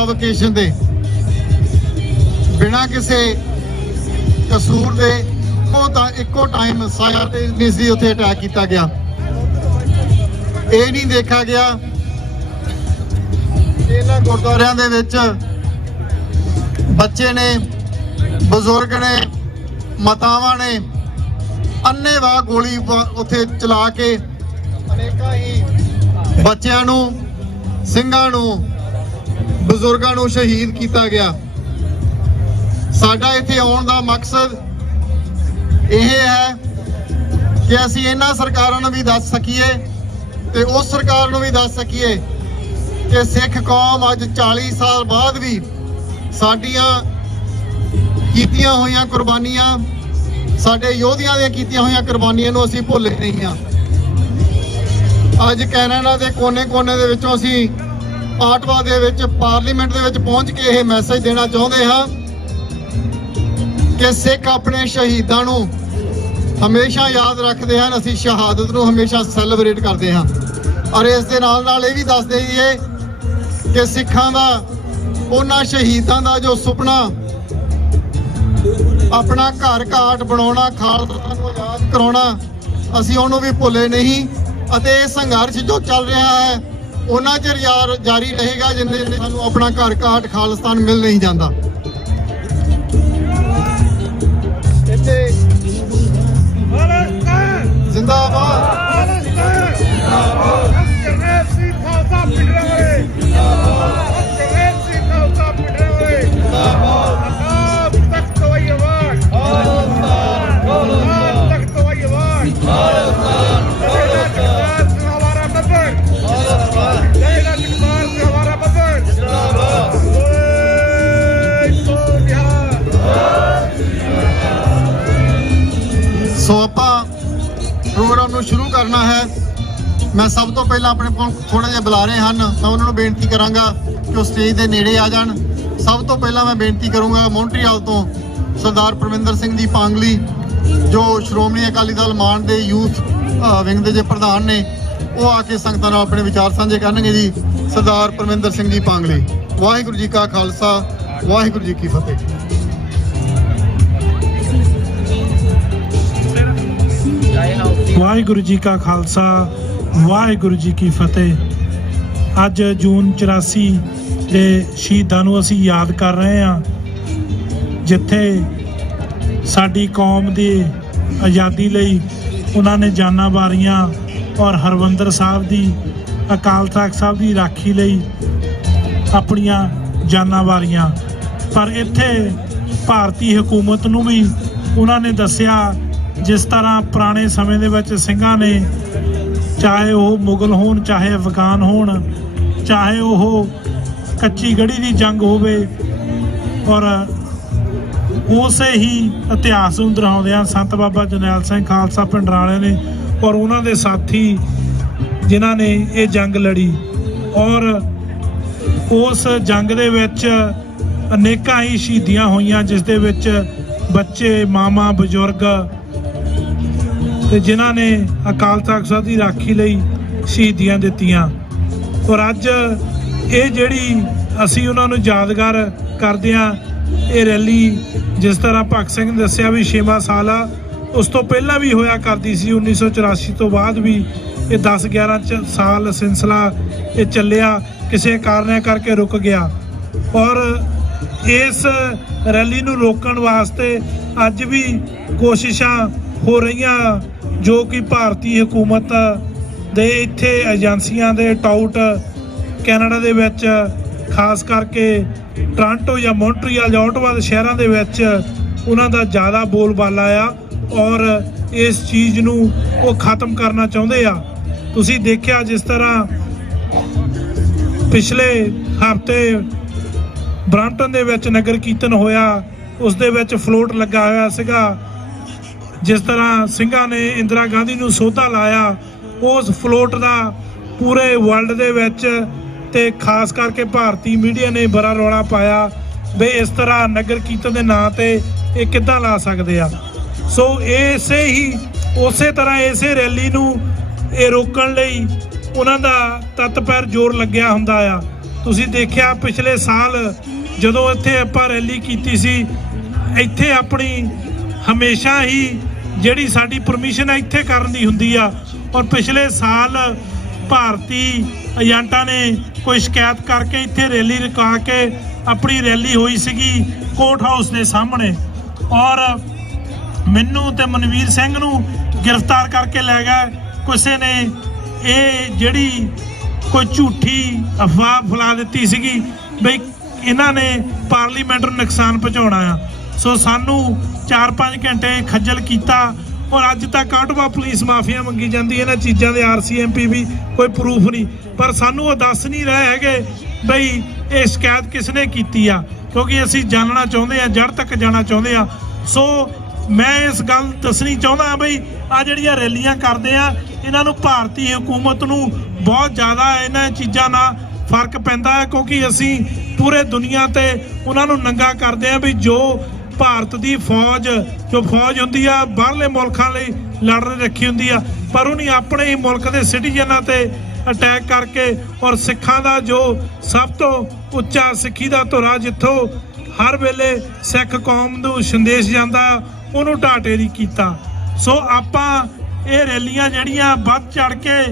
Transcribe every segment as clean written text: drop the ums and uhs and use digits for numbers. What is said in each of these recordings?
Provocation दे बिना किसी कसूर दे इक्को टाइम सारा निजी उत्थे अटैक किया गया। ये नहीं देखा गया इन्हां गुरुद्वारियां दे विच बच्चे ने, बजुर्ग ने, मातावां ने अन्नेवाह गोली उत्थे चला के अनेकां ही बच्चों नूं, ਸਿੰਘਾਂ ਨੂੰ, ਬਜ਼ੁਰਗਾਂ ਨੂੰ ਸ਼ਹੀਦ ਕੀਤਾ ਗਿਆ। ਸਾਡਾ ਇੱਥੇ ਆਉਣ ਦਾ ਮਕਸਦ ਇਹ ਹੈ ਕਿ ਅਸੀਂ ਇਹਨਾਂ ਸਰਕਾਰਾਂ ਨੂੰ ਵੀ ਦੱਸ ਸਕੀਏ ਤੇ ਉਸ ਸਰਕਾਰ ਨੂੰ ਵੀ ਦੱਸ ਸਕੀਏ ਕਿ ਸਿੱਖ ਕੌਮ ਅੱਜ 40 ਸਾਲ ਬਾਅਦ ਵੀ ਸਾਡੀਆਂ ਕੀਤੀਆਂ ਹੋਈਆਂ ਕੁਰਬਾਨੀਆਂ, ਸਾਡੇ ਯੋਧਿਆਂ ਦੀਆਂ ਕੀਤੀਆਂ ਹੋਈਆਂ ਕੁਰਬਾਨੀਆਂ ਨੂੰ ਅਸੀਂ ਭੁੱਲ ਨਹੀਂ ਹਾਂ। ਅੱਜ ਕੈਨੇਡਾ ਦੇ ਕੋਨੇ-ਕੋਨੇ ਦੇ ਵਿੱਚੋਂ ਅਸੀਂ ਆਟਵਾ ਦੇ ਵਿੱਚ ਪਾਰਲੀਮੈਂਟ ਦੇ ਵਿੱਚ ਪਹੁੰਚ ਕੇ ਇਹ ਮੈਸੇਜ ਦੇਣਾ ਚਾਹੁੰਦੇ ਹਾਂ ਕਿ ਸਿੱਖ ਆਪਣੇ ਸ਼ਹੀਦਾਂ ਨੂੰ ਹਮੇਸ਼ਾ ਯਾਦ ਰੱਖਦੇ ਹਨ। ਅਸੀਂ ਸ਼ਹਾਦਤ ਨੂੰ ਹਮੇਸ਼ਾ ਸੈਲੀਬ੍ਰੇਟ ਕਰਦੇ ਹਾਂ। ਔਰ ਇਸ ਦੇ ਨਾਲ ਇਹ ਵੀ ਦੱਸ ਦਈਏ ਕਿ ਸਿੱਖਾਂ ਦਾ ਉਹਨਾਂ ਸ਼ਹੀਦਾਂ ਦਾ ਜੋ ਸੁਪਨਾ ਆਪਣਾ ਘਰ ਘਾਟ ਬਣਾਉਣਾ, ਖਾਲਸਾ ਨੂੰ ਆਜ਼ਾਦ ਕਰਾਉਣਾ, ਅਸੀਂ ਉਹਨੂੰ ਵੀ ਭੁੱਲੇ ਨਹੀਂ। ਅਤੇ ਇਹ ਸੰਘਰਸ਼ ਜੋ ਚੱਲ ਰਿਹਾ ਹੈ ਉਹਨਾਂ ਚਿਰ ਜਾਰੀ ਰਹੇਗਾ ਜਿੰਨੇ ਸਾਨੂੰ ਆਪਣਾ ਘਰ ਘਾਟ ਖਾਲਿਸਤਾਨ ਮਿਲ ਨਹੀਂ ਜਾਂਦਾ। ਜ਼ਿੰਦਾਬਾਦ। सो आप प्रोग्राम ਨੂੰ शुरू करना है। मैं सब तो पहला अपने को थोड़ा जिहा बुला रहे हैं, मैं उन्होंने बेनती करांगा कि वो स्टेज के नेड़े आ जान। सब तो पहला मैं बेनती करूँगा मॉन्ट्रियल तो सरदार परमिंदर सिंह जी पांगली जो श्रोमणी अकाली दल मान के यूथ विंग के जो प्रधान ने, वो आके संगतां नाल अपने विचार साझे करनगे जी। सरदार परमिंदर सिंह जी पांगली। वाहिगुरू जी का खालसा, वाहिगुरू जी की फतेह। वाहिगुरू जी का खालसा, वाहिगुरू जी की फतेह। अज जून 84 के शहीदां नूं असीं याद कर रहे हैं, जिथे साडी कौम की आज़ादी लई उन्होंने जाना वारियां और हरवंदर साहब की, अकाल तख्त साहब की राखी लई अपनियां जाना वारियां। पर इत्थे भारती हुकूमत नूं भी उन्होंने दस्सिया जिस तरह पुराने समय दे विच ਸਿੰਘਾਂ ने, चाहे वो मुगल होण, चाहे अफगान होण, चाहे वो कच्ची गढ़ी की जंग होवे, और उसे ही इतिहास नूं दोहराउंदे संत बाबा जरनैल सिंह खालसा पिंडराले ने और उन्होंने साथी जिन्हां ने ये जंग लड़ी। और उस जंग दे विच अनेकां ही शहीदियां होईयां, जिस दे विच बच्चे, मामा, बजुर्ग ते जिन्हां ने अकाल तख्त साहब की राखी लई शहीदियां दित्तियां। और अज ये जिहड़ी असीं उन्हां नूं यादगार करदे हां, ये रैली जिस तरह भगत सिंह ने दस्सिया भी 6वां साल आ, उस तो पहला भी होया करदी सी। 1984 तो बाद भी ये 10-11 साल सिलसिला ये चलिया, किसी कारण करके रुक गया। और इस रैली नूं रोकण वास्ते अज भी कोशिशां हो रही, जो कि भारतीय हुकूमत दे इत्थे एजेंसियां दे टाउट कैनेडा दे विच, खास करके टोरंटो या मॉन्ट्रियल या ओटावा दे शहरां दे विच उन्हां दा ज़्यादा बोलबाला आ और इस चीज़ नूं वो खत्म करना चाहुंदे आ। तुसीं देखिया जिस तरह पिछले हफ्ते ब्रांपटन दे विच नगर कीर्तन होया, उस दे विच फ्लोट लगा होया सीगा। जिस तरह ਸਿੰਘਾਂ ने इंदिरा गांधी नूं सौधा लाया, उस फ्लोट का पूरे वर्ल्ड दे विच ते खास करके भारतीय मीडिया ने बड़ा रौला पाया भी इस तरह नगर कीर्तन के नाँ ते ये किद्दां ला सकदे आ। सो इसे ही उस तरह इसे रैली नूं ये रोकण लई उन्हां दा तत्त पैर जोर लग्या हुंदा आ। ਤੁਸੀਂ ਦੇਖਿਆ ਪਿਛਲੇ ਸਾਲ ਜਦੋਂ ਇੱਥੇ ਆਪਾਂ ਰੈਲੀ ਕੀਤੀ ਸੀ, ਇੱਥੇ ਆਪਣੀ ਹਮੇਸ਼ਾ ਹੀ ਜਿਹੜੀ ਸਾਡੀ ਪਰਮਿਸ਼ਨ ਇੱਥੇ ਕਰਨ ਦੀ ਹੁੰਦੀ ਆ, ਔਰ ਪਿਛਲੇ ਸਾਲ ਭਾਰਤੀ ਏਜੰਟਾਂ ਨੇ ਕੋਈ ਸ਼ਿਕਾਇਤ ਕਰਕੇ ਇੱਥੇ ਰੈਲੀ ਰੁਕਾ ਕੇ ਆਪਣੀ ਰੈਲੀ ਹੋਈ ਸੀਗੀ ਕੋਰਟ ਹਾਊਸ ਦੇ ਸਾਹਮਣੇ, ਔਰ ਮੈਨੂੰ ਤੇ ਮਨਵੀਰ ਸਿੰਘ ਨੂੰ ਗ੍ਰਿਫਤਾਰ ਕਰਕੇ ਲੈ ਗਏ। ਕਿਸੇ ਨੇ ਇਹ ਜਿਹੜੀ ਕੋਈ ਝੂਠੀ ਅਫਵਾਹ ਫੈਲਾ ਦਿੱਤੀ ਸੀਗੀ ਬਈ ਇਹਨਾਂ ਨੇ ਪਾਰਲੀਮੈਂਟ ਨੂੰ ਨੁਕਸਾਨ ਪਹੁੰਚਾਉਣਾ ਆ। ਸੋ ਸਾਨੂੰ 4-5 ਘੰਟੇ ਖੱਜਲ ਕੀਤਾ, ਔਰ ਅੱਜ ਤੱਕ ਆਟਵਾ ਪੁਲਿਸ ਮਾਫੀਆ ਮੰਗੀ ਜਾਂਦੀ ਇਹਨਾਂ ਚੀਜ਼ਾਂ ਦੇ। RCMP ਵੀ ਕੋਈ ਪ੍ਰੂਫ ਨਹੀਂ, ਪਰ ਸਾਨੂੰ ਉਹ ਦੱਸ ਨਹੀਂ ਰਹੇ ਹੈਗੇ ਬਈ ਇਹ ਸ਼ਿਕਾਇਤ ਕਿਸ ਨੇ ਕੀਤੀ ਆ, ਕਿਉਂਕਿ ਅਸੀਂ ਜਾਣਨਾ ਚਾਹੁੰਦੇ ਆ, ਜੜ ਤੱਕ ਜਾਣਾ ਚਾਹੁੰਦੇ ਆ। ਸੋ ਮੈਂ ਇਸ ਗੱਲ ਦੱਸਣੀ ਚਾਹੁੰਦਾ ਬਈ ਆ ਜਿਹੜੀਆਂ ਰੈਲੀਆਂ ਕਰਦੇ ਆ, ਇਹਨਾਂ ਨੂੰ ਭਾਰਤੀ ਹਕੂਮਤ ਨੂੰ ਬਹੁਤ ਜ਼ਿਆਦਾ ਇਹਨਾਂ ਚੀਜ਼ਾਂ ਨਾਲ ਫਰਕ ਪੈਂਦਾ ਹੈ, ਕਿਉਂਕਿ ਅਸੀਂ ਪੂਰੇ ਦੁਨੀਆ ਤੇ ਉਹਨਾਂ ਨੂੰ ਨੰਗਾ ਕਰਦੇ ਆ ਵੀ ਜੋ ਭਾਰਤ ਦੀ ਫੌਜ ਹੁੰਦੀ ਆ ਬਾਹਰਲੇ ਮੁਲਕਾਂ ਲਈ ਲੜ ਰੱਖੀ ਹੁੰਦੀ ਆ, ਪਰ ਉਹਨੇ ਆਪਣੇ ਹੀ ਮੁਲਕ ਦੇ ਸਿਟੀਜ਼ਨਾਂ ਤੇ ਅਟੈਕ ਕਰਕੇ, ਔਰ ਸਿੱਖਾਂ ਦਾ ਜੋ ਸਭ ਤੋਂ ਉੱਚਾ ਸਿੱਖੀ ਦਾ ਧੁਰਾ ਜਿੱਥੋਂ ਹਰ ਵੇਲੇ ਸਿੱਖ ਕੌਮ ਨੂੰ ਸੰਦੇਸ਼ ਜਾਂਦਾ ਉਹਨੂੰ ਢਾਟੇ ਨਹੀਂ ਕੀਤਾ। ਸੋ ਆਪਾਂ ਇਹ ਰੈਲੀਆਂ ਜਿਹੜੀਆਂ ਵੱਧ ਚੜ ਕੇ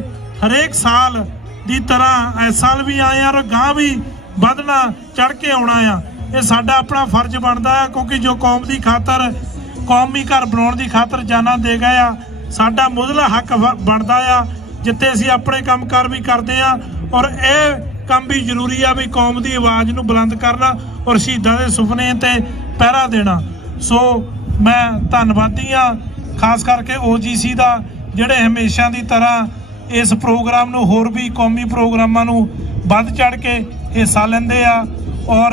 ਹਰੇਕ ਸਾਲ ਦੀ ਤਰ੍ਹਾਂ ਇਸ ਸਾਲ ਵੀ ਆਏ ਆ, ਔਰ ਗਾਂ ਵੀ ਵਧਣਾ ਚੜ ਕੇ ਆਉਣਾ ਆ। ਇਹ ਸਾਡਾ ਆਪਣਾ ਫਰਜ਼ ਬਣਦਾ ਹੈ, ਕਿਉਂਕਿ ਜੋ ਕੌਮ ਦੀ ਖਾਤਰ ਕੌਮੀ ਘਰ ਬਣਾਉਣ ਦੀ ਖਾਤਰ ਜਾਨਾਂ ਦੇ ਗਏ ਆ, ਸਾਡਾ ਮੁੱਢਲਾ ਹੱਕ ਬਣਦਾ ਆ ਜਿੱਥੇ ਅਸੀਂ ਆਪਣੇ ਕੰਮਕਾਰ ਵੀ ਕਰਦੇ ਆ, ਔਰ ਇਹ ਕੰਮ ਵੀ ਜ਼ਰੂਰੀ ਆ ਵੀ ਕੌਮ ਦੀ ਆਵਾਜ਼ ਨੂੰ ਬੁਲੰਦ ਕਰਨਾ ਔਰ ਸ਼ਹੀਦਾਂ ਦੇ ਸੁਪਨੇ ਤੇ ਪਹਿਰਾ ਦੇਣਾ। ਸੋ ਮੈਂ ਧੰਨਵਾਦੀ ਆ ਖਾਸ ਕਰਕੇ OGC ਦਾ, ਜਿਹੜੇ ਹਮੇਸ਼ਾ ਦੀ ਤਰ੍ਹਾਂ ਇਸ ਪ੍ਰੋਗਰਾਮ ਨੂੰ ਹੋਰ ਵੀ ਕੌਮੀ ਪ੍ਰੋਗਰਾਮਾਂ ਨੂੰ ਵੱਧ ਚੜ ਕੇ ਹਿੱਸਾ ਲੈਂਦੇ ਆ, ਔਰ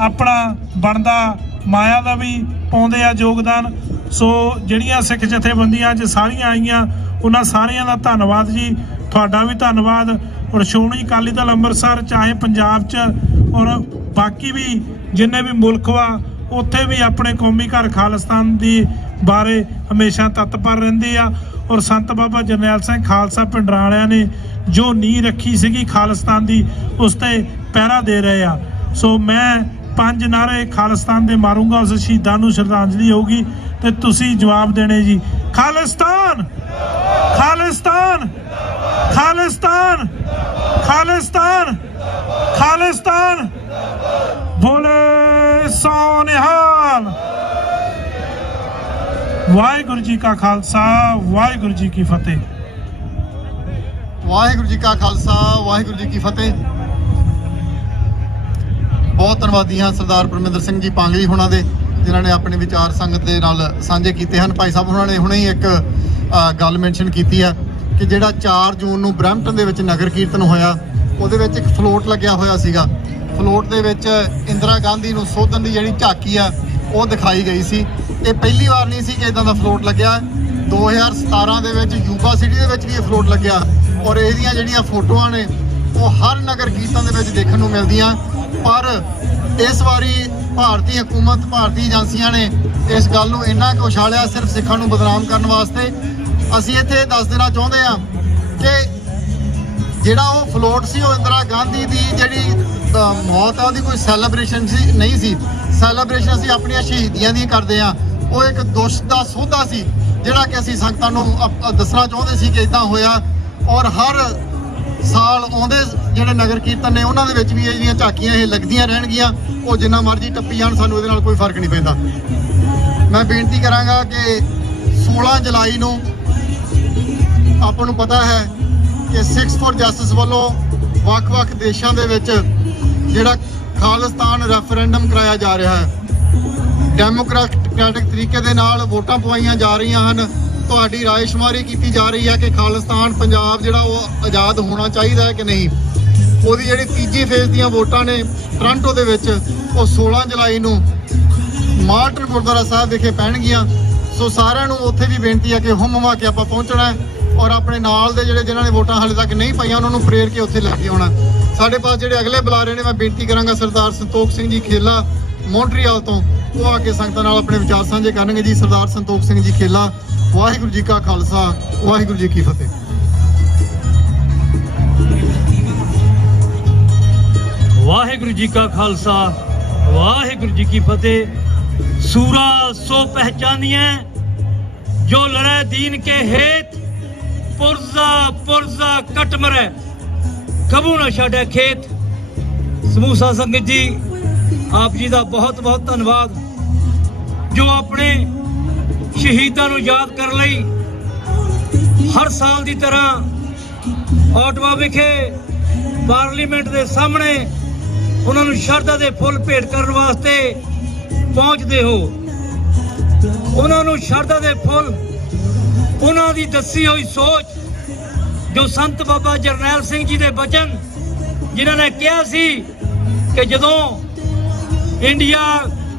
ਆਪਣਾ ਬਣਦਾ ਮਾਇਆ ਦਾ ਵੀ ਪਾਉਂਦੇ ਆ ਯੋਗਦਾਨ। ਸੋ ਜਿਹੜੀਆਂ ਸਿੱਖ ਜਥੇਬੰਦੀਆਂ ਅੱਜ ਸਾਰੀਆਂ ਆਈਆਂ, ਉਹਨਾਂ ਸਾਰਿਆਂ ਦਾ ਧੰਨਵਾਦ ਜੀ, ਤੁਹਾਡਾ ਵੀ ਧੰਨਵਾਦ। ਔਰ ਸ਼੍ਰੋਮਣੀ ਅਕਾਲੀ ਦਲ ਅੰਮ੍ਰਿਤਸਰ ਚਾਹੇ ਪੰਜਾਬ 'ਚ ਔਰ ਬਾਕੀ ਵੀ ਜਿੰਨੇ ਵੀ ਮੁਲਕ ਵਾ ਉੱਥੇ ਵੀ ਆਪਣੇ ਕੌਮੀ ਘਰ ਖਾਲਿਸਤਾਨ ਦੀ ਬਾਰੇ ਹਮੇਸ਼ਾ ਤਤਪਰ ਰਹਿੰਦੇ ਆ, ਔਰ ਸੰਤ ਬਾਬਾ ਜਰਨੈਲ ਸਿੰਘ ਖਾਲਸਾ ਪਿੰਡਰਾਂ ਵਾਲਿਆਂ ਨੇ ਜੋ ਨੀਂਹ ਰੱਖੀ ਸੀਗੀ ਖਾਲਿਸਤਾਨ ਦੀ, ਉਸ ਤੇ ਪਹਿਰਾ ਦੇ ਰਹੇ ਆ। ਸੋ ਮੈਂ 5 ਨਾਰੇ ਖਾਲਿਸਤਾਨ ਦੇ ਮਾਰੂੰਗਾ, ਉਸ ਸ਼ਹੀਦਾਂ ਨੂੰ ਸ਼ਰਧਾਂਜਲੀ ਹੋਊਗੀ ਤੇ ਤੁਸੀਂ ਜਵਾਬ ਦੇਣੇ ਜੀ। ਖਾਲਿਸਤਾਨ ਖਾਲਿਸਤਾਨ ਖਾਲਿਸਤਾਨ ਖਾਲਿਸਤਾਨ ਖਾਲਿਸਤਾਨ ਬੋਲੇ ਸੋ ਨਿਹਾਲ। ਵਾਹਿਗੁਰੂ ਜੀ ਕਾ ਖਾਲਸਾ, ਵਾਹਿਗੁਰੂ ਜੀ ਕੀ ਫਤਿਹ। ਵਾਹਿਗੁਰੂ ਜੀ ਕਾ ਖਾਲਸਾ, ਵਾਹਿਗੁਰੂ ਜੀ ਕੀ ਫਤਿਹ। ਬਹੁਤ ਧੰਨਵਾਦੀ ਹਾਂ ਸਰਦਾਰ ਪਰਮਿੰਦਰ ਸਿੰਘ ਜੀ ਪਾਂਗਲੀ ਹੋਣਾ ਦੇ, ਜਿਨ੍ਹਾਂ ਨੇ ਆਪਣੇ ਵਿਚਾਰ ਸੰਗਤ ਦੇ ਨਾਲ ਸਾਂਝੇ ਕੀਤੇ ਹਨ। ਭਾਈ ਸਾਹਿਬ ਉਹਨਾਂ ਨੇ ਹੁਣੇ ਹੀ ਇੱਕ ਗੱਲ ਮੈਂਸ਼ਨ ਕੀਤੀ ਆ ਕਿ ਜਿਹੜਾ 4 ਜੂਨ ਨੂੰ ਬਰੈਂਪਟਨ ਦੇ ਵਿੱਚ ਨਗਰ ਕੀਰਤਨ ਹੋਇਆ, ਉਹਦੇ ਵਿੱਚ ਇੱਕ ਫਲੋਟ ਲੱਗਿਆ ਹੋਇਆ ਸੀਗਾ। ਫਲੋਟ ਦੇ ਵਿੱਚ ਇੰਦਰਾ ਗਾਂਧੀ ਨੂੰ ਸੋਧਣ ਦੀ ਜਿਹੜੀ ਝਾਕੀ ਆ ਉਹ ਦਿਖਾਈ ਗਈ ਸੀ। ਇਹ ਪਹਿਲੀ ਵਾਰ ਨਹੀਂ ਸੀ ਕਿ ਇਦਾਂ ਦਾ ਫਲੋਟ ਲੱਗਿਆ। 2017 ਦੇ ਵਿੱਚ ਯੂਬਾ ਸਿਟੀ ਦੇ ਵਿੱਚ ਵੀ ਇਹ ਫਲੋਟ ਲੱਗਿਆ, ਔਰ ਇਹਦੀਆਂ ਜਿਹੜੀਆਂ ਫੋਟੋਆਂ ਨੇ ਉਹ ਹਰ ਨਗਰ ਕੀਰਤਨ ਦੇ ਵਿੱਚ ਦੇਖਣ ਨੂੰ ਮਿਲਦੀਆਂ। ਪਰ ਇਸ ਵਾਰੀ ਭਾਰਤੀ ਹਕੂਮਤ, ਭਾਰਤੀ ਏਜੰਸੀਆਂ ਨੇ ਇਸ ਗੱਲ ਨੂੰ ਇੰਨਾ ਕੁ ਉਛਾਲਿਆ ਸਿਰਫ ਸਿੱਖਾਂ ਨੂੰ ਬਦਨਾਮ ਕਰਨ ਵਾਸਤੇ। ਅਸੀਂ ਇੱਥੇ ਦੱਸ ਦੇਣਾ ਚਾਹੁੰਦੇ ਹਾਂ ਕਿ ਜਿਹੜਾ ਉਹ ਫਲੋਟ ਸੀ ਉਹ ਇੰਦਰਾ ਗਾਂਧੀ ਦੀ ਜਿਹੜੀ ਮੌਤ ਆ ਉਹਦੀ ਕੋਈ ਸੈਲੀਬ੍ਰੇਸ਼ਨ ਸੀ ਨਹੀਂ ਸੀ। ਸੈਲੀਬ੍ਰੇਸ਼ਨ ਅਸੀਂ ਆਪਣੀਆਂ ਸ਼ਹੀਦੀਆਂ ਦੀ ਕਰਦੇ ਆ। ਉਹ ਇੱਕ ਦੁਸ਼ ਦਾ ਸੌਦਾ ਸੀ ਜਿਹੜਾ ਕਿ ਅਸੀਂ ਸੰਗਤਾਂ ਨੂੰ ਦੱਸਣਾ ਚਾਹੁੰਦੇ ਸੀ ਕਿ ਇਦਾਂ ਹੋਇਆ। ਔਰ ਹਰ ਸਾਲ ਆਉਂਦੇ ਜਿਹੜੇ ਨਗਰ ਕੀਰਤਨ ਨੇ ਉਹਨਾਂ ਦੇ ਵਿੱਚ ਵੀ ਇਹ ਜਿਹੜੀਆਂ ਝਾਕੀਆਂ ਇਹ ਲੱਗਦੀਆਂ ਰਹਿਣਗੀਆਂ। ਉਹ ਜਿੰਨਾ ਮਰਜ਼ੀ ਟੱਪੀ ਜਾਣ, ਸਾਨੂੰ ਇਹਦੇ ਨਾਲ ਕੋਈ ਫਰਕ ਨਹੀਂ ਪੈਂਦਾ। ਮੈਂ ਬੇਨਤੀ ਕਰਾਂਗਾ ਕਿ 16 ਜੁਲਾਈ ਨੂੰ ਆਪਾਂ ਨੂੰ ਪਤਾ ਹੈ ਕਿ ਸਿੱਖਸ ਫॉर ਜਸਟਿਸ ਵੱਲੋਂ ਵੱਖ-ਵੱਖ ਦੇਸ਼ਾਂ ਦੇ ਵਿੱਚ ਜਿਹੜਾ ਖਾਲਿਸਤਾਨ ਰੈਫਰੈਂਡਮ ਕਰਾਇਆ ਜਾ ਰਿਹਾ ਹੈ। ਡੈਮੋਕ੍ਰੈਟਿਕ ਤਰੀਕੇ ਦੇ ਨਾਲ ਵੋਟਾਂ ਪਵਾਈਆਂ ਜਾ ਰਹੀਆਂ ਹਨ। ਤੁਹਾਡੀ ਰਾਏਸ਼ੁਮਾਰੀ ਕੀਤੀ ਜਾ ਰਹੀ ਹੈ ਕਿ ਖਾਲਿਸਤਾਨ ਪੰਜਾਬ ਜਿਹੜਾ ਉਹ ਆਜ਼ਾਦ ਹੋਣਾ ਚਾਹੀਦਾ ਹੈ ਕਿ ਨਹੀਂ। ਉਹਦੀ ਜਿਹੜੀ ਤੀਜੀ ਫੇਜ਼ ਦੀਆਂ ਵੋਟਾਂ ਨੇ ਟੋਰਾਂਟੋ ਦੇ ਵਿੱਚ, ਉਹ 16 ਜੁਲਾਈ ਨੂੰ ਮਾਰਟਨ ਗੁਰਦੁਆਰਾ ਸਾਹਿਬ ਵਿਖੇ ਪੈਣਗੀਆਂ। ਸੋ ਸਾਰਿਆਂ ਨੂੰ ਉੱਥੇ ਵੀ ਬੇਨਤੀ ਹੈ ਕਿ ਹੁੰਮ-ਹੁਮਾ ਕੇ ਆਪਾਂ ਪਹੁੰਚਣਾ ਹੈ, ਔਰ ਆਪਣੇ ਨਾਲ ਦੇ ਜਿਹੜੇ ਜਿਨ੍ਹਾਂ ਨੇ ਵੋਟਾਂ ਹਾਲੇ ਤੱਕ ਨਹੀਂ ਪਾਈਆਂ ਉਹਨਾਂ ਨੂੰ ਪ੍ਰੇਰ ਕੇ ਉੱਥੇ ਲੈ ਕੇ ਆਉਣਾ। ਸਾਡੇ ਪਾਸ ਜਿਹੜੇ ਅਗਲੇ ਬੁਲਾਰੇ ਨੇ, ਮੈਂ ਬੇਨਤੀ ਕਰਾਂਗਾ ਸਰਦਾਰ ਸੰਤੋਖ ਸਿੰਘ ਜੀ ਖੇਲਾ ਮੌਂਟਰੀਅਲ ਤੋਂ, ਉਹ ਆ ਕੇ ਸੰਗਤਾਂ ਨਾਲ ਆਪਣੇ ਵਿਚਾਰ ਸਾਂਝੇ ਕਰਨਗੇ ਜੀ। ਸਰਦਾਰ ਸੰਤੋਖ ਸਿੰਘ ਜੀ ਖੇਲਾ। ਵਾਹਿਗੁਰੂ ਜੀ ਕਾ ਖਾਲਸਾ, ਵਾਹਿਗੁਰੂ ਜੀ ਕੀ ਫਤਿਹ। वाहिगुरु जी का खालसा वाहिगुरु जी की फतेह। सूरा सो पहचानिए जो लड़े दीन के हेत, पुरजा पुरजा कट मरे कबू न छाड़े खेत। समूह साध संगत जी आप जी का बहुत बहुत धन्यवाद जो अपने शहीदों को याद कर लई हर साल की तरह ओटवा विखे पार्लीमेंट के सामने उन्होंने शरधा के फुल भेंट करने वास्ते पहुंचते हो। उन्होंने शरधा के फुल उन्होंने दसी हुई सोच जो संत बाबा जरनैल सिंह जी के वचन जिन्होंने कहा सी कि जदों इंडिया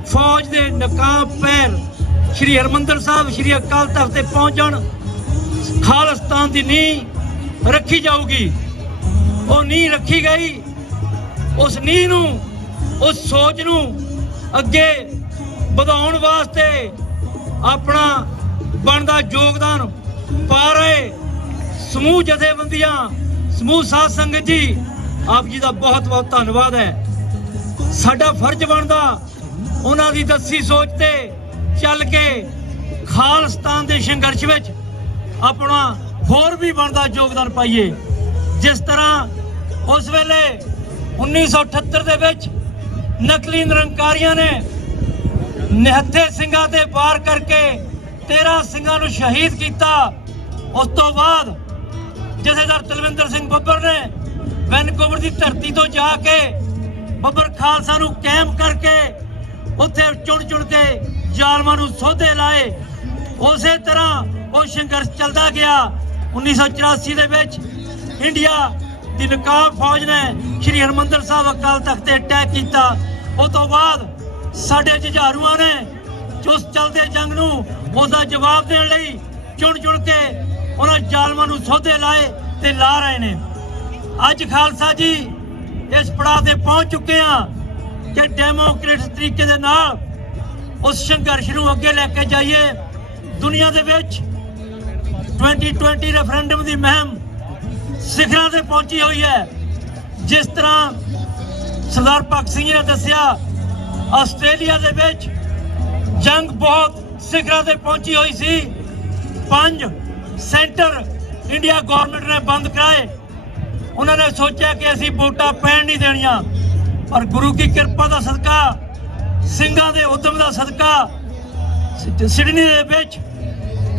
फौज के नकाब पैर श्री हरमंदर साहब श्री अकाल तख्त ते पहुंचण खालिस्तान की नींह रखी जाऊगी, वो नींह रखी गई। उस नींह नूं उस सोच नूं अगे ਵਧਾਉਣ वास्ते अपना बनदा योगदान पा रहे समूह जथेबंदियां समूह साध संगत जी आप जी का बहुत बहुत धन्यवाद है। साडा फर्ज बनदा उन्हां दी दसी सोच ते चल के खालिस्तान के संघर्ष विच अपना होर भी बनदा योगदान पाइए। जिस तरह उस वेले 1978 दे विच नकली निरंकारियां ने निहत्थे सिंघां ते वार करके 13 सिंघां नूं शहीद किया। उस तो बाद जथेदार तलविंदर सिंह बब्बर ने वैनकूवर की धरती तो जाके बब्बर खालसा नूं कायम करके उत्थे चुन चुन के जालमां नूं सोधे लाए। उस तरह वो संघर्ष चलता गया। 1984 दे विच इंडिया की नकाब फौज ने श्री हरमंदर साहब अकाल तख्त ते अटैक किया। उस तो बाद साडे जुझारूआं ने उस चलते जंग नूं उसदा जवाब देण लई चुन चुन के उन्हां जालमां नूं सोधे लाए ते ला रहे ने। अज खालसा जी इस पड़ाव ते पहुंच चुके हैं कि डेमोक्रेटिक तरीके दे नाल उस संघर्ष नूं अगे लैके जाइए। दुनिया दे विच 2020 रेफरेंडम की मुहिम सिखरां ते पहुंची हुई है। जिस तरह सरदार भगत सिंह ने दसिया आस्ट्रेलिया दे विच जंग बहुत सिखरां ते पहुंची हुई सी। 5 सेंटर इंडिया गवर्नमेंट ने बंद कराए। उन्होंने सोचा कि असीं वोटां पैण नहीं देनियां, पर गुरु की कृपा का सदका सिंघां दे उद्यम का सदका सिडनी दे विच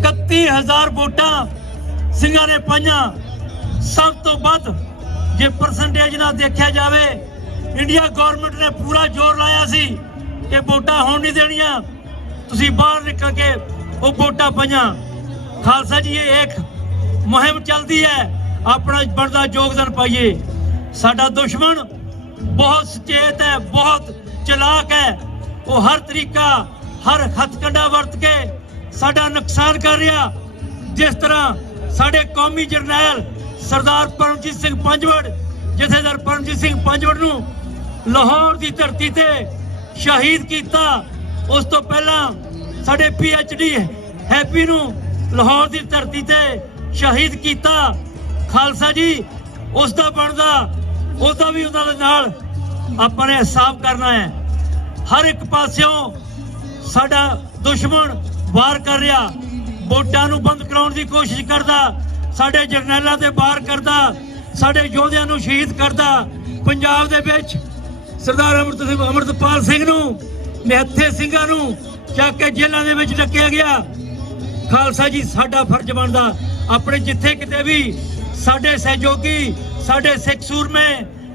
31,000 वोटां सिंघां ने पाईयां। सब तो वध जे परसेंटेज ना देखा जाए इंडिया गवर्नमेंट ने पूरा जोर लाया सी कि वोटां होण नहीं देनियां, तुसीं बाहर निकल के वो वोटां पाईयां। खालसा जी ये एक मुहिम चलती है, अपना बनदा योगदान पाइए। साडा दुश्मन बहुत सचेत है, बहुत चलाक है, वो हर तरीका हर हथकंडा वरत के साडा नुकसान कर रहा। जिस तरह साडे कौमी जरनैल सरदार परमजीत सिंह पंजवड़ जथेदार परमजीत सिंह पंजवड़ नूं लाहौर की धरती ते शहीद किया। उस तो पहला साडे PhD हैप्पी नूं लाहौर की धरती ते शहीद किया। खालसा जी उसका बनदा उसका भी उन्हां दे नाल आपां ने हिसाब करना है। हर एक पास्यों साडा दुश्मन वार कर रहा, वोटां नूं बंद कराउण दी कोशिश करदा, साडे जरनैलां ते वार करदा, साडे योधियां नूं शहीद करदा। पंजाब दे विच सरदार अमृतपाल सिंह नूं निहत्थे सिंघां नूं चक के जेलां दे विच डकिया गया। खालसा जी साडा फर्ज बनदा अपने जिथे किते भी साडे सहयोगी साडे सिख सूरमे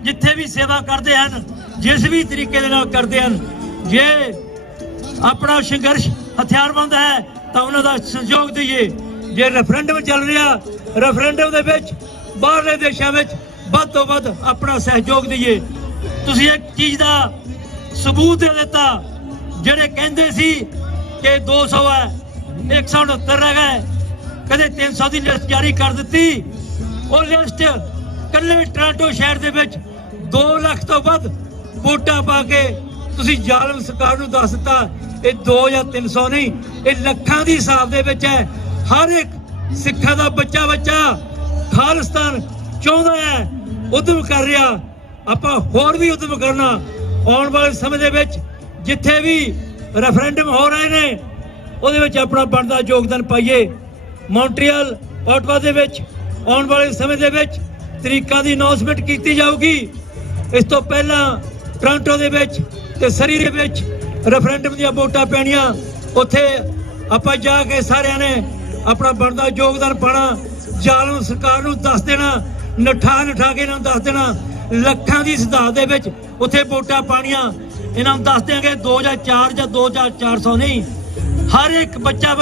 जिथे भी सेवा करते हैं जिस भी तरीके दे नाल करते हैं, जे अपना संघर्ष हथियारबंद है तो उन्होंने सहयोग दईए। जे रेफरेंडम चल रहा रेफरेंडम दे विच बाहरले देशों में वध तो वध अपना सहयोग दईए। तुसीं एक चीज़ का सबूत दे दिता, जिहड़े कहंदे सी कि 200 है 169 रह गए, कदे 300 की लिस्ट जारी कर दी। वो लिस्ट कल्ले टोरंटो शहर दे विच 2 लाख तो वध वोटां पा के तुसीं जालम सरकार नूं दस दिता ये 2 या 300 नहीं, ये लखां दी हिसाब दे विच है। हर एक सिक्खा दा बच्चा खालिस्तान चाहुंदा है, उद्यम कर रहा। ਆਪਾਂ ਹੋਰ ਵੀ ਉਦਮ ਕਰਨਾ। ਆਉਣ ਵਾਲੇ ਸਮੇਂ ਦੇ ਵਿੱਚ ਜਿੱਥੇ ਵੀ ਰੈਫਰੈਂਡਮ ਹੋ ਰਹੇ ਨੇ ਉਹਦੇ ਵਿੱਚ ਆਪਣਾ ਬਣਦਾ ਯੋਗਦਾਨ ਪਾਈਏ। ਮੌਂਟਰੀਅਲ, ਓਟਵਾ ਦੇ ਵਿੱਚ ਆਉਣ ਵਾਲੇ ਸਮੇਂ ਦੇ ਵਿੱਚ ਤਰੀਕਾਂ ਦੀ ਅਨਾਉਂਸਮੈਂਟ ਕੀਤੀ ਜਾਊਗੀ। ਇਸ ਤੋਂ ਪਹਿਲਾਂ ਟੋਰਾਂਟੋ ਦੇ ਵਿੱਚ ਤੇ ਸਰੀ ਦੇ ਵਿੱਚ ਰੈਫਰੈਂਡਮ ਦੀਆਂ ਵੋਟਾਂ ਪੈਣੀਆਂ। ਉੱਥੇ ਆਪਾਂ ਜਾ ਕੇ ਸਾਰਿਆਂ ਨੇ ਆਪਣਾ ਬਣਦਾ ਯੋਗਦਾਨ ਪਾਣਾ। ਜ਼ਾਲਮ ਸਰਕਾਰ ਨੂੰ ਦੱਸ ਦੇਣਾ, ਨਠਾ ਕੇ ਇਹਨਾਂ ਨੂੰ ਦੱਸ ਦੇਣਾ ਲੱਖਾਂ ਦੀ ਸਦਾਤ ਦੇ ਵਿੱਚ ਉੱਥੇ ਵੋਟਾਂ ਪਾਣੀਆਂ। ਇਹਨਾਂ ਨੂੰ ਦੱਸ ਦਿਆਂਗੇ 2004 ਜਾਂ 2400 ਨਹੀਂ, ਹਰ ਇੱਕ ਬੱਚਾ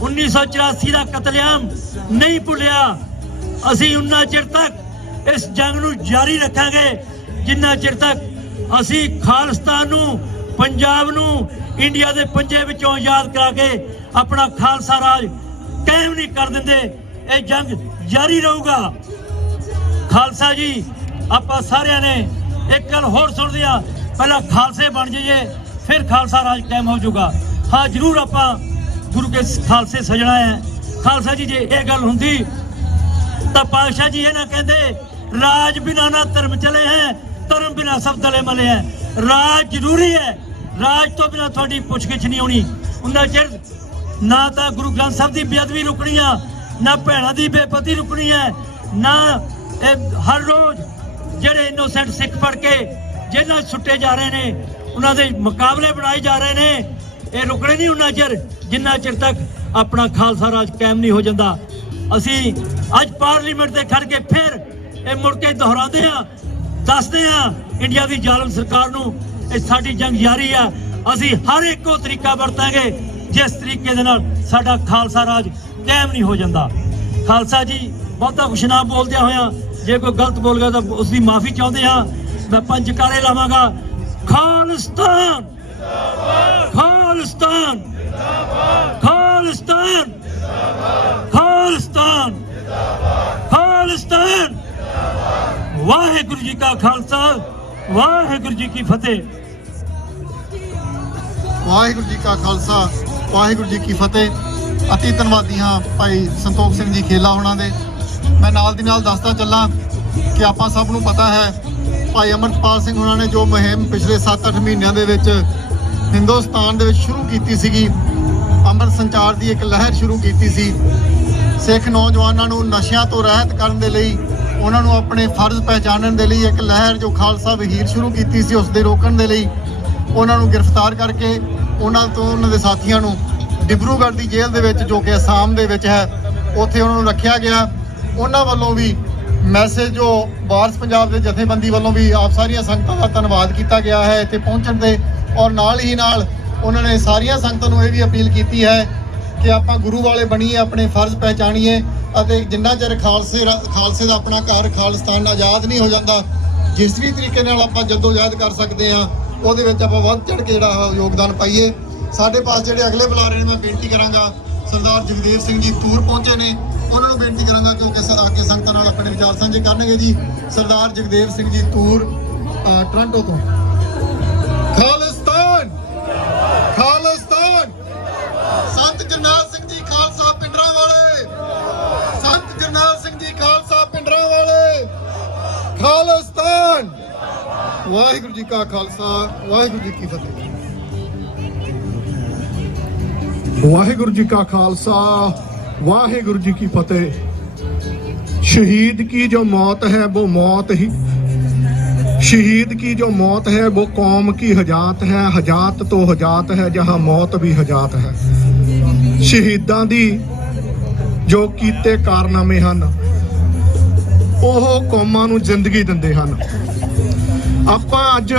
1984 ਦਾ ਕਤਲੇਆਮ ਨਹੀਂ ਭੁੱਲਿਆ। ਅਸੀਂ ਉਨਾ ਚਿਰ ਤੱਕ ਇਸ ਜੰਗ ਨੂੰ ਜਾਰੀ ਰੱਖਾਂਗੇ ਜਿੰਨਾ ਚਿਰ ਤੱਕ ਅਸੀਂ ਖਾਲਿਸਤਾਨ ਨੂੰ, ਪੰਜਾਬ ਨੂੰ ਇੰਡੀਆ ਦੇ ਪੰਜੇ ਵਿੱਚੋਂ ਆਜ਼ਾਦ ਕਰਾ ਕੇ ਆਪਣਾ ਖਾਲਸਾ ਰਾਜ ਕਾਇਮ ਨਹੀਂ ਕਰ ਦਿੰਦੇ। ਇਹ ਜੰਗ ਜਾਰੀ ਰਹੂਗਾ। ਖਾਲਸਾ ਜੀ, ਆਪਾਂ ਸਾਰਿਆਂ ਨੇ ਇੱਕ ਗੱਲ ਹੋਰ ਸੁਣਦੇ ਆ, ਪਹਿਲਾਂ ਖਾਲਸੇ ਬਣ ਜਾਈਏ ਫਿਰ ਖਾਲਸਾ ਰਾਜ ਕਾਇਮ ਹੋ ਜਾਊਗਾ। ਹਾਂ ਜ਼ਰੂਰ ਆਪਾਂ ਗੁਰੂ ਕੇ ਖਾਲਸੇ ਸਜਣਾ ਹੈ। ਖਾਲਸਾ ਜੀ, ਜੇ ਇਹ ਗੱਲ ਹੁੰਦੀ ਤਾਂ ਪਾਤਸ਼ਾਹ ਜੀ ਇਹ ਨਾ ਕਹਿੰਦੇ ਰਾਜ ਬਿਨਾ ਨਾ ਧਰਮ ਚਲੇ ਹੈ, ਧਰਮ ਬਿਨਾ ਸਭ ਦਲੇ ਮਲੇ ਹੈ। ਰਾਜ ਜ਼ਰੂਰੀ ਹੈ, ਰਾਜ ਤੋਂ ਬਿਨਾ ਤੁਹਾਡੀ ਪੁੱਛਗਿੱਛ ਨਹੀਂ ਹੋਣੀ। ਉਹਨਾਂ ਚਿਰ ਨਾ ਤਾਂ ਗੁਰੂ ਗ੍ਰੰਥ ਸਾਹਿਬ ਦੀ ਬੇਅਦਬੀ ਰੁਕਣੀ ਆ, ਨਾ ਭੈਣਾਂ ਦੀ ਬੇਪਤੀ ਰੁਕਣੀ ਹੈ, ਨਾ ਇਹ ਹਰ ਰੋਜ਼ ਜਿਹੜੇ ਇਨੋਸੈਂਟ ਸਿੱਖ ਫੜ ਕੇ ਜੇਲ੍ਹਾਂ 'ਚ ਸੁੱਟੇ ਜਾ ਰਹੇ ਨੇ, ਉਹਨਾਂ ਦੇ ਮੁਕਾਬਲੇ ਬਣਾਏ ਜਾ ਰਹੇ ਨੇ। ਇਹ ਰੁਕਣੇ ਨਹੀਂ ਉਹਨਾਂ ਚਿਰ ਜਿੰਨਾ ਚਿਰ ਤੱਕ ਆਪਣਾ ਖਾਲਸਾ ਰਾਜ ਕਾਇਮ ਨਹੀਂ ਹੋ ਜਾਂਦਾ। ਅਸੀਂ ਅੱਜ ਪਾਰਲੀਮੈਂਟ ਤੇ ਖੜ ਕੇ ਫਿਰ ਇਹ ਮੁੜ ਕੇ ਦੁਹਰਾਉਂਦੇ ਆ, ਦੱਸਦੇ ਆ ਇੰਡੀਆ ਦੀ ਜ਼ਾਲਮ ਸਰਕਾਰ ਨੂੰ ਇਹ ਸਾਡੀ ਜੰਗ ਜਾਰੀ ਆ। ਅਸੀਂ ਹਰ ਇੱਕੋ ਤਰੀਕਾ ਵਰਤਾਂਗੇ ਜਿਸ ਤਰੀਕੇ ਦੇ ਨਾਲ ਸਾਡਾ ਖਾਲਸਾ ਰਾਜ ਕਾਇਮ ਨਹੀਂ ਹੋ ਜਾਂਦਾ। ਖਾਲਸਾ ਜੀ, ਬਹੁਤਾ ਕੁਛ ਨਾ ਬੋਲਦਿਆਂ ਹੋਇਆ ਜੇ ਕੋਈ ਗਲਤ ਬੋਲ ਗਿਆ ਤਾਂ ਉਸ ਦੀ ਮਾਫੀ ਚਾਹੁੰਦੇ ਹਾਂ। ਮੈਂ ਪੰਜ ਜਕਾਰੇ ਲਾਵਾਂਗਾ। ਖਾਲਿਸਤਾਨ ਖਾਲਿਸਤਾਨ ਖਾਲਿਸਤਾਨ ਖਾਲਿਸਤਾਨ ਖਾਲਿਸਤਾਨ। ਵਾਹਿਗੁਰੂ ਜੀ ਕਾ ਖਾਲਸਾ, ਵਾਹਿਗੁਰੂ ਜੀ ਕੀ ਫਤਿਹ। ਵਾਹਿਗੁਰੂ ਜੀ ਕਾ ਖਾਲਸਾ, ਵਾਹਿਗੁਰੂ ਜੀ ਕੀ ਫਤਿਹ। ਅਤੀ ਧੰਨਵਾਦੀ ਹਾਂ ਭਾਈ ਸੰਤੋਖ ਸਿੰਘ ਜੀ ਖੇਲਾ ਹੋਣਾ ਦੇ। ਮੈਂ ਨਾਲ ਦੀ ਨਾਲ ਦੱਸਦਾ ਚੱਲਾਂ ਕਿ ਆਪਾਂ ਸਭ ਨੂੰ ਪਤਾ ਹੈ ਭਾਈ ਅਮਰਪਾਲ ਸਿੰਘ ਉਹਨਾਂ ਨੇ ਜੋ ਮੁਹਿੰਮ ਪਿਛਲੇ 7-8 ਮਹੀਨਿਆਂ ਦੇ ਵਿੱਚ ਹਿੰਦੁਸਤਾਨ ਦੇ ਵਿੱਚ ਸ਼ੁਰੂ ਕੀਤੀ ਸੀਗੀ, ਅੰਮ੍ਰਿਤ ਸੰਚਾਰ ਦੀ ਇੱਕ ਲਹਿਰ ਸ਼ੁਰੂ ਕੀਤੀ ਸੀ। ਸਿੱਖ ਨੌਜਵਾਨਾਂ ਨੂੰ ਨਸ਼ਿਆਂ ਤੋਂ ਰਹਿਤ ਕਰਨ ਦੇ ਲਈ, ਉਹਨਾਂ ਨੂੰ ਆਪਣੇ ਫਰਜ਼ ਪਹਿਚਾਨਣ ਦੇ ਲਈ ਇੱਕ ਲਹਿਰ ਜੋ ਖਾਲਸਾ ਵਹੀਰ ਸ਼ੁਰੂ ਕੀਤੀ ਸੀ, ਉਸ ਦੇ ਰੋਕਣ ਦੇ ਲਈ ਉਹਨਾਂ ਨੂੰ ਗ੍ਰਿਫਤਾਰ ਕਰਕੇ ਉਹਨਾਂ ਤੋਂ ਉਹਨਾਂ ਦੇ ਸਾਥੀਆਂ ਨੂੰ ਡਿਬਰੂਗੜ੍ਹ ਦੀ ਜੇਲ੍ਹ ਦੇ ਵਿੱਚ, ਜੋ ਕਿ ਅਸਾਮ ਦੇ ਵਿੱਚ ਹੈ, ਉੱਥੇ ਉਹਨਾਂ ਨੂੰ ਰੱਖਿਆ ਗਿਆ। ਉਹਨਾਂ ਵੱਲੋਂ ਵੀ ਮੈਸੇਜ ਜੋ ਵਾਰਸ ਪੰਜਾਬ ਦੇ ਜਥੇਬੰਦੀ ਵੱਲੋਂ ਵੀ ਆਪ ਸਾਰੀਆਂ ਸੰਗਤਾਂ ਦਾ ਧੰਨਵਾਦ ਕੀਤਾ ਗਿਆ ਹੈ ਇੱਥੇ ਪਹੁੰਚਣ ਦੇ। ਔਰ ਨਾਲ ਹੀ ਨਾਲ ਉਹਨਾਂ ਨੇ ਸਾਰੀਆਂ ਸੰਗਤਾਂ ਨੂੰ ਇਹ ਵੀ ਅਪੀਲ ਕੀਤੀ ਹੈ ਕਿ ਆਪਾਂ ਗੁਰੂ ਵਾਲੇ ਬਣੀਏ, ਆਪਣੇ ਫਰਜ਼ ਪਹਿਚਾਣੀਏ ਅਤੇ ਜਿੰਨਾ ਚਿਰ ਖਾਲਸੇ ਦਾ ਆਪਣਾ ਘਰ ਖਾਲਿਸਤਾਨ ਆਜ਼ਾਦ ਨਹੀਂ ਹੋ ਜਾਂਦਾ, ਜਿਸ ਵੀ ਤਰੀਕੇ ਨਾਲ ਆਪਾਂ ਜਦੋਜਹਿਦ ਕਰ ਸਕਦੇ ਹਾਂ ਉਹਦੇ ਵਿੱਚ ਆਪਾਂ ਵੱਧ ਚੜ੍ਹ ਕੇ ਜਿਹੜਾ ਯੋਗਦਾਨ ਪਾਈਏ। ਸਾਡੇ ਪਾਸ ਜਿਹੜੇ ਅਗਲੇ ਬੁਲਾਰੇ ਨੇ, ਮੈਂ ਬੇਨਤੀ ਕਰਾਂਗਾ ਸਰਦਾਰ ਜਗਦੇਵ ਸਿੰਘ ਜੀ ਤੂਰ ਪਹੁੰਚੇ ਨੇ, ਉਹਨਾਂ ਨੂੰ ਬੇਨਤੀ ਕਰਾਂਗਾ ਕਿਉਂਕਿ ਆ ਕੇ ਸੰਗਤਾਂ ਨਾਲ ਆਪਣੇ ਵਿਚਾਰ ਸਾਂਝੇ ਕਰਨਗੇ ਜੀ। ਸਰਦਾਰ ਜਗਦੇਵ ਸਿੰਘ ਜੀ ਤੂਰ ਟੋਰਾਂਟੋ ਤੋਂ। ਖਾਲਿਸਤਾਨ ਖਾਲਿਸਤਾਨ। ਸੰਤ ਜਰਨੈਲ ਸਿੰਘ ਜੀ ਖਾਲਸਾ ਪਿੰਡਰਾਂ ਵਾਲੇ, ਸੰਤ ਜਰਨੈਲ ਸਿੰਘ ਜੀ ਖਾਲਸਾ ਪਿੰਡਰਾਂ ਵਾਲੇ। ਖਾਲਿਸਤਾਨ। ਵਾਹਿਗੁਰੂ ਜੀ ਕਾ ਖਾਲਸਾ, ਵਾਹਿਗੁਰੂ ਜੀ ਕੀ ਫਤਿਹ। वाहिगुरु जी का खालसा, वाहिगुरु जी की फतेह। शहीद की जो मौत है वो मौत ही, शहीद की जो मौत है वो कौम की हजात है। हजात तो हजात है जहाँ मौत भी हजात है। शहीदां दी जो कीते कारनामे हन ਉਹ ਕੌਮਾਂ ਨੂੰ ਜ਼ਿੰਦਗੀ ਦਿੰਦੇ ਹਨ। ਆਪਾਂ ਅੱਜ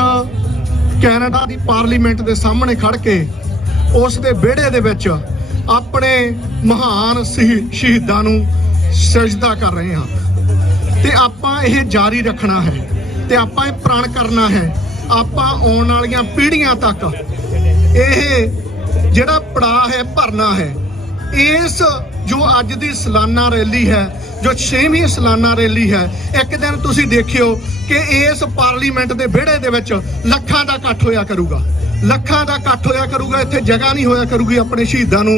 ਕੈਨੇਡਾ ਦੀ ਪਾਰਲੀਮੈਂਟ ਦੇ ਸਾਹਮਣੇ ਖੜ ਕੇ ਉਸ ਦੇ ਵਿਹੜੇ ਦੇ ਵਿੱਚ ਆਪਣੇ ਮਹਾਨ ਸ਼ਹੀਦਾਂ ਨੂੰ ਸਜਦਾ ਕਰ ਰਹੇ ਹਾਂ ਤੇ ਆਪਾਂ ਇਹ ਜਾਰੀ ਰੱਖਣਾ ਹੈ ਤੇ ਆਪਾਂ ਇਹ ਪ੍ਰਣ ਕਰਨਾ ਹੈ। ਆਪਾਂ ਆਉਣ ਵਾਲੀਆਂ ਪੀੜ੍ਹੀਆਂ ਤੱਕ ਇਹ ਜਿਹੜਾ ਪੜਾਅ ਹੈ ਭਰਨਾ ਹੈ। ਇਸ ਜੋ ਅੱਜ ਦੀ ਸਾਲਾਨਾ ਰੈਲੀ ਹੈ, ਜੋ 6ਵੀਂ ਸਾਲਾਨਾ ਰੈਲੀ ਹੈ, ਇੱਕ ਦਿਨ ਤੁਸੀਂ ਦੇਖਿਓ ਕਿ ਇਸ ਪਾਰਲੀਮੈਂਟ ਦੇ ਵਿਹੜੇ ਦੇ ਵਿੱਚ ਲੱਖਾਂ ਦਾ ਇਕੱਠ ਹੋਇਆ ਕਰੂਗਾ, ਲੱਖਾਂ ਦਾ ਇਕੱਠ ਹੋਇਆ ਕਰੂਗਾ। ਇੱਥੇ ਜਗ੍ਹਾ ਨਹੀਂ ਹੋਇਆ ਕਰੂਗੀ ਆਪਣੇ ਸ਼ਹੀਦਾਂ ਨੂੰ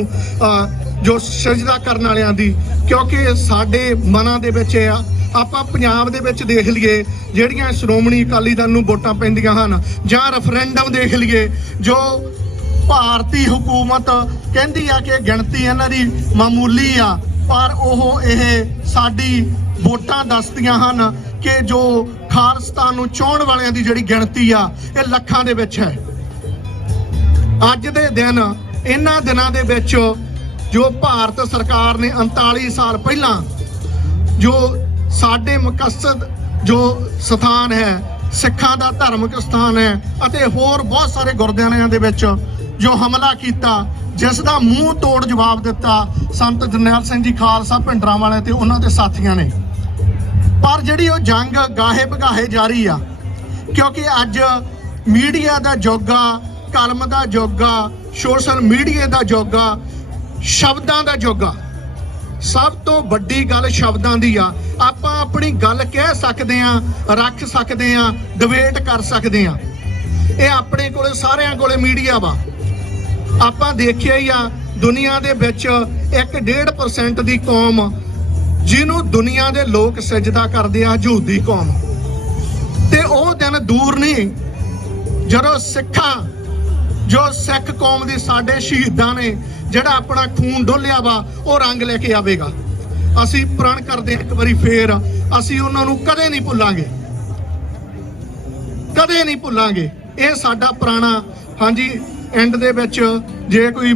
ਜੋ ਸਜਦਾ ਕਰਨ ਵਾਲਿਆਂ ਦੀ, ਕਿਉਂਕਿ ਸਾਡੇ ਮਨਾਂ ਦੇ ਵਿੱਚ ਇਹ ਆ ਆਪਾਂ ਪੰਜਾਬ ਦੇ ਵਿੱਚ ਦੇਖ ਲਈਏ ਜਿਹੜੀਆਂ ਸ਼੍ਰੋਮਣੀ ਅਕਾਲੀ ਦਲ ਨੂੰ ਵੋਟਾਂ ਪੈਂਦੀਆਂ ਹਨ, ਜਾਂ ਰੈਫਰੈਂਡਮ ਦੇਖ ਲਈਏ ਜੋ ਭਾਰਤੀ ਹੁਕੂਮਤ ਕਹਿੰਦੀ ਆ ਕਿ ਗਿਣਤੀ ਇਹਨਾਂ ਦੀ ਮਾਮੂਲੀ ਆ, ਪਰ ਉਹ ਇਹ ਸਾਡੀ ਵੋਟਾਂ ਦੱਸਦੀਆਂ ਹਨ ਕਿ ਜੋ ਖਾਲਿਸਤਾਨ ਨੂੰ ਚਾਹੁਣ ਵਾਲਿਆਂ ਦੀ ਜਿਹੜੀ ਗਿਣਤੀ ਆ ਇਹ ਲੱਖਾਂ ਦੇ ਵਿੱਚ ਹੈ। ਅੱਜ ਦੇ ਦਿਨ ਇਹਨਾਂ ਦਿਨਾਂ ਦੇ ਵਿੱਚ ਜੋ ਭਾਰਤ ਸਰਕਾਰ ਨੇ 39 ਸਾਲ ਪਹਿਲਾਂ ਜੋ ਸਾਡੇ ਮੁਕੱਸਦ ਜੋ ਸਥਾਨ ਹੈ, ਸਿੱਖਾਂ ਦਾ ਧਾਰਮਿਕ ਸਥਾਨ ਹੈ ਅਤੇ ਹੋਰ ਬਹੁਤ ਸਾਰੇ ਗੁਰਦੁਆਰਿਆਂ ਦੇ ਵਿੱਚ ਜੋ ਹਮਲਾ ਕੀਤਾ, ਜਿਸ ਦਾ ਮੂੰਹ ਤੋੜ ਜਵਾਬ ਦਿੱਤਾ ਸੰਤ ਜਰਨੈਲ ਸਿੰਘ ਜੀ ਖਾਲਸਾ ਭਿੰਡਰਾਂਵਾਲੇ ਤੇ ਉਹਨਾਂ ਦੇ ਸਾਥੀਆਂ ਨੇ। ਪਰ ਜਿਹੜੀ ਉਹ ਜੰਗ ਗਾਹੇ ਭਗਾਹੇ ਜਾਰੀ ਆ, ਕਿਉਂਕਿ ਅੱਜ ਮੀਡੀਆ ਦਾ ਯੁੱਗ ਆ, ਕਲਮ ਦਾ ਯੁੱਗ ਆ, ਸੋਸ਼ਲ ਮੀਡੀਆ ਦਾ ਯੁੱਗ ਆ, ਸ਼ਬਦਾਂ ਦਾ ਯੁੱਗ ਆ। ਸਭ ਤੋਂ ਵੱਡੀ ਗੱਲ ਸ਼ਬਦਾਂ ਦੀ ਆ। ਆਪਾਂ ਆਪਣੀ ਗੱਲ ਕਹਿ ਸਕਦੇ ਆ, ਰੱਖ ਸਕਦੇ ਆ, ਡਿਬੇਟ ਕਰ ਸਕਦੇ ਆ। ਇਹ ਆਪਣੇ ਕੋਲੇ ਸਾਰਿਆਂ ਕੋਲੇ ਮੀਡੀਆ ਵਾ। ਆਪਾਂ ਦੇਖਿਆ ਹੀ ਆ ਦੁਨੀਆ ਦੇ ਵਿੱਚ 1.5% ਦੀ ਕੌਮ ਜਿਹਨੂੰ ਦੁਨੀਆ ਦੇ ਲੋਕ ਸਜਦਾ ਕਰਦੇ ਆ, ਯਹੂਦੀ ਕੌਮ। ਤੇ ਉਹ ਦਿਨ ਦੂਰ ਨਹੀਂ ਜਦੋਂ ਜੋ ਸਿੱਖ ਕੌਮ ਦੀ ਸਾਡੇ ਸ਼ਹੀਦਾਂ ਨੇ ਜਿਹੜਾ ਆਪਣਾ ਖੂਨ ਡੋਲਿਆ ਵਾ ਉਹ ਰੰਗ ਲੈ ਕੇ ਆਵੇਗਾ। ਅਸੀਂ ਪ੍ਰਣ ਕਰਦੇ ਇੱਕ ਵਾਰੀ ਫੇਰ, ਅਸੀਂ ਉਹਨਾਂ ਨੂੰ ਕਦੇ ਨਹੀਂ ਭੁੱਲਾਂਗੇ, ਕਦੇ ਨਹੀਂ ਭੁੱਲਾਂਗੇ। ਇਹ ਸਾਡਾ ਪੁਰਾਣਾ। ਹਾਂਜੀ, ਐਂਡ ਦੇ ਵਿੱਚ ਜੇ ਕੋਈ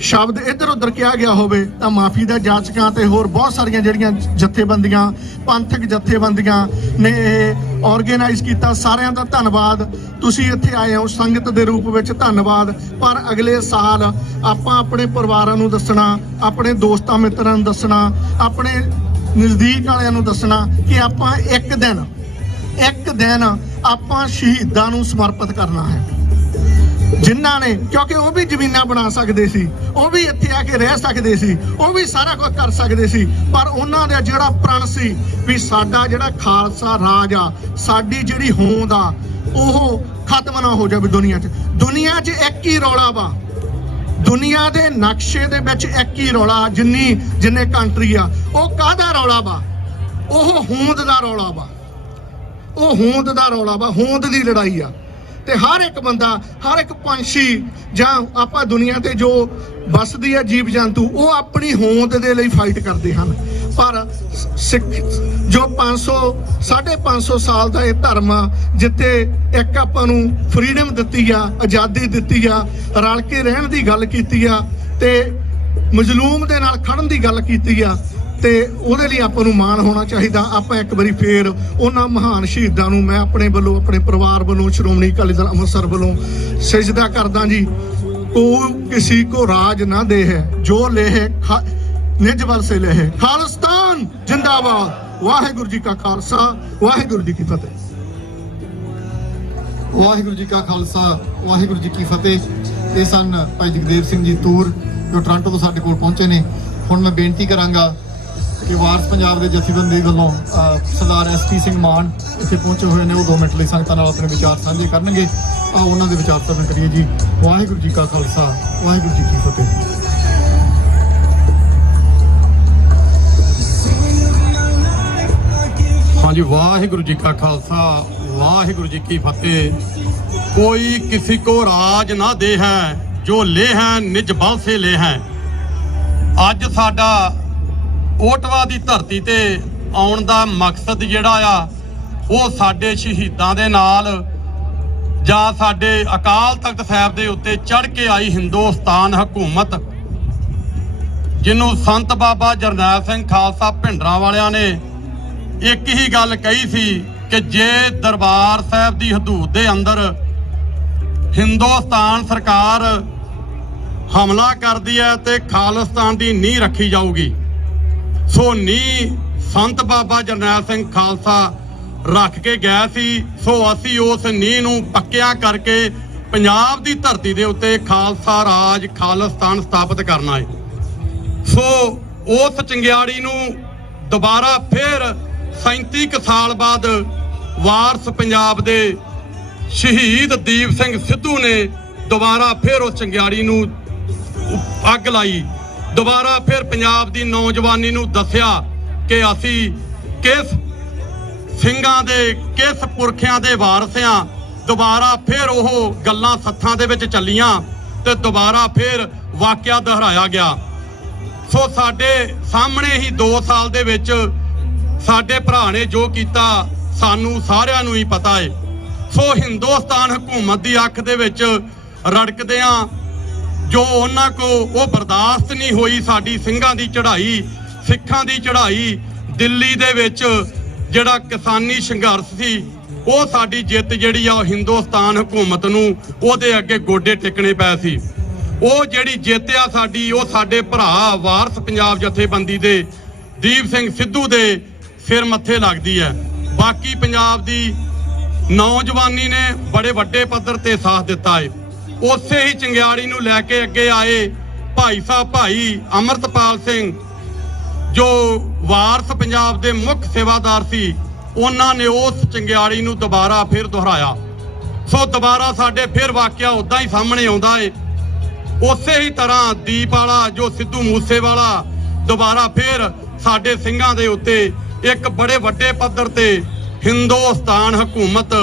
ਸ਼ਬਦ ਇੱਧਰ ਉੱਧਰ ਕਿਹਾ ਗਿਆ ਹੋਵੇ ਤਾਂ ਮਾਫੀ ਦਾ ਜਾਚਕਾਂ ਤੇ ਹੋਰ ਬਹੁਤ ਸਾਰੀਆਂ ਜਿਹੜੀਆਂ ਜਥੇਬੰਦੀਆਂ, ਪੰਥਕ ਜਥੇਬੰਦੀਆਂ ਨੇ ਇਹ ਆਰਗੇਨਾਈਜ਼ ਕੀਤਾ, ਸਾਰਿਆਂ ਦਾ ਧੰਨਵਾਦ। ਤੁਸੀਂ ਇੱਥੇ ਆਏ ਹੋ ਸੰਗਤ ਦੇ ਰੂਪ ਵਿੱਚ, ਧੰਨਵਾਦ। ਪਰ ਅਗਲੇ ਸਾਲ ਆਪਾਂ ਆਪਣੇ ਪਰਿਵਾਰਾਂ ਨੂੰ ਦੱਸਣਾ, ਆਪਣੇ ਦੋਸਤਾਂ ਮਿੱਤਰਾਂ ਨੂੰ ਦੱਸਣਾ, ਆਪਣੇ ਨਜ਼ਦੀਕ ਵਾਲਿਆਂ ਨੂੰ ਦੱਸਣਾ ਕਿ ਆਪਾਂ ਇੱਕ ਦਿਨ ਆਪਾਂ ਸ਼ਹੀਦਾਂ ਨੂੰ ਸਮਰਪਿਤ ਕਰਨਾ ਹੈ, ਜਿਨ੍ਹਾਂ ਨੇ, ਕਿਉਂਕਿ ਉਹ ਵੀ ਜ਼ਮੀਨਾਂ ਬਣਾ ਸਕਦੇ ਸੀ, ਉਹ ਵੀ ਇੱਥੇ ਆ ਕੇ ਰਹਿ ਸਕਦੇ ਸੀ, ਉਹ ਵੀ ਸਾਰਾ ਕੁਝ ਕਰ ਸਕਦੇ ਸੀ, ਪਰ ਉਹਨਾਂ ਦਾ ਜਿਹੜਾ ਪ੍ਰਣ ਸੀ ਵੀ ਸਾਡਾ ਜਿਹੜਾ ਖਾਲਸਾ ਰਾਜ ਆ, ਸਾਡੀ ਜਿਹੜੀ ਹੋਂਦ ਆ ਉਹ ਖਤਮ ਨਾ ਹੋ ਜਾਵੇ ਦੁਨੀਆ 'ਚ। ਦੁਨੀਆ 'ਚ ਇੱਕ ਹੀ ਰੌਲਾ ਵਾ, ਦੁਨੀਆ ਦੇ ਨਕਸ਼ੇ ਦੇ ਵਿੱਚ ਇੱਕ ਹੀ ਰੌਲਾ, ਜਿੰਨੇ ਕੰਟਰੀ ਆ, ਉਹ ਕਾਹਦਾ ਰੌਲਾ ਵਾ? ਉਹ ਹੋਂਦ ਦਾ ਰੌਲਾ ਵਾ, ਉਹ ਹੋਂਦ ਦਾ ਰੌਲਾ ਵਾ, ਹੋਂਦ ਦੀ ਲੜਾਈ ਆ। ਤੇ ਹਰ ਇੱਕ ਬੰਦਾ, ਹਰ ਇੱਕ ਪੰਛੀ ਜਾਂ ਆਪਾਂ ਦੁਨੀਆ ਤੇ ਜੋ ਵੱਸਦੀ ਹੈ ਜੀਵ ਜੰਤੂ, ਉਹ ਆਪਣੀ ਹੋਂਦ ਦੇ ਲਈ ਫਾਈਟ ਕਰਦੇ ਹਨ। ਪਰ ਸਿੱਖ ਜੋ 550 ਸਾਲ ਦਾ ਇਹ ਧਰਮ ਆ, ਜਿੱਥੇ ਇੱਕ ਆਪਾਂ ਨੂੰ ਫਰੀडम ਦਿੱਤੀ ਆ, ਆਜ਼ਾਦੀ ਦਿੱਤੀ ਆ, ਰਲ ਕੇ ਰਹਿਣ ਦੀ ਗੱਲ ਕੀਤੀ ਆ ਤੇ ਮਜ਼ਲੂਮ ਦੇ ਨਾਲ ਖੜਨ ਦੀ ਗੱਲ ਕੀਤੀ ਆ, ਤੇ ਉਹਦੇ ਲਈ ਆਪਾਂ ਨੂੰ ਮਾਣ ਹੋਣਾ ਚਾਹੀਦਾ। ਆਪਾਂ ਇੱਕ ਵਾਰੀ ਫੇਰ ਉਹਨਾਂ ਮਹਾਨ ਸ਼ਹੀਦਾਂ ਨੂੰ ਮੈਂ ਆਪਣੇ ਵੱਲੋਂ, ਆਪਣੇ ਪਰਿਵਾਰ ਵੱਲੋਂ, ਸ਼੍ਰੋਮਣੀ ਅਕਾਲੀ ਦਲ ਅੰਮ੍ਰਿਤਸਰ ਵੱਲੋਂ ਸਜਦਾ ਕਰਦਾ ਜੀ। ਕੋਈ ਕਿਸੇ ਕੋ ਰਾਜ ਨਾ ਦੇ ਹੈ ਜੋ ਲੇਹ ਨਿਜ ਬਲ ਸੇ ਲੇਹ। ਖਾਲਿਸਤਾਨ ਜਿੰਦਾਬਾਦ। ਵਾਹਿਗੁਰੂ ਜੀ ਕਾ ਖਾਲਸਾ, ਵਾਹਿਗੁਰੂ ਜੀ ਕੀ ਫਤਿਹ। ਵਾਹਿਗੁਰੂ ਜੀ ਕਾ ਖਾਲਸਾ, ਵਾਹਿਗੁਰੂ ਜੀ ਕੀ ਫਤਿਹ। ਇਹ ਸਨ ਭਾਈ ਜਗਦੇਵ ਸਿੰਘ ਜੀ ਤੂਰ ਜੋ ਟੋਰਾਂਟੋ ਤੋਂ ਸਾਡੇ ਕੋਲ ਪਹੁੰਚੇ ਨੇ। ਹੁਣ ਮੈਂ ਬੇਨਤੀ ਕਰਾਂਗਾ ਕਿ ਵਾਰਸ ਪੰਜਾਬ ਦੇ ਜਥੇਬੰਦੀ ਵੱਲੋਂ ਸਰਦਾਰ SP ਸਿੰਘ ਮਾਨ ਇੱਥੇ ਪਹੁੰਚੇ ਹੋਏ ਨੇ, ਉਹ 2 ਮਿੰਟ ਲਈ ਸੰਗਤਾਂ ਨਾਲ ਆਪਣੇ ਵਿਚਾਰ ਸਾਂਝੇ ਕਰਨਗੇ। ਆਓ ਉਹਨਾਂ ਦੇ ਵਿਚਾਰ ਸਾਂਝੇ ਕਰੀਏ ਜੀ। ਵਾਹਿਗੁਰੂ ਜੀ ਕਾ ਖਾਲਸਾ, ਵਾਹਿਗੁਰੂ ਜੀ ਕੀ ਫਤਿਹ। ਹਾਂਜੀ, ਵਾਹਿਗੁਰੂ ਜੀ ਕਾ ਖਾਲਸਾ, ਵਾਹਿਗੁਰੂ ਜੀ ਕੀ ਫਤਿਹ। ਕੋਈ किसी को राज ना दे है जो ले है निज बल से ले है। ਅੱਜ ਸਾਡਾ ਓਟਵਾ ਦੀ ਧਰਤੀ ਤੇ ਆਉਣ ਦਾ ਮਕਸਦ ਜਿਹੜਾ ਆ ਉਹ ਸਾਡੇ ਸ਼ਹੀਦਾਂ ਦੇ ਨਾਲ ਜਾਂ ਸਾਡੇ ਅਕਾਲ ਤਖਤ ਸਾਹਿਬ ਦੇ ਉੱਤੇ ਚੜ੍ਹ ਕੇ ਆਈ ਹਿੰਦੁਸਤਾਨ ਹਕੂਮਤ, ਜਿਹਨੂੰ ਸੰਤ ਬਾਬਾ ਜਰਨੈਲ ਸਿੰਘ ਖਾਲਸਾ ਭਿੰਡਰਾਂਵਾਲਿਆਂ ਨੇ ਇੱਕ ਹੀ ਗੱਲ ਕਹੀ ਸੀ ਕਿ ਜੇ ਦਰਬਾਰ ਸਾਹਿਬ ਦੀ ਹਦੂਦ ਦੇ ਅੰਦਰ ਹਿੰਦੁਸਤਾਨ ਸਰਕਾਰ ਹਮਲਾ ਕਰਦੀ ਹੈ ਤੇ ਖਾਲਿਸਤਾਨ ਦੀ ਨੀਂਹ ਰੱਖੀ ਜਾਊਗੀ। ਸੋ ਨੀਂਹ ਸੰਤ ਬਾਬਾ ਜਰਨੈਲ ਸਿੰਘ ਖਾਲਸਾ ਰੱਖ ਕੇ ਗਏ ਸੀ। ਸੋ ਅਸੀਂ ਉਸ ਨੀਂਹ ਨੂੰ ਪੱਕਿਆ ਕਰਕੇ ਪੰਜਾਬ ਦੀ ਧਰਤੀ ਦੇ ਉੱਤੇ ਖਾਲਸਾ ਰਾਜ, ਖਾਲਿਸਤਾਨ ਸਥਾਪਿਤ ਕਰਨਾ ਹੈ। ਸੋ ਉਸ ਚੰਗਿਆੜੀ ਨੂੰ ਦੁਬਾਰਾ ਫਿਰ 37 ਕੁ ਸਾਲ ਬਾਅਦ ਵਾਰਸ ਪੰਜਾਬ ਦੇ ਸ਼ਹੀਦ ਦੀਪ ਸਿੰਘ ਸਿੱਧੂ ਨੇ ਦੁਬਾਰਾ ਫਿਰ ਉਸ ਚੰਗਿਆੜੀ ਨੂੰ ਅੱਗ ਲਾਈ। ਦੁਬਾਰਾ ਫਿਰ ਪੰਜਾਬ ਦੀ ਨੌਜਵਾਨੀ ਨੂੰ ਦੱਸਿਆ ਕਿ ਅਸੀਂ ਕਿਸ ਸਿੰਘਾਂ ਦੇ ਕਿਸ ਪੁਰਖਿਆਂ ਦੇ ਵਾਰਸ ਆ। ਦੁਬਾਰਾ ਫਿਰ ਉਹ ਗੱਲਾਂ ਸੱਥਾਂ ਦੇ ਵਿੱਚ ਚੱਲੀਆਂ ਤੇ ਦੁਬਾਰਾ ਫਿਰ ਵਾਕਿਆ ਦੁਹਰਾਇਆ ਗਿਆ। ਸੋ ਸਾਡੇ ਸਾਹਮਣੇ ਹੀ 2 ਸਾਲ ਦੇ ਵਿੱਚ ਸਾਡੇ ਭਰਾ ਨੇ ਜੋ ਕੀਤਾ ਸਾਨੂੰ ਸਾਰਿਆਂ ਨੂੰ ਹੀ ਪਤਾ ਹੈ। ਸੋ ਹਿੰਦੁਸਤਾਨ ਹਕੂਮਤ ਦੀ ਅੱਖ ਦੇ ਵਿੱਚ ਰੜਕਦਿਆਂ ਜੋ ਉਹਨਾਂ ਕੋ ਉਹ ਬਰਦਾਸ਼ਤ ਨਹੀਂ ਹੋਈ ਸਾਡੀ ਸਿੰਘਾਂ ਦੀ ਚੜ੍ਹਾਈ, ਸਿੱਖਾਂ ਦੀ ਚੜ੍ਹਾਈ। ਦਿੱਲੀ ਦੇ ਵਿੱਚ ਜਿਹੜਾ ਕਿਸਾਨੀ ਸੰਘਰਸ਼ ਸੀ ਉਹ ਸਾਡੀ ਜਿੱਤ ਜਿਹੜੀ ਆ ਉਹ ਹਿੰਦੁਸਤਾਨ ਹਕੂਮਤ ਨੂੰ ਉਹਦੇ ਅੱਗੇ ਗੋਡੇ ਟੇਕਣੇ ਪਏ ਸੀ। ਉਹ ਜਿਹੜੀ ਜਿੱਤ ਆ ਸਾਡੀ ਉਹ ਸਾਡੇ ਭਰਾ ਵਾਰਸ ਪੰਜਾਬ ਜਥੇਬੰਦੀ ਦੇ ਦੀਪ ਸਿੰਘ ਸਿੱਧੂ ਦੇ ਸਿਰ ਮੱਥੇ ਲੱਗਦੀ ਹੈ। ਬਾਕੀ ਪੰਜਾਬ ਦੀ ਨੌਜਵਾਨੀ ਨੇ ਬੜੇ ਵੱਡੇ ਪੱਧਰ ਤੇ ਸਾਥ ਦਿੱਤਾ ਹੈ। ਉਸੇ ਹੀ ਚੰਗਿਆੜੀ ਨੂੰ ਲੈ ਕੇ ਅੱਗੇ ਆਏ ਭਾਈ ਸਾਹਿਬ ਭਾਈ ਅਮਰਤਪਾਲ ਸਿੰਘ ਜੋ ਵਾਰਸ ਪੰਜਾਬ ਦੇ ਮੁੱਖ ਸੇਵਾਦਾਰ ਸੀ। ਉਹਨਾਂ ਨੇ ਉਸ ਚੰਗਿਆੜੀ ਨੂੰ ਦੁਬਾਰਾ ਫਿਰ ਦੁਹਰਾਇਆ। ਸੋ ਦੁਬਾਰਾ ਸਾਡੇ ਫਿਰ ਵਾਕਿਆ ਉਦਾਂ ਹੀ ਸਾਹਮਣੇ ਆਉਂਦਾ ਏ। ਉਸੇ ਹੀ ਤਰ੍ਹਾਂ ਦੀਪ ਵਾਲਾ ਜੋ ਸਿੱਧੂ ਮੂਸੇਵਾਲਾ ਦੁਬਾਰਾ ਫਿਰ ਸਾਡੇ ਸਿੰਘਾਂ ਦੇ ਉੱਤੇ ਇੱਕ ਬੜੇ ਵੱਡੇ ਪੱਧਰ ਤੇ ਹਿੰਦੁਸਤਾਨ ਹਕੂਮਤ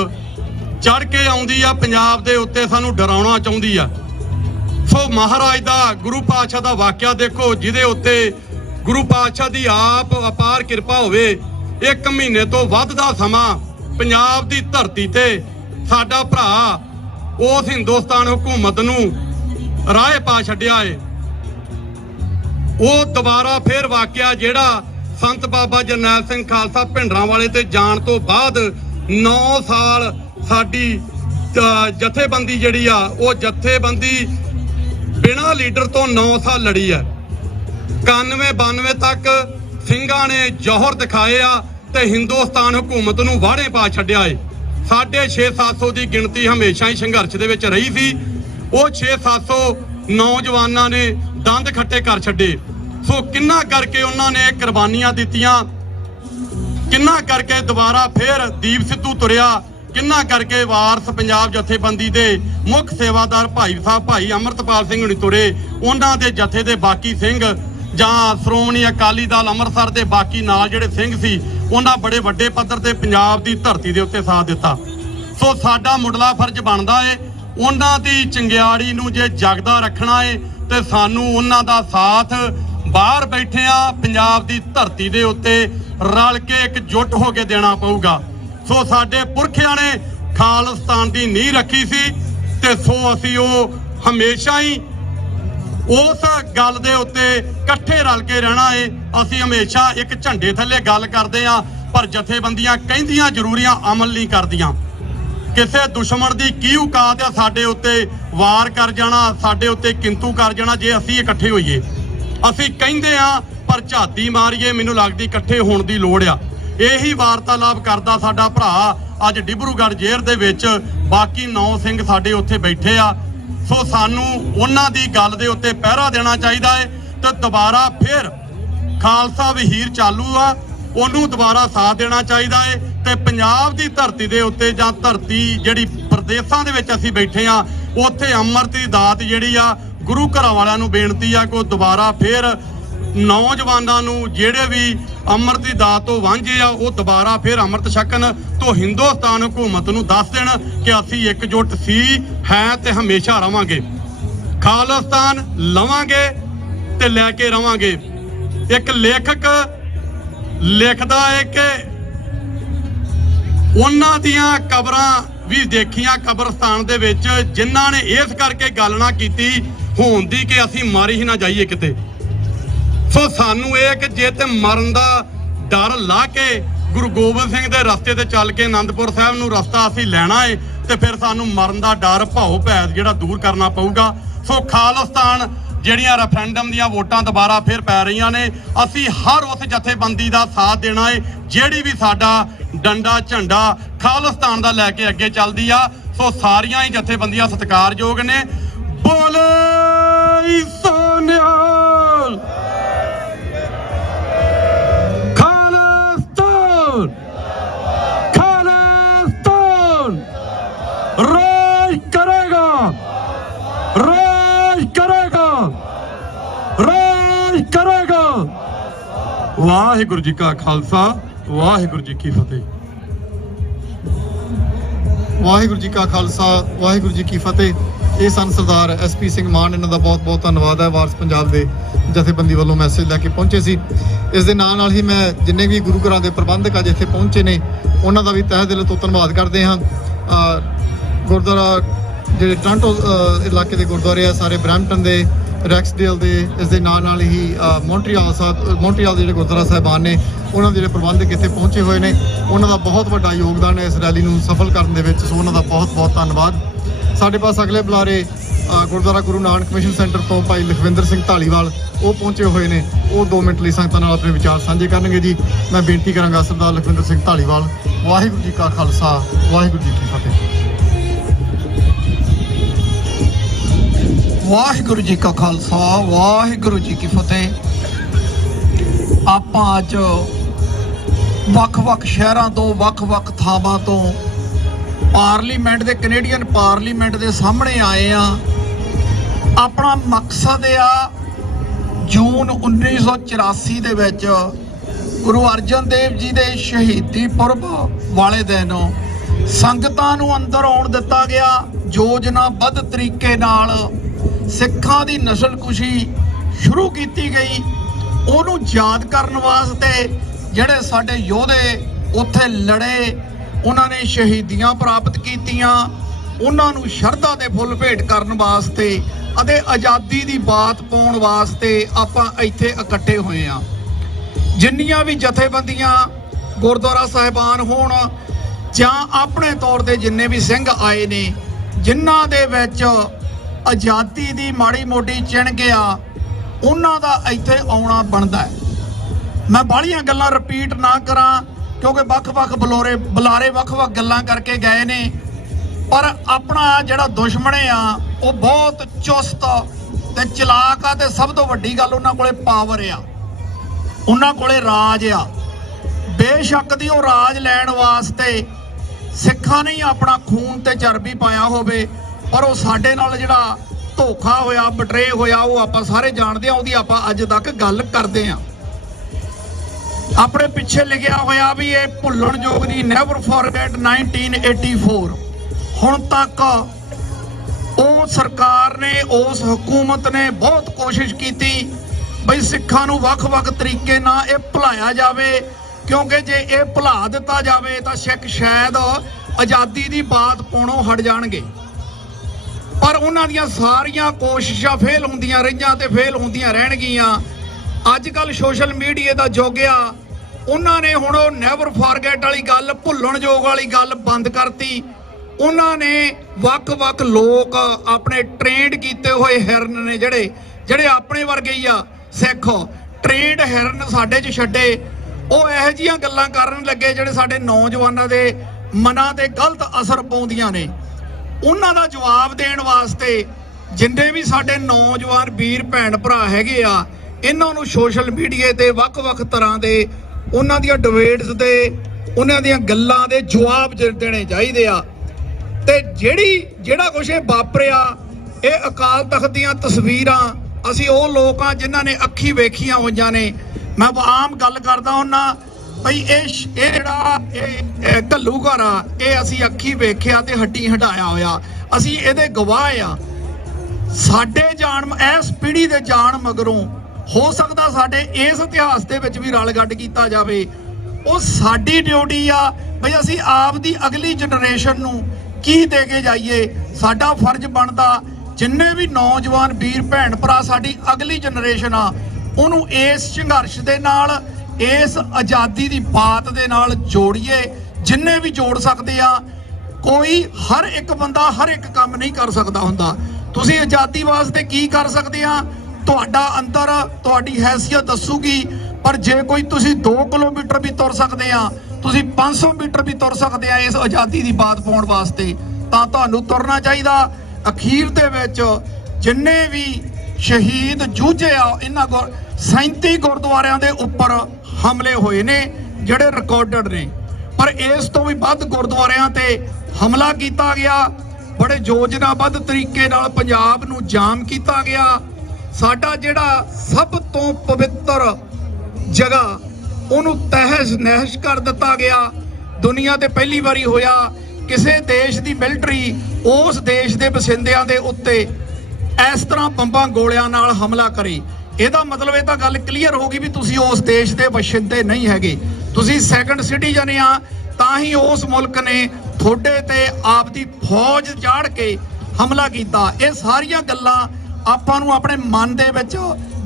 ਚੜ ਕੇ ਆਉਂਦੀ ਆ, ਪੰਜਾਬ ਦੇ ਉੱਤੇ ਸਾਨੂੰ ਡਰਾਉਣਾ ਚਾਹੁੰਦੀ ਆ। ਸੋ ਮਹਾਰਾਜ ਦਾ ਗੁਰੂ ਪਾਤਸ਼ਾਹ ਦਾ ਵਾਕਿਆ ਦੇਖੋ, ਜਿਹਦੇ ਉੱਤੇ ਗੁਰੂ ਪਾਤਸ਼ਾਹ ਦੀ ਆਪ ਅਪਾਰ ਕਿਰਪਾ ਹੋਵੇ। 1 ਮਹੀਨੇ ਤੋਂ ਵੱਧ ਦਾ ਸਮਾਂ ਪੰਜਾਬ ਦੀ ਧਰਤੀ ਤੇ ਸਾਡਾ ਭਰਾ ਉਸ ਹਿੰਦੁਸਤਾਨ ਹਕੂਮਤ ਨੂੰ ਰਾਹ ਪਾ ਛੱਡਿਆ ਏ। ਉਹ ਦੁਬਾਰਾ ਫੇਰ ਵਾਕਿਆ ਜਿਹੜਾ ਸੰਤ ਬਾਬਾ ਜਰਨੈਲ ਸਿੰਘ ਖਾਲਸਾ ਭਿੰਡਰਾਂਵਾਲੇ ਤੇ ਜਾਣ ਤੋਂ ਬਾਅਦ 9 ਸਾਲ ਸਾਡੀ ਜਥੇਬੰਦੀ ਜਿਹੜੀ ਆ ਉਹ ਜਥੇਬੰਦੀ ਬਿਨਾਂ ਲੀਡਰ ਤੋਂ 9 ਸਾਲ ਲੜੀ ਆ। 91-92 ਤੱਕ ਸਿੰਘਾਂ ਨੇ ਜੌਹਰ ਦਿਖਾਏ ਆ ਤੇ ਹਿੰਦੁਸਤਾਨ ਹਕੂਮਤ ਨੂੰ ਵਾੜੇ ਪਾ ਛੱਡਿਆ ਏ। 650-700 ਦੀ ਗਿਣਤੀ ਹਮੇਸ਼ਾ ਹੀ ਸੰਘਰਸ਼ ਦੇ ਵਿੱਚ ਰਹੀ ਸੀ। ਉਹ 600-700 ਨੌਜਵਾਨਾਂ ਨੇ ਦੰਦ ਖੱਟੇ ਕਰ ਛੱਡੇ। ਸੋ ਕਿੰਨਾ ਕਰਕੇ ਉਹਨਾਂ ਨੇ ਕੁਰਬਾਨੀਆਂ ਦਿੱਤੀਆਂ, ਕਿੰਨਾ ਕਰਕੇ ਦੁਬਾਰਾ ਫੇਰ ਦੀਪ ਸਿੱਧੂ ਤੁਰਿਆ, ਕਿੰਨਾ ਕਰਕੇ ਵਾਰਸ ਪੰਜਾਬ ਜਥੇਬੰਦੀ ਦੇ ਮੁੱਖ ਸੇਵਾਦਾਰ ਭਾਈ ਸਾਹਿਬ ਭਾਈ ਅਮਰਤਪਾਲ ਸਿੰਘ ਹੁਣੀ ਤੁਰੇ। ਉਹਨਾਂ ਦੇ ਜਥੇ ਦੇ ਬਾਕੀ ਸਿੰਘ ਜਾਂ ਸ਼੍ਰੋਮਣੀ ਅਕਾਲੀ ਦਲ ਅੰਮ੍ਰਿਤਸਰ ਦੇ ਬਾਕੀ ਨਾਲ ਜਿਹੜੇ ਸਿੰਘ ਸੀ ਉਹਨਾਂ ਬੜੇ ਵੱਡੇ ਪੱਧਰ ਤੇ ਪੰਜਾਬ ਦੀ ਧਰਤੀ ਦੇ ਉੱਤੇ ਸਾਥ ਦਿੱਤਾ। ਸੋ ਸਾਡਾ ਮੁੱਢਲਾ ਫਰਜ਼ ਬਣਦਾ ਏ ਉਹਨਾਂ ਦੀ ਚੰਗਿਆੜੀ ਨੂੰ ਜੇ ਜਗਦਾ ਰੱਖਣਾ ਏ ਤੇ ਸਾਨੂੰ ਉਹਨਾਂ ਦਾ ਸਾਥ ਬਾਹਰ ਬੈਠਿਆਂ ਪੰਜਾਬ ਦੀ ਧਰਤੀ ਦੇ ਉੱਤੇ ਰਲ ਕੇ ਇਕਜੁੱਟ ਹੋ ਕੇ ਦੇਣਾ ਪਊਗਾ। ਸੋ ਸਾਡੇ ਪੁਰਖਿਆਂ ਨੇ ਖਾਲਿਸਤਾਨ ਦੀ ਨੀਂਹ ਰੱਖੀ ਸੀ ਤੇ ਸੋ ਅਸੀਂ ਉਹ ਹਮੇਸ਼ਾ ਹੀ ਉਸ ਗੱਲ ਦੇ ਉੱਤੇ ਇਕੱਠੇ ਰਲ ਕੇ ਰਹਿਣਾ ਏ। ਅਸੀਂ ਹਮੇਸ਼ਾ ਇੱਕ ਝੰਡੇ ਥੱਲੇ ਗੱਲ ਕਰਦੇ ਆ ਪਰ ਜਥੇਬੰਦੀਆਂ ਕਹਿੰਦੀਆਂ ਜ਼ਰੂਰੀਆਂ ਅਮਲ ਨਹੀਂ ਕਰਦੀਆਂ। ਕਿਸੇ ਦੁਸ਼ਮਣ ਦੀ ਕੀ ਔਕਾਤ ਆ ਸਾਡੇ ਉੱਤੇ ਵਾਰ ਕਰ ਜਾਣਾ, ਸਾਡੇ ਉੱਤੇ ਕਿੰਤੂ ਕਰ ਜਾਣਾ ਜੇ ਅਸੀਂ ਇਕੱਠੇ ਹੋਈਏ। ਅਸੀਂ ਕਹਿੰਦੇ ਆ ਪਰ ਝਾਤੀ ਮਾਰੀਏ, ਮੈਨੂੰ ਲੱਗਦੀ ਇਕੱਠੇ ਹੋਣ ਦੀ ਲੋੜ ਆ। ਇਹੀ ਵਾਰਤਾਲਾਪ ਕਰਦਾ ਸਾਡਾ ਭਰਾ ਅੱਜ ਡਿਬਰੂਗੜ੍ਹ ਜੇਲ੍ਹ ਦੇ ਵਿੱਚ, ਬਾਕੀ 9 ਸਿੰਘ ਸਾਡੇ ਉੱਥੇ ਬੈਠੇ ਆ। ਸੋ ਸਾਨੂੰ ਉਹਨਾਂ ਦੀ ਗੱਲ ਦੇ ਉੱਤੇ ਪਹਿਰਾ ਦੇਣਾ ਚਾਹੀਦਾ ਹੈ ਤੇ ਦੁਬਾਰਾ ਫਿਰ ਖਾਲਸਾ ਵਹੀਰ ਚਾਲੂ ਆ, ਉਹਨੂੰ ਦੁਬਾਰਾ ਸਾਥ ਦੇਣਾ ਚਾਹੀਦਾ ਹੈ ਤੇ ਪੰਜਾਬ ਦੀ ਧਰਤੀ ਦੇ ਉੱਤੇ ਜਾਂ ਧਰਤੀ ਜਿਹੜੀ ਪ੍ਰਦੇਸ਼ਾਂ ਦੇ ਵਿੱਚ ਅਸੀਂ ਬੈਠੇ ਆ ਉੱਥੇ ਅੰਮ੍ਰਿਤ ਦੀ ਦਾਤ ਜਿਹੜੀ ਆ ਗੁਰੂ ਘਰਾਂ ਵਾਲਿਆਂ ਨੂੰ ਬੇਨਤੀ ਆ ਕਿ ਦੁਬਾਰਾ ਫਿਰ ਨੌਜਵਾਨਾਂ ਨੂੰ ਜਿਹੜੇ ਵੀ ਅੰਮ੍ਰਿਤ ਦੀ ਦਾਤ ਤੋਂ ਵਾਂਝੇ ਆ ਉਹ ਦੁਬਾਰਾ ਫਿਰ ਅੰਮ੍ਰਿਤ ਛਕਣ ਤੋਂ ਹਿੰਦੁਸਤਾਨ ਹਕੂਮਤ ਨੂੰ ਦੱਸ ਦੇਣ ਕਿ ਅਸੀਂ ਇਕਜੁੱਟ ਸੀ ਹੈ ਤੇ ਹਮੇਸ਼ਾ ਰਵਾਂਗੇ। ਖਾਲਿਸਤਾਨ ਲਵਾਂਗੇ ਤੇ ਲੈ ਕੇ ਰਵਾਂਗੇ। ਇੱਕ ਲੇਖਕ ਲਿਖਦਾ ਹੈ ਕਿ ਉਹਨਾਂ ਦੀਆਂ ਕਬਰਾਂ ਵੀ ਦੇਖੀਆਂ ਕਬਰਸਤਾਨ ਦੇ ਵਿੱਚ ਜਿਨ੍ਹਾਂ ਨੇ ਇਸ ਕਰਕੇ ਗੱਲ ਨਾ ਕੀਤੀ ਹੋਣ ਦੀ ਕਿ ਅਸੀਂ ਮਾਰੀ ਹੀ ਨਾ ਜਾਈਏ ਕਿਤੇ। ਸੋ ਸਾਨੂੰ ਇਹ ਕਿ ਜੇ ਤੇ ਮਰਨ ਦਾ ਡਰ ਲਾ ਕੇ ਗੁਰੂ ਗੋਬਿੰਦ ਸਿੰਘ ਦੇ ਰਸਤੇ ਤੇ ਚੱਲ ਕੇ ਆਨੰਦਪੁਰ ਸਾਹਿਬ ਨੂੰ ਰਸਤਾ ਅਸੀਂ ਲੈਣਾ ਏ ਤੇ ਫਿਰ ਸਾਨੂੰ ਮਰਨ ਦਾ ਡਰ ਭਾਉ ਭੈ ਜਿਹੜਾ ਦੂਰ ਕਰਨਾ ਪਊਗਾ। ਸੋ ਖਾਲਿਸਤਾਨ ਜਿਹੜੀਆਂ ਰੈਫਰੈਂਡਮ ਦੀਆਂ ਵੋਟਾਂ ਦੁਬਾਰਾ ਫਿਰ ਪੈ ਰਹੀਆਂ ਨੇ, ਅਸੀਂ ਹਰ ਉਸ ਜਥੇਬੰਦੀ ਦਾ ਸਾਥ ਦੇਣਾ ਏ ਜਿਹੜੀ ਵੀ ਸਾਡਾ ਡੰਡਾ ਝੰਡਾ ਖਾਲਿਸਤਾਨ ਦਾ ਲੈ ਕੇ ਅੱਗੇ ਚੱਲਦੀ ਆ। ਸੋ ਸਾਰੀਆਂ ਹੀ ਜਥੇਬੰਦੀਆਂ ਸਤਿਕਾਰਯੋਗ ਨੇ। ਬੋਲੇ ਸੋ ਨਿਹਾਲ। ਖਾਲਿਸਤਾਨ ਖਾਲਿਸਤਾਨ ਰਾਜ ਕਰੇਗਾ, ਰਾਜ ਕਰੇਗਾ, ਰਾਜ ਕਰੇਗਾ। ਵਾਹਿਗੁਰੂ ਜੀ ਕਾ ਖਾਲਸਾ ਵਾਹਿਗੁਰੂ ਜੀ ਕੀ ਫਤਿਹ। ਵਾਹਿਗੁਰੂ ਜੀ ਕਾ ਖਾਲਸਾ ਵਾਹਿਗੁਰੂ ਜੀ ਕੀ ਫਤਿਹ। ਇਹ ਸਨ ਸਰਦਾਰ ਐਸਪੀ ਸਿੰਘ ਮਾਨ, ਇਹਨਾਂ ਦਾ ਬਹੁਤ ਬਹੁਤ ਧੰਨਵਾਦ ਹੈ। ਵਾਰਸ ਪੰਜਾਬ ਦੇ ਜਥੇਬੰਦੀ ਵੱਲੋਂ ਮੈਸੇਜ ਲੈ ਕੇ ਪਹੁੰਚੇ ਸੀ। ਇਸ ਦੇ ਨਾਲ ਹੀ ਮੈਂ ਜਿੰਨੇ ਵੀ ਗੁਰੂ ਘਰਾਂ ਦੇ ਪ੍ਰਬੰਧਕ ਅੱਜ ਇੱਥੇ ਪਹੁੰਚੇ ਨੇ ਉਹਨਾਂ ਦਾ ਵੀ ਤਹਿ ਦਿਲ ਤੋਂ ਧੰਨਵਾਦ ਕਰਦੇ ਹਾਂ। ਗੁਰਦੁਆਰਾ ਜਿਹੜੇ ਟੋਰਾਂਟੋ ਇਲਾਕੇ ਦੇ ਗੁਰਦੁਆਰੇ ਆ ਸਾਰੇ, ਬਰੈਂਪਟਨ ਦੇ, ਰੈਕਸਡੇਲ ਦੇ, ਇਸ ਦੇ ਨਾਲ ਹੀ ਮੌਂਟਰੀਆਲ ਦੇ ਜਿਹੜੇ ਗੁਰਦੁਆਰਾ ਸਾਹਿਬਾਨ ਨੇ ਉਹਨਾਂ ਦੇ ਜਿਹੜੇ ਪ੍ਰਬੰਧਕ ਇੱਥੇ ਪਹੁੰਚੇ ਹੋਏ ਨੇ, ਉਹਨਾਂ ਦਾ ਬਹੁਤ ਵੱਡਾ ਯੋਗਦਾਨ ਹੈ ਇਸ ਰੈਲੀ ਨੂੰ ਸਫਲ ਕਰਨ ਦੇ ਵਿੱਚ। ਸੋ ਉਹਨਾਂ ਦਾ ਬਹੁਤ ਬਹੁਤ ਧੰਨਵਾਦ। ਸਾਡੇ ਪਾਸ ਅਗਲੇ ਬੁਲਾਰੇ ਗੁਰਦੁਆਰਾ ਗੁਰੂ ਨਾਨਕ ਮਿਸ਼ਨ ਸੈਂਟਰ ਤੋਂ ਭਾਈ ਲਖਵਿੰਦਰ ਸਿੰਘ ਢਾਲੀਵਾਲ ਉਹ ਪਹੁੰਚੇ ਹੋਏ ਨੇ। ਉਹ 2 ਮਿੰਟ ਲਈ ਸੰਗਤਾਂ ਨਾਲ ਆਪਣੇ ਵਿਚਾਰ ਸਾਂਝੇ ਕਰਨਗੇ ਜੀ। ਮੈਂ ਬੇਨਤੀ ਕਰਾਂਗਾ ਸਰਦਾਰ ਲਖਵਿੰਦਰ ਸਿੰਘ ਢਾਲੀਵਾਲ। ਵਾਹਿਗੁਰੂ ਜੀ ਕਾ ਖਾਲਸਾ ਵਾਹਿਗੁਰੂ ਜੀ ਕੀ ਫਤਿਹ। ਵਾਹਿਗੁਰੂ ਜੀ ਕਾ ਖਾਲਸਾ ਵਾਹਿਗੁਰੂ ਜੀ ਕੀ ਫਤਿਹ। ਆਪਾਂ ਅੱਜ ਵੱਖ-ਵੱਖ ਸ਼ਹਿਰਾਂ ਤੋਂ, ਵੱਖ-ਵੱਖ ਥਾਵਾਂ ਤੋਂ ਪਾਰਲੀਮੈਂਟ ਦੇ, ਕੈਨੇਡੀਅਨ ਪਾਰਲੀਮੈਂਟ ਦੇ ਸਾਹਮਣੇ ਆਏ ਆ। ਆਪਣਾ ਮਕਸਦ ਆ ਜੂਨ 1984 ਦੇ ਵਿੱਚ ਗੁਰੂ ਅਰਜਨ ਦੇਵ ਜੀ ਦੇ ਸ਼ਹੀਦੀ ਪੁਰਬ ਵਾਲੇ ਦਿਨ ਸੰਗਤਾਂ ਨੂੰ ਅੰਦਰ ਆਉਣ ਦਿੱਤਾ ਗਿਆ। ਯੋਜਨਾਬੱਧ ਤਰੀਕੇ ਨਾਲ ਸਿੱਖਾਂ ਦੀ ਨਸਲਕੁਸ਼ੀ ਸ਼ੁਰੂ ਕੀਤੀ ਗਈ। ਉਹਨੂੰ ਯਾਦ ਕਰਨ ਵਾਸਤੇ ਜਿਹੜੇ ਸਾਡੇ ਯੋਧੇ ਉੱਥੇ ਲੜੇ, ਉਹਨਾਂ ਨੇ ਸ਼ਹੀਦੀਆਂ ਪ੍ਰਾਪਤ ਕੀਤੀਆਂ, ਉਹਨਾਂ ਨੂੰ ਸ਼ਰਧਾ ਦੇ ਫੁੱਲ ਭੇਟ ਕਰਨ ਵਾਸਤੇ ਅਤੇ ਆਜ਼ਾਦੀ ਦੀ ਬਾਤ ਪਾਉਣ ਵਾਸਤੇ ਆਪਾਂ ਇੱਥੇ ਇਕੱਠੇ ਹੋਏ ਆ। ਜਿੰਨੀਆਂ ਵੀ ਜਥੇਬੰਦੀਆਂ, ਗੁਰਦੁਆਰਾ ਸਾਹਿਬਾਨ ਹੋਣ ਜਾਂ ਆਪਣੇ ਤੌਰ ਤੇ ਜਿੰਨੇ ਵੀ ਸਿੰਘ ਆਏ ਨੇ, ਜਿਨ੍ਹਾਂ ਦੇ ਵਿੱਚ ਆਜ਼ਾਦੀ ਦੀ ਮਾੜੀ ਮੋਟੀ ਚਿਣ ਗਿਆ, ਉਹਨਾਂ ਦਾ ਇੱਥੇ ਆਉਣਾ ਬਣਦਾ ਹੈ। ਮੈਂ ਬਾਹਲੀਆਂ ਗੱਲਾਂ ਰਿਪੀਟ ਨਾ ਕਰਾਂ ਕਿਉਂਕਿ ਵੱਖ-ਵੱਖ ਬੁਲਾਰੇ ਵੱਖ-ਵੱਖ ਗੱਲਾਂ ਕਰਕੇ ਗਏ ਨੇ, ਪਰ ਆਪਣਾ ਜਿਹੜਾ ਦੁਸ਼ਮਣ ਆ ਉਹ ਬਹੁਤ ਚੁਸਤ ਤੇ ਚਲਾਕ ਆ। ਤੇ ਸਭ ਤੋਂ ਵੱਡੀ ਗੱਲ, ਉਹਨਾਂ ਕੋਲੇ ਪਾਵਰ ਆ, ਉਹਨਾਂ ਕੋਲੇ ਰਾਜ ਆ। ਬੇਸ਼ੱਕ ਦੀ ਉਹ ਰਾਜ ਲੈਣ ਵਾਸਤੇ ਸਿੱਖਾਂ ਨੇ ਆਪਣਾ ਖੂਨ ਤੇ ਚਰਬੀ ਪਾਇਆ ਹੋਵੇ, ਪਰ ਉਹ ਸਾਡੇ ਨਾਲ ਜਿਹੜਾ ਧੋਖਾ ਹੋਇਆ, ਬਟਰੇ ਹੋਇਆ, ਉਹ ਆਪਾਂ ਸਾਰੇ ਜਾਣਦੇ ਆ। ਉਹਦੀ ਆਪਾਂ ਅੱਜ ਤੱਕ ਗੱਲ ਕਰਦੇ ਆ। ਆਪਣੇ ਪਿੱਛੇ ਲਿਖਿਆ ਹੋਇਆ ਵੀ ਇਹ ਭੁੱਲਣਯੋਗ ਨਹੀਂ, ਨੈਵਰ ਫੋਰਗੇਟ 1984। ਹੁਣ ਤੱਕ ਉਹ ਸਰਕਾਰ ਨੇ, ਉਸ ਹਕੂਮਤ ਨੇ ਬਹੁਤ ਕੋਸ਼ਿਸ਼ ਕੀਤੀ ਬਈ ਸਿੱਖਾਂ ਨੂੰ ਵੱਖ-ਵੱਖ ਤਰੀਕੇ ਨਾਲ ਇਹ ਭੁਲਾਇਆ ਜਾਵੇ, ਕਿਉਂਕਿ ਜੇ ਇਹ ਭੁਲਾ ਦਿੱਤਾ ਜਾਵੇ ਤਾਂ ਸਿੱਖ ਸ਼ਾਇਦ ਆਜ਼ਾਦੀ ਦੀ ਬਾਤ ਪਾਉਣੋਂ ਹਟ ਜਾਣਗੇ। ਪਰ ਉਹਨਾਂ ਦੀਆਂ ਸਾਰੀਆਂ ਕੋਸ਼ਿਸ਼ਾਂ ਫੇਲ ਹੁੰਦੀਆਂ ਰਹੀਆਂ ਤੇ ਫੇਲ ਹੁੰਦੀਆਂ ਰਹਿਣਗੀਆਂ। ਅੱਜ ਕੱਲ ਸੋਸ਼ਲ ਮੀਡੀਆ ਦਾ ਯੁੱਗ ਆ, ਉਹਨਾਂ ਨੇ ਹੁਣ ਉਹ ਨੈਵਰ ਫੋਰਗੇਟ ਵਾਲੀ ਗੱਲ, ਭੁੱਲਣਯੋਗ ਵਾਲੀ ਗੱਲ ਬੰਦ ਕਰਤੀ। ਉਹਨਾਂ ਨੇ ਵੱਖ-ਵੱਖ ਲੋਕ ਆਪਣੇ ਟ੍ਰੇਨਡ ਕੀਤੇ ਹੋਏ ਹਿਰਨ ਨੇ, ਜਿਹੜੇ ਆਪਣੇ ਵਰਗੇ ਹੀ ਆ ਸਿੱਖ, ਟ੍ਰੇਨਡ ਹਿਰਨ ਸਾਡੇ 'ਚ ਛੱਡੇ। ਉਹ ਇਹੋ ਜਿਹੀਆਂ ਗੱਲਾਂ ਕਰਨ ਲੱਗੇ ਜਿਹੜੇ ਸਾਡੇ ਨੌਜਵਾਨਾਂ ਦੇ ਮਨਾਂ ਤੇ ਗਲਤ ਅਸਰ ਪਾਉਂਦੀਆਂ ਨੇ। ਉਹਨਾਂ ਦਾ ਜਵਾਬ ਦੇਣ ਵਾਸਤੇ ਜਿੰਨੇ ਵੀ ਸਾਡੇ ਨੌਜਵਾਨ ਵੀਰ ਭੈਣ ਭਰਾ ਹੈਗੇ ਆ, ਇਹਨਾਂ ਨੂੰ ਸੋਸ਼ਲ ਮੀਡੀਆ ਤੇ ਵੱਖ-ਵੱਖ ਤਰ੍ਹਾਂ ਦੇ ਉਹਨਾਂ ਦੀਆਂ ਡਿਬੇਟਸ ਦੇ, ਉਹਨਾਂ ਦੀਆਂ ਗੱਲਾਂ ਦੇ ਜਵਾਬ ਦੇਣੇ ਚਾਹੀਦੇ ਆ। ਤੇ ਜਿਹੜਾ ਕੁਛ ਇਹ ਵਾਪਰਿਆ, ਇਹ ਅਕਾਲ ਤਖਤ ਦੀਆਂ ਤਸਵੀਰਾਂ, ਅਸੀਂ ਉਹ ਲੋਕ ਆ ਜਿਨ੍ਹਾਂ ਨੇ ਅੱਖੀ ਵੇਖੀਆਂ ਹੋਈਆਂ ਨੇ। ਮੈਂ ਆਮ ਗੱਲ ਕਰਦਾ ਹੁੰਨਾ ਭਈ ਇਹ ਜਿਹੜਾ ਘੱਲੂਘਰ ਆ, ਇਹ ਅਸੀਂ ਅੱਖੀ ਵੇਖਿਆ ਤੇ ਹੱਡੀ ਹਟਾਇਆ ਹੋਇਆ, ਅਸੀਂ ਇਹਦੇ ਗਵਾਹ ਆ। ਸਾਡੇ ਜਾਣ, ਇਸ ਪੀੜ੍ਹੀ ਦੇ ਜਾਣ ਮਗਰੋਂ ਹੋ ਸਕਦਾ ਸਾਡੇ ਇਸ ਇਤਿਹਾਸ ਦੇ ਵਿੱਚ ਵੀ ਰਲ ਗੱਡ ਕੀਤਾ ਜਾਵੇ। ਉਹ ਸਾਡੀ ਡਿਊਟੀ ਆ ਬਈ ਅਸੀਂ ਆਪ ਦੀ ਅਗਲੀ ਜਨਰੇਸ਼ਨ ਨੂੰ ਕੀ ਦੇ ਕੇ ਜਾਈਏ। ਸਾਡਾ ਫਰਜ਼ ਬਣਦਾ ਜਿੰਨੇ ਵੀ ਨੌਜਵਾਨ ਵੀਰ ਭੈਣ ਭਰਾ ਸਾਡੀ ਅਗਲੀ ਜਨਰੇਸ਼ਨ ਆ, ਉਹਨੂੰ ਇਸ ਸੰਘਰਸ਼ ਦੇ ਨਾਲ, ਇਸ ਆਜ਼ਾਦੀ ਦੀ ਬਾਤ ਦੇ ਨਾਲ ਜੋੜੀਏ, ਜਿੰਨੇ ਵੀ ਜੋੜ ਸਕਦੇ ਆ। ਕੋਈ ਹਰ ਇੱਕ ਬੰਦਾ ਹਰ ਇੱਕ ਕੰਮ ਨਹੀਂ ਕਰ ਸਕਦਾ ਹੁੰਦਾ। ਤੁਸੀਂ ਆਜ਼ਾਦੀ ਵਾਸਤੇ ਕੀ ਕਰ ਸਕਦੇ ਆ, ਤੁਹਾਡਾ ਅੰਦਰ ਤੁਹਾਡੀ ਹੈਸੀਅਤ ਦੱਸੂਗੀ। ਪਰ ਜੇ ਕੋਈ ਤੁਸੀਂ 2 ਕਿਲੋਮੀਟਰ ਵੀ ਤੁਰ ਸਕਦੇ ਆ, ਤੁਸੀਂ 500 ਮੀਟਰ ਵੀ ਤੁਰ ਸਕਦੇ ਆ ਇਸ ਆਜ਼ਾਦੀ ਦੀ ਬਾਤ ਪਾਉਣ ਵਾਸਤੇ, ਤਾਂ ਤੁਹਾਨੂੰ ਤੁਰਨਾ ਚਾਹੀਦਾ। ਅਖੀਰ ਦੇ ਵਿੱਚ ਜਿੰਨੇ ਵੀ ਸ਼ਹੀਦ ਜੂਝੇ ਆ, ਇਹਨਾਂ 37 ਗੁਰਦੁਆਰਿਆਂ ਦੇ ਉੱਪਰ ਹਮਲੇ ਹੋਏ ਨੇ ਜਿਹੜੇ ਰਿਕਾਰਡਡ ਨੇ, ਪਰ ਇਸ ਤੋਂ ਵੀ ਵੱਧ ਗੁਰਦੁਆਰਿਆਂ ਤੇ ਹਮਲਾ ਕੀਤਾ ਗਿਆ। ਬੜੇ ਯੋਜਨਾਬੱਧ ਤਰੀਕੇ ਨਾਲ ਪੰਜਾਬ ਨੂੰ ਜਾਮ ਕੀਤਾ ਗਿਆ। ਸਾਡਾ ਜਿਹੜਾ ਸਭ ਤੋਂ ਪਵਿੱਤਰ ਜਗ੍ਹਾ ਉਹਨੂੰ ਤਹਿਸ ਨਹਿਸ਼ ਕਰ ਦਿੱਤਾ ਗਿਆ। ਦੁਨੀਆ ਤੇ ਪਹਿਲੀ ਵਾਰੀ ਹੋਇਆ ਕਿਸੇ ਦੇਸ਼ ਦੀ ਮਿਲਟਰੀ ਉਸ ਦੇਸ਼ ਦੇ ਵਸਿੰਦਿਆਂ ਦੇ ਉੱਤੇ ਇਸ ਤਰ੍ਹਾਂ ਬੰਬਾਂ ਗੋਲਿਆਂ ਨਾਲ ਹਮਲਾ ਕਰੇ। ਇਹਦਾ ਮਤਲਬ ਇਹ ਤਾਂ ਗੱਲ ਕਲੀਅਰ ਹੋ ਗਈ ਵੀ ਤੁਸੀਂ ਉਸ ਦੇਸ਼ ਦੇ ਵਸਿੰਦੇ ਨਹੀਂ ਹੈਗੇ, ਤੁਸੀਂ ਸੈਕੰਡ ਸਿਟੀਜ਼ਨ ਆ। ਤਾਂ ਹੀ ਉਸ ਮੁਲਕ ਨੇ ਤੁਹਾਡੇ ਤੇ ਆਪਦੀ ਫੌਜ ਚਾੜ ਕੇ ਹਮਲਾ ਕੀਤਾ। ਇਹ ਸਾਰੀਆਂ ਗੱਲਾਂ ਆਪਾਂ ਨੂੰ ਆਪਣੇ ਮਨ ਦੇ ਵਿੱਚ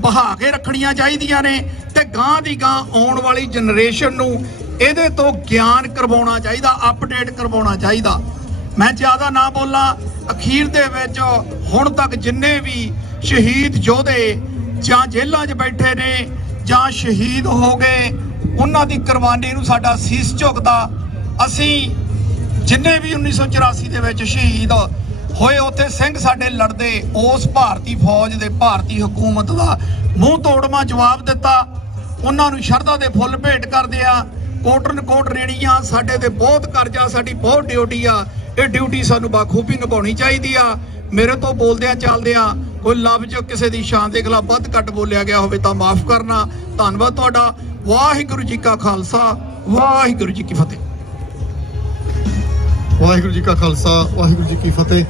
ਬਹਾ ਕੇ ਰੱਖਣੀਆਂ ਚਾਹੀਦੀਆਂ ਨੇ ਤੇ ਗਾਂ ਦੀ ਗਾਂ ਆਉਣ ਵਾਲੀ ਜਨਰੇਸ਼ਨ ਨੂੰ ਇਹਦੇ ਤੋਂ ਗਿਆਨ ਕਰਵਾਉਣਾ ਚਾਹੀਦਾ, ਅਪਡੇਟ ਕਰਵਾਉਣਾ ਚਾਹੀਦਾ। ਮੈਂ ਜ਼ਿਆਦਾ ਨਾ ਬੋਲਾਂ, ਅਖੀਰ ਦੇ ਵਿੱਚ ਹੁਣ ਤੱਕ ਜਿੰਨੇ ਵੀ ਸ਼ਹੀਦ ਯੋਧੇ ਜਾਂ ਜੇਲ੍ਹਾਂ 'ਚ ਬੈਠੇ ਨੇ ਜਾਂ ਸ਼ਹੀਦ ਹੋ ਗਏ, ਉਹਨਾਂ ਦੀ ਕੁਰਬਾਨੀ ਨੂੰ ਸਾਡਾ ਸੀਸ ਝੁਕਦਾ। ਅਸੀਂ ਜਿੰਨੇ ਵੀ 1984 ਦੇ ਵਿੱਚ ਸ਼ਹੀਦ ਹੋਏ ਉੱਥੇ ਸਿੰਘ ਸਾਡੇ ਲੜਦੇ ਉਸ ਭਾਰਤੀ ਫੌਜ ਦੇ ਭਾਰਤੀ ਹਕੂਮਤ ਦਾ ਮੂੰਹ ਤੋੜਵਾਂ ਜਵਾਬ ਦਿੱਤਾ। ਉਹਨਾਂ ਨੂੰ ਸ਼ਰਧਾ ਦੇ ਫੁੱਲ ਭੇਟ ਕਰਦੇ ਆ। ਕੋਟਨ ਕੋਟ ਰੇੜੀਆਂ ਸਾਡੇ ਤੇ ਬਹੁਤ ਕਰਜ਼ਾ, ਸਾਡੀ ਬਹੁਤ ਡਿਊਟੀ ਆ। ਇਹ ਡਿਊਟੀ ਸਾਨੂੰ ਬਾਖੂਬੀ ਨਿਭਾਉਣੀ ਚਾਹੀਦੀ ਆ। ਮੇਰੇ ਤੋਂ ਬੋਲਦਿਆਂ ਚੱਲਦਿਆਂ ਕੋਈ ਲਫ਼ਜ਼ ਕਿਸੇ ਦੀ ਸ਼ਾਨ ਦੇ ਖਿਲਾਫ ਵੱਧ ਘੱਟ ਬੋਲਿਆ ਗਿਆ ਹੋਵੇ ਤਾਂ ਮਾਫ ਕਰਨਾ। ਧੰਨਵਾਦ ਤੁਹਾਡਾ। ਵਾਹਿਗੁਰੂ ਜੀ ਕਾ ਖਾਲਸਾ, ਵਾਹਿਗੁਰੂ ਜੀ ਕੀ ਫਤਿਹ। ਵਾਹਿਗੁਰੂ ਜੀ ਕਾ ਖਾਲਸਾ, ਵਾਹਿਗੁਰੂ ਜੀ ਕੀ ਫਤਿਹ।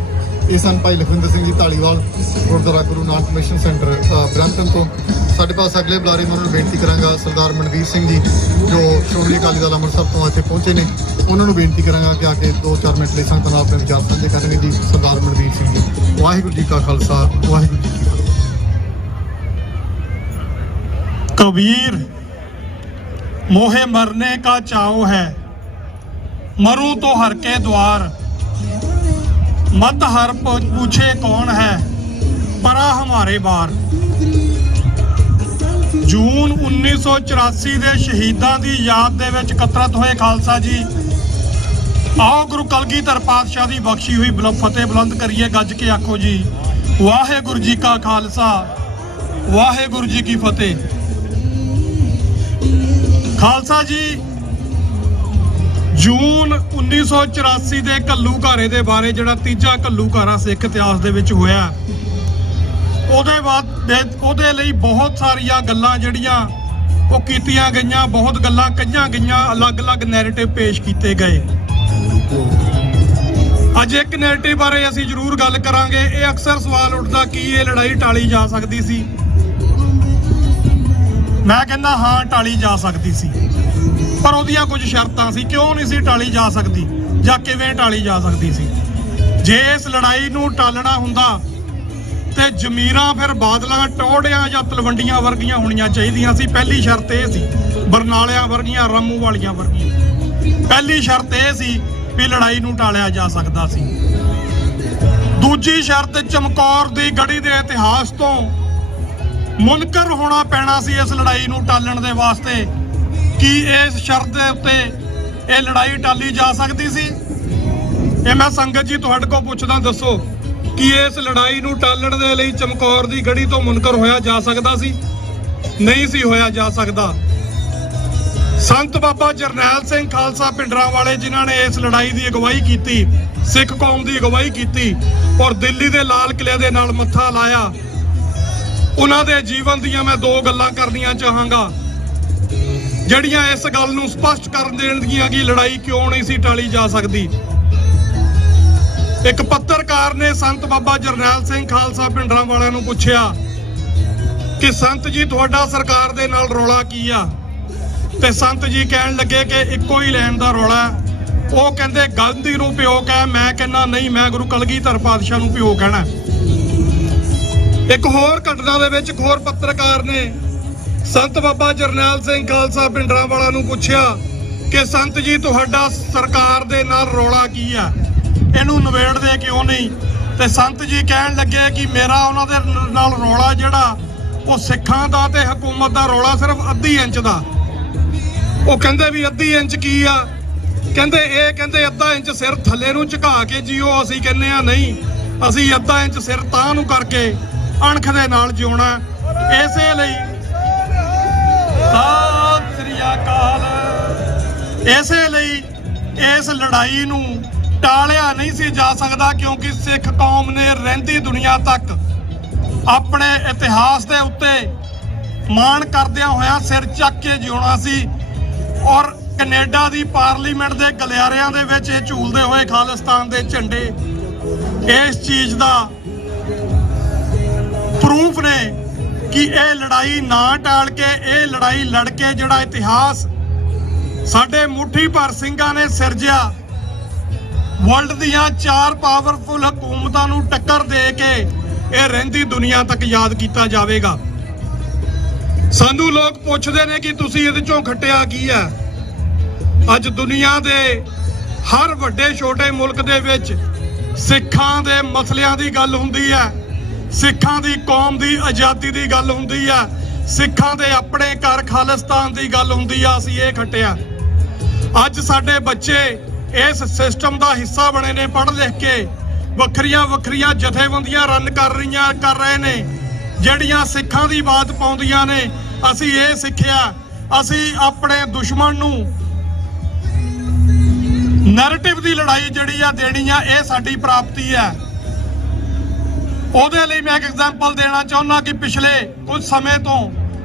ਇਹ ਸਨ ਭਾਈ Lakhwinder Singh ji Dhaliwal, Gurdwara Guru Nanak mission centre Brampton ਤੋਂ। ਸਾਡੇ ਪਾਸ ਅਗਲੇ ਬੁਲਾਰੇ ਮੈਂ ਉਹਨਾਂ ਨੂੰ ਬੇਨਤੀ ਕਰਾਂਗਾ, ਸਰਦਾਰ ਮਨਵੀਰ ਸਿੰਘ ਜੀ ਜੋ ਸ਼੍ਰੋਮਣੀ ਅਕਾਲੀ ਦਲ ਅੰਮ੍ਰਿਤਸਰ ਤੋਂ ਇੱਥੇ ਪਹੁੰਚੇ ਨੇ, ਉਹਨਾਂ ਨੂੰ ਬੇਨਤੀ ਕਰਾਂਗਾ ਕਿ ਆ ਕੇ 2-4 ਮਿੰਟ ਲਈ ਸੰਗਤ ਨਾਲ ਆਪਣੇ ਵਿਚਾਰ ਸਾਂਝੇ ਕਰਨਗੇ ਜੀ। ਸਰਦਾਰ ਮਨਵੀਰ ਸਿੰਘ ਜੀ। ਵਾਹਿਗੁਰੂ ਜੀ ਕਾ ਖਾਲਸਾ, ਵਾਹਿਗੁਰੂ ਜੀ ਕੀ ਫਤਿਹ। कबीर मोहे मरने का चाव है, मरूं तो हर के द्वार, मत हर पूछे कौन है, परा हमारे बार। ਜੂਨ 1984 ਦੇ ਸ਼ਹੀਦਾਂ ਦੀ ਯਾਦ ਦੇ ਵਿੱਚ ਇਕੱਤਰਤ ਹੋਏ ਖਾਲਸਾ ਜੀ, ਆਓ ਗੁਰੂ ਕਲਗੀਧਰ ਪਾਤਸ਼ਾਹ ਦੀ ਬਖਸ਼ੀ ਹੋਈ ਫਤਿਹ ਬੁਲੰਦ ਕਰੀਏ। ਗੱਜ ਕੇ ਆਖੋ ਜੀ, ਵਾਹਿਗੁਰੂ ਜੀ ਕਾ ਖਾਲਸਾ, ਵਾਹਿਗੁਰੂ ਜੀ ਕੀ ਫਤਿਹ। ਖਾਲਸਾ ਜੀ, ਜੂਨ 1984 ਦੇ ਘੱਲੂਘਾਰੇ ਦੇ ਬਾਰੇ ਜਿਹੜਾ ਤੀਜਾ ਘੱਲੂਘਾਰਾ ਸਿੱਖ ਇਤਿਹਾਸ ਦੇ ਵਿੱਚ ਹੋਇਆ, ਉਹਦੇ ਬਾਅਦ ਉਹਦੇ ਲਈ ਬਹੁਤ ਸਾਰੀਆਂ ਗੱਲਾਂ ਜਿਹੜੀਆਂ ਉਹ ਕੀਤੀਆਂ ਗਈਆਂ, ਬਹੁਤ ਗੱਲਾਂ ਕਹੀਆਂ ਗਈਆਂ, ਅਲੱਗ-ਅਲੱਗ ਨੈਰੇਟਿਵ ਪੇਸ਼ ਕੀਤੇ ਗਏ। ਅੱਜ ਇੱਕ ਨੈਰੇਟਿਵ ਬਾਰੇ ਅਸੀਂ ਜ਼ਰੂਰ ਗੱਲ ਕਰਾਂਗੇ। ਇਹ ਅਕਸਰ ਸਵਾਲ ਉੱਠਦਾ ਕਿ ਇਹ ਲੜਾਈ ਟਾਲੀ ਜਾ ਸਕਦੀ ਸੀ। ਮੈਂ ਕਹਿੰਦਾ ਹਾਂ, ਟਾਲੀ ਜਾ ਸਕਦੀ ਸੀ, ਪਰ ਉਹਦੀਆਂ ਕੁਝ ਸ਼ਰਤਾਂ ਸੀ। ਕਿਉਂ ਨਹੀਂ ਸੀ ਟਾਲੀ ਜਾ ਸਕਦੀ ਜਾਂ ਕਿਵੇਂ ਟਾਲੀ ਜਾ ਸਕਦੀ ਸੀ? ਜੇ ਇਸ ਲੜਾਈ ਨੂੰ ਟਾਲਣਾ ਹੁੰਦਾ ਤੇ ਜ਼ਮੀਰਾਂ ਫਿਰ ਬਾਦਲਾਂ, ਟੌੜਿਆਂ ਜਾਂ ਤਲਵੰਡੀਆਂ ਵਰਗੀਆਂ ਹੋਣੀਆਂ ਚਾਹੀਦੀਆਂ ਸੀ। ਪਹਿਲੀ ਸ਼ਰਤ ਇਹ ਸੀ, ਬਰਨਾਲਿਆਂ ਵਰਗੀਆਂ, ਰਾਮੂ ਵਾਲੀਆਂ ਵਰਗੀਆਂ। ਪਹਿਲੀ ਸ਼ਰਤ ਇਹ ਸੀ ਵੀ ਲੜਾਈ ਨੂੰ ਟਾਲਿਆ ਜਾ ਸਕਦਾ ਸੀ। ਦੂਜੀ ਸ਼ਰਤ, ਚਮਕੌਰ ਦੀ ਗੜੀ ਦੇ ਇਤਿਹਾਸ ਤੋਂ ਮੁਨਕਰ ਹੋਣਾ ਪੈਣਾ ਸੀ ਇਸ ਲੜਾਈ ਨੂੰ ਟਾਲਣ ਦੇ ਵਾਸਤੇ। ਕੀ ਇਸ ਸ਼ਰਤ ਦੇ ਉੱਤੇ ਇਹ ਲੜਾਈ ਟਾਲੀ ਜਾ ਸਕਦੀ ਸੀ? ਇਹ ਮੈਂ ਸੰਗਤ ਜੀ ਤੁਹਾਡੇ ਕੋਲ ਪੁੱਛਦਾ, ਦੱਸੋ ਕਿ ਇਸ ਲੜਾਈ ਨੂੰ ਟਾਲਣ ਦੇ ਲਈ ਚਮਕੌਰ ਦੀ ਗੜੀ ਤੋਂ ਮੁਨਕਰ ਹੋਇਆ ਜਾ ਸਕਦਾ ਸੀ? ਨਹੀਂ ਸੀ ਹੋਇਆ ਜਾ ਸਕਦਾ। ਸੰਤ ਬਾਬਾ ਜਰਨੈਲ ਸਿੰਘ ਖਾਲਸਾ ਭਿੰਡਰਾਂਵਾਲੇ ਜਿਨ੍ਹਾਂ ਨੇ ਇਸ ਲੜਾਈ ਦੀ ਅਗਵਾਈ ਕੀਤੀ, ਸਿੱਖ ਕੌਮ ਦੀ ਅਗਵਾਈ ਕੀਤੀ ਔਰ ਦਿੱਲੀ ਦੇ ਲਾਲ ਕਿਲ੍ਹੇ ਦੇ ਨਾਲ ਮੱਥਾ ਲਾਇਆ, ਉਹਨਾਂ ਦੇ ਜੀਵਨ ਦੀਆਂ ਮੈਂ ਦੋ ਗੱਲਾਂ ਕਰਨੀਆਂ ਚਾਹਾਂਗਾ ਜਿਹੜੀਆਂ ਇਸ ਗੱਲ ਨੂੰ ਸਪਸ਼ਟ ਕਰ ਦੇਣਗੀਆਂ ਕਿ ਲੜਾਈ ਕਿਉਂ ਨਹੀਂ ਸੀ ਟਾਲੀ ਜਾ ਸਕਦੀ। ਇੱਕ ਪੱਤਰਕਾਰ ਨੇ ਸੰਤ ਬਾਬਾ ਜਰਨੈਲ ਸਿੰਘ ਖਾਲਸਾ ਭਿੰਡਰਾਂਵਾਲਿਆਂ ਨੂੰ ਪੁੱਛਿਆ ਕਿ ਸੰਤ ਜੀ ਤੁਹਾਡਾ ਸਰਕਾਰ ਦੇ ਨਾਲ ਰੌਲਾ ਕੀ ਆ? ਤੇ ਸੰਤ ਜੀ ਕਹਿਣ ਲੱਗੇ ਕਿ ਇੱਕੋ ਹੀ ਲੈਣ ਦਾ ਰੌਲਾ। ਉਹ ਕਹਿੰਦੇ ਗਾਂਧੀ ਨੂੰ ਪਿਓ ਕਹਿ। ਮੈਂ ਕਹਿੰਦਾ ਨਹੀਂ, ਮੈਂ ਗੁਰੂ ਕਲਗੀਧਰ ਪਾਤਸ਼ਾਹ ਨੂੰ ਪਿਓ ਕਹਿਣਾ। ਇੱਕ ਹੋਰ ਘਟਨਾ ਦੇ ਵਿੱਚ ਇੱਕ ਹੋਰ ਪੱਤਰਕਾਰ ਨੇ ਸੰਤ ਬਾਬਾ ਜਰਨੈਲ ਸਿੰਘ ਖਾਲਸਾ ਭਿੰਡਰਾਂਵਾਲਾ ਨੂੰ ਪੁੱਛਿਆ ਕਿ ਸੰਤ ਜੀ ਤੁਹਾਡਾ ਸਰਕਾਰ ਦੇ ਨਾਲ ਰੌਲਾ ਕੀ ਆ, ਇਹਨੂੰ ਨਿਬੇੜਦੇ ਕਿਉਂ ਨਹੀਂ? ਤੇ ਸੰਤ ਜੀ ਕਹਿਣ ਲੱਗੇ ਕਿ ਮੇਰਾ ਉਹਨਾਂ ਦੇ ਨਾਲ ਰੌਲਾ ਜਿਹੜਾ ਉਹ ਸਿੱਖਾਂ ਦਾ ਤੇ ਹਕੂਮਤ ਦਾ ਰੌਲਾ ਸਿਰਫ ਅੱਧੀ ਇੰਚ ਦਾ। ਉਹ ਕਹਿੰਦੇ ਵੀ ਅੱਧੀ ਇੰਚ ਕੀ ਆ? ਕਹਿੰਦੇ ਅੱਧਾ ਇੰਚ ਸਿਰ ਥੱਲੇ ਨੂੰ ਝੁਕਾ ਕੇ ਜੀਓ। ਅਸੀਂ ਕਹਿੰਦੇ ਆ ਨਹੀਂ, ਅਸੀਂ ਅੱਧਾ ਇੰਚ ਸਿਰ ਤਾਂ ਨੂੰ ਕਰਕੇ ਅਣਖ ਦੇ ਨਾਲ ਜਿਉਣਾ। ਇਸੇ ਲਈ ਸਤਿ ਸ੍ਰੀ ਅਕਾਲ, ਇਸੇ ਲਈ ਇਸ ਲੜਾਈ ਨੂੰ ਟਾਲਿਆ ਨਹੀਂ ਸੀ ਜਾ ਸਕਦਾ ਕਿਉਂਕਿ ਸਿੱਖ ਕੌਮ ਨੇ ਰਹਿੰਦੀ ਦੁਨੀਆ ਤੱਕ ਆਪਣੇ ਇਤਿਹਾਸ ਦੇ ਉੱਤੇ ਮਾਣ ਕਰਦਿਆਂ ਹੋਇਆਂ ਸਿਰ ਚੱਕ ਕੇ ਜਿਉਣਾ ਸੀ। ਔਰ ਕੈਨੇਡਾ ਦੀ ਪਾਰਲੀਮੈਂਟ ਦੇ ਗਲਿਆਰਿਆਂ ਦੇ ਵਿੱਚ ਇਹ ਝੂਲਦੇ ਹੋਏ ਖਾਲਿਸਤਾਨ ਦੇ ਝੰਡੇ ਇਸ ਚੀਜ਼ ਦਾ ਪ੍ਰੂਫ ਨੇ ਕਿ ਇਹ ਲੜਾਈ ਨਾ ਟਾਲ ਕੇ ਇਹ ਲੜਾਈ ਲੜ ਕੇ ਜਿਹੜਾ ਇਤਿਹਾਸ ਸਾਡੇ ਮੁੱਠੀ ਭਰ ਸਿੰਘਾਂ ਨੇ ਸਿਰਜਿਆ, ਵਰਲਡ ਦੀਆਂ 4 ਪਾਵਰਫੁਲ ਹਕੂਮਤਾਂ ਨੂੰ ਟੱਕਰ ਦੇ ਕੇ ਇਹ ਰਹਿੰਦੀ ਦੁਨੀਆ ਤੱਕ ਯਾਦ ਕੀਤਾ ਜਾਵੇਗਾ। ਸਾਨੂੰ ਲੋਕ ਪੁੱਛਦੇ ਨੇ ਕਿ ਤੁਸੀਂ ਇਹਦੇ ਚੋਂ ਖੱਟਿਆ ਕੀ ਹੈ। ਅੱਜ ਦੁਨੀਆ ਦੇ ਹਰ ਵੱਡੇ ਛੋਟੇ ਮੁਲਕ ਦੇ ਵਿੱਚ ਸਿੱਖਾਂ ਦੇ ਮਸਲਿਆਂ ਦੀ ਗੱਲ ਹੁੰਦੀ ਹੈ, ਸਿੱਖਾਂ ਦੀ ਕੌਮ ਦੀ ਆਜ਼ਾਦੀ ਦੀ ਗੱਲ ਹੁੰਦੀ ਆ, ਸਿੱਖਾਂ ਦੇ ਆਪਣੇ ਘਰ ਖਾਲਿਸਤਾਨ ਦੀ ਗੱਲ ਹੁੰਦੀ ਆ। ਅਸੀਂ ਇਹ ਖੱਟਿਆ। ਅੱਜ ਸਾਡੇ ਬੱਚੇ ਇਸ ਸਿਸਟਮ ਦਾ ਹਿੱਸਾ ਬਣੇ ਨੇ, ਪੜ੍ਹ ਲਿਖ ਕੇ ਵੱਖਰੀਆਂ ਜਥੇਬੰਦੀਆਂ ਰਨ ਕਰ ਰਹੇ ਨੇ ਜਿਹੜੀਆਂ ਸਿੱਖਾਂ ਦੀ ਬਾਤ ਪਾਉਂਦੀਆਂ ਨੇ। ਅਸੀਂ ਇਹ ਸਿੱਖਿਆ, ਅਸੀਂ ਆਪਣੇ ਦੁਸ਼ਮਣ ਨੂੰ ਨੈਰੇਟਿਵ ਦੀ ਲੜਾਈ ਜਿਹੜੀ ਆ ਦੇਣੀ ਆ, ਇਹ ਸਾਡੀ ਪ੍ਰਾਪਤੀ ਹੈ। ਉਹਦੇ ਲਈ ਮੈਂ ਇੱਕ ਐਗਜ਼ਾਮਪਲ ਦੇਣਾ ਚਾਹੁੰਦਾ ਕਿ ਪਿਛਲੇ ਕੁਝ ਸਮੇਂ ਤੋਂ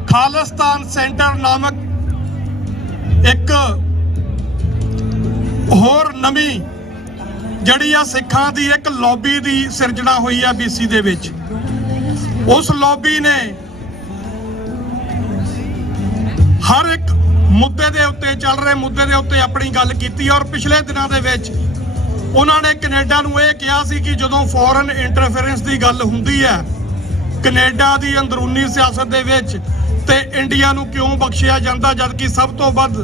ਖਾਲਿਸਤਾਨ ਸੈਂਟਰ ਨਾਮਕ ਇੱਕ ਹੋਰ ਨਵੀਂ ਜਿਹੜੀ ਆ ਸਿੱਖਾਂ ਦੀ ਇੱਕ ਲੌਬੀ ਦੀ ਸਿਰਜਣਾ ਹੋਈ ਆ BC ਦੇ ਵਿੱਚ। ਉਸ ਲੌਬੀ ਨੇ ਹਰ ਇੱਕ ਮੁੱਦੇ ਦੇ ਉੱਤੇ, ਚੱਲ ਰਹੇ ਮੁੱਦੇ ਦੇ ਉੱਤੇ ਆਪਣੀ ਗੱਲ ਕੀਤੀ। ਔਰ ਪਿਛਲੇ ਦਿਨਾਂ ਦੇ ਵਿੱਚ ਉਹਨਾਂ ਨੇ ਕੈਨੇਡਾ ਨੂੰ ਇਹ ਕਿਹਾ ਸੀ ਕਿ ਜਦੋਂ ਫੋਰਨ ਇੰਟਰਫੇਰੈਂਸ ਦੀ ਗੱਲ ਹੁੰਦੀ ਹੈ ਕੈਨੇਡਾ ਦੀ ਅੰਦਰੂਨੀ ਸਿਆਸਤ ਦੇ ਵਿੱਚ, ਤੇ ਇੰਡੀਆ ਨੂੰ ਕਿਉਂ ਬਖਸ਼ਿਆ ਜਾਂਦਾ ਜਦਕਿ ਸਭ ਤੋਂ ਵੱਧ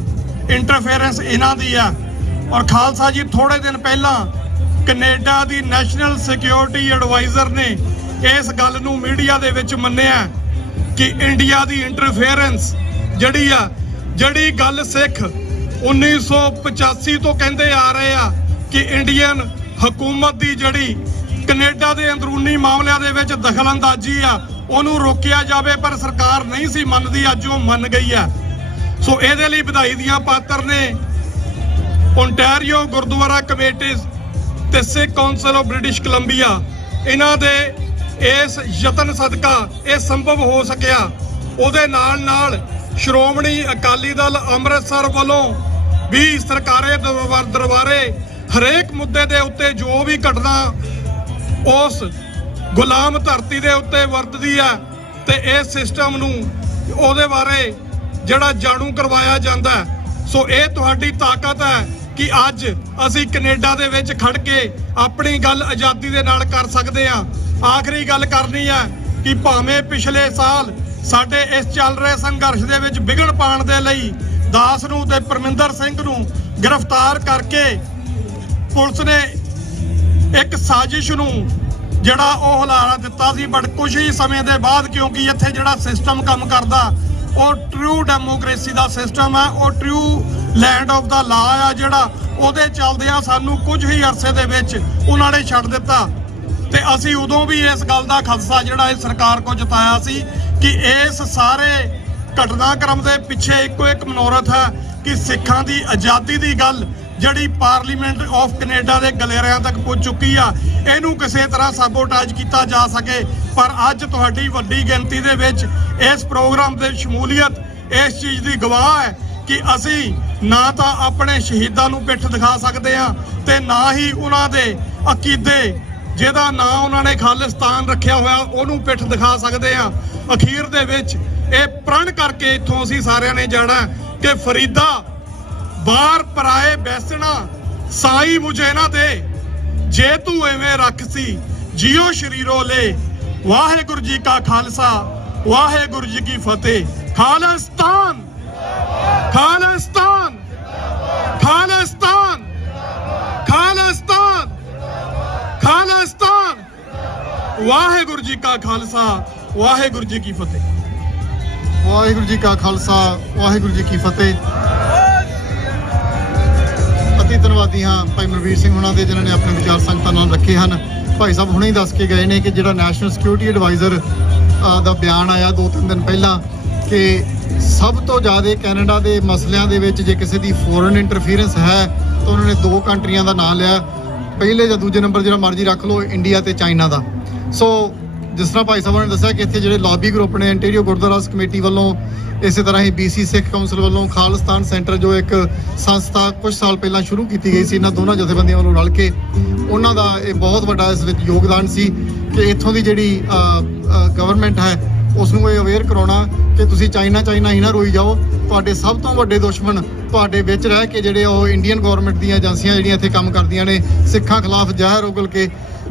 ਇੰਟਰਫੇਰੈਂਸ ਇਹਨਾਂ ਦੀ ਆ। ਔਰ ਖਾਲਸਾ ਜੀ ਥੋੜੇ ਦਿਨ ਪਹਿਲਾਂ ਕੈਨੇਡਾ ਦੀ ਨੈਸ਼ਨਲ ਸਿਕਿਉਰਿਟੀ ਐਡਵਾਈਜ਼ਰ ਨੇ ਇਸ ਗੱਲ ਨੂੰ ਮੀਡੀਆ ਦੇ ਵਿੱਚ ਮੰਨਿਆ ਕਿ ਇੰਡੀਆ ਦੀ ਇੰਟਰਫੇਰੈਂਸ ਜਿਹੜੀ ਗੱਲ ਸਿੱਖ 1985 ਤੋਂ ਕਹਿੰਦੇ ਆ ਰਹੇ ਆ ਕਿ ਇੰਡੀਅਨ ਹਕੂਮਤ ਦੀ ਜਿਹੜੀ ਕੈਨੇਡਾ ਦੇ ਅੰਦਰੂਨੀ ਮਾਮਲਿਆਂ ਦੇ ਵਿੱਚ ਦਖਲਅੰਦਾਜ਼ੀ ਆ ਉਹਨੂੰ ਰੋਕਿਆ ਜਾਵੇ, ਪਰ ਸਰਕਾਰ ਨਹੀਂ ਸੀ ਮੰਨਦੀ। ਅੱਜ ਉਹ ਮੰਨ ਗਈ ਆ। ਸੋ ਇਹਦੇ ਲਈ ਵਧਾਈ ਦੀਆਂ ਪਾਤਰ ਨੇ ਓਨਟਾਰੀਓ ਗੁਰਦੁਆਰਾ ਕਮੇਟੀ ਤੇ ਸਿੱਖ ਕੌਂਸਲ ਆਫ ਬ੍ਰਿਟਿਸ਼ ਕੋਲੰਬੀਆ। ਇਹਨਾਂ ਦੇ ਇਸ ਯਤਨ ਸਦਕਾ ਇਹ ਸੰਭਵ ਹੋ ਸਕਿਆ। ਉਹਦੇ ਨਾਲ ਸ਼੍ਰੋਮਣੀ ਅਕਾਲੀ ਦਲ ਅੰਮ੍ਰਿਤਸਰ ਵੱਲੋਂ ਵੀ ਸਰਕਾਰੇ ਦਰਬਾਰੇ ਹਰੇਕ ਮੁੱਦੇ ਦੇ ਉੱਤੇ ਜੋ ਵੀ ਘਟਨਾ ਉਸ ਗੁਲਾਮ ਧਰਤੀ ਦੇ ਉੱਤੇ ਵਰਤਦੀ ਹੈ ਤੇ ਇਸ ਸਿਸਟਮ ਨੂੰ ਉਹਦੇ ਬਾਰੇ ਜਿਹੜਾ ਜਾਣੂ ਕਰਵਾਇਆ ਜਾਂਦਾ ਹੈ। ਸੋ ਇਹ ਤੁਹਾਡੀ ਤਾਕਤ ਹੈ ਕਿ ਅੱਜ ਅਸੀਂ ਕੈਨੇਡਾ ਦੇ ਵਿੱਚ ਖੜ ਕੇ ਆਪਣੀ ਗੱਲ ਆਜ਼ਾਦੀ ਦੇ ਨਾਲ ਕਰ ਸਕਦੇ ਹਾਂ। ਆਖਰੀ ਗੱਲ ਕਰਨੀ ਹੈ ਕਿ ਭਾਵੇਂ ਪਿਛਲੇ ਸਾਲ ਸਾਡੇ ਇਸ ਚੱਲ ਰਹੇ ਸੰਘਰਸ਼ ਦੇ ਵਿੱਚ ਵਿਗੜ ਪਾਉਣ ਦੇ ਲਈ ਦਾਸ ਨੂੰ ਤੇ ਪਰਮਿੰਦਰ ਸਿੰਘ ਨੂੰ ਗ੍ਰਿਫਤਾਰ ਕਰਕੇ ਪੁਲਿਸ ਨੇ ਇੱਕ ਸਾਜ਼ਿਸ਼ ਨੂੰ ਜਿਹੜਾ ਉਹ ਹੁਲਾਰਾ ਦਿੱਤਾ ਸੀ, ਬਟ ਕੁਝ ਹੀ ਸਮੇਂ ਦੇ ਬਾਅਦ, ਕਿਉਂਕਿ ਇੱਥੇ ਜਿਹੜਾ ਸਿਸਟਮ ਕੰਮ ਕਰਦਾ ਉਹ ਟਰੂ ਡੈਮੋਕ੍ਰੇਸੀ ਦਾ ਸਿਸਟਮ ਹੈ, ਉਹ ਟਰੂ ਲੈਂਡ ਆਫ ਦਾ ਲਾ ਆ ਜਿਹੜਾ, ਉਹਦੇ ਚੱਲਦਿਆਂ ਸਾਨੂੰ ਕੁਝ ਹੀ ਅਰਸੇ ਦੇ ਵਿੱਚ ਉਹਨਾਂ ਨੇ ਛੱਡ ਦਿੱਤਾ। ਤੇ ਅਸੀਂ ਉਦੋਂ ਵੀ ਇਸ ਗੱਲ ਦਾ ਖਦਸ਼ਾ ਜਿਹੜਾ ਇਹ ਸਰਕਾਰ ਕੋ ਜਤਾਇਆ ਸੀ ਕਿ ਇਸ ਸਾਰੇ ਘਟਨਾਕ੍ਰਮ ਦੇ ਪਿੱਛੇ ਇੱਕੋ ਇੱਕ ਮਨੋਰਥ ਹੈ ਕਿ ਸਿੱਖਾਂ ਦੀ ਆਜ਼ਾਦੀ ਦੀ ਗੱਲ ਜਿਹੜੀ ਪਾਰਲੀਮੈਂਟ ਆਫ ਕੈਨੇਡਾ ਦੇ ਗਲਿਆਰਿਆਂ ਤੱਕ ਪਹੁੰਚ ਚੁੱਕੀ ਆ, ਇਹਨੂੰ ਕਿਸੇ ਤਰ੍ਹਾਂ ਸਾਬੋਟਾਜ ਕੀਤਾ ਜਾ ਸਕੇ। ਪਰ ਅੱਜ ਤੁਹਾਡੀ ਵੱਡੀ ਗਿਣਤੀ ਦੇ ਵਿੱਚ ਇਸ ਪ੍ਰੋਗਰਾਮ ਦੇ ਸ਼ਮੂਲੀਅਤ ਇਸ ਚੀਜ਼ ਦੀ ਗਵਾਹ ਹੈ ਕਿ ਅਸੀਂ ਨਾ ਤਾਂ ਆਪਣੇ ਸ਼ਹੀਦਾਂ ਨੂੰ ਪਿੱਠ ਦਿਖਾ ਸਕਦੇ ਹਾਂ ਤੇ ਨਾ ਹੀ ਉਹਨਾਂ ਦੇ ਅਕੀਦੇ ਜਿਹਦਾ ਨਾਂ ਉਹਨਾਂ ਨੇ ਖਾਲਿਸਤਾਨ ਰੱਖਿਆ ਹੋਇਆ ਉਹਨੂੰ ਪਿੱਠ ਦਿਖਾ ਸਕਦੇ ਹਾਂ। ਅਖੀਰ ਦੇ ਵਿੱਚ ਇਹ ਪ੍ਰਣ ਕਰਕੇ ਇੱਥੋਂ ਅਸੀਂ ਸਾਰਿਆਂ ਨੇ ਜਾਣਾ ਕਿ ਫਰੀਦਾ ਬਾਹਰ ਪਰਾਏ ਬੈਸਣਾ ਸਾਈ ਮੁਝੇ ਨਾ ਦੇ, ਜੇ ਤੂੰ ਐਵੇਂ ਰੱਖ ਸੀ ਜਿਉ ਸ਼ਰੀਰੋ ਲੈ। ਵਾਹਿਗੁਰੂ ਜੀ ਕਾ ਖਾਲਸਾ, ਵਾਹਿਗੁਰੂ ਜੀ ਕੀ ਫਤਿਹ। ਖਾਲਿਸਤਾਨ ਖਾਲਿਸਤਾਨ ਖਾਲਿਸਤਾਨ ਖਾਲਿਸਤਾਨ ਖਾਲਿਸਤਾਨ। ਵਾਹਿਗੁਰੂ ਜੀ ਕਾ ਖਾਲਸਾ, ਵਾਹਿਗੁਰੂ ਜੀ ਕੀ ਫਤਿਹ। ਵਾਹਿਗੁਰੂ ਜੀ ਕਾ ਖਾਲਸਾ, ਵਾਹਿਗੁਰੂ ਜੀ ਕੀ ਫਤਿਹ। ਅਤੀ ਧੰਨਵਾਦੀ ਹਾਂ ਭਾਈ ਮਨਵੀਰ ਸਿੰਘ ਹੁਣਾਂ ਦੇ ਜਿਨ੍ਹਾਂ ਨੇ ਆਪਣੇ ਵਿਚਾਰ ਸੰਗਤਾਂ ਨਾਲ ਰੱਖੇ ਹਨ। ਭਾਈ ਸਾਹਿਬ ਹੁਣੇ ਹੀ ਦੱਸ ਕੇ ਗਏ ਨੇ ਕਿ ਜਿਹੜਾ ਨੈਸ਼ਨਲ ਸਿਕਿਉਰਿਟੀ ਐਡਵਾਈਜ਼ਰ ਦਾ ਬਿਆਨ ਆਇਆ 2-3 ਦਿਨ ਪਹਿਲਾਂ ਕਿ ਸਭ ਤੋਂ ਜ਼ਿਆਦਾ ਕੈਨੇਡਾ ਦੇ ਮਸਲਿਆਂ ਦੇ ਵਿੱਚ ਜੇ ਕਿਸੇ ਦੀ ਫੋਰਨ ਇੰਟਰਫੀਰੈਂਸ ਹੈ ਤਾਂ ਉਹਨਾਂ ਨੇ 2 ਕੰਟਰੀਆਂ ਦਾ ਨਾਮ ਲਿਆ। ਪਹਿਲੇ ਜਾਂ ਦੂਜੇ ਨੰਬਰ ਜਿਹੜਾ ਮਰਜ਼ੀ ਰੱਖ ਲਓ, ਇੰਡੀਆ ਤੇ ਚਾਈਨਾ ਦਾ। ਸੋ ਜਿਸ ਤਰ੍ਹਾਂ ਭਾਈ ਸਾਹਿਬ ਨੇ ਦੱਸਿਆ ਕਿ ਇੱਥੇ ਜਿਹੜੇ ਲੌਬੀ ਗਰੁੱਪ ਨੇ ਇੰਟੀਰੀਅਰ ਗੁਰਦੁਆਰਾ ਕਮੇਟੀ ਵੱਲੋਂ, ਇਸੇ ਤਰ੍ਹਾਂ ਹੀ BC ਸਿੱਖ ਕਾਉਂਸਲ ਵੱਲੋਂ ਖਾਲਿਸਤਾਨ ਸੈਂਟਰ ਜੋ ਇੱਕ ਸੰਸਥਾ ਕੁਝ ਸਾਲ ਪਹਿਲਾਂ ਸ਼ੁਰੂ ਕੀਤੀ ਗਈ ਸੀ ਇਹਨਾਂ ਦੋਨਾਂ ਜਥੇਬੰਦੀਆਂ ਵੱਲੋਂ ਰਲ ਕੇ, ਉਹਨਾਂ ਦਾ ਇਹ ਬਹੁਤ ਵੱਡਾ ਇਸ ਵਿੱਚ ਯੋਗਦਾਨ ਸੀ ਕਿ ਇੱਥੋਂ ਦੀ ਜਿਹੜੀ ਗਵਰਨਮੈਂਟ ਹੈ ਉਸ ਨੂੰ ਇਹ ਅਵੇਅਰ ਕਰਾਉਣਾ ਕਿ ਤੁਸੀਂ ਚਾਈਨਾ ਹੀ ਨਾ ਰੋਈ ਜਾਓ। ਤੁਹਾਡੇ ਸਭ ਤੋਂ ਵੱਡੇ ਦੁਸ਼ਮਣ ਤੁਹਾਡੇ ਵਿੱਚ ਰਹਿ ਕੇ ਜਿਹੜੇ ਉਹ ਇੰਡੀਅਨ ਗਵਰਨਮੈਂਟ ਦੀਆਂ ਏਜੰਸੀਆਂ ਜਿਹੜੀਆਂ ਇੱਥੇ ਕੰਮ ਕਰਦੀਆਂ ਨੇ, ਸਿੱਖਾਂ ਖਿਲਾਫ ਜ਼ਹਿਰ ਉਗਲ ਕੇ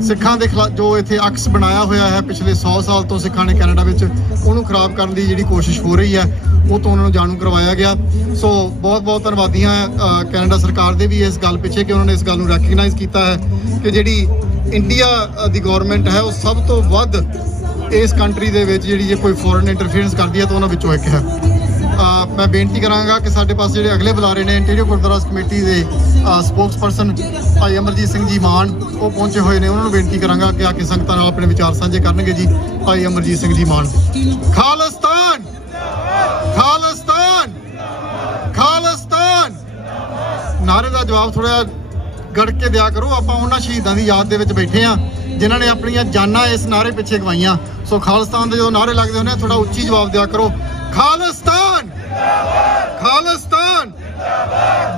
ਸਿੱਖਾਂ ਦੇ ਖਿਲਾਫ ਜੋ ਇੱਥੇ ਅਕਸ ਬਣਾਇਆ ਹੋਇਆ ਹੈ ਪਿਛਲੇ 100 ਸਾਲ ਤੋਂ ਸਿੱਖਾਂ ਨੇ ਕੈਨੇਡਾ ਵਿੱਚ, ਉਹਨੂੰ ਖਰਾਬ ਕਰਨ ਦੀ ਜਿਹੜੀ ਕੋਸ਼ਿਸ਼ ਹੋ ਰਹੀ ਹੈ ਉਹ ਤੋਂ ਉਹਨਾਂ ਨੂੰ ਜਾਣੂ ਕਰਵਾਇਆ ਗਿਆ। ਸੋ ਬਹੁਤ ਬਹੁਤ ਧੰਨਵਾਦੀ ਹਾਂ ਕੈਨੇਡਾ ਸਰਕਾਰ ਦੇ ਵੀ ਇਸ ਗੱਲ ਪਿੱਛੇ ਕਿ ਉਹਨਾਂ ਨੇ ਇਸ ਗੱਲ ਨੂੰ ਰੈਕਗਨਾਈਜ਼ ਕੀਤਾ ਹੈ ਕਿ ਜਿਹੜੀ ਇੰਡੀਆ ਦੀ ਗਵਰਨਮੈਂਟ ਹੈ ਉਹ ਸਭ ਤੋਂ ਵੱਧ ਇਸ ਕੰਟਰੀ ਦੇ ਵਿੱਚ ਜਿਹੜੀ ਜੇ ਕੋਈ ਫੋਰਨ ਇੰਟਰਫੀਅਰੈਂਸ ਕਰਦੀ ਹੈ ਤਾਂ ਉਹਨਾਂ ਵਿੱਚੋਂ ਇੱਕ ਹੈ। ਮੈਂ ਬੇਨਤੀ ਕਰਾਂਗਾ ਕਿ ਸਾਡੇ ਪਾਸ ਜਿਹੜੇ ਅਗਲੇ ਬੁਲਾਰੇ ਨੇ ਇੰਟੀਰੀਅਰ ਗੁਰਦੁਆਰਾ ਕਮੇਟੀ ਦੇ ਸਪੋਕਸਪਰਸਨ ਭਾਈ ਅਮਰਜੀਤ ਸਿੰਘ ਜੀ ਮਾਨ, ਉਹ ਪਹੁੰਚੇ ਹੋਏ ਨੇ, ਉਹਨਾਂ ਨੂੰ ਬੇਨਤੀ ਕਰਾਂਗਾ ਕਿ ਆ ਕੇ ਸੰਗਤਾਂ ਨਾਲ ਆਪਣੇ ਵਿਚਾਰ ਸਾਂਝੇ ਕਰਨਗੇ ਜੀ। ਭਾਈ ਅਮਰਜੀਤ ਸਿੰਘ ਜੀ ਮਾਨ। ਖਾਲਿਸਤਾਨ ਖਾਲਿਸਤਾਨ ਖਾਲਿਸਤਾਨ ਨਾਰੇ ਦਾ ਜਵਾਬ ਥੋੜਾ ਗੜ ਕੇ ਦਿਆ ਕਰੋ। ਆਪਾਂ ਉਹਨਾਂ ਸ਼ਹੀਦਾਂ ਦੀ ਯਾਦ ਦੇ ਵਿੱਚ ਬੈਠੇ ਆ ਜਿਨ੍ਹਾਂ ਨੇ ਆਪਣੀਆਂ ਜਾਨਾਂ ਇਸ ਨਾਰੇ ਪਿੱਛੇ ਗਵਾਈਆਂ। ਸੋ ਖਾਲਿਸਤਾਨ ਦੇ ਜੋ ਨਾਰੇ ਲੱਗਦੇ ਹੁੰਦੇ ਥੋੜਾ ਉੱਚੀ ਜਵਾਬ ਦਿਆ ਕਰੋ। ਖਾਲਿਸਤਾਨ ਖਾਲਿਸਤਾਨ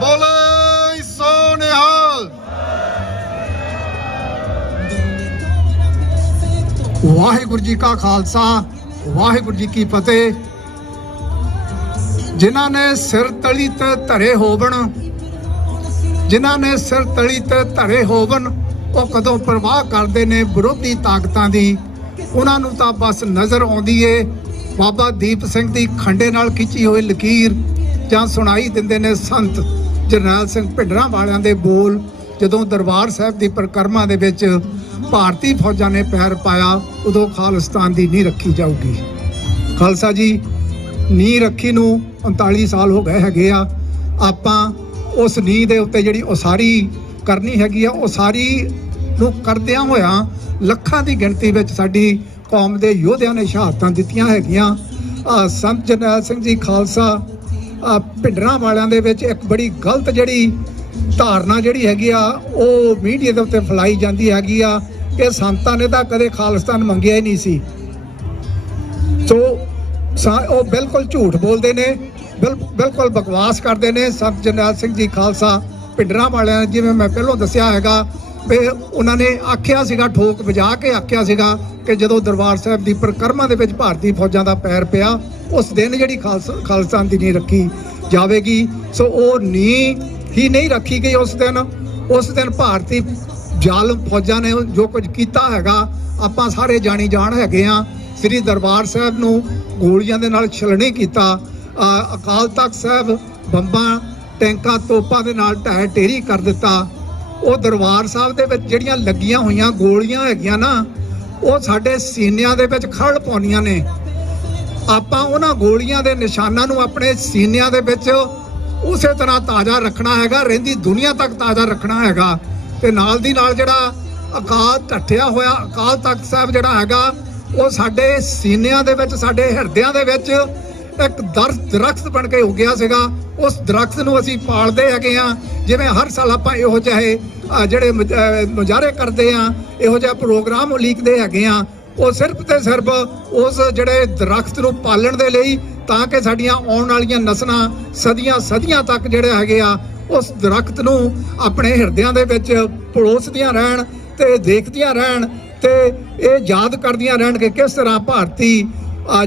ਬੋਲੇ ਸੋ ਨਿਹਾਲ। ਵਾਹਿਗੁਰੂ ਜੀ ਕਾ ਖਾਲਸਾ, ਵਾਹਿਗੁਰੂ ਜੀ ਕੀ ਫਤਿਹ। ਜਿਨ੍ਹਾਂ ਨੇ ਸਿਰ ਤਲੀ ਤੇ ਧਰੇ ਹੋਵਣ, ਜਿਨ੍ਹਾਂ ਨੇ ਸਿਰ ਤਲੀ ਤੇ ਧਰੇ ਹੋਵਣ, ਉਹ ਕਦੋਂ ਪਰਵਾਹ ਕਰਦੇ ਨੇ ਵਿਰੋਧੀ ਤਾਕਤਾਂ ਦੀ। ਉਹਨਾਂ ਨੂੰ ਤਾਂ ਬਸ ਨਜ਼ਰ ਆਉਂਦੀ ਏ ਬਾਬਾ ਦੀਪ ਸਿੰਘ ਦੀ ਖੰਡੇ ਨਾਲ ਖਿੱਚੀ ਹੋਈ ਲਕੀਰ, ਜਾਂ ਸੁਣਾਈ ਦਿੰਦੇ ਨੇ ਸੰਤ ਜਰਨੈਲ ਸਿੰਘ ਭਿੰਡਰਾਂ ਵਾਲਿਆਂ ਦੇ ਬੋਲ, ਜਦੋਂ ਦਰਬਾਰ ਸਾਹਿਬ ਦੀ ਪਰਿਕਰਮਾ ਦੇ ਵਿੱਚ ਭਾਰਤੀ ਫੌਜਾਂ ਨੇ ਪੈਰ ਪਾਇਆ ਉਦੋਂ ਖਾਲਿਸਤਾਨ ਦੀ ਨੀਂਹ ਰੱਖੀ ਜਾਊਗੀ। ਖਾਲਸਾ ਜੀ, ਨੀਂਹ ਰੱਖੀ ਨੂੰ 39 ਸਾਲ ਹੋ ਗਏ ਹੈਗੇ ਆ। ਆਪਾਂ ਉਸ ਨੀਂਹ ਦੇ ਉੱਤੇ ਜਿਹੜੀ ਉਸਾਰੀ ਕਰਨੀ ਹੈਗੀ ਆ, ਉਸਾਰੀ ਨੂੰ ਕਰਦਿਆਂ ਹੋਇਆਂ ਲੱਖਾਂ ਦੀ ਗਿਣਤੀ ਵਿੱਚ ਸਾਡੀ ਕੌਮ ਦੇ ਯੋਧਿਆਂ ਨੇ ਸ਼ਹਾਦਤਾਂ ਦਿੱਤੀਆਂ ਹੈਗੀਆਂ। ਸੰਤ ਜਰਨੈਲ ਸਿੰਘ ਜੀ ਖਾਲਸਾ ਭਿੰਡਰਾਂ ਵਾਲਿਆਂ ਦੇ ਵਿੱਚ ਇੱਕ ਬੜੀ ਗਲਤ ਜਿਹੜੀ ਧਾਰਨਾ ਜਿਹੜੀ ਹੈਗੀ ਆ ਉਹ ਮੀਡੀਆ ਦੇ ਉੱਤੇ ਫੈਲਾਈ ਜਾਂਦੀ ਹੈਗੀ ਆ ਕਿ ਸੰਤਾਂ ਨੇ ਤਾਂ ਕਦੇ ਖਾਲਿਸਤਾਨ ਮੰਗਿਆ ਹੀ ਨਹੀਂ ਸੀ। ਸੋ ਉਹ ਬਿਲਕੁਲ ਝੂਠ ਬੋਲਦੇ ਨੇ, ਬਿਲਕੁਲ ਬਕਵਾਸ ਕਰਦੇ ਨੇ। ਸੰਤ ਜਰਨੈਲ ਸਿੰਘ ਜੀ ਖਾਲਸਾ ਭਿੰਡਰਾਂ ਵਾਲਿਆਂ, ਜਿਵੇਂ ਮੈਂ ਪਹਿਲਾਂ ਦੱਸਿਆ ਹੈਗਾ ਵੀ ਉਹਨਾਂ ਨੇ ਆਖਿਆ ਸੀਗਾ, ਠੋਕ ਵਜਾ ਕੇ ਆਖਿਆ ਸੀਗਾ ਕਿ ਜਦੋਂ ਦਰਬਾਰ ਸਾਹਿਬ ਦੀ ਪਰਿਕਰਮਾ ਦੇ ਵਿੱਚ ਭਾਰਤੀ ਫੌਜਾਂ ਦਾ ਪੈਰ ਪਿਆ ਉਸ ਦਿਨ ਜਿਹੜੀ ਖਾਲਿਸਤਾਨ ਦੀ ਨੀਂਹ ਰੱਖੀ ਜਾਵੇਗੀ। ਸੋ ਉਹ ਨੀਂਹ ਹੀ ਨਹੀਂ ਰੱਖੀ ਗਈ ਉਸ ਦਿਨ ਭਾਰਤੀ ਜ਼ਾਲਮ ਫੌਜਾਂ ਨੇ ਜੋ ਕੁਝ ਕੀਤਾ ਹੈਗਾ ਆਪਾਂ ਸਾਰੇ ਜਾਣੀ ਜਾਣ ਹੈਗੇ ਆ। ਸ੍ਰੀ ਦਰਬਾਰ ਸਾਹਿਬ ਨੂੰ ਗੋਲੀਆਂ ਦੇ ਨਾਲ ਛਲਣੀ ਕੀਤਾ, ਅਕਾਲ ਤਖਤ ਸਾਹਿਬ ਬੰਬਾਂ ਟੈਂਕਾਂ ਤੋਪਾਂ ਦੇ ਨਾਲ ਢਹਿ ਢੇਰੀ ਕਰ ਦਿੱਤਾ। ਉਹ ਦਰਬਾਰ ਸਾਹਿਬ ਦੇ ਵਿੱਚ ਜਿਹੜੀਆਂ ਲੱਗੀਆਂ ਹੋਈਆਂ ਗੋਲੀਆਂ ਹੈਗੀਆਂ ਨਾ, ਉਹ ਸਾਡੇ ਸੀਨਿਆਂ ਦੇ ਵਿੱਚ ਖੜ ਪਾਉਂਦੀਆਂ ਨੇ। ਆਪਾਂ ਉਹਨਾਂ ਗੋਲੀਆਂ ਦੇ ਨਿਸ਼ਾਨਾਂ ਨੂੰ ਆਪਣੇ ਸੀਨਿਆਂ ਦੇ ਵਿੱਚ ਉਸੇ ਤਰ੍ਹਾਂ ਤਾਜ਼ਾ ਰੱਖਣਾ ਹੈਗਾ, ਰਹਿੰਦੀ ਦੁਨੀਆ ਤੱਕ ਤਾਜ਼ਾ ਰੱਖਣਾ ਹੈਗਾ। ਤੇ ਨਾਲ ਦੀ ਨਾਲ ਜਿਹੜਾ ਅਕਾਲ ਢੱਠਿਆ ਹੋਇਆ ਅਕਾਲ ਤਖਤ ਸਾਹਿਬ ਜਿਹੜਾ ਹੈਗਾ ਉਹ ਸਾਡੇ ਸੀਨਿਆਂ ਦੇ ਵਿੱਚ, ਸਾਡੇ ਹਿਰਦਿਆਂ ਦੇ ਵਿੱਚ ਇੱਕ ਦਰਖਤ ਬਣ ਕੇ ਉੱਗਿਆ ਸੀਗਾ। ਉਸ ਦਰਖਤ ਨੂੰ ਅਸੀਂ ਪਾਲਦੇ ਹੈਗੇ ਆ। ਜਿਵੇਂ ਹਰ ਸਾਲ ਆਪਾਂ ਇਹੋ ਜਿਹੇ ਜਿਹੜੇ ਮੁਜ਼ਾਹਰੇ ਕਰਦੇ ਆ, ਇਹੋ ਜਿਹਾ ਪ੍ਰੋਗਰਾਮ ਉਲੀਕਦੇ ਹੈਗੇ ਆ, ਉਹ ਸਿਰਫ ਤੇ ਸਿਰਫ ਉਸ ਜਿਹੜੇ ਦਰਖਤ ਨੂੰ ਪਾਲਣ ਦੇ ਲਈ, ਤਾਂ ਕਿ ਸਾਡੀਆਂ ਆਉਣ ਵਾਲੀਆਂ ਨਸਲਾਂ ਸਦੀਆਂ ਤੱਕ ਜਿਹੜੇ ਹੈਗੇ ਆ ਉਸ ਦਰਖਤ ਨੂੰ ਆਪਣੇ ਹਿਰਦਿਆਂ ਦੇ ਵਿੱਚ ਪਲੋਸਦੀਆਂ ਰਹਿਣ ਤੇ ਦੇਖਦੀਆਂ ਰਹਿਣ ਤੇ ਇਹ ਯਾਦ ਕਰਦੀਆਂ ਰਹਿਣ ਕਿ ਕਿਸ ਤਰ੍ਹਾਂ ਭਾਰਤੀ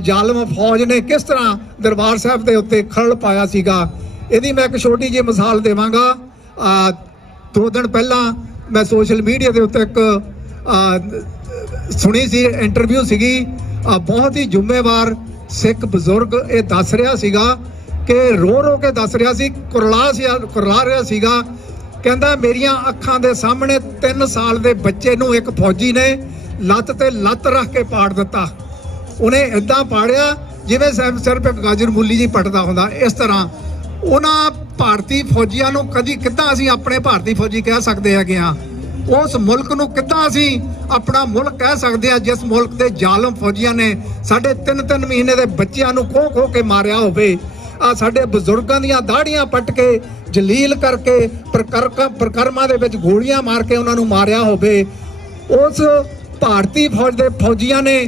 ਜ਼ਾਲਮ ਫੌਜ ਨੇ ਕਿਸ ਤਰ੍ਹਾਂ ਦਰਬਾਰ ਸਾਹਿਬ ਦੇ ਉੱਤੇ ਖਲਲ ਪਾਇਆ ਸੀਗਾ। ਇਹਦੀ ਮੈਂ ਇੱਕ ਛੋਟੀ ਜਿਹੀ ਮਿਸਾਲ ਦੇਵਾਂਗਾ। 2 ਦਿਨ ਪਹਿਲਾਂ ਮੈਂ ਸੋਸ਼ਲ ਮੀਡੀਆ ਦੇ ਉੱਤੇ ਇੱਕ ਸੁਣੀ ਸੀ ਇੰਟਰਵਿਊ ਸੀਗੀ, ਬਹੁਤ ਹੀ ਜ਼ਿੰਮੇਵਾਰ ਸਿੱਖ ਬਜ਼ੁਰਗ ਇਹ ਦੱਸ ਰਿਹਾ ਸੀਗਾ ਕਿ ਰੋ ਕੇ ਦੱਸ ਰਿਹਾ ਸੀ, ਕੁਰਲਾ ਰਿਹਾ ਸੀਗਾ। ਕਹਿੰਦਾ ਮੇਰੀਆਂ ਅੱਖਾਂ ਦੇ ਸਾਹਮਣੇ 3 ਸਾਲ ਦੇ ਬੱਚੇ ਨੂੰ ਇੱਕ ਫੌਜੀ ਨੇ ਲੱਤ ਤੇ ਲੱਤ ਰੱਖ ਕੇ ਪਾੜ ਦਿੱਤਾ। ਉਹਨੇ ਏਦਾਂ ਪਾੜਿਆ ਜਿਵੇਂ ਸਿਰਫ ਇੱਕ ਗਾਜਰ ਮੂਲੀ ਜੀ ਪਟਦਾ ਹੁੰਦਾ। ਇਸ ਤਰ੍ਹਾਂ ਉਹਨਾਂ ਭਾਰਤੀ ਫੌਜੀਆਂ ਨੂੰ ਕਿੱਦਾਂ ਅਸੀਂ ਆਪਣੇ ਭਾਰਤੀ ਫੌਜੀ ਕਹਿ ਸਕਦੇ ਹੈਗੇ ਆ? ਉਸ ਮੁਲਕ ਨੂੰ ਕਿੱਦਾਂ ਅਸੀਂ ਆਪਣਾ ਮੁਲਕ ਕਹਿ ਸਕਦੇ ਆ ਜਿਸ ਮੁਲਕ ਦੇ ਜ਼ਾਲਮ ਫੌਜੀਆਂ ਨੇ ਸਾਡੇ 3-3 ਮਹੀਨੇ ਦੇ ਬੱਚਿਆਂ ਨੂੰ ਖੋ ਕੇ ਮਾਰਿਆ ਹੋਵੇ, ਸਾਡੇ ਬਜ਼ੁਰਗਾਂ ਦੀਆਂ ਦਾੜੀਆਂ ਪੱਟ ਕੇ ਜਲੀਲ ਕਰਕੇ ਪਰਿਕਰਮਾ ਦੇ ਵਿੱਚ ਗੋਲੀਆਂ ਮਾਰ ਕੇ ਉਹਨਾਂ ਨੂੰ ਮਾਰਿਆ ਹੋਵੇ। ਉਸ ਭਾਰਤੀ ਫੌਜ ਦੇ ਫੌਜੀਆਂ ਨੇ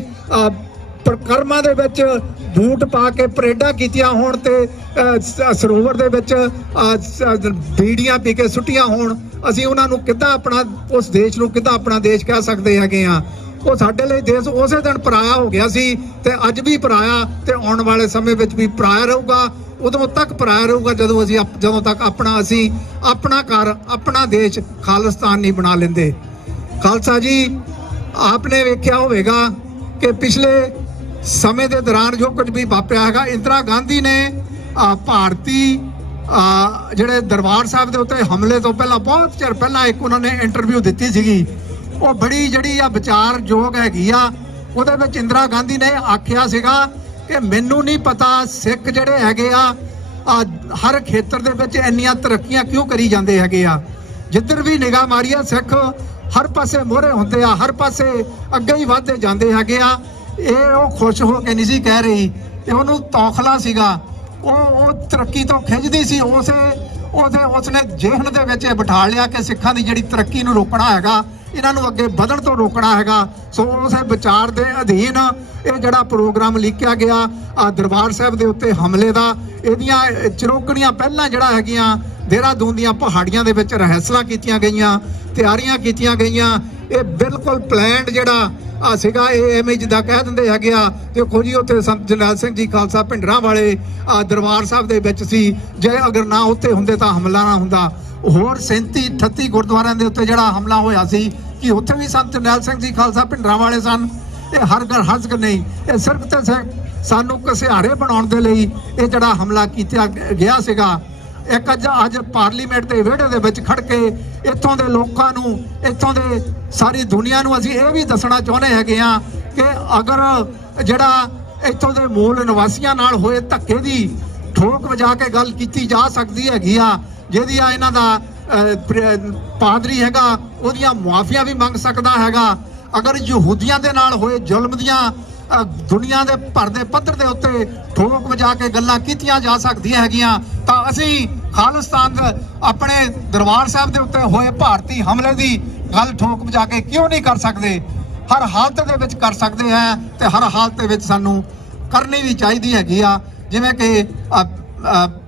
ਪ੍ਰਕਰਮਾਂ ਦੇ ਵਿੱਚ ਬੂਟ ਪਾ ਕੇ ਪਰੇਡਾਂ ਕੀਤੀਆਂ ਹੋਣ ਤੇ ਸਰੋਵਰ ਦੇ ਵਿੱਚ ਬੀੜੀਆਂ ਪੀ ਕੇ ਸੁੱਟੀਆਂ ਹੋਣ, ਅਸੀਂ ਉਹਨਾਂ ਨੂੰ ਕਿੱਦਾਂ ਆਪਣਾ, ਉਸ ਦੇਸ਼ ਨੂੰ ਕਿੱਦਾਂ ਆਪਣਾ ਦੇਸ਼ ਕਹਿ ਸਕਦੇ ਹੈਗੇ ਆ? ਉਹ ਸਾਡੇ ਲਈ ਦੇਸ਼ ਉਸੇ ਦਿਨ ਪਰਾਇਆ ਹੋ ਗਿਆ ਸੀ ਤੇ ਅੱਜ ਵੀ ਪਰਾਇਆ ਤੇ ਆਉਣ ਵਾਲੇ ਸਮੇਂ ਵਿੱਚ ਵੀ ਪਰਾਇਆ ਰਹੂਗਾ। ਉਦੋਂ ਤੱਕ ਪਰਾਇਆ ਰਹੂਗਾ ਜਦੋਂ ਤੱਕ ਅਸੀਂ ਆਪਣਾ ਘਰ, ਆਪਣਾ ਦੇਸ਼ ਖਾਲਿਸਤਾਨ ਨਹੀਂ ਬਣਾ ਲੈਂਦੇ। ਖਾਲਸਾ ਜੀ, ਆਪਨੇ ਵੇਖਿਆ ਹੋਵੇਗਾ ਕਿ ਪਿਛਲੇ ਸਮੇਂ ਦੇ ਦੌਰਾਨ ਜੋ ਕੁਝ ਵੀ ਵਾਪਰਿਆ ਹੈਗਾ, ਇੰਦਰਾ ਗਾਂਧੀ ਨੇ ਭਾਰਤੀ ਜਿਹੜੇ ਦਰਬਾਰ ਸਾਹਿਬ ਦੇ ਉੱਤੇ ਹਮਲੇ ਤੋਂ ਪਹਿਲਾਂ, ਬਹੁਤ ਚਿਰ ਪਹਿਲਾਂ ਇੱਕ ਉਹਨਾਂ ਨੇ ਇੰਟਰਵਿਊ ਦਿੱਤੀ ਸੀਗੀ। ਉਹ ਬੜੀ ਜਿਹੜੀ ਆ ਵਿਚਾਰਯੋਗ ਹੈਗੀ ਆ। ਉਹਦੇ ਵਿੱਚ ਇੰਦਰਾ ਗਾਂਧੀ ਨੇ ਆਖਿਆ ਸੀਗਾ ਕਿ ਮੈਨੂੰ ਨਹੀਂ ਪਤਾ ਸਿੱਖ ਜਿਹੜੇ ਹੈਗੇ ਆ ਹਰ ਖੇਤਰ ਦੇ ਵਿੱਚ ਇੰਨੀਆਂ ਤਰੱਕੀਆਂ ਕਿਉਂ ਕਰੀ ਜਾਂਦੇ ਹੈਗੇ ਆ। ਜਿੱਧਰ ਵੀ ਨਿਗਾਹ ਮਾਰੀਏ ਸਿੱਖ ਹਰ ਪਾਸੇ ਮੋਹਰੇ ਹੁੰਦੇ ਆ, ਹਰ ਪਾਸੇ ਅੱਗੇ ਹੀ ਵਧਦੇ ਜਾਂਦੇ ਹੈਗੇ ਆ। ਇਹ ਉਹ ਖੁਸ਼ ਹੋ ਕੇ ਨਹੀਂ ਸੀ ਕਹਿ ਰਹੀ, ਇਹ ਉਹਨੂੰ ਤੌਖਲਾ ਸੀਗਾ। ਉਹ ਤਰੱਕੀ ਤੋਂ ਖਿੱਚਦੀ ਸੀ। ਉਸਨੇ ਜਿਹਨ ਦੇ ਵਿੱਚ ਇਹ ਬਿਠਾ ਲਿਆ ਕਿ ਸਿੱਖਾਂ ਦੀ ਜਿਹੜੀ ਤਰੱਕੀ ਨੂੰ ਰੋਕਣਾ ਹੈਗਾ, ਇਹਨਾਂ ਨੂੰ ਅੱਗੇ ਵਧਣ ਤੋਂ ਰੋਕਣਾ ਹੈਗਾ। ਸੋ ਉਸੇ ਵਿਚਾਰ ਦੇ ਅਧੀਨ ਇਹ ਜਿਹੜਾ ਪ੍ਰੋਗਰਾਮ ਲਿਖਿਆ ਗਿਆ ਦਰਬਾਰ ਸਾਹਿਬ ਦੇ ਉੱਤੇ ਹਮਲੇ ਦਾ, ਇਹਦੀਆਂ ਚਰੋਕਣੀਆਂ ਪਹਿਲਾਂ ਜਿਹੜਾ ਹੈਗੀਆਂ ਦੇਹਰਾਦੂਨ ਦੀਆਂ ਪਹਾੜੀਆਂ ਦੇ ਵਿੱਚ ਰਿਹਰਸਲਾਂ ਕੀਤੀਆਂ ਗਈਆਂ, ਤਿਆਰੀਆਂ ਕੀਤੀਆਂ ਗਈਆਂ। ਇਹ ਬਿਲਕੁਲ ਪਲਾਨਡ ਜਿਹੜਾ ਸੀਗਾ। ਇਹ ਐਵੇਂ ਜਿੱਦਾਂ ਕਹਿ ਦਿੰਦੇ ਹੈਗੇ ਆ, ਦੇਖੋ ਜੀ ਉੱਥੇ ਸੰਤ ਜਰਨੈਲ ਸਿੰਘ ਜੀ ਖਾਲਸਾ ਭਿੰਡਰਾਂ ਵਾਲੇ ਦਰਬਾਰ ਸਾਹਿਬ ਦੇ ਵਿੱਚ ਸੀ, ਜੇ ਅਗਰ ਨਾ ਉੱਥੇ ਹੁੰਦੇ ਤਾਂ ਹਮਲਾ ਨਾ ਹੁੰਦਾ। ਹੋਰ 37-38 ਗੁਰਦੁਆਰਿਆਂ ਦੇ ਉੱਤੇ ਜਿਹੜਾ ਹਮਲਾ ਹੋਇਆ ਸੀ, ਕਿ ਉੱਥੇ ਵੀ ਸੰਤ ਜਰਨੈਲ ਸਿੰਘ ਜੀ ਖਾਲਸਾ ਭਿੰਡਰਾਂ ਵਾਲੇ ਸਨ। ਇਹ ਹਰਗਰ ਨਹੀਂ, ਇਹ ਸਿਰਫ ਤੇ ਸਾਨੂੰ ਘਸਿਆਰੇ ਬਣਾਉਣ ਦੇ ਲਈ ਇਹ ਜਿਹੜਾ ਹਮਲਾ ਕੀਤਾ ਗਿਆ ਸੀਗਾ। ਇੱਕ ਅੱਜ ਪਾਰਲੀਮੈਂਟ ਦੇ ਵਿਹੜੇ ਦੇ ਵਿੱਚ ਖੜ ਕੇ ਇੱਥੋਂ ਦੇ ਲੋਕਾਂ ਨੂੰ, ਇੱਥੋਂ ਦੇ ਸਾਰੀ ਦੁਨੀਆ ਨੂੰ ਅਸੀਂ ਇਹ ਵੀ ਦੱਸਣਾ ਚਾਹੁੰਦੇ ਹੈਗੇ ਆ ਕਿ ਅਗਰ ਜਿਹੜਾ ਇੱਥੋਂ ਦੇ ਮੂਲ ਨਿਵਾਸੀਆਂ ਨਾਲ ਹੋਏ ਧੱਕੇ ਦੀ ਠੋਕ ਵਜਾ ਕੇ ਗੱਲ ਕੀਤੀ ਜਾ ਸਕਦੀ ਹੈਗੀ ਆ, ਜਿਹਦੀ ਆ ਇਹਨਾਂ ਦਾ ਪਾਦਰੀ ਹੈਗਾ ਉਹਦੀਆਂ ਮੁਆਫੀਆਂ ਵੀ ਮੰਗ ਸਕਦਾ ਹੈਗਾ। ਅਗਰ ਯਹੂਦੀਆਂ ਦੇ ਨਾਲ ਹੋਏ ਜ਼ੁਲਮ ਦੀਆਂ ਦੁਨੀਆ ਦੇ ਭਰ ਦੇ ਪੱਧਰ ਦੇ ਉੱਤੇ ਠੋਕ ਵਜਾ ਕੇ ਗੱਲਾਂ ਕੀਤੀਆਂ ਜਾ ਸਕਦੀਆਂ ਹੈਗੀਆਂ, ਤਾਂ ਅਸੀਂ ਖਾਲਿਸਤਾਨ ਆਪਣੇ ਦਰਬਾਰ ਸਾਹਿਬ ਦੇ ਉੱਤੇ ਹੋਏ ਭਾਰਤੀ ਹਮਲੇ ਦੀ ਗੱਲ ਠੋਕ ਵਜਾ ਕੇ ਕਿਉਂ ਨਹੀਂ ਕਰ ਸਕਦੇ? ਹਰ ਹਾਲਤ ਦੇ ਵਿੱਚ ਕਰ ਸਕਦੇ ਹਾਂ ਤੇ ਹਰ ਹਾਲਤ ਦੇ ਵਿੱਚ ਸਾਨੂੰ ਕਰਨੀ ਵੀ ਚਾਹੀਦੀ ਹੈਗੀ ਆ। ਜਿਵੇਂ ਕਿ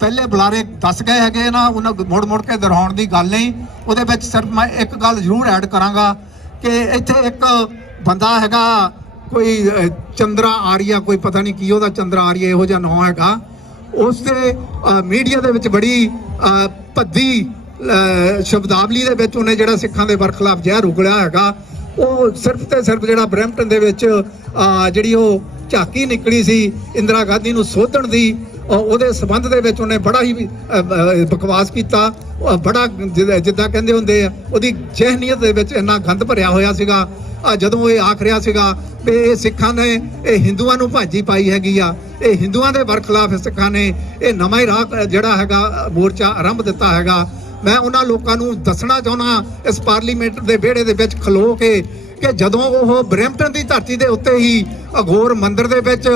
ਪਹਿਲੇ ਬੁਲਾਰੇ ਦੱਸ ਗਏ ਹੈਗੇ ਨਾ, ਉਹਨਾਂ ਮੁੜ ਕੇ ਦੁਹਰਾਉਣ ਦੀ ਗੱਲ ਨਹੀਂ। ਉਹਦੇ ਵਿੱਚ ਸਿਰਫ ਮੈਂ ਇੱਕ ਗੱਲ ਜ਼ਰੂਰ ਐਡ ਕਰਾਂਗਾ ਕਿ ਇੱਥੇ ਇੱਕ ਬੰਦਾ ਹੈਗਾ, ਕੋਈ ਚੰਦਰਾ ਆਰੀਆ, ਕੋਈ ਪਤਾ ਨਹੀਂ ਕੀ ਉਹਦਾ ਚੰਦਰਾ ਆਰੀਆ ਇਹੋ ਜਿਹਾ ਨਾਂ ਹੈਗਾ। ਉਸ ਦੇ ਮੀਡੀਆ ਦੇ ਵਿੱਚ ਬੜੀ ਭੱਦੀ ਸ਼ਬਦਾਵਲੀ ਦੇ ਵਿੱਚ ਉਹਨੇ ਜਿਹੜਾ ਸਿੱਖਾਂ ਦੇ ਬਰਖਲਾਫ ਜ਼ਹਿਰ ਉਗਲਿਆ ਹੈਗਾ। ਉਹ ਸਿਰਫ ਤੇ ਸਿਰਫ ਜਿਹੜਾ ਬਰੈਂਪਟਨ ਦੇ ਵਿੱਚ ਜਿਹੜੀ ਉਹ ਝਾਕੀ ਨਿਕਲੀ ਸੀ ਇੰਦਰਾ ਗਾਂਧੀ ਨੂੰ ਸੋਧਣ ਦੀ, ਉਹਦੇ ਸਬੰਧ ਦੇ ਵਿੱਚ ਉਹਨੇ ਬੜਾ ਹੀ ਬਕਵਾਸ ਕੀਤਾ। ਬੜਾ ਜਿੱਦਾਂ ਕਹਿੰਦੇ ਹੁੰਦੇ ਆ, ਉਹਦੀ ਜ਼ਹਿਨੀਅਤ ਦੇ ਵਿੱਚ ਇੰਨਾ ਗੰਦ ਭਰਿਆ ਹੋਇਆ ਸੀਗਾ। ਜਦੋਂ ਇਹ ਆਖ ਰਿਹਾ ਸੀਗਾ ਵੀ ਇਹ ਸਿੱਖਾਂ ਨੇ ਇਹ ਹਿੰਦੂਆਂ ਨੂੰ ਭਾਜੀ ਪਾਈ ਹੈਗੀ ਆ, ਇਹ ਹਿੰਦੂਆਂ ਦੇ ਬਰਖਲਾਫ ਸਿੱਖਾਂ ਨੇ ਇਹ ਨਵਾਂ ਹੀ ਰਾਹ ਜਿਹੜਾ ਹੈਗਾ ਮੋਰਚਾ ਆਰੰਭ ਦਿੱਤਾ ਹੈਗਾ। ਮੈਂ ਉਹਨਾਂ ਲੋਕਾਂ ਨੂੰ ਦੱਸਣਾ ਚਾਹੁੰਦਾ ਇਸ ਪਾਰਲੀਮੈਂਟ ਦੇ ਵਿਹੜੇ ਦੇ ਵਿੱਚ ਖਲੋ ਕੇ ਕਿ ਜਦੋਂ ਉਹ ਬਰੈਂਪਟਨ ਦੀ ਧਰਤੀ ਦੇ ਉੱਤੇ ਹੀ ਅਘੋਰ ਮੰਦਿਰ ਦੇ ਵਿੱਚ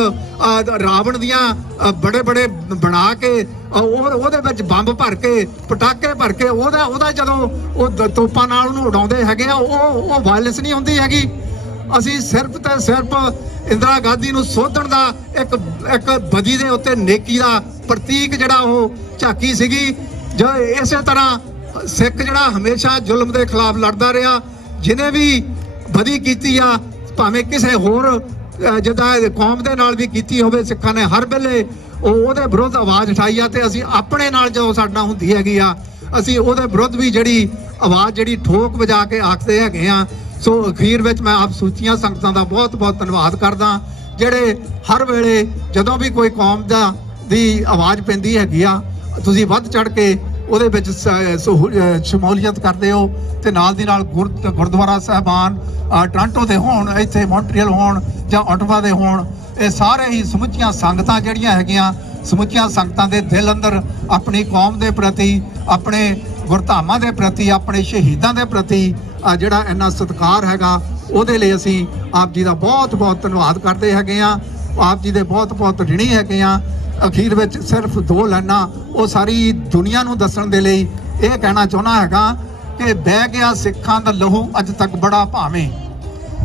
ਰਾਵਣ ਦੀਆਂ ਬੜੇ ਬਣਾ ਕੇ ਉਹਦੇ ਵਿੱਚ ਬੰਬ ਭਰ ਕੇ, ਪਟਾਕੇ ਭਰ ਕੇ, ਉਹਦਾ ਜਦੋਂ ਉਹ ਤੋਪਾਂ ਨਾਲ ਉਹਨੂੰ ਉਡਾਉਂਦੇ ਹੈਗੇ ਆ, ਉਹ ਵਾਇਲੈਂਸ ਨਹੀਂ ਹੁੰਦੀ ਹੈਗੀ। ਅਸੀਂ ਸਿਰਫ ਤੇ ਸਿਰਫ ਇੰਦਰਾ ਗਾਂਧੀ ਨੂੰ ਸੋਧਣ ਦਾ ਇੱਕ ਬਦੀ ਦੇ ਉੱਤੇ ਨੇਕੀ ਦਾ ਪ੍ਰਤੀਕ ਜਿਹੜਾ ਉਹ ਝਾਕੀ ਸੀਗੀ। ਜੋ ਇਸੇ ਤਰ੍ਹਾਂ ਸਿੱਖ ਜਿਹੜਾ ਹਮੇਸ਼ਾ ਜ਼ੁਲਮ ਦੇ ਖਿਲਾਫ ਲੜਦਾ ਰਿਹਾ, ਜਿਹਨੇ ਵੀ ਬਦੀ ਕੀਤੀ ਆ, ਭਾਵੇਂ ਕਿਸੇ ਹੋਰ ਜਿੱਦਾਂ ਕੌਮ ਦੇ ਨਾਲ ਵੀ ਕੀਤੀ ਹੋਵੇ, ਸਿੱਖਾਂ ਨੇ ਹਰ ਵੇਲੇ ਉਹਦੇ ਵਿਰੁੱਧ ਆਵਾਜ਼ ਉਠਾਈ ਆ। ਤੇ ਅਸੀਂ ਆਪਣੇ ਨਾਲ ਜੋ ਸਾਡਾ ਹੁੰਦੀ ਹੈਗੀ ਆ, ਅਸੀਂ ਉਹਦੇ ਵਿਰੁੱਧ ਵੀ ਜਿਹੜੀ ਆਵਾਜ਼ ਜਿਹੜੀ ਠੋਕ ਵਜਾ ਕੇ ਆਖਦੇ ਹੈਗੇ ਆ। ਸੋ ਅਖੀਰ ਵਿੱਚ ਮੈਂ ਆਪ ਸੂਚੀਆਂ ਸੰਗਤਾਂ ਦਾ ਬਹੁਤ ਬਹੁਤ ਧੰਨਵਾਦ ਕਰਦਾ, ਜਿਹੜੇ ਹਰ ਵੇਲੇ ਜਦੋਂ ਵੀ ਕੋਈ ਕੌਮ ਦੀ ਆਵਾਜ਼ ਪੈਂਦੀ ਹੈਗੀ ਆ, ਤੁਸੀਂ ਵੱਧ ਚੜ ਕੇ ਉਹਦੇ ਵਿੱਚ ਸ਼ਮੂਲੀਅਤ ਕਰਦੇ ਹੋ। ਤੇ ਨਾਲ ਦੀ ਨਾਲ ਗੁਰਦੁਆਰਾ ਸਾਹਿਬਾਨ ਟੋਰਾਂਟੋ ਦੇ ਹੋਣ, ਇੱਥੇ ਮੌਂਟਰੀਅਲ ਹੋਣ ਜਾਂ ਓਟਵਾ ਦੇ ਹੋਣ, ਇਹ ਸਾਰੇ ਹੀ ਸਮੁੱਚੀਆਂ ਸੰਗਤਾਂ ਜਿਹੜੀਆਂ ਹੈਗੀਆਂ, ਸਮੁੱਚੀਆਂ ਸੰਗਤਾਂ ਦੇ ਦਿਲ ਅੰਦਰ ਆਪਣੀ ਕੌਮ ਦੇ ਪ੍ਰਤੀ, ਆਪਣੇ ਗੁਰਧਾਮਾਂ ਦੇ ਪ੍ਰਤੀ, ਆਪਣੇ ਸ਼ਹੀਦਾਂ ਦੇ ਪ੍ਰਤੀ ਜਿਹੜਾ ਇੰਨਾ ਸਤਿਕਾਰ ਹੈਗਾ, ਉਹਦੇ ਲਈ ਅਸੀਂ ਆਪ ਜੀ ਦਾ ਬਹੁਤ ਬਹੁਤ ਧੰਨਵਾਦ ਕਰਦੇ ਹੈਗੇ ਆ। ਆਪ ਜੀ ਦੇ ਬਹੁਤ ਬਹੁਤ ਰਿਣੀ ਹੈਗੇ ਆ। ਅਖੀਰ ਵਿੱਚ ਸਿਰਫ 2 ਲਾਈਨਾਂ ਉਹ ਸਾਰੀ ਦੁਨੀਆ ਨੂੰ ਦੱਸਣ ਦੇ ਲਈ ਇਹ ਕਹਿਣਾ ਚਾਹੁੰਦਾ ਹੈਗਾ ਕਿ ਬਹਿ ਗਿਆ ਸਿੱਖਾਂ ਦਾ ਲਹੂ ਅੱਜ ਤੱਕ ਬੜਾ ਭਾਵੇਂ,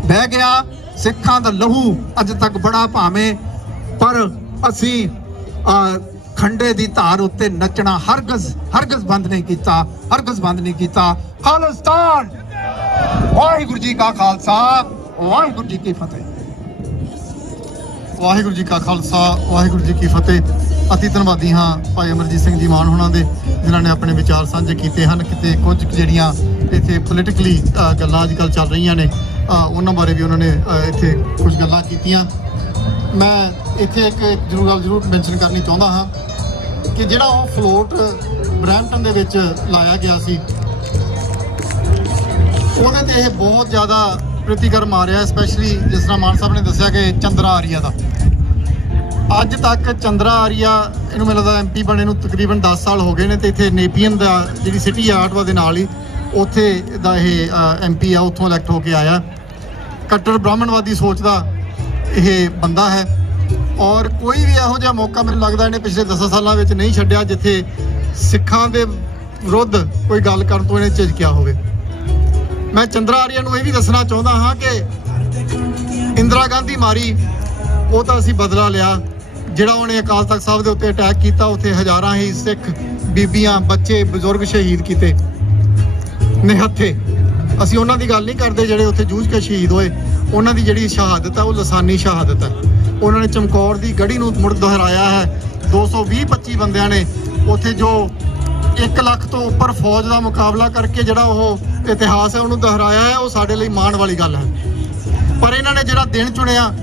ਬਹਿ ਗਿਆ। ਸਿੱਖਾਂ ਦਾ ਲਹੂ ਅੱਜ ਤੱਕ ਬੜਾ ਭਾਵੇਂ, ਪਰ ਅਸੀਂ ਖੰਡੇ ਦੀ ਧਾਰ ਉੱਤੇ ਨੱਚਣਾ ਹਰਗਜ਼ ਬੰਦ ਨਹੀਂ ਕੀਤਾ, ਹਰਗਜ਼ ਬੰਦ ਨਹੀਂ ਕੀਤਾ। ਖਾਲਿਸਤਾਨ, ਵਾਹਿਗੁਰੂ ਜੀ ਕਾ ਖਾਲਸਾ, ਵਾਹਿਗੁਰੂ ਜੀ ਕੀ ਫਤਿਹ। ਵਾਹਿਗੁਰੂ ਜੀ ਕਾ ਖਾਲਸਾ, ਵਾਹਿਗੁਰੂ ਜੀ ਕੀ ਫਤਿਹ। ਅਤੀ ਧੰਨਵਾਦੀ ਹਾਂ ਭਾਈ ਅਮਰਜੀਤ ਸਿੰਘ ਜੀ ਮਾਨ ਹੋਣਾ ਦੇ, ਜਿਨ੍ਹਾਂ ਨੇ ਆਪਣੇ ਵਿਚਾਰ ਸਾਂਝੇ ਕੀਤੇ ਹਨ। ਕਿਤੇ ਕੁਝ ਜਿਹੜੀਆਂ ਇੱਥੇ ਪੋਲੀਟੀਕਲੀ ਗੱਲਾਂ ਅੱਜ ਕੱਲ੍ਹ ਚੱਲ ਰਹੀਆਂ ਨੇ, ਉਹਨਾਂ ਬਾਰੇ ਵੀ ਉਹਨਾਂ ਨੇ ਇੱਥੇ ਕੁਝ ਗੱਲਾਂ ਕੀਤੀਆਂ। ਮੈਂ ਇੱਥੇ ਇੱਕ ਜ਼ਰੂਰ ਮੈਂਸ਼ਨ ਕਰਨੀ ਚਾਹੁੰਦਾ ਹਾਂ ਕਿ ਜਿਹੜਾ ਉਹ ਫਲੋਟ ਬਰੈਂਪਟਨ ਦੇ ਵਿੱਚ ਲਾਇਆ ਗਿਆ ਸੀ, ਉਹਦੇ ਤੇ ਇਹ ਬਹੁਤ ਜ਼ਿਆਦਾ ਪ੍ਰਤੀਕਰਮ ਆ ਰਿਹਾ, ਸਪੈਸ਼ਲੀ ਜਿਸ ਤਰ੍ਹਾਂ ਮਾਨ ਸਾਹਿਬ ਨੇ ਦੱਸਿਆ ਕਿ ਚੰਦਰਾ ਆਰੀਆ ਦਾ। ਅੱਜ ਤੱਕ ਚੰਦਰਾ ਆਰੀਆ, ਇਹਨੂੰ ਮੈਨੂੰ ਲੱਗਦਾ MP ਬਣੇ ਨੂੰ ਤਕਰੀਬਨ 10 ਸਾਲ ਹੋ ਗਏ ਨੇ, ਤੇ ਇੱਥੇ ਨੇਪੀਅਨ ਦਾ ਜਿਹੜੀ ਸਿਟੀ ਆ ਆਟਵਾ ਦੇ ਨਾਲ ਹੀ, ਉੱਥੇ ਦਾ ਇਹ MP ਆ, ਉੱਥੋਂ ਇਲੈਕਟ ਹੋ ਕੇ ਆਇਆ। ਕੱਟੜ ਬ੍ਰਾਹਮਣਵਾਦੀ ਸੋਚ ਦਾ ਇਹ ਬੰਦਾ ਹੈ, ਔਰ ਕੋਈ ਵੀ ਇਹੋ ਜਿਹਾ ਮੌਕਾ ਮੈਨੂੰ ਲੱਗਦਾ ਇਹਨੇ ਪਿਛਲੇ 10 ਸਾਲਾਂ ਵਿੱਚ ਨਹੀਂ ਛੱਡਿਆ ਜਿੱਥੇ ਸਿੱਖਾਂ ਦੇ ਵਿਰੁੱਧ ਕੋਈ ਗੱਲ ਕਰਨ ਤੋਂ ਇਹਨੇ ਝਿਜਕਿਆ ਹੋਵੇ। ਮੈਂ ਚੰਦਰਾ ਆਰੀਆ ਨੂੰ ਇਹ ਵੀ ਦੱਸਣਾ ਚਾਹੁੰਦਾ ਹਾਂ ਕਿ ਇੰਦਰਾ ਗਾਂਧੀ ਮਾਰੀ, ਉਹ ਤਾਂ ਅਸੀਂ ਬਦਲਾ ਲਿਆ। ਜਿਹੜਾ ਉਹਨੇ ਅਕਾਲ ਤਖਤ ਸਾਹਿਬ ਦੇ ਉੱਤੇ ਅਟੈਕ ਕੀਤਾ, ਉੱਥੇ ਹਜ਼ਾਰਾਂ ਹੀ ਸਿੱਖ ਬੀਬੀਆਂ, ਬੱਚੇ, ਬਜ਼ੁਰਗ ਸ਼ਹੀਦ ਕੀਤੇ ਨਿਹੱਥੇ। ਅਸੀਂ ਉਹਨਾਂ ਦੀ ਗੱਲ ਨਹੀਂ ਕਰਦੇ ਜਿਹੜੇ ਉੱਥੇ ਜੂਝ ਕੇ ਸ਼ਹੀਦ ਹੋਏ। ਉਹਨਾਂ ਦੀ ਜਿਹੜੀ ਸ਼ਹਾਦਤ ਹੈ ਉਹ ਲਸਾਨੀ ਸ਼ਹਾਦਤ ਹੈ। ਉਹਨਾਂ ਨੇ ਚਮਕੌਰ ਦੀ ਗੜੀ ਨੂੰ ਮੁੜ ਦੁਹਰਾਇਆ ਹੈ। 220-25 ਬੰਦਿਆਂ ਨੇ ਉੱਥੇ ਜੋ 1 ਲੱਖ ਤੋਂ ਉੱਪਰ ਫੌਜ ਦਾ ਮੁਕਾਬਲਾ ਕਰਕੇ ਜਿਹੜਾ ਉਹ ਇਤਿਹਾਸ ਹੈ ਉਹਨੂੰ ਦੁਹਰਾਇਆ ਹੈ। ਉਹ ਸਾਡੇ ਲਈ ਮਾਣ ਵਾਲੀ ਗੱਲ ਹੈ। ਪਰ ਇਹਨਾਂ ਨੇ ਜਿਹੜਾ ਦਿਨ ਚੁਣਿਆ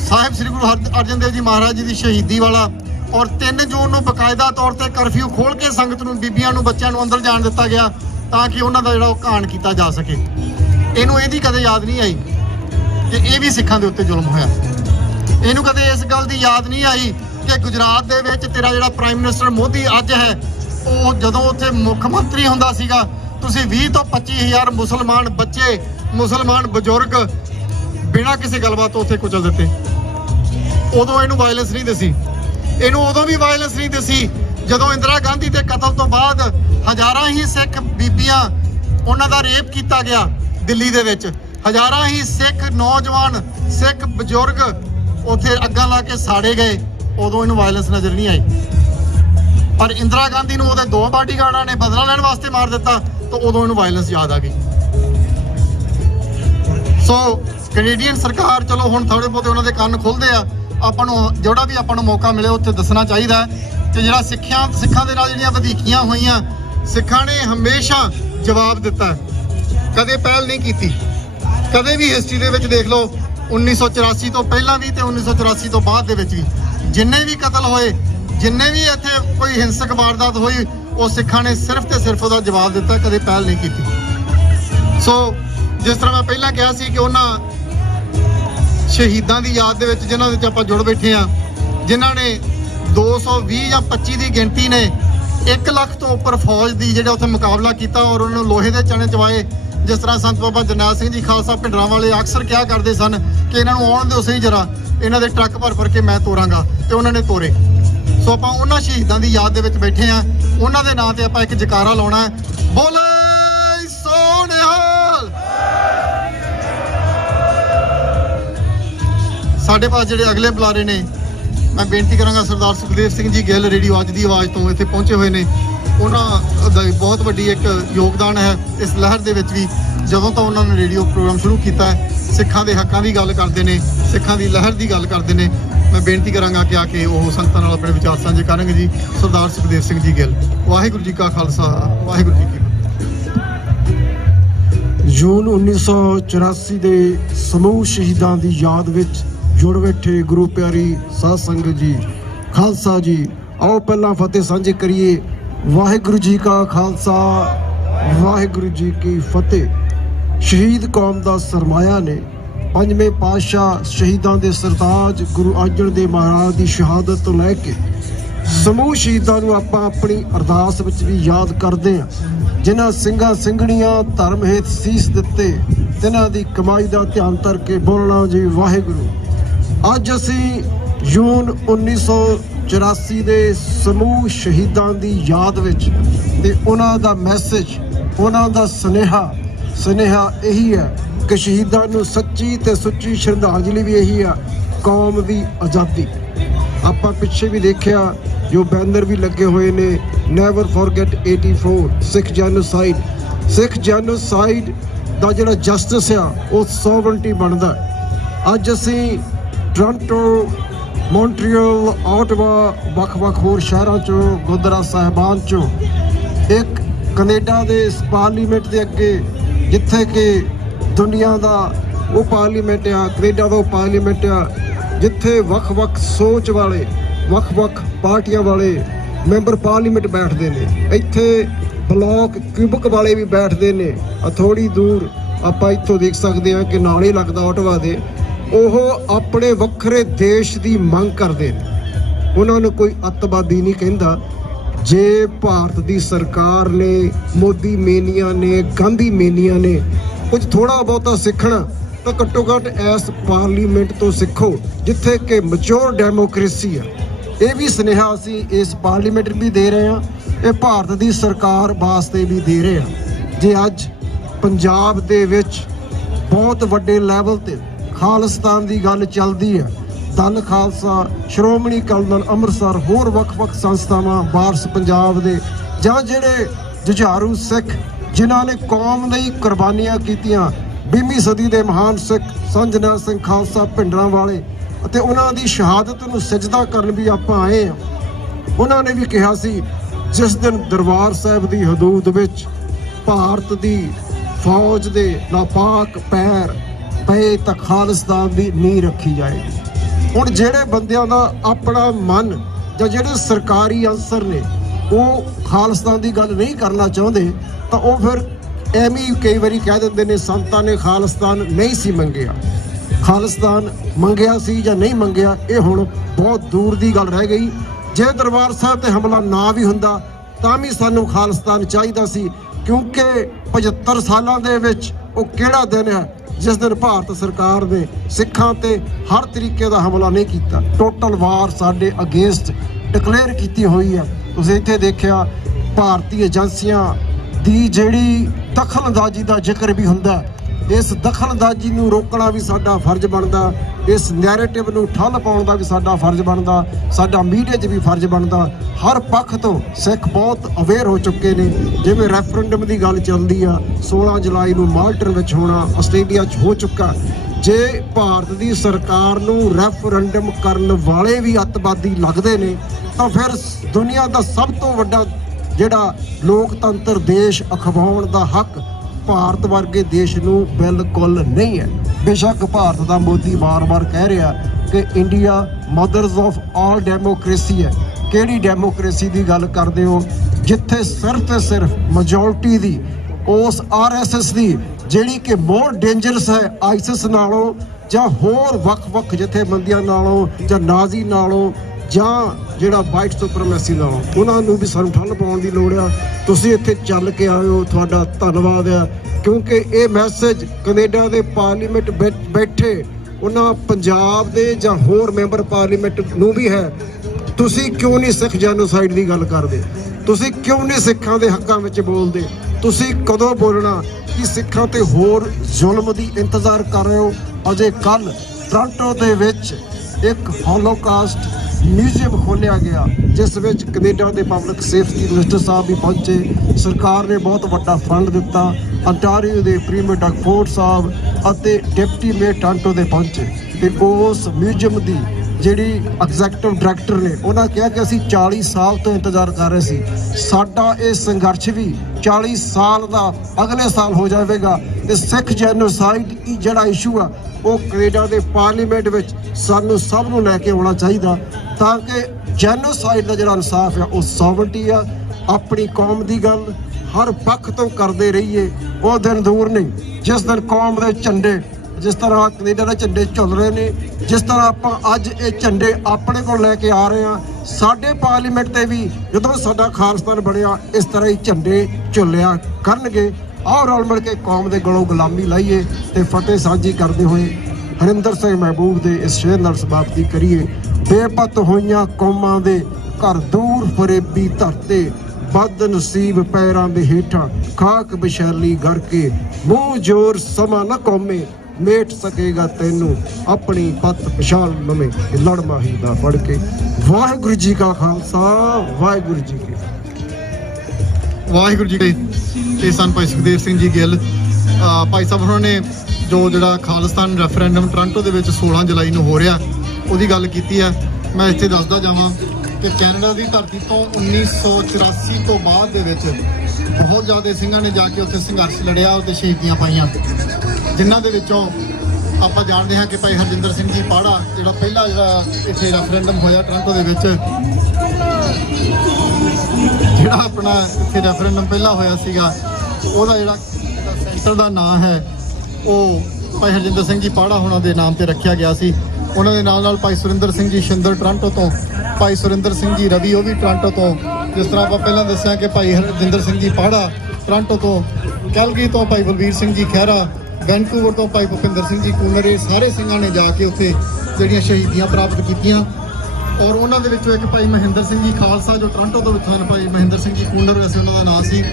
ਸਾਹਿਬ ਸ੍ਰੀ ਗੁਰੂ ਅਰਜਨ ਦੇਵ ਜੀ ਮਹਾਰਾਜ ਜੀ ਦੀ ਸ਼ਹੀਦੀ ਵਾਲਾ, ਔਰ 3 ਜੂਨ ਨੂੰ ਬਕਾਇਦਾ ਤੌਰ ਤੇ ਕਰਫਿਊ ਖੋਲ ਕੇ ਸੰਗਤ ਨੂੰ, ਬੀਬੀਆਂ ਨੂੰ, ਬੱਚਿਆਂ ਨੂੰ ਅੰਦਰ ਜਾਣ ਦਿੱਤਾ ਗਿਆ ਤਾਂ ਕਿ ਉਹਨਾਂ ਦਾ ਜਿਹੜਾ ਉਹ ਘਾਣ ਕੀਤਾ ਜਾ ਸਕੇ। ਇਹਨੂੰ ਇਹਦੀ ਕਦੇ ਯਾਦ ਨਹੀਂ ਆਈ ਕਿ ਇਹ ਵੀ ਸਿੱਖਾਂ ਦੇ ਉੱਤੇ ਜ਼ੁਲਮ ਹੋਇਆ। ਇਹਨੂੰ ਕਦੇ ਇਸ ਗੱਲ ਦੀ ਯਾਦ ਨਹੀਂ ਆਈ ਕਿ ਗੁਜਰਾਤ ਦੇ ਵਿੱਚ ਤੇਰਾ ਜਿਹੜਾ ਪ੍ਰਾਈਮ ਮਿਨਿਸਟਰ ਮੋਦੀ ਅੱਜ ਹੈ, ਉਹ ਜਦੋਂ ਉੱਥੇ ਮੁੱਖ ਮੰਤਰੀ ਹੁੰਦਾ ਸੀਗਾ, ਤੁਸੀਂ 20 ਤੋਂ 25,000 ਮੁਸਲਮਾਨ ਬੱਚੇ, ਮੁਸਲਮਾਨ ਬਜ਼ੁਰਗ ਬਿਨਾਂ ਕਿਸੇ ਗੱਲਬਾਤ ਤੋਂ ਉੱਥੇ ਕੁਚਲ ਦਿੱਤੇ। ਉਦੋਂ ਇਹਨੂੰ ਵਾਇਲੈਂਸ ਨਹੀਂ ਦਿਸੀ। ਇਹਨੂੰ ਉਦੋਂ ਵੀ ਵਾਇਲੈਂਸ ਨਹੀਂ ਦਿਸੀ ਜਦੋਂ ਇੰਦਰਾ ਗਾਂਧੀ ਦੇ ਕਤਲ ਤੋਂ ਬਾਅਦ ਹਜ਼ਾਰਾਂ ਹੀ ਸਿੱਖ ਬੀਬੀਆਂ, ਉਹਨਾਂ ਦਾ ਰੇਪ ਕੀਤਾ ਗਿਆ ਦਿੱਲੀ ਦੇ ਵਿੱਚ। ਹਜ਼ਾਰਾਂ ਹੀ ਸਿੱਖ ਨੌਜਵਾਨ, ਸਿੱਖ ਬਜ਼ੁਰਗ ਉੱਥੇ ਅੱਗਾਂ ਲਾ ਕੇ ਸਾੜੇ ਗਏ। ਉਦੋਂ ਇਹਨੂੰ ਵਾਇਲੈਂਸ ਨਜ਼ਰ ਨਹੀਂ ਆਈ। ਪਰ ਇੰਦਰਾ ਗਾਂਧੀ ਨੂੰ ਉਹਦੇ 2 ਬਾਡੀਗਾਰਡਾਂ ਨੇ ਬਦਲਾ ਲੈਣ ਵਾਸਤੇ ਮਾਰ ਦਿੱਤਾ, ਤਾਂ ਉਦੋਂ ਇਹਨੂੰ ਵਾਇਲੈਂਸ ਯਾਦ ਆ ਗਈ। ਸੋ ਕੈਨੇਡੀਅਨ ਸਰਕਾਰ, ਚਲੋ ਹੁਣ ਥੋੜੇ ਬਹੁਤੇ ਉਹਨਾਂ ਦੇ ਕੰਨ ਖੁੱਲਦੇ ਆ। ਆਪਾਂ ਨੂੰ ਜਿਹੜਾ ਵੀ ਆਪਾਂ ਨੂੰ ਮੌਕਾ ਮਿਲੇ ਉੱਥੇ ਦੱਸਣਾ ਚਾਹੀਦਾ ਕਿ ਜਿਹੜਾ ਸਿੱਖਾਂ ਦੇ ਨਾਲ ਜਿਹੜੀਆਂ ਵਧੀਕੀਆਂ ਹੋਈਆਂ, ਸਿੱਖਾਂ ਨੇ ਹਮੇਸ਼ਾ ਜਵਾਬ ਦਿੱਤਾ, ਕਦੇ ਪਹਿਲ ਨਹੀਂ ਕੀਤੀ। ਕਦੇ ਵੀ ਹਿਸਟਰੀ ਦੇ ਵਿੱਚ ਦੇਖ ਲਓ, 1984 ਤੋਂ ਪਹਿਲਾਂ ਵੀ ਤੇ 1984 ਤੋਂ ਬਾਅਦ ਦੇ ਵਿੱਚ ਵੀ ਜਿੰਨੇ ਵੀ ਕਤਲ ਹੋਏ, ਜਿੰਨੇ ਵੀ ਇੱਥੇ ਕੋਈ ਹਿੰਸਕ ਵਾਰਦਾਤ ਹੋਈ, ਉਹ ਸਿੱਖਾਂ ਨੇ ਸਿਰਫ ਤੇ ਸਿਰਫ ਉਹਦਾ ਜਵਾਬ ਦਿੱਤਾ, ਕਦੇ ਪਹਿਲ ਨਹੀਂ ਕੀਤੀ। ਸੋ ਜਿਸ ਤਰ੍ਹਾਂ ਮੈਂ ਪਹਿਲਾਂ ਕਿਹਾ ਸੀ ਕਿ ਉਹਨਾਂ ਸ਼ਹੀਦਾਂ ਦੀ ਯਾਦ ਦੇ ਵਿੱਚ ਜਿਨ੍ਹਾਂ ਵਿੱਚ ਆਪਾਂ ਜੁੜ ਬੈਠੇ ਆ, ਜਿਨ੍ਹਾਂ ਨੇ 220 ਜਾਂ 25 ਦੀ ਗਿਣਤੀ ਨੇ 1 ਲੱਖ ਤੋਂ ਉੱਪਰ ਫੌਜ ਦੀ ਜਿਹੜਾ ਉੱਥੇ ਮੁਕਾਬਲਾ ਕੀਤਾ, ਔਰ ਉਹਨਾਂ ਨੂੰ ਲੋਹੇ ਦੇ ਚਣੇ ਚਵਾਏ। ਜਿਸ ਤਰ੍ਹਾਂ ਸੰਤ ਬਾਬਾ ਜਰਨੈਲ ਸਿੰਘ ਜੀ ਖਾਲਸਾ ਭਿੰਡਰਾਂ ਵਾਲੇ ਅਕਸਰ ਕਿਹਾ ਕਰਦੇ ਸਨ ਕਿ ਇਹਨਾਂ ਨੂੰ ਆਉਣ ਦਿਓ ਸਹੀ ਜਰਾ, ਇਹਨਾਂ ਦੇ ਟਰੱਕ ਭਰ ਕੇ ਮੈਂ ਤੋਰਾਂਗਾ, ਤੇ ਉਹਨਾਂ ਨੇ ਤੋਰੇ। ਸੋ ਆਪਾਂ ਉਹਨਾਂ ਸ਼ਹੀਦਾਂ ਦੀ ਯਾਦ ਦੇ ਵਿੱਚ ਬੈਠੇ ਆ। ਉਹਨਾਂ ਦੇ ਨਾਂ ਤੇ ਆਪਾਂ ਇੱਕ ਜਕਾਰਾ ਲਾਉਣਾ ਹੈ, ਬੋਲੇ ਸੋ ਨਿਹਾਲ। ਸਾਡੇ ਪਾਸ ਜਿਹੜੇ ਅਗਲੇ ਬੁਲਾਰੇ ਨੇ, ਮੈਂ ਬੇਨਤੀ ਕਰਾਂਗਾ ਸਰਦਾਰ ਸੁਖਦੇਵ ਸਿੰਘ ਜੀ ਗਿੱਲ, ਰੇਡੀਓ ਅੱਜ ਦੀ ਆਵਾਜ਼ ਤੋਂ ਇੱਥੇ ਪਹੁੰਚੇ ਹੋਏ ਨੇ। ਉਹਨਾਂ ਦਾ ਬਹੁਤ ਵੱਡੀ ਇੱਕ ਯੋਗਦਾਨ ਹੈ ਇਸ ਲਹਿਰ ਦੇ ਵਿੱਚ ਵੀ। ਜਦੋਂ ਤੋਂ ਉਹਨਾਂ ਨੇ ਰੇਡੀਓ ਪ੍ਰੋਗਰਾਮ ਸ਼ੁਰੂ ਕੀਤਾ ਹੈ, ਸਿੱਖਾਂ ਦੇ ਹੱਕਾਂ ਦੀ ਗੱਲ ਕਰਦੇ ਨੇ, ਸਿੱਖਾਂ ਦੀ ਲਹਿਰ ਦੀ ਗੱਲ ਕਰਦੇ ਨੇ। ਮੈਂ ਬੇਨਤੀ ਕਰਾਂਗਾ ਕਿ ਆ ਕੇ ਉਹ ਸੰਗਤਾਂ ਨਾਲ ਆਪਣੇ ਵਿਚਾਰ ਸਾਂਝੇ ਕਰਨਗੇ ਜੀ। ਸਰਦਾਰ ਸੁਖਦੇਵ ਸਿੰਘ ਜੀ ਗਿੱਲ। ਵਾਹਿਗੁਰੂ ਜੀ ਕਾ ਖਾਲਸਾ, ਵਾਹਿਗੁਰੂ ਜੀ ਕੀ ਫਤਿਹ। ਜੂਨ 1984 ਦੇ ਸਮੂਹ ਸ਼ਹੀਦਾਂ ਦੀ ਯਾਦ ਵਿੱਚ ਜੁੜ ਬੈਠੇ ਗੁਰੂ ਪਿਆਰੀ ਸਾਧ ਸੰਗਤ ਜੀ, ਖਾਲਸਾ ਜੀ, ਆਓ ਪਹਿਲਾਂ ਫਤਿਹ ਸਾਂਝੇ ਕਰੀਏ। ਵਾਹਿਗੁਰੂ ਜੀ ਕਾ ਖਾਲਸਾ, ਵਾਹਿਗੁਰੂ ਜੀ ਕੀ ਫਤਿਹ। ਸ਼ਹੀਦ ਕੌਮ ਦਾ ਸਰਮਾਇਆ ਨੇ। 5ਵੇਂ ਪਾਤਸ਼ਾਹ ਸ਼ਹੀਦਾਂ ਦੇ ਸਰਤਾਜ ਗੁਰੂ ਅਰਜਨ ਦੇਵ ਮਹਾਰਾਜ ਦੀ ਸ਼ਹਾਦਤ ਤੋਂ ਲੈ ਕੇ ਸਮੂਹ ਸ਼ਹੀਦਾਂ ਨੂੰ ਆਪਾਂ ਆਪਣੀ ਅਰਦਾਸ ਵਿੱਚ ਵੀ ਯਾਦ ਕਰਦੇ ਹਾਂ, ਜਿਨ੍ਹਾਂ ਸਿੰਘਾਂ ਸਿੰਘਣੀਆਂ ਧਰਮ ਹੇਤ ਸੀਸ ਦਿੱਤੇ, ਜਿਨ੍ਹਾਂ ਦੀ ਕਮਾਈ ਦਾ ਧਿਆਨ ਧਰ ਕੇ ਬੋਲਣਾ ਜੀ ਵਾਹਿਗੁਰੂ। ਅੱਜ ਅਸੀਂ ਜੂਨ 1984 ਦੇ ਸਮੂਹ ਸ਼ਹੀਦਾਂ ਦੀ ਯਾਦ ਵਿੱਚ ਤੇ ਉਹਨਾਂ ਦਾ ਮੈਸੇਜ, ਉਹਨਾਂ ਦਾ ਸੁਨੇਹਾ ਇਹੀ ਹੈ ਕਿ ਸ਼ਹੀਦਾਂ ਨੂੰ ਸੱਚੀ ਤੇ ਸੁੱਚੀ ਸ਼ਰਧਾਂਜਲੀ ਵੀ ਇਹੀ ਆ, ਕੌਮ ਦੀ ਆਜ਼ਾਦੀ। ਆਪਾਂ ਪਿੱਛੇ ਵੀ ਦੇਖਿਆ ਜੋ ਬੈਨਰ ਵੀ ਲੱਗੇ ਹੋਏ ਨੇ, ਨੈਵਰ ਫੋਰਗੇਟ 84 ਸਿੱਖ ਜੈਨੋਸਾਈਡ। ਸਿੱਖ ਜੈਨੋਸਾਈਡ ਦਾ ਜਿਹੜਾ ਜਸਟਿਸ ਆ ਉਹ ਸੋਵਰਨਟੀ ਬਣਦਾ। ਅੱਜ ਅਸੀਂ ਟੋਰਾਂਟੋ, ਮੌਂਟਰੀਅਲ, ਆਟਵਾ, ਵੱਖ-ਵੱਖ ਹੋਰ ਸ਼ਹਿਰਾਂ 'ਚੋਂ, ਗੁਰਦੁਆਰਾ ਸਾਹਿਬਾਨ 'ਚੋਂ ਇੱਕ ਕੈਨੇਡਾ ਦੇ ਇਸ ਪਾਰਲੀਮੈਂਟ ਦੇ ਅੱਗੇ, ਜਿੱਥੇ ਕਿ ਦੁਨੀਆ ਦਾ ਉਹ ਪਾਰਲੀਮੈਂਟ ਆ, ਕੈਨੇਡਾ ਦਾ ਉਹ ਪਾਰਲੀਮੈਂਟ ਆ ਜਿੱਥੇ ਵੱਖ-ਵੱਖ ਸੋਚ ਵਾਲੇ, ਵੱਖ-ਵੱਖ ਪਾਰਟੀਆਂ ਵਾਲੇ ਮੈਂਬਰ ਪਾਰਲੀਮੈਂਟ ਬੈਠਦੇ ਨੇ। ਇੱਥੇ ਬਲਾਕ ਕਿਊਬਕ ਵਾਲੇ ਵੀ ਬੈਠਦੇ ਨੇ। ਥੋੜੀ ਦੂਰ ਆਪਾਂ ਇੱਥੋਂ ਦੇਖ ਸਕਦੇ ਹਾਂ ਕਿ ਨਾਲ ਹੀ ਲੱਗਦਾ ਆਟਵਾ ਦੇ। ਉਹ ਆਪਣੇ ਵੱਖਰੇ ਦੇਸ਼ ਦੀ ਮੰਗ ਕਰਦੇ ਨੇ। ਉਹਨਾਂ ਨੂੰ ਕੋਈ ਅੱਤਵਾਦੀ ਨਹੀਂ ਕਹਿੰਦਾ। ਜੇ ਭਾਰਤ ਦੀ ਸਰਕਾਰ ਨੇ, ਮੋਦੀ ਮੇਨੀਆਂ ਨੇ, ਗਾਂਧੀ ਮੇਨੀਆਂ ਨੇ ਕੁਝ ਥੋੜਾ ਬਹੁਤਾ ਸਿੱਖਣਾ ਤਾਂ ਘੱਟੋ ਘੱਟ ਇਸ ਪਾਰਲੀਮੈਂਟ ਤੋਂ ਸਿੱਖੋ, ਜਿੱਥੇ ਕਿ ਮੈਚੁਰ ਡੈਮੋਕ੍ਰੇਸੀ ਆ। ਇਹ ਵੀ ਸੁਨੇਹਾ ਅਸੀਂ ਇਸ ਪਾਰਲੀਮੈਂਟ ਵੀ ਦੇ ਰਹੇ ਹਾਂ, ਇਹ ਭਾਰਤ ਦੀ ਸਰਕਾਰ ਵਾਸਤੇ ਵੀ ਦੇ ਰਹੇ ਹਾਂ। ਜੇ ਅੱਜ ਪੰਜਾਬ ਦੇ ਵਿੱਚ ਬਹੁਤ ਵੱਡੇ ਲੈਵਲ ਤੇ ਖਾਲਿਸਤਾਨ ਦੀ ਗੱਲ ਚੱਲਦੀ ਹੈ, ਦਲ ਖਾਲਸਾ, ਸ਼੍ਰੋਮਣੀ ਅਕਾਲੀ ਦਲ ਅੰਮ੍ਰਿਤਸਰ, ਹੋਰ ਵੱਖ-ਵੱਖ ਸੰਸਥਾਵਾਂ, ਵਾਰਸ ਪੰਜਾਬ ਦੇ, ਜਾਂ ਜਿਹੜੇ ਜੁਝਾਰੂ ਸਿੱਖ ਜਿਨ੍ਹਾਂ ਨੇ ਕੌਮ ਲਈ ਕੁਰਬਾਨੀਆਂ ਕੀਤੀਆਂ, 20ਵੀਂ ਸਦੀ ਦੇ ਮਹਾਨ ਸਿੱਖ ਸੰਤ ਜਰਨੈਲ ਸਿੰਘ ਖਾਲਸਾ ਭਿੰਡਰਾਂ ਵਾਲੇ, ਅਤੇ ਉਹਨਾਂ ਦੀ ਸ਼ਹਾਦਤ ਨੂੰ ਸਜਦਾ ਕਰਨ ਵੀ ਆਪਾਂ ਆਏ ਹਾਂ। ਉਹਨਾਂ ਨੇ ਵੀ ਕਿਹਾ ਸੀ ਜਿਸ ਦਿਨ ਦਰਬਾਰ ਸਾਹਿਬ ਦੀ ਹਦੂਦ ਵਿੱਚ ਭਾਰਤ ਦੀ ਫੌਜ ਦੇ ਨਾਪਾਕ ਪੈਰ ਪਏ ਤਾਂ ਖਾਲਿਸਤਾਨ ਦੀ ਨੀਂਹ ਰੱਖੀ ਜਾਏਗੀ। ਹੁਣ ਜਿਹੜੇ ਬੰਦਿਆਂ ਦਾ ਆਪਣਾ ਮਨ ਜਾਂ ਜਿਹੜੇ ਸਰਕਾਰੀ ਅਨਸਰ ਨੇ ਉਹ ਖਾਲਿਸਤਾਨ ਦੀ ਗੱਲ ਨਹੀਂ ਕਰਨਾ ਚਾਹੁੰਦੇ ਤਾਂ ਉਹ ਫਿਰ ਐਵੇਂ ਹੀ ਕਈ ਵਾਰੀ ਕਹਿ ਦਿੰਦੇ ਨੇ ਸੰਤਾਂ ਨੇ ਖਾਲਿਸਤਾਨ ਨਹੀਂ ਸੀ ਮੰਗਿਆ। ਖਾਲਿਸਤਾਨ ਮੰਗਿਆ ਸੀ ਜਾਂ ਨਹੀਂ ਮੰਗਿਆ, ਇਹ ਹੁਣ ਬਹੁਤ ਦੂਰ ਦੀ ਗੱਲ ਰਹਿ ਗਈ। ਜੇ ਦਰਬਾਰ ਸਾਹਿਬ ਤੇ ਹਮਲਾ ਨਾ ਵੀ ਹੁੰਦਾ ਤਾਂ ਵੀ ਸਾਨੂੰ ਖਾਲਿਸਤਾਨ ਚਾਹੀਦਾ ਸੀ, ਕਿਉਂਕਿ 75 ਸਾਲਾਂ ਦੇ ਵਿੱਚ ਉਹ ਕਿਹੜਾ ਦਿਨ ਹੈ ਜਿਸ ਦਿਨ ਭਾਰਤ ਸਰਕਾਰ ਨੇ ਸਿੱਖਾਂ ਤੇ ਹਰ ਤਰੀਕੇ ਦਾ ਹਮਲਾ ਨਹੀਂ ਕੀਤਾ। ਟੋਟਲ ਵਾਰ ਸਾਡੇ ਅਗੇਂਸਟ ਡਿਕਲੇਅਰ ਕੀਤੀ ਹੋਈ ਹੈ। ਤੁਸੀਂ ਇੱਥੇ ਦੇਖਿਆ ਭਾਰਤੀ ਏਜੰਸੀਆਂ ਦੀ ਜਿਹੜੀ ਦਖਲਅੰਦਾਜ਼ੀ ਦਾ ਜ਼ਿਕਰ ਵੀ ਹੁੰਦਾ। ਇਸ ਦਖਲਅੰਦਾਜ਼ੀ ਨੂੰ ਰੋਕਣਾ ਵੀ ਸਾਡਾ ਫਰਜ਼ ਬਣਦਾ, ਇਸ ਨੈਰੇਟਿਵ ਨੂੰ ਠੱਲ ਪਾਉਣ ਦਾ ਵੀ ਸਾਡਾ ਫਰਜ਼ ਬਣਦਾ, ਸਾਡਾ ਮੀਡੀਆ 'ਚ ਵੀ ਫਰਜ਼ ਬਣਦਾ। ਹਰ ਪੱਖ ਤੋਂ ਸਿੱਖ ਬਹੁਤ ਅਵੇਅਰ ਹੋ ਚੁੱਕੇ ਨੇ। ਜਿਵੇਂ ਰੈਫਰੈਂਡਮ ਦੀ ਗੱਲ ਚੱਲਦੀ ਆ, 16 ਜੁਲਾਈ ਨੂੰ ਮਾਲਟਨ ਵਿੱਚ ਹੋਣਾ, ਆਸਟ੍ਰੇਲੀਆ 'ਚ ਹੋ ਚੁੱਕਾ। ਜੇ ਭਾਰਤ ਦੀ ਸਰਕਾਰ ਨੂੰ ਰੈਫਰੈਂਡਮ ਕਰਨ ਵਾਲੇ ਵੀ ਅੱਤਵਾਦੀ ਲੱਗਦੇ ਨੇ ਤਾਂ ਫਿਰ ਦੁਨੀਆ ਦਾ ਸਭ ਤੋਂ ਵੱਡਾ ਜਿਹੜਾ ਲੋਕਤੰਤਰ ਦੇਸ਼ ਅਖਵਾਉਣ ਦਾ ਹੱਕ ਭਾਰਤ ਵਰਗੇ ਦੇਸ਼ ਨੂੰ ਬਿਲਕੁਲ ਨਹੀਂ ਹੈ। ਬੇਸ਼ੱਕ ਭਾਰਤ ਦਾ ਮੋਦੀ ਵਾਰ-ਵਾਰ ਕਹਿ ਰਿਹਾ ਕਿ India mothers of all democracy ਹੈ। ਕਿਹੜੀ ਡੈਮੋਕ੍ਰੇਸੀ ਦੀ ਗੱਲ ਕਰਦੇ ਹੋ ਜਿੱਥੇ ਸਿਰਫ ਤੇ ਸਿਰਫ ਮੈਜੋਰਟੀ ਦੀ, ਉਸ RSS ਦੀ ਜਿਹੜੀ ਕਿ ਮੋਰ ਡੇਂਜਰਸ ਹੈ ਆਈਸਿਸ ਨਾਲੋਂ ਜਾਂ ਹੋਰ ਵੱਖ-ਵੱਖ ਜਥੇਬੰਦੀਆਂ ਨਾਲੋਂ ਜਾਂ ਨਾਜ਼ੀ ਨਾਲੋਂ ਜਾਂ ਜਿਹੜਾ ਵਾਈਟ ਸੁਪਰਮੈਸੀ ਨਾਲੋਂ, ਉਹਨਾਂ ਨੂੰ ਵੀ ਸਾਨੂੰ ਠੱਲ ਪਾਉਣ ਦੀ ਲੋੜ ਆ। ਤੁਸੀਂ ਇੱਥੇ ਚੱਲ ਕੇ ਆਏ ਹੋ, ਤੁਹਾਡਾ ਧੰਨਵਾਦ ਆ, ਕਿਉਂਕਿ ਇਹ ਮੈਸੇਜ ਕੈਨੇਡਾ ਦੇ ਪਾਰਲੀਮੈਂਟ ਵਿੱਚ ਬੈਠੇ ਉਹਨਾਂ ਪੰਜਾਬ ਦੇ ਜਾਂ ਹੋਰ ਮੈਂਬਰ ਪਾਰਲੀਮੈਂਟ ਨੂੰ ਵੀ ਹੈ। ਤੁਸੀਂ ਕਿਉਂ ਨਹੀਂ ਸਿੱਖ ਜੈਨੋਸਾਈਡ ਦੀ ਗੱਲ ਕਰਦੇ? ਤੁਸੀਂ ਕਿਉਂ ਨਹੀਂ ਸਿੱਖਾਂ ਦੇ ਹੱਕਾਂ ਵਿੱਚ ਬੋਲਦੇ? ਤੁਸੀਂ ਕਦੋਂ ਬੋਲਣਾ ਕਿ ਸਿੱਖਾਂ ਤੇ ਹੋਰ ਜ਼ੁਲਮ ਦੀ ਇੰਤਜ਼ਾਰ ਕਰ ਰਹੇ ਹੋ? ਅਜੇ ਕੱਲ ਟੋਰਾਂਟੋ ਦੇ ਵਿੱਚ ਇੱਕ ਹੋਲੋਕਾਸਟ ਮਿਊਜ਼ੀਅਮ ਖੋਲ੍ਹਿਆ ਗਿਆ ਜਿਸ ਵਿੱਚ ਕੈਨੇਡਾ ਦੇ ਪਬਲਿਕ ਸੇਫਟੀ ਮਿਨਿਸਟਰ ਸਾਹਿਬ ਵੀ ਪਹੁੰਚੇ। ਸਰਕਾਰ ਨੇ ਬਹੁਤ ਵੱਡਾ ਫੰਡ ਦਿੱਤਾ। ਅੰਟਾਰੀਓ ਦੇ ਪ੍ਰੀਮੀਅਰ ਡਗ ਫੋਰਡ ਸਾਹਿਬ ਅਤੇ ਡਿਪਟੀ ਮੇਅਰ ਟੋਰਾਂਟੋ ਦੇ ਪਹੁੰਚੇ ਤੇ ਉਸ ਮਿਊਜ਼ੀਅਮ ਦੀ ਜਿਹੜੀ ਐਗਜ਼ੈਕਟਿਵ ਡਾਇਰੈਕਟਰ ਨੇ ਉਹਨਾਂ ਕਿਹਾ ਕਿ ਅਸੀਂ 40 ਸਾਲ ਤੋਂ ਇੰਤਜ਼ਾਰ ਕਰ ਰਹੇ ਸੀ। ਸਾਡਾ ਇਹ ਸੰਘਰਸ਼ ਵੀ 40 ਸਾਲ ਦਾ ਅਗਲੇ ਸਾਲ ਹੋ ਜਾਵੇਗਾ ਤੇ ਸਿੱਖ ਜੈਨੋਸਾਈਡ ਜਿਹੜਾ ਇਸ਼ੂ ਆ ਉਹ ਕੈਨੇਡਾ ਦੇ ਪਾਰਲੀਮੈਂਟ ਵਿੱਚ ਸਾਨੂੰ ਸਭ ਨੂੰ ਲੈ ਕੇ ਆਉਣਾ ਚਾਹੀਦਾ ਤਾਂ ਕਿ ਜੈਨੋਸਾਈਡ ਦਾ ਜਿਹੜਾ ਇਨਸਾਫ ਆ ਉਹ ਸੋਵਰਨਟੀ ਆ। ਆਪਣੀ ਕੌਮ ਦੀ ਗੱਲ ਹਰ ਪੱਖ ਤੋਂ ਕਰਦੇ ਰਹੀਏ। ਉਹ ਦਿਨ ਦੂਰ ਨਹੀਂ ਜਿਸ ਦਿਨ ਕੌਮ ਦੇ ਝੰਡੇ, ਜਿਸ ਤਰ੍ਹਾਂ ਕੈਨੇਡਾ ਦੇ ਝੰਡੇ ਝੁੱਲ ਰਹੇ ਨੇ, ਜਿਸ ਤਰ੍ਹਾਂ ਆਪਾਂ ਅੱਜ ਇਹ ਝੰਡੇ ਆਪਣੇ ਕੋਲ ਲੈ ਕੇ ਆ ਰਹੇ ਹਾਂ, ਸਾਡੇ ਪਾਰਲੀਮੈਂਟ ਤੇ ਵੀ ਜਦੋਂ ਸਾਡਾ ਖਾਲਿਸਤਾਨ ਬਣਿਆ ਇਸ ਤਰ੍ਹਾਂ ਹੀ ਝੰਡੇ ਝੁੱਲਿਆ ਕਰਨਗੇ। ਆਓ ਰਲ ਮਿਲ ਕੇ ਕੌਮ ਦੇ ਗਲੋਂ ਗੁਲਾਮੀ ਲਾਈਏ ਤੇ ਫਤਿਹ ਸਾਂਝੀ ਕਰਦੇ ਹੋਏ ਹਰਿੰਦਰ ਸਿੰਘ ਮਹਿਬੂਬ ਦੇ ਇਸ ਸ਼ੇਰ ਨਾਲ ਸਮਾਪਤੀ ਕਰੀਏ। ਬੇਪਤ ਹੋਈਆਂ ਕੌਮਾਂ ਦੇ ਘਰ ਦੂਰ ਫਰੇਬੀ ਧਰਤੇ, ਬਦ ਨਸੀਬ ਪੈਰਾਂ ਦੇ ਹੇਠਾਂ ਖਾਕ ਵਿਸ਼ਾਲੀ ਗੜ ਕੇ ਮੂੰਹ ਜ਼ੋਰ ਸਮਾਂ ਨਾ ਕੌਮੇ ਮੇਟ ਸਕੇਗਾ ਤੈਨੂੰ ਆਪਣੀ ਪੱਤ ਪਛਾਣ ਲਵੇਂ ਲੜ ਮਾਹੀ ਦਾ ਫੜ ਕੇ। ਵਾਹਿਗੁਰੂ ਜੀ ਕਾ ਖਾਲਸਾ ਵਾਹਿਗੁਰੂ ਜੀ ਕੀ ਵਾਹਿਗੁਰੂ ਜੀ ਕੀ ਇਹ ਸਨ ਭਾਈ ਸੁਖਦੇਵ ਸਿੰਘ ਜੀ ਗਿੱਲ। ਭਾਈ ਸਾਹਿਬ ਉਹਨਾਂ ਨੇ ਜੋ ਜਿਹੜਾ ਖਾਲਿਸਤਾਨ ਰੈਫਰੈਂਡਮ ਟੋਰਾਂਟੋ ਦੇ ਵਿੱਚ 16 ਜੁਲਾਈ ਨੂੰ ਹੋ ਰਿਹਾ ਉਹਦੀ ਗੱਲ ਕੀਤੀ ਹੈ। ਮੈਂ ਇੱਥੇ ਦੱਸਦਾ ਜਾਵਾਂ ਕਿ ਕੈਨੇਡਾ ਦੀ ਧਰਤੀ ਤੋਂ 1984 ਤੋਂ ਬਾਅਦ ਦੇ ਵਿੱਚ ਬਹੁਤ ਜ਼ਿਆਦਾ ਸਿੰਘਾਂ ਨੇ ਜਾ ਕੇ ਉੱਥੇ ਸੰਘਰਸ਼ ਲੜਿਆ ਅਤੇ ਸ਼ਹੀਦੀਆਂ ਪਾਈਆਂ, ਜਿਨ੍ਹਾਂ ਦੇ ਵਿੱਚੋਂ ਆਪਾਂ ਜਾਣਦੇ ਹਾਂ ਕਿ ਭਾਈ ਹਰਜਿੰਦਰ ਸਿੰਘ ਜੀ ਪਾੜਾ ਜਿਹੜਾ ਪਹਿਲਾ ਜਿਹੜਾ ਇੱਥੇ ਰੈਫਰੈਂਡਮ ਹੋਇਆ ਟੋਰਾਂਟੋ ਦੇ ਵਿੱਚ, ਜਿਹੜਾ ਆਪਣਾ ਇੱਥੇ ਰੈਫਰੈਂਡਮ ਪਹਿਲਾ ਹੋਇਆ ਸੀਗਾ ਉਹਦਾ ਜਿਹੜਾ ਸੈਂਟਰ ਦਾ ਨਾਂ ਹੈ ਉਹ ਭਾਈ ਹਰਜਿੰਦਰ ਸਿੰਘ ਜੀ ਪਾੜਾ ਹੋਣਾ ਦੇ ਨਾਮ ਤੇ ਰੱਖਿਆ ਗਿਆ ਸੀ। ਉਹਨਾਂ ਦੇ ਨਾਲ ਭਾਈ ਸੁਰਿੰਦਰ ਸਿੰਘ ਜੀ ਸ਼ਿੰਦਰ ਟੋਰਾਂਟੋ ਤੋਂ, ਭਾਈ ਸੁਰਿੰਦਰ ਸਿੰਘ ਜੀ ਰਵੀ ਉਹ ਵੀ ਟੋਰਾਂਟੋ ਤੋਂ, ਜਿਸ ਤਰ੍ਹਾਂ ਆਪਾਂ ਪਹਿਲਾਂ ਦੱਸਿਆ ਕਿ ਭਾਈ ਹਰਜਿੰਦਰ ਸਿੰਘ ਜੀ ਪਾੜਾ ਟੋਰਾਂਟੋ ਤੋਂ, ਕੈਲਗਰੀ ਤੋਂ ਭਾਈ ਬਲਵੀਰ ਸਿੰਘ ਜੀ ਖਹਿਰਾ, ਵੈਨਕੂਵਰ ਤੋਂ ਭਾਈ ਭੁਪਿੰਦਰ ਸਿੰਘ ਜੀ ਕੂਨਰ, ਇਹ ਸਾਰੇ ਸਿੰਘਾਂ ਨੇ ਜਾ ਕੇ ਉੱਥੇ ਜਿਹੜੀਆਂ ਸ਼ਹੀਦੀਆਂ ਪ੍ਰਾਪਤ ਕੀਤੀਆਂ। ਔਰ ਉਹਨਾਂ ਦੇ ਵਿੱਚੋਂ ਇੱਕ ਭਾਈ ਮਹਿੰਦਰ ਸਿੰਘ ਜੀ ਖਾਲਸਾ ਜੋ ਟੋਰਾਂਟੋ ਤੋਂ ਹਨ, ਭਾਈ ਮਹਿੰਦਰ ਸਿੰਘ ਜੀ ਕੂਨਰ ਵੈਸੇ ਉਹਨਾਂ ਦਾ ਨਾਂ ਸੀ,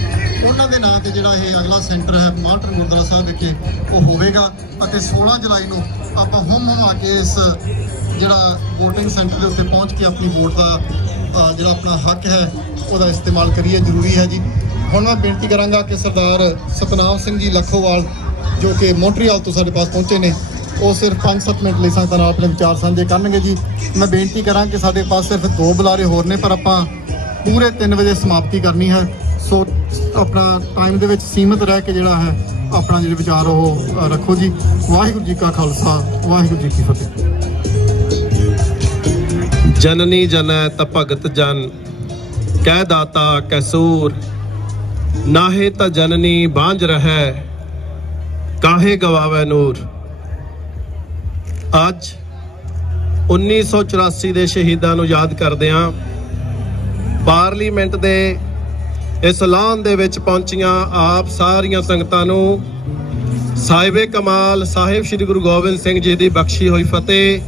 ਉਹਨਾਂ ਦੇ ਨਾਂ ਤੇ ਜਿਹੜਾ ਇਹ ਅਗਲਾ ਸੈਂਟਰ ਹੈ ਮਾਲਟਨ ਗੁਰਦੁਆਰਾ ਸਾਹਿਬ ਵਿਖੇ ਉਹ ਹੋਵੇਗਾ। ਅਤੇ 16 ਜੁਲਾਈ ਨੂੰ ਆਪਾਂ ਹੁੰਮ ਆ ਕੇ ਇਸ ਜਿਹੜਾ VOTING ਸੈਂਟਰ ਦੇ ਉੱਤੇ ਪਹੁੰਚ ਕੇ ਆਪਣੀ ਵੋਟ ਦਾ ਜਿਹੜਾ ਆਪਣਾ ਹੱਕ ਹੈ ਉਹਦਾ ਇਸਤੇਮਾਲ ਕਰੀਏ, ਜ਼ਰੂਰੀ ਹੈ ਜੀ। ਹੁਣ ਮੈਂ ਬੇਨਤੀ ਕਰਾਂਗਾ ਕਿ ਸਰਦਾਰ ਸਤਨਾਮ ਸਿੰਘ ਜੀ ਲੱਖੋਵਾਲ ਜੋ ਕਿ ਮੌਂਟਰੀਅਲ ਤੋਂ ਸਾਡੇ ਪਾਸ ਪਹੁੰਚੇ ਨੇ, ਉਹ ਸਿਰਫ 5-7 ਮਿੰਟ ਲਈ ਸੰਗਤਾਂ ਨਾਲ ਆਪਣੇ ਵਿਚਾਰ ਸਾਂਝੇ ਕਰਨਗੇ ਜੀ। ਮੈਂ ਬੇਨਤੀ ਕਰਾਂ ਕਿ ਸਾਡੇ ਪਾਸ ਸਿਰਫ 2 ਬੁਲਾਰੇ ਹੋਰ ਨੇ, ਪਰ ਆਪਾਂ ਪੂਰੇ 3 ਵਜੇ ਸਮਾਪਤੀ ਕਰਨੀ ਹੈ। ਸੋ ਆਪਣਾ ਟਾਈਮ ਦੇ ਵਿੱਚ ਸੀਮਤ ਰਹਿ ਕੇ ਜਿਹੜਾ ਹੈ ਆਪਣਾ ਜਿਹੜੇ ਵਿਚਾਰ ਉਹ ਰੱਖੋ ਜੀ। ਵਾਹਿਗੁਰੂ ਜੀ ਕਾ ਖਾਲਸਾ ਵਾਹਿਗੁਰੂ ਜੀ ਕੀ ਫਤਿਹ। जननी जनै त भगत जन कह दाता कैसूर, नाहे त जननी बांझ रहै काहे गवावे नूर। ਅੱਜ 1984 ਦੇ ਸ਼ਹੀਦਾਂ ਨੂੰ ਯਾਦ ਕਰਦੇ ਹਾਂ। ਪਾਰਲੀਮੈਂਟ ਦੇ ਇਸ ਐਲਾਨ ਦੇ ਵਿੱਚ ਪਹੁੰਚੀਆਂ ਆਪ ਸਾਰੀਆਂ ਸੰਗਤਾਂ ਨੂੰ ਸਾਹਿਬੇ ਕਮਾਲ ਸਾਹਿਬ ਸ੍ਰੀ ਗੁਰੂ ਗੋਬਿੰਦ ਸਿੰਘ ਜੀ ਦੀ ਬਖਸ਼ੀ ਹੋਈ ਫਤਿਹ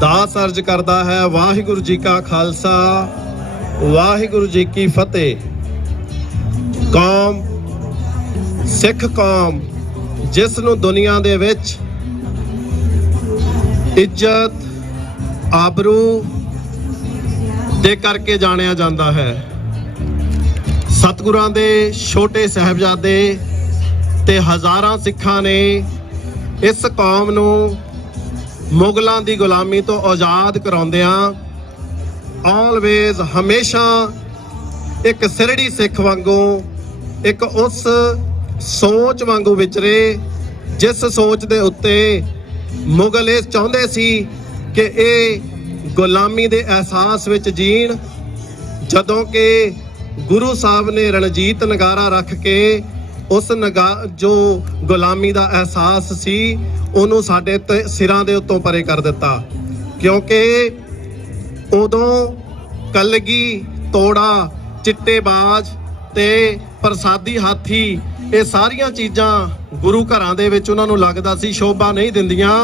ਦਾਸ ਅਰਜ ਕਰਦਾ ਹੈ। ਵਾਹਿਗੁਰੂ ਜੀ ਕਾ ਖਾਲਸਾ ਵਾਹਿਗੁਰੂ ਜੀ ਕੀ ਫਤਿਹ। ਕੌਮ ਸਿੱਖ ਕੌਮ ਜਿਸ ਨੂੰ ਦੁਨੀਆ ਦੇ ਵਿੱਚ ਇੱਜ਼ਤ ਆਬਰੂ ਦੇ ਕਰਕੇ ਜਾਣਿਆ ਜਾਂਦਾ ਹੈ। ਸਤਿਗੁਰਾਂ ਦੇ ਛੋਟੇ ਸਾਹਿਬਜ਼ਾਦੇ ਤੇ ਹਜ਼ਾਰਾਂ ਸਿੱਖਾਂ ਨੇ ਇਸ ਕੌਮ ਨੂੰ ਮੁਗਲਾਂ ਦੀ ਗੁਲਾਮੀ ਤੋਂ ਆਜ਼ਾਦ ਕਰਾਉਂਦਿਆਂ ਆਲਵੇਜ਼ ਹਮੇਸ਼ਾ ਇੱਕ ਸਿਰੜੀ ਸਿੱਖ ਵਾਂਗੂ ਇੱਕ ਉਸ ਸੋਚ ਵਾਂਗੂ ਵਿਚਰੇ ਜਿਸ ਸੋਚ ਦੇ ਉੱਤੇ ਮੁਗਲ ਇਹ ਚਾਹੁੰਦੇ ਸੀ ਕਿ ਇਹ ਗੁਲਾਮੀ ਦੇ ਅਹਿਸਾਸ ਵਿੱਚ ਜੀਣ, ਜਦੋਂ ਕਿ ਗੁਰੂ ਸਾਹਿਬ ਨੇ ਰਣਜੀਤ ਨਗਾਰਾ ਰੱਖ ਕੇ ਉਸ ਜੋ ਗੁਲਾਮੀ ਦਾ ਅਹਿਸਾਸ ਸੀ ਉਹਨੂੰ ਸਾਡੇ ਸਿਰਾਂ ਦੇ ਉੱਤੋਂ ਪਰੇ ਕਰ ਦਿੱਤਾ। ਕਿਉਂਕਿ ਉਦੋਂ ਕਲਗੀ ਤੋੜਾ ਚਿੱਟੇਬਾਜ਼ ਤੇ ਪ੍ਰਸਾਦੀ ਹਾਥੀ ਇਹ ਸਾਰੀਆਂ ਚੀਜ਼ਾਂ ਗੁਰੂ ਘਰਾਂ ਦੇ ਵਿੱਚ ਉਹਨਾਂ ਨੂੰ ਲੱਗਦਾ ਸੀ ਸ਼ੋਭਾ ਨਹੀਂ ਦਿੰਦੀਆਂ,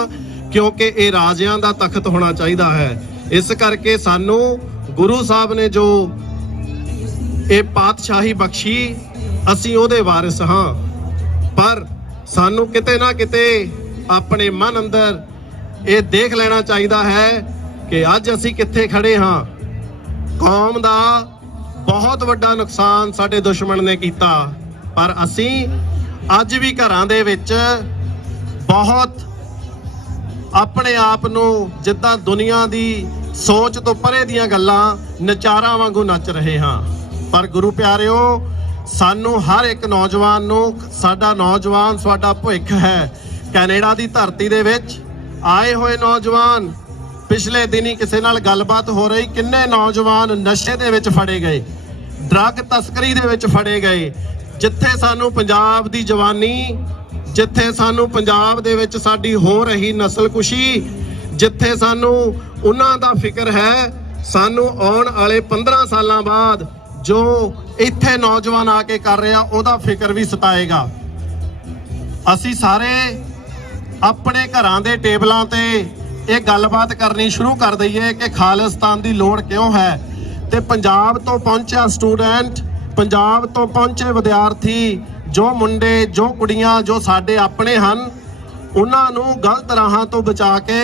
ਕਿਉਂਕਿ ਇਹ ਰਾਜਿਆਂ ਦਾ ਤਖਤ ਹੋਣਾ ਚਾਹੀਦਾ ਹੈ। ਇਸ ਕਰਕੇ ਸਾਨੂੰ ਗੁਰੂ ਸਾਹਿਬ ਨੇ ਜੋ ਇਹ ਪਾਤਸ਼ਾਹੀ ਬਖਸ਼ੀ ਅਸੀਂ ਉਹਦੇ ਵਾਰਿਸ ਹਾਂ। ਪਰ ਸਾਨੂੰ ਕਿਤੇ ਨਾ ਕਿਤੇ ਆਪਣੇ ਮਨ ਅੰਦਰ ਇਹ ਦੇਖ ਲੈਣਾ ਚਾਹੀਦਾ ਹੈ ਕਿ ਅੱਜ ਅਸੀਂ ਕਿੱਥੇ ਖੜੇ ਹਾਂ। ਕੌਮ ਦਾ ਬਹੁਤ ਵੱਡਾ ਨੁਕਸਾਨ ਸਾਡੇ ਦੁਸ਼ਮਣ ਨੇ ਕੀਤਾ, ਪਰ ਅਸੀਂ ਅੱਜ ਵੀ ਘਰਾਂ ਦੇ ਵਿੱਚ ਬਹੁਤ ਆਪਣੇ ਆਪ ਨੂੰ ਜਿੱਦਾਂ ਦੁਨੀਆ ਦੀ ਸੋਚ ਤੋਂ ਪਰੇ ਦੀਆਂ ਗੱਲਾਂ ਨਚਾਰਾਂ ਵਾਂਗੂ ਨੱਚ ਰਹੇ ਹਾਂ। ਪਰ ਗੁਰੂ ਪਿਆਰਿਓ, ਸਾਨੂੰ ਹਰ ਇੱਕ ਨੌਜਵਾਨ ਨੂੰ ਸਾਡਾ ਨੌਜਵਾਨ ਸਾਡਾ ਭਵਿੱਖ ਹੈ। ਕੈਨੇਡਾ ਦੀ ਧਰਤੀ ਦੇ ਵਿੱਚ ਆਏ ਹੋਏ ਨੌਜਵਾਨ, ਪਿਛਲੇ ਦਿਨੀ ਕਿਸੇ ਨਾਲ ਗੱਲਬਾਤ ਹੋ ਰਹੀ, ਕਿੰਨੇ ਨੌਜਵਾਨ ਨਸ਼ੇ ਦੇ ਵਿੱਚ ਫੜੇ ਗਏ, ਡਰੱਗ ਤਸਕਰੀ ਦੇ ਵਿੱਚ ਫੜੇ ਗਏ। ਜਿੱਥੇ ਸਾਨੂੰ ਪੰਜਾਬ ਦੀ ਜਵਾਨੀ, ਜਿੱਥੇ ਸਾਨੂੰ ਪੰਜਾਬ ਦੇ ਵਿੱਚ ਸਾਡੀ ਹੋ ਰਹੀ ਨਸਲਕੁਸ਼ੀ, ਜਿੱਥੇ ਸਾਨੂੰ ਉਹਨਾਂ ਦਾ ਫਿਕਰ ਹੈ, ਸਾਨੂੰ ਆਉਣ ਵਾਲੇ 15 ਸਾਲਾਂ ਬਾਅਦ ਜੋ ਇੱਥੇ ਨੌਜਵਾਨ ਆ ਕੇ ਕਰ ਰਿਹਾ ਉਹਦਾ ਫਿਕਰ ਵੀ ਸਤਾਏਗਾ। ਅਸੀਂ ਸਾਰੇ ਆਪਣੇ ਘਰਾਂ ਦੇ ਟੇਬਲਾਂ ਤੇ ਇਹ ਗੱਲਬਾਤ ਕਰਨੀ ਸ਼ੁਰੂ ਕਰ ਦਈਏ ਕਿ ਖਾਲਿਸਤਾਨ ਦੀ ਲੋੜ ਕਿਉਂ ਹੈ। ਤੇ ਪੰਜਾਬ ਤੋਂ ਪਹੁੰਚਿਆ ਸਟੂਡੈਂਟ ਪੰਜਾਬ ਤੋਂ ਪਹੁੰਚੇ ਵਿਦਿਆਰਥੀ ਜੋ ਮੁੰਡੇ ਜੋ ਕੁੜੀਆਂ ਜੋ ਸਾਡੇ ਆਪਣੇ ਹਨ ਉਹਨਾਂ ਨੂੰ ਗਲਤ ਰਾਹਾਂ ਤੋਂ ਬਚਾ ਕੇ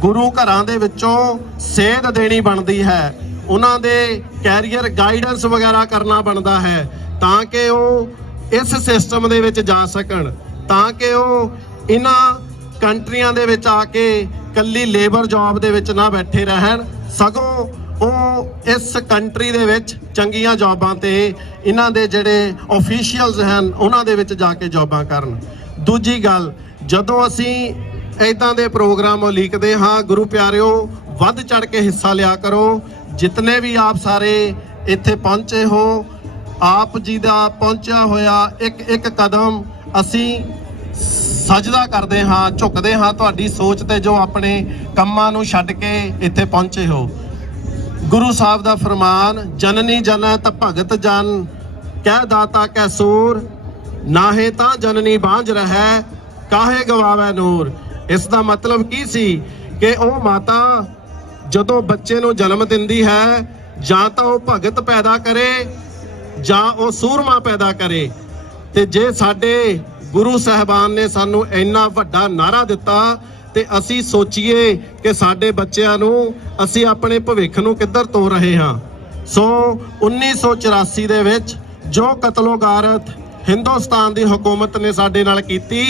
ਗੁਰੂ ਘਰਾਂ ਦੇ ਵਿੱਚੋਂ ਸੇਧ ਦੇਣੀ ਬਣਦੀ ਹੈ, ਉਹਨਾਂ ਦੇ ਕੈਰੀਅਰ ਗਾਈਡੈਂਸ ਵਗੈਰਾ ਕਰਨਾ ਬਣਦਾ ਹੈ ਤਾਂ ਕਿ ਉਹ ਇਸ ਸਿਸਟਮ ਦੇ ਵਿੱਚ ਜਾ ਸਕਣ, ਤਾਂ ਕਿ ਉਹ ਇਹਨਾਂ ਕੰਟਰੀਆਂ ਦੇ ਵਿੱਚ ਆ ਕੇ ਕੱਲੀ ਲੇਬਰ ਜੌਬ ਦੇ ਵਿੱਚ ਨਾ ਬੈਠੇ ਰਹਿਣ, ਸਗੋਂ ਉਹ ਇਸ ਕੰਟਰੀ ਦੇ ਵਿੱਚ ਚੰਗੀਆਂ ਜੌਬਾਂ ਤੇ ਇਹਨਾਂ ਦੇ ਜਿਹੜੇ ਆਫੀਸ਼ੀਅਲਸ ਹਨ ਉਹਨਾਂ ਦੇ ਵਿੱਚ ਜਾ ਕੇ ਜੌਬਾਂ ਕਰਨ। ਦੂਜੀ ਗੱਲ, ਜਦੋਂ ਅਸੀਂ ਇਦਾਂ ਦੇ ਪ੍ਰੋਗਰਾਮ ਉਲੀਕਦੇ ਹਾਂ, ਗੁਰੂ ਪਿਆਰਿਓ ਵੱਧ ਚੜ ਕੇ ਹਿੱਸਾ ਲਿਆ ਕਰੋ। ਜਿਤਨੇ ਵੀ ਆਪ ਸਾਰੇ ਇੱਥੇ ਪਹੁੰਚੇ ਹੋ, ਆਪ ਜੀ ਦਾ ਪਹੁੰਚਿਆ ਹੋਇਆ ਇੱਕ ਇੱਕ ਕਦਮ ਅਸੀਂ ਸਜਦਾ ਕਰਦੇ ਹਾਂ, ਝੁਕਦੇ ਹਾਂ ਤੁਹਾਡੀ ਸੋਚ ਤੇ ਜੋ ਆਪਣੇ ਕੰਮਾਂ ਨੂੰ ਛੱਡ ਕੇ ਇੱਥੇ ਪਹੁੰਚੇ ਹੋ। ਗੁਰੂ ਸਾਹਿਬ ਦਾ ਫਰਮਾਨ, ਜਨਨੀ ਜਨਤ ਭਗਤ ਜਨ ਕਹਿ ਦਾਤਾ ਕੈ ਸੂਰ, ਨਾਹੇ ਤਾਂ ਜਨਨੀ ਬਾਂਝ ਰਹਿ ਕਾਹੇ ਗਵਾਵੇ ਨੂਰ। ਇਸ ਦਾ ਮਤਲਬ ਕੀ ਸੀ ਕਿ ਉਹ ਮਾਤਾ ਜਦੋਂ ਬੱਚੇ ਨੂੰ ਜਨਮ ਦਿੰਦੀ ਹੈ ਜਾਂ ਤਾਂ ਉਹ ਭਗਤ ਪੈਦਾ ਕਰੇ ਜਾਂ ਉਹ ਸੂਰਮਾ ਪੈਦਾ ਕਰੇ। ਤੇ ਜੇ ਸਾਡੇ ਗੁਰੂ ਸਾਹਿਬਾਨ ਨੇ ਸਾਨੂੰ ਇੰਨਾ ਵੱਡਾ ਨਾਅਰਾ ਦਿੱਤਾ ਤੇ ਅਸੀਂ ਸੋਚੀਏ ਕਿ ਸਾਡੇ ਬੱਚਿਆਂ ਨੂੰ ਅਸੀਂ ਆਪਣੇ ਭਵਿੱਖ ਨੂੰ ਕਿੱਧਰ ਤੋਰ ਰਹੇ ਹਾਂ। ਸੋ 1984 ਦੇ ਵਿੱਚ ਜੋ ਕਤਲੋਗਾਰਤ ਹਿੰਦੁਸਤਾਨ ਦੀ ਹਕੂਮਤ ਨੇ ਸਾਡੇ ਨਾਲ ਕੀਤੀ,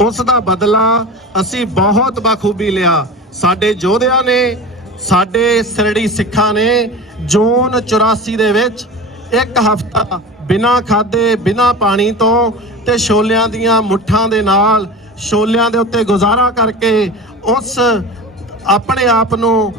ਉਸ ਦਾ ਬਦਲਾ ਅਸੀਂ ਬਹੁਤ ਬਖੂਬੀ ਲਿਆ। ਸਾਡੇ ਯੋਧਿਆਂ ਨੇ, ਸਾਡੇ ਸਿਰੜੀ ਸਿੱਖਾਂ ਨੇ ਜੂਨ 84 ਦੇ ਵਿੱਚ ਇੱਕ ਹਫ਼ਤਾ ਬਿਨਾਂ ਖਾਧੇ ਬਿਨਾਂ ਪਾਣੀ ਤੋਂ ਤੇ ਛੋਲਿਆਂ ਦੀਆਂ ਮੁੱਠਾਂ ਦੇ ਨਾਲ ਛੋਲਿਆਂ ਦੇ ਉੱਤੇ ਗੁਜ਼ਾਰਾ ਕਰਕੇ ਉਸ ਆਪਣੇ ਆਪ ਨੂੰ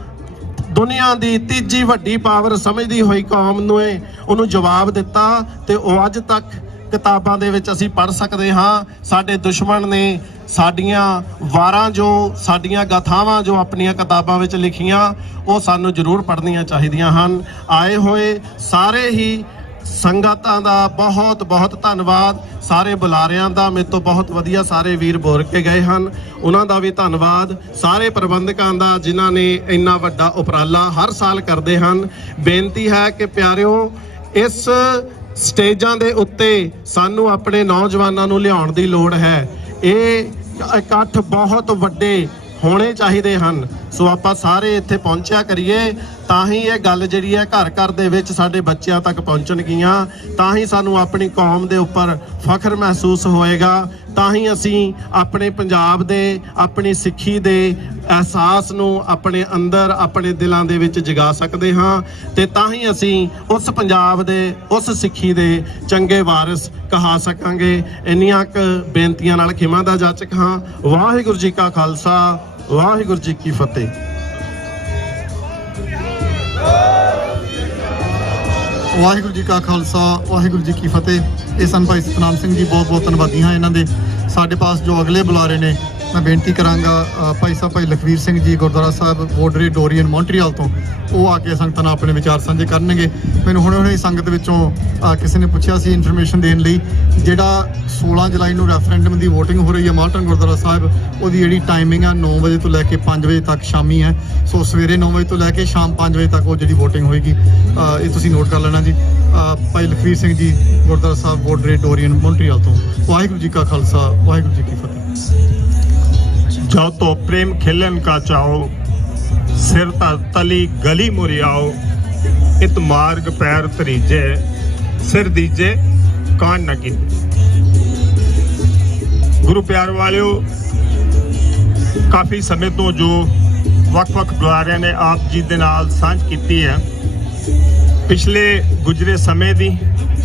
ਦੁਨੀਆ ਦੀ ਤੀਜੀ ਵੱਡੀ ਪਾਵਰ ਸਮਝਦੀ ਹੋਈ ਕੌਮ ਨੂੰ ਉਹਨੂੰ ਜਵਾਬ ਦਿੱਤਾ ਤੇ ਉਹ ਅੱਜ ਤੱਕ ਕਿਤਾਬਾਂ ਦੇ ਵਿੱਚ ਅਸੀਂ ਪੜ੍ਹ ਸਕਦੇ ਹਾਂ। ਸਾਡੇ ਦੁਸ਼ਮਣ ਨੇ ਸਾਡੀਆਂ ਵਾਰਾਂ ਜੋ ਸਾਡੀਆਂ ਗਾਥਾਵਾਂ ਜੋ ਆਪਣੀਆਂ ਕਿਤਾਬਾਂ ਵਿੱਚ ਲਿਖੀਆਂ ਉਹ ਸਾਨੂੰ ਜ਼ਰੂਰ ਪੜ੍ਹਨੀਆਂ ਚਾਹੀਦੀਆਂ ਹਨ। ਆਏ ਹੋਏ ਸਾਰੇ ਹੀ ਸੰਗਤਾਂ ਦਾ ਬਹੁਤ ਬਹੁਤ ਧੰਨਵਾਦ, ਸਾਰੇ ਬੁਲਾਰਿਆਂ ਦਾ, ਮੇਰੇ ਤੋਂ ਬਹੁਤ ਵਧੀਆ ਸਾਰੇ ਵੀਰ ਬੋਲ ਕੇ ਗਏ ਹਨ, ਉਹਨਾਂ ਦਾ ਵੀ ਧੰਨਵਾਦ, ਸਾਰੇ ਪ੍ਰਬੰਧਕਾਂ ਦਾ ਜਿਨ੍ਹਾਂ ਨੇ ਇੰਨਾ ਵੱਡਾ ਉਪਰਾਲਾ ਹਰ ਸਾਲ ਕਰਦੇ ਹਨ। ਬੇਨਤੀ ਹੈ ਕਿ ਪਿਆਰਿਓ, ਇਸ ਸਟੇਜਾਂ ਦੇ ਉੱਤੇ ਸਾਨੂੰ ਆਪਣੇ ਨੌਜਵਾਨਾਂ ਨੂੰ ਲਿਆਉਣ ਦੀ ਲੋੜ ਹੈ। ਇਹ ਇਕੱਠ ਬਹੁਤ ਵੱਡੇ ਹੋਣੇ ਚਾਹੀਦੇ ਹਨ। ਸੋ ਆਪਾਂ ਸਾਰੇ ਇੱਥੇ ਪਹੁੰਚਿਆ ਕਰੀਏ, ਤਾਂ ਹੀ ਇਹ ਗੱਲ ਜਿਹੜੀ ਹੈ ਘਰ ਘਰ ਦੇ ਵਿੱਚ ਸਾਡੇ ਬੱਚਿਆਂ ਤੱਕ ਪਹੁੰਚਣਗੀਆਂ, ਤਾਂ ਹੀ ਸਾਨੂੰ ਆਪਣੀ ਕੌਮ ਦੇ ਉੱਪਰ ਫਖਰ ਮਹਿਸੂਸ ਹੋਏਗਾ, ਤਾਂ ਹੀ ਅਸੀਂ ਆਪਣੇ ਪੰਜਾਬ ਦੇ, ਆਪਣੀ ਸਿੱਖੀ ਦੇ ਅਹਿਸਾਸ ਨੂੰ ਆਪਣੇ ਅੰਦਰ ਆਪਣੇ ਦਿਲਾਂ ਦੇ ਵਿੱਚ ਜਗਾ ਸਕਦੇ ਹਾਂ ਤੇ ਤਾਂ ਹੀ ਅਸੀਂ ਉਸ ਪੰਜਾਬ ਦੇ, ਉਸ ਸਿੱਖੀ ਦੇ ਚੰਗੇ ਵਾਰਿਸ ਕਹਾ ਸਕਾਂਗੇ। ਇੰਨੀਆਂ ਕੁ ਬੇਨਤੀਆਂ ਨਾਲ ਖਿਮਾ ਦਾ ਜਾਚਕ ਹਾਂ। ਵਾਹਿਗੁਰੂ ਜੀ ਕਾ ਖਾਲਸਾ, ਵਾਹਿਗੁਰੂ ਜੀ ਕੀ ਫਤਿਹ। ਵਾਹਿਗੁਰੂ ਜੀ ਕਾ ਖਾਲਸਾ, ਵਾਹਿਗੁਰੂ ਜੀ ਕੀ ਫਤਿਹ। ਇਹ ਸਨ ਭਾਈ ਸਤਨਾਮ ਸਿੰਘ ਜੀ, ਬਹੁਤ ਬਹੁਤ ਧੰਨਵਾਦੀ ਹਾਂ ਇਹਨਾਂ ਦੇ। ਸਾਡੇ ਪਾਸ ਜੋ ਅਗਲੇ ਬੁਲਾਰੇ ਨੇ, ਮੈਂ ਬੇਨਤੀ ਕਰਾਂਗਾ ਭਾਈ ਸਾਹਿਬ ਭਾਈ ਲਖਵੀਰ ਸਿੰਘ ਜੀ ਗੁਰਦੁਆਰਾ ਸਾਹਿਬ ਵੋਡਰੀ ਡੋਰੀਅਨ ਮੌਂਟਰੀਅਲ ਤੋਂ, ਉਹ ਆ ਕੇ ਸੰਗਤਾਂ ਨਾਲ ਆਪਣੇ ਵਿਚਾਰ ਸਾਂਝੇ ਕਰਨਗੇ। ਮੈਨੂੰ ਹੁਣੇ ਸੰਗਤ ਵਿੱਚੋਂ ਕਿਸੇ ਨੇ ਪੁੱਛਿਆ ਸੀ ਇਨਫੋਰਮੇਸ਼ਨ ਦੇਣ ਲਈ, ਜਿਹੜਾ 16 ਜੁਲਾਈ ਨੂੰ ਰੈਫਰੈਂਡਮ ਦੀ VOTING ਹੋ ਰਹੀ ਹੈ ਮਾਲਟਨ ਗੁਰਦੁਆਰਾ ਸਾਹਿਬ, ਉਹਦੀ ਜਿਹੜੀ ਟਾਈਮਿੰਗ ਆ 9 ਵਜੇ ਤੋਂ ਲੈ ਕੇ 5 ਵਜੇ ਤੱਕ ਸ਼ਾਮੀ ਹੈ। ਸੋ ਸਵੇਰੇ 9 ਵਜੇ ਤੋਂ ਲੈ ਕੇ ਸ਼ਾਮ 5 ਵਜੇ ਤੱਕ ਉਹ ਜਿਹੜੀ VOTING ਹੋਏਗੀ, ਇਹ ਤੁਸੀਂ ਨੋਟ ਕਰ ਲੈਣਾ ਜੀ। ਭਾਈ ਲਖਵੀਰ ਸਿੰਘ ਜੀ ਗੁਰਦੁਆਰਾ ਸਾਹਿਬ ਵੋਡਰੀ ਡੋਰੀਅਨ ਮੌਂਟਰੀਅਲ ਤੋਂ। ਵਾਹਿਗੁਰੂ ਜੀ ਕਾ ਖਾਲਸਾ, ਵਾਹਿਗੁਰੂ ਜੀ ਕੀ ਫਤਿਹ। जो तो प्रेम खिलन का चाहो, सिर तली गली मुरियाओ, इत मार्ग पैर तरीजे, सिर दीजे कान न कीते। गुरु प्यार वालियो, काफ़ी समय तो जो ਵੱਖ-ਵੱਖ ਬੁਲਾਰਿਆਂ ਨੇ ਆਪ ਜੀ ਦੇ ਨਾਲ ਸਾਂਝ ਕੀਤੀ ਹੈ, ਪਿਛਲੇ ਗੁਜ਼ਰੇ ਸਮੇਂ ਦੀ,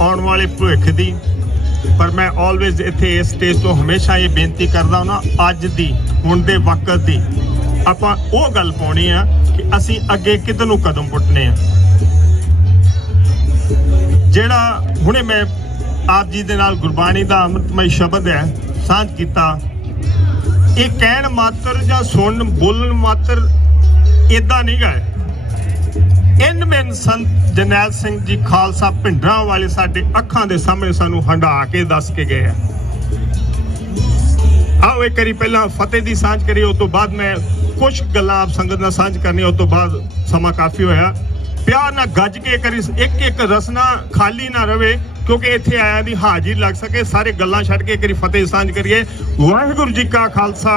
ਆਉਣ ਵਾਲੇ ਭਵਿੱਖ ਦੀ, ਪਰ ਮੈਂ ਆਲਵੇਜ਼ ਇੱਥੇ ਇਸ ਸਟੇਜ ਤੋਂ ਹਮੇਸ਼ਾ ਇਹ ਬੇਨਤੀ ਕਰਦਾ ਹਾਂ, ਅੱਜ ਦੀ ਹੁਣ ਦੇ ਵਕਤ ਦੀ ਆਪਾਂ ਉਹ ਗੱਲ ਪਾਉਣੀ ਆ ਕਿ ਅਸੀਂ ਅੱਗੇ ਕਿੱਧਰ ਨੂੰ ਕਦਮ ਪੁੱਟਨੇ ਆ। ਜਿਹੜਾ ਹੁਣੇ ਮੈਂ ਆਪ ਜੀ ਦੇ ਨਾਲ ਗੁਰਬਾਣੀ ਦਾ ਅੰਮ੍ਰਿਤਮਈ ਸ਼ਬਦ ਹੈ ਸਾਂਝ ਕੀਤਾ, ਇਹ ਕਹਿਣ ਮਾਤਰ ਜਾਂ ਸੁਣਨ ਬੋਲਣ ਮਾਤਰ ਇਦਾਂ ਨਹੀਂ ਗਏ। ਇਨਮੇਨ ਸੰਤ ਜਰਨੈਲ ਸਿੰਘ ਜੀ ਖਾਲਸਾ ਭਿੰਡਰਾਂ ਵਾਲੇ ਸਾਡੇ ਅੱਖਾਂ ਦੇ ਸਾਹਮਣੇ ਸਾਨੂੰ ਹੰਢਾ ਕੇ ਦੱਸ ਕੇ ਗਏ ਆ। ਆਓ ਇੱਕ ਵਾਰੀ ਪਹਿਲਾਂ ਫਤਿਹ ਦੀ ਸਾਂਝ ਕਰੀਏ, ਉਸ ਤੋਂ ਬਾਅਦ ਮੈਂ ਕੁਝ ਗੱਲਾਂ ਆਪ ਸੰਗਤ ਨਾਲ ਸਾਂਝ ਕਰਨੀ, ਉਸ ਤੋਂ ਬਾਅਦ ਸਮਾਂ ਕਾਫੀ ਹੋਇਆ। ਪਿਆਰ ਨਾਲ ਗੱਜ ਕੇ ਕਰੀ ਇੱਕ ਰਸਨਾ ਖਾਲੀ ਨਾ ਰਵੇ, ਕਿਉਂਕਿ ਇੱਥੇ ਆਇਆਂ ਦੀ ਹਾਜ਼ਰੀ ਲੱਗ ਸਕੇ। ਸਾਰੇ ਗੱਲਾਂ ਛੱਡ ਕੇ ਕਰੀ ਫਤਿਹ ਸਾਂਝ ਕਰੀਏ। ਵਾਹਿਗੁਰੂ ਜੀ ਕਾ ਖਾਲਸਾ।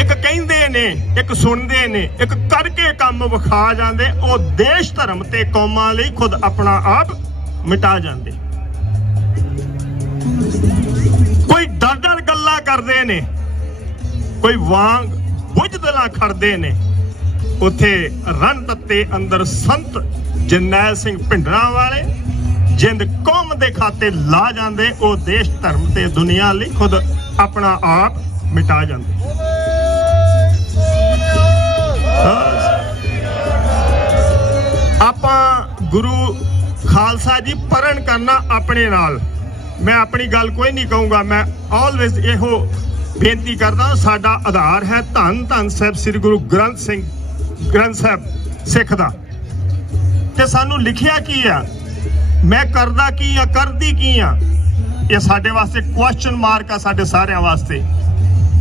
ਇੱਕ ਕਹਿੰਦੇ ਨੇ, ਇੱਕ ਸੁਣਦੇ ਨੇ, ਇੱਕ ਕਰਕੇ ਕੰਮ ਵਿਖਾ ਜਾਂਦੇ। ਉਹ ਦੇਸ਼ ਧਰਮ ਤੇ ਕੌਮਾਂ ਲਈ ਖੁਦ ਆਪਣਾ ਆਪ ਮਿਟਾ ਜਾਂਦੇ। ਕੋਈ ਡਰ ਗੱਲਾਂ ਕਰਦੇ ਨੇ, ਕੋਈ ਵਾਂਗ ਬੁਝਦਲਾਂ ਖੜਦੇ ਨੇ। ਉੱਥੇ ਰਨ ਤੱਤੇ ਅੰਦਰ ਸੰਤ ਜਰਨੈਲ ਸਿੰਘ ਭਿੰਡਰਾਂ ਵਾਲੇ ਜਿੰਦ ਕੌਮ ਦੇ ਖਾਤੇ ਲਾ ਜਾਂਦੇ। ਉਹ ਦੇਸ਼ ਧਰਮ ਤੇ ਦੁਨੀਆ ਲਈ ਖੁਦ ਆਪਣਾ ਆਪ ਮਿਟਾ ਜਾਂਦੇ। ਆਪਾਂ ਗੁਰੂ ਖਾਲਸਾ ਜੀ ਪਰਨ ਕਰਨਾ ਆਪਣੇ ਨਾਲ। ਮੈਂ ਆਪਣੀ ਗੱਲ ਕੋਈ ਨਹੀਂ ਕਹੂੰਗਾ, ਮੈਂ ਆਲਵੇਜ਼ ਇਹੋ ਬੇਨਤੀ ਕਰਦਾ। ਸਾਡਾ ਆਧਾਰ ਹੈ ਧੰਨ ਧੰਨ ਸਾਹਿਬ ਸ੍ਰੀ ਗੁਰੂ ਗ੍ਰੰਥ ਸਾਹਿਬ ਸਿੱਖ ਦਾ। ਤੇ ਸਾਨੂੰ ਲਿਖਿਆ ਕੀ ਆ, ਮੈਂ ਕਰਦਾ ਕੀ ਆ, ਕਰਦੀ ਕੀ ਆ, ਇਹ ਸਾਡੇ ਵਾਸਤੇ ਕੁਐਸਚਨ ਮਾਰਕ ਆ, ਸਾਡੇ ਸਾਰਿਆਂ ਵਾਸਤੇ।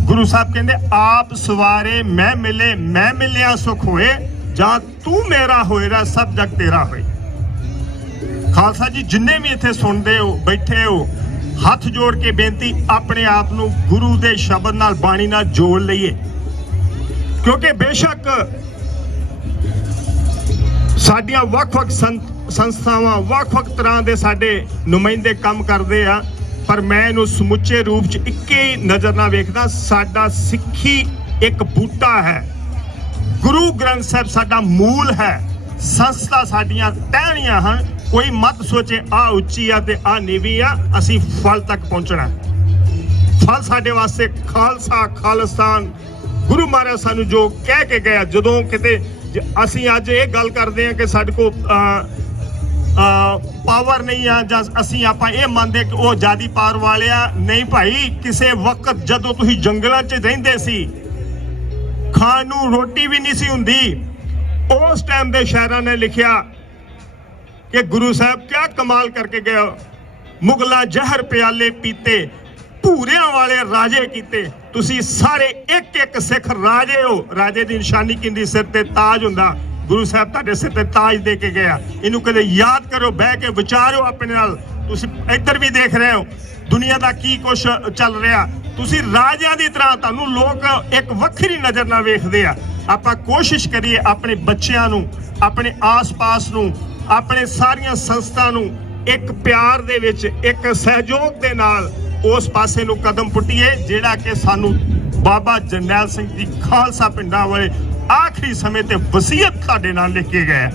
ਗੁਰੂ ਸਾਹਿਬ ਕਹਿੰਦੇ ਆਪ ਸਵਾਰੇ ਮੈਂ ਮਿਲੇ, ਮੈਂ ਮਿਲਿਆ ਸੁਖ ਹੋਏ, ਜਾਂ ਤੂੰ ਮੇਰਾ ਹੋਏਰਾ ਸਭ ਜਗ ਤੇਰਾ ਹੋਏ। ਖਾਲਸਾ ਜੀ ਜਿੰਨੇ ਵੀ ਇੱਥੇ ਸੁਣਦੇ ਹੋ, ਬੈਠੇ ਹੋ, ਹੱਥ ਜੋੜ ਕੇ ਬੇਨਤੀ, ਆਪਣੇ ਆਪ ਨੂੰ ਗੁਰੂ ਦੇ ਸ਼ਬਦ ਨਾਲ, ਬਾਣੀ ਨਾਲ ਜੋੜ ਲਈਏ। ਕਿਉਂਕਿ ਬੇਸ਼ੱਕ ਸਾਡੀਆਂ ਵੱਖ-ਵੱਖ ਸੰਸਥਾਵਾਂ, ਵੱਖ-ਵੱਖ ਤਰ੍ਹਾਂ ਦੇ ਸਾਡੇ ਨੁਮਾਇੰਦੇ ਕੰਮ ਕਰਦੇ ਆ, ਪਰ ਮੈਂ ਇਹਨੂੰ ਸਮੁੱਚੇ ਰੂਪ 'ਚ ਇੱਕੇ ਹੀ ਨਜ਼ਰ ਨਾਲ ਵੇਖਦਾ। ਸਾਡਾ ਸਿੱਖੀ ਇੱਕ ਬੂਟਾ ਹੈ, ਗੁਰੂ ਗ੍ਰੰਥ ਸਾਹਿਬ ਸਾਡਾ ਮੂਲ ਹੈ, ਸੰਸਥਾ ਸਾਡੀਆਂ ਟਹਿਣੀਆਂ ਹਨ। ਕੋਈ ਮਤ ਸੋਚੇ ਆ ਉੱਚੀ ਆ ਤੇ ਆ ਨੀਵੀਂ ਆ, ਅਸੀਂ ਫਲ ਤੱਕ ਪਹੁੰਚਣਾ। ਫਲ ਸਾਡੇ ਵਾਸਤੇ ਖਾਲਸਾ, ਖਾਲਿਸਤਾਨ, ਗੁਰੂ ਮਹਾਰਾਜ ਸਾਨੂੰ ਜੋ ਕਹਿ ਕੇ ਗਿਆ। ਜਦੋਂ ਕਿਤੇ ਅਸੀਂ ਅੱਜ ਇਹ ਗੱਲ ਕਰਦੇ ਹਾਂ ਕਿ ਸਾਡੇ ਕੋਲ ਪਾਵਰ ਨਹੀਂ ਆ, ਜਾਂ ਅਸੀਂ ਆਪਾਂ ਇਹ ਮੰਨਦੇ ਕਿ ਉਹ ਆਜ਼ਾਦੀ ਪਾਰ ਵਾਲੇ ਆ, ਨਹੀਂ ਭਾਈ। ਕਿਸੇ ਵਕਤ ਜਦੋਂ ਤੁਸੀਂ ਜੰਗਲਾਂ 'ਚ ਰਹਿੰਦੇ ਸੀ, ਖਾਣ ਨੂੰ ਰੋਟੀ ਵੀ ਨਹੀਂ ਸੀ ਹੁੰਦੀ, ਉਸ ਟਾਈਮ ਦੇ ਸ਼ਾਇਰਾਂ ਨੇ ਲਿਖਿਆ ਕਿ ਗੁਰੂ ਸਾਹਿਬ ਕਿਆ ਕਮਾਲ ਕਰਕੇ ਗਏ। ਮੁਗਲਾਂ ਜ਼ਹਿਰ ਪਿਆਲੇ ਪੀਤੇ, ਭੂਰਿਆਂ ਵਾਲੇ ਰਾਜੇ ਕੀਤੇ। ਤੁਸੀਂ ਸਾਰੇ ਇੱਕ ਸਿੱਖ ਰਾਜੇ ਹੋ। ਰਾਜੇ ਦੀ ਨਿਸ਼ਾਨੀ ਕਿੰਦੀ, ਸਿਰ ਤੇ ਤਾਜ ਹੁੰਦਾ। ਗੁਰੂ ਸਾਹਿਬ ਤੁਹਾਡੇ ਸਿਰ ਤੇ ਤਾਜ ਦੇ ਕੇ ਗਿਆ। ਇਹਨੂੰ ਕਦੇ ਯਾਦ ਕਰੋ, ਬਹਿ ਕੇ ਵਿਚਾਰੋ ਆਪਣੇ ਨਾਲ। ਤੁਸੀਂ ਇੱਧਰ ਵੀ ਦੇਖ ਰਹੇ ਹੋ ਦੁਨੀਆ ਦਾ ਕੀ ਕੁਛ ਚੱਲ ਰਿਹਾ। ਤੁਸੀਂ ਰਾਜਿਆਂ ਦੀ ਤਰ੍ਹਾਂ, ਤੁਹਾਨੂੰ ਲੋਕ ਇੱਕ ਵੱਖਰੀ ਨਜ਼ਰ ਨਾਲ ਵੇਖਦੇ ਆ। ਆਪਾਂ ਕੋਸ਼ਿਸ਼ ਕਰੀਏ ਆਪਣੇ ਬੱਚਿਆਂ ਨੂੰ, ਆਪਣੇ ਆਸ-ਪਾਸ ਨੂੰ, ਆਪਣੇ ਸਾਰੀਆਂ ਸੰਸਥਾ ਨੂੰ ਇੱਕ ਪਿਆਰ ਦੇ ਵਿੱਚ, ਇੱਕ ਸਹਿਯੋਗ ਦੇ ਨਾਲ ਉਸ ਪਾਸੇ ਨੂੰ ਕਦਮ ਪੁੱਟੀਏ ਜਿਹੜਾ ਕਿ ਸਾਨੂੰ ਬਾਬਾ ਜਰਨੈਲ ਸਿੰਘ ਜੀ ਖਾਲਸਾ ਪਿੰਡਾਂ ਵਾਲੇ ਆਖਰੀ ਸਮੇਂ ਤੇ ਵਸੀਅਤ ਤੁਹਾਡੇ ਨਾਲ ਲਿਖ ਕੇ ਗਏ।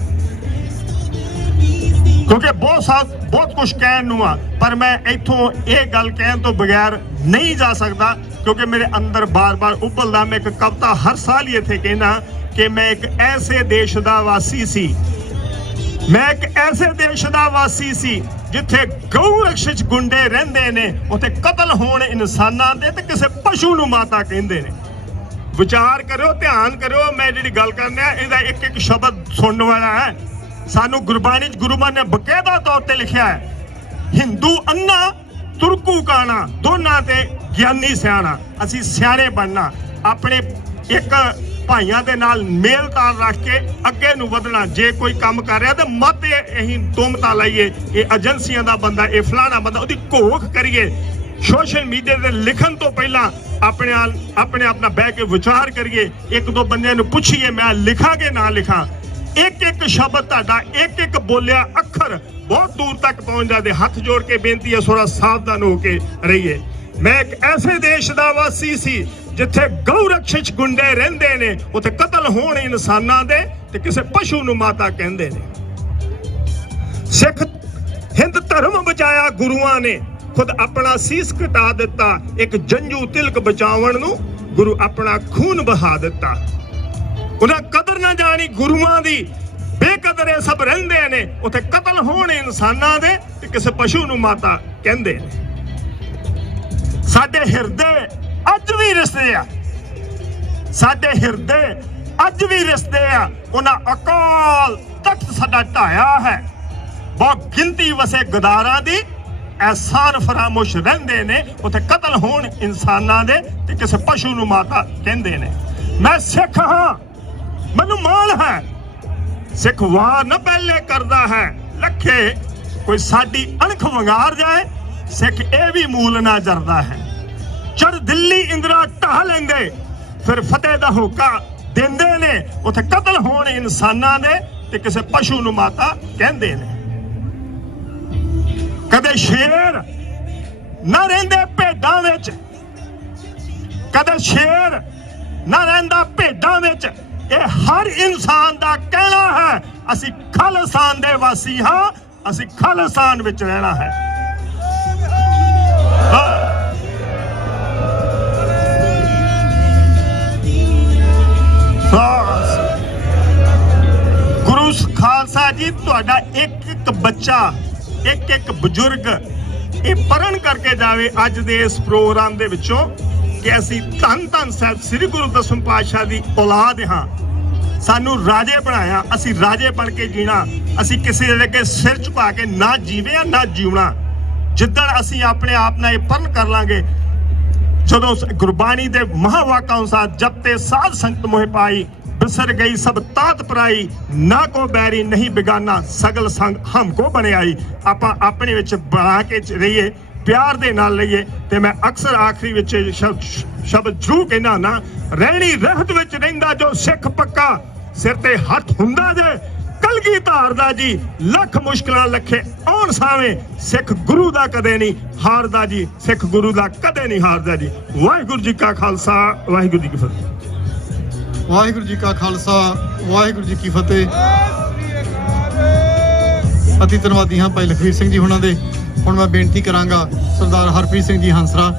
ਕਿਉਂਕਿ ਬਹੁਤ ਕੁਝ ਕਹਿਣ ਨੂੰ ਆ, ਪਰ ਮੈਂ ਇੱਥੋਂ ਇਹ ਗੱਲ ਕਹਿਣ ਤੋਂ ਬਗੈਰ ਨਹੀਂ ਜਾ ਸਕਦਾ, ਕਿਉਂਕਿ ਮੇਰੇ ਅੰਦਰ ਬਾਰ-ਬਾਰ ਉਬਲਦਾ। ਮੈਂ ਇੱਕ ਕਵਿਤਾ ਹਰ ਸਾਲ ਹੀ ਇੱਥੇ ਕਹਿਣਾ ਕਿ ਮੈਂ ਇੱਕ ਐਸੇ ਦੇਸ਼ ਦਾ ਵਾਸੀ ਸੀ, ਮੈਂ ਇੱਕ ਐਸੇ ਦੇਸ਼ ਦਾ ਵਾਸੀ ਸੀ ਜਿੱਥੇ ਗਊ ਰਕਸ਼ਕ ਗੁੰਡੇ ਰਹਿੰਦੇ ਨੇ, ਉੱਥੇ ਕਤਲ ਹੋਣ ਇਨਸਾਨਾਂ ਦੇ ਤੇ ਕਿਸੇ ਪਸ਼ੂ ਨੂੰ ਮਾਤਾ ਕਹਿੰਦੇ ਨੇ। ਵਿਚਾਰ ਕਰਿਓ, ਧਿਆਨ ਕਰਿਓ। ਮੈਂ ਜਿਹੜੀ ਗੱਲ ਕਰਨਾ ਇਹਦਾ ਇੱਕ ਸ਼ਬਦ ਸੁਣਨ ਵਾਲਾ ਹੈ। ਸਾਨੂੰ ਗੁਰਬਾਣੀ 'ਚ ਗੁਰੂ ਮਹਾਰਾਜ ਨੇ ਬਕਾਇਦਾ ਤੌਰ ਤੇ ਲਿਖਿਆ ਹੈ, ਹਿੰਦੂ ਅੰਨਾ ਤੁਰਕੂ ਕਾਣਾ, ਦੋਨਾਂ ਤੇ ਗਿਆਨੀ ਸਿਆਣਾ। ਅਸੀਂ ਸਿਆਣੇ ਬਣਨਾ, ਆਪਣੇ ਇੱਕ ਭਾਈਆਂ ਦੇ ਨਾਲ ਮੇਲ ਤਾਲ ਰੱਖ ਕੇ ਅੱਗੇ ਨੂੰ ਵਧਣਾ। ਜੇ ਕੋਈ ਕੰਮ ਕਰ ਰਿਹਾ ਤੇ ਮਤ ਅਸੀਂ ਤੁਮਤਾ ਲਾਈਏ, ਇਹ ਏਜੰਸੀਆਂ ਦਾ ਬੰਦਾ, ਇਹ ਫਲਾਣਾ ਬੰਦਾ, ਉਹਦੀ ਘੋਖ ਕਰੀਏ। ਸੋਸ਼ਲ ਮੀਡੀਆ ਤੇ ਲਿਖਣ ਤੋਂ ਪਹਿਲਾਂ ਆਪਣੇ ਆਪ ਨਾਲ ਬਹਿ ਕੇ ਵਿਚਾਰ ਕਰੀਏ। ਇੱਕ ਦੋ ਬੰਦਿਆਂ ਨੂੰ ਪੁੱਛੀਏ ਮੈਂ ਲਿਖਾਂ ਕਿ ਨਾ ਲਿਖਾਂ। ਇੱਕ ਸ਼ਬਦ ਤੁਹਾਡਾ, ਇੱਕ ਬੋਲਿਆ ਅੱਖਰ ਬਹੁਤ ਦੂਰ ਤੱਕ ਪਹੁੰਚ ਜਾਂਦੇ। ਹੱਥ ਜੋੜ ਕੇ ਬੇਨਤੀ ਹੈ, ਥੋੜਾ ਸਾਵਧਾਨ ਹੋ ਕੇ ਰਹੀਏ। ਮੈਂ ਇੱਕ ਐਸੇ ਦੇਸ਼ ਦਾ ਵਾਸੀ ਸੀ ਜਿੱਥੇ ਗਊ ਰਕਸ਼ਕ ਗੁੰਡੇ ਰਹਿੰਦੇ ਨੇ, ਉੱਥੇ ਕਤਲ ਹੋਣ ਇਨਸਾਨਾਂ ਦੇ ਤੇ ਕਿਸੇ ਪਸ਼ੂ ਨੂੰ ਮਾਤਾ ਕਹਿੰਦੇ ਨੇ। ਸਿੱਖ ਹਿੰਦ ਧਰਮ ਬਚਾਇਆ ਗੁਰੂਆਂ ਨੇ, ਖੁਦ ਆਪਣਾ ਸੀਸ ਕਟਾ ਦਿੱਤਾ। ਇੱਕ ਜੰਜੂ ਤਿਲਕ ਬਚਾਉਣ ਨੂੰ ਗੁਰੂ ਆਪਣਾ ਖੂਨ ਬਹਾ ਦਿੱਤਾ। ਉਹਨਾਂ ਕਦਰ ਨਾ ਜਾਣੀ ਗੁਰੂਆਂ ਦੀ, ਬੇਕਦਰੇ ਸਭ ਰਹਿੰਦੇ ਨੇ, ਉੱਥੇ ਕਤਲ ਹੋਣ ਇਨਸਾਨਾਂ ਦੇ ਤੇ ਕਿਸੇ ਪਸ਼ੂ ਨੂੰ ਮਾਤਾ ਕਹਿੰਦੇ ਨੇ। ਸਾਡੇ ਹਿਰਦੇ ਅੱਜ ਵੀ ਰਿਸ਼ਤੇ ਆ, ਸਾਡੇ ਹਿਰਦੇ ਅੱਜ ਵੀ ਰਿਸ਼ਤੇ ਆ। ਉਹਨਾਂ ਅਕਾਲ ਤਖਤ ਸਾਡਾ ਢਾਇਆ ਹੈ। ਬਹੁਤ ਗਿਣਤੀ ਵਸੇ ਗਦਾਰਾਂ ਦੀ, ਐਹਸਾਨ ਫਰਾਮੋਸ਼ ਰਹਿੰਦੇ ਨੇ, ਉੱਥੇ ਕਤਲ ਹੋਣ ਇਨਸਾਨਾਂ ਦੇ ਤੇ ਕਿਸੇ ਪਸ਼ੂ ਨੂੰ ਮਾਤਾ ਕਹਿੰਦੇ ਨੇ। ਮੈਂ ਸਿੱਖ ਹਾਂ, ਮੈਨੂੰ ਮਾਣ ਹੈ सिख वार न पहले करदा है लखे कोई साडी अणख वंगार जाए सिख ए भी मूल ना जरदा है चढ़ दिल्ली इंदिरा ढाह लेंदे फिर फतेह दा होका देंदे ने उथे कतल होण इंसानां दे ते किसे पशु नूं माता कहंदे ने कदे शेर ना रहिंदे भेडां विच कदे शेर ना रहिंदा भेडां विच ये हर इंसान दा कहना है असी खालिस्तान दे वासी हां असी खालिस्तान विच रहना है गुरु खालसा जी तुहाडा एक एक बच्चा एक एक बुजुर्ग ये पढ़न करके जावे अज दे इस प्रोग्राम दे विचों कि असी धन धन साहब श्री गुरु दसम पातशाह दी औलाद हाँ सानू राजे बनाया असी राजे बन के जीना असी किसी दे अगे सिर झुका के ना जीवे ना जीवना जिद्दण असी अपने आप नाल पढ़न कर लांगे जदों गुरबाणी दे महावाकां अनुसार जब ते साध संगत मोह पाई बिसर गई सब तात पराई ना को बैरी नहीं बिगाना सगल संग हमको बने आई आपां अपने विच बना के रहिए प्यार दे नाल लईए ते मैं अक्सर आखिरी विच शब्द जरूर कहना ना रहनी रहत विच रहिंदा जो सिख पक्का सिर ते हथ हुंदा जे कलगीधार दा जी लख मुश्किलां लखे आउण सावें सिख गुरु दा कदे नहीं हारदा जी सिख गुरु दा कदे नहीं हारदा जी वाहिगुरू जी का खालसा वाहिगुरू जी की फतेह वाहिगुरू जी का खालसा वाहिगुरू जी की फतेह अति धन्नवादी हाँ भाई लखवीर सिंह जी हुणां दे हुण मैं बेनती करांगा सरदार हरप्रीत सिंह जी हंसरा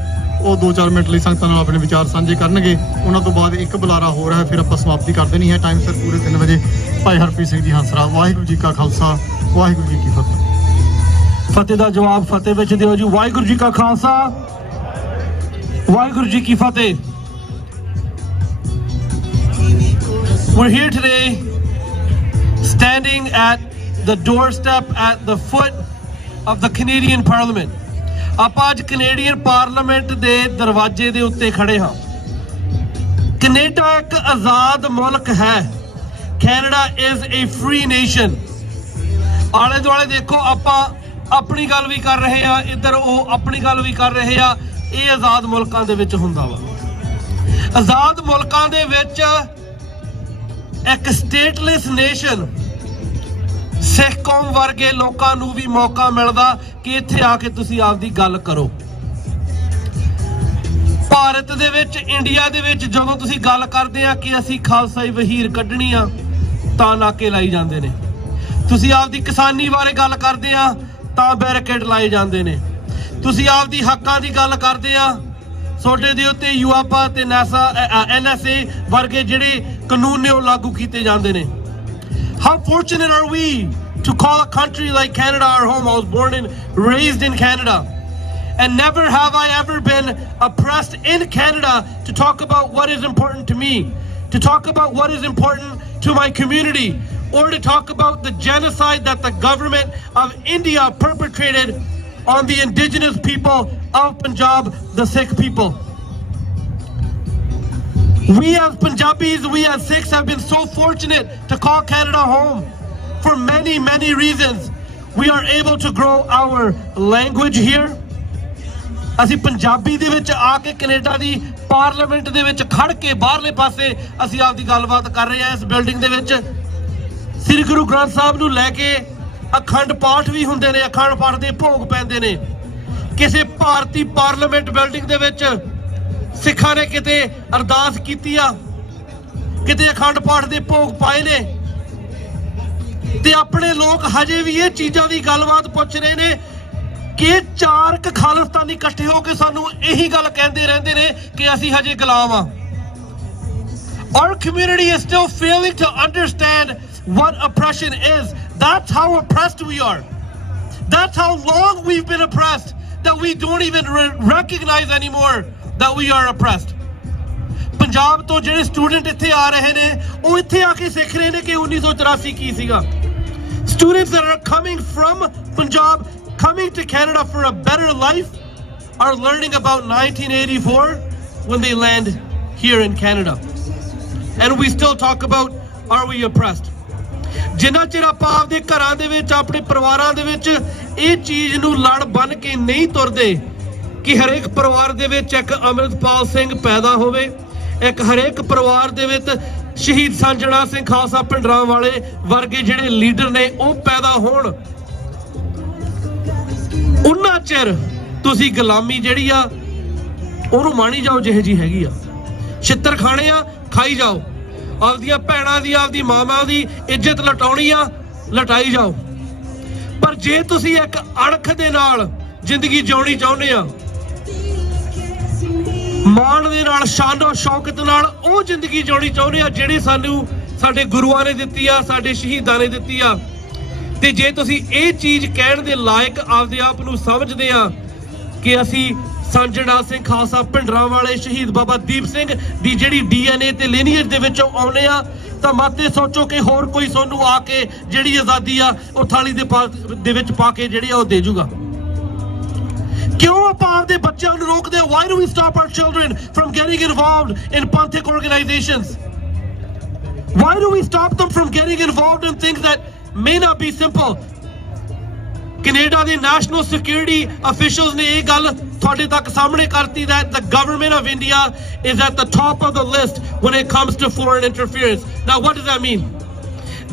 ਉਹ 2-4 ਮਿੰਟ ਲਈ ਸੰਗਤਾਂ ਨਾਲ ਆਪਣੇ ਵਿਚਾਰ ਸਾਂਝੇ ਕਰਨਗੇ ਉਹਨਾਂ ਤੋਂ ਬਾਅਦ ਇੱਕ ਬੁਲਾਰਾ ਹੋ ਰਿਹਾ ਹੈ ਫਿਰ ਆਪਾਂ ਸਮਾਪਤੀ ਕਰ ਦੇਣੀ ਹੈ ਟਾਈਮ ਸਿਰ ਪੂਰੇ 3 ਵਜੇ ਭਾਈ ਹਰਪ੍ਰੀਤ ਸਿੰਘ ਜੀ ਹੰਸਰਾ ਵਾਹਿਗੁਰੂ ਜੀ ਕਾ ਖਾਲਸਾ ਵਾਹਿਗੁਰੂ ਜੀ ਕੀ ਫਤਿਹ ਫਤਿਹ ਦਾ ਜਵਾਬ ਫਤਿਹ ਵਿੱਚ ਦਿਓ ਜੀ ਵਾਹਿਗੁਰੂ ਜੀ ਕਾ ਖਾਲਸਾ ਵਾਹਿਗੁਰੂ ਜੀ ਕੀ ਫਤਿਹ We're here today standing at the doorstep at the foot of the Canadian Parliament ਆਪਾਂ ਅੱਜ ਕੈਨੇਡੀਅਨ ਪਾਰਲੀਮੈਂਟ ਦੇ ਦਰਵਾਜ਼ੇ ਦੇ ਉੱਤੇ ਖੜੇ ਹਾਂ ਕੈਨੇਡਾ ਇੱਕ ਆਜ਼ਾਦ ਮੁਲਕ ਹੈ Canada is a free nation ਆਲੇ ਦੁਆਲੇ ਦੇਖੋ ਆਪਾਂ ਆਪਣੀ ਗੱਲ ਵੀ ਕਰ ਰਹੇ ਆ ਇੱਧਰ ਉਹ ਆਪਣੀ ਗੱਲ ਵੀ ਕਰ ਰਹੇ ਆ ਇਹ ਆਜ਼ਾਦ ਮੁਲਕਾਂ ਦੇ ਵਿੱਚ ਹੁੰਦਾ ਵਾ ਆਜ਼ਾਦ ਮੁਲਕਾਂ ਦੇ ਵਿੱਚ ਇੱਕ ਸਟੇਟਲੈਸ ਨੇਸ਼ਨ ਸਿੱਖ ਕੌਮ ਵਰਗੇ ਲੋਕਾਂ ਨੂੰ ਵੀ ਮੌਕਾ ਮਿਲਦਾ ਕਿ ਇੱਥੇ ਆ ਕੇ ਤੁਸੀਂ ਆਪਦੀ ਗੱਲ ਕਰੋ ਭਾਰਤ ਦੇ ਵਿੱਚ ਇੰਡੀਆ ਦੇ ਵਿੱਚ ਜਦੋਂ ਤੁਸੀਂ ਗੱਲ ਕਰਦੇ ਆ ਕਿ ਅਸੀਂ ਖਾਲਸਾਈ ਵਹੀਰ ਕੱਢਣੀ ਆ ਤਾਂ ਨਾਕੇ ਲਾਈ ਜਾਂਦੇ ਨੇ ਤੁਸੀਂ ਆਪਦੀ ਕਿਸਾਨੀ ਬਾਰੇ ਗੱਲ ਕਰਦੇ ਆ ਤਾਂ ਬੈਰੀਕੇਡ ਲਾਏ ਜਾਂਦੇ ਨੇ ਤੁਸੀਂ ਆਪਦੀ ਹੱਕਾਂ ਦੀ ਗੱਲ ਕਰਦੇ ਆ ਤੁਹਾਡੇ ਦੇ ਉੱਤੇ ਯੂਆਪਾ ਤੇ ਨਾਸਾ ਐਨਐਸਏ ਵਰਗੇ ਜਿਹੜੇ ਕਾਨੂੰਨ ਨੇ ਉਹ ਲਾਗੂ ਕੀਤੇ ਜਾਂਦੇ ਨੇ How fortunate are we to call a country like Canada our home? I was born and raised in Canada. And never have I ever been oppressed in Canada to talk about what is important to me, to talk about what is important to my community, or to talk about the genocide that the government of India perpetrated on the indigenous people of Punjab, the Sikh people. We as Punjabis, we as Sikhs have been so fortunate to call Canada home for many, many reasons. We are able to grow our language here. ਅਸੀਂ ਪੰਜਾਬੀ ਦੇ ਵਿੱਚ ਆ ਕੇ Canada ਦੀ parliament ਦੇ ਵਿੱਚ ਖੜ ਕੇ ਬਾਹਰਲੇ ਪਾਸੇ ਅਸੀਂ ਆਪਦੀ ਗੱਲਬਾਤ ਕਰ ਰਹੇ ਹਾਂ ਇਸ ਬਿਲਡਿੰਗ ਦੇ ਵਿੱਚ ਸ੍ਰੀ ਗੁਰੂ ਗ੍ਰੰਥ ਸਾਹਿਬ ਨੂੰ ਲੈ ਕੇ ਅਖੰਡ ਪਾਠ ਵੀ ਹੁੰਦੇ ਨੇ ਅਖੰਡ ਪਾਠ ਦੇ ਭੋਗ ਪੈਂਦੇ ਨੇ ਕਿਸੇ ਭਾਰਤੀ ਪਾਰਲੀਮੈਂਟ ਬਿਲਡਿੰਗ ਦੇ ਵਿੱਚ ਸਿੱਖਾਂ ਨੇ ਕਿਤੇ ਅਰਦਾਸ ਕੀਤੀ ਆ ਕਿਤੇ ਅਖੰਡ ਪਾਠ ਦੇ ਭੋਗ ਪਾਏ ਨੇ ਤੇ ਆਪਣੇ ਲੋਕ ਹਜੇ ਵੀ ਇਹ ਚੀਜ਼ਾਂ ਦੀ ਗੱਲਬਾਤ ਪੁੱਛ ਰਹੇ ਨੇ ਕਿ ਚਾਰ ਕ ਖਾਲਿਸਤਾਨੀ ਇਕੱਠੇ ਹੋ ਕੇ ਸਾਨੂੰ ਇਹੀ ਗੱਲ ਕਹਿੰਦੇ ਰਹਿੰਦੇ ਨੇ ਕਿ ਅਸੀਂ ਹਜੇ ਗੁਲਾਮ ਆ Our community is still failing to understand what oppression is. That's how oppressed we are. That's how long we've been oppressed that we don't even recognize anymore that we are oppressed. Punjab ਤੋਂ ਜਿਹੜੇ student ਇੱਥੇ ਆ ਰਹੇ ਨੇ ਉਹ ਇੱਥੇ ਆ ਕੇ ਸਿੱਖ ਰਹੇ ਨੇ ਕਿ 1984 ਕੀ ਸੀਗਾ Students that are coming from Punjab coming to Canada for a better life are learning about 1984 when they land here in Canada. And we still talk about, are we oppressed? ਜਿੰਨਾ ਚਿਰ ਆਪਾਂ ਆਪਦੇ ਘਰਾਂ ਦੇ ਵਿੱਚ ਆਪਣੇ ਪਰਿਵਾਰਾਂ ਦੇ ਵਿੱਚ ਇਹ ਚੀਜ਼ ਨੂੰ ਲੜ ਬਣ ਕੇ ਨਹੀਂ ਤੁਰਦੇ ਕਿ ਹਰੇਕ ਪਰਿਵਾਰ ਦੇ ਵਿੱਚ ਇੱਕ ਅੰਮ੍ਰਿਤਪਾਲ ਸਿੰਘ ਪੈਦਾ ਹੋਵੇ, ਇੱਕ ਹਰੇਕ ਪਰਿਵਾਰ ਦੇ ਵਿੱਚ ਸ਼ਹੀਦ ਸਾਂਝਣਾ ਸਿੰਘ ਖਾਲਸਾ ਭਿੰਡਰਾਂ ਵਾਲੇ ਵਰਗੇ ਜਿਹੜੇ ਲੀਡਰ ਨੇ ਉਹ ਪੈਦਾ ਹੋਣ, ਉਹਨਾਂ ਚਿਰ ਤੁਸੀਂ ਗੁਲਾਮੀ ਜਿਹੜੀ ਆ ਉਹਨੂੰ ਮਾਣੀ ਜਾਓ ਜਿਹੇ ਜੀ ਹੈਗੀ ਆ। ਛਿੱਤਰ ਖਾਣੇ ਆ, ਖਾਈ ਜਾਓ, ਆਪਦੀਆਂ ਭੈਣਾਂ ਦੀ ਆਪਦੀ ਮਾਵਾਂ ਦੀ ਇੱਜ਼ਤ ਲਟਾਉਣੀ ਆ, ਲਟਾਈ ਜਾਓ। ਪਰ ਜੇ ਤੁਸੀਂ ਇੱਕ ਅਣਖ ਦੇ ਨਾਲ ਜ਼ਿੰਦਗੀ ਜਿਉਣੀ ਚਾਹੁੰਦੇ ਆ, ਮਾਣ ਦੇ ਨਾਲ, ਸ਼ਾਨੋ ਸ਼ੌਕਤ ਨਾਲ ਉਹ ਜ਼ਿੰਦਗੀ ਜਿਉਣੀ ਚਾਹੁੰਦੇ ਆ ਜਿਹੜੀ ਸਾਨੂੰ ਸਾਡੇ ਗੁਰੂਆਂ ਨੇ ਦਿੱਤੀ ਆ, ਸਾਡੇ ਸ਼ਹੀਦਾਂ ਨੇ ਦਿੱਤੀ ਆ, ਤੇ ਜੇ ਤੁਸੀਂ ਇਹ ਚੀਜ਼ ਕਹਿਣ ਦੇ ਲਾਇਕ ਆਪਦੇ ਆਪ ਨੂੰ ਸਮਝਦੇ ਆ ਕਿ ਅਸੀਂ ਸਾਂਝਣਾ ਸਿੰਘ ਖਾਲਸਾ ਭਿੰਡਰਾਂ ਵਾਲੇ ਸ਼ਹੀਦ ਬਾਬਾ ਦੀਪ ਸਿੰਘ ਦੀ ਜਿਹੜੀ DNA ਤੇ ਲੀਨੀਏਜ ਦੇ ਵਿੱਚੋਂ ਆਉਂਦੇ ਆ, ਤਾਂ ਮਾਤੇ ਸੋਚੋ ਕਿ ਹੋਰ ਕੋਈ ਸਾਨੂੰ ਆ ਕੇ ਜਿਹੜੀ ਆਜ਼ਾਦੀ ਆ ਉਹ ਥਾਲੀ ਦੇ ਵਿੱਚ ਪਾ ਕੇ ਜਿਹੜੀ ਆ ਉਹ ਦੇ ਜੂਗਾ। ਕਿਉਂ ਆਪਾਂ ਆਪਦੇ ਬੱਚਿਆਂ ਨੂੰ ਰੋਕਦੇ? Why do we stop our children from getting involved in Panthic organizations? Why do we stop them from getting involved in things that may not be simple? Canada ਦੇ ਨੈਸ਼ਨਲ ਸਿਕਿਉਰਿਟੀ ਅਫੀਸ਼ੀਅਲਸ ਨੇ ਇਹ ਗੱਲ ਤੁਹਾਡੇ ਤੱਕ ਸਾਹਮਣੇ ਕਰਤੀ that the government of India is at the top of the list when it comes to foreign interference. Now what does that mean?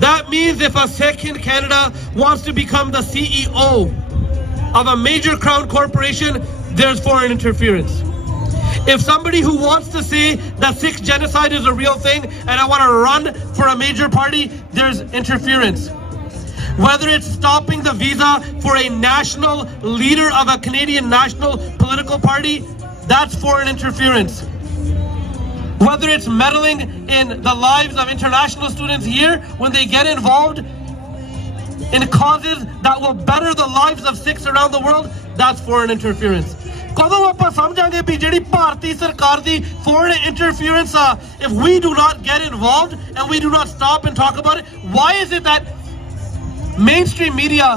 That means if a Sikh in Canada wants to become the CEO of a major crown corporation, there's foreign interference. If somebody who wants to say that Sikh genocide is a real thing and I want to run for a major party, there's interference. Whether it's stopping the visa for a national leader of a Canadian national political party, that's foreign interference. Whether it's meddling in the lives of international students here when they get involved in causes that will better the lives of Sikhs around the world, that's foreign interference. ਕਦੋਂ ਆਪਾਂ ਸਮਝਾਂਗੇ ਵੀ ਜਿਹੜੀ ਭਾਰਤੀ ਸਰਕਾਰ ਦੀ foreign interference ਆ, if we do not get involved and we do not stop and talk about it, why is it that mainstream media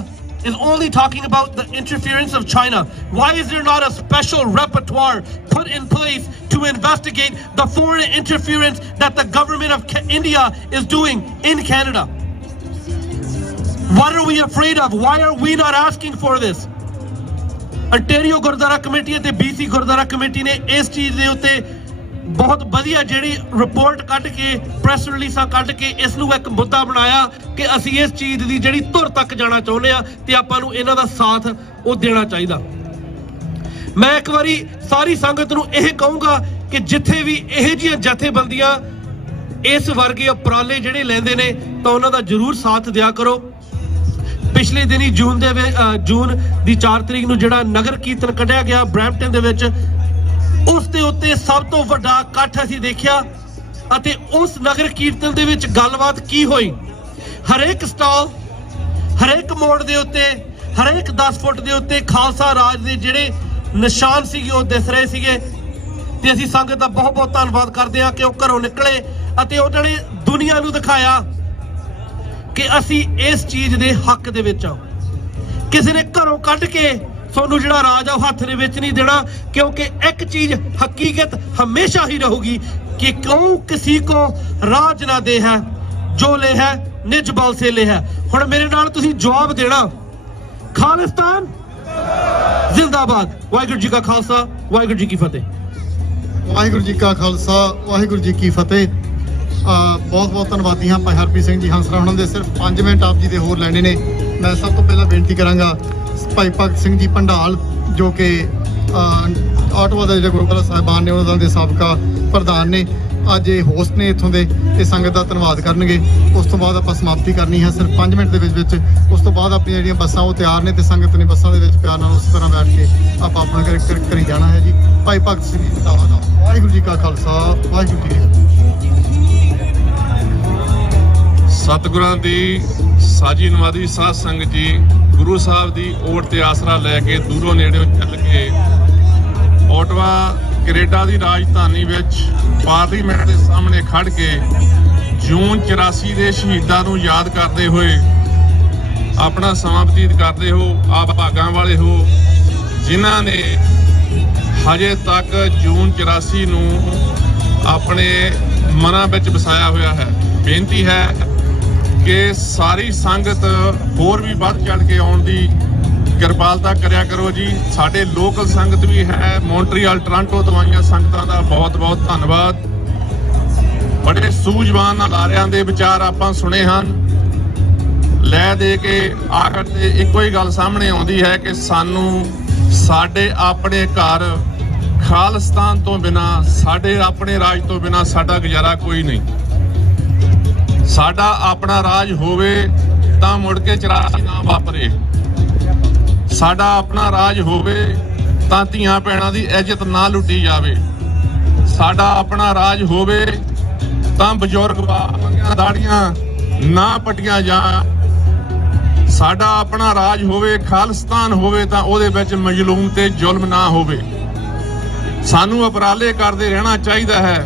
is only talking about the interference of China? Why is there not a special repertoire put in place to investigate the foreign interference that the government of India is doing in Canada? What are we afraid of? Why are we not asking for this? Ontario Gurdwara committee ਅਤੇ BC Gurdwara committee ਨੇ ਇਸ ਚੀਜ਼ ਦੇ ਉੱਤੇ ਬਹੁਤ ਵਧੀਆ ਜਿਹੜੀ report ਕੱਢ ਕੇ, ਪ੍ਰੈਸ ਰਿਲੀਜ਼ਾਂ ਕੱਢ ਕੇ ਇਸ ਨੂੰ ਇੱਕ ਮੁੱਦਾ ਬਣਾਇਆ ਕਿ ਅਸੀਂ ਇਸ ਚੀਜ਼ ਦੀ ਜਿਹੜੀ ਧੁਰ ਤੱਕ ਜਾਣਾ ਚਾਹੁੰਦੇ ਆ ਤੇ ਆਪਾਂ ਨੂੰ ਇਹਨਾਂ ਦਾ ਸਾਥ ਉਹ ਦੇਣਾ ਚਾਹੀਦਾ। ਮੈਂ ਇੱਕ ਵਾਰੀ ਸਾਰੀ ਸੰਗਤ ਨੂੰ ਇਹ ਕਹੂੰਗਾ ਕਿ ਜਿੱਥੇ ਵੀ ਇਹੋ ਜਿਹੀਆਂ ਜਥੇਬੰਦੀਆਂ ਇਸ ਵਰਗੇ ਉਪਰਾਲੇ ਜਿਹੜੇ ਲੈਂਦੇ ਨੇ ਤਾਂ ਉਹਨਾਂ ਦਾ ਜ਼ਰੂਰ ਸਾਥ ਦਿਆ ਕਰੋ। ਪਿਛਲੇ ਦਿਨੀ ਜੂਨ ਦੀ 4 ਤਰੀਕ ਨੂੰ ਜਿਹੜਾ ਨਗਰ ਕੀਰਤਨ ਕੱਢਿਆ ਗਿਆ ਬਰੈਂਪਟਨ ਦੇ ਵਿੱਚ, ਉਸ ਦੇ ਉੱਤੇ ਸਭ ਤੋਂ ਵੱਡਾ ਇਕੱਠ ਅਸੀਂ ਦੇਖਿਆ ਅਤੇ ਉਸ ਨਗਰ ਕੀਰਤਨ ਦੇ ਵਿੱਚ ਗੱਲਬਾਤ ਕੀ ਹੋਈ। ਹਰੇਕ ਸਟਾਲ, ਹਰੇਕ ਮੋੜ ਦੇ ਉੱਤੇ, ਹਰੇਕ 10 ਫੁੱਟ ਦੇ ਉੱਤੇ ਖਾਲਸਾ ਰਾਜ ਦੇ ਜਿਹੜੇ ਨਿਸ਼ਾਨ ਸੀਗੇ ਉਹ ਦਿਸ ਰਹੇ ਸੀਗੇ ਤੇ ਅਸੀਂ ਸੰਗਤ ਦਾ ਬਹੁਤ ਬਹੁਤ ਧੰਨਵਾਦ ਕਰਦੇ ਹਾਂ ਕਿ ਉਹ ਘਰੋਂ ਨਿਕਲੇ ਅਤੇ ਉਹਨਾਂ ਨੇ ਦੁਨੀਆ ਨੂੰ ਦਿਖਾਇਆ ਕਿ ਅਸੀਂ ਇਸ ਚੀਜ਼ ਦੇ ਹੱਕ ਦੇ ਵਿੱਚ ਆ। ਕਿਸੇ ਨੇ ਘਰੋਂ ਕੱਢ ਕੇ ਤੁਹਾਨੂੰ ਜਿਹੜਾ ਰਾਜ ਆ ਉਹ ਹੱਥ ਦੇ ਵਿੱਚ ਨਹੀਂ ਦੇਣਾ, ਕਿਉਂਕਿ ਇੱਕ ਚੀਜ਼ ਹਕੀਕਤ ਹਮੇਸ਼ਾ ਹੀ ਰਹੂਗੀ ਕਿ ਕਿਉਂ ਕਿਸੇ ਕੋ ਰਾਜ ਨਾ ਦੇ ਹੈ ਜੋ ਲੈ ਹੈ ਨਿਜ ਬਲ ਸੇ ਲੈ ਹੈ। ਹੁਣ ਮੇਰੇ ਨਾਲ ਤੁਸੀਂ ਜਵਾਬ ਦੇਣਾ, ਖਾਲਿਸਤਾਨ ਜ਼ਿੰਦਾਬਾਦ। ਵਾਹਿਗੁਰੂ ਜੀ ਕਾ ਖਾਲਸਾ, ਵਾਹਿਗੁਰੂ ਜੀ ਕੀ ਫਤਿਹ। ਵਾਹਿਗੁਰੂ ਜੀ ਕਾ ਖਾਲਸਾ, ਵਾਹਿਗੁਰੂ ਜੀ ਕੀ ਫਤਿਹ। ਬਹੁਤ ਬਹੁਤ ਧੰਨਵਾਦੀ ਹਾਂ ਭਾਈ ਹਰਪ੍ਰੀਤ ਸਿੰਘ ਜੀ ਹੰਸਰਾ ਉਹਨਾਂ ਦੇ। ਸਿਰਫ 5 ਮਿੰਟ ਆਪ ਜੀ ਦੇ ਹੋਰ ਲੈਣੇ ਨੇ। ਮੈਂ ਸਭ ਤੋਂ ਪਹਿਲਾਂ ਬੇਨਤੀ ਕਰਾਂਗਾ ਭਾਈ ਭਗਤ ਸਿੰਘ ਜੀ ਭੰਡਾਲ ਜੋ ਕਿ ਆਟਵਾ ਦਾ ਜਿਹੜਾ ਗੁਰਦੁਆਰਾ ਸਾਹਿਬਾਨ ਨੇ ਉਹਨਾਂ ਦੇ ਸਾਬਕਾ ਪ੍ਰਧਾਨ ਨੇ, ਅੱਜ ਇਹ ਹੋਸਟ ਨੇ ਇੱਥੋਂ ਦੇ, ਇਹ ਸੰਗਤ ਦਾ ਧੰਨਵਾਦ ਕਰਨਗੇ। ਉਸ ਤੋਂ ਬਾਅਦ ਆਪਾਂ ਸਮਾਪਤੀ ਕਰਨੀ ਹੈ ਸਿਰਫ 5 ਮਿੰਟ ਦੇ ਵਿੱਚ। ਉਸ ਤੋਂ ਬਾਅਦ ਆਪਣੀਆਂ ਜਿਹੜੀਆਂ ਬੱਸਾਂ ਉਹ ਤਿਆਰ ਨੇ ਤੇ ਸੰਗਤ ਨੇ ਬੱਸਾਂ ਦੇ ਵਿੱਚ ਪਿਆਰ ਨਾਲ ਉਸ ਤਰ੍ਹਾਂ ਬੈਠ ਕੇ ਆਪਾਂ ਆਪਣਾ ਕਰੀ ਜਾਣਾ ਹੈ ਜੀ। ਭਾਈ ਭਗਤ ਸਿੰਘ ਜੀ ਦਾ ਵਾਹਿਗੁਰੂ ਜੀ ਕਾ ਖਾਲਸਾ, ਵਾਹਿਗੁਰੂ ਜੀ ਕੀ ਫਤਿਹ। ਸਤਿਗੁਰਾਂ ਦੀ ਸਾਜੀ ਨਵਾਦੀ ਸਾਧ ਸੰਗਤ ਜੀ, ਗੁਰੂ ਸਾਹਿਬ ਦੀ ਓਟ ਤੇ ਆਸਰਾ ਲੈ ਕੇ ਦੂਰੋਂ ਨੇੜਿਓਂ ਚੱਲ ਕੇ ਓਟਵਾ ਕੈਨੇਡਾ ਦੀ ਰਾਜਧਾਨੀ ਵਿੱਚ ਪਾਰਲੀਮੈਂਟ ਦੇ ਸਾਹਮਣੇ ਖੜ ਕੇ ਜੂਨ 84 ਦੇ ਸ਼ਹੀਦਾਂ ਨੂੰ ਯਾਦ ਕਰਦੇ ਹੋਏ ਆਪਣਾ ਸਮਾਂ ਬਤੀਤ ਕਰਦੇ ਹੋ। ਆਪ ਭਾਗਾਂ ਵਾਲੇ ਹੋ ਜਿਨ੍ਹਾਂ ਨੇ ਹਜੇ ਤੱਕ ਜੂਨ 84 ਨੂੰ ਆਪਣੇ ਮਨਾਂ ਵਿੱਚ ਵਸਾਇਆ ਹੋਇਆ ਹੈ। ਬੇਨਤੀ ਹੈ ਕਿ ਸਾਰੀ ਸੰਗਤ ਹੋਰ ਵੀ ਵੱਧ ਚੜ ਕੇ ਆਉਣ ਦੀ ਕਿਰਪਾਲਤਾ ਕਰਿਆ ਕਰੋ ਜੀ। ਸਾਡੇ ਲੋਕਲ ਸੰਗਤ ਵੀ ਹੈ, ਮੌਂਟਰੀਅਲ ਟੋਰਾਂਟੋ ਤੋਂ ਆਈਆਂ ਸੰਗਤਾਂ ਦਾ ਬਹੁਤ ਬਹੁਤ ਧੰਨਵਾਦ। ਬੜੇ ਸੂਝਵਾਨ ਅਦਾਰਿਆਂ ਦੇ ਵਿਚਾਰ ਆਪਾਂ ਸੁਣੇ ਹਨ। ਲੈ ਦੇ ਕੇ ਆਖਰ ਤੇ ਇੱਕੋ ਹੀ ਗੱਲ ਸਾਹਮਣੇ ਆਉਂਦੀ ਹੈ ਕਿ ਸਾਨੂੰ ਸਾਡੇ ਆਪਣੇ ਘਰ ਖਾਲਿਸਤਾਨ ਤੋਂ ਬਿਨਾ, ਸਾਡੇ ਆਪਣੇ ਰਾਜ ਤੋਂ ਬਿਨਾ ਸਾਡਾ ਗੁਜ਼ਾਰਾ ਕੋਈ ਨਹੀਂ। ਸਾਡਾ ਆਪਣਾ ਰਾਜ ਹੋਵੇ ਤਾਂ ਮੁੜ ਕੇ 84 ਨਾ ਵਾਪਰੇ। ਸਾਡਾ ਆਪਣਾ ਰਾਜ ਹੋਵੇ ਤਾਂ ਧੀਆਂ ਭੈਣਾਂ ਦੀ ਇੱਜ਼ਤ ਨਾ ਲੁੱਟੀ ਜਾਵੇ। ਸਾਡਾ ਆਪਣਾ ਰਾਜ ਹੋਵੇ ਤਾਂ ਬਜ਼ੁਰਗ ਬਾਪੀਆਂ ਦਾੜੀਆਂ ਨਾ ਪਟੀਆਂ ਜਾਣ। ਸਾਡਾ ਆਪਣਾ ਰਾਜ ਹੋਵੇ, ਖਾਲਿਸਤਾਨ ਹੋਵੇ ਤਾਂ ਉਹਦੇ ਵਿੱਚ ਮਜ਼ਲੂਮ ਤੇ ਜ਼ੁਲਮ ਨਾ ਹੋਵੇ। ਸਾਨੂੰ ਉਪਰਾਲੇ ਕਰਦੇ ਰਹਿਣਾ ਚਾਹੀਦਾ ਹੈ।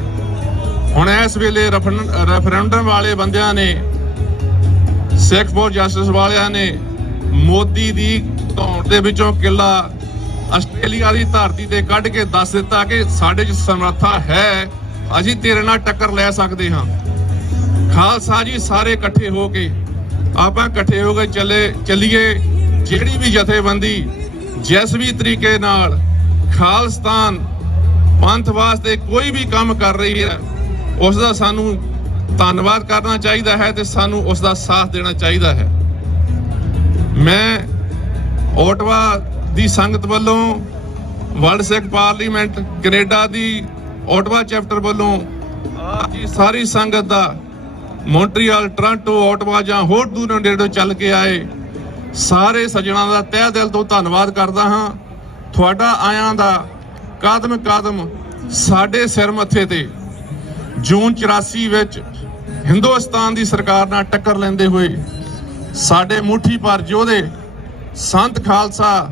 ਹੁਣ ਇਸ ਵੇਲੇ ਰੈਫਰੈਂਡਮ ਵਾਲੇ ਬੰਦਿਆਂ ਨੇ, ਸਿੱਖ ਫੋਰ ਜਸਟਿਸ ਵਾਲਿਆਂ ਨੇ ਮੋਦੀ ਦੀ ਧੌਣ ਦੇ ਵਿੱਚੋਂ ਕਿੱਲਾ ਆਸਟ੍ਰੇਲੀਆ ਦੀ ਧਰਤੀ ਤੇ ਕੱਢ ਕੇ ਦੱਸ ਦਿੱਤਾ ਕਿ ਸਾਡੇ 'ਚ ਸਮਰੱਥਾ ਹੈ, ਅਸੀਂ ਤੇਰੇ ਨਾਲ ਟੱਕਰ ਲੈ ਸਕਦੇ ਹਾਂ। ਖਾਲਸਾ ਜੀ ਸਾਰੇ ਇਕੱਠੇ ਹੋ ਕੇ ਆਪਾਂ ਇਕੱਠੇ ਹੋ ਕੇ ਚੱਲੀਏ। ਜਿਹੜੀ ਵੀ ਜਥੇਬੰਦੀ ਜਿਸ ਵੀ ਤਰੀਕੇ ਨਾਲ ਖਾਲਿਸਤਾਨ ਪੰਥ ਵਾਸਤੇ ਕੋਈ ਵੀ ਕੰਮ ਕਰ ਰਹੀ ਹੈ, ਉਸ ਦਾ ਸਾਨੂੰ ਧੰਨਵਾਦ ਕਰਨਾ ਚਾਹੀਦਾ ਹੈ ਤੇ ਸਾਨੂੰ ਉਸ ਦਾ ਸਾਥ ਦੇਣਾ ਚਾਹੀਦਾ ਹੈ। ਮੈਂ ਓਟਵਾ ਦੀ ਸੰਗਤ ਵੱਲੋਂ, ਵਰਲਡ ਸਿੱਖ ਪਾਰਲੀਮੈਂਟ ਕੈਨੇਡਾ ਦੀ ਓਟਵਾ ਚੈਪਟਰ ਵੱਲੋਂ ਸਾਰੀ ਸੰਗਤ ਦਾ, ਮੌਂਟਰੀਅਲ, ਟੋਰਾਂਟੋ, ਓਟਵਾ ਜਾਂ ਹੋਰ ਦੂਰੋਂ ਨੇੜੋਂ ਚੱਲ ਕੇ ਆਏ ਸਾਰੇ ਸੱਜਣਾਂ ਦਾ ਤਹਿ ਦਿਲ ਤੋਂ ਧੰਨਵਾਦ ਕਰਦਾ ਹਾਂ। ਤੁਹਾਡਾ ਆਇਆਂ ਦਾ ਕਦਮ ਕਦਮ ਸਾਡੇ ਸਿਰ ਮੱਥੇ ਤੇ ਜੂਨ 84 ਵਿੱਚ ਹਿੰਦੁਸਤਾਨ ਦੀ ਸਰਕਾਰ ਨਾਲ ਟੱਕਰ ਲੈਂਦੇ ਹੋਏ ਸਾਡੇ ਮੁੱਠੀ ਭਰ ਯੋਧੇ ਸੰਤ ਖਾਲਸਾ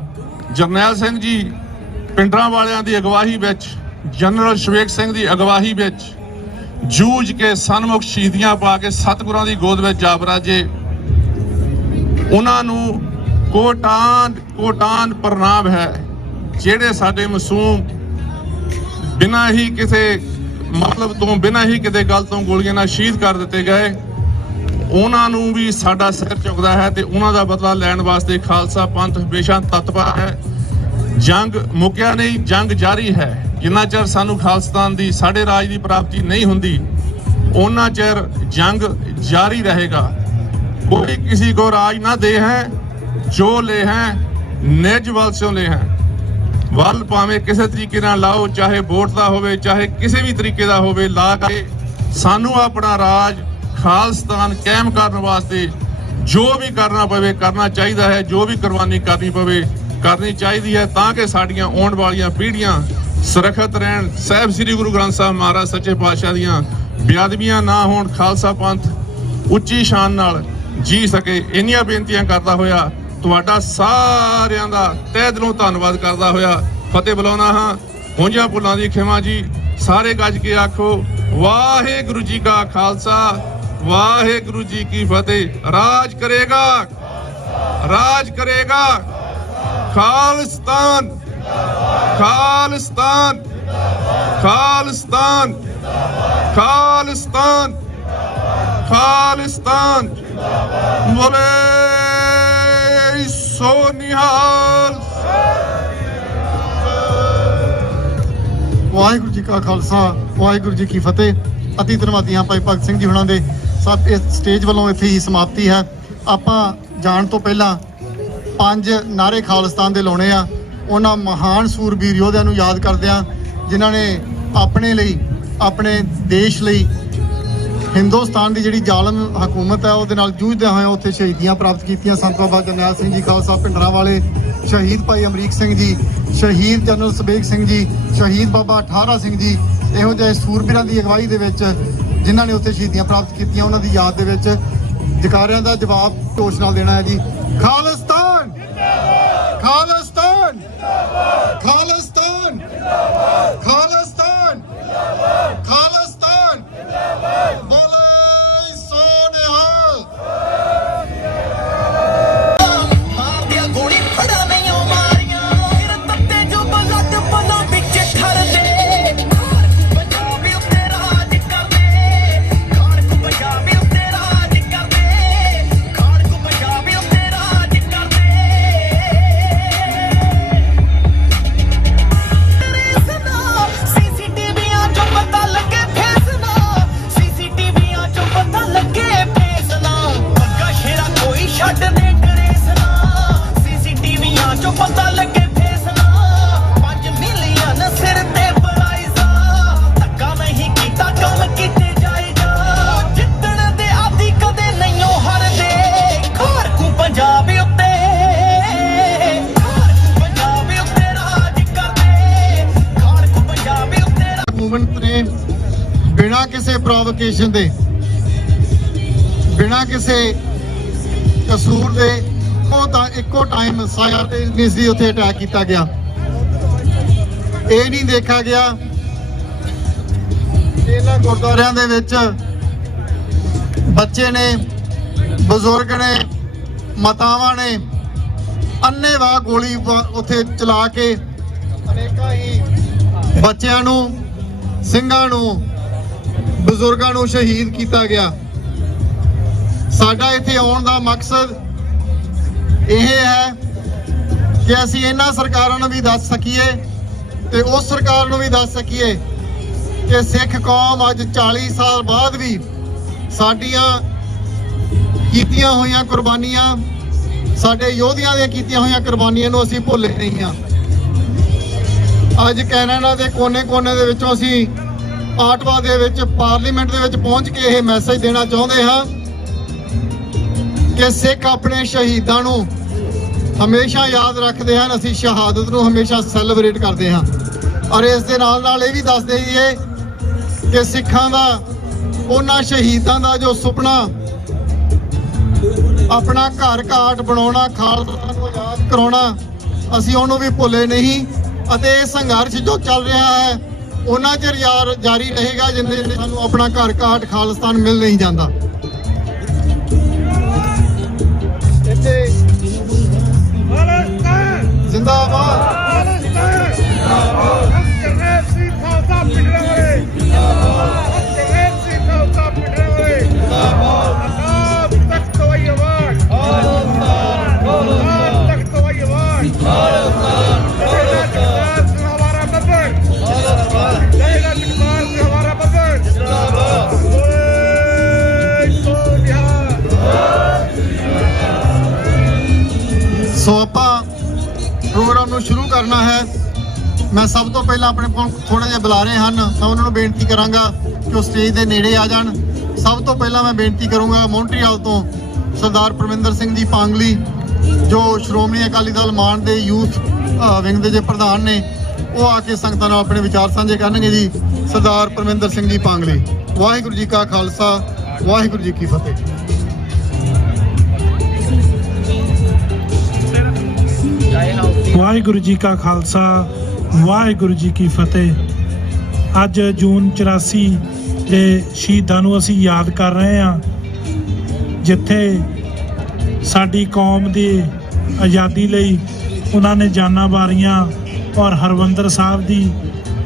ਜਰਨੈਲ ਸਿੰਘ ਜੀ ਪਿੰਡਰਾਂ ਵਾਲਿਆਂ ਦੀ ਅਗਵਾਈ ਵਿੱਚ, ਜਨਰਲ ਸ਼ਵੇਕ ਸਿੰਘ ਦੀ ਅਗਵਾਈ ਵਿੱਚ ਜੂਝ ਕੇ ਸਨਮੁਖ ਸ਼ਹੀਦੀਆਂ ਪਾ ਕੇ ਸਤਿਗੁਰਾਂ ਦੀ ਗੋਦ ਵਿੱਚ ਜਾ ਬਰਾਜੇ। ਉਹਨਾਂ ਨੂੰ ਕੋਟਾਨ ਪ੍ਰਣਾਮ ਹੈ। ਜਿਹੜੇ ਸਾਡੇ ਮਾਸੂਮ ਬਿਨਾਂ ਹੀ ਕਿਸੇ ਮਤਲਬ ਤੋਂ, ਬਿਨਾਂ ਹੀ ਕਿਤੇ ਗੱਲ ਤੋਂ ਗੋਲੀਆਂ ਨਾਲ ਸ਼ਹੀਦ ਕਰ ਦਿੱਤੇ ਗਏ, ਉਹਨਾਂ ਨੂੰ ਵੀ ਸਾਡਾ ਸਿਰ ਝੁਕਦਾ ਹੈ ਤੇ ਉਹਨਾਂ ਦਾ ਬਦਲਾ ਲੈਣ ਵਾਸਤੇ ਖਾਲਸਾ ਪੰਥ ਹਮੇਸ਼ਾ ਤਤਪਰ ਹੈ। ਜੰਗ ਮੁੱਕਿਆ ਨਹੀਂ, ਜੰਗ ਜਾਰੀ ਹੈ। ਜਿੰਨਾ ਚਿਰ ਸਾਨੂੰ ਖਾਲਿਸਤਾਨ ਦੀ, ਸਾਡੇ ਰਾਜ ਦੀ ਪ੍ਰਾਪਤੀ ਨਹੀਂ ਹੁੰਦੀ, ਉਹਨਾਂ ਚਿਰ ਜੰਗ ਜਾਰੀ ਰਹੇਗਾ। ਕੋਈ ਕਿਸੇ ਕੋ ਰਾਜ ਨਾ ਦੇ ਹੈ, ਜੋ ਲੈ ਹੈ ਨਿਜ ਵੱਲ ਸਿਓ ਲੈ ਹੈ। ਵੱਲ ਭਾਵੇਂ ਕਿਸੇ ਤਰੀਕੇ ਨਾਲ ਲਾਓ, ਚਾਹੇ ਵੋਟ ਦਾ ਹੋਵੇ, ਚਾਹੇ ਕਿਸੇ ਵੀ ਤਰੀਕੇ ਦਾ ਹੋਵੇ, ਲਾ ਕੇ ਸਾਨੂੰ ਆਪਣਾ ਰਾਜ ਖਾਲਿਸਤਾਨ ਕਾਇਮ ਕਰਨ ਵਾਸਤੇ ਜੋ ਵੀ ਕਰਨਾ ਪਵੇ ਕਰਨਾ ਚਾਹੀਦਾ ਹੈ। ਜੋ ਵੀ ਕੁਰਬਾਨੀ ਕਰਨੀ ਪਵੇ ਕਰਨੀ ਚਾਹੀਦੀ ਹੈ, ਤਾਂ ਕਿ ਸਾਡੀਆਂ ਆਉਣ ਵਾਲੀਆਂ ਪੀੜ੍ਹੀਆਂ ਸੁਰੱਖਿਅਤ ਰਹਿਣ, ਸਾਹਿਬ ਸ੍ਰੀ ਗੁਰੂ ਗ੍ਰੰਥ ਸਾਹਿਬ ਮਹਾਰਾਜ ਸੱਚੇ ਪਾਤਸ਼ਾਹ ਦੀਆਂ ਬੇਅਦਬੀਆਂ ਨਾ ਹੋਣ, ਖਾਲਸਾ ਪੰਥ ਉੱਚੀ ਸ਼ਾਨ ਨਾਲ ਜੀ ਸਕੇ। ਇੰਨੀਆਂ ਬੇਨਤੀਆਂ ਕਰਦਾ ਹੋਇਆ ਤੁਹਾਡਾ ਸਾਰਿਆਂ ਦਾ ਤਹਿ ਦਿਲੋਂ ਧੰਨਵਾਦ ਕਰਦਾ ਹੋਇਆ ਫਤਿਹ ਬੁਲਾਉਣਾ ਹਾਂ। ਹੋਂਜਾਂ ਭੁੱਲਾਂ ਦੀ ਖਿਮਾ ਜੀ। ਸਾਰੇ ਗੱਜ ਕੇ ਆਖੋ ਵਾਹਿਗੁਰੂ ਜੀ ਕਾ ਖਾਲਸਾ, ਵਾਹਿਗੁਰੂ ਜੀ ਕੀ ਫਤਿਹ। ਰਾਜ ਕਰੇਗਾ, ਰਾਜ ਕਰੇਗਾ ਖਾਲਿਸਤਾਨ, ਖਾਲਿਸਤਾਨ, ਖਾਲਿਸਤਾਨ, ਖਾਲਿਸਤਾਨ, ਖਾਲਿਸਤਾਨ। ਬੋਲੇ ਸੋ ਨਿਹਾਲ। ਵਾਹਿਗੁਰੂ ਜੀ ਕਾ ਖਾਲਸਾ, ਵਾਹਿਗੁਰੂ ਜੀ ਕੀ ਫਤਿਹ। ਅਤੀ ਧੰਨਵਾਦੀ ਹਾਂ ਭਾਈ ਭਗਤ ਸਿੰਘ ਜੀ ਹੁਣਾਂ ਦੇ। ਸਭ ਇਸ ਸਟੇਜ ਵੱਲੋਂ ਇੱਥੇ ਹੀ ਸਮਾਪਤੀ ਹੈ। ਆਪਾਂ ਜਾਣ ਤੋਂ ਪਹਿਲਾਂ 5 ਨਾਅਰੇ ਖਾਲਿਸਤਾਨ ਦੇ ਲਾਉਣੇ ਆ। ਉਹਨਾਂ ਮਹਾਨ ਸੂਰਬੀਰ ਯੋਧਿਆਂ ਨੂੰ ਯਾਦ ਕਰਦਿਆਂ ਜਿਨ੍ਹਾਂ ਨੇ ਆਪਣੇ ਲਈ, ਆਪਣੇ ਦੇਸ਼ ਲਈ, ਹਿੰਦੁਸਤਾਨ ਦੀ ਜਿਹੜੀ ਜ਼ਾਲਮ ਹਕੂਮਤ ਹੈ ਉਹਦੇ ਨਾਲ ਜੂਝਦਿਆਂ ਹੋਇਆਂ ਉੱਥੇ ਸ਼ਹੀਦੀਆਂ ਪ੍ਰਾਪਤ ਕੀਤੀਆਂ। ਸੰਤ ਬਾਬਾ ਜਰਨੈਲ ਸਿੰਘ ਜੀ ਖਾਲਸਾ ਪਿੰਡਰਾਂ ਵਾਲੇ, ਸ਼ਹੀਦ ਭਾਈ ਅਮਰੀਕ ਸਿੰਘ ਜੀ, ਸ਼ਹੀਦ ਜਨਰਲ ਸ਼ਵੇਕ ਸਿੰਘ ਜੀ, ਸ਼ਹੀਦ ਬਾਬਾ ਠਾਰਾ ਸਿੰਘ ਜੀ, ਇਹੋ ਜਿਹੇ ਸੂਰਬੀਰਾਂ ਦੀ ਅਗਵਾਈ ਦੇ ਵਿੱਚ ਜਿਨ੍ਹਾਂ ਨੇ ਉੱਥੇ ਸ਼ਹੀਦੀਆਂ ਪ੍ਰਾਪਤ ਕੀਤੀਆਂ, ਉਹਨਾਂ ਦੀ ਯਾਦ ਦੇ ਵਿੱਚ ਜਕਾਰਿਆਂ ਦਾ ਜਵਾਬ ਢੋਸ਼ ਨਾਲ ਦੇਣਾ ਹੈ ਜੀ। ਖਾਲਿਸਤਾਨ, ਖਾਲਿਸਤਾਨ, ਖਾਲਿਸਤਾਨ, ਖਾਲਿਸਤਾਨ, ਖਾਲਿਸਤਾਨ। ਬੋਲੇ ਸੋ ਨਿਹਾਲ। ਮਾਰਦਿਆ ਗੋਲੀ ਫੜਾ ਨਹੀਂ ਮਾਰੀਆਂ, ਫਿਰ ਤੱਤੇ ਜੋ ਬਲੱਡ ਬਲਾਂ ਵਿੱਚ ਠਰਦੇ। ਪੰਜਾਬ ਉੱਤੇ ਰਾਜ ਕਰਦੇ, ਪੰਜਾਬ ਉੱਤੇ ਰਾਜ ਕਰਦੇ। ਪ੍ਰੋਵੋਕੇਸ਼ਨ ਦੇ, ਬਿਨਾਂ ਕਿਸੇ ਕਸੂਰ ਦੇ ਉਹ ਤਾਂ ਇੱਕੋ ਟਾਈਮ ਸਾਇਮਲਟੇਨੀਅਸਲੀ ਉੱਥੇ ਅਟੈਕ ਕੀਤਾ ਗਿਆ। ਇਹ ਨਹੀਂ ਦੇਖਿਆ ਗਿਆ ਇਹਨਾਂ ਗੁਰਦੁਆਰਿਆਂ ਦੇ ਵਿੱਚ ਬੱਚੇ ਨੇ, ਬਜ਼ੁਰਗ ਨੇ, ਮਾਤਾਵਾਂ ਨੇ ਅੰਨ੍ਹੇਵਾਹ ਗੋਲੀ ਉੱਥੇ ਚਲਾ ਕੇ ਅਨੇਕਾਂ ਹੀ ਬੱਚਿਆਂ ਨੂੰ, ਸਿੰਘਾਂ ਨੂੰ, ਬਜ਼ੁਰਗਾਂ ਨੂੰ ਸ਼ਹੀਦ ਕੀਤਾ ਗਿਆ। ਸਾਡਾ ਇੱਥੇ ਆਉਣ ਦਾ ਮਕਸਦ ਇਹ ਹੈ ਕਿ ਅਸੀਂ ਇਹਨਾਂ ਸਰਕਾਰਾਂ ਨੂੰ ਵੀ ਦੱਸ ਸਕੀਏ ਤੇ ਉਸ ਸਰਕਾਰ ਨੂੰ ਵੀ ਦੱਸ ਸਕੀਏ ਕਿ ਸਿੱਖ ਕੌਮ ਅੱਜ 40 ਸਾਲ ਬਾਅਦ ਵੀ ਸਾਡੀਆਂ ਕੀਤੀਆਂ ਹੋਈਆਂ ਕੁਰਬਾਨੀਆਂ, ਸਾਡੇ ਯੋਧਿਆਂ ਦੀਆਂ ਕੀਤੀਆਂ ਹੋਈਆਂ ਕੁਰਬਾਨੀਆਂ ਨੂੰ ਅਸੀਂ ਭੁੱਲੇ ਨਹੀਂ ਹਾਂ। ਅੱਜ ਕੈਨੇਡਾ ਦੇ ਕੋਨੇ-ਕੋਨੇ ਦੇ ਵਿੱਚੋਂ ਅਸੀਂ ਆਟਵਾ ਦੇ ਵਿੱਚ ਪਾਰਲੀਮੈਂਟ ਦੇ ਵਿੱਚ ਪਹੁੰਚ ਕੇ ਇਹ ਮੈਸੇਜ ਦੇਣਾ ਚਾਹੁੰਦੇ ਹਾਂ ਕਿ ਸਿੱਖ ਆਪਣੇ ਸ਼ਹੀਦਾਂ ਨੂੰ ਹਮੇਸ਼ਾ ਯਾਦ ਰੱਖਦੇ ਹਨ। ਅਸੀਂ ਸ਼ਹਾਦਤ ਨੂੰ ਹਮੇਸ਼ਾ ਸੈਲੀਬ੍ਰੇਟ ਕਰਦੇ ਹਾਂ ਔਰ ਇਸ ਦੇ ਨਾਲ ਇਹ ਵੀ ਦੱਸ ਦਈਏ ਕਿ ਸਿੱਖਾਂ ਦਾ ਉਹਨਾਂ ਸ਼ਹੀਦਾਂ ਦਾ ਜੋ ਸੁਪਨਾ ਆਪਣਾ ਘਰ ਘਾਟ ਬਣਾਉਣਾ, ਖਾਲਸਾ ਨੂੰ ਯਾਦ ਕਰਾਉਣਾ, ਅਸੀਂ ਉਹਨੂੰ ਵੀ ਭੁੱਲੇ ਨਹੀਂ ਅਤੇ ਇਹ ਸੰਘਰਸ਼ ਜੋ ਚੱਲ ਰਿਹਾ ਹੈ ਉਹਨਾਂ ਚਿਰ ਜਾਰੀ ਰਹੇਗਾ ਜਿੰਨੇ ਸਾਨੂੰ ਆਪਣਾ ਘਰ ਘਾਟ ਖਾਲਿਸਤਾਨ ਮਿਲ ਨਹੀਂ ਜਾਂਦਾ। ਇੱਥੇ ਜ਼ਿੰਦਾਬਾਦ ਸੋ ਆਪਾਂ ਪ੍ਰੋਗਰਾਮ ਨੂੰ ਸ਼ੁਰੂ ਕਰਨਾ ਹੈ। ਮੈਂ ਸਭ ਤੋਂ ਪਹਿਲਾਂ ਆਪਣੇ ਕੋਲ ਥੋੜੇ ਜਿਹੇ ਬੁਲਾਰੇ ਹਨ, ਮੈਂ ਉਹਨਾਂ ਨੂੰ ਬੇਨਤੀ ਕਰਾਂਗਾ ਕਿ ਉਹ ਸਟੇਜ ਦੇ ਨੇੜੇ ਆ ਜਾਣ। ਸਭ ਤੋਂ ਪਹਿਲਾਂ ਮੈਂ ਬੇਨਤੀ ਕਰੂੰਗਾ ਮੌਂਟਰੀਅਲ ਤੋਂ ਸਰਦਾਰ ਪਰਮਿੰਦਰ ਸਿੰਘ ਜੀ ਪਾਂਗਲੀ, ਜੋ ਸ਼੍ਰੋਮਣੀ ਅਕਾਲੀ ਦਲ ਮਾਨ ਦੇ ਯੂਥ ਵਿੰਗ ਦੇ ਜੇ ਪ੍ਰਧਾਨ ਨੇ, ਉਹ ਆ ਕੇ ਸੰਗਤਾਂ ਨਾਲ ਆਪਣੇ ਵਿਚਾਰ ਸਾਂਝੇ ਕਰਨਗੇ। ਜੀ ਸਰਦਾਰ ਪਰਮਿੰਦਰ ਸਿੰਘ ਜੀ ਪਾਂਗਲੀ। ਵਾਹਿਗੁਰੂ ਜੀ ਕਾ ਖਾਲਸਾ, ਵਾਹਿਗੁਰੂ ਜੀ ਕੀ ਫਤਿਹ। ਵਾਹਿਗੁਰੂ ਜੀ ਕਾ ਖਾਲਸਾ, ਵਾਹਿਗੁਰੂ ਜੀ ਕੀ ਫਤਿਹ। ਅੱਜ ਜੂਨ 84 ਦੇ ਸ਼ਹੀਦਾਂ ਨੂੰ ਅਸੀਂ ਯਾਦ ਕਰ ਰਹੇ ਹਾਂ, ਜਿੱਥੇ ਸਾਡੀ ਕੌਮ ਦੀ ਆਜ਼ਾਦੀ ਲਈ ਉਹਨਾਂ ਨੇ ਜਾਨਾਂ ਵਾਰੀਆਂ ਔਰ ਹਰਮੰਦਰ ਸਾਹਿਬ ਦੀ,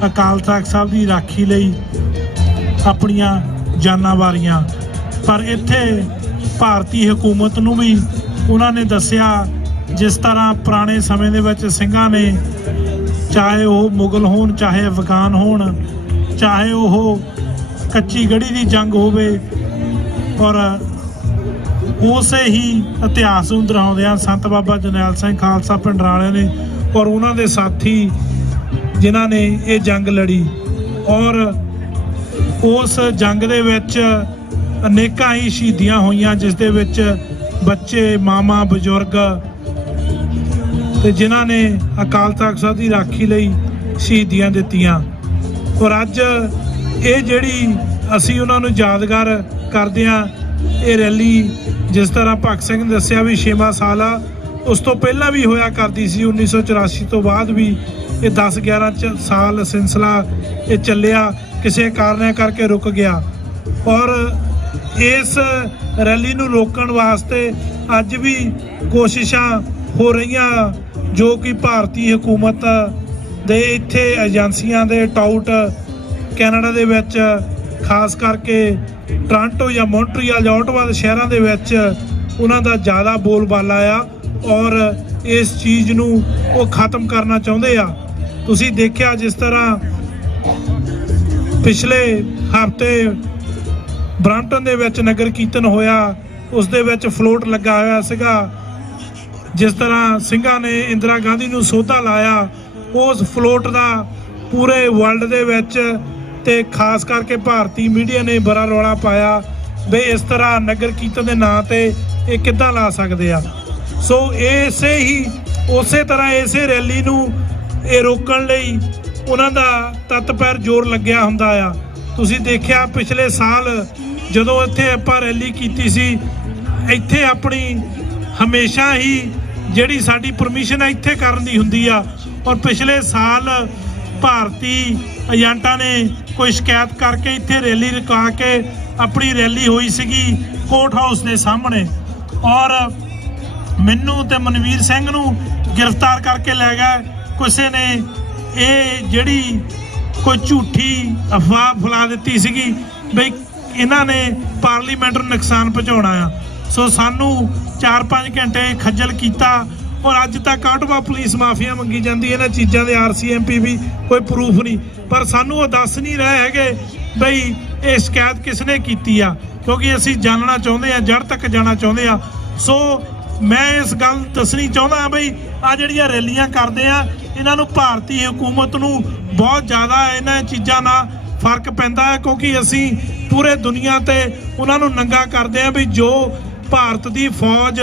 ਅਕਾਲ ਤਖਤ ਸਾਹਿਬ ਦੀ ਰਾਖੀ ਲਈ ਆਪਣੀਆਂ ਜਾਨਾਂ ਵਾਰੀਆਂ। ਪਰ ਇੱਥੇ ਭਾਰਤੀ ਹਕੂਮਤ ਨੂੰ ਵੀ ਉਹਨਾਂ ਨੇ ਦੱਸਿਆ, ਜਿਸ ਤਰ੍ਹਾਂ ਪੁਰਾਣੇ ਸਮੇਂ ਦੇ ਵਿੱਚ ਸਿੰਘਾਂ ਨੇ, ਚਾਹੇ ਉਹ ਮੁਗਲ ਹੋਣ, ਚਾਹੇ ਅਫਗਾਨ ਹੋਣ, ਚਾਹੇ ਉਹ ਕੱਚੀ ਗੜੀ ਦੀ ਜੰਗ ਹੋਵੇ, ਔਰ ਉਸੇ ਹੀ ਇਤਿਹਾਸ ਨੂੰ ਦੁਹਰਾਉਂਦਿਆਂ ਸੰਤ ਬਾਬਾ ਜਰਨੈਲ ਸਿੰਘ ਖਾਲਸਾ ਪਿੰਡਰਾਲੇ ਨੇ ਔਰ ਉਹਨਾਂ ਦੇ ਸਾਥੀ ਜਿਨ੍ਹਾਂ ਨੇ ਇਹ ਜੰਗ ਲੜੀ, ਔਰ ਉਸ ਜੰਗ ਦੇ ਵਿੱਚ ਅਨੇਕਾਂ ਹੀ ਸ਼ਹੀਦੀਆਂ ਹੋਈਆਂ, ਜਿਸ ਦੇ ਵਿੱਚ ਬੱਚੇ, ਮਾਵਾਂ, ਬਜ਼ੁਰਗ ਤੇ ਜਿਨ੍ਹਾਂ ਨੇ ਅਕਾਲ ਤਖਤ ਸਾਹਿਬ ਦੀ ਰਾਖੀ ਲਈ ਸ਼ਹੀਦੀਆਂ ਦਿੱਤੀਆਂ। ਔਰ ਅੱਜ ਇਹ ਜਿਹੜੀ ਅਸੀਂ ਉਹਨਾਂ ਨੂੰ ਯਾਦਗਾਰ ਕਰਦੇ ਹਾਂ, ਇਹ ਰੈਲੀ ਜਿਸ ਤਰ੍ਹਾਂ ਭਗਤ ਸਿੰਘ ਨੇ ਦੱਸਿਆ ਵੀ 6ਵਾਂ ਸਾਲ ਆ, ਉਸ ਤੋਂ ਪਹਿਲਾਂ ਵੀ ਹੋਇਆ ਕਰਦੀ ਸੀ। 1984 ਤੋਂ ਬਾਅਦ ਵੀ ਇਹ 10-11 ਸਾਲ ਸਿਲਸਿਲਾ ਇਹ ਚੱਲਿਆ, ਕਿਸੇ ਕਾਰਨ ਕਰਕੇ ਰੁਕ ਗਿਆ। ਔਰ ਇਸ ਰੈਲੀ ਨੂੰ ਰੋਕਣ ਵਾਸਤੇ ਅੱਜ ਵੀ ਕੋਸ਼ਿਸ਼ਾਂ ਹੋ ਰਹੀਆਂ, ਜੋ ਕਿ ਭਾਰਤੀ ਹਕੂਮਤ ਦੇ ਇੱਥੇ ਏਜੰਸੀਆਂ ਦੇ ਟਾਊਟ ਕੈਨੇਡਾ ਦੇ ਵਿੱਚ, ਖਾਸ ਕਰਕੇ ਟੋਰਾਂਟੋ ਜਾਂ ਮੌਂਟਰੀਅਲ ਜਾਂ ਆਟਵਾ ਦੇ ਸ਼ਹਿਰਾਂ ਦੇ ਵਿੱਚ ਉਹਨਾਂ ਦਾ ਜ਼ਿਆਦਾ ਬੋਲਬਾਲਾ ਆ ਔਰ ਇਸ ਚੀਜ਼ ਨੂੰ ਉਹ ਖਤਮ ਕਰਨਾ ਚਾਹੁੰਦੇ ਆ। ਤੁਸੀਂ ਦੇਖਿਆ ਜਿਸ ਤਰ੍ਹਾਂ ਪਿਛਲੇ ਹਫ਼ਤੇ ਬ੍ਰਾਂਟਨ ਦੇ ਵਿੱਚ ਨਗਰ ਕੀਰਤਨ ਹੋਇਆ, ਉਸ ਦੇ ਵਿੱਚ ਫਲੋਟ ਲੱਗਾ ਹੋਇਆ ਸੀਗਾ। ਜਿਸ ਤਰ੍ਹਾਂ ਸਿੰਘਾਂ ਨੇ ਇੰਦਰਾ ਗਾਂਧੀ ਨੂੰ ਸੋਧਾ ਲਾਇਆ, ਉਸ ਫਲੋਟ ਦਾ ਪੂਰੇ ਵਰਲਡ ਦੇ ਵਿੱਚ ਤੇ ਖਾਸ ਕਰਕੇ ਭਾਰਤੀ ਮੀਡੀਆ ਨੇ ਬੜਾ ਰੌਲਾ ਪਾਇਆ ਵੀ ਇਸ ਤਰ੍ਹਾਂ ਨਗਰ ਕੀਰਤਨ ਦੇ ਨਾਂ ਤੇ ਇਹ ਕਿੱਦਾਂ ਲਾ ਸਕਦੇ ਆ। ਸੋ ਉਸੇ ਤਰ੍ਹਾਂ ਇਸੇ ਰੈਲੀ ਨੂੰ ਇਹ ਰੋਕਣ ਲਈ ਉਹਨਾਂ ਦਾ ਤੱਤ ਪੈਰ ਜ਼ੋਰ ਲੱਗਿਆ ਹੁੰਦਾ ਆ। ਤੁਸੀਂ ਦੇਖਿਆ ਪਿਛਲੇ ਸਾਲ ਜਦੋਂ ਇੱਥੇ ਆਪਾਂ ਰੈਲੀ ਕੀਤੀ ਸੀ, ਇੱਥੇ ਆਪਣੀ ਹਮੇਸ਼ਾ ਹੀ ਜਿਹੜੀ ਸਾਡੀ ਪਰਮਿਸ਼ਨ ਹੈ ਇੱਥੇ ਕਰਨ ਦੀ ਹੁੰਦੀ ਆ, ਔਰ ਪਿਛਲੇ ਸਾਲ ਭਾਰਤੀ ਏਜੰਟਾਂ ਨੇ ਕੋਈ ਸ਼ਿਕਾਇਤ ਕਰਕੇ ਇੱਥੇ ਰੈਲੀ ਰੁਕਾ ਕੇ ਆਪਣੀ ਰੈਲੀ ਹੋਈ ਸੀਗੀ ਕੋਰਟ ਹਾਊਸ ਦੇ ਸਾਹਮਣੇ, ਔਰ ਮੈਨੂੰ ਤੇ ਮਨਵੀਰ ਸਿੰਘ ਨੂੰ ਗ੍ਰਿਫਤਾਰ ਕਰਕੇ ਲੈ ਗਏ। ਕਿਸੇ ਨੇ ਇਹ ਜਿਹੜੀ ਕੋਈ ਝੂਠੀ ਅਫਵਾਹ ਫੈਲਾ ਦਿੱਤੀ ਸੀਗੀ ਬਈ ਇਹਨਾਂ ਨੇ ਪਾਰਲੀਮੈਂਟ ਨੂੰ ਨੁਕਸਾਨ ਪਹੁੰਚਾਉਣਾ ਆ। ਸੋ ਸਾਨੂੰ 4-5 ਘੰਟੇ ਖੱਜਲ ਕੀਤਾ, ਔਰ ਅੱਜ ਤੱਕ ਆਟਵਾ ਪੁਲਿਸ ਮਾਫੀਆ ਮੰਗੀ ਜਾਂਦੀ ਇਹਨਾਂ ਚੀਜ਼ਾਂ ਦੇ, RCMP ਵੀ ਕੋਈ ਪ੍ਰੂਫ ਨਹੀਂ, ਪਰ ਸਾਨੂੰ ਉਹ ਦੱਸ ਨਹੀਂ ਰਹੇ ਹੈਗੇ ਬਈ ਇਹ ਸ਼ਿਕਾਇਤ ਕਿਸ ਨੇ ਕੀਤੀ ਆ, ਕਿਉਂਕਿ ਅਸੀਂ ਜਾਣਨਾ ਚਾਹੁੰਦੇ ਆ, ਜੜ ਤੱਕ ਜਾਣਾ ਚਾਹੁੰਦੇ ਆ। ਸੋ ਮੈਂ ਇਸ ਗੱਲ ਦੱਸਣੀ ਚਾਹੁੰਦਾ ਬਈ ਆ ਜਿਹੜੀਆਂ ਰੈਲੀਆਂ ਕਰਦੇ ਆ ਇਹਨਾਂ ਨੂੰ ਭਾਰਤੀ ਹਕੂਮਤ ਨੂੰ ਬਹੁਤ ਜ਼ਿਆਦਾ ਇਹਨਾਂ ਚੀਜ਼ਾਂ ਨਾਲ ਫਰਕ ਪੈਂਦਾ ਹੈ, ਕਿਉਂਕਿ ਅਸੀਂ ਪੂਰੇ ਦੁਨੀਆ ਤੇ ਉਹਨਾਂ ਨੂੰ ਨੰਗਾ ਕਰਦੇ ਆ ਵੀ ਜੋ ਭਾਰਤ ਦੀ ਫੌਜ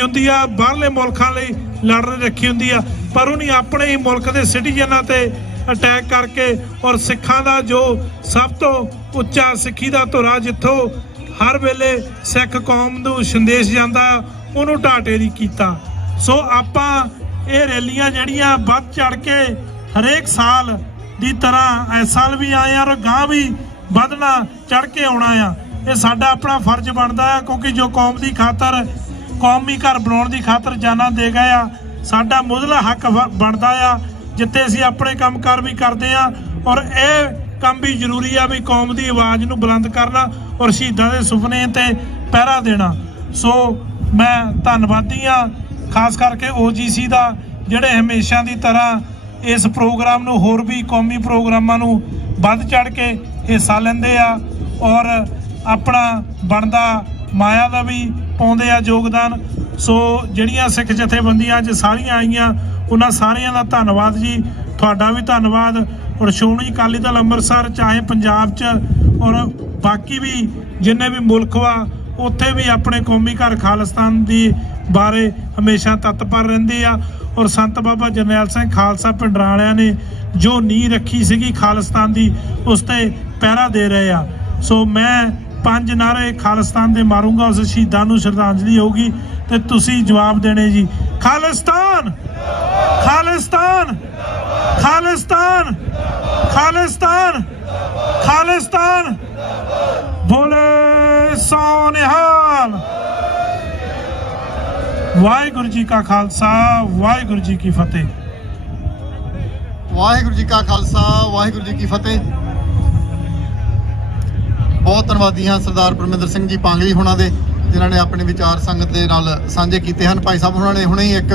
ਹੁੰਦੀ ਆ ਬਾਹਰਲੇ ਮੁਲਕਾਂ ਲਈ ਲੜਨ ਰੱਖੀ ਹੁੰਦੀ ਆ, ਪਰ ਉਹਨੇ ਆਪਣੇ ਹੀ ਮੁਲਕ ਦੇ ਸਿਟੀਜ਼ਨਾਂ ਤੇ ਅਟੈਕ ਕਰਕੇ, ਔਰ ਸਿੱਖਾਂ ਦਾ ਜੋ ਸਭ ਤੋਂ ਉੱਚਾ ਸਿੱਖੀ ਦਾ ਧੁਰਾ ਜਿੱਥੋਂ ਹਰ ਵੇਲੇ ਸਿੱਖ ਕੌਮ ਨੂੰ ਸੰਦੇਸ਼ ਜਾਂਦਾ ਉਹਨੂੰ ਢਾਟੇਰੀ ਕੀਤਾ। ਸੋ ਆਪਾਂ ਇਹ ਰੈਲੀਆਂ ਜਿਹੜੀਆਂ ਵੱਧ ਚੜ ਕੇ ਹਰੇਕ ਸਾਲ ਦੀ ਤਰ੍ਹਾਂ ਇਸ ਸਾਲ ਵੀ ਆਏ ਆ, ਔਰ ਗਾਂ ਵੀ ਵਧਣਾ ਚੜ ਕੇ ਆਉਣਾ ਆ। ਇਹ ਸਾਡਾ ਆਪਣਾ ਫਰਜ਼ ਬਣਦਾ ਹੈ, ਕਿਉਂਕਿ ਜੋ ਕੌਮ ਦੀ ਖਾਤਰ ਕੌਮੀ ਘਰ ਬਣਾਉਣ ਦੀ ਖਾਤਰ ਜਾਨਾਂ ਦੇ ਗਏ ਆ, ਸਾਡਾ ਮੁੱਢਲਾ ਹੱਕ ਬਣਦਾ ਆ ਜਿੱਥੇ ਅਸੀਂ ਆਪਣੇ ਕੰਮਕਾਰ ਵੀ ਕਰਦੇ ਆ, ਔਰ ਇਹ ਕੰਮ ਵੀ ਜ਼ਰੂਰੀ ਆ ਵੀ ਕੌਮ ਦੀ ਆਵਾਜ਼ ਨੂੰ ਬੁਲੰਦ ਕਰਨਾ ਔਰ ਸ਼ਹੀਦਾਂ ਦੇ ਸੁਪਨੇ ਤੇ ਪਹਿਰਾ ਦੇਣਾ। ਸੋ ਮੈਂ ਧੰਨਵਾਦੀ ਆ ਖਾਸ ਕਰਕੇ OGC ਦਾ, ਜਿਹੜੇ ਹਮੇਸ਼ਾ ਦੀ ਤਰ੍ਹਾਂ ਇਸ ਪ੍ਰੋਗਰਾਮ ਨੂੰ ਹੋਰ ਵੀ ਕੌਮੀ ਪ੍ਰੋਗਰਾਮਾਂ ਨੂੰ ਵੱਧ ਚੜ ਕੇ ਹਿੱਸਾ ਲੈਂਦੇ ਆ, ਔਰ ਆਪਣਾ ਬਣਦਾ ਮਾਇਆ ਦਾ ਵੀ ਪਾਉਂਦੇ ਆ ਯੋਗਦਾਨ। ਸੋ ਜਿਹੜੀਆਂ ਸਿੱਖ ਜਥੇਬੰਦੀਆਂ ਅੱਜ ਸਾਰੀਆਂ ਆਈਆਂ ਉਹਨਾਂ ਸਾਰਿਆਂ ਦਾ ਧੰਨਵਾਦ ਜੀ, ਤੁਹਾਡਾ ਵੀ ਧੰਨਵਾਦ। ਔਰ ਸ਼੍ਰੋਮਣੀ ਅਕਾਲੀ ਦਲ ਅੰਮ੍ਰਿਤਸਰ ਚਾਹੇ ਪੰਜਾਬ 'ਚ ਔਰ ਬਾਕੀ ਵੀ ਜਿੰਨੇ ਵੀ ਮੁਲਕ ਵਾ ਉੱਥੇ ਵੀ ਆਪਣੇ ਕੌਮੀ ਘਰ ਖਾਲਿਸਤਾਨ ਦੀ ਬਾਰੇ ਹਮੇਸ਼ਾ ਤਤਪਰ ਰਹਿੰਦੇ ਆ, ਔਰ ਸੰਤ ਬਾਬਾ ਜਰਨੈਲ ਸਿੰਘ ਖਾਲਸਾ ਪਿੰਡਰਾਂ ਵਾਲਿਆਂ ਨੇ ਜੋ ਨੀਂਹ ਰੱਖੀ ਸੀਗੀ ਖਾਲਿਸਤਾਨ ਦੀ ਉਸ ਤੇ ਪਹਿਰਾ ਦੇ ਰਹੇ ਆ। ਸੋ ਮੈਂ 5 ਨਾਰੇ ਖਾਲਿਸਤਾਨ ਦੇ ਮਾਰੂੰਗਾ, ਉਸ ਸ਼ਹੀਦਾਂ ਨੂੰ ਸ਼ਰਧਾਂਜਲੀ ਹੋਊਗੀ ਤੇ ਤੁਸੀਂ ਜਵਾਬ ਦੇਣੇ ਜੀ। ਖਾਲਿਸਤਾਨ ਖਾਲਿਸਤਾਨ ਖਾਲਿਸਤਾਨ ਖਾਲਿਸਤਾਨ ਖਾਲਿਸਤਾਨ ਬੋਲੇ ਸੋ ਨਿਹਾਲ। ਵਾਹਿਗੁਰੂ ਜੀ ਕਾ ਖਾਲਸਾ, ਵਾਹਿਗੁਰੂ ਜੀ ਕੀ ਫਤਿਹ। ਵਾਹਿਗੁਰੂ ਜੀ ਕਾ ਖਾਲਸਾ, ਵਾਹਿਗੁਰੂ ਜੀ ਕੀ ਫਤਿਹ। ਬਹੁਤ ਧੰਨਵਾਦੀ ਹਾਂ ਸਰਦਾਰ ਪਰਮਿੰਦਰ ਸਿੰਘ ਜੀ ਪਾਂਗਲੀ ਹੋਣਾ ਦੇ, ਜਿਨ੍ਹਾਂ ਨੇ ਆਪਣੇ ਵਿਚਾਰ ਸੰਗਤ ਦੇ ਨਾਲ ਸਾਂਝੇ ਕੀਤੇ ਹਨ। ਭਾਈ ਸਾਹਿਬ ਉਹਨਾਂ ਨੇ ਹੁਣੇ ਹੀ ਇੱਕ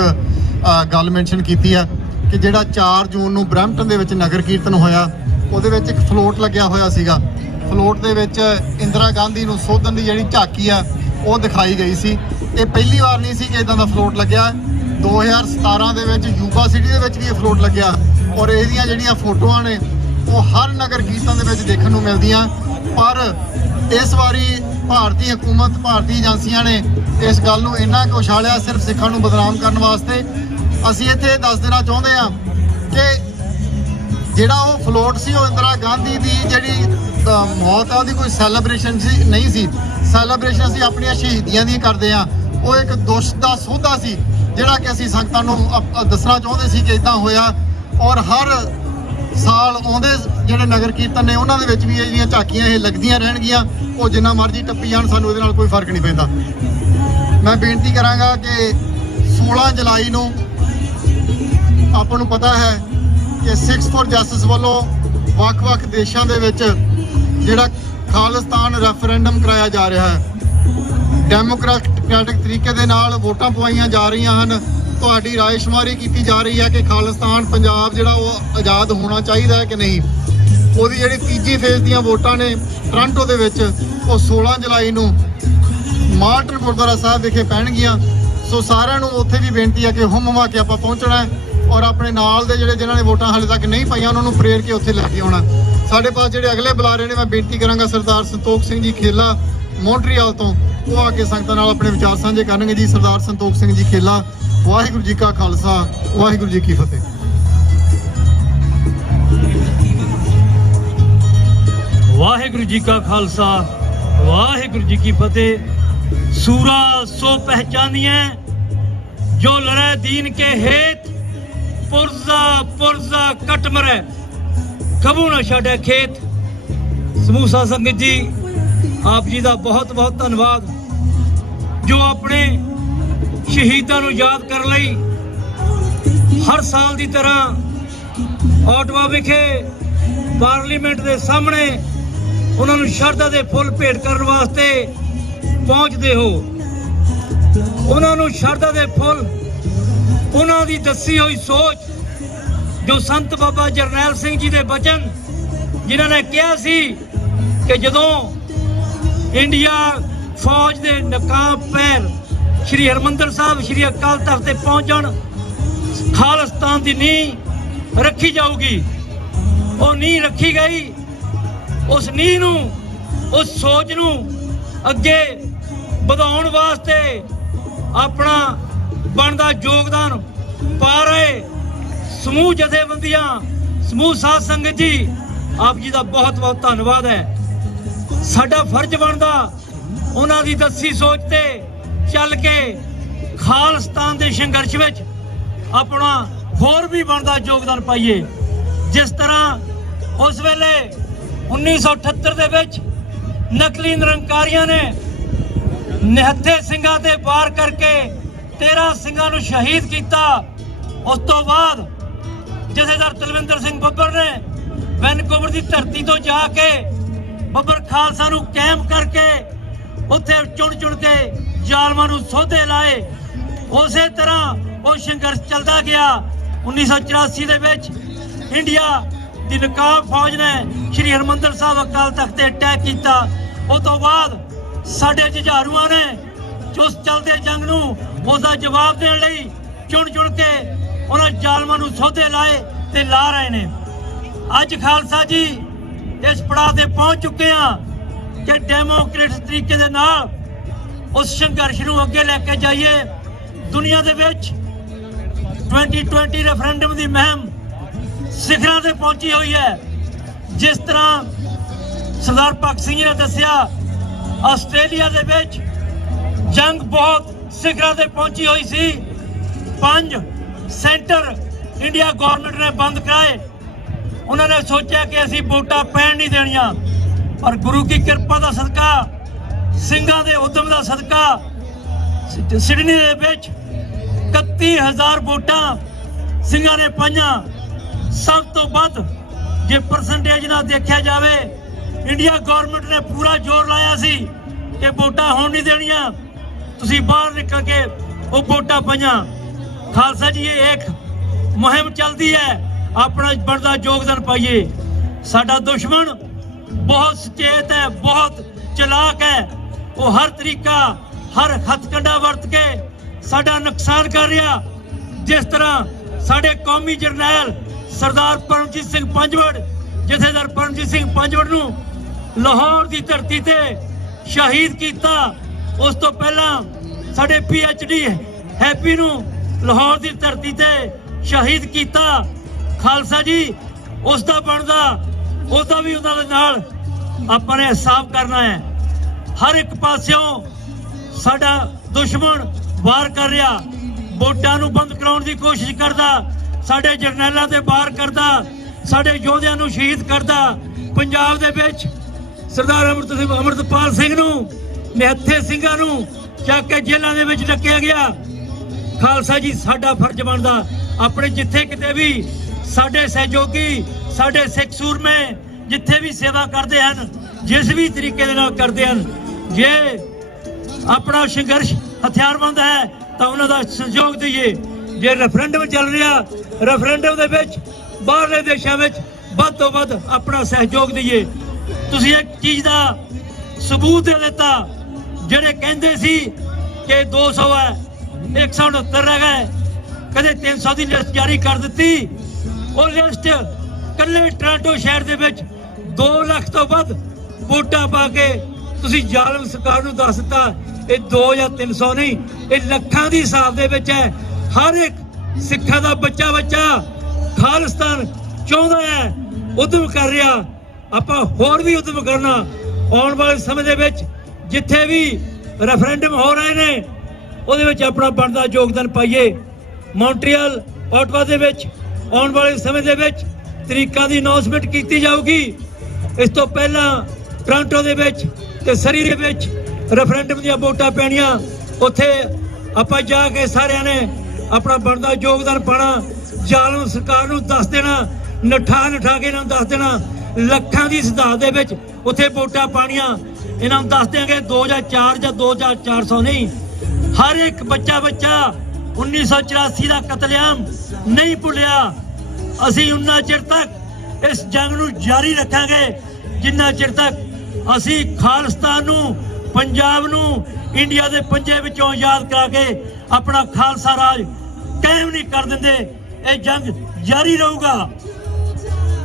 ਗੱਲ ਮੈਂਸ਼ਨ ਕੀਤੀ ਹੈ ਕਿ ਜਿਹੜਾ 4 ਜੂਨ ਨੂੰ ਬਰੈਂਪਟਨ ਦੇ ਵਿੱਚ ਨਗਰ ਕੀਰਤਨ ਹੋਇਆ, ਉਹਦੇ ਵਿੱਚ ਇੱਕ ਫਲੋਟ ਲੱਗਿਆ ਹੋਇਆ ਸੀਗਾ। ਫਲੋਟ ਦੇ ਵਿੱਚ ਇੰਦਰਾ ਗਾਂਧੀ ਨੂੰ ਸੋਧਣ ਦੀ ਜਿਹੜੀ ਝਾਕੀ ਆ ਉਹ ਦਿਖਾਈ ਗਈ ਸੀ। ਇਹ ਪਹਿਲੀ ਵਾਰ ਨਹੀਂ ਸੀ ਕਿ ਇਦਾਂ ਦਾ ਫਲੋਟ ਲੱਗਿਆ। 2017 ਦੇ ਵਿੱਚ ਯੂਬਾ ਸਿਟੀ ਦੇ ਵਿੱਚ ਵੀ ਇਹ ਫਲੋਟ ਲੱਗਿਆ, ਔਰ ਇਹਦੀਆਂ ਜਿਹੜੀਆਂ ਫੋਟੋਆਂ ਨੇ ਉਹ ਹਰ ਨਗਰ ਕੀਰਤਨ ਦੇ ਵਿੱਚ ਦੇਖਣ ਨੂੰ ਮਿਲਦੀਆਂ। ਪਰ ਇਸ ਵਾਰੀ ਭਾਰਤੀ ਹਕੂਮਤ, ਭਾਰਤੀ ਏਜੰਸੀਆਂ ਨੇ ਇਸ ਗੱਲ ਨੂੰ ਇੰਨਾ ਕੁ ਉਛਾਲਿਆ ਸਿਰਫ ਸਿੱਖਾਂ ਨੂੰ ਬਦਨਾਮ ਕਰਨ ਵਾਸਤੇ। ਅਸੀਂ ਇੱਥੇ ਦੱਸ ਦੇਣਾ ਚਾਹੁੰਦੇ ਹਾਂ ਕਿ ਜਿਹੜਾ ਉਹ ਫਲੋਟ ਸੀ ਉਹ ਇੰਦਰਾ ਗਾਂਧੀ ਦੀ ਜਿਹੜੀ ਮੌਤ ਆ ਉਹਦੀ ਕੋਈ ਸੈਲੀਬ੍ਰੇਸ਼ਨ ਸੀ ਨਹੀਂ ਸੀ। ਸੈਲੀਬ੍ਰੇਸ਼ਨ ਅਸੀਂ ਆਪਣੀਆਂ ਸ਼ਹੀਦੀਆਂ ਦੀ ਕਰਦੇ ਹਾਂ। ਉਹ ਇੱਕ ਦੁਸ਼ਟ ਦਾ ਸੌਦਾ ਸੀ ਜਿਹੜਾ ਕਿ ਅਸੀਂ ਸੰਗਤਾਂ ਨੂੰ ਦੱਸਣਾ ਚਾਹੁੰਦੇ ਸੀ ਕਿ ਇਦਾਂ ਹੋਇਆ। ਔਰ ਹਰ ਸਾਲ ਆਉਂਦੇ ਜਿਹੜੇ ਨਗਰ ਕੀਰਤਨ ਨੇ ਉਹਨਾਂ ਦੇ ਵਿੱਚ ਵੀ ਇਹ ਜਿਹੜੀਆਂ ਝਾਕੀਆਂ ਇਹ ਲੱਗਦੀਆਂ ਰਹਿਣਗੀਆਂ। ਉਹ ਜਿੰਨਾ ਮਰਜ਼ੀ ਟੱਪੀ ਜਾਣ, ਸਾਨੂੰ ਇਹਦੇ ਨਾਲ ਕੋਈ ਫਰਕ ਨਹੀਂ ਪੈਂਦਾ। ਮੈਂ ਬੇਨਤੀ ਕਰਾਂਗਾ ਕਿ 16 ਜੁਲਾਈ ਨੂੰ ਆਪਾਂ ਨੂੰ ਪਤਾ ਹੈ ਕਿ ਸਿੱਖਸ ਫॉर ਜਸਟਿਸ ਵੱਲੋਂ ਵੱਖ-ਵੱਖ ਦੇਸ਼ਾਂ ਦੇ ਵਿੱਚ ਜਿਹੜਾ ਖਾਲਿਸਤਾਨ ਰੈਫਰੈਂਡਮ ਕਰਾਇਆ ਜਾ ਰਿਹਾ ਹੈ। ਡੈਮੋਕ੍ਰੈਟਿਕ ਤਰੀਕੇ ਦੇ ਨਾਲ ਵੋਟਾਂ ਪਵਾਈਆਂ ਜਾ ਰਹੀਆਂ ਹਨ। ਤੁਹਾਡੀ ਰਾਏਸ਼ੁਮਾਰੀ ਕੀਤੀ ਜਾ ਰਹੀ ਹੈ ਕਿ ਖਾਲਿਸਤਾਨ ਪੰਜਾਬ ਜਿਹੜਾ ਉਹ ਆਜ਼ਾਦ ਹੋਣਾ ਚਾਹੀਦਾ ਹੈ ਕਿ ਨਹੀਂ। ਉਹਦੀ ਜਿਹੜੀ ਤੀਜੀ ਫੇਜ਼ ਦੀਆਂ ਵੋਟਾਂ ਨੇ ਟੋਰਾਂਟੋ ਦੇ ਵਿੱਚ ਉਹ 16 ਜੁਲਾਈ ਨੂੰ ਮਾਰਟਨ ਗੁਰਦੁਆਰਾ ਸਾਹਿਬ ਵਿਖੇ ਪੈਣਗੀਆਂ। ਸੋ ਸਾਰਿਆਂ ਨੂੰ ਉੱਥੇ ਵੀ ਬੇਨਤੀ ਹੈ ਕਿ ਹੁਮ-ਹੁਮਾ ਕੇ ਆਪਾਂ ਪਹੁੰਚਣਾ ਹੈ, ਔਰ ਆਪਣੇ ਨਾਲ ਦੇ ਜਿਹੜੇ ਜਿਨ੍ਹਾਂ ਨੇ ਵੋਟਾਂ ਹਾਲੇ ਤੱਕ ਨਹੀਂ ਪਾਈਆਂ ਉਹਨਾਂ ਨੂੰ ਪ੍ਰੇਰ ਕੇ ਉੱਥੇ ਲੈ ਕੇ ਆਉਣਾ। ਸਾਡੇ ਪਾਸ ਜਿਹੜੇ ਅਗਲੇ ਬੁਲਾਰੇ ਨੇ, ਮੈਂ ਬੇਨਤੀ ਕਰਾਂਗਾ ਸਰਦਾਰ ਸੰਤੋਖ ਸਿੰਘ ਜੀ ਖੇਲਾ ਮੌਂਟਰੀਅਲ ਤੋਂ, ਉਹ ਆ ਕੇ ਸੰਗਤਾਂ ਨਾਲ ਆਪਣੇ ਵਿਚਾਰ ਸਾਂਝੇ ਕਰਨਗੇ ਜੀ। ਸਰਦਾਰ ਸੰਤੋਖ ਸਿੰਘ ਜੀ ਖੇਲਾ। ਵਾਹਿਗੁਰੂ ਜੀ ਕਾ ਖਾਲਸਾ, ਵਾਹਿਗੁਰੂ ਜੀ ਕੀ ਫਤਿਹ। ਵਾਹਿਗੁਰੂ ਜੀ ਕਾ ਖਾਲਸਾ ਵਾਹਿਗੁਰੂ ਜੀ ਕੀ फतेह। सूरा सो पहचानिए जो लड़े दीन के हेत, पुरजा पुरजा कट मरे कबू ना छाड़े खेत। समूह साध संगत जी, आप जी का बहुत बहुत धन्यवाद जो अपने शहीदों को याद कर लई हर साल की तरह ओटवा विखे पार्लीमेंट के सामने उन्होंने शरधा के फुल भेंट करने वास्ते पहुंचते हो। उन्होंने शरधा के फुल उन्होंने दसी हुई सोच जो संत बाबा जरनैल सिंह जी के बचन जिन्होंने कहा सी कि जदों इंडिया फौज के नकाब पैर श्री हरमंदर साहब श्री अकाल तख्त ते पहुंचण खालिस्तान की नींह रखी जाऊगी। वो नींह रखी गई। उस नींह नूं, उस सोच नूं अगे ਵਧਾਉਣ वास्ते अपना बनदा योगदान पा रहे समूह जथेबंदियां, समूह साध संगत जी, आप जी का बहुत बहुत धन्यवाद है। साडा फर्ज बनदा उन्हां दी दसी सोच ते चल के खालिस्तान के संघर्ष विच अपना होर भी बनदा योगदान पाइए। जिस तरह उस वेले 1978 ਦੇ ਵਿੱਚ ਨਕਲੀ ਨਿਰੰਕਾਰੀਆਂ ਨੇ ਨਿਹੱਥੇ ਸਿੰਘਾਂ ਤੇ ਵਾਰ ਕਰਕੇ 13 ਸਿੰਘਾਂ ਨੂੰ ਸ਼ਹੀਦ ਕੀਤਾ। ਉਸ ਤੋਂ ਬਾਅਦ ਜਥੇਦਾਰ ਤਲਵਿੰਦਰ ਸਿੰਘ ਬੱਬਰ ਨੇ ਵੈਨਕੂਵਰ ਦੀ ਧਰਤੀ ਤੋਂ ਜਾ ਕੇ ਬੱਬਰ ਖਾਲਸਾ ਨੂੰ ਕਾਇਮ ਕਰਕੇ ਉੱਥੇ ਚੁਣ ਚੁਣ ਕੇ ਜ਼ਾਲਮਾਂ ਨੂੰ ਸੋਧੇ ਲਾਏ। ਉਸੇ ਤਰ੍ਹਾਂ ਉਹ ਸੰਘਰਸ਼ ਚੱਲਦਾ ਗਿਆ। 1984 ਦੇ ਵਿੱਚ ਇੰਡੀਆ ਦੀ ਨਕਾਬ ਫੌਜ ਨੇ श्री हरमंदर साहब अकाल तख्त ते अटैक किया। उस तो बाद साडे जुझारूआं ने उस चलते जंग नूं उसदा जवाब देण लई चुन चुन के उन्हां जालमां नूं सौदे लाए ते ला रहे ने। अज खालसा जी इस पड़ाव ते पहुंच चुके हैं कि डेमोक्रेटिक तरीके दे नाल उस संघर्ष नूं अगे लैके जाइए। दुनिया दे विच 2020 रेफरेंडम दी मुहिम सिखरां ते पहुंची हुई है। जिस तरह सरदार भगत सिंह ने दसिया आस्ट्रेलिया दे विच जंग बहुत सिखरां ते पहुंची हुई सी। 5 सेंटर इंडिया गवर्नमेंट ने बंद कराए। उन्होंने सोचा कि असीं वोटां पैण नहीं देणियां, पर गुरु की कृपा का सदका, सिंघां दे उद्यम का सदका सिडनी दे विच 31,000 वोटां सिंघां ने पाईआं। सब तो वध जे परसेंटेज ना देखा जाए इंडिया गवर्नमेंट ने पूरा जोर लाया सी कि वोटां होण नहीं देणियां, तुसीं बाहर निकल के वो वोटां पाईआं। खालसा जी ये एक मुहिम चलती है, अपना बनदा योगदान पाइए। साडा दुश्मन बहुत सचेत है, बहुत चलाक है। वो हर तरीका हर हथकंडा वरत के साडा नुकसान कर रहा। जिस तरह साडे कौमी जरनैल सरदार परमजीत सिंह पंजवड़, जथेदार परमजीत सिंह पंजवड़ नूं लाहौर की धरती ते शहीद किया। उस तो पहला साडे PhD हैप्पी नूं लाहौर की धरती ते शहीद किया। खालसा जी उसका बनदा उसका भी उन्हां दे नाल आपां ने हिसाब करना है। हर एक पास्यों साडा दुश्मन वार कर रहा, वोटां नूं बंद कराउण दी कोशिश करदा, साडे जरनैलां ते वार करदा, साडे योधियां नूं शहीद करदा। पंजाब दे विच सरदार अमृतपाल सिंह नूं निहत्थे ਸਿੰਘਾਂ ਨੂੰ ਚੱਕ ਕੇ ਜੇਲ੍ਹਾਂ ਦੇ ਵਿੱਚ ਡੱਕਿਆ ਗਿਆ। खालसा जी साडा फर्ज बनदा अपने जिथे किते भी साडे सहयोगी साडे सिख सूरमे जिथे भी सेवा करते हैं, जिस भी तरीके दे नाल करते हैं, जे अपना संघर्ष हथियारबंद है तो उन्हों का सहयोग दईए। जे रेफरेंडम चल रहा, रेफरेंडम दे विच बाहरले देशों में वध तो वध अपना सहयोग दईए। तुसीं एक चीज़ का सबूत दे दिता, जिहड़े कहंदे सी कि 200 है 169 रह गए, कदे 300 की लिस्ट जारी कर दी। वो लिस्ट कल्ले टोरंटो शहर दे विच 2 लाख तो वध वोटां पा के तुसीं जालम सरकार नूं दस दिता ये 2 या 300 नहीं, ये लखां दी हिसाब दे विच है। हर एक सिक्खा दा बच्चा खालिस्तान चाहुंदा है, उद्यम कर रहा। ਆਪਾਂ ਹੋਰ ਵੀ ਉਦਮ ਕਰਨਾ। ਆਉਣ ਵਾਲੇ ਸਮੇਂ ਦੇ ਵਿੱਚ ਜਿੱਥੇ ਵੀ ਰੈਫਰੈਂਡਮ ਹੋ ਰਹੇ ਨੇ ਉਹਦੇ ਵਿੱਚ ਆਪਣਾ ਬਣਦਾ ਯੋਗਦਾਨ ਪਾਈਏ। ਮੌਂਟਰੀਅਲ, ਓਟਵਾ ਦੇ ਵਿੱਚ ਆਉਣ ਵਾਲੇ ਸਮੇਂ ਦੇ ਵਿੱਚ ਤਰੀਕਾਂ ਦੀ ਅਨਾਉਂਸਮੈਂਟ ਕੀਤੀ ਜਾਊਗੀ। ਇਸ ਤੋਂ ਪਹਿਲਾਂ ਟੋਰਾਂਟੋ ਦੇ ਵਿੱਚ ਤੇ ਸਰੀ ਦੇ ਵਿੱਚ ਰੈਫਰੈਂਡਮ ਦੀਆਂ ਵੋਟਾਂ ਪੈਣੀਆਂ। ਉੱਥੇ ਆਪਾਂ ਜਾ ਕੇ ਸਾਰਿਆਂ ਨੇ ਆਪਣਾ ਬਣਦਾ ਯੋਗਦਾਨ ਪਾਣਾ। ਜ਼ਾਲਮ ਸਰਕਾਰ ਨੂੰ ਦੱਸ ਦੇਣਾ, ਨਠਾ ਕੇ ਇਹਨਾਂ ਨੂੰ ਦੱਸ ਦੇਣਾ ਲੱਖਾਂ ਦੀ ਸਦਾ ਦੇ ਵਿੱਚ ਉੱਥੇ ਵੋਟਾਂ ਪਾਣੀਆਂ। ਇਹਨਾਂ ਨੂੰ ਦੱਸ ਦਿਆਂਗੇ 2004 ਜਾਂ 2400 ਨਹੀਂ, ਹਰ ਇੱਕ ਬੱਚਾ 1984 ਦਾ ਕਤਲੇਆਮ ਨਹੀਂ ਭੁੱਲਿਆ। ਅਸੀਂ ਉਨਾ ਚਿਰ ਤੱਕ ਇਸ ਜੰਗ ਨੂੰ ਜਾਰੀ ਰੱਖਾਂਗੇ ਜਿੰਨਾ ਚਿਰ ਤੱਕ ਅਸੀਂ ਖਾਲਿਸਤਾਨ ਨੂੰ, ਪੰਜਾਬ ਨੂੰ ਇੰਡੀਆ ਦੇ ਪੰਜੇ ਵਿੱਚੋਂ ਆਜ਼ਾਦ ਕਰਾ ਕੇ ਆਪਣਾ ਖਾਲਸਾ ਰਾਜ ਕਾਇਮ ਨਹੀਂ ਕਰ ਦਿੰਦੇ। ਇਹ ਜੰਗ ਜਾਰੀ ਰਹੂਗਾ।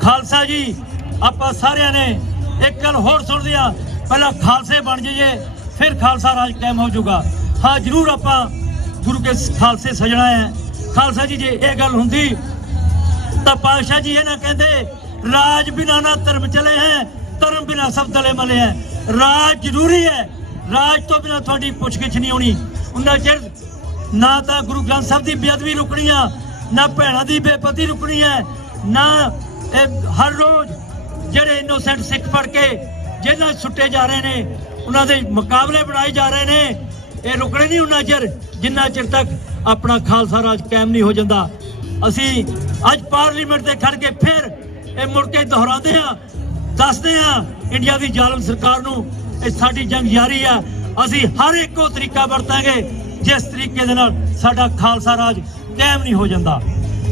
ਖਾਲਸਾ ਜੀ, ਆਪਾਂ ਸਾਰਿਆਂ ਨੇ ਇੱਕ ਗੱਲ ਹੋਰ ਸੁਣਦੇ ਆ, ਪਹਿਲਾਂ ਖਾਲਸੇ ਬਣ ਜਾਈਏ ਫਿਰ ਖਾਲਸਾ ਰਾਜ ਕਾਇਮ ਹੋ ਜਾਊਗਾ। ਹਾਂ ਜ਼ਰੂਰ ਆਪਾਂ ਗੁਰੂ ਕੇ ਖਾਲਸੇ ਸਜਣਾ ਹੈ। ਖਾਲਸਾ ਜੀ, ਜੇ ਇਹ ਗੱਲ ਹੁੰਦੀ ਤਾਂ ਪਾਤਸ਼ਾਹ ਜੀ ਇਹ ਨਾ ਕਹਿੰਦੇ ਰਾਜ ਬਿਨਾ ਨਾ ਧਰਮ ਚਲੇ ਹੈ, ਧਰਮ ਬਿਨਾ ਸਭ ਦਲੇ ਮਲੇ ਹੈ। ਰਾਜ ਜ਼ਰੂਰੀ ਹੈ, ਰਾਜ ਤੋਂ ਬਿਨਾ ਤੁਹਾਡੀ ਪੁੱਛਗਿੱਛ ਨਹੀਂ ਹੋਣੀ। ਉਹਨਾਂ ਚਿਰ ਨਾ ਤਾਂ ਗੁਰੂ ਗ੍ਰੰਥ ਸਾਹਿਬ ਦੀ ਬੇਅਦਬੀ ਰੁਕਣੀ ਆ, ਨਾ ਭੈਣਾਂ ਦੀ ਬੇਪਤੀ ਰੁਕਣੀ ਹੈ, ਨਾ ਇਹ ਹਰ ਰੋਜ਼ ਜਿਹੜੇ ਇਨੋਸੈਂਟ ਸਿੱਖ ਫੜ ਕੇ ਜੇਲ੍ਹਾਂ ਸੁੱਟੇ ਜਾ ਰਹੇ ਨੇ, ਉਹਨਾਂ ਦੇ ਮੁਕਾਬਲੇ ਬਣਾਏ ਜਾ ਰਹੇ ਨੇ, ਇਹ ਰੁਕਣੇ ਨਹੀਂ ਉਹਨਾਂ ਚਿਰ ਜਿੰਨਾ ਚਿਰ ਤੱਕ ਆਪਣਾ ਖਾਲਸਾ ਰਾਜ ਕਾਇਮ ਨਹੀਂ ਹੋ ਜਾਂਦਾ। ਅਸੀਂ ਅੱਜ ਪਾਰਲੀਮੈਂਟ ਤੇ ਖੜ ਕੇ ਫਿਰ ਇਹ ਮੁੜ ਕੇ ਦੁਹਰਾਉਂਦੇ ਆ, ਦੱਸਦੇ ਆ ਇੰਡੀਆ ਦੀ ਜ਼ਾਲਮ ਸਰਕਾਰ ਨੂੰ ਇਹ ਸਾਡੀ ਜੰਗ ਜਾਰੀ ਆ। ਅਸੀਂ ਹਰ ਇੱਕੋ ਤਰੀਕਾ ਵਰਤਾਂਗੇ ਜਿਸ ਤਰੀਕੇ ਦੇ ਨਾਲ ਸਾਡਾ ਖਾਲਸਾ ਰਾਜ ਕਾਇਮ ਨਹੀਂ ਹੋ ਜਾਂਦਾ।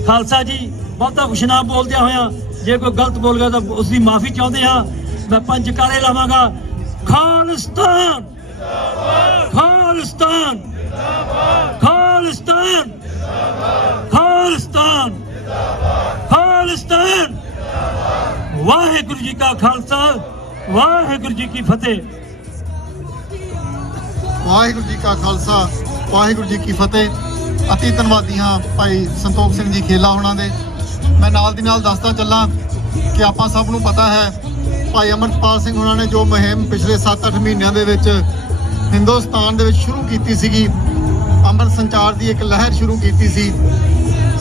ਖਾਲਸਾ ਜੀ, ਬਹੁਤਾ ਕੁਛ ਨਾ ਬੋਲਦਿਆਂ ਹੋਇਆ ਜੇ ਕੋਈ ਗਲਤ ਬੋਲ ਗਿਆ ਤਾਂ ਉਸ ਦੀ ਮਾਫੀ ਚਾਹੁੰਦੇ ਹਾਂ। ਮੈਂ 5 ਜਕਾਰੇ ਲਾਵਾਂਗਾ। ਖਾਲਿਸਤਾਨ ਖਾਲਿਸਤਾਨ ਖਾਲਿਸਤਾਨ ਖਾਲਿਸਤਾਨ ਖਾਲਿਸਤਾਨ। ਵਾਹਿਗੁਰੂ ਜੀ ਕਾ ਖਾਲਸਾ, ਵਾਹਿਗੁਰੂ ਜੀ ਕੀ ਫਤਿਹ। ਵਾਹਿਗੁਰੂ ਜੀ ਕਾ ਖਾਲਸਾ, ਵਾਹਿਗੁਰੂ ਜੀ ਕੀ ਫਤਿਹ। ਅਤੀ ਧੰਨਵਾਦੀ ਹਾਂ ਭਾਈ ਸੰਤੋਖ ਸਿੰਘ ਜੀ ਖੇਲਾ ਹੋਣਾ ਦੇ। ਮੈਂ ਨਾਲ ਦੀ ਨਾਲ ਦੱਸਦਾ ਚੱਲਾਂ ਕਿ ਆਪਾਂ ਸਭ ਨੂੰ ਪਤਾ ਹੈ ਭਾਈ ਅਮਰਪਾਲ ਸਿੰਘ ਹੋਣਾ ਨੇ ਜੋ ਮੁਹਿੰਮ ਪਿਛਲੇ 7-8 ਮਹੀਨਿਆਂ ਦੇ ਵਿੱਚ ਹਿੰਦੁਸਤਾਨ ਦੇ ਵਿੱਚ ਸ਼ੁਰੂ ਕੀਤੀ ਸੀਗੀ, ਅੰਮ੍ਰਿਤ ਸੰਚਾਰ ਦੀ ਇੱਕ ਲਹਿਰ ਸ਼ੁਰੂ ਕੀਤੀ ਸੀ।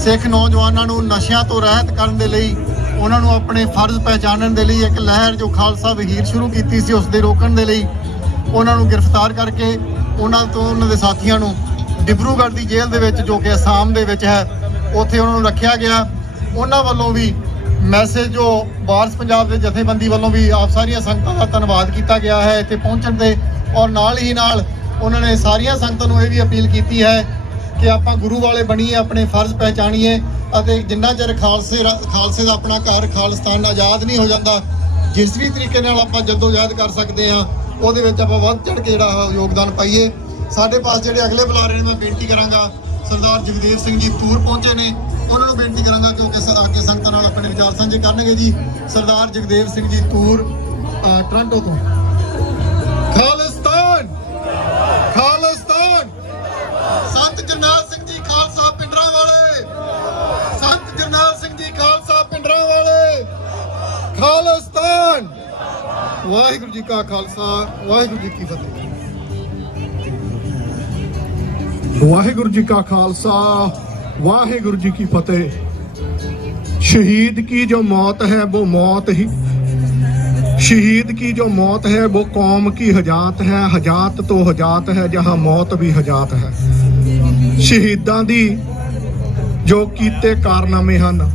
ਸਿੱਖ ਨੌਜਵਾਨਾਂ ਨੂੰ ਨਸ਼ਿਆਂ ਤੋਂ ਰਹਿਤ ਕਰਨ ਦੇ ਲਈ, ਉਹਨਾਂ ਨੂੰ ਆਪਣੇ ਫਰਜ਼ ਪਹਿਚਾਨਣ ਦੇ ਲਈ ਇੱਕ ਲਹਿਰ ਜੋ ਖਾਲਸਾ ਵਹੀਰ ਸ਼ੁਰੂ ਕੀਤੀ ਸੀ, ਉਸ ਦੇ ਰੋਕਣ ਦੇ ਲਈ ਉਹਨਾਂ ਨੂੰ ਗ੍ਰਿਫਤਾਰ ਕਰਕੇ ਉਹਨਾਂ ਤੋਂ ਉਹਨਾਂ ਦੇ ਸਾਥੀਆਂ ਨੂੰ ਡਿਬਰੂਗੜ੍ਹ ਦੀ ਜੇਲ੍ਹ ਦੇ ਵਿੱਚ ਜੋ ਕਿ ਅਸਾਮ ਦੇ ਵਿੱਚ ਹੈ ਉੱਥੇ ਉਹਨਾਂ ਨੂੰ ਰੱਖਿਆ ਗਿਆ। ਉਹਨਾਂ ਵੱਲੋਂ ਵੀ ਮੈਸੇਜ ਜੋ ਵਾਰਸ ਪੰਜਾਬ ਦੇ ਜਥੇਬੰਦੀ ਵੱਲੋਂ ਵੀ ਆਪ ਸਾਰੀਆਂ ਸੰਗਤਾਂ ਦਾ ਧੰਨਵਾਦ ਕੀਤਾ ਗਿਆ ਹੈ ਇੱਥੇ ਪਹੁੰਚਣ ਤੇ। ਔਰ ਨਾਲ ਹੀ ਨਾਲ ਉਹਨਾਂ ਨੇ ਸਾਰੀਆਂ ਸੰਗਤਾਂ ਨੂੰ ਇਹ ਵੀ ਅਪੀਲ ਕੀਤੀ ਹੈ ਕਿ ਆਪਾਂ ਗੁਰੂ ਵਾਲੇ ਬਣੀਏ, ਆਪਣੇ ਫਰਜ਼ ਪਹਿਚਾਣੀਏ ਅਤੇ ਜਿੰਨਾ ਚਿਰ ਖਾਲਸੇ ਦਾ ਆਪਣਾ ਘਰ ਖਾਲਿਸਤਾਨ ਆਜ਼ਾਦ ਨਹੀਂ ਹੋ ਜਾਂਦਾ, ਜਿਸ ਵੀ ਤਰੀਕੇ ਨਾਲ ਆਪਾਂ ਜਦੋਜਹਿਦ ਕਰ ਸਕਦੇ ਹਾਂ ਉਹਦੇ ਵਿੱਚ ਆਪਾਂ ਵੱਧ ਚੜ੍ਹ ਕੇ ਜਿਹੜਾ ਯੋਗਦਾਨ ਪਾਈਏ। ਸਾਡੇ ਪਾਸ ਜਿਹੜੇ ਅਗਲੇ ਬੁਲਾਰੇ ਨੇ ਮੈਂ ਬੇਨਤੀ ਕਰਾਂਗਾ, ਸਰਦਾਰ ਜਗਦੇਵ ਸਿੰਘ ਜੀ ਤੂਰ ਪਹੁੰਚੇ ਨੇ, ਉਹਨਾਂ ਨੂੰ ਬੇਨਤੀ ਕਰਾਂਗਾ ਕਿਉਂਕਿ ਅੱਗੇ ਸੰਗਤਾਂ ਨਾਲ ਆਪਣੇ ਵਿਚਾਰ ਸਾਂਝੇ ਕਰਨਗੇ ਜੀ। ਸਰਦਾਰ ਜਗਦੇਵ ਸਿੰਘ ਜੀ ਤੂਰ ਟੋਰਾਂਟੋ ਤੋਂ। ਖਾਲਿਸਤਾਨ ਖਾਲਿਸਤਾਨ। ਸੰਤ ਜਰਨੈਲ ਸਿੰਘ ਜੀ ਖਾਲਸਾ ਪਿੰਡਰਾਂ ਵਾਲੇ, ਸੰਤ ਜਰਨੈਲ ਸਿੰਘ ਜੀ ਖਾਲਸਾ ਪਿੰਡਰਾਂ ਵਾਲੇ। ਖਾਲਿਸਤਾਨ। ਵਾਹਿਗੁਰੂ ਜੀ ਕਾ ਖਾਲਸਾ, ਵਾਹਿਗੁਰੂ ਜੀ ਕੀ ਫਤਿਹ। ਵਾਹਿਗੁਰੂ ਜੀ ਕਾ ਖਾਲਸਾ, वाहिगुरु जी की फतेह। शहीद की जो मौत है वो मौत ही, शहीद की जो मौत है वो कौम की हजात है, हजात तो हजात है जहाँ मौत भी हजात है। शहीदां दी जो कीते कारनामे हन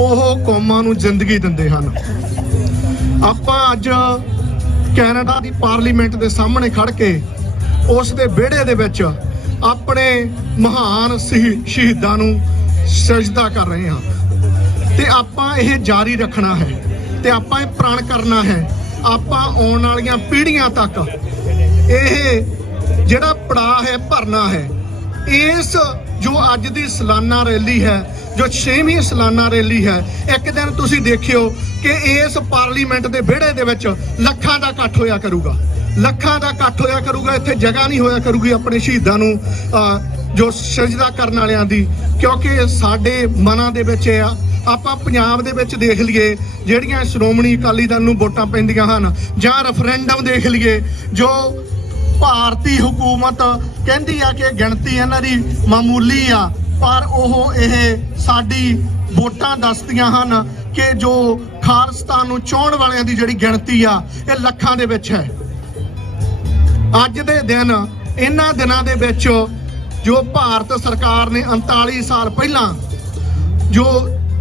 ਉਹ ਕੌਮਾਂ ਨੂੰ ਜ਼ਿੰਦਗੀ ਦਿੰਦੇ ਹਨ। ਆਪਾਂ ਅੱਜ ਕੈਨੇਡਾ ਦੀ ਪਾਰਲੀਮੈਂਟ ਦੇ ਸਾਹਮਣੇ ਖੜ ਕੇ ਉਸ ਦੇ ਵਿਹੜੇ ਦੇ ਵਿੱਚ ਆਪਣੇ ਮਹਾਨ ਸ਼ਹੀਦਾਂ ਨੂੰ ਸਜਦਾ ਕਰ ਰਹੇ ਹਾਂ ਤੇ ਆਪਾਂ ਇਹ ਜਾਰੀ ਰੱਖਣਾ ਹੈ ਤੇ ਆਪਾਂ ਇਹ ਪ੍ਰਣ ਕਰਨਾ ਹੈ। ਆਪਾਂ ਆਉਣ ਵਾਲੀਆਂ ਪੀੜ੍ਹੀਆਂ ਤੱਕ ਇਹ ਜਿਹੜਾ ਪੜਾਅ ਹੈ ਭਰਨਾ ਹੈ। ਇਸ ਜੋ ਅੱਜ ਦੀ ਸਾਲਾਨਾ ਰੈਲੀ ਹੈ, ਜੋ 6ਵੀਂ ਸਾਲਾਨਾ ਰੈਲੀ ਹੈ, ਇੱਕ ਦਿਨ ਤੁਸੀਂ ਦੇਖਿਓ ਕਿ ਇਸ ਪਾਰਲੀਮੈਂਟ ਦੇ ਵਿਹੜੇ ਦੇ ਵਿੱਚ ਲੱਖਾਂ ਦਾ ਇਕੱਠ ਹੋਇਆ ਕਰੂਗਾ, ਲੱਖਾਂ ਦਾ ਇਕੱਠ ਹੋਇਆ ਕਰੂਗਾ। ਇੱਥੇ ਜਗ੍ਹਾ ਨਹੀਂ ਹੋਇਆ ਕਰੂਗੀ ਆਪਣੇ ਸ਼ਹੀਦਾਂ ਨੂੰ ਜੋ ਸਜਦਾ ਕਰਨ ਵਾਲਿਆਂ ਦੀ, ਕਿਉਂਕਿ ਸਾਡੇ ਮਨਾਂ ਦੇ ਵਿੱਚ ਇਹ ਆ ਆਪਾਂ ਪੰਜਾਬ ਦੇ ਵਿੱਚ ਦੇਖ ਲਈਏ ਜਿਹੜੀਆਂ ਸ਼੍ਰੋਮਣੀ ਅਕਾਲੀ ਦਲ ਨੂੰ ਵੋਟਾਂ ਪੈਂਦੀਆਂ ਹਨ, ਜਾਂ ਰੈਫਰੈਂਡਮ ਦੇਖ ਲਈਏ ਜੋ ਭਾਰਤੀ ਹੁਕੂਮਤ ਕਹਿੰਦੀ ਆ ਕਿ ਗਿਣਤੀ ਇਹਨਾਂ ਦੀ ਮਾਮੂਲੀ ਆ, ਪਰ ਉਹ ਇਹ ਸਾਡੀ ਵੋਟਾਂ ਦੱਸਦੀਆਂ ਹਨ ਕਿ ਜੋ ਖਾਲਿਸਤਾਨ ਨੂੰ ਚਾਹੁਣ ਵਾਲਿਆਂ ਦੀ ਜਿਹੜੀ ਗਿਣਤੀ ਆ ਇਹ ਲੱਖਾਂ ਦੇ ਵਿੱਚ ਹੈ। ਅੱਜ ਦੇ ਦਿਨ ਇਹਨਾਂ ਦਿਨਾਂ ਦੇ ਵਿੱਚ ਜੋ ਭਾਰਤ ਸਰਕਾਰ ਨੇ 39 ਸਾਲ ਪਹਿਲਾਂ ਜੋ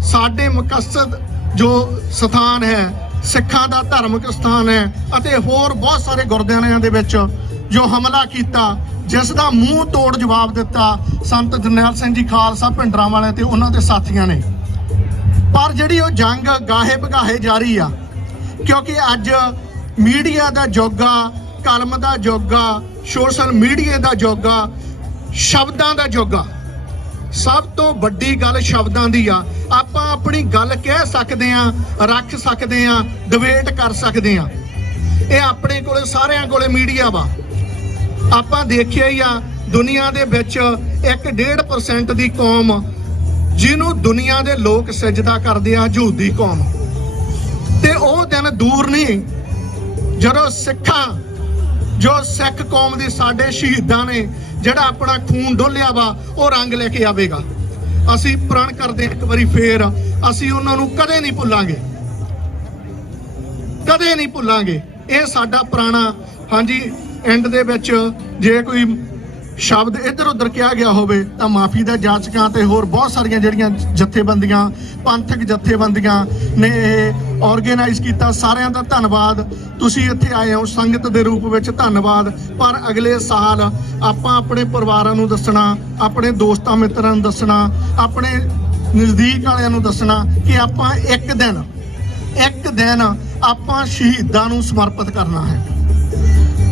ਸਾਡੇ ਮੁਕੱਸਦ ਜੋ ਸਥਾਨ ਹੈ, ਸਿੱਖਾਂ ਦਾ ਧਾਰਮਿਕ ਸਥਾਨ ਹੈ ਅਤੇ ਹੋਰ ਬਹੁਤ ਸਾਰੇ ਗੁਰਦੁਆਰਿਆਂ ਦੇ ਵਿੱਚ ਜੋ ਹਮਲਾ ਕੀਤਾ, ਜਿਸ ਦਾ ਮੂੰਹ ਤੋੜ ਜਵਾਬ ਦਿੱਤਾ ਸੰਤ ਜਰਨੈਲ ਸਿੰਘ ਜੀ ਖਾਲਸਾ ਭਿੰਡਰਾਂ ਵਾਲੇ ਤੇ ਉਹਨਾਂ ਦੇ ਸਾਥੀਆਂ ਨੇ। ਪਰ ਜਿਹੜੀ ਉਹ ਜੰਗ ਗਾਹੇ ਬਗਾਹੇ ਜਾਰੀ ਆ, ਕਿਉਂਕਿ ਅੱਜ ਮੀਡੀਆ ਦਾ ਯੁੱਗ ਆ, ਕਲਮ ਦਾ ਯੁੱਗ ਆ, ਸੋਸ਼ਲ ਮੀਡੀਆ ਦਾ ਯੁੱਗ ਆ, ਸ਼ਬਦਾਂ ਦਾ ਯੁੱਗ ਆ। ਸਭ ਤੋਂ ਵੱਡੀ ਗੱਲ ਸ਼ਬਦਾਂ ਦੀ ਆ। ਆਪਾਂ ਆਪਣੀ ਗੱਲ ਕਹਿ ਸਕਦੇ ਆ, ਰੱਖ ਸਕਦੇ ਆ, ਡਿਬੇਟ ਕਰ ਸਕਦੇ ਆ। ਇਹ ਆਪਣੇ ਕੋਲੇ ਸਾਰਿਆਂ ਕੋਲੇ ਮੀਡੀਆ ਵਾ। ਆਪਾਂ ਦੇਖਿਆ ਹੀ ਆ ਦੁਨੀਆ ਦੇ ਵਿੱਚ 1.5% ਦੀ ਕੌਮ ਜਿਹਨੂੰ ਦੁਨੀਆ ਦੇ ਲੋਕ ਸਜਦਾ ਕਰਦੇ ਆ, ਯਹੂਦੀ ਕੌਮ। ਤੇ ਉਹ ਦਿਨ ਦੂਰ ਨਹੀਂ ਜਦੋਂ ਜੋ ਸਿੱਖ ਕੌਮ ਦੀ ਸਾਡੇ ਸ਼ਹੀਦਾਂ ਨੇ ਜਿਹੜਾ ਆਪਣਾ ਖੂਨ ਡੋਲਿਆ ਵਾ ਉਹ ਰੰਗ ਲੈ ਕੇ ਆਵੇਗਾ। ਅਸੀਂ ਪ੍ਰਣ ਕਰਦੇ ਇੱਕ ਵਾਰੀ ਫੇਰ, ਅਸੀਂ ਉਹਨਾਂ ਨੂੰ ਕਦੇ ਨਹੀਂ ਭੁੱਲਾਂਗੇ, ਕਦੇ ਨਹੀਂ ਭੁੱਲਾਂਗੇ। ਇਹ ਸਾਡਾ ਪੁਰਾਣਾ। ਹਾਂਜੀ, ਐਂਡ ਦੇ ਵਿੱਚ ਜੇ ਕੋਈ ਸ਼ਬਦ ਇੱਧਰ ਉੱਧਰ ਕਿਹਾ ਗਿਆ ਹੋਵੇ ਤਾਂ ਮਾਫੀ ਦਾ ਜਾਚਕਾਂ ਤੇ ਹੋਰ ਬਹੁਤ ਸਾਰੀਆਂ ਜਿਹੜੀਆਂ ਜਥੇਬੰਦੀਆਂ, ਪੰਥਕ ਜਥੇਬੰਦੀਆਂ ਨੇ ਇਹ ਆਰਗੇਨਾਈਜ਼ ਕੀਤਾ, ਸਾਰਿਆਂ ਦਾ ਧੰਨਵਾਦ। ਤੁਸੀਂ ਇੱਥੇ ਆਏ ਹੋ ਸੰਗਤ ਦੇ ਰੂਪ ਵਿੱਚ, ਧੰਨਵਾਦ। ਪਰ ਅਗਲੇ ਸਾਲ ਆਪਾਂ ਆਪਣੇ ਪਰਿਵਾਰਾਂ ਨੂੰ ਦੱਸਣਾ, ਆਪਣੇ ਦੋਸਤਾਂ ਮਿੱਤਰਾਂ ਨੂੰ ਦੱਸਣਾ, ਆਪਣੇ ਨਜ਼ਦੀਕ ਵਾਲਿਆਂ ਨੂੰ ਦੱਸਣਾ ਕਿ ਆਪਾਂ ਇੱਕ ਦਿਨ ਆਪਾਂ ਸ਼ਹੀਦਾਂ ਨੂੰ ਸਮਰਪਿਤ ਕਰਨਾ ਹੈ,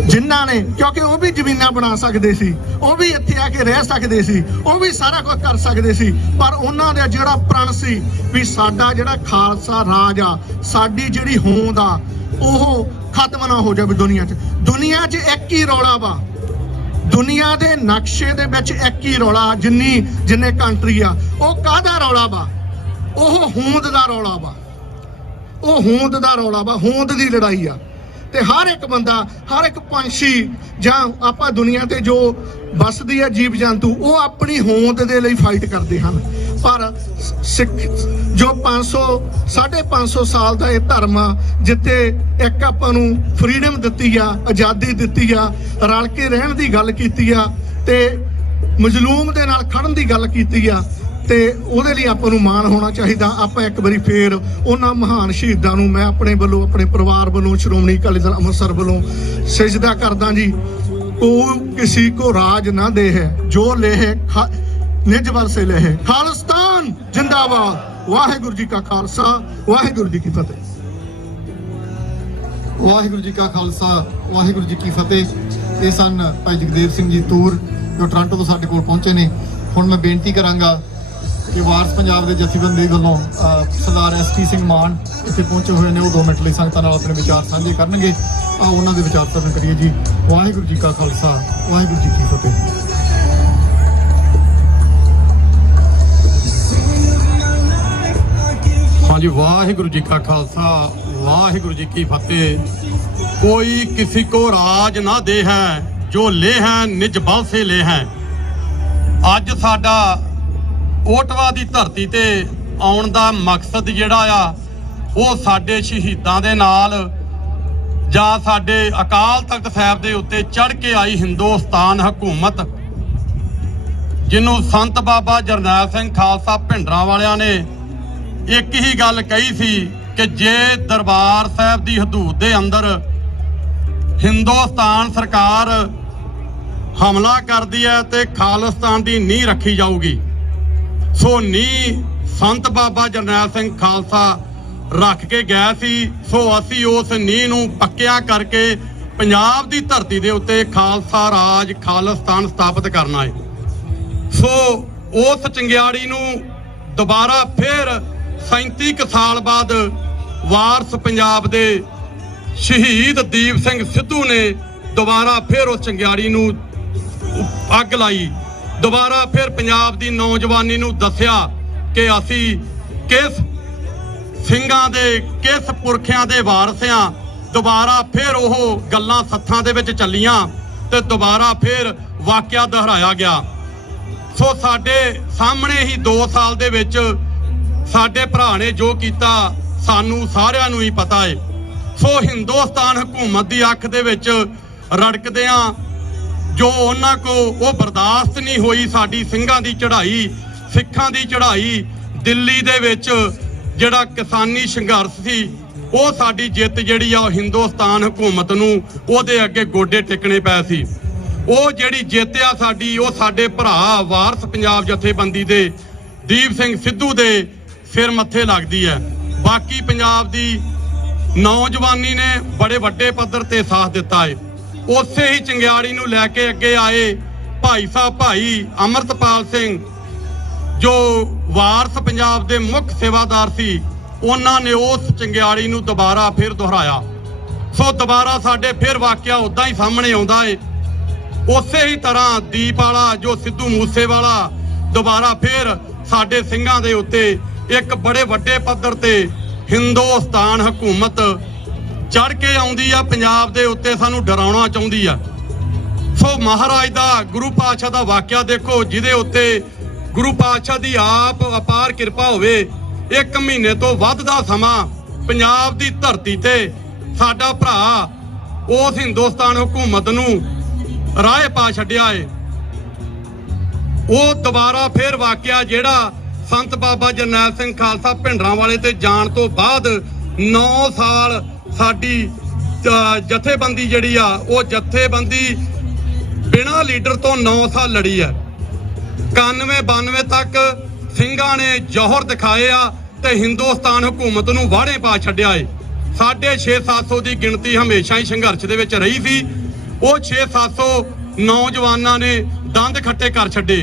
ਜਿਨ੍ਹਾਂ ਨੇ, ਕਿਉਂਕਿ ਉਹ ਵੀ ਜ਼ਮੀਨਾਂ ਬਣਾ ਸਕਦੇ ਸੀ, ਉਹ ਵੀ ਇੱਥੇ ਆ ਕੇ ਰਹਿ ਸਕਦੇ ਸੀ, ਉਹ ਵੀ ਸਾਰਾ ਕੁਝ ਕਰ ਸਕਦੇ ਸੀ, ਪਰ ਉਹਨਾਂ ਦਾ ਜਿਹੜਾ ਪ੍ਰਣ ਸੀ ਵੀ ਸਾਡਾ ਜਿਹੜਾ ਖਾਲਸਾ ਰਾਜ ਆ, ਸਾਡੀ ਜਿਹੜੀ ਹੋਂਦ ਆ ਉਹ ਖਤਮ ਨਾ ਹੋ ਜਾਵੇ ਦੁਨੀਆ 'ਚ। ਦੁਨੀਆ 'ਚ ਇੱਕ ਹੀ ਰੌਲਾ ਵਾ, ਦੁਨੀਆ ਦੇ ਨਕਸ਼ੇ ਦੇ ਵਿੱਚ ਇੱਕ ਹੀ ਰੌਲਾ, ਜਿੰਨੇ ਕੰਟਰੀ ਆ। ਉਹ ਕਾਹਦਾ ਰੌਲਾ ਵਾ? ਉਹ ਹੋਂਦ ਦਾ ਰੌਲਾ ਵਾ, ਉਹ ਹੋਂਦ ਦਾ ਰੌਲਾ ਵਾ, ਹੋਂਦ ਦੀ ਲੜਾਈ ਆ। ਤੇ ਹਰ ਇੱਕ ਬੰਦਾ, ਹਰ ਇੱਕ ਪੰਛੀ ਜਾਂ ਆਪਾਂ ਦੁਨੀਆ ਤੇ ਜੋ ਵੱਸਦੀ ਹੈ ਜੀਵ ਜੰਤੂ, ਉਹ ਆਪਣੀ ਹੋਂਦ ਦੇ ਲਈ ਫਾਈਟ ਕਰਦੇ ਹਨ। ਪਰ ਸਿੱਖ ਜੋ 550 ਸਾਲ ਦਾ ਇਹ ਧਰਮ ਆ, ਜਿੱਥੇ ਇੱਕ ਆਪਾਂ ਨੂੰ ਫਰੀडम ਦਿੱਤੀ ਆ, ਆਜ਼ਾਦੀ ਦਿੱਤੀ ਆ, ਰਲ ਕੇ ਰਹਿਣ ਦੀ ਗੱਲ ਕੀਤੀ ਆ ਤੇ ਮਜ਼ਲੂਮ ਦੇ ਨਾਲ ਖੜਨ ਦੀ ਗੱਲ ਕੀਤੀ ਆ, ਤੇ ਉਹਦੇ ਲਈ ਆਪਾਂ ਨੂੰ ਮਾਣ ਹੋਣਾ ਚਾਹੀਦਾ। ਆਪਾਂ ਇੱਕ ਵਾਰੀ ਫੇਰ ਉਹਨਾਂ ਮਹਾਨ ਸ਼ਹੀਦਾਂ ਨੂੰ ਮੈਂ ਆਪਣੇ ਵੱਲੋਂ, ਆਪਣੇ ਪਰਿਵਾਰ ਵੱਲੋਂ, ਸ਼੍ਰੋਮਣੀ ਅਕਾਲੀ ਦਲ ਅੰਮ੍ਰਿਤਸਰ ਵੱਲੋਂ ਸਜਦਾ ਕਰਦਾ ਜੀ। ਕੋਈ ਕਿਸੇ ਕੋ ਰਾਜ ਨਾ ਦੇ ਹੈ ਜੋ ਲੇਹ ਨਿਜ ਬਲ ਸੇ ਲੇਹ। ਖਾਲਿਸਤਾਨ ਜਿੰਦਾਬਾਦ। ਵਾਹਿਗੁਰੂ ਜੀ ਕਾ ਖਾਲਸਾ, ਵਾਹਿਗੁਰੂ ਜੀ ਕੀ ਫਤਿਹ। ਵਾਹਿਗੁਰੂ ਜੀ ਕਾ ਖਾਲਸਾ, ਵਾਹਿਗੁਰੂ ਜੀ ਕੀ ਫਤਿਹ। ਇਹ ਸਨ ਭਾਈ ਜਗਦੇਵ ਸਿੰਘ ਜੀ ਤੂਰ ਜੋ ਟੋਰਾਂਟੋ ਤੋਂ ਸਾਡੇ ਕੋਲ ਪਹੁੰਚੇ ਨੇ। ਹੁਣ ਮੈਂ ਬੇਨਤੀ ਕਰਾਂਗਾ ਕਿ ਵਾਰਸ ਪੰਜਾਬ ਦੇ ਜਥੇਬੰਦੀ ਵੱਲੋਂ ਸਰਦਾਰ ਐਸਟੀ ਸਿੰਘ ਮਾਨ ਇੱਥੇ ਪਹੁੰਚੇ ਹੋਏ ਨੇ, ਉਹ 2 ਮਿੰਟ ਲਈ ਸੰਗਤਾਂ ਨਾਲ ਆਪਣੇ ਵਿਚਾਰ ਸਾਂਝੇ ਕਰਨਗੇ। ਉਹਨਾਂ ਦੇ ਵਿਚਾਰ ਸਾਂਝੇ ਕਰੀਏ ਜੀ। ਵਾਹਿਗੁਰੂ ਜੀ ਕਾ ਖਾਲਸਾ, ਵਾਹਿਗੁਰੂ ਜੀ ਕੀ ਫਤਿਹ। ਹਾਂਜੀ, ਵਾਹਿਗੁਰੂ ਜੀ ਕਾ ਖਾਲਸਾ, ਵਾਹਿਗੁਰੂ ਜੀ ਕੀ ਫਤਿਹ। ਕੋਈ ਕਿਸੇ ਕੋ ਰਾਜ ਨਾ ਦੇ ਹੈ ਜੋ ਲੈ ਹੈ ਨਿਜ ਬਲ ਸੇ ਲੈ ਹੈ। ਅੱਜ ਸਾਡਾ ਓਟਵਾ ਦੀ ਧਰਤੀ ਤੇ ਆਉਣ ਦਾ ਮਕਸਦ ਜਿਹੜਾ ਆ ਉਹ ਸਾਡੇ ਸ਼ਹੀਦਾਂ ਦੇ ਨਾਲ ਜਾਂ ਸਾਡੇ ਅਕਾਲ ਤਖਤ ਸਾਹਿਬ ਦੇ ਉੱਤੇ ਚੜ੍ਹ ਕੇ ਆਈ ਹਿੰਦੁਸਤਾਨ ਹਕੂਮਤ, ਜਿਹਨੂੰ ਸੰਤ ਬਾਬਾ ਜਰਨੈਲ ਸਿੰਘ ਖਾਲਸਾ ਭਿੰਡਰਾਂ ਵਾਲਿਆਂ ਨੇ ਇੱਕ ਹੀ ਗੱਲ ਕਹੀ ਸੀ ਕਿ ਜੇ ਦਰਬਾਰ ਸਾਹਿਬ ਦੀ ਹਦੂਦ ਦੇ ਅੰਦਰ ਹਿੰਦੁਸਤਾਨ ਸਰਕਾਰ ਹਮਲਾ ਕਰਦੀ ਹੈ ਤੇ ਖਾਲਿਸਤਾਨ ਦੀ ਨੀਂਹ ਰੱਖੀ ਜਾਊਗੀ। ਸੋ ਨੀਂਹ ਸੰਤ ਬਾਬਾ ਜਰਨੈਲ ਸਿੰਘ ਖਾਲਸਾ ਰੱਖ ਕੇ ਗਏ ਸੀ। ਸੋ ਅਸੀਂ ਉਸ ਨੀਂਹ ਨੂੰ ਪੱਕਿਆ ਕਰਕੇ ਪੰਜਾਬ ਦੀ ਧਰਤੀ ਦੇ ਉੱਤੇ ਖਾਲਸਾ ਰਾਜ, ਖਾਲਿਸਤਾਨ ਸਥਾਪਿਤ ਕਰਨਾ ਹੈ। ਸੋ ਉਸ ਚੰਗਿਆੜੀ ਨੂੰ ਦੁਬਾਰਾ ਫਿਰ 37 ਕੁ ਸਾਲ ਬਾਅਦ ਵਾਰਸ ਪੰਜਾਬ ਦੇ ਸ਼ਹੀਦ ਦੀਪ ਸਿੰਘ ਸਿੱਧੂ ਨੇ ਦੁਬਾਰਾ ਫਿਰ ਉਸ ਚੰਗਿਆੜੀ ਨੂੰ ਅੱਗ ਲਾਈ। ਦੁਬਾਰਾ ਫਿਰ ਪੰਜਾਬ ਦੀ ਨੌਜਵਾਨੀ ਨੂੰ ਦੱਸਿਆ ਕਿ ਅਸੀਂ ਕਿਸ ਸਿੰਘਾਂ ਦੇ ਕਿਸ ਪੁਰਖਿਆਂ ਦੇ ਵਾਰਸਿਆਂ ਦੁਬਾਰਾ ਫਿਰ ਉਹ ਗੱਲਾਂ ਸੱਥਾਂ ਦੇ ਵਿੱਚ ਚੱਲੀਆਂ ਤੇ ਦੁਬਾਰਾ ਫਿਰ ਵਾਕਿਆ ਦੁਹਰਾਇਆ ਗਿਆ। ਸੋ ਸਾਡੇ ਸਾਹਮਣੇ ਹੀ 2 ਸਾਲ ਦੇ ਵਿੱਚ ਸਾਡੇ ਭਰਾ ਨੇ ਜੋ ਕੀਤਾ ਸਾਨੂੰ ਸਾਰਿਆਂ ਨੂੰ ਹੀ ਪਤਾ ਹੈ। ਸੋ ਹਿੰਦੁਸਤਾਨ ਹਕੂਮਤ ਦੀ ਅੱਖ ਦੇ ਵਿੱਚ ਰੜਕਦਿਆਂ ਜੋ ਉਹਨਾਂ ਕੋ ਉਹ ਬਰਦਾਸ਼ਤ ਨਹੀਂ ਹੋਈ ਸਾਡੀ ਸਿੰਘਾਂ ਦੀ ਚੜ੍ਹਾਈ, ਸਿੱਖਾਂ ਦੀ ਚੜ੍ਹਾਈ, ਦਿੱਲੀ ਦੇ ਵਿੱਚ ਜਿਹੜਾ ਕਿਸਾਨੀ ਸੰਘਰਸ਼ ਸੀ ਉਹ ਸਾਡੀ ਜਿੱਤ ਜਿਹੜੀ ਆ ਉਹ ਹਿੰਦੁਸਤਾਨ ਹਕੂਮਤ ਨੂੰ ਉਹਦੇ ਅੱਗੇ ਗੋਡੇ ਟੇਕਣੇ ਪਏ ਸੀ। ਉਹ ਜਿਹੜੀ ਜਿੱਤ ਆ ਸਾਡੀ ਉਹ ਸਾਡੇ ਭਰਾ ਵਾਰਸ ਪੰਜਾਬ ਜਥੇਬੰਦੀ ਦੇ ਦੀਪ ਸਿੰਘ ਸਿੱਧੂ ਦੇ ਸਿਰ ਮੱਥੇ ਲੱਗਦੀ ਹੈ। ਬਾਕੀ ਪੰਜਾਬ ਦੀ ਨੌਜਵਾਨੀ ਨੇ ਬੜੇ ਵੱਡੇ ਪੱਧਰ ਤੇ ਸਾਥ ਦਿੱਤਾ ਹੈ। ਉਸੇ ਹੀ ਚੰਗਿਆੜੀ ਨੂੰ ਲੈ ਕੇ ਅੱਗੇ ਆਏ ਭਾਈ ਸਾਹਿਬ ਭਾਈ ਅਮਰਤਪਾਲ ਸਿੰਘ ਜੋ ਵਾਰਸ ਪੰਜਾਬ ਦੇ ਮੁੱਖ ਸੇਵਾਦਾਰ ਸੀ, ਉਹਨਾਂ ਨੇ ਉਸ ਚੰਗਿਆੜੀ ਨੂੰ ਦੁਬਾਰਾ ਫਿਰ ਦੁਹਰਾਇਆ। ਸੋ ਦੁਬਾਰਾ ਸਾਡੇ ਫਿਰ ਵਾਕਿਆ ਉਦਾਂ ਹੀ ਸਾਹਮਣੇ ਆਉਂਦਾ ਏ। ਉਸੇ ਹੀ ਤਰ੍ਹਾਂ ਦੀਪ ਵਾਲਾ ਜੋ ਸਿੱਧੂ ਮੂਸੇਵਾਲਾ ਦੁਬਾਰਾ ਫਿਰ ਸਾਡੇ ਸਿੰਘਾਂ ਦੇ ਉੱਤੇ ਇੱਕ ਬੜੇ ਵੱਡੇ ਪੱਧਰ ਤੇ ਹਿੰਦੁਸਤਾਨ ਹਕੂਮਤ ਚੜ ਕੇ ਆਉਂਦੀ ਆ, ਪੰਜਾਬ ਦੇ ਉੱਤੇ ਸਾਨੂੰ ਡਰਾਉਣਾ ਚਾਹੁੰਦੀ ਆ। ਸੋ ਮਹਾਰਾਜ ਦਾ ਗੁਰੂ ਪਾਤਸ਼ਾਹ ਦਾ ਵਾਕਿਆ ਦੇਖੋ, ਜਿਹਦੇ ਉੱਤੇ ਗੁਰੂ ਪਾਤਸ਼ਾਹ ਦੀ ਆਪ ਅਪਾਰ ਕਿਰਪਾ ਹੋਵੇ। 1 ਮਹੀਨੇ ਤੋਂ ਵੱਧ ਦਾ ਸਮਾਂ ਪੰਜਾਬ ਦੀ ਧਰਤੀ ਤੇ ਸਾਡਾ ਭਰਾ ਉਸ ਹਿੰਦੁਸਤਾਨ ਹਕੂਮਤ ਨੂੰ ਰਾਹ ਪਾ ਛੱਡਿਆ ਏ। ਉਹ ਦੁਬਾਰਾ ਫਿਰ ਵਾਕਿਆ ਜਿਹੜਾ ਸੰਤ ਬਾਬਾ ਜਰਨੈਲ ਸਿੰਘ ਖਾਲਸਾ ਭਿੰਡਰਾਂਵਾਲੇ ਤੇ ਜਾਣ ਤੋਂ ਬਾਅਦ 9 ਸਾਲ ਸਾਡੀ ਜਥੇਬੰਦੀ ਜਿਹੜੀ ਆ ਉਹ ਜਥੇਬੰਦੀ ਬਿਨਾਂ ਲੀਡਰ ਤੋਂ 9 ਸਾਲ ਲੜੀ ਹੈ। 91-92 ਤੱਕ ਸਿੰਘਾਂ ਨੇ ਜੌਹਰ ਦਿਖਾਏ ਆ ਤੇ ਹਿੰਦੁਸਤਾਨ ਹਕੂਮਤ ਨੂੰ ਵਾੜੇ ਪਾ ਛੱਡਿਆ ਏ। 650-700 ਦੀ ਗਿਣਤੀ ਹਮੇਸ਼ਾ ਹੀ ਸੰਘਰਸ਼ ਦੇ ਵਿੱਚ ਰਹੀ ਸੀ। ਉਹ 600-700 ਨੌਜਵਾਨਾਂ ਨੇ ਦੰਦ ਖੱਟੇ ਕਰ ਛੱਡੇ।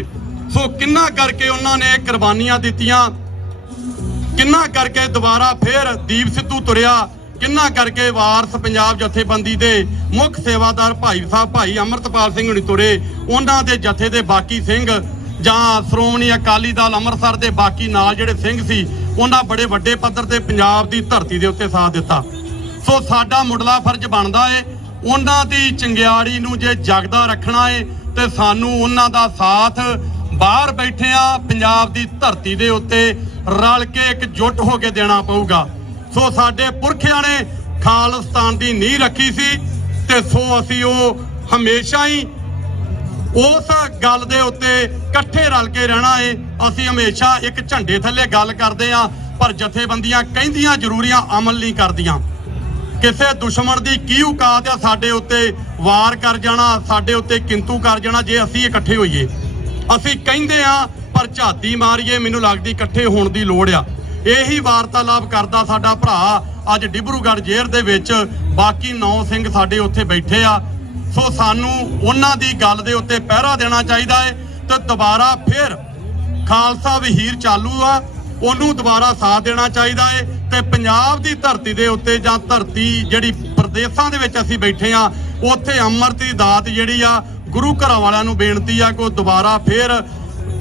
ਸੋ ਕਿੰਨਾ ਕਰਕੇ ਉਹਨਾਂ ਨੇ ਕੁਰਬਾਨੀਆਂ ਦਿੱਤੀਆਂ, ਕਿੰਨਾ ਕਰਕੇ ਦੁਬਾਰਾ ਫਿਰ ਦੀਪ ਸਿੱਧੂ ਤੁਰਿਆ, ਕਿੰਨਾ ਕਰਕੇ ਵਾਰਸ ਪੰਜਾਬ ਜਥੇਬੰਦੀ ਦੇ ਮੁੱਖ ਸੇਵਾਦਾਰ ਭਾਈ ਸਾਹਿਬ ਭਾਈ ਅਮਰਤਪਾਲ ਸਿੰਘ ਹੁਣੀ ਤੁਰੇ, ਉਹਨਾਂ ਦੇ ਜਥੇ ਦੇ ਬਾਕੀ ਸਿੰਘ ਜਾਂ ਸ਼੍ਰੋਮਣੀ ਅਕਾਲੀ ਦਲ ਅੰਮ੍ਰਿਤਸਰ ਦੇ ਬਾਕੀ ਨਾਲ ਜਿਹੜੇ ਸਿੰਘ ਸੀ ਉਹਨਾਂ ਬੜੇ ਵੱਡੇ ਪੱਧਰ ਤੇ ਪੰਜਾਬ ਦੀ ਧਰਤੀ ਦੇ ਉੱਤੇ ਸਾਥ ਦਿੱਤਾ। ਸੋ ਸਾਡਾ ਮੁੱਢਲਾ ਫਰਜ਼ ਬਣਦਾ ਏ ਉਹਨਾਂ ਦੀ ਚੰਗਿਆੜੀ ਨੂੰ ਜੇ ਜਗਦਾ ਰੱਖਣਾ ਏ ਤੇ ਸਾਨੂੰ ਉਹਨਾਂ ਦਾ ਸਾਥ ਬਾਹਰ ਬੈਠਿਆਂ ਪੰਜਾਬ ਦੀ ਧਰਤੀ ਦੇ ਉੱਤੇ ਰਲ ਕੇ ਇਕਜੁੱਟ ਹੋ ਕੇ ਦੇਣਾ ਪਊਗਾ। ਸੋ ਸਾਡੇ ਪੁਰਖਿਆਂ ਨੇ ਖਾਲਿਸਤਾਨ ਦੀ ਨੀਂਹ ਰੱਖੀ ਸੀ ਤੇ ਸੋ ਅਸੀਂ ਉਹ ਹਮੇਸ਼ਾ ਹੀ ਉਸ ਗੱਲ ਦੇ ਉੱਤੇ ਇਕੱਠੇ ਰਲ ਕੇ ਰਹਿਣਾ ਏ। ਅਸੀਂ ਹਮੇਸ਼ਾ ਇੱਕ ਝੰਡੇ ਥੱਲੇ ਗੱਲ ਕਰਦੇ ਆ, ਪਰ ਜਥੇਬੰਦੀਆਂ ਕਹਿੰਦੀਆਂ ਜ਼ਰੂਰੀਆਂ ਅਮਲ ਨਹੀਂ ਕਰਦੀਆਂ। ਕਿਸੇ ਦੁਸ਼ਮਣ ਦੀ ਕੀ ਔਕਾਤ ਆ ਸਾਡੇ ਉੱਤੇ ਵਾਰ ਕਰ ਜਾਣਾ, ਸਾਡੇ ਉੱਤੇ ਕਿੰਤੂ ਕਰ ਜਾਣਾ ਜੇ ਅਸੀਂ ਇਕੱਠੇ ਹੋਈਏ। ਅਸੀਂ ਕਹਿੰਦੇ ਆ ਪਰ ਝਾਤੀ ਮਾਰੀਏ, ਮੈਨੂੰ ਲੱਗਦੀ ਇਕੱਠੇ ਹੋਣ ਦੀ ਲੋੜ ਆ। ਇਹੀ ਵਾਰਤਾਲਾਪ ਕਰਦਾ ਸਾਡਾ ਭਰਾ ਅੱਜ ਡਿਬਰੂਗੜ੍ਹ ਜੇਲ੍ਹ ਦੇ ਵਿੱਚ, ਬਾਕੀ 9 ਸਿੰਘ ਸਾਡੇ ਉੱਥੇ ਬੈਠੇ ਆ। ਸੋ ਸਾਨੂੰ ਉਹਨਾਂ ਦੀ ਗੱਲ ਦੇ ਉੱਤੇ ਪਹਿਰਾ ਦੇਣਾ ਚਾਹੀਦਾ ਹੈ ਤੇ ਦੁਬਾਰਾ ਫਿਰ ਖਾਲਸਾ ਵਹੀਰ ਚਾਲੂ ਆ, ਉਹਨੂੰ ਦੁਬਾਰਾ ਸਾਥ ਦੇਣਾ ਚਾਹੀਦਾ ਹੈ ਤੇ ਪੰਜਾਬ ਦੀ ਧਰਤੀ ਦੇ ਉੱਤੇ ਜਾਂ ਧਰਤੀ ਜਿਹੜੀ ਪ੍ਰਦੇਸ਼ਾਂ ਦੇ ਵਿੱਚ ਅਸੀਂ ਬੈਠੇ ਆ ਉੱਥੇ ਅੰਮ੍ਰਿਤ ਦੀ ਦਾਤ ਜਿਹੜੀ ਆ ਗੁਰੂ ਘਰਾਂ ਵਾਲਿਆਂ ਨੂੰ ਬੇਨਤੀ ਆ ਕਿ ਦੁਬਾਰਾ ਫਿਰ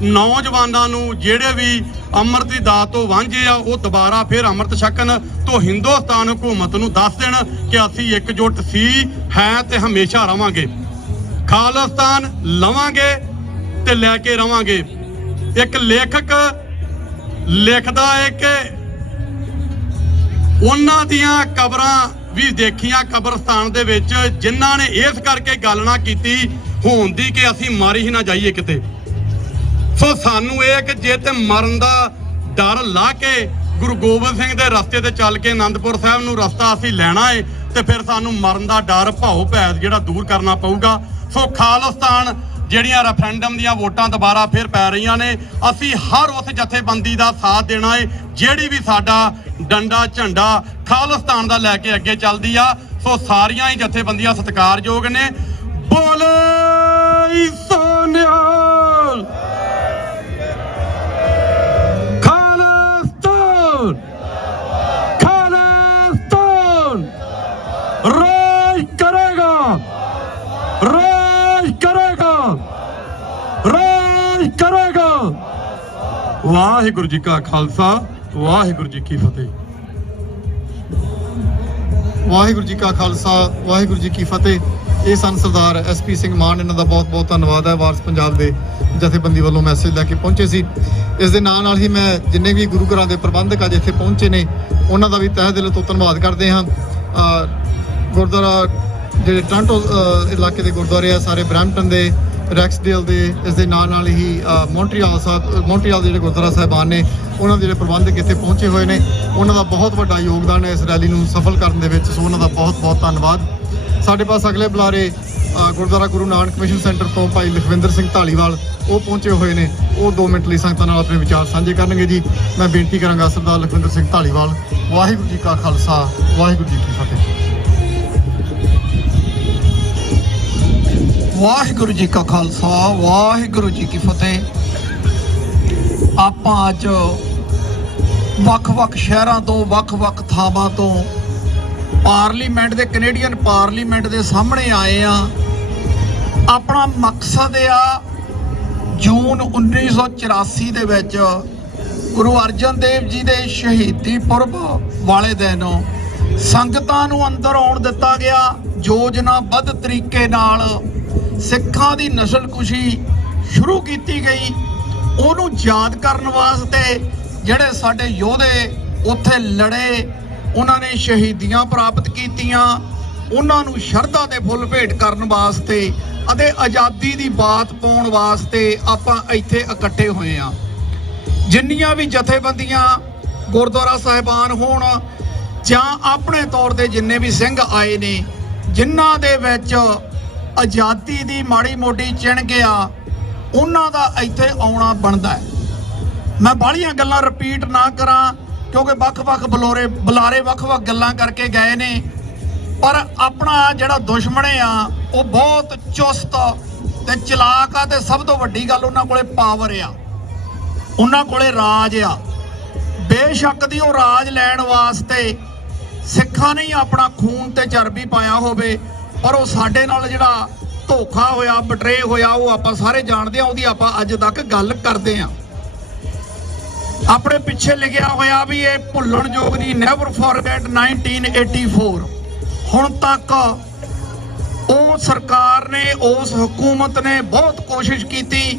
ਨੌਜਵਾਨਾਂ ਨੂੰ ਜਿਹੜੇ ਵੀ ਅੰਮ੍ਰਿਤ ਦੀ ਦਾਤ ਤੋਂ ਵਾਂਝੇ ਆ ਉਹ ਦੁਬਾਰਾ ਫਿਰ ਅੰਮ੍ਰਿਤ ਛਕਣ ਤੋਂ ਹਿੰਦੁਸਤਾਨ ਹਕੂਮਤ ਨੂੰ ਦੱਸ ਦੇਣ ਕਿ ਅਸੀਂ ਇਕਜੁੱਟ ਸੀ ਹੈ ਤੇ ਹਮੇਸ਼ਾ ਰਵਾਂਗੇ। ਖਾਲਿਸਤਾਨ ਲਵਾਂਗੇ ਤੇ ਲੈ ਕੇ ਰਵਾਂਗੇ। ਇੱਕ ਲੇਖਕ ਲਿਖਦਾ ਹੈ ਕਿ ਉਹਨਾਂ ਦੀਆਂ ਕਬਰਾਂ ਵੀ ਦੇਖੀਆਂ ਕਬਰਸਤਾਨ ਦੇ ਵਿੱਚ ਜਿਨ੍ਹਾਂ ਨੇ ਇਸ ਕਰਕੇ ਗੱਲ ਨਾ ਕੀਤੀ ਹੋਣ ਦੀ ਕਿ ਅਸੀਂ ਮਾਰੀ ਹੀ ਨਾ ਜਾਈਏ ਕਿਤੇ। ਸੋ ਸਾਨੂੰ ਇਹ ਕਿ ਜੇ ਤੇ ਮਰਨ ਦਾ ਡਰ ਲਾ ਕੇ ਗੁਰੂ ਗੋਬਿੰਦ ਸਿੰਘ ਦੇ ਰਸਤੇ ਤੇ ਚੱਲ ਕੇ ਆਨੰਦਪੁਰ ਸਾਹਿਬ ਨੂੰ ਰਸਤਾ ਅਸੀਂ ਲੈਣਾ ਏ ਤੇ ਫਿਰ ਸਾਨੂੰ ਮਰਨ ਦਾ ਡਰ ਭਾਉ ਭੈ ਜਿਹੜਾ ਦੂਰ ਕਰਨਾ ਪਊਗਾ। ਸੋ ਖਾਲਿਸਤਾਨ ਜਿਹੜੀਆਂ ਰੈਫਰੈਂਡਮ ਦੀਆਂ ਵੋਟਾਂ ਦੁਬਾਰਾ ਫਿਰ ਪੈ ਰਹੀਆਂ ਨੇ, ਅਸੀਂ ਹਰ ਉਸ ਜਥੇਬੰਦੀ ਦਾ ਸਾਥ ਦੇਣਾ ਏ ਜਿਹੜੀ ਵੀ ਸਾਡਾ ਡੰਡਾ ਝੰਡਾ ਖਾਲਿਸਤਾਨ ਦਾ ਲੈ ਕੇ ਅੱਗੇ ਚੱਲਦੀ ਆ। ਸੋ ਸਾਰੀਆਂ ਹੀ ਜਥੇਬੰਦੀਆਂ ਸਤਿਕਾਰਯੋਗ ਨੇ। ਬੋਲੇ ਸੋ ਨਿਹਾਲ। ਖਾਲਿਸਤਾਨ ਰਾਜ ਕਰੇਗਾ, ਰਾਜ ਕਰੇਗਾ, ਰਾਜ ਕਰੇਗਾ। ਵਾਹਿਗੁਰੂ ਜੀ ਕਾ ਖਾਲਸਾ, ਵਾਹਿਗੁਰੂ ਜੀ ਕੀ ਫਤਿਹ। ਵਾਹਿਗੁਰੂ ਜੀ ਕਾ ਖਾਲਸਾ ਵਾਹਿਗੁਰੂ ਜੀ ਕੀ ਫਤਿਹ। ਇਹ ਸਨ ਸਰਦਾਰ SP ਸਿੰਘ ਮਾਨ, ਇਹਨਾਂ ਦਾ ਬਹੁਤ ਬਹੁਤ ਧੰਨਵਾਦ ਹੈ। ਵਾਰਸ ਪੰਜਾਬ ਦੇ ਜਥੇਬੰਦੀ ਵੱਲੋਂ ਮੈਸੇਜ ਲੈ ਕੇ ਪਹੁੰਚੇ ਸੀ। ਇਸ ਦੇ ਨਾਲ ਹੀ ਮੈਂ ਜਿੰਨੇ ਵੀ ਗੁਰੂ ਘਰਾਂ ਦੇ ਪ੍ਰਬੰਧਕ ਅੱਜ ਇੱਥੇ ਪਹੁੰਚੇ ਨੇ ਉਹਨਾਂ ਦਾ ਵੀ ਤਹਿ ਦਿਲ ਤੋਂ ਧੰਨਵਾਦ ਕਰਦੇ ਹਾਂ। ਗੁਰਦੁਆਰਾ ਜਿਹੜੇ ਟੋਰਾਂਟੋ ਇਲਾਕੇ ਦੇ ਗੁਰਦੁਆਰੇ ਆ ਸਾਰੇ, ਬਰੈਂਪਟਨ ਦੇ, ਰੈਕਸਡੇਲ ਦੇ, ਇਸ ਦੇ ਨਾਲ ਹੀ ਮੌਂਟਰੀਅਲ ਦੇ ਜਿਹੜੇ ਗੁਰਦੁਆਰਾ ਸਾਹਿਬਾਨ ਨੇ ਉਹਨਾਂ ਦੇ ਜਿਹੜੇ ਪ੍ਰਬੰਧਕ ਇੱਥੇ ਪਹੁੰਚੇ ਹੋਏ ਨੇ, ਉਹਨਾਂ ਦਾ ਬਹੁਤ ਵੱਡਾ ਯੋਗਦਾਨ ਹੈ ਇਸ ਰੈਲੀ ਨੂੰ ਸਫਲ ਕਰਨ ਦੇ ਵਿੱਚ। ਸੋ ਉਹਨਾਂ ਦਾ ਬਹੁਤ ਬਹੁਤ ਧੰਨਵਾਦ। ਸਾਡੇ ਪਾਸ ਅਗਲੇ ਬੁਲਾਰੇ ਗੁਰਦੁਆਰਾ ਗੁਰੂ ਨਾਨਕ ਮਿਸ਼ਨ ਸੈਂਟਰ ਤੋਂ ਭਾਈ ਲਖਵਿੰਦਰ ਸਿੰਘ ਢਾਲੀਵਾਲ ਉਹ ਪਹੁੰਚੇ ਹੋਏ ਨੇ। ਉਹ 2 ਮਿੰਟ ਲਈ ਸੰਗਤਾਂ ਨਾਲ ਆਪਣੇ ਵਿਚਾਰ ਸਾਂਝੇ ਕਰਨਗੇ ਜੀ। ਮੈਂ ਬੇਨਤੀ ਕਰਾਂਗਾ ਸਰਦਾਰ ਲਖਵਿੰਦਰ ਸਿੰਘ ਢਾਲੀਵਾਲ। ਵਾਹਿਗੁਰੂ ਜੀ ਕਾ ਖਾਲਸਾ ਵਾਹਿਗੁਰੂ ਜੀ ਕੀ ਫਤਿਹ। ਵਾਹਿਗੁਰੂ ਜੀ ਕਾ ਖਾਲਸਾ ਵਾਹਿਗੁਰੂ ਜੀ ਕੀ ਫਤਿਹ। ਆਪਾਂ ਅੱਜ ਵੱਖ-ਵੱਖ ਸ਼ਹਿਰਾਂ ਤੋਂ, ਵੱਖ-ਵੱਖ ਥਾਵਾਂ ਤੋਂ ਪਾਰਲੀਮੈਂਟ ਦੇ, ਕੈਨੇਡੀਅਨ ਪਾਰਲੀਮੈਂਟ ਦੇ ਸਾਹਮਣੇ ਆਏ ਆ। ਆਪਣਾ ਮਕਸਦ ਆ ਜੂਨ 1984 ਦੇ ਵਿੱਚ ਗੁਰੂ ਅਰਜਨ ਦੇਵ ਜੀ ਦੇ ਸ਼ਹੀਦੀ ਪੁਰਬ ਵਾਲੇ ਦਿਨ ਸੰਗਤਾਂ ਨੂੰ ਅੰਦਰ ਆਉਣ ਦਿੱਤਾ ਗਿਆ। ਯੋਜਨਾਬੱਧ ਤਰੀਕੇ ਨਾਲ ਸਿੱਖਾਂ ਦੀ ਨਸਲਕੁਸ਼ੀ ਸ਼ੁਰੂ ਕੀਤੀ ਗਈ। ਉਹਨੂੰ ਯਾਦ ਕਰਨ ਵਾਸਤੇ ਜਿਹੜੇ ਸਾਡੇ ਯੋਧੇ ਉੱਥੇ ਲੜੇ, ਉਹਨਾਂ ਨੇ ਸ਼ਹੀਦੀਆਂ ਪ੍ਰਾਪਤ ਕੀਤੀਆਂ, ਉਹਨਾਂ ਨੂੰ ਸ਼ਰਧਾ ਦੇ ਫੁੱਲ ਭੇਟ ਕਰਨ ਵਾਸਤੇ ਅਤੇ ਆਜ਼ਾਦੀ ਦੀ ਬਾਤ ਪਾਉਣ ਵਾਸਤੇ ਆਪਾਂ ਇੱਥੇ ਇਕੱਠੇ ਹੋਏ ਆ। ਜਿੰਨੀਆਂ ਵੀ ਜਥੇਬੰਦੀਆਂ, ਗੁਰਦੁਆਰਾ ਸਾਹਿਬਾਨ ਹੋਣ ਜਾਂ ਆਪਣੇ ਤੌਰ ਤੇ ਜਿੰਨੇ ਵੀ ਸਿੰਘ ਆਏ ਨੇ, ਜਿਨ੍ਹਾਂ ਦੇ ਵਿੱਚ ਆਜ਼ਾਦੀ ਦੀ ਮਾੜੀ ਮੋਟੀ ਚਿਣ ਗਿਆ, ਉਹਨਾਂ ਦਾ ਇੱਥੇ ਆਉਣਾ ਬਣਦਾ ਹੈ। ਮੈਂ ਬਾਹਲੀਆਂ ਗੱਲਾਂ ਰਿਪੀਟ ਨਾ ਕਰਾਂ ਕਿਉਂਕਿ ਵੱਖ-ਵੱਖ ਬੁਲਾਰੇ ਵੱਖ-ਵੱਖ ਗੱਲਾਂ ਕਰਕੇ ਗਏ ਨੇ, ਪਰ ਆਪਣਾ ਜਿਹੜਾ ਦੁਸ਼ਮਣ ਆ ਉਹ ਬਹੁਤ ਚੁਸਤ ਤੇ ਚਲਾਕ ਆ। ਤੇ ਸਭ ਤੋਂ ਵੱਡੀ ਗੱਲ, ਉਹਨਾਂ ਕੋਲੇ ਪਾਵਰ ਆ, ਉਹਨਾਂ ਕੋਲੇ ਰਾਜ ਆ। ਬੇਸ਼ੱਕ ਦੀ ਉਹ ਰਾਜ ਲੈਣ ਵਾਸਤੇ ਸਿੱਖਾਂ ਨੇ ਆਪਣਾ ਖੂਨ ਤੇ ਚਰਬੀ ਪਾਇਆ ਹੋਵੇ, ਪਰ ਉਹ ਸਾਡੇ ਨਾਲ ਜਿਹੜਾ ਧੋਖਾ ਹੋਇਆ, ਬਟਰੇ ਹੋਇਆ, ਉਹ ਆਪਾਂ ਸਾਰੇ ਜਾਣਦੇ ਆ। ਉਹਦੀ ਆਪਾਂ ਅੱਜ ਤੱਕ ਗੱਲ ਕਰਦੇ ਆ। ਆਪਣੇ ਪਿੱਛੇ ਲਿਖਿਆ ਹੋਇਆ ਵੀ ਇਹ ਭੁੱਲਣਯੋਗ ਨਹੀਂ, ਨੈਵਰ ਫੋਰਗੇਟ 1984। ਹੁਣ ਤੱਕ ਉਹ ਸਰਕਾਰ ਨੇ, ਉਸ ਹਕੂਮਤ ਨੇ ਬਹੁਤ ਕੋਸ਼ਿਸ਼ ਕੀਤੀ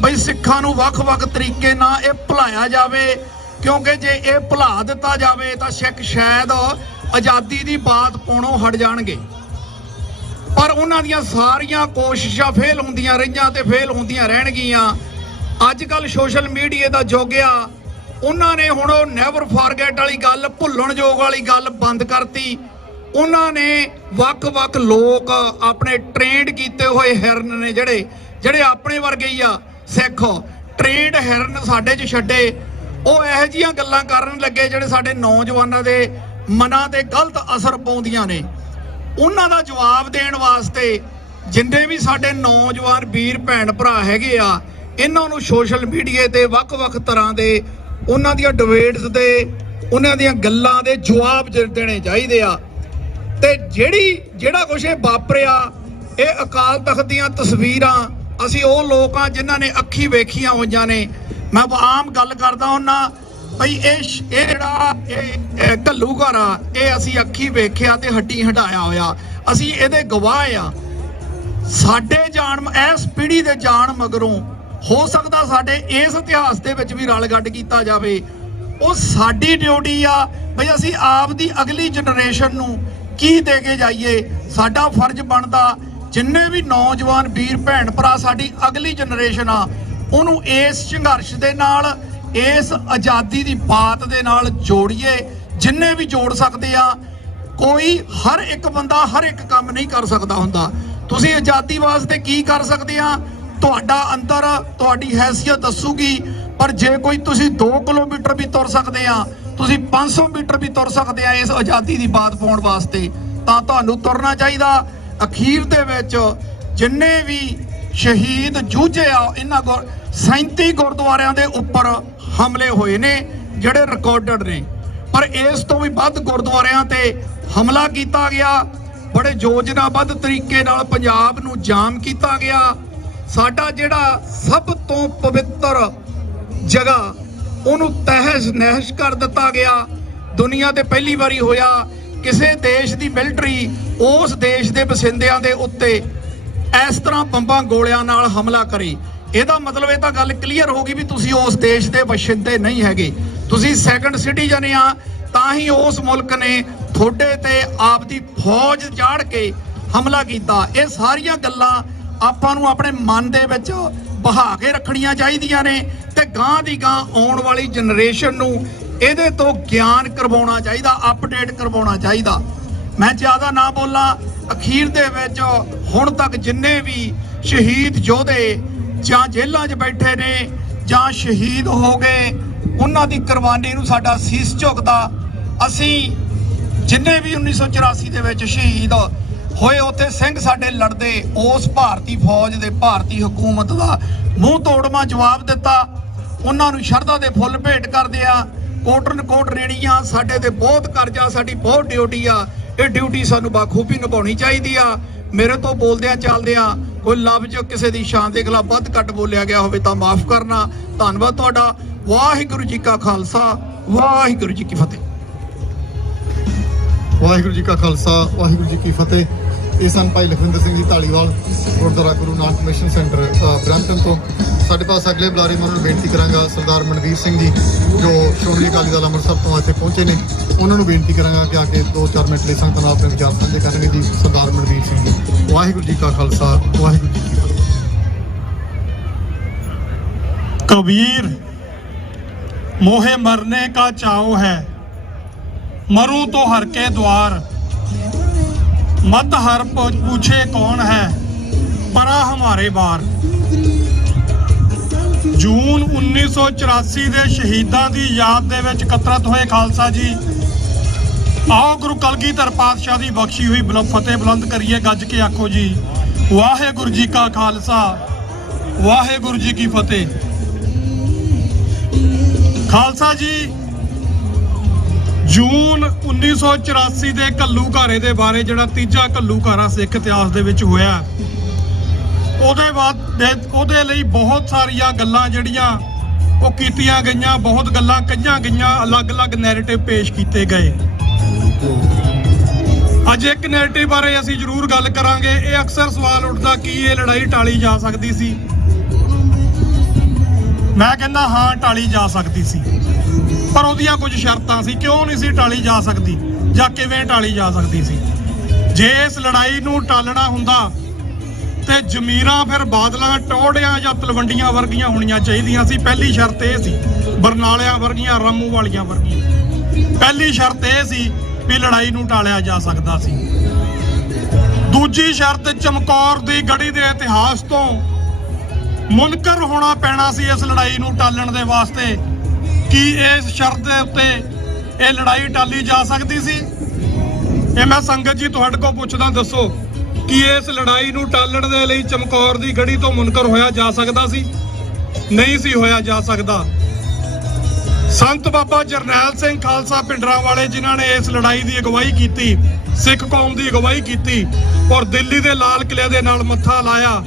ਬਈ ਸਿੱਖਾਂ ਨੂੰ ਵੱਖ-ਵੱਖ ਤਰੀਕੇ ਨਾਲ ਇਹ ਭੁਲਾਇਆ ਜਾਵੇ, ਕਿਉਂਕਿ ਜੇ ਇਹ ਭੁਲਾ ਦਿੱਤਾ ਜਾਵੇ ਤਾਂ ਸਿੱਖ ਸ਼ਾਇਦ ਆਜ਼ਾਦੀ ਦੀ ਬਾਤ ਪਾਉਣੋਂ ਹਟ ਜਾਣਗੇ। ਪਰ ਉਹਨਾਂ ਦੀਆਂ ਸਾਰੀਆਂ ਕੋਸ਼ਿਸ਼ਾਂ ਫੇਲ ਹੁੰਦੀਆਂ ਰਹੀਆਂ ਤੇ ਫੇਲ ਹੁੰਦੀਆਂ ਰਹਿਣਗੀਆਂ। ਅੱਜ ਕੱਲ ਸੋਸ਼ਲ ਮੀਡੀਆ ਦਾ ਯੁੱਗ ਆ, ਉਹਨਾਂ ਨੇ ਹੁਣ ਉਹ ਨੈਵਰ ਫੋਰਗੇਟ ਵਾਲੀ ਗੱਲ, ਭੁੱਲਣਯੋਗ ਵਾਲੀ ਗੱਲ ਬੰਦ ਕਰਤੀ। ਉਹਨਾਂ ਨੇ ਵੱਖ-ਵੱਖ ਲੋਕ ਆਪਣੇ ਟ੍ਰੇਨਡ ਕੀਤੇ ਹੋਏ ਹਿਰਨ ਨੇ, ਜਿਹੜੇ ਆਪਣੇ ਵਰਗੇ ਹੀ ਆ ਸਿੱਖ, ਟ੍ਰੇਨਡ ਹਿਰਨ ਸਾਡੇ 'ਚ ਛੱਡੇ। ਉਹ ਇਹੋ ਜਿਹੀਆਂ ਗੱਲਾਂ ਕਰਨ ਲੱਗੇ ਜਿਹੜੇ ਸਾਡੇ ਨੌਜਵਾਨਾਂ ਦੇ ਮਨਾਂ ਤੇ ਗਲਤ ਅਸਰ ਪਾਉਂਦੀਆਂ ਨੇ। ਉਹਨਾਂ ਦਾ ਜਵਾਬ ਦੇਣ ਵਾਸਤੇ ਜਿੰਨੇ ਵੀ ਸਾਡੇ ਨੌਜਵਾਨ ਵੀਰ ਭੈਣ ਭਰਾ ਹੈਗੇ ਆ, ਇਹਨਾਂ ਨੂੰ ਸੋਸ਼ਲ ਮੀਡੀਆ ਤੇ ਵੱਖ-ਵੱਖ ਤਰ੍ਹਾਂ ਦੇ ਉਹਨਾਂ ਦੀਆਂ ਡਿਬੇਟਸ ਦੇ, ਉਹਨਾਂ ਦੀਆਂ ਗੱਲਾਂ ਦੇ ਜਵਾਬ ਦੇਣੇ ਚਾਹੀਦੇ ਆ। ਤੇ ਜਿਹੜਾ ਕੁਛ ਇਹ ਵਾਪਰਿਆ, ਇਹ ਅਕਾਲ ਤਖਤ ਦੀਆਂ ਤਸਵੀਰਾਂ, ਅਸੀਂ ਉਹ ਲੋਕ ਆ ਜਿਨ੍ਹਾਂ ਨੇ ਅੱਖੀ ਵੇਖੀਆਂ ਹੋਈਆਂ ਨੇ। ਮੈਂ ਆਮ ਗੱਲ ਕਰਦਾ ਹੁੰਨਾ ਭਈ ਇਹ ਜਿਹੜਾ ਘੱਲੂਘਰ ਆ, ਇਹ ਅਸੀਂ ਅੱਖੀ ਵੇਖਿਆ ਤੇ ਹੱਡੀ ਹਟਾਇਆ ਹੋਇਆ, ਅਸੀਂ ਇਹਦੇ ਗਵਾਹ ਆ। ਸਾਡੇ ਜਾਣ, ਇਸ ਪੀੜ੍ਹੀ ਦੇ ਜਾਣ ਮਗਰੋਂ ਹੋ ਸਕਦਾ ਸਾਡੇ ਇਸ ਇਤਿਹਾਸ ਦੇ ਵਿੱਚ ਵੀ ਰਲ ਗੱਡ ਕੀਤਾ ਜਾਵੇ। ਉਹ ਸਾਡੀ ਡਿਊਟੀ ਆ ਬਈ ਅਸੀਂ ਆਪ ਦੀ ਅਗਲੀ ਜਨਰੇਸ਼ਨ ਨੂੰ ਕੀ ਦੇ ਕੇ ਜਾਈਏ। ਸਾਡਾ ਫਰਜ਼ ਬਣਦਾ ਜਿੰਨੇ ਵੀ ਨੌਜਵਾਨ ਵੀਰ ਭੈਣ ਭਰਾ ਸਾਡੀ ਅਗਲੀ ਜਨਰੇਸ਼ਨ ਆ, ਉਹਨੂੰ ਇਸ ਸੰਘਰਸ਼ ਦੇ ਨਾਲ, ਇਸ ਆਜ਼ਾਦੀ ਦੀ ਬਾਤ ਦੇ ਨਾਲ ਜੋੜੀਏ, ਜਿੰਨੇ ਵੀ ਜੋੜ ਸਕਦੇ ਆ। ਕੋਈ ਹਰ ਇੱਕ ਬੰਦਾ ਹਰ ਇੱਕ ਕੰਮ ਨਹੀਂ ਕਰ ਸਕਦਾ ਹੁੰਦਾ। ਤੁਸੀਂ ਆਜ਼ਾਦੀ ਵਾਸਤੇ ਕੀ ਕਰ ਸਕਦੇ ਆ, ਤੁਹਾਡਾ ਅੰਦਰ ਤੁਹਾਡੀ ਹੈਸੀਅਤ ਦੱਸੂਗੀ। ਪਰ ਜੇ ਕੋਈ ਤੁਸੀਂ 2 ਕਿਲੋਮੀਟਰ ਵੀ ਤੁਰ ਸਕਦੇ ਆ, ਤੁਸੀਂ 500 ਮੀਟਰ ਵੀ ਤੁਰ ਸਕਦੇ ਆ ਇਸ ਆਜ਼ਾਦੀ ਦੀ ਬਾਤ ਪਾਉਣ ਵਾਸਤੇ, ਤਾਂ ਤੁਹਾਨੂੰ ਤੁਰਨਾ ਚਾਹੀਦਾ। ਅਖੀਰ ਦੇ ਵਿੱਚ ਜਿੰਨੇ ਵੀ ਸ਼ਹੀਦ ਜੂਝੇ ਆ, ਇਹਨਾਂ 37 ਗੁਰਦੁਆਰਿਆਂ ਦੇ ਉੱਪਰ ਹਮਲੇ ਹੋਏ ਨੇ ਜਿਹੜੇ ਰਿਕਾਰਡਡ ਨੇ, ਪਰ ਇਸ ਤੋਂ ਵੀ ਵੱਧ ਗੁਰਦੁਆਰਿਆਂ ਤੇ ਹਮਲਾ ਕੀਤਾ ਗਿਆ। ਬੜੇ ਯੋਜਨਾਬੱਧ ਤਰੀਕੇ ਨਾਲ ਪੰਜਾਬ ਨੂੰ ਜਾਮ ਕੀਤਾ ਗਿਆ। ਸਾਡਾ ਜਿਹੜਾ ਸਭ ਤੋਂ ਪਵਿੱਤਰ ਜਗ੍ਹਾ, ਉਹਨੂੰ ਤਹਿਸ ਨਹਿਸ ਕਰ ਦਿੱਤਾ ਗਿਆ। ਦੁਨੀਆ ਤੇ ਪਹਿਲੀ ਵਾਰੀ ਹੋਇਆ ਕਿਸੇ ਦੇਸ਼ ਦੀ ਮਿਲਟਰੀ ਉਸ ਦੇਸ਼ ਦੇ ਵਸਿੰਦਿਆਂ ਦੇ ਉੱਤੇ ਇਸ ਤਰ੍ਹਾਂ ਬੰਬਾਂ ਗੋਲਿਆਂ ਨਾਲ ਹਮਲਾ ਕਰੇ। ਇਹਦਾ ਮਤਲਬ ਇਹ ਤਾਂ ਗੱਲ ਕਲੀਅਰ ਹੋ ਗਈ ਵੀ ਤੁਸੀਂ ਉਸ ਦੇਸ਼ ਦੇ ਵਸਿੰਦੇ ਨਹੀਂ ਹੈਗੇ, ਤੁਸੀਂ ਸੈਕੰਡ ਸਿਟੀਜ਼ਨ ਆ। ਤਾਂ ਹੀ ਉਸ ਮੁਲਕ ਨੇ ਤੁਹਾਡੇ ਤੇ ਆਪਦੀ ਫੌਜ ਚਾੜ ਕੇ ਹਮਲਾ ਕੀਤਾ। ਇਹ ਸਾਰੀਆਂ ਗੱਲਾਂ ਆਪਾਂ ਨੂੰ ਆਪਣੇ ਮਨ ਦੇ ਵਿੱਚ ਬਹਾ ਕੇ ਰੱਖਣੀਆਂ ਚਾਹੀਦੀਆਂ ਨੇ ਤੇ ਗਾਂ ਦੀ ਗਾਂ ਆਉਣ ਵਾਲੀ ਜਨਰੇਸ਼ਨ ਨੂੰ ਇਹਦੇ ਤੋਂ ਗਿਆਨ ਕਰਵਾਉਣਾ ਚਾਹੀਦਾ, ਅਪਡੇਟ ਕਰਵਾਉਣਾ ਚਾਹੀਦਾ। ਮੈਂ ਜ਼ਿਆਦਾ ਨਾ ਬੋਲਾਂ, ਅਖੀਰ ਦੇ ਵਿੱਚ ਹੁਣ ਤੱਕ ਜਿੰਨੇ ਵੀ ਸ਼ਹੀਦ ਯੋਧੇ ਜਾਂ ਜੇਲ੍ਹਾਂ 'ਚ ਬੈਠੇ ਨੇ ਜਾਂ ਸ਼ਹੀਦ ਹੋ ਗਏ, ਉਹਨਾਂ ਦੀ ਕੁਰਬਾਨੀ ਨੂੰ ਸਾਡਾ ਸੀਸ ਝੁਕਦਾ। ਅਸੀਂ ਜਿੰਨੇ ਵੀ 1984 ਦੇ ਵਿੱਚ ਸ਼ਹੀਦ ਹੋਏ ਉੱਥੇ ਸਿੰਘ ਸਾਡੇ ਲੜਦੇ ਉਸ ਭਾਰਤੀ ਫੌਜ ਦੇ, ਭਾਰਤੀ ਹਕੂਮਤ ਦਾ ਮੂੰਹ ਤੋੜਵਾਂ ਜਵਾਬ ਦਿੱਤਾ। ਉਹਨਾਂ ਨੂੰ ਸ਼ਰਧਾ ਦੇ ਫੁੱਲ ਭੇਟ ਕਰਦੇ ਆ। ਕੋਟਨ ਕੋਟ ਰੇੜੀਆਂ ਸਾਡੇ ਤੇ ਬਹੁਤ ਕਰਜ਼ਾ, ਸਾਡੀ ਬਹੁਤ ਡਿਊਟੀ ਆ। ਇਹ ਡਿਊਟੀ ਸਾਨੂੰ ਬਾਖੂਬੀ ਨਿਭਾਉਣੀ ਚਾਹੀਦੀ ਆ। ਮੇਰੇ ਤੋਂ ਬੋਲਦਿਆਂ ਚੱਲਦਿਆਂ ਕੋਈ ਲਫ਼ਜ਼ ਕਿਸੇ ਦੀ ਸ਼ਾਨ ਦੇ ਖਿਲਾਫ ਵੱਧ ਘੱਟ ਬੋਲਿਆ ਗਿਆ ਹੋਵੇ ਤਾਂ ਮਾਫ ਕਰਨਾ। ਧੰਨਵਾਦ ਤੁਹਾਡਾ। ਵਾਹਿਗੁਰੂ ਜੀ ਕਾ ਖਾਲਸਾ, ਵਾਹਿਗੁਰੂ ਜੀ ਕੀ ਫਤਿਹ। ਵਾਹਿਗੁਰੂ ਜੀ ਕਾ ਖਾਲਸਾ, ਵਾਹਿਗੁਰੂ ਜੀ ਕੀ ਫਤਿਹ। ਇਹ ਸਨ ਭਾਈ Lakhwinder Singh ji Dhaliwal, Gurdwara Guru Nanak mission centre Brampton ਤੋਂ। ਸਾਡੇ ਪਾਸ ਅਗਲੇ ਬੁਲਾਰੇ ਮੈਂ ਉਹਨਾਂ ਨੂੰ ਬੇਨਤੀ ਕਰਾਂਗਾ, ਸਰਦਾਰ ਮਨਵੀਰ ਸਿੰਘ ਜੀ ਜੋ ਸ਼੍ਰੋਮਣੀ ਅਕਾਲੀ ਦਲ ਅੰਮ੍ਰਿਤਸਰ ਤੋਂ ਇੱਥੇ ਪਹੁੰਚੇ ਨੇ, ਉਹਨਾਂ ਨੂੰ ਬੇਨਤੀ ਕਰਾਂਗਾ ਕਿ ਆ ਕੇ 2-4 ਮਿੰਟ ਲਈ ਸੰਗਤ ਨਾਲ ਆਪਣੇ ਵਿਚਾਰ ਸਾਂਝੇ ਕਰਨਗੇ ਜੀ। ਸਰਦਾਰ ਮਨਵੀਰ ਸਿੰਘ ਜੀ। ਵਾਹਿਗੁਰੂ ਜੀ ਕਾ ਖਾਲਸਾ, ਵਾਹਿਗੁਰੂ ਜੀ ਕੀ ਫਤਿਹ। कबीर मोहे मरने का चाव है, मरूं तो हर के द्वार, मत हर पूछे कौन है, परा हमारे बार। जून 1984 ਦੇ ਸ਼ਹੀਦਾਂ ਦੀ ਯਾਦ ਦੇ ਵਿੱਚ ਇਕੱਤਰਤ ਹੋਏ ਖਾਲਸਾ ਜੀ, ਆਓ ਗੁਰੂ ਕਲਗੀਧਰ ਪਾਤਸ਼ਾਹ ਦੀ ਬਖਸ਼ੀ ਹੋਈ ਫਤਿਹ ਬੁਲੰਦ ਕਰੀਏ। ਗੱਜ ਕੇ ਆਖੋ ਜੀ, ਵਾਹਿਗੁਰੂ ਜੀ ਕਾ ਖਾਲਸਾ, ਵਾਹਿਗੁਰੂ ਜੀ ਕੀ ਫਤਿਹ। ਖਾਲਸਾ ਜੀ, ਜੂਨ 1984 ਦੇ ਘੱਲੂਘਾਰੇ ਦੇ ਬਾਰੇ, ਜਿਹੜਾ ਤੀਜਾ ਘੱਲੂਘਾਰਾ ਸਿੱਖ ਇਤਿਹਾਸ ਦੇ ਵਿੱਚ ਹੋਇਆ, ਉਹਦੇ ਬਾਅਦ ਉਹਦੇ ਲਈ ਬਹੁਤ ਸਾਰੀਆਂ ਗੱਲਾਂ ਜਿਹੜੀਆਂ ਉਹ ਕੀਤੀਆਂ ਗਈਆਂ, ਬਹੁਤ ਗੱਲਾਂ ਕਹੀਆਂ ਗਈਆਂ, ਅਲੱਗ-ਅਲੱਗ ਨੈਰੇਟਿਵ ਪੇਸ਼ ਕੀਤੇ ਗਏ। ਅੱਜ ਇੱਕ ਨੈਰੇਟਿਵ ਬਾਰੇ ਅਸੀਂ ਜ਼ਰੂਰ ਗੱਲ ਕਰਾਂਗੇ। ਇਹ ਅਕਸਰ ਸਵਾਲ ਉੱਠਦਾ ਕਿ ਇਹ ਲੜਾਈ ਟਾਲੀ ਜਾ ਸਕਦੀ ਸੀ। ਮੈਂ ਕਹਿੰਦਾ ਹਾਂ, ਟਾਲੀ ਜਾ ਸਕਦੀ ਸੀ, ਪਰ ਉਹਦੀਆਂ ਕੁਝ ਸ਼ਰਤਾਂ ਸੀ। ਕਿਉਂ ਨਹੀਂ ਸੀ ਟਾਲੀ ਜਾ ਸਕਦੀ ਜਾਂ ਕਿਵੇਂ ਟਾਲੀ ਜਾ ਸਕਦੀ ਸੀ? ਜੇ ਇਸ ਲੜਾਈ ਨੂੰ ਟਾਲਣਾ ਹੁੰਦਾ ਤੇ ਜ਼ਮੀਰਾਂ ਫਿਰ ਬਾਦਲਾਂ, ਟੌੜਿਆਂ ਜਾਂ ਤਲਵੰਡੀਆਂ ਵਰਗੀਆਂ ਹੋਣੀਆਂ ਚਾਹੀਦੀਆਂ ਸੀ। ਪਹਿਲੀ ਸ਼ਰਤ ਇਹ ਸੀ, ਬਰਨਾਲਿਆਂ ਵਰਗੀਆਂ, ਰਾਮੂ ਵਾਲੀਆਂ ਵਰਗੀਆਂ। ਪਹਿਲੀ ਸ਼ਰਤ ਇਹ ਸੀ ਵੀ ਲੜਾਈ ਨੂੰ ਟਾਲਿਆ ਜਾ ਸਕਦਾ ਸੀ। ਦੂਜੀ ਸ਼ਰਤ, ਚਮਕੌਰ ਦੀ ਗੜੀ ਦੇ ਇਤਿਹਾਸ ਤੋਂ ਮੁਨਕਰ ਹੋਣਾ ਪੈਣਾ ਸੀ ਇਸ ਲੜਾਈ ਨੂੰ ਟਾਲਣ ਦੇ ਵਾਸਤੇ। ਕੀ ਇਸ ਸ਼ਰਤ ਦੇ ਉੱਤੇ ਇਹ ਲੜਾਈ ਟਾਲੀ ਜਾ ਸਕਦੀ ਸੀ? ਇਹ ਮੈਂ ਸੰਗਤ ਜੀ ਤੁਹਾਡੇ ਕੋਲ ਪੁੱਛਦਾ, ਦੱਸੋ ਕਿ ਇਸ ਲੜਾਈ ਨੂੰ ਟਾਲਣ ਦੇ ਲਈ ਚਮਕੌਰ ਦੀ ਗੜੀ ਤੋਂ ਮੁਨਕਰ ਹੋਇਆ ਜਾ ਸਕਦਾ ਸੀ? ਨਹੀਂ ਸੀ ਹੋਇਆ ਜਾ ਸਕਦਾ। ਸੰਤ ਬਾਬਾ ਜਰਨੈਲ ਸਿੰਘ ਖਾਲਸਾ ਭਿੰਡਰਾਂਵਾਲੇ, ਜਿਨ੍ਹਾਂ ਨੇ ਇਸ ਲੜਾਈ ਦੀ ਅਗਵਾਈ ਕੀਤੀ, ਸਿੱਖ ਕੌਮ ਦੀ ਅਗਵਾਈ ਕੀਤੀ ਔਰ ਦਿੱਲੀ ਦੇ ਲਾਲ ਕਿਲ੍ਹੇ ਦੇ ਨਾਲ ਮੱਥਾ ਲਾਇਆ,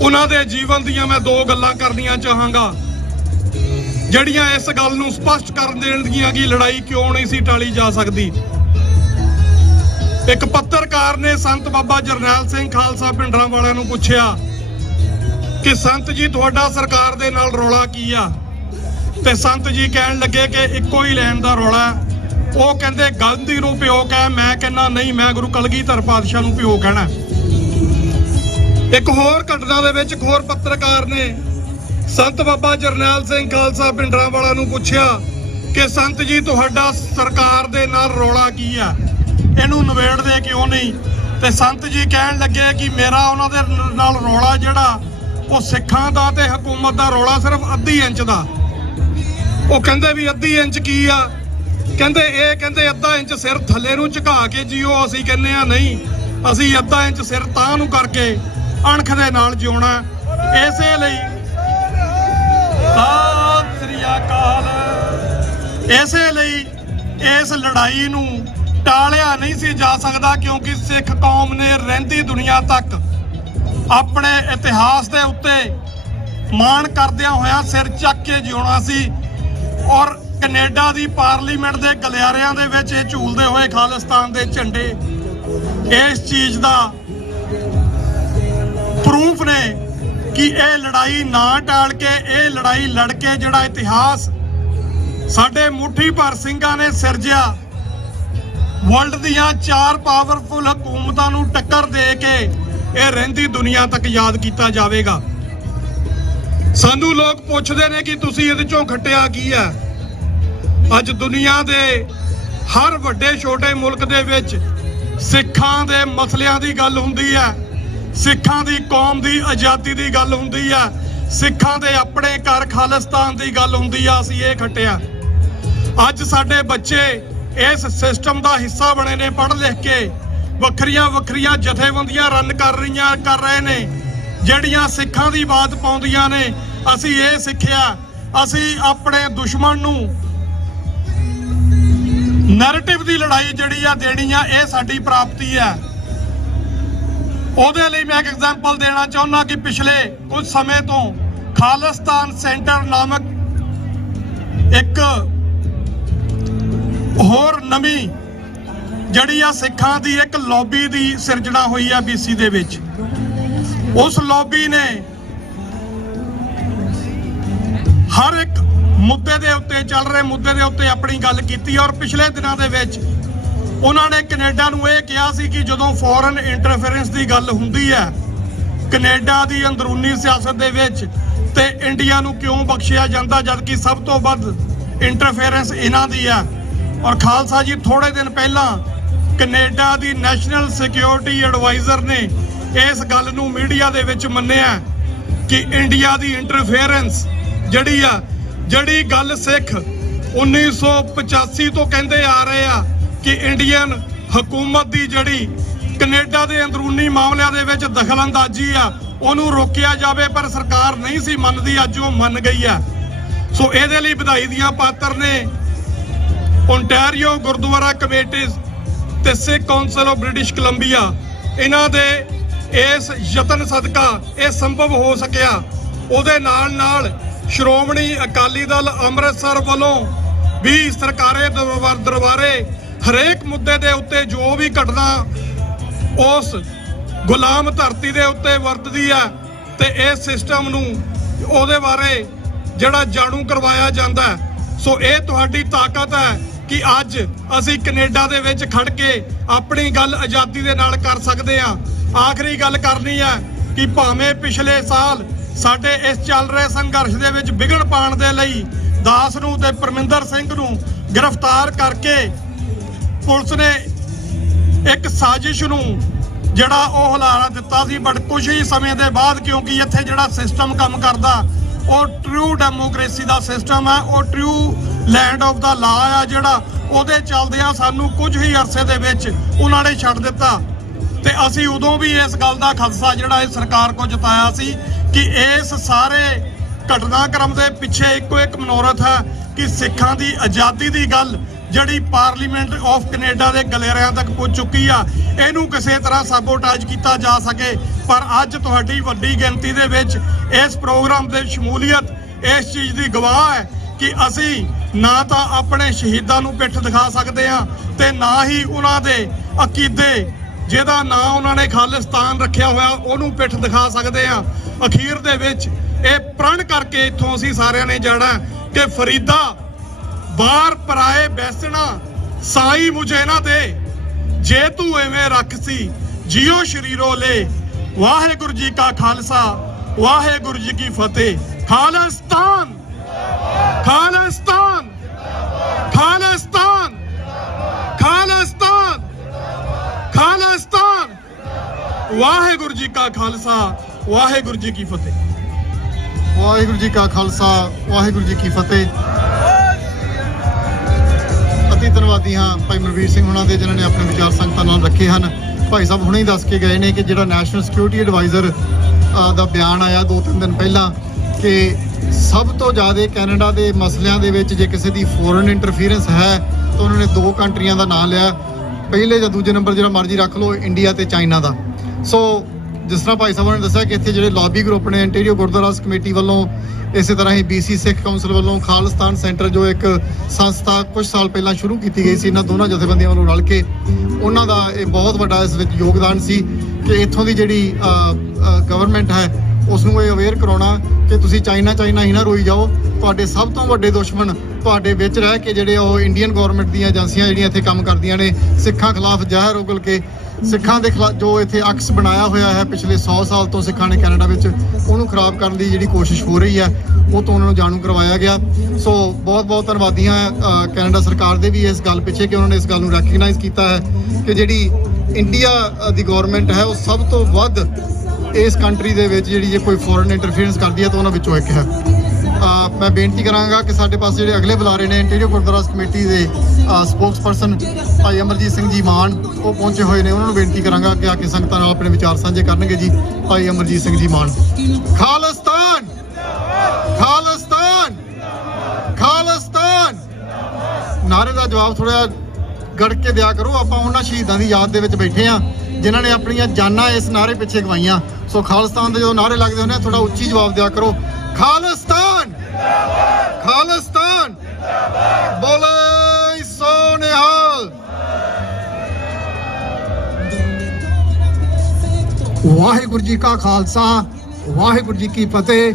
ਉਹਨਾਂ ਦੇ ਜੀਵਨ ਦੀਆਂ ਮੈਂ ਦੋ ਗੱਲਾਂ ਕਰਨੀਆਂ ਚਾਹਾਂਗਾ ਜਿਹੜੀਆਂ ਇਸ ਗੱਲ ਨੂੰ ਸਪਸ਼ਟ ਕਰ ਦੇਣਗੀਆਂ ਕਿ ਲੜਾਈ ਕਿਉਂ ਨਹੀਂ ਸੀ ਟਾਲੀ ਜਾ ਸਕਦੀ। ਇੱਕ ਪੱਤਰਕਾਰ ਨੇ ਸੰਤ ਬਾਬਾ ਜਰਨੈਲ ਸਿੰਘ ਖਾਲਸਾ ਭਿੰਡਰਾਂਵਾਲੇ ਨੂੰ ਪੁੱਛਿਆ ਕਿ ਸੰਤ ਜੀ, ਤੁਹਾਡਾ ਸਰਕਾਰ ਦੇ ਨਾਲ ਰੌਲਾ ਕੀ ਆ? ਤੇ ਸੰਤ ਜੀ ਕਹਿਣ ਲੱਗੇ ਕਿ ਇੱਕੋ ਹੀ ਲੈਣ ਦਾ ਰੌਲਾ। ਉਹ ਕਹਿੰਦੇ ਗਾਂਧੀ ਨੂੰ ਪਿਓ ਕਹਿ। ਮੈਂ ਕਹਿੰਦਾ ਨਹੀਂ, ਮੈਂ ਗੁਰੂ ਕਲਗੀਧਰ ਪਾਤਸ਼ਾਹ ਨੂੰ ਪਿਓ ਕਹਿਣਾ। ਇੱਕ ਹੋਰ ਘਟਨਾ ਦੇ ਵਿੱਚ ਇੱਕ ਹੋਰ ਪੱਤਰਕਾਰ ਨੇ ਸੰਤ ਬਾਬਾ ਜਰਨੈਲ ਸਿੰਘ ਖਾਲਸਾ ਭਿੰਡਰਾਂਵਾਲਾ ਨੂੰ ਪੁੱਛਿਆ ਕਿ ਸੰਤ ਜੀ, ਤੁਹਾਡਾ ਸਰਕਾਰ ਦੇ ਨਾਲ ਰੌਲਾ ਕੀ ਆ? ਇਹਨੂੰ ਨਿਬੇੜਦੇ ਕਿਉਂ ਨਹੀਂ? ਤੇ ਸੰਤ ਜੀ ਕਹਿਣ ਲੱਗੇ ਕਿ ਮੇਰਾ ਉਹਨਾਂ ਦੇ ਨਾਲ ਰੌਲਾ ਜਿਹੜਾ ਉਹ ਸਿੱਖਾਂ ਦਾ ਤੇ ਹਕੂਮਤ ਦਾ ਰੌਲਾ ਸਿਰਫ ਅੱਧੀ ਇੰਚ ਦਾ। ਉਹ ਕਹਿੰਦੇ ਵੀ ਅੱਧੀ ਇੰਚ ਕੀ ਆ? ਕਹਿੰਦੇ ਅੱਧਾ ਇੰਚ ਸਿਰ ਥੱਲੇ ਨੂੰ ਝੁਕਾ ਕੇ ਜੀਓ। ਅਸੀਂ ਕਹਿੰਦੇ ਆ ਨਹੀਂ, ਅਸੀਂ ਅੱਧਾ ਇੰਚ ਸਿਰ ਤਾਂ ਨੂੰ ਕਰਕੇ ਅਣਖ ਦੇ ਨਾਲ ਜਿਉਣਾ। ਇਸੇ ਲਈ ਸਤਿ ਸ੍ਰੀ ਅਕਾਲ, ਇਸੇ ਲਈ ਇਸ ਲੜਾਈ ਨੂੰ ਟਾਲਿਆ ਨਹੀਂ ਸੀ ਜਾ ਸਕਦਾ, ਕਿਉਂਕਿ ਸਿੱਖ ਕੌਮ ਨੇ ਰਹਿੰਦੀ ਦੁਨੀਆ ਤੱਕ ਆਪਣੇ ਇਤਿਹਾਸ ਦੇ ਉੱਤੇ ਮਾਣ ਕਰਦਿਆਂ ਹੋਇਆਂ ਸਿਰ ਚੱਕ ਕੇ ਜਿਉਣਾ ਸੀ। ਔਰ ਕੈਨੇਡਾ ਦੀ ਪਾਰਲੀਮੈਂਟ ਦੇ ਗਲਿਆਰਿਆਂ ਦੇ ਵਿੱਚ ਇਹ ਝੂਲਦੇ ਹੋਏ ਖਾਲਿਸਤਾਨ ਦੇ ਝੰਡੇ ਇਸ ਚੀਜ਼ ਦਾ ਪ੍ਰੂਫ ਨੇ ਕਿ ਇਹ ਲੜਾਈ ਨਾ ਟਾਲ ਕੇ ਇਹ ਲੜਾਈ ਲੜ ਕੇ ਜਿਹੜਾ ਇਤਿਹਾਸ ਸਾਡੇ ਮੁੱਠੀ ਭਰ ਸਿੰਘਾਂ ਨੇ ਸਿਰਜਿਆ, ਵਰਲਡ ਦੀਆਂ 4 ਪਾਵਰਫੁਲ ਹਕੂਮਤਾਂ ਨੂੰ ਟੱਕਰ ਦੇ ਕੇ ਇਹ ਰਹਿੰਦੀ ਦੁਨੀਆ ਤੱਕ ਯਾਦ ਕੀਤਾ ਜਾਵੇਗਾ। ਸਾਨੂੰ ਲੋਕ ਪੁੱਛਦੇ ਨੇ ਕਿ ਤੁਸੀਂ ਇਹਦੇ ਚੋਂ ਖੱਟਿਆ ਕੀ ਹੈ। ਅੱਜ ਦੁਨੀਆ ਦੇ ਹਰ ਵੱਡੇ ਛੋਟੇ ਮੁਲਕ ਦੇ ਵਿੱਚ ਸਿੱਖਾਂ ਦੇ ਮਸਲਿਆਂ ਦੀ ਗੱਲ ਹੁੰਦੀ ਹੈ, ਸਿੱਖਾਂ ਦੀ ਕੌਮ ਦੀ ਆਜ਼ਾਦੀ ਦੀ ਗੱਲ ਹੁੰਦੀ ਹੈ, ਸਿੱਖਾਂ ਦੇ ਆਪਣੇ ਘਰ ਖਾਲਿਸਤਾਨ ਦੀ ਗੱਲ ਹੁੰਦੀ ਆ। ਅਸੀਂ ਇਹ ਖੱਟਿਆ। ਅੱਜ ਸਾਡੇ ਬੱਚੇ ਇਸ ਸਿਸਟਮ ਦਾ ਹਿੱਸਾ ਬਣੇ ਨੇ, ਪੜ੍ਹ ਲਿਖ ਕੇ ਵੱਖਰੀਆਂ ਜਥੇਬੰਦੀਆਂ ਰਨ ਕਰ ਰਹੇ ਨੇ ਜਿਹੜੀਆਂ ਸਿੱਖਾਂ ਦੀ ਬਾਤ ਪਾਉਂਦੀਆਂ ਨੇ। ਅਸੀਂ ਇਹ ਸਿੱਖਿਆ, ਅਸੀਂ ਆਪਣੇ ਦੁਸ਼ਮਣ ਨੂੰ ਨੈਰੇਟਿਵ ਦੀ ਲੜਾਈ ਜਿਹੜੀ ਆ ਦੇਣੀ ਆ, ਇਹ ਸਾਡੀ ਪ੍ਰਾਪਤੀ ਹੈ। ਉਹਦੇ ਲਈ ਮੈਂ ਇੱਕ ਐਗਜ਼ਾਮਪਲ ਦੇਣਾ ਚਾਹੁੰਦਾ ਕਿ ਪਿਛਲੇ ਕੁਝ ਸਮੇਂ ਤੋਂ ਖਾਲਿਸਤਾਨ ਸੈਂਟਰ ਨਾਮਕ ਇੱਕ ਹੋਰ ਨਵੀਂ ਜਿਹੜੀ ਆ ਸਿੱਖਾਂ ਦੀ ਇੱਕ ਲੌਬੀ ਦੀ ਸਿਰਜਣਾ ਹੋਈ ਆ BC ਦੇ ਵਿੱਚ। ਉਸ ਲੌਬੀ ਨੇ ਹਰ ਇੱਕ ਮੁੱਦੇ ਦੇ ਉੱਤੇ, ਚੱਲ ਰਹੇ ਮੁੱਦੇ ਦੇ ਉੱਤੇ ਆਪਣੀ ਗੱਲ ਕੀਤੀ। ਔਰ ਪਿਛਲੇ ਦਿਨਾਂ ਦੇ ਵਿੱਚ ਉਹਨਾਂ ਨੇ ਕੈਨੇਡਾ ਨੂੰ ਇਹ ਕਿਹਾ ਸੀ ਕਿ ਜਦੋਂ ਫੋਰਨ ਇੰਟਰਫੇਰੈਂਸ ਦੀ ਗੱਲ ਹੁੰਦੀ ਹੈ ਕੈਨੇਡਾ ਦੀ ਅੰਦਰੂਨੀ ਸਿਆਸਤ ਦੇ ਵਿੱਚ, ਤੇ ਇੰਡੀਆ ਨੂੰ ਕਿਉਂ ਬਖਸ਼ਿਆ ਜਾਂਦਾ ਜਦਕਿ ਸਭ ਤੋਂ ਵੱਧ ਇੰਟਰਫੇਰੈਂਸ ਇਹਨਾਂ ਦੀ ਹੈ। ਔਰ ਖਾਲਸਾ ਜੀ ਥੋੜੇ ਦਿਨ ਪਹਿਲਾਂ ਕੈਨੇਡਾ ਦੀ ਨੈਸ਼ਨਲ ਸਿਕਿਉਰਿਟੀ ਐਡਵਾਈਜ਼ਰ ਨੇ ਇਸ ਗੱਲ ਨੂੰ ਮੀਡੀਆ ਦੇ ਵਿੱਚ ਮੰਨਿਆ ਕਿ ਇੰਡੀਆ ਦੀ ਇੰਟਰਫੇਰੈਂਸ ਜਿਹੜੀ ਗੱਲ ਸਿੱਖ 1985 ਤੋਂ ਕਹਿੰਦੇ ਆ ਰਹੇ ਆ ਕਿ ਇੰਡੀਅਨ ਹਕੂਮਤ ਦੀ ਜਿਹੜੀ ਕੈਨੇਡਾ ਦੇ ਅੰਦਰੂਨੀ ਮਾਮਲਿਆਂ ਦੇ ਵਿੱਚ ਦਖਲਅੰਦਾਜ਼ੀ ਆ ਉਹਨੂੰ ਰੋਕਿਆ ਜਾਵੇ, ਪਰ ਸਰਕਾਰ ਨਹੀਂ ਸੀ ਮੰਨਦੀ। ਅੱਜ ਉਹ ਮੰਨ ਗਈ ਆ। ਸੋ ਇਹਦੇ ਲਈ ਵਧਾਈ ਦੀਆਂ ਪਾਤਰ ਨੇ ਓਨਟਾਰੀਓ ਗੁਰਦੁਆਰਾ ਕਮੇਟੀਜ਼ ਤੇ ਸਿੱਖ ਕੌਂਸਲ ਆਫ ਬ੍ਰਿਟਿਸ਼ ਕੋਲੰਬੀਆ। ਇਹਨਾਂ ਦੇ ਇਸ ਯਤਨ ਸਦਕਾ ਇਹ ਸੰਭਵ ਹੋ ਸਕਿਆ। ਉਹਦੇ ਨਾਲ ਸ਼੍ਰੋਮਣੀ ਅਕਾਲੀ ਦਲ ਅੰਮ੍ਰਿਤਸਰ ਵੱਲੋਂ ਵੀ ਸਰਕਾਰੇ ਦਰਬਾਰੇ ਹਰੇਕ ਮੁੱਦੇ ਦੇ ਉੱਤੇ ਜੋ ਵੀ ਘਟਨਾ ਉਸ ਗੁਲਾਮ ਧਰਤੀ ਦੇ ਉੱਤੇ ਵਰਤਦੀ ਹੈ ਤੇ ਇਸ ਸਿਸਟਮ ਨੂੰ ਉਹਦੇ ਬਾਰੇ ਜਿਹੜਾ ਜਾਣੂ ਕਰਵਾਇਆ ਜਾਂਦਾ ਹੈ। ਸੋ ਇਹ ਤੁਹਾਡੀ ਤਾਕਤ ਹੈ ਕਿ ਅੱਜ ਅਸੀਂ ਕੈਨੇਡਾ ਦੇ ਵਿੱਚ ਖੜ ਕੇ ਆਪਣੀ ਗੱਲ ਆਜ਼ਾਦੀ ਦੇ ਨਾਲ ਕਰ ਸਕਦੇ ਹਾਂ। ਆਖਰੀ ਗੱਲ ਕਰਨੀ ਹੈ ਕਿ ਭਾਵੇਂ ਪਿਛਲੇ ਸਾਲ ਸਾਡੇ ਇਸ ਚੱਲ ਰਹੇ ਸੰਘਰਸ਼ ਦੇ ਵਿੱਚ ਵਿਗੜ ਪਾਉਣ ਦੇ ਲਈ ਦਾਸ ਨੂੰ ਤੇ ਪਰਮਿੰਦਰ ਸਿੰਘ ਨੂੰ ਗ੍ਰਿਫਤਾਰ ਕਰਕੇ ਪੁਲਿਸ ਨੇ ਇੱਕ ਸਾਜ਼ਿਸ਼ ਨੂੰ ਜਿਹੜਾ ਉਹ ਹੁਲਾਰਾ ਦਿੱਤਾ ਸੀ, ਬਟ ਕੁਝ ਹੀ ਸਮੇਂ ਦੇ ਬਾਅਦ, ਕਿਉਂਕਿ ਇੱਥੇ ਜਿਹੜਾ ਸਿਸਟਮ ਕੰਮ ਕਰਦਾ ਉਹ ਟਰੂ ਡੈਮੋਕ੍ਰੇਸੀ ਦਾ ਸਿਸਟਮ ਹੈ, ਉਹ ਟਰੂ ਲੈਂਡ ਆਫ ਦਾ ਲਾ ਆ ਜਿਹੜਾ, ਉਹਦੇ ਚੱਲਦਿਆਂ ਸਾਨੂੰ ਕੁਝ ਹੀ ਅਰਸੇ ਦੇ ਵਿੱਚ ਉਹਨਾਂ ਨੇ ਛੱਡ ਦਿੱਤਾ। ਤੇ ਅਸੀਂ ਉਦੋਂ ਵੀ ਇਸ ਗੱਲ ਦਾ ਖਦਸ਼ਾ ਜਿਹੜਾ ਇਹ ਸਰਕਾਰ ਕੋਲ ਜਤਾਇਆ ਸੀ ਕਿ ਇਸ ਸਾਰੇ ਘਟਨਾਕ੍ਰਮ ਦੇ ਪਿੱਛੇ ਇੱਕੋ ਇੱਕ ਮਨੋਰਥ ਹੈ ਕਿ ਸਿੱਖਾਂ ਦੀ ਆਜ਼ਾਦੀ ਦੀ ਗੱਲ ਜਿਹੜੀ ਪਾਰਲੀਮੈਂਟ ਆਫ ਕੈਨੇਡਾ ਦੇ ਗਲਿਆਰਿਆਂ ਤੱਕ ਪਹੁੰਚ ਚੁੱਕੀ ਆ, ਇਹਨੂੰ ਕਿਸੇ ਤਰ੍ਹਾਂ ਸਾਬੋਟਾਜ ਕੀਤਾ ਜਾ ਸਕੇ। ਪਰ ਅੱਜ ਤੁਹਾਡੀ ਵੱਡੀ ਗਿਣਤੀ ਦੇ ਵਿੱਚ ਇਸ ਪ੍ਰੋਗਰਾਮ ਦੇ ਸ਼ਮੂਲੀਅਤ ਇਸ ਚੀਜ਼ ਦੀ ਗਵਾਹ ਹੈ ਕਿ ਅਸੀਂ ਨਾ ਤਾਂ ਆਪਣੇ ਸ਼ਹੀਦਾਂ ਨੂੰ ਪਿੱਠ ਦਿਖਾ ਸਕਦੇ ਹਾਂ ਤੇ ਨਾ ਹੀ ਉਹਨਾਂ ਦੇ ਅਕੀਦੇ ਜਿਹਦਾ ਨਾਂ ਉਹਨਾਂ ਨੇ ਖਾਲਿਸਤਾਨ ਰੱਖਿਆ ਹੋਇਆ ਉਹਨੂੰ ਪਿੱਠ ਦਿਖਾ ਸਕਦੇ ਹਾਂ। ਅਖੀਰ ਦੇ ਵਿੱਚ ਇਹ ਪ੍ਰਣ ਕਰਕੇ ਇੱਥੋਂ ਅਸੀਂ ਸਾਰਿਆਂ ਨੇ ਜਾਣਾ ਕਿ ਫਰੀਦਾ ਬਾਹਰ ਪਰਾਏ ਬੈਸਣਾ ਸਾਈ ਮੁਝੇ ਨਾ ਦੇ, ਜੇ ਤੂੰ ਐਵੇਂ ਰੱਖ ਸੀ ਜਿਉ ਸ਼ਰੀਰੋ ਲੈ। ਵਾਹਿਗੁਰੂ ਜੀ ਕਾ ਖਾਲਸਾ, ਵਾਹਿਗੁਰੂ ਜੀ ਕੀ ਫਤਿਹ। ਖਾਲਿਸਤਾਨ ਖਾਲਿਸਤਾਨ ਖਾਲਿਸਤਾਨ ਖਾਲਿਸਤਾਨ ਖਾਲਿਸਤਾਨ। ਵਾਹਿਗੁਰੂ ਜੀ ਕਾ ਖਾਲਸਾ, ਵਾਹਿਗੁਰੂ ਜੀ ਕੀ ਫਤਿਹ। ਵਾਹਿਗੁਰੂ ਜੀ ਕਾ ਖਾਲਸਾ, ਵਾਹਿਗੁਰੂ ਜੀ ਕੀ ਫਤਿਹ। ਅਤੀ ਧੰਨਵਾਦੀ ਹਾਂ ਭਾਈ ਮਨਵੀਰ ਸਿੰਘ ਹੁਣਾਂ ਦੇ, ਜਿਨ੍ਹਾਂ ਨੇ ਆਪਣੇ ਵਿਚਾਰ ਸੰਗਤਾਂ ਨਾਲ ਰੱਖੇ ਹਨ। ਭਾਈ ਸਾਹਿਬ ਹੁਣੇ ਹੀ ਦੱਸ ਕੇ ਗਏ ਨੇ ਕਿ ਜਿਹੜਾ ਨੈਸ਼ਨਲ ਸਿਕਿਉਰਿਟੀ ਐਡਵਾਈਜ਼ਰ ਦਾ ਬਿਆਨ ਆਇਆ 2-3 ਦਿਨ ਪਹਿਲਾਂ ਕਿ ਸਭ ਤੋਂ ਜ਼ਿਆਦਾ ਕੈਨੇਡਾ ਦੇ ਮਸਲਿਆਂ ਦੇ ਵਿੱਚ ਜੇ ਕਿਸੇ ਦੀ ਫੋਰਨ ਇੰਟਰਫੀਰੈਂਸ ਹੈ ਤਾਂ ਉਹਨਾਂ ਨੇ 2 ਕੰਟਰੀਆਂ ਦਾ ਨਾਮ ਲਿਆ। ਪਹਿਲੇ ਜਾਂ ਦੂਜੇ ਨੰਬਰ ਜਿਹੜਾ ਮਰਜ਼ੀ ਰੱਖ ਲਓ, ਇੰਡੀਆ ਤੇ ਚਾਈਨਾ ਦਾ। ਸੋ ਜਿਸ ਤਰ੍ਹਾਂ ਭਾਈ ਸਾਹਿਬ ਨੇ ਦੱਸਿਆ ਕਿ ਇੱਥੇ ਜਿਹੜੇ ਲੌਬੀ ਗਰੁੱਪ ਨੇ ਇੰਟੀਰੀਅਰ ਗੁਰਦੁਆਰਾ ਕਮੇਟੀ ਵੱਲੋਂ, ਇਸੇ ਤਰ੍ਹਾਂ ਹੀ BC ਸਿੱਖ ਕਾਉਂਸਲ ਵੱਲੋਂ ਖਾਲਿਸਤਾਨ ਸੈਂਟਰ ਜੋ ਇੱਕ ਸੰਸਥਾ ਕੁਝ ਸਾਲ ਪਹਿਲਾਂ ਸ਼ੁਰੂ ਕੀਤੀ ਗਈ ਸੀ ਇਹਨਾਂ ਦੋਨਾਂ ਜਥੇਬੰਦੀਆਂ ਵੱਲੋਂ ਰਲ ਕੇ, ਉਹਨਾਂ ਦਾ ਇਹ ਬਹੁਤ ਵੱਡਾ ਇਸ ਵਿੱਚ ਯੋਗਦਾਨ ਸੀ ਕਿ ਇੱਥੋਂ ਦੀ ਜਿਹੜੀ ਗਵਰਨਮੈਂਟ ਹੈ ਉਸ ਨੂੰ ਇਹ ਅਵੇਅਰ ਕਰਾਉਣਾ ਕਿ ਤੁਸੀਂ ਚਾਈਨਾ ਹੀ ਨਾ ਰੋਈ ਜਾਓ। ਤੁਹਾਡੇ ਸਭ ਤੋਂ ਵੱਡੇ ਦੁਸ਼ਮਣ ਤੁਹਾਡੇ ਵਿੱਚ ਰਹਿ ਕੇ ਜਿਹੜੇ ਉਹ ਇੰਡੀਅਨ ਗਵਰਨਮੈਂਟ ਦੀਆਂ ਏਜੰਸੀਆਂ ਜਿਹੜੀਆਂ ਇੱਥੇ ਕੰਮ ਕਰਦੀਆਂ ਨੇ, ਸਿੱਖਾਂ ਖਿਲਾਫ ਜ਼ਹਿਰ ਉਗਲ ਕੇ ਸਿੱਖਾਂ ਦੇ ਖਿਲਾਫ ਜੋ ਇੱਥੇ ਅਕਸ ਬਣਾਇਆ ਹੋਇਆ ਹੈ ਪਿਛਲੇ 100 ਸਾਲ ਤੋਂ ਸਿੱਖਾਂ ਨੇ ਕੈਨੇਡਾ ਵਿੱਚ, ਉਹਨੂੰ ਖਰਾਬ ਕਰਨ ਦੀ ਜਿਹੜੀ ਕੋਸ਼ਿਸ਼ ਹੋ ਰਹੀ ਹੈ ਉਹ ਤੋਂ ਉਹਨਾਂ ਨੂੰ ਜਾਣੂ ਕਰਵਾਇਆ ਗਿਆ। ਸੋ ਬਹੁਤ ਬਹੁਤ ਧੰਨਵਾਦੀ ਹਾਂ ਕੈਨੇਡਾ ਸਰਕਾਰ ਦੇ ਵੀ ਇਸ ਗੱਲ ਪਿੱਛੇ ਕਿ ਉਹਨਾਂ ਨੇ ਇਸ ਗੱਲ ਨੂੰ ਰੈਕਗਨਾਈਜ਼ ਕੀਤਾ ਹੈ ਕਿ ਜਿਹੜੀ ਇੰਡੀਆ ਦੀ ਗਵਰਨਮੈਂਟ ਹੈ ਉਹ ਸਭ ਤੋਂ ਵੱਧ ਇਸ ਕੰਟਰੀ ਦੇ ਵਿੱਚ ਜਿਹੜੀ ਜੇ ਕੋਈ ਫੋਰਨ ਇੰਟਰਫੀਅਰੈਂਸ ਕਰਦੀ ਹੈ ਤਾਂ ਉਹਨਾਂ ਵਿੱਚੋਂ ਇੱਕ ਹੈ। ਮੈਂ ਬੇਨਤੀ ਕਰਾਂਗਾ ਕਿ ਸਾਡੇ ਪਾਸ ਜਿਹੜੇ ਅਗਲੇ ਬੁਲਾਰੇ ਨੇ ਇੰਟੀਰੀਅਰ ਗੁਰਦੁਆਰਾ ਕਮੇਟੀ ਦੇ ਸਪੋਕਸਪਰਸਨ ਭਾਈ ਅਮਰਜੀਤ ਸਿੰਘ ਜੀ ਮਾਨ, ਉਹ ਪਹੁੰਚੇ ਹੋਏ ਨੇ, ਉਹਨਾਂ ਨੂੰ ਬੇਨਤੀ ਕਰਾਂਗਾ ਕਿ ਆ ਕੇ ਸੰਗਤਾਂ ਨਾਲ ਆਪਣੇ ਵਿਚਾਰ ਸਾਂਝੇ ਕਰਨਗੇ ਜੀ। ਭਾਈ ਅਮਰਜੀਤ ਸਿੰਘ ਜੀ ਮਾਨ। ਖਾਲਿਸਤਾਨ ਖਾਲਿਸਤਾਨ ਖਾਲਿਸਤਾਨ ਨਾਰੇ ਦਾ ਜਵਾਬ ਥੋੜਾ ਗੜ ਕੇ ਦਿਆ ਕਰੋ। ਆਪਾਂ ਉਹਨਾਂ ਸ਼ਹੀਦਾਂ ਦੀ ਯਾਦ ਦੇ ਵਿੱਚ ਬੈਠੇ ਆ ਜਿਨ੍ਹਾਂ ਨੇ ਆਪਣੀਆਂ ਜਾਨਾਂ ਇਸ ਨਾਰੇ ਪਿੱਛੇ ਗਵਾਈਆਂ। ਸੋ ਖਾਲਿਸਤਾਨ ਦੇ ਜਦੋਂ ਨਾਰੇ ਲੱਗਦੇ ਹੁੰਦੇ ਥੋੜਾ ਉੱਚੀ ਜਵਾਬ ਦਿਆ ਕਰੋ। ਖਾਲਿਸਤਾਨ ਖਾਲਿਸਤਾਨ ਬੋਲੇ ਸੋ ਨਿਹਾਲ। ਵਾਹਿਗੁਰੂ ਜੀ ਕਾ ਖਾਲਸਾ, ਵਾਹਿਗੁਰੂ ਜੀ ਕੀ ਫਤਿਹ।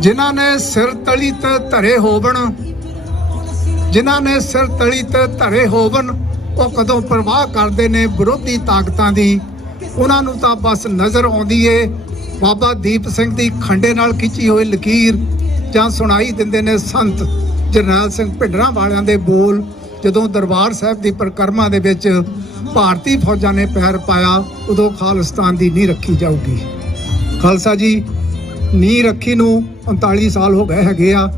ਜਿਨ੍ਹਾਂ ਨੇ ਸਿਰ ਤਲੀ ਤੇ ਧਰੇ ਹੋਵਣ, ਜਿਨ੍ਹਾਂ ਨੇ ਸਿਰ ਤਲੀ ਤੇ ਧਰੇ ਹੋਵਣ, ਉਹ ਕਦੋਂ ਪਰਵਾਹ ਕਰਦੇ ਨੇ ਵਿਰੋਧੀ ਤਾਕਤਾਂ ਦੀ। ਉਹਨਾਂ ਨੂੰ ਤਾਂ ਬਸ ਨਜ਼ਰ ਆਉਂਦੀ ਏ ਬਾਬਾ ਦੀਪ ਸਿੰਘ ਦੀ ਖੰਡੇ ਨਾਲ ਖਿੱਚੀ ਹੋਈ ਲਕੀਰ, ਜਾਂ ਸੁਣਾਈ ਦਿੰਦੇ ਨੇ ਸੰਤ ਜਰਨੈਲ ਸਿੰਘ ਭਿੰਡਰਾਂ ਵਾਲਿਆਂ ਦੇ ਬੋਲ, ਜਦੋਂ ਦਰਬਾਰ ਸਾਹਿਬ ਦੀ ਪਰਿਕਰਮਾ ਦੇ ਵਿੱਚ ਭਾਰਤੀ ਫੌਜਾਂ ਨੇ ਪੈਰ ਪਾਇਆ ਉਦੋਂ ਖਾਲਿਸਤਾਨ ਦੀ ਨੀਂਹ ਰੱਖੀ ਜਾਊਗੀ। ਖਾਲਸਾ ਜੀ, ਨੀਂਹ ਰੱਖੀ ਨੂੰ 39 ਸਾਲ ਹੋ ਗਏ ਹੈਗੇ ਆ।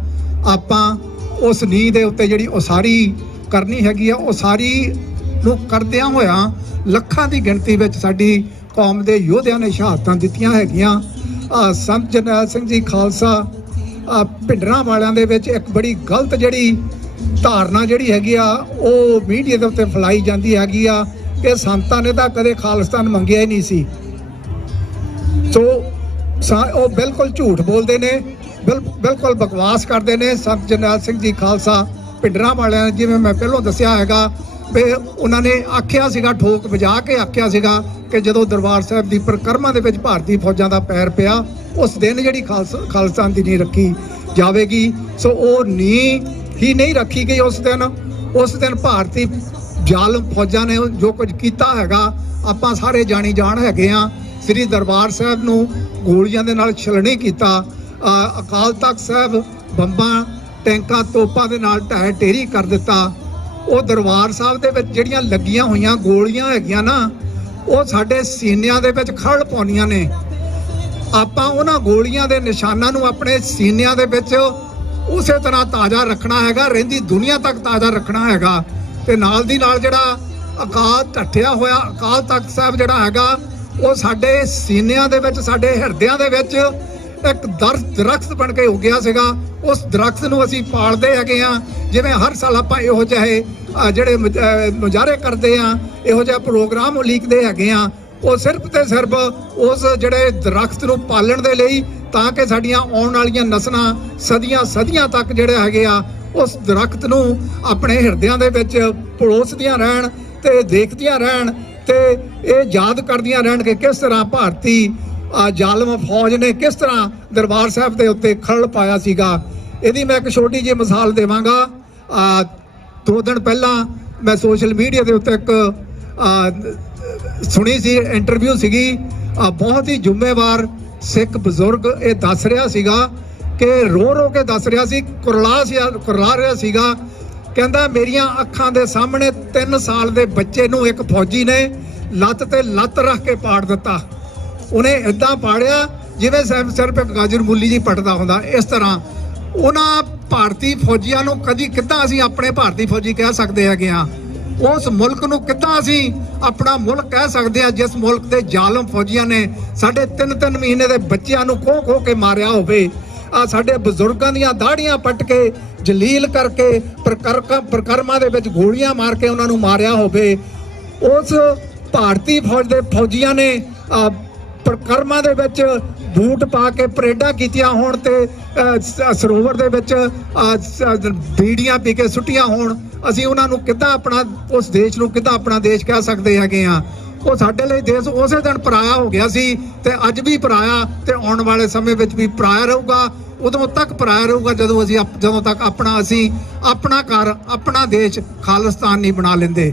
ਆਪਾਂ ਉਸ ਨੀਂਹ ਦੇ ਉੱਤੇ ਜਿਹੜੀ ਉਸਾਰੀ ਕਰਨੀ ਹੈਗੀ ਆ, ਉਸਾਰੀ ਨੂੰ ਕਰਦਿਆਂ ਹੋਇਆਂ ਲੱਖਾਂ ਦੀ ਗਿਣਤੀ ਵਿੱਚ ਸਾਡੀ ਕੌਮ ਦੇ ਯੋਧਿਆਂ ਨੇ ਸ਼ਹਾਦਤਾਂ ਦਿੱਤੀਆਂ ਹੈਗੀਆਂ। ਸੰਤ ਜਰਨੈਲ ਸਿੰਘ ਜੀ ਖਾਲਸਾ ਭਿੰਡਰਾਂ ਵਾਲਿਆਂ ਦੇ ਵਿੱਚ ਇੱਕ ਬੜੀ ਗਲਤ ਜਿਹੜੀ ਧਾਰਨਾ ਜਿਹੜੀ ਹੈਗੀ ਆ ਉਹ ਮੀਡੀਆ ਦੇ ਉੱਤੇ ਫੈਲਾਈ ਜਾਂਦੀ ਹੈਗੀ ਆ ਕਿ ਸੰਤਾਂ ਨੇ ਤਾਂ ਕਦੇ ਖਾਲਿਸਤਾਨ ਮੰਗਿਆ ਹੀ ਨਹੀਂ ਸੀ। ਸੋ ਉਹ ਬਿਲਕੁਲ ਝੂਠ ਬੋਲਦੇ ਨੇ, ਬਿਲਕੁਲ ਬਕਵਾਸ ਕਰਦੇ ਨੇ। ਸੰਤ ਜਰਨੈਲ ਸਿੰਘ ਜੀ ਖਾਲਸਾ ਭਿੰਡਰਾਂ ਵਾਲਿਆਂ ਨੇ, ਜਿਵੇਂ ਮੈਂ ਪਹਿਲਾਂ ਦੱਸਿਆ ਹੈਗਾ ਵੀ ਉਹਨਾਂ ਨੇ ਆਖਿਆ ਸੀਗਾ, ਠੋਕ ਵਜਾ ਕੇ ਆਖਿਆ ਸੀਗਾ ਕਿ ਜਦੋਂ ਦਰਬਾਰ ਸਾਹਿਬ ਦੀ ਪਰਿਕਰਮਾ ਦੇ ਵਿੱਚ ਭਾਰਤੀ ਫੌਜਾਂ ਦਾ ਪੈਰ ਪਿਆ ਉਸ ਦਿਨ ਜਿਹੜੀ ਖਾਲਿਸਤਾਨ ਦੀ ਨੀਂਹ ਰੱਖੀ ਜਾਵੇਗੀ। ਸੋ ਉਹ ਨੀਂਹ ਹੀ ਨਹੀਂ ਰੱਖੀ ਗਈ ਉਸ ਦਿਨ ਭਾਰਤੀ ਜ਼ਾਲਮ ਫੌਜਾਂ ਨੇ ਜੋ ਕੁਝ ਕੀਤਾ ਹੈਗਾ ਆਪਾਂ ਸਾਰੇ ਜਾਣੀ ਜਾਣ ਹੈਗੇ ਆ। ਸ੍ਰੀ ਦਰਬਾਰ ਸਾਹਿਬ ਨੂੰ ਗੋਲੀਆਂ ਦੇ ਨਾਲ ਛਲਣੀ ਕੀਤਾ, ਅਕਾਲ ਤਖਤ ਸਾਹਿਬ ਬੰਬਾਂ ਟੈਂਕਾਂ ਤੋਪਾਂ ਦੇ ਨਾਲ ਢਹਿ ਢੇਰੀ ਕਰ ਦਿੱਤਾ। ਉਹ ਦਰਬਾਰ ਸਾਹਿਬ ਦੇ ਵਿੱਚ ਜਿਹੜੀਆਂ ਲੱਗੀਆਂ ਹੋਈਆਂ ਗੋਲੀਆਂ ਹੈਗੀਆਂ ਨਾ, ਉਹ ਸਾਡੇ ਸੀਨਿਆਂ ਦੇ ਵਿੱਚ ਖੜ ਪਾਉਂਦੀਆਂ ਨੇ। ਆਪਾਂ ਉਹਨਾਂ ਗੋਲੀਆਂ ਦੇ ਨਿਸ਼ਾਨਾਂ ਨੂੰ ਆਪਣੇ ਸੀਨਿਆਂ ਦੇ ਵਿੱਚ ਉਸੇ ਤਰ੍ਹਾਂ ਤਾਜ਼ਾ ਰੱਖਣਾ ਹੈਗਾ, ਰਹਿੰਦੀ ਦੁਨੀਆ ਤੱਕ ਤਾਜ਼ਾ ਰੱਖਣਾ ਹੈਗਾ। ਤੇ ਨਾਲ ਦੀ ਨਾਲ ਜਿਹੜਾ ਅਕਾਲ ਢੱਠਿਆ ਹੋਇਆ ਅਕਾਲ ਤਖਤ ਸਾਹਿਬ ਜਿਹੜਾ ਹੈਗਾ ਉਹ ਸਾਡੇ ਸੀਨਿਆਂ ਦੇ ਵਿੱਚ, ਸਾਡੇ ਹਿਰਦਿਆਂ ਦੇ ਵਿੱਚ ਇੱਕ ਦਰਖਤ ਬਣ ਕੇ ਉੱਗਿਆ ਸੀਗਾ। ਉਸ ਦਰਖਤ ਨੂੰ ਅਸੀਂ ਪਾਲਦੇ ਹੈਗੇ ਆ। ਜਿਵੇਂ ਹਰ ਸਾਲ ਆਪਾਂ ਇਹੋ ਜਿਹੇ ਜਿਹੜੇ ਮੁਜ਼ਾਹਰੇ ਕਰਦੇ ਆ, ਇਹੋ ਜਿਹਾ ਪ੍ਰੋਗਰਾਮ ਉਲੀਕਦੇ ਹੈਗੇ ਆ, ਉਹ ਸਿਰਫ ਤੇ ਸਿਰਫ ਉਸ ਜਿਹੜੇ ਦਰਖਤ ਨੂੰ ਪਾਲਣ ਦੇ ਲਈ, ਤਾਂ ਕਿ ਸਾਡੀਆਂ ਆਉਣ ਵਾਲੀਆਂ ਨਸਲਾਂ ਸਦੀਆਂ ਤੱਕ ਜਿਹੜੇ ਹੈਗੇ ਆ ਉਸ ਦਰਖਤ ਨੂੰ ਆਪਣੇ ਹਿਰਦਿਆਂ ਦੇ ਵਿੱਚ ਪਲੋਸਦੀਆਂ ਰਹਿਣ ਤੇ ਦੇਖਦੀਆਂ ਰਹਿਣ ਤੇ ਇਹ ਯਾਦ ਕਰਦੀਆਂ ਰਹਿਣ ਕਿ ਕਿਸ ਤਰ੍ਹਾਂ ਭਾਰਤੀ ਜ਼ਾਲਮ ਫੌਜ ਨੇ ਕਿਸ ਤਰ੍ਹਾਂ ਦਰਬਾਰ ਸਾਹਿਬ ਦੇ ਉੱਤੇ ਖਲਲ ਪਾਇਆ ਸੀਗਾ। ਇਹਦੀ ਮੈਂ ਇੱਕ ਛੋਟੀ ਜਿਹੀ ਮਿਸਾਲ ਦੇਵਾਂਗਾ। 2 ਦਿਨ ਪਹਿਲਾਂ ਮੈਂ ਸੋਸ਼ਲ ਮੀਡੀਆ ਦੇ ਉੱਤੇ ਇੱਕ ਸੁਣੀ ਸੀ ਇੰਟਰਵਿਊ ਸੀਗੀ, ਬਹੁਤ ਹੀ ਜ਼ਿੰਮੇਵਾਰ ਸਿੱਖ ਬਜ਼ੁਰਗ ਇਹ ਦੱਸ ਰਿਹਾ ਸੀਗਾ ਕਿ ਰੋ ਕੇ ਦੱਸ ਰਿਹਾ ਸੀ, ਕੁਰਲਾ ਰਿਹਾ ਸੀਗਾ। ਕਹਿੰਦਾ ਮੇਰੀਆਂ ਅੱਖਾਂ ਦੇ ਸਾਹਮਣੇ 3 ਸਾਲ ਦੇ ਬੱਚੇ ਨੂੰ ਇੱਕ ਫੌਜੀ ਨੇ ਲੱਤ ਤੇ ਲੱਤ ਰੱਖ ਕੇ ਪਾੜ ਦਿੱਤਾ। ਉਹਨੇ ਇਦਾਂ ਪਾੜਿਆ ਜਿਵੇਂ ਸਿਰਫ ਇੱਕ ਗਾਜਰ ਮੂਲੀ ਜੀ ਪਟਦਾ ਹੁੰਦਾ। ਇਸ ਤਰ੍ਹਾਂ ਉਹਨਾਂ ਭਾਰਤੀ ਫੌਜੀਆਂ ਨੂੰ ਕਿੱਦਾਂ ਅਸੀਂ ਆਪਣੇ ਭਾਰਤੀ ਫੌਜੀ ਕਹਿ ਸਕਦੇ ਹੈਗੇ ਆ? ਉਸ ਮੁਲਕ ਨੂੰ ਕਿੱਦਾਂ ਅਸੀਂ ਆਪਣਾ ਮੁਲਕ ਕਹਿ ਸਕਦੇ ਆ ਜਿਸ ਮੁਲਕ ਦੇ ਜ਼ਾਲਮ ਫੌਜੀਆਂ ਨੇ ਸਾਡੇ 3-3 ਮਹੀਨੇ ਦੇ ਬੱਚਿਆਂ ਨੂੰ ਖੋ ਕੇ ਮਾਰਿਆ ਹੋਵੇ, ਸਾਡੇ ਬਜ਼ੁਰਗਾਂ ਦੀਆਂ ਦਾੜੀਆਂ ਪੱਟ ਕੇ ਜਲੀਲ ਕਰਕੇ ਪਰਿਕਰਮਾ ਦੇ ਵਿੱਚ ਗੋਲੀਆਂ ਮਾਰ ਕੇ ਉਹਨਾਂ ਨੂੰ ਮਾਰਿਆ ਹੋਵੇ। ਉਸ ਭਾਰਤੀ ਫੌਜ ਦੇ ਫੌਜੀਆਂ ਨੇ ਪ੍ਰਕਰਮਾਂ ਦੇ ਵਿੱਚ ਬੂਟ ਪਾ ਕੇ ਪਰੇਡਾਂ ਕੀਤੀਆਂ ਹੋਣ ਤੇ ਸਰੋਵਰ ਦੇ ਵਿੱਚ ਬੀੜੀਆਂ ਪੀ ਕੇ ਸੁੱਟੀਆਂ ਹੋਣ, ਅਸੀਂ ਉਹਨਾਂ ਨੂੰ ਕਿੱਦਾਂ ਆਪਣਾ, ਉਸ ਦੇਸ਼ ਨੂੰ ਕਿੱਦਾਂ ਆਪਣਾ ਦੇਸ਼ ਕਹਿ ਸਕਦੇ ਹੈਗੇ ਆ? ਉਹ ਸਾਡੇ ਲਈ ਦੇਸ਼ ਉਸੇ ਦਿਨ ਪਰਾਇਆ ਹੋ ਗਿਆ ਸੀ ਤੇ ਅੱਜ ਵੀ ਪਰਾਇਆ ਤੇ ਆਉਣ ਵਾਲੇ ਸਮੇਂ ਵਿੱਚ ਵੀ ਪਰਾਇਆ ਰਹੂਗਾ। ਉਦੋਂ ਤੱਕ ਪਰਾਇਆ ਰਹੂਗਾ ਜਦੋਂ ਤੱਕ ਅਸੀਂ ਆਪਣਾ ਘਰ, ਆਪਣਾ ਦੇਸ਼ ਖਾਲਿਸਤਾਨ ਨਹੀਂ ਬਣਾ ਲੈਂਦੇ।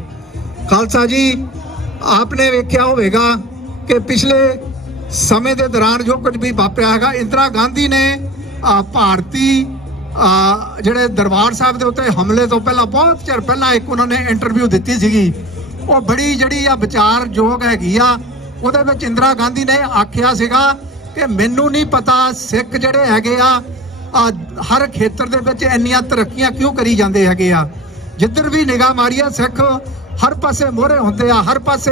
ਖਾਲਸਾ ਜੀ, ਆਪਨੇ ਵੇਖਿਆ ਹੋਵੇਗਾ ਕਿ ਪਿਛਲੇ ਸਮੇਂ ਦੇ ਦੌਰਾਨ ਜੋ ਕੁਝ ਵੀ ਵਾਪਰਿਆ ਹੈਗਾ, ਇੰਦਰਾ ਗਾਂਧੀ ਨੇ ਭਾਰਤੀ ਜਿਹੜੇ ਦਰਬਾਰ ਸਾਹਿਬ ਦੇ ਉੱਤੇ ਹਮਲੇ ਤੋਂ ਪਹਿਲਾਂ, ਬਹੁਤ ਚਿਰ ਪਹਿਲਾਂ ਇੱਕ ਉਹਨਾਂ ਨੇ ਇੰਟਰਵਿਊ ਦਿੱਤੀ ਸੀਗੀ। ਉਹ ਬੜੀ ਜਿਹੜੀ ਆ ਵਿਚਾਰਯੋਗ ਹੈਗੀ ਆ। ਉਹਦੇ ਵਿੱਚ ਇੰਦਰਾ ਗਾਂਧੀ ਨੇ ਆਖਿਆ ਸੀਗਾ ਕਿ ਮੈਨੂੰ ਨਹੀਂ ਪਤਾ ਸਿੱਖ ਜਿਹੜੇ ਹੈਗੇ ਆ ਹਰ ਖੇਤਰ ਦੇ ਵਿੱਚ ਇੰਨੀਆਂ ਤਰੱਕੀਆਂ ਕਿਉਂ ਕਰੀ ਜਾਂਦੇ ਹੈਗੇ ਆ। ਜਿੱਧਰ ਵੀ ਨਿਗਾਹ ਮਾਰੀਏ ਸਿੱਖ ਹਰ ਪਾਸੇ ਮੋਹਰੇ ਹੁੰਦੇ ਆ, ਹਰ ਪਾਸੇ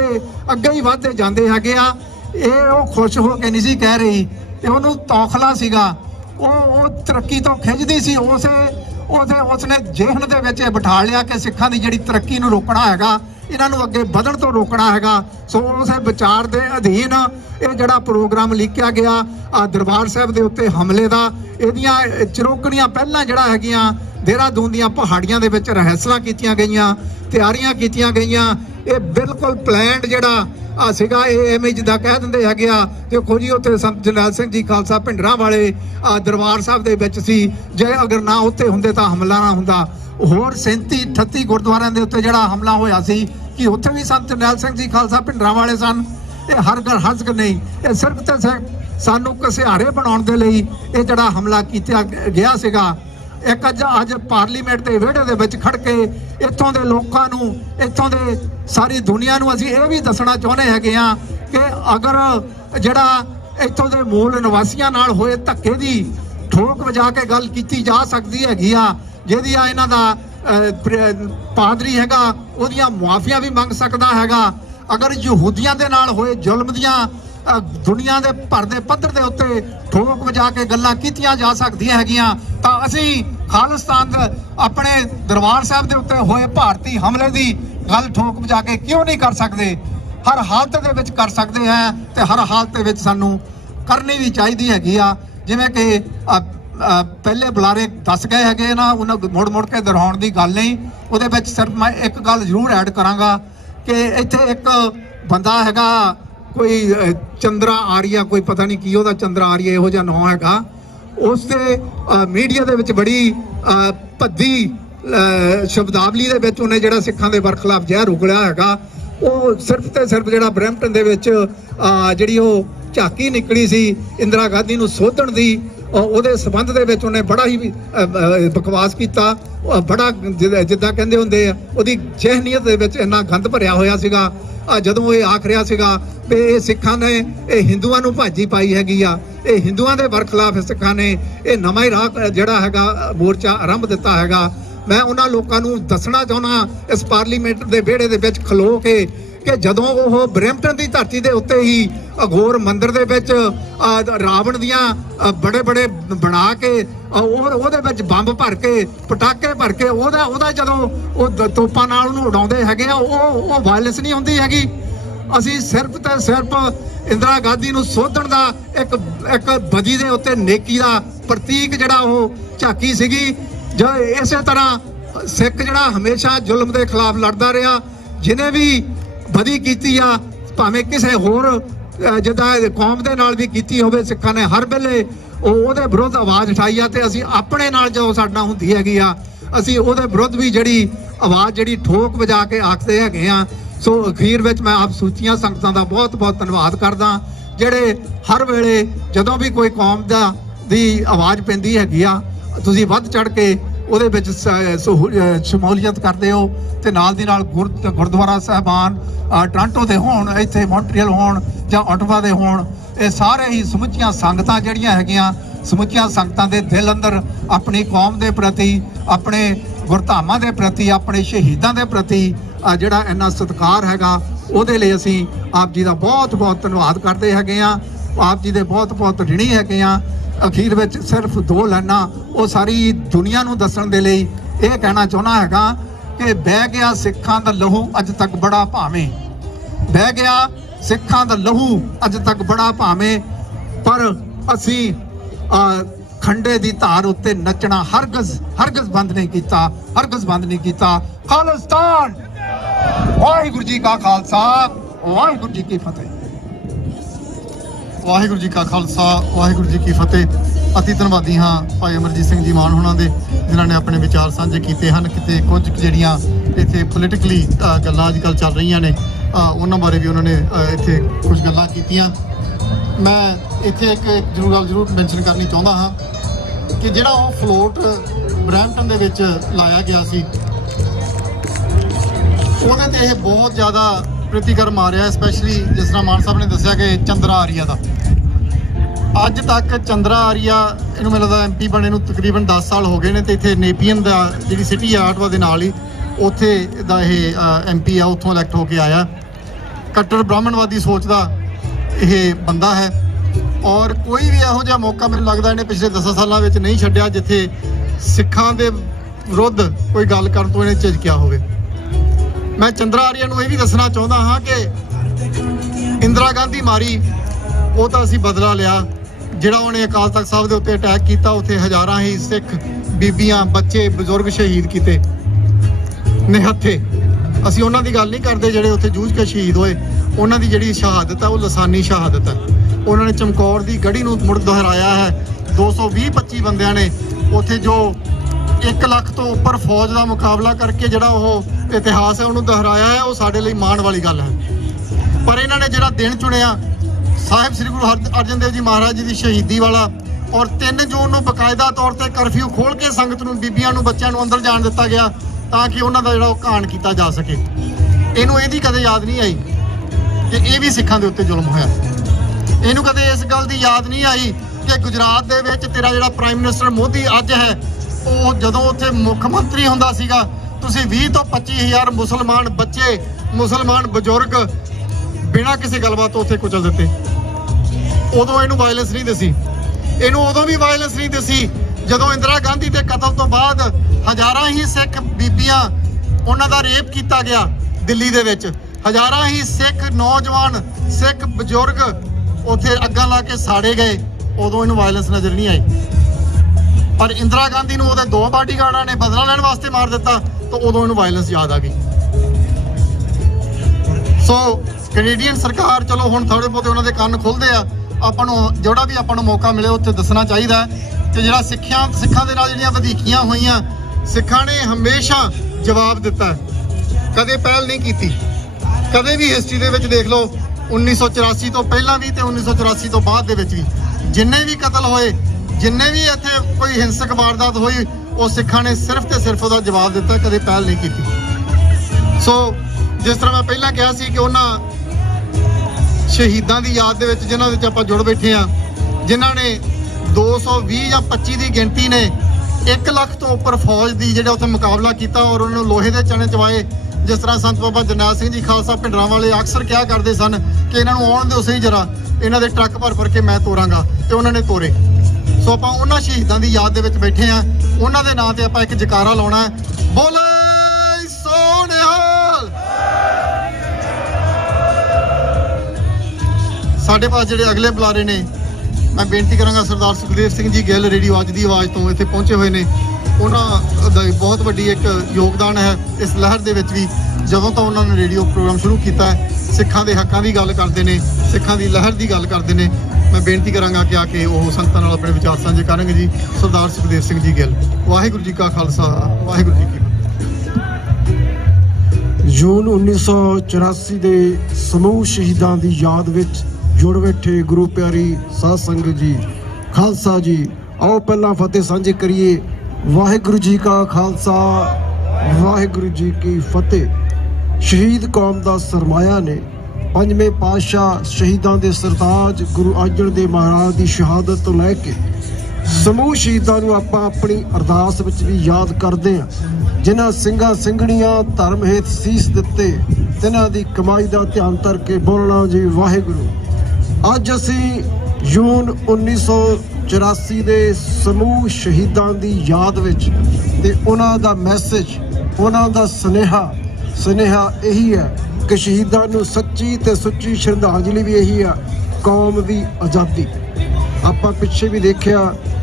ਅੱਗੇ ਹੀ ਵਧਦੇ ਜਾਂਦੇ ਹੈਗੇ ਆ। ਇਹ ਉਹ ਖੁਸ਼ ਹੋ ਕੇ ਨਹੀਂ ਸੀ ਕਹਿ ਰਹੀ, ਤੇ ਉਹਨੂੰ ਤੌਖਲਾ ਸੀਗਾ। ਉਹ ਤਰੱਕੀ ਤੋਂ ਖਿੱਚਦੀ ਸੀ। ਉਸਨੇ ਜਿਹਨ ਦੇ ਵਿੱਚ ਇਹ ਬਿਠਾ ਲਿਆ ਕਿ ਸਿੱਖਾਂ ਦੀ ਜਿਹੜੀ ਤਰੱਕੀ ਨੂੰ ਰੋਕਣਾ ਹੈਗਾ, ਇਹਨਾਂ ਨੂੰ ਅੱਗੇ ਵਧਣ ਤੋਂ ਰੋਕਣਾ ਹੈਗਾ। ਸੋ ਉਸੇ ਵਿਚਾਰ ਦੇ ਅਧੀਨ ਇਹ ਜਿਹੜਾ ਪ੍ਰੋਗਰਾਮ ਲਿਖਿਆ ਗਿਆ ਦਰਬਾਰ ਸਾਹਿਬ ਦੇ ਉੱਤੇ ਹਮਲੇ ਦਾ, ਇਹਦੀਆਂ ਚਰੋਕਣੀਆਂ ਪਹਿਲਾਂ ਜਿਹੜਾ ਹੈਗੀਆਂ ਦੇਹਰਾਦੂਨ ਦੀਆਂ ਪਹਾੜੀਆਂ ਦੇ ਵਿੱਚ ਰਿਹਰਸਲਾਂ ਕੀਤੀਆਂ ਗਈਆਂ, ਤਿਆਰੀਆਂ ਕੀਤੀਆਂ ਗਈਆਂ। ਇਹ ਬਿਲਕੁਲ ਪਲਾਨਡ ਜਿਹੜਾ ਸੀਗਾ, ਇਹ ਇਮੇਜ ਦਾ ਕਹਿ ਦਿੰਦੇ ਹੈਗੇ ਆ। ਦੇਖੋ ਜੀ, ਉੱਥੇ ਸੰਤ ਜਰਨੈਲ ਸਿੰਘ ਜੀ ਖਾਲਸਾ ਭਿੰਡਰਾਂ ਵਾਲੇ ਦਰਬਾਰ ਸਾਹਿਬ ਦੇ ਵਿੱਚ ਸੀ। ਜੇ ਅਗਰ ਨਾ ਉੱਥੇ ਹੁੰਦੇ ਤਾਂ ਹਮਲਾ ਨਾ ਹੁੰਦਾ। ਹੋਰ 37-38 ਗੁਰਦੁਆਰਿਆਂ ਦੇ ਉੱਤੇ ਜਿਹੜਾ ਹਮਲਾ ਹੋਇਆ ਸੀ, ਕਿ ਉੱਥੇ ਵੀ ਸੰਤ ਜਰਨੈਲ ਸਿੰਘ ਜੀ ਖਾਲਸਾ ਭਿੰਡਰਾਂ ਵਾਲੇ ਸਨ। ਇਹ ਹਰਗਰ ਨਹੀਂ, ਇਹ ਸਿਰਫ ਤੇ ਸਾਨੂੰ ਘਸਿਆਰੇ ਬਣਾਉਣ ਦੇ ਲਈ ਇਹ ਜਿਹੜਾ ਹਮਲਾ ਕੀਤਾ ਗਿਆ ਸੀਗਾ। ਇੱਕ ਅੱਜ ਪਾਰਲੀਮੈਂਟ ਦੇ ਵਿਹੜੇ ਦੇ ਵਿੱਚ ਖੜ ਕੇ ਇੱਥੋਂ ਦੇ ਲੋਕਾਂ ਨੂੰ, ਇੱਥੋਂ ਦੇ ਸਾਰੀ ਦੁਨੀਆ ਨੂੰ ਅਸੀਂ ਇਹ ਵੀ ਦੱਸਣਾ ਚਾਹੁੰਦੇ ਹੈਗੇ ਆ ਕਿ ਅਗਰ ਜਿਹੜਾ ਇੱਥੋਂ ਦੇ ਮੂਲ ਨਿਵਾਸੀਆਂ ਨਾਲ ਹੋਏ ਧੱਕੇ ਦੀ ਠੋਕ ਵਜਾ ਕੇ ਗੱਲ ਕੀਤੀ ਜਾ ਸਕਦੀ ਹੈਗੀ ਆ, ਜਿਹਦੀ ਆ ਇਹਨਾਂ ਦਾ ਪਾਦਰੀ ਹੈਗਾ ਉਹਦੀਆਂ ਮੁਆਫੀਆਂ ਵੀ ਮੰਗ ਸਕਦਾ ਹੈਗਾ। ਅਗਰ ਯਹੂਦੀਆਂ ਦੇ ਨਾਲ ਹੋਏ ਜ਼ੁਲਮ ਦੀਆਂ ਦੁਨੀਆ ਦੇ ਭਰ ਦੇ ਪੱਧਰ ਦੇ ਉੱਤੇ ਠੋਕ ਵਜਾ ਕੇ ਗੱਲਾਂ ਕੀਤੀਆਂ ਜਾ ਸਕਦੀਆਂ ਹੈਗੀਆਂ, ਤਾਂ ਅਸੀਂ ਖਾਲਿਸਤਾਨ ਆਪਣੇ ਦਰਬਾਰ ਸਾਹਿਬ ਦੇ ਉੱਤੇ ਹੋਏ ਭਾਰਤੀ ਹਮਲੇ ਦੀ ਗੱਲ ਠੋਕ ਵਜਾ ਕੇ ਕਿਉਂ ਨਹੀਂ ਕਰ ਸਕਦੇ? ਹਰ ਹਾਲਤ ਦੇ ਵਿੱਚ ਕਰ ਸਕਦੇ ਹਾਂ, ਤੇ ਹਰ ਹਾਲਤ ਦੇ ਵਿੱਚ ਸਾਨੂੰ ਕਰਨੀ ਵੀ ਚਾਹੀਦੀ ਹੈਗੀ ਆ। ਜਿਵੇਂ ਕਿ ਪਹਿਲੇ ਬੁਲਾਰੇ ਦੱਸ ਗਏ ਹੈਗੇ ਨਾ, ਉਹਨਾਂ ਮੁੜ ਕੇ ਦੁਹਰਾਉਣ ਦੀ ਗੱਲ ਨਹੀਂ। ਉਹਦੇ ਵਿੱਚ ਸਿਰਫ ਮੈਂ ਇੱਕ ਗੱਲ ਜ਼ਰੂਰ ਐਡ ਕਰਾਂਗਾ ਕਿ ਇੱਥੇ ਇੱਕ ਬੰਦਾ ਹੈਗਾ, ਕੋਈ ਚੰਦਰਾ ਆਰੀਆ, ਕੋਈ ਪਤਾ ਨਹੀਂ ਕੀ ਉਹਦਾ ਚੰਦਰਾ ਆਰੀਆ ਇਹੋ ਜਿਹਾ ਨਾਂ ਹੈਗਾ। ਉਸ ਦੇ ਮੀਡੀਆ ਦੇ ਵਿੱਚ ਬੜੀ ਭੱਦੀ ਸ਼ਬਦਾਵਲੀ ਦੇ ਵਿੱਚ ਉਹਨੇ ਜਿਹੜਾ ਸਿੱਖਾਂ ਦੇ ਬਰਖਲਾਫ ਜ਼ਹਿਰ ਉਗਲਿਆ ਹੈਗਾ। ਉਹ ਸਿਰਫ ਤੇ ਸਿਰਫ ਜਿਹੜਾ ਬਰੈਂਪਟਨ ਦੇ ਵਿੱਚ ਜਿਹੜੀ ਉਹ ਝਾਕੀ ਨਿਕਲੀ ਸੀ ਇੰਦਰਾ ਗਾਂਧੀ ਨੂੰ ਸੋਧਣ ਦੀ, ਉਹਦੇ ਸਬੰਧ ਦੇ ਵਿੱਚ ਉਹਨੇ ਬੜਾ ਹੀ ਬਕਵਾਸ ਕੀਤਾ। ਬੜਾ ਜਿੱਦਾਂ ਕਹਿੰਦੇ ਹੁੰਦੇ ਆ, ਉਹਦੀ ਜ਼ਹਿਨੀਅਤ ਦੇ ਵਿੱਚ ਇੰਨਾ ਗੰਦ ਭਰਿਆ ਹੋਇਆ ਸੀਗਾ। ਜਦੋਂ ਇਹ ਆਖ ਰਿਹਾ ਸੀਗਾ ਵੀ ਇਹ ਸਿੱਖਾਂ ਨੇ ਇਹ ਹਿੰਦੂਆਂ ਨੂੰ ਭਾਜੀ ਪਾਈ ਹੈਗੀ ਆ, ਇਹ ਹਿੰਦੂਆਂ ਦੇ ਬਰਖਲਾਫ ਸਿੱਖਾਂ ਨੇ ਇਹ ਨਵਾਂ ਹੀ ਰਾਹ ਜਿਹੜਾ ਹੈਗਾ ਮੋਰਚਾ ਆਰੰਭ ਦਿੱਤਾ ਹੈਗਾ। ਮੈਂ ਉਹਨਾਂ ਲੋਕਾਂ ਨੂੰ ਦੱਸਣਾ ਚਾਹੁੰਦਾ ਇਸ ਪਾਰਲੀਮੈਂਟ ਦੇ ਵਿਹੜੇ ਦੇ ਵਿੱਚ ਖਲੋ ਕੇ ਕਿ ਜਦੋਂ ਉਹ ਬਰੈਂਪਟਨ ਦੀ ਧਰਤੀ ਦੇ ਉੱਤੇ ਹੀ ਅਘੋਰ ਮੰਦਿਰ ਦੇ ਵਿੱਚ ਰਾਵਣ ਦੀਆਂ ਬੜੇ ਬਣਾ ਕੇ ਉਹਦੇ ਵਿੱਚ ਬੰਬ ਭਰ ਕੇ, ਪਟਾਕੇ ਭਰ ਕੇ, ਉਹਦਾ ਜਦੋਂ ਉਹ ਤੋਪਾਂ ਨਾਲ ਉਹਨੂੰ ਉਡਾਉਂਦੇ ਹੈਗੇ ਆ, ਉਹ ਵਾਇਲੈਂਸ ਨਹੀਂ ਹੁੰਦੀ ਹੈਗੀ। ਅਸੀਂ ਸਿਰਫ ਤੇ ਸਿਰਫ ਇੰਦਰਾ ਗਾਂਧੀ ਨੂੰ ਸੋਧਣ ਦਾ ਇੱਕ ਬਦੀ ਦੇ ਉੱਤੇ ਨੇਕੀ ਦਾ ਪ੍ਰਤੀਕ ਜਿਹੜਾ ਉਹ ਝਾਕੀ ਸੀਗੀ। ਇਸੇ ਤਰ੍ਹਾਂ ਸਿੱਖ ਜਿਹੜਾ ਹਮੇਸ਼ਾ ਜ਼ੁਲਮ ਦੇ ਖਿਲਾਫ ਲੜਦਾ ਰਿਹਾ। ਜਿਹਨੇ ਵੀ ਬਦੀ ਕੀਤੀ ਆ, ਭਾਵੇਂ ਕਿਸੇ ਹੋਰ ਜਿੱਦਾਂ ਕੌਮ ਦੇ ਨਾਲ ਵੀ ਕੀਤੀ ਹੋਵੇ, ਸਿੱਖਾਂ ਨੇ ਹਰ ਵੇਲੇ ਉਹਦੇ ਵਿਰੁੱਧ ਆਵਾਜ਼ ਉਠਾਈ ਆ। ਤੇ ਅਸੀਂ ਆਪਣੇ ਨਾਲ ਜੋ ਸਾਡਾ ਹੁੰਦੀ ਹੈਗੀ ਆ, ਅਸੀਂ ਉਹਦੇ ਵਿਰੁੱਧ ਵੀ ਜਿਹੜੀ ਆਵਾਜ਼ ਜਿਹੜੀ ਠੋਕ ਵਜਾ ਕੇ ਆਖਦੇ ਹੈਗੇ ਆ। ਸੋ ਅਖੀਰ ਵਿੱਚ ਮੈਂ ਆਪ ਸੂਚੀਆਂ ਸੰਗਤਾਂ ਦਾ ਬਹੁਤ ਬਹੁਤ ਧੰਨਵਾਦ ਕਰਦਾ, ਜਿਹੜੇ ਹਰ ਵੇਲੇ ਜਦੋਂ ਵੀ ਕੋਈ ਕੌਮ ਦੀ ਆਵਾਜ਼ ਪੈਂਦੀ ਹੈਗੀ ਆ, ਤੁਸੀਂ ਵੱਧ ਚੜ ਕੇ ਉਹਦੇ ਵਿੱਚ ਸ਼ਮੂਲੀਅਤ ਕਰਦੇ ਹੋ। ਤੇ ਨਾਲ ਦੀ ਨਾਲ ਗੁਰਦੁਆਰਾ ਸਾਹਿਬਾਨ ਟੋਰਾਂਟੋ ਦੇ ਹੋਣ, ਇੱਥੇ ਮੌਂਟਰੀਅਲ ਹੋਣ ਜਾਂ ਓਟਵਾ ਦੇ ਹੋਣ, ਇਹ ਸਾਰੇ ਹੀ ਸਮੁੱਚੀਆਂ ਸੰਗਤਾਂ ਜਿਹੜੀਆਂ ਹੈਗੀਆਂ, ਸਮੁੱਚੀਆਂ ਸੰਗਤਾਂ ਦੇ ਦਿਲ ਅੰਦਰ ਆਪਣੀ ਕੌਮ ਦੇ ਪ੍ਰਤੀ, ਆਪਣੇ ਗੁਰਧਾਮਾਂ ਦੇ ਪ੍ਰਤੀ, ਆਪਣੇ ਸ਼ਹੀਦਾਂ ਦੇ ਪ੍ਰਤੀ ਜਿਹੜਾ ਇੰਨਾ ਸਤਿਕਾਰ ਹੈਗਾ, ਉਹਦੇ ਲਈ ਅਸੀਂ ਆਪ ਜੀ ਦਾ ਬਹੁਤ ਬਹੁਤ ਧੰਨਵਾਦ ਕਰਦੇ ਹੈਗੇ ਆ। ਆਪ ਜੀ ਦੇ ਬਹੁਤ ਬਹੁਤ ਰਿਣੀ ਹੈਗੇ ਆ। ਅਖੀਰ ਵਿੱਚ ਸਿਰਫ 2 ਲਾਈਨਾਂ ਉਹ ਸਾਰੀ ਦੁਨੀਆ ਨੂੰ ਦੱਸਣ ਦੇ ਲਈ ਇਹ ਕਹਿਣਾ ਚਾਹੁੰਦਾ ਹੈਗਾ ਕਿ ਬਹਿ ਗਿਆ ਸਿੱਖਾਂ ਦਾ ਲਹੂ ਅੱਜ ਤੱਕ ਬੜਾ ਭਾਵੇਂ, ਬਹਿ ਗਿਆ। ਸਿੱਖਾਂ ਦਾ ਲਹੂ ਅੱਜ ਤੱਕ ਬੜਾ ਭਾਵੇਂ, ਪਰ ਅਸੀਂ ਖੰਡੇ ਦੀ ਧਾਰ ਉੱਤੇ ਨੱਚਣਾ ਹਰਗਜ਼ ਬੰਦ ਨਹੀਂ ਕੀਤਾ, ਹਰਗਜ਼ ਬੰਦ ਨਹੀਂ ਕੀਤਾ। ਖਾਲਿਸਤਾਨ, ਵਾਹਿਗੁਰੂ ਜੀ ਕਾ ਖਾਲਸਾ, ਵਾਹਿਗੁਰੂ ਜੀ ਕੀ ਫਤਿਹ। ਵਾਹਿਗੁਰੂ ਜੀ ਕਾ ਖਾਲਸਾ, ਵਾਹਿਗੁਰੂ ਜੀ ਕੀ ਫਤਿਹ। ਅਤੀ ਧੰਨਵਾਦੀ ਹਾਂ ਭਾਈ ਅਮਰਜੀਤ ਸਿੰਘ ਜੀ ਮਾਨ ਹੋਣਾ ਦੇ, ਜਿਨ੍ਹਾਂ ਨੇ ਆਪਣੇ ਵਿਚਾਰ ਸਾਂਝੇ ਕੀਤੇ ਹਨ। ਕਿਤੇ ਕੁਝ ਜਿਹੜੀਆਂ ਇੱਥੇ ਪੋਲੀਟੀਕਲੀ ਗੱਲਾਂ ਅੱਜ ਕੱਲ੍ਹ ਚੱਲ ਰਹੀਆਂ ਨੇ, ਉਹਨਾਂ ਬਾਰੇ ਵੀ ਉਹਨਾਂ ਨੇ ਇੱਥੇ ਕੁਝ ਗੱਲਾਂ ਕੀਤੀਆਂ। ਮੈਂ ਇੱਥੇ ਇੱਕ ਜ਼ਰੂਰ ਮੈਂਸ਼ਨ ਕਰਨੀ ਚਾਹੁੰਦਾ ਹਾਂ ਕਿ ਜਿਹੜਾ ਉਹ ਫਲੋਟ ਬਰੈਂਪਟਨ ਦੇ ਵਿੱਚ ਲਾਇਆ ਗਿਆ ਸੀ, ਉਹਦੇ ਤੇ ਇਹ ਬਹੁਤ ਜ਼ਿਆਦਾ ਪ੍ਰਤੀਕਰਮ ਆ ਰਿਹਾ, ਸਪੈਸ਼ਲੀ ਜਿਸ ਤਰ੍ਹਾਂ ਮਾਨ ਸਾਹਿਬ ਨੇ ਦੱਸਿਆ ਕਿ ਚੰਦਰਾ ਆਰੀਆ ਦਾ। ਅੱਜ ਤੱਕ ਚੰਦਰਾ ਆਰੀਆ, ਇਹਨੂੰ ਮੈਨੂੰ ਲੱਗਦਾ MP ਬਣੇ ਨੂੰ ਤਕਰੀਬਨ 10 ਸਾਲ ਹੋ ਗਏ ਨੇ, ਤੇ ਇੱਥੇ ਨੇਪੀਅਨ ਦਾ ਜਿਹੜੀ ਸਿਟੀ ਆ ਆਟਵਾ ਦੇ ਨਾਲ ਹੀ, ਉੱਥੇ ਦਾ ਇਹ MP ਆ, ਉੱਥੋਂ ਇਲੈਕਟ ਹੋ ਕੇ ਆਇਆ। ਕੱਟੜ ਬ੍ਰਾਹਮਣਵਾਦੀ ਸੋਚ ਦਾ ਇਹ ਬੰਦਾ ਹੈ, ਔਰ ਕੋਈ ਵੀ ਇਹੋ ਜਿਹਾ ਮੌਕਾ ਮੈਨੂੰ ਲੱਗਦਾ ਇਹਨੇ ਪਿਛਲੇ 10 ਸਾਲਾਂ ਵਿੱਚ ਨਹੀਂ ਛੱਡਿਆ ਜਿੱਥੇ ਸਿੱਖਾਂ ਦੇ ਵਿਰੁੱਧ ਕੋਈ ਗੱਲ ਕਰਨ ਤੋਂ ਇਹਨੇ ਝਿਜਕਿਆ ਹੋਵੇ। ਮੈਂ ਚੰਦਰਾ ਆਰੀਆ ਨੂੰ ਇਹ ਵੀ ਦੱਸਣਾ ਚਾਹੁੰਦਾ ਹਾਂ ਕਿ ਇੰਦਰਾ ਗਾਂਧੀ ਮਾਰੀ, ਉਹ ਤਾਂ ਅਸੀਂ ਬਦਲਾ ਲਿਆ। ਜਿਹੜਾ ਉਹਨੇ ਅਕਾਲ ਤਖਤ ਸਾਹਿਬ ਦੇ ਉੱਤੇ ਅਟੈਕ ਕੀਤਾ, ਉੱਥੇ ਹਜ਼ਾਰਾਂ ਹੀ ਸਿੱਖ ਬੀਬੀਆਂ, ਬੱਚੇ, ਬਜ਼ੁਰਗ ਸ਼ਹੀਦ ਕੀਤੇ ਨਿਹੱਥੇ। ਅਸੀਂ ਉਹਨਾਂ ਦੀ ਗੱਲ ਨਹੀਂ ਕਰਦੇ ਜਿਹੜੇ ਉੱਥੇ ਜੂਝ ਕੇ ਸ਼ਹੀਦ ਹੋਏ। ਉਹਨਾਂ ਦੀ ਜਿਹੜੀ ਸ਼ਹਾਦਤ ਹੈ ਉਹ ਲਸਾਨੀ ਸ਼ਹਾਦਤ ਹੈ। ਉਹਨਾਂ ਨੇ ਚਮਕੌਰ ਦੀ ਗੜੀ ਨੂੰ ਮੁੜ ਦੁਹਰਾਇਆ ਹੈ। 220-25 ਬੰਦਿਆਂ ਨੇ ਉੱਥੇ ਜੋ 1 ਲੱਖ ਤੋਂ ਉੱਪਰ ਫੌਜ ਦਾ ਮੁਕਾਬਲਾ ਕਰਕੇ ਜਿਹੜਾ ਉਹ ਇਤਿਹਾਸ ਹੈ ਉਹਨੂੰ ਦੁਹਰਾਇਆ ਹੈ। ਉਹ ਸਾਡੇ ਲਈ ਮਾਣ ਵਾਲੀ ਗੱਲ ਹੈ। ਪਰ ਇਹਨਾਂ ਨੇ ਜਿਹੜਾ ਦਿਨ ਚੁਣਿਆ ਸਾਹਿਬ ਸ੍ਰੀ ਗੁਰੂ ਅਰਜਨ ਦੇਵ ਜੀ ਮਹਾਰਾਜ ਜੀ ਦੀ ਸ਼ਹੀਦੀ ਵਾਲਾ, ਔਰ 3 ਜੂਨ ਨੂੰ ਬਕਾਇਦਾ ਤੌਰ ਤੇ ਕਰਫਿਊ ਖੋਲ ਕੇ ਸੰਗਤ ਨੂੰ, ਬੀਬੀਆਂ ਨੂੰ, ਬੱਚਿਆਂ ਨੂੰ ਅੰਦਰ ਜਾਣ ਦਿੱਤਾ ਗਿਆ ਤਾਂ ਕਿ ਉਹਨਾਂ ਦਾ ਜਿਹੜਾ ਉਹ ਘਾਣ ਕੀਤਾ ਜਾ ਸਕੇ। ਇਹਨੂੰ ਇਹਦੀ ਕਦੇ ਯਾਦ ਨਹੀਂ ਆਈ ਕਿ ਇਹ ਵੀ ਸਿੱਖਾਂ ਦੇ ਉੱਤੇ ਜ਼ੁਲਮ ਹੋਇਆ। ਇਹਨੂੰ ਕਦੇ ਇਸ ਗੱਲ ਦੀ ਯਾਦ ਨਹੀਂ ਆਈ ਕਿ ਗੁਜਰਾਤ ਦੇ ਵਿੱਚ ਤੇਰਾ ਜਿਹੜਾ ਪ੍ਰਾਈਮ ਮਿਨਿਸਟਰ ਮੋਦੀ ਅੱਜ ਹੈ, ਉਹ ਜਦੋਂ ਉੱਥੇ ਮੁੱਖ ਮੰਤਰੀ ਹੁੰਦਾ ਸੀਗਾ, ਤੁਸੀਂ 20 ਤੋਂ 25,000 ਮੁਸਲਮਾਨ ਬੱਚੇ, ਮੁਸਲਮਾਨ ਬਜ਼ੁਰਗ ਬਿਨਾਂ ਕਿਸੇ ਗੱਲਬਾਤ ਤੋਂ ਉੱਥੇ ਕੁਚਲ ਦਿੱਤੇ। ਉਦੋਂ ਇਹਨੂੰ ਵਾਇਲੈਂਸ ਨਹੀਂ ਦਿਸੀ। ਇਹਨੂੰ ਉਦੋਂ ਵੀ ਵਾਇਲੈਂਸ ਨਹੀਂ ਦਿਸੀ ਜਦੋਂ ਇੰਦਰਾ ਗਾਂਧੀ ਦੇ ਕਤਲ ਤੋਂ ਬਾਅਦ ਹਜ਼ਾਰਾਂ ਹੀ ਸਿੱਖ ਬੀਬੀਆਂ, ਉਹਨਾਂ ਦਾ ਰੇਪ ਕੀਤਾ ਗਿਆ ਦਿੱਲੀ ਦੇ ਵਿੱਚ। ਹਜ਼ਾਰਾਂ ਹੀ ਸਿੱਖ ਨੌਜਵਾਨ, ਸਿੱਖ ਬਜ਼ੁਰਗ ਉੱਥੇ ਅੱਗਾਂ ਲਾ ਕੇ ਸਾੜੇ ਗਏ। ਉਦੋਂ ਇਹਨੂੰ ਵਾਇਲੈਂਸ ਨਜ਼ਰ ਨਹੀਂ ਆਈ। ਪਰ ਇੰਦਰਾ ਗਾਂਧੀ ਨੂੰ ਉਹਦੇ 2 ਬਾਡੀਗਾਰਡਾਂ ਨੇ ਬਦਲਾ ਲੈਣ ਵਾਸਤੇ ਮਾਰ ਦਿੱਤਾ, ਤਾਂ ਉਦੋਂ ਇਹਨੂੰ ਵਾਇਲੈਂਸ ਯਾਦ ਆ ਗਈ। ਸੋ ਕੈਨੇਡੀਅਨ ਸਰਕਾਰ, ਚਲੋ ਹੁਣ ਥੋੜੇ ਬਹੁਤੇ ਉਹਨਾਂ ਦੇ ਕੰਨ ਖੁੱਲਦੇ ਆ। ਆਪਾਂ ਨੂੰ ਜਿਹੜਾ ਵੀ ਆਪਾਂ ਨੂੰ ਮੌਕਾ ਮਿਲੇ ਉੱਥੇ ਦੱਸਣਾ ਚਾਹੀਦਾ ਕਿ ਜਿਹੜਾ ਸਿੱਖਾਂ ਦੇ ਨਾਲ ਜਿਹੜੀਆਂ ਵਧੀਕੀਆਂ ਹੋਈਆਂ, ਸਿੱਖਾਂ ਨੇ ਹਮੇਸ਼ਾ ਜਵਾਬ ਦਿੱਤਾ, ਕਦੇ ਪਹਿਲ ਨਹੀਂ ਕੀਤੀ। ਕਦੇ ਵੀ ਹਿਸਟਰੀ ਦੇ ਵਿੱਚ ਦੇਖ ਲਓ, 1984 ਤੋਂ ਪਹਿਲਾਂ ਵੀ ਤੇ 1984 ਤੋਂ ਬਾਅਦ ਦੇ ਵਿੱਚ ਵੀ ਜਿੰਨੇ ਵੀ ਕਤਲ ਹੋਏ, ਜਿੰਨੇ ਵੀ ਇੱਥੇ ਕੋਈ ਹਿੰਸਕ ਵਾਰਦਾਤ ਹੋਈ, ਉਹ ਸਿੱਖਾਂ ਨੇ ਸਿਰਫ ਤੇ ਸਿਰਫ ਉਹਦਾ ਜਵਾਬ ਦਿੱਤਾ, ਕਦੇ ਪਹਿਲ ਨਹੀਂ ਕੀਤੀ। ਸੋ ਜਿਸ ਤਰ੍ਹਾਂ ਮੈਂ ਪਹਿਲਾਂ ਕਿਹਾ ਸੀ ਕਿ ਉਹਨਾਂ ਸ਼ਹੀਦਾਂ ਦੀ ਯਾਦ ਦੇ ਵਿੱਚ ਜਿਨ੍ਹਾਂ ਵਿੱਚ ਆਪਾਂ ਜੁੜ ਬੈਠੇ ਆ, ਜਿਨ੍ਹਾਂ ਨੇ 220 ਜਾਂ 25 ਦੀ ਗਿਣਤੀ ਨੇ 1 ਲੱਖ ਤੋਂ ਉੱਪਰ ਫੌਜ ਦੀ ਜਿਹੜਾ ਉੱਥੇ ਮੁਕਾਬਲਾ ਕੀਤਾ, ਔਰ ਉਹਨਾਂ ਨੂੰ ਲੋਹੇ ਦੇ ਚਣੇ ਚਵਾਏ। ਜਿਸ ਤਰ੍ਹਾਂ ਸੰਤ ਬਾਬਾ ਜਰਨੈਲ ਸਿੰਘ ਜੀ ਖਾਲਸਾ ਭਿੰਡਰਾਂ ਵਾਲੇ ਅਕਸਰ ਕਿਹਾ ਕਰਦੇ ਸਨ ਕਿ ਇਹਨਾਂ ਨੂੰ ਆਉਣ ਦਿਓ ਸਹੀ ਜਰਾ, ਇਹਨਾਂ ਦੇ ਟਰੱਕ ਭਰ ਕੇ ਮੈਂ ਤੋਰਾਂਗਾ, ਤੇ ਉਹਨਾਂ ਨੇ ਤੋਰੇ। ਸੋ ਆਪਾਂ ਉਹਨਾਂ ਸ਼ਹੀਦਾਂ ਦੀ ਯਾਦ ਦੇ ਵਿੱਚ ਬੈਠੇ ਆ। ਉਹਨਾਂ ਦੇ ਨਾਂ ਤੇ ਆਪਾਂ ਇੱਕ ਜਕਾਰਾ ਲਾਉਣਾ ਹੈ, ਬੋਲੇ ਸੋ ਨਿਹਾਲ। ਸਾਡੇ ਪਾਸ ਜਿਹੜੇ ਅਗਲੇ ਬੁਲਾਰੇ ਨੇ, ਮੈਂ ਬੇਨਤੀ ਕਰਾਂਗਾ ਸਰਦਾਰ ਸੁਖਦੇਵ ਸਿੰਘ ਜੀ ਗਿੱਲ, ਰੇਡੀਓ ਅੱਜ ਦੀ ਆਵਾਜ਼ ਤੋਂ ਇੱਥੇ ਪਹੁੰਚੇ ਹੋਏ ਨੇ। ਉਹਨਾਂ ਦਾ ਬਹੁਤ ਵੱਡੀ ਇੱਕ ਯੋਗਦਾਨ ਹੈ ਇਸ ਲਹਿਰ ਦੇ ਵਿੱਚ ਵੀ। ਜਦੋਂ ਤੋਂ ਉਹਨਾਂ ਨੇ ਰੇਡੀਓ ਪ੍ਰੋਗਰਾਮ ਸ਼ੁਰੂ ਕੀਤਾ ਹੈ, ਸਿੱਖਾਂ ਦੇ ਹੱਕਾਂ ਦੀ ਗੱਲ ਕਰਦੇ ਨੇ, ਸਿੱਖਾਂ ਦੀ ਲਹਿਰ ਦੀ ਗੱਲ ਕਰਦੇ ਨੇ। ਮੈਂ ਬੇਨਤੀ ਕਰਾਂਗਾ ਕਿ ਆ ਕੇ ਉਹ ਸੰਗਤਾਂ ਨਾਲ ਆਪਣੇ ਵਿਚਾਰ ਸਾਂਝੇ ਕਰਨਗੇ ਜੀ। ਸਰਦਾਰ ਸੁਖਦੇਵ ਸਿੰਘ ਜੀ ਗਿੱਲ। ਵਾਹਿਗੁਰੂ ਜੀ ਕਾ ਖਾਲਸਾ, ਵਾਹਿਗੁਰੂ ਜੀ ਕੀ ਫਤਿਹ। ਜੂਨ 1984 ਦੇ ਸਮੂਹ ਸ਼ਹੀਦਾਂ ਦੀ ਯਾਦ ਵਿੱਚ ਜੁੜ ਬੈਠੇ ਗੁਰੂ ਪਿਆਰੀ ਸਾਧ ਸੰਗਤ ਜੀ, ਖਾਲਸਾ ਜੀ, ਆਓ ਪਹਿਲਾਂ ਫਤਿਹ ਸਾਂਝੇ ਕਰੀਏ। ਵਾਹਿਗੁਰੂ ਜੀ ਕਾ ਖਾਲਸਾ, ਵਾਹਿਗੁਰੂ ਜੀ ਕੀ ਫਤਿਹ। ਸ਼ਹੀਦ ਕੌਮ ਦਾ ਸਰਮਾਇਆ ਨੇ ਪੰਜਵੇਂ ਪਾਤਸ਼ਾਹ ਸ਼ਹੀਦਾਂ ਦੇ ਸਰਤਾਜ ਗੁਰੂ ਅਰਜਨ ਦੇਵ ਮਹਾਰਾਜ ਦੀ ਸ਼ਹਾਦਤ ਤੋਂ ਲੈ ਕੇ ਸਮੂਹ ਸ਼ਹੀਦਾਂ ਨੂੰ ਆਪਾਂ ਆਪਣੀ ਅਰਦਾਸ ਵਿੱਚ ਵੀ ਯਾਦ ਕਰਦੇ ਹਾਂ, ਜਿਨ੍ਹਾਂ ਸਿੰਘਾਂ ਸਿੰਘਣੀਆਂ ਧਰਮ ਹੇਤ ਸੀਸ ਦਿੱਤੇ, ਤਿਨਾਂ ਦੀ ਕਮਾਈ ਦਾ ਧਿਆਨ ਧਰ ਕੇ ਬੋਲਣਾ ਜੀ ਵਾਹਿਗੁਰੂ। ਅੱਜ ਅਸੀਂ ਜੂਨ 1984 ਦੇ ਸਮੂਹ ਸ਼ਹੀਦਾਂ ਦੀ ਯਾਦ ਵਿੱਚ ਤੇ ਉਹਨਾਂ ਦਾ ਮੈਸੇਜ, ਉਹਨਾਂ ਦਾ ਸੁਨੇਹਾ ਇਹੀ ਹੈ ਕਿ ਸ਼ਹੀਦਾਂ ਨੂੰ ਸੱਚੀ ਤੇ ਸੁੱਚੀ ਸ਼ਰਧਾਂਜਲੀ ਵੀ ਇਹੀ ਆ, ਕੌਮ ਦੀ ਆਜ਼ਾਦੀ। ਆਪਾਂ ਪਿੱਛੇ ਵੀ ਦੇਖਿਆ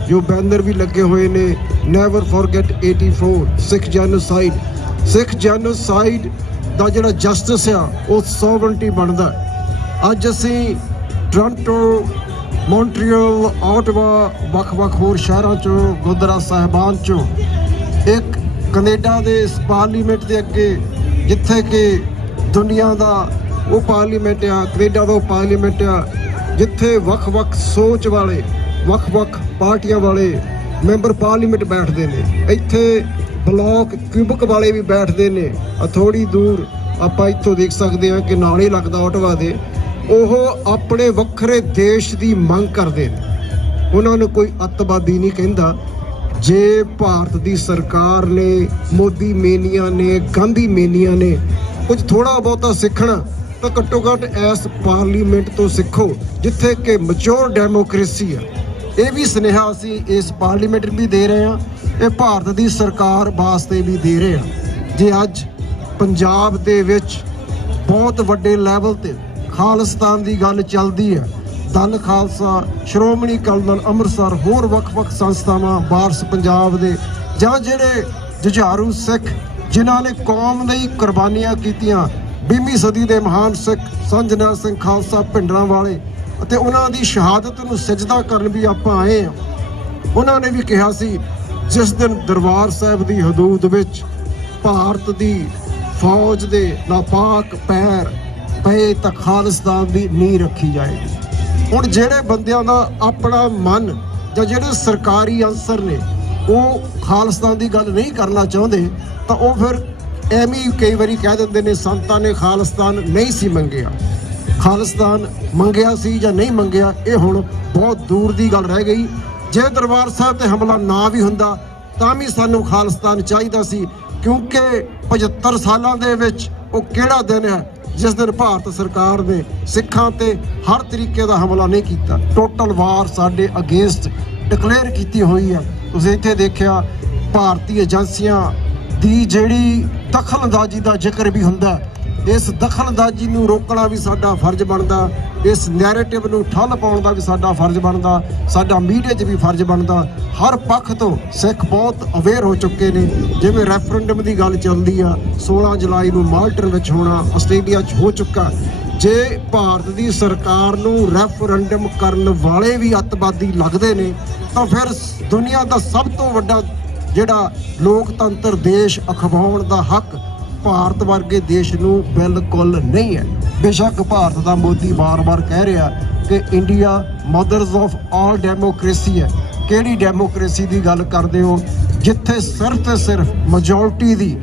ਜੋ ਬੈਨਰ ਵੀ ਲੱਗੇ ਹੋਏ ਨੇ, ਨੈਵਰ ਫੋਰਗੇਟ 84 ਸਿੱਖ ਜੈਨੋਸਾਈਡ। ਸਿੱਖ ਜੈਨੋਸਾਈਡ ਦਾ ਜਿਹੜਾ ਜਸਟਿਸ ਆ ਉਹ ਸੋਵਰਨਟੀ ਬਣਦਾ। ਅੱਜ ਅਸੀਂ ਟੋਰਾਂਟੋ, ਮੌਂਟਰੀਅਲ, ਆਟਵਾ, ਵੱਖ-ਵੱਖ ਹੋਰ ਸ਼ਹਿਰਾਂ 'ਚੋਂ, ਗੁਰਦੁਆਰਾ ਸਾਹਿਬਾਨ 'ਚੋਂ ਇੱਕ ਕੈਨੇਡਾ ਦੇ ਇਸ ਪਾਰਲੀਮੈਂਟ ਦੇ ਅੱਗੇ, ਜਿੱਥੇ ਕਿ ਦੁਨੀਆ ਦਾ ਉਹ ਪਾਰਲੀਮੈਂਟ ਆ, ਕੈਨੇਡਾ ਦਾ ਉਹ ਪਾਰਲੀਮੈਂਟ ਆ ਜਿੱਥੇ ਵੱਖ-ਵੱਖ ਸੋਚ ਵਾਲੇ, ਵੱਖ-ਵੱਖ ਪਾਰਟੀਆਂ ਵਾਲੇ ਮੈਂਬਰ ਪਾਰਲੀਮੈਂਟ ਬੈਠਦੇ ਨੇ। ਇੱਥੇ ਬਲਾਕ ਕਿਊਬਕ ਵਾਲੇ ਵੀ ਬੈਠਦੇ ਨੇ। ਥੋੜ੍ਹੀ ਦੂਰ ਆਪਾਂ ਇੱਥੋਂ ਦੇਖ ਸਕਦੇ ਹਾਂ ਕਿ ਨਾਲ ਹੀ ਲੱਗਦਾ ਆਟਵਾ ਦੇ। ਉਹ ਆਪਣੇ ਵੱਖਰੇ ਦੇਸ਼ ਦੀ ਮੰਗ ਕਰਦੇ ਨੇ, ਉਹਨਾਂ ਨੂੰ ਕੋਈ ਅੱਤਵਾਦੀ ਨਹੀਂ ਕਹਿੰਦਾ। ਜੇ ਭਾਰਤ ਦੀ ਸਰਕਾਰ ਨੇ, ਮੋਦੀ ਮੇਨੀਆਂ ਨੇ, ਗਾਂਧੀ ਮੇਨੀਆਂ ਨੇ ਕੁਝ ਥੋੜ੍ਹਾ ਬਹੁਤਾ ਸਿੱਖਣਾ ਤਾਂ ਘੱਟੋ ਘੱਟ ਇਸ ਪਾਰਲੀਮੈਂਟ ਤੋਂ ਸਿੱਖੋ, ਜਿੱਥੇ ਕਿ ਮੈਚੁਰ ਡੈਮੋਕ੍ਰੇਸੀ ਆ। ਇਹ ਵੀ ਸੁਨੇਹਾ ਅਸੀਂ ਇਸ ਪਾਰਲੀਮੈਂਟ ਵੀ ਦੇ ਰਹੇ ਹਾਂ, ਇਹ ਭਾਰਤ ਦੀ ਸਰਕਾਰ ਵਾਸਤੇ ਵੀ ਦੇ ਰਹੇ ਹਾਂ। ਜੇ ਅੱਜ ਪੰਜਾਬ ਦੇ ਵਿੱਚ ਬਹੁਤ ਵੱਡੇ ਲੈਵਲ ਤੇ ਖਾਲਿਸਤਾਨ ਦੀ ਗੱਲ ਚੱਲਦੀ ਹੈ, ਦਲ ਖਾਲਸਾ, ਸ਼੍ਰੋਮਣੀ ਅਕਾਲੀ ਦਲ ਅੰਮ੍ਰਿਤਸਰ, ਹੋਰ ਵੱਖ-ਵੱਖ ਸੰਸਥਾਵਾਂ, ਵਾਰਸ ਪੰਜਾਬ ਦੇ, ਜਾਂ ਜਿਹੜੇ ਜੁਝਾਰੂ ਸਿੱਖ ਜਿਨ੍ਹਾਂ ਨੇ ਕੌਮ ਲਈ ਕੁਰਬਾਨੀਆਂ ਕੀਤੀਆਂ, 20ਵੀਂ ਸਦੀ ਦੇ ਮਹਾਨ ਸਿੱਖ ਸੰਤ ਜਰਨੈਲ ਸਿੰਘ ਖਾਲਸਾ ਭਿੰਡਰਾਂ ਵਾਲੇ, ਅਤੇ ਉਹਨਾਂ ਦੀ ਸ਼ਹਾਦਤ ਨੂੰ ਸਜਦਾ ਕਰਨ ਵੀ ਆਪਾਂ ਆਏ ਹਾਂ। ਉਹਨਾਂ ਨੇ ਵੀ ਕਿਹਾ ਸੀ ਜਿਸ ਦਿਨ ਦਰਬਾਰ ਸਾਹਿਬ ਦੀ ਹਦੂਦ ਵਿੱਚ ਭਾਰਤ ਦੀ ਫੌਜ ਦੇ ਨਾਪਾਕ ਪੈਰ ਪਏ ਤਾਂ ਖਾਲਿਸਤਾਨ ਦੀ ਨੀਂਹ ਰੱਖੀ ਜਾਏਗੀ। ਹੁਣ ਜਿਹੜੇ ਬੰਦਿਆਂ ਦਾ ਆਪਣਾ ਮਨ ਜਾਂ ਜਿਹੜੇ ਸਰਕਾਰੀ ਅਨਸਰ ਨੇ ਉਹ ਖਾਲਿਸਤਾਨ ਦੀ ਗੱਲ ਨਹੀਂ ਕਰਨਾ ਚਾਹੁੰਦੇ ਤਾਂ ਉਹ ਫਿਰ ਐਵੇਂ ਹੀ ਕਈ ਵਾਰੀ ਕਹਿ ਦਿੰਦੇ ਨੇ ਸੰਤਾਂ ਨੇ ਖਾਲਿਸਤਾਨ ਨਹੀਂ ਸੀ ਮੰਗਿਆ। ਖਾਲਿਸਤਾਨ ਮੰਗਿਆ ਸੀ ਜਾਂ ਨਹੀਂ ਮੰਗਿਆ, ਇਹ ਹੁਣ ਬਹੁਤ ਦੂਰ ਦੀ ਗੱਲ ਰਹਿ ਗਈ। ਜੇ ਦਰਬਾਰ ਸਾਹਿਬ ਤੇ ਹਮਲਾ ਨਾ ਵੀ ਹੁੰਦਾ ਤਾਂ ਵੀ ਸਾਨੂੰ ਖਾਲਿਸਤਾਨ ਚਾਹੀਦਾ ਸੀ, ਕਿਉਂਕਿ 75 ਸਾਲਾਂ ਦੇ ਵਿੱਚ ਉਹ ਕਿਹੜਾ ਦਿਨ ਹੈ ਜਿਸ ਦਿਨ ਭਾਰਤ ਸਰਕਾਰ ਨੇ ਸਿੱਖਾਂ ਤੇ ਹਰ ਤਰੀਕੇ ਦਾ ਹਮਲਾ ਨਹੀਂ ਕੀਤਾ। ਟੋਟਲ ਵਾਰ ਸਾਡੇ ਅਗੇਂਸਟ ਡਿਕਲੇਅਰ ਕੀਤੀ ਹੋਈ ਹੈ। ਤੁਸੀਂ ਇੱਥੇ ਦੇਖਿਆ ਭਾਰਤੀ ਏਜੰਸੀਆਂ ਦੀ ਜਿਹੜੀ ਦਖਲਅੰਦਾਜ਼ੀ ਦਾ ਜ਼ਿਕਰ ਵੀ ਹੁੰਦਾ। ਇਸ ਦਖਲਅੰਦਾਜ਼ੀ ਨੂੰ ਰੋਕਣਾ ਵੀ ਸਾਡਾ ਫਰਜ਼ ਬਣਦਾ, ਇਸ ਨੈਰੇਟਿਵ ਨੂੰ ਠੱਲ ਪਾਉਣ ਦਾ ਵੀ ਸਾਡਾ ਫਰਜ਼ ਬਣਦਾ, ਸਾਡਾ ਮੀਡੀਆ 'ਚ ਵੀ ਫਰਜ਼ ਬਣਦਾ। ਹਰ ਪੱਖ ਤੋਂ ਸਿੱਖ ਬਹੁਤ ਅਵੇਅਰ ਹੋ ਚੁੱਕੇ ਨੇ। ਜਿਵੇਂ ਰੈਫਰੈਂਡਮ ਦੀ ਗੱਲ ਚੱਲਦੀ ਆ, 16 ਜੁਲਾਈ ਨੂੰ ਮਾਲਟਨ ਵਿੱਚ ਹੋਣਾ, ਆਸਟ੍ਰੇਲੀਆ 'ਚ ਹੋ ਚੁੱਕਾ। ਜੇ ਭਾਰਤ ਦੀ ਸਰਕਾਰ ਨੂੰ ਰੈਫਰੈਂਡਮ ਕਰਨ ਵਾਲੇ ਵੀ ਅੱਤਵਾਦੀ ਲੱਗਦੇ ਨੇ ਤਾਂ ਫਿਰ ਦੁਨੀਆ ਦਾ ਸਭ ਤੋਂ ਵੱਡਾ ਜਿਹੜਾ ਲੋਕਤੰਤਰ ਦੇਸ਼ ਅਖਵਾਉਣ ਦਾ ਹੱਕ ਭਾਰਤ ਵਰਗੇ ਦੇਸ਼ ਨੂੰ ਬਿਲਕੁਲ ਨਹੀਂ ਹੈ। ਬੇਸ਼ੱਕ ਭਾਰਤ ਦਾ ਮੋਦੀ ਵਾਰ-ਵਾਰ ਕਹਿ ਰਿਹਾ ਕਿ India mothers of all democracy ਹੈ। ਕਿਹੜੀ ਡੈਮੋਕ੍ਰੇਸੀ ਦੀ ਗੱਲ ਕਰਦੇ ਹੋ ਜਿੱਥੇ ਸਿਰਫ ਤੇ ਸਿਰਫ ਮੈਜੋਰਟੀ ਦੀ,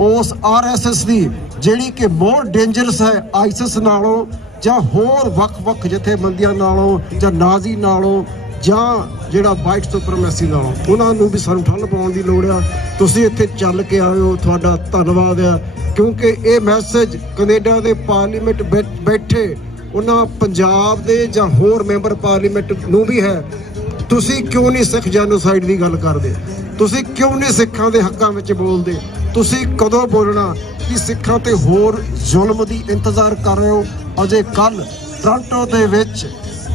ਉਸ RSS ਦੀ ਜਿਹੜੀ ਕਿ ਮੋਰ ਡੇਂਜਰਸ ਹੈ ਆਈਸਿਸ ਨਾਲੋਂ ਜਾਂ ਹੋਰ ਵੱਖ-ਵੱਖ ਜਥੇਬੰਦੀਆਂ ਨਾਲੋਂ ਜਾਂ ਨਾਜ਼ੀ ਨਾਲੋਂ ਜਾਂ ਜਿਹੜਾ ਵਾਈਟ ਸੁਪਰਮੈਸੀ ਨਾਲੋਂ, ਉਹਨਾਂ ਨੂੰ ਵੀ ਸਾਨੂੰ ਠੱਲ ਪਾਉਣ ਦੀ ਲੋੜ ਆ। ਤੁਸੀਂ ਇੱਥੇ ਚੱਲ ਕੇ ਆਏ ਹੋ, ਤੁਹਾਡਾ ਧੰਨਵਾਦ ਆ, ਕਿਉਂਕਿ ਇਹ ਮੈਸੇਜ ਕੈਨੇਡਾ ਦੇ ਪਾਰਲੀਮੈਂਟ ਵਿੱਚ ਬੈਠੇ ਉਹਨਾਂ ਪੰਜਾਬ ਦੇ ਜਾਂ ਹੋਰ ਮੈਂਬਰ ਪਾਰਲੀਮੈਂਟ ਨੂੰ ਵੀ ਹੈ। ਤੁਸੀਂ ਕਿਉਂ ਨਹੀਂ ਸਿੱਖ ਜੈਨੋਸਾਈਡ ਦੀ ਗੱਲ ਕਰਦੇ? ਤੁਸੀਂ ਕਿਉਂ ਨਹੀਂ ਸਿੱਖਾਂ ਦੇ ਹੱਕਾਂ ਵਿੱਚ ਬੋਲਦੇ? ਤੁਸੀਂ ਕਦੋਂ ਬੋਲਣਾ ਕਿ ਸਿੱਖਾਂ ਤੇ ਹੋਰ ਜ਼ੁਲਮ ਦੀ ਇੰਤਜ਼ਾਰ ਕਰ ਰਹੇ ਹੋ? ਅਜੇ ਕੱਲ੍ਹ ਟੋਰਾਂਟੋ ਦੇ ਵਿੱਚ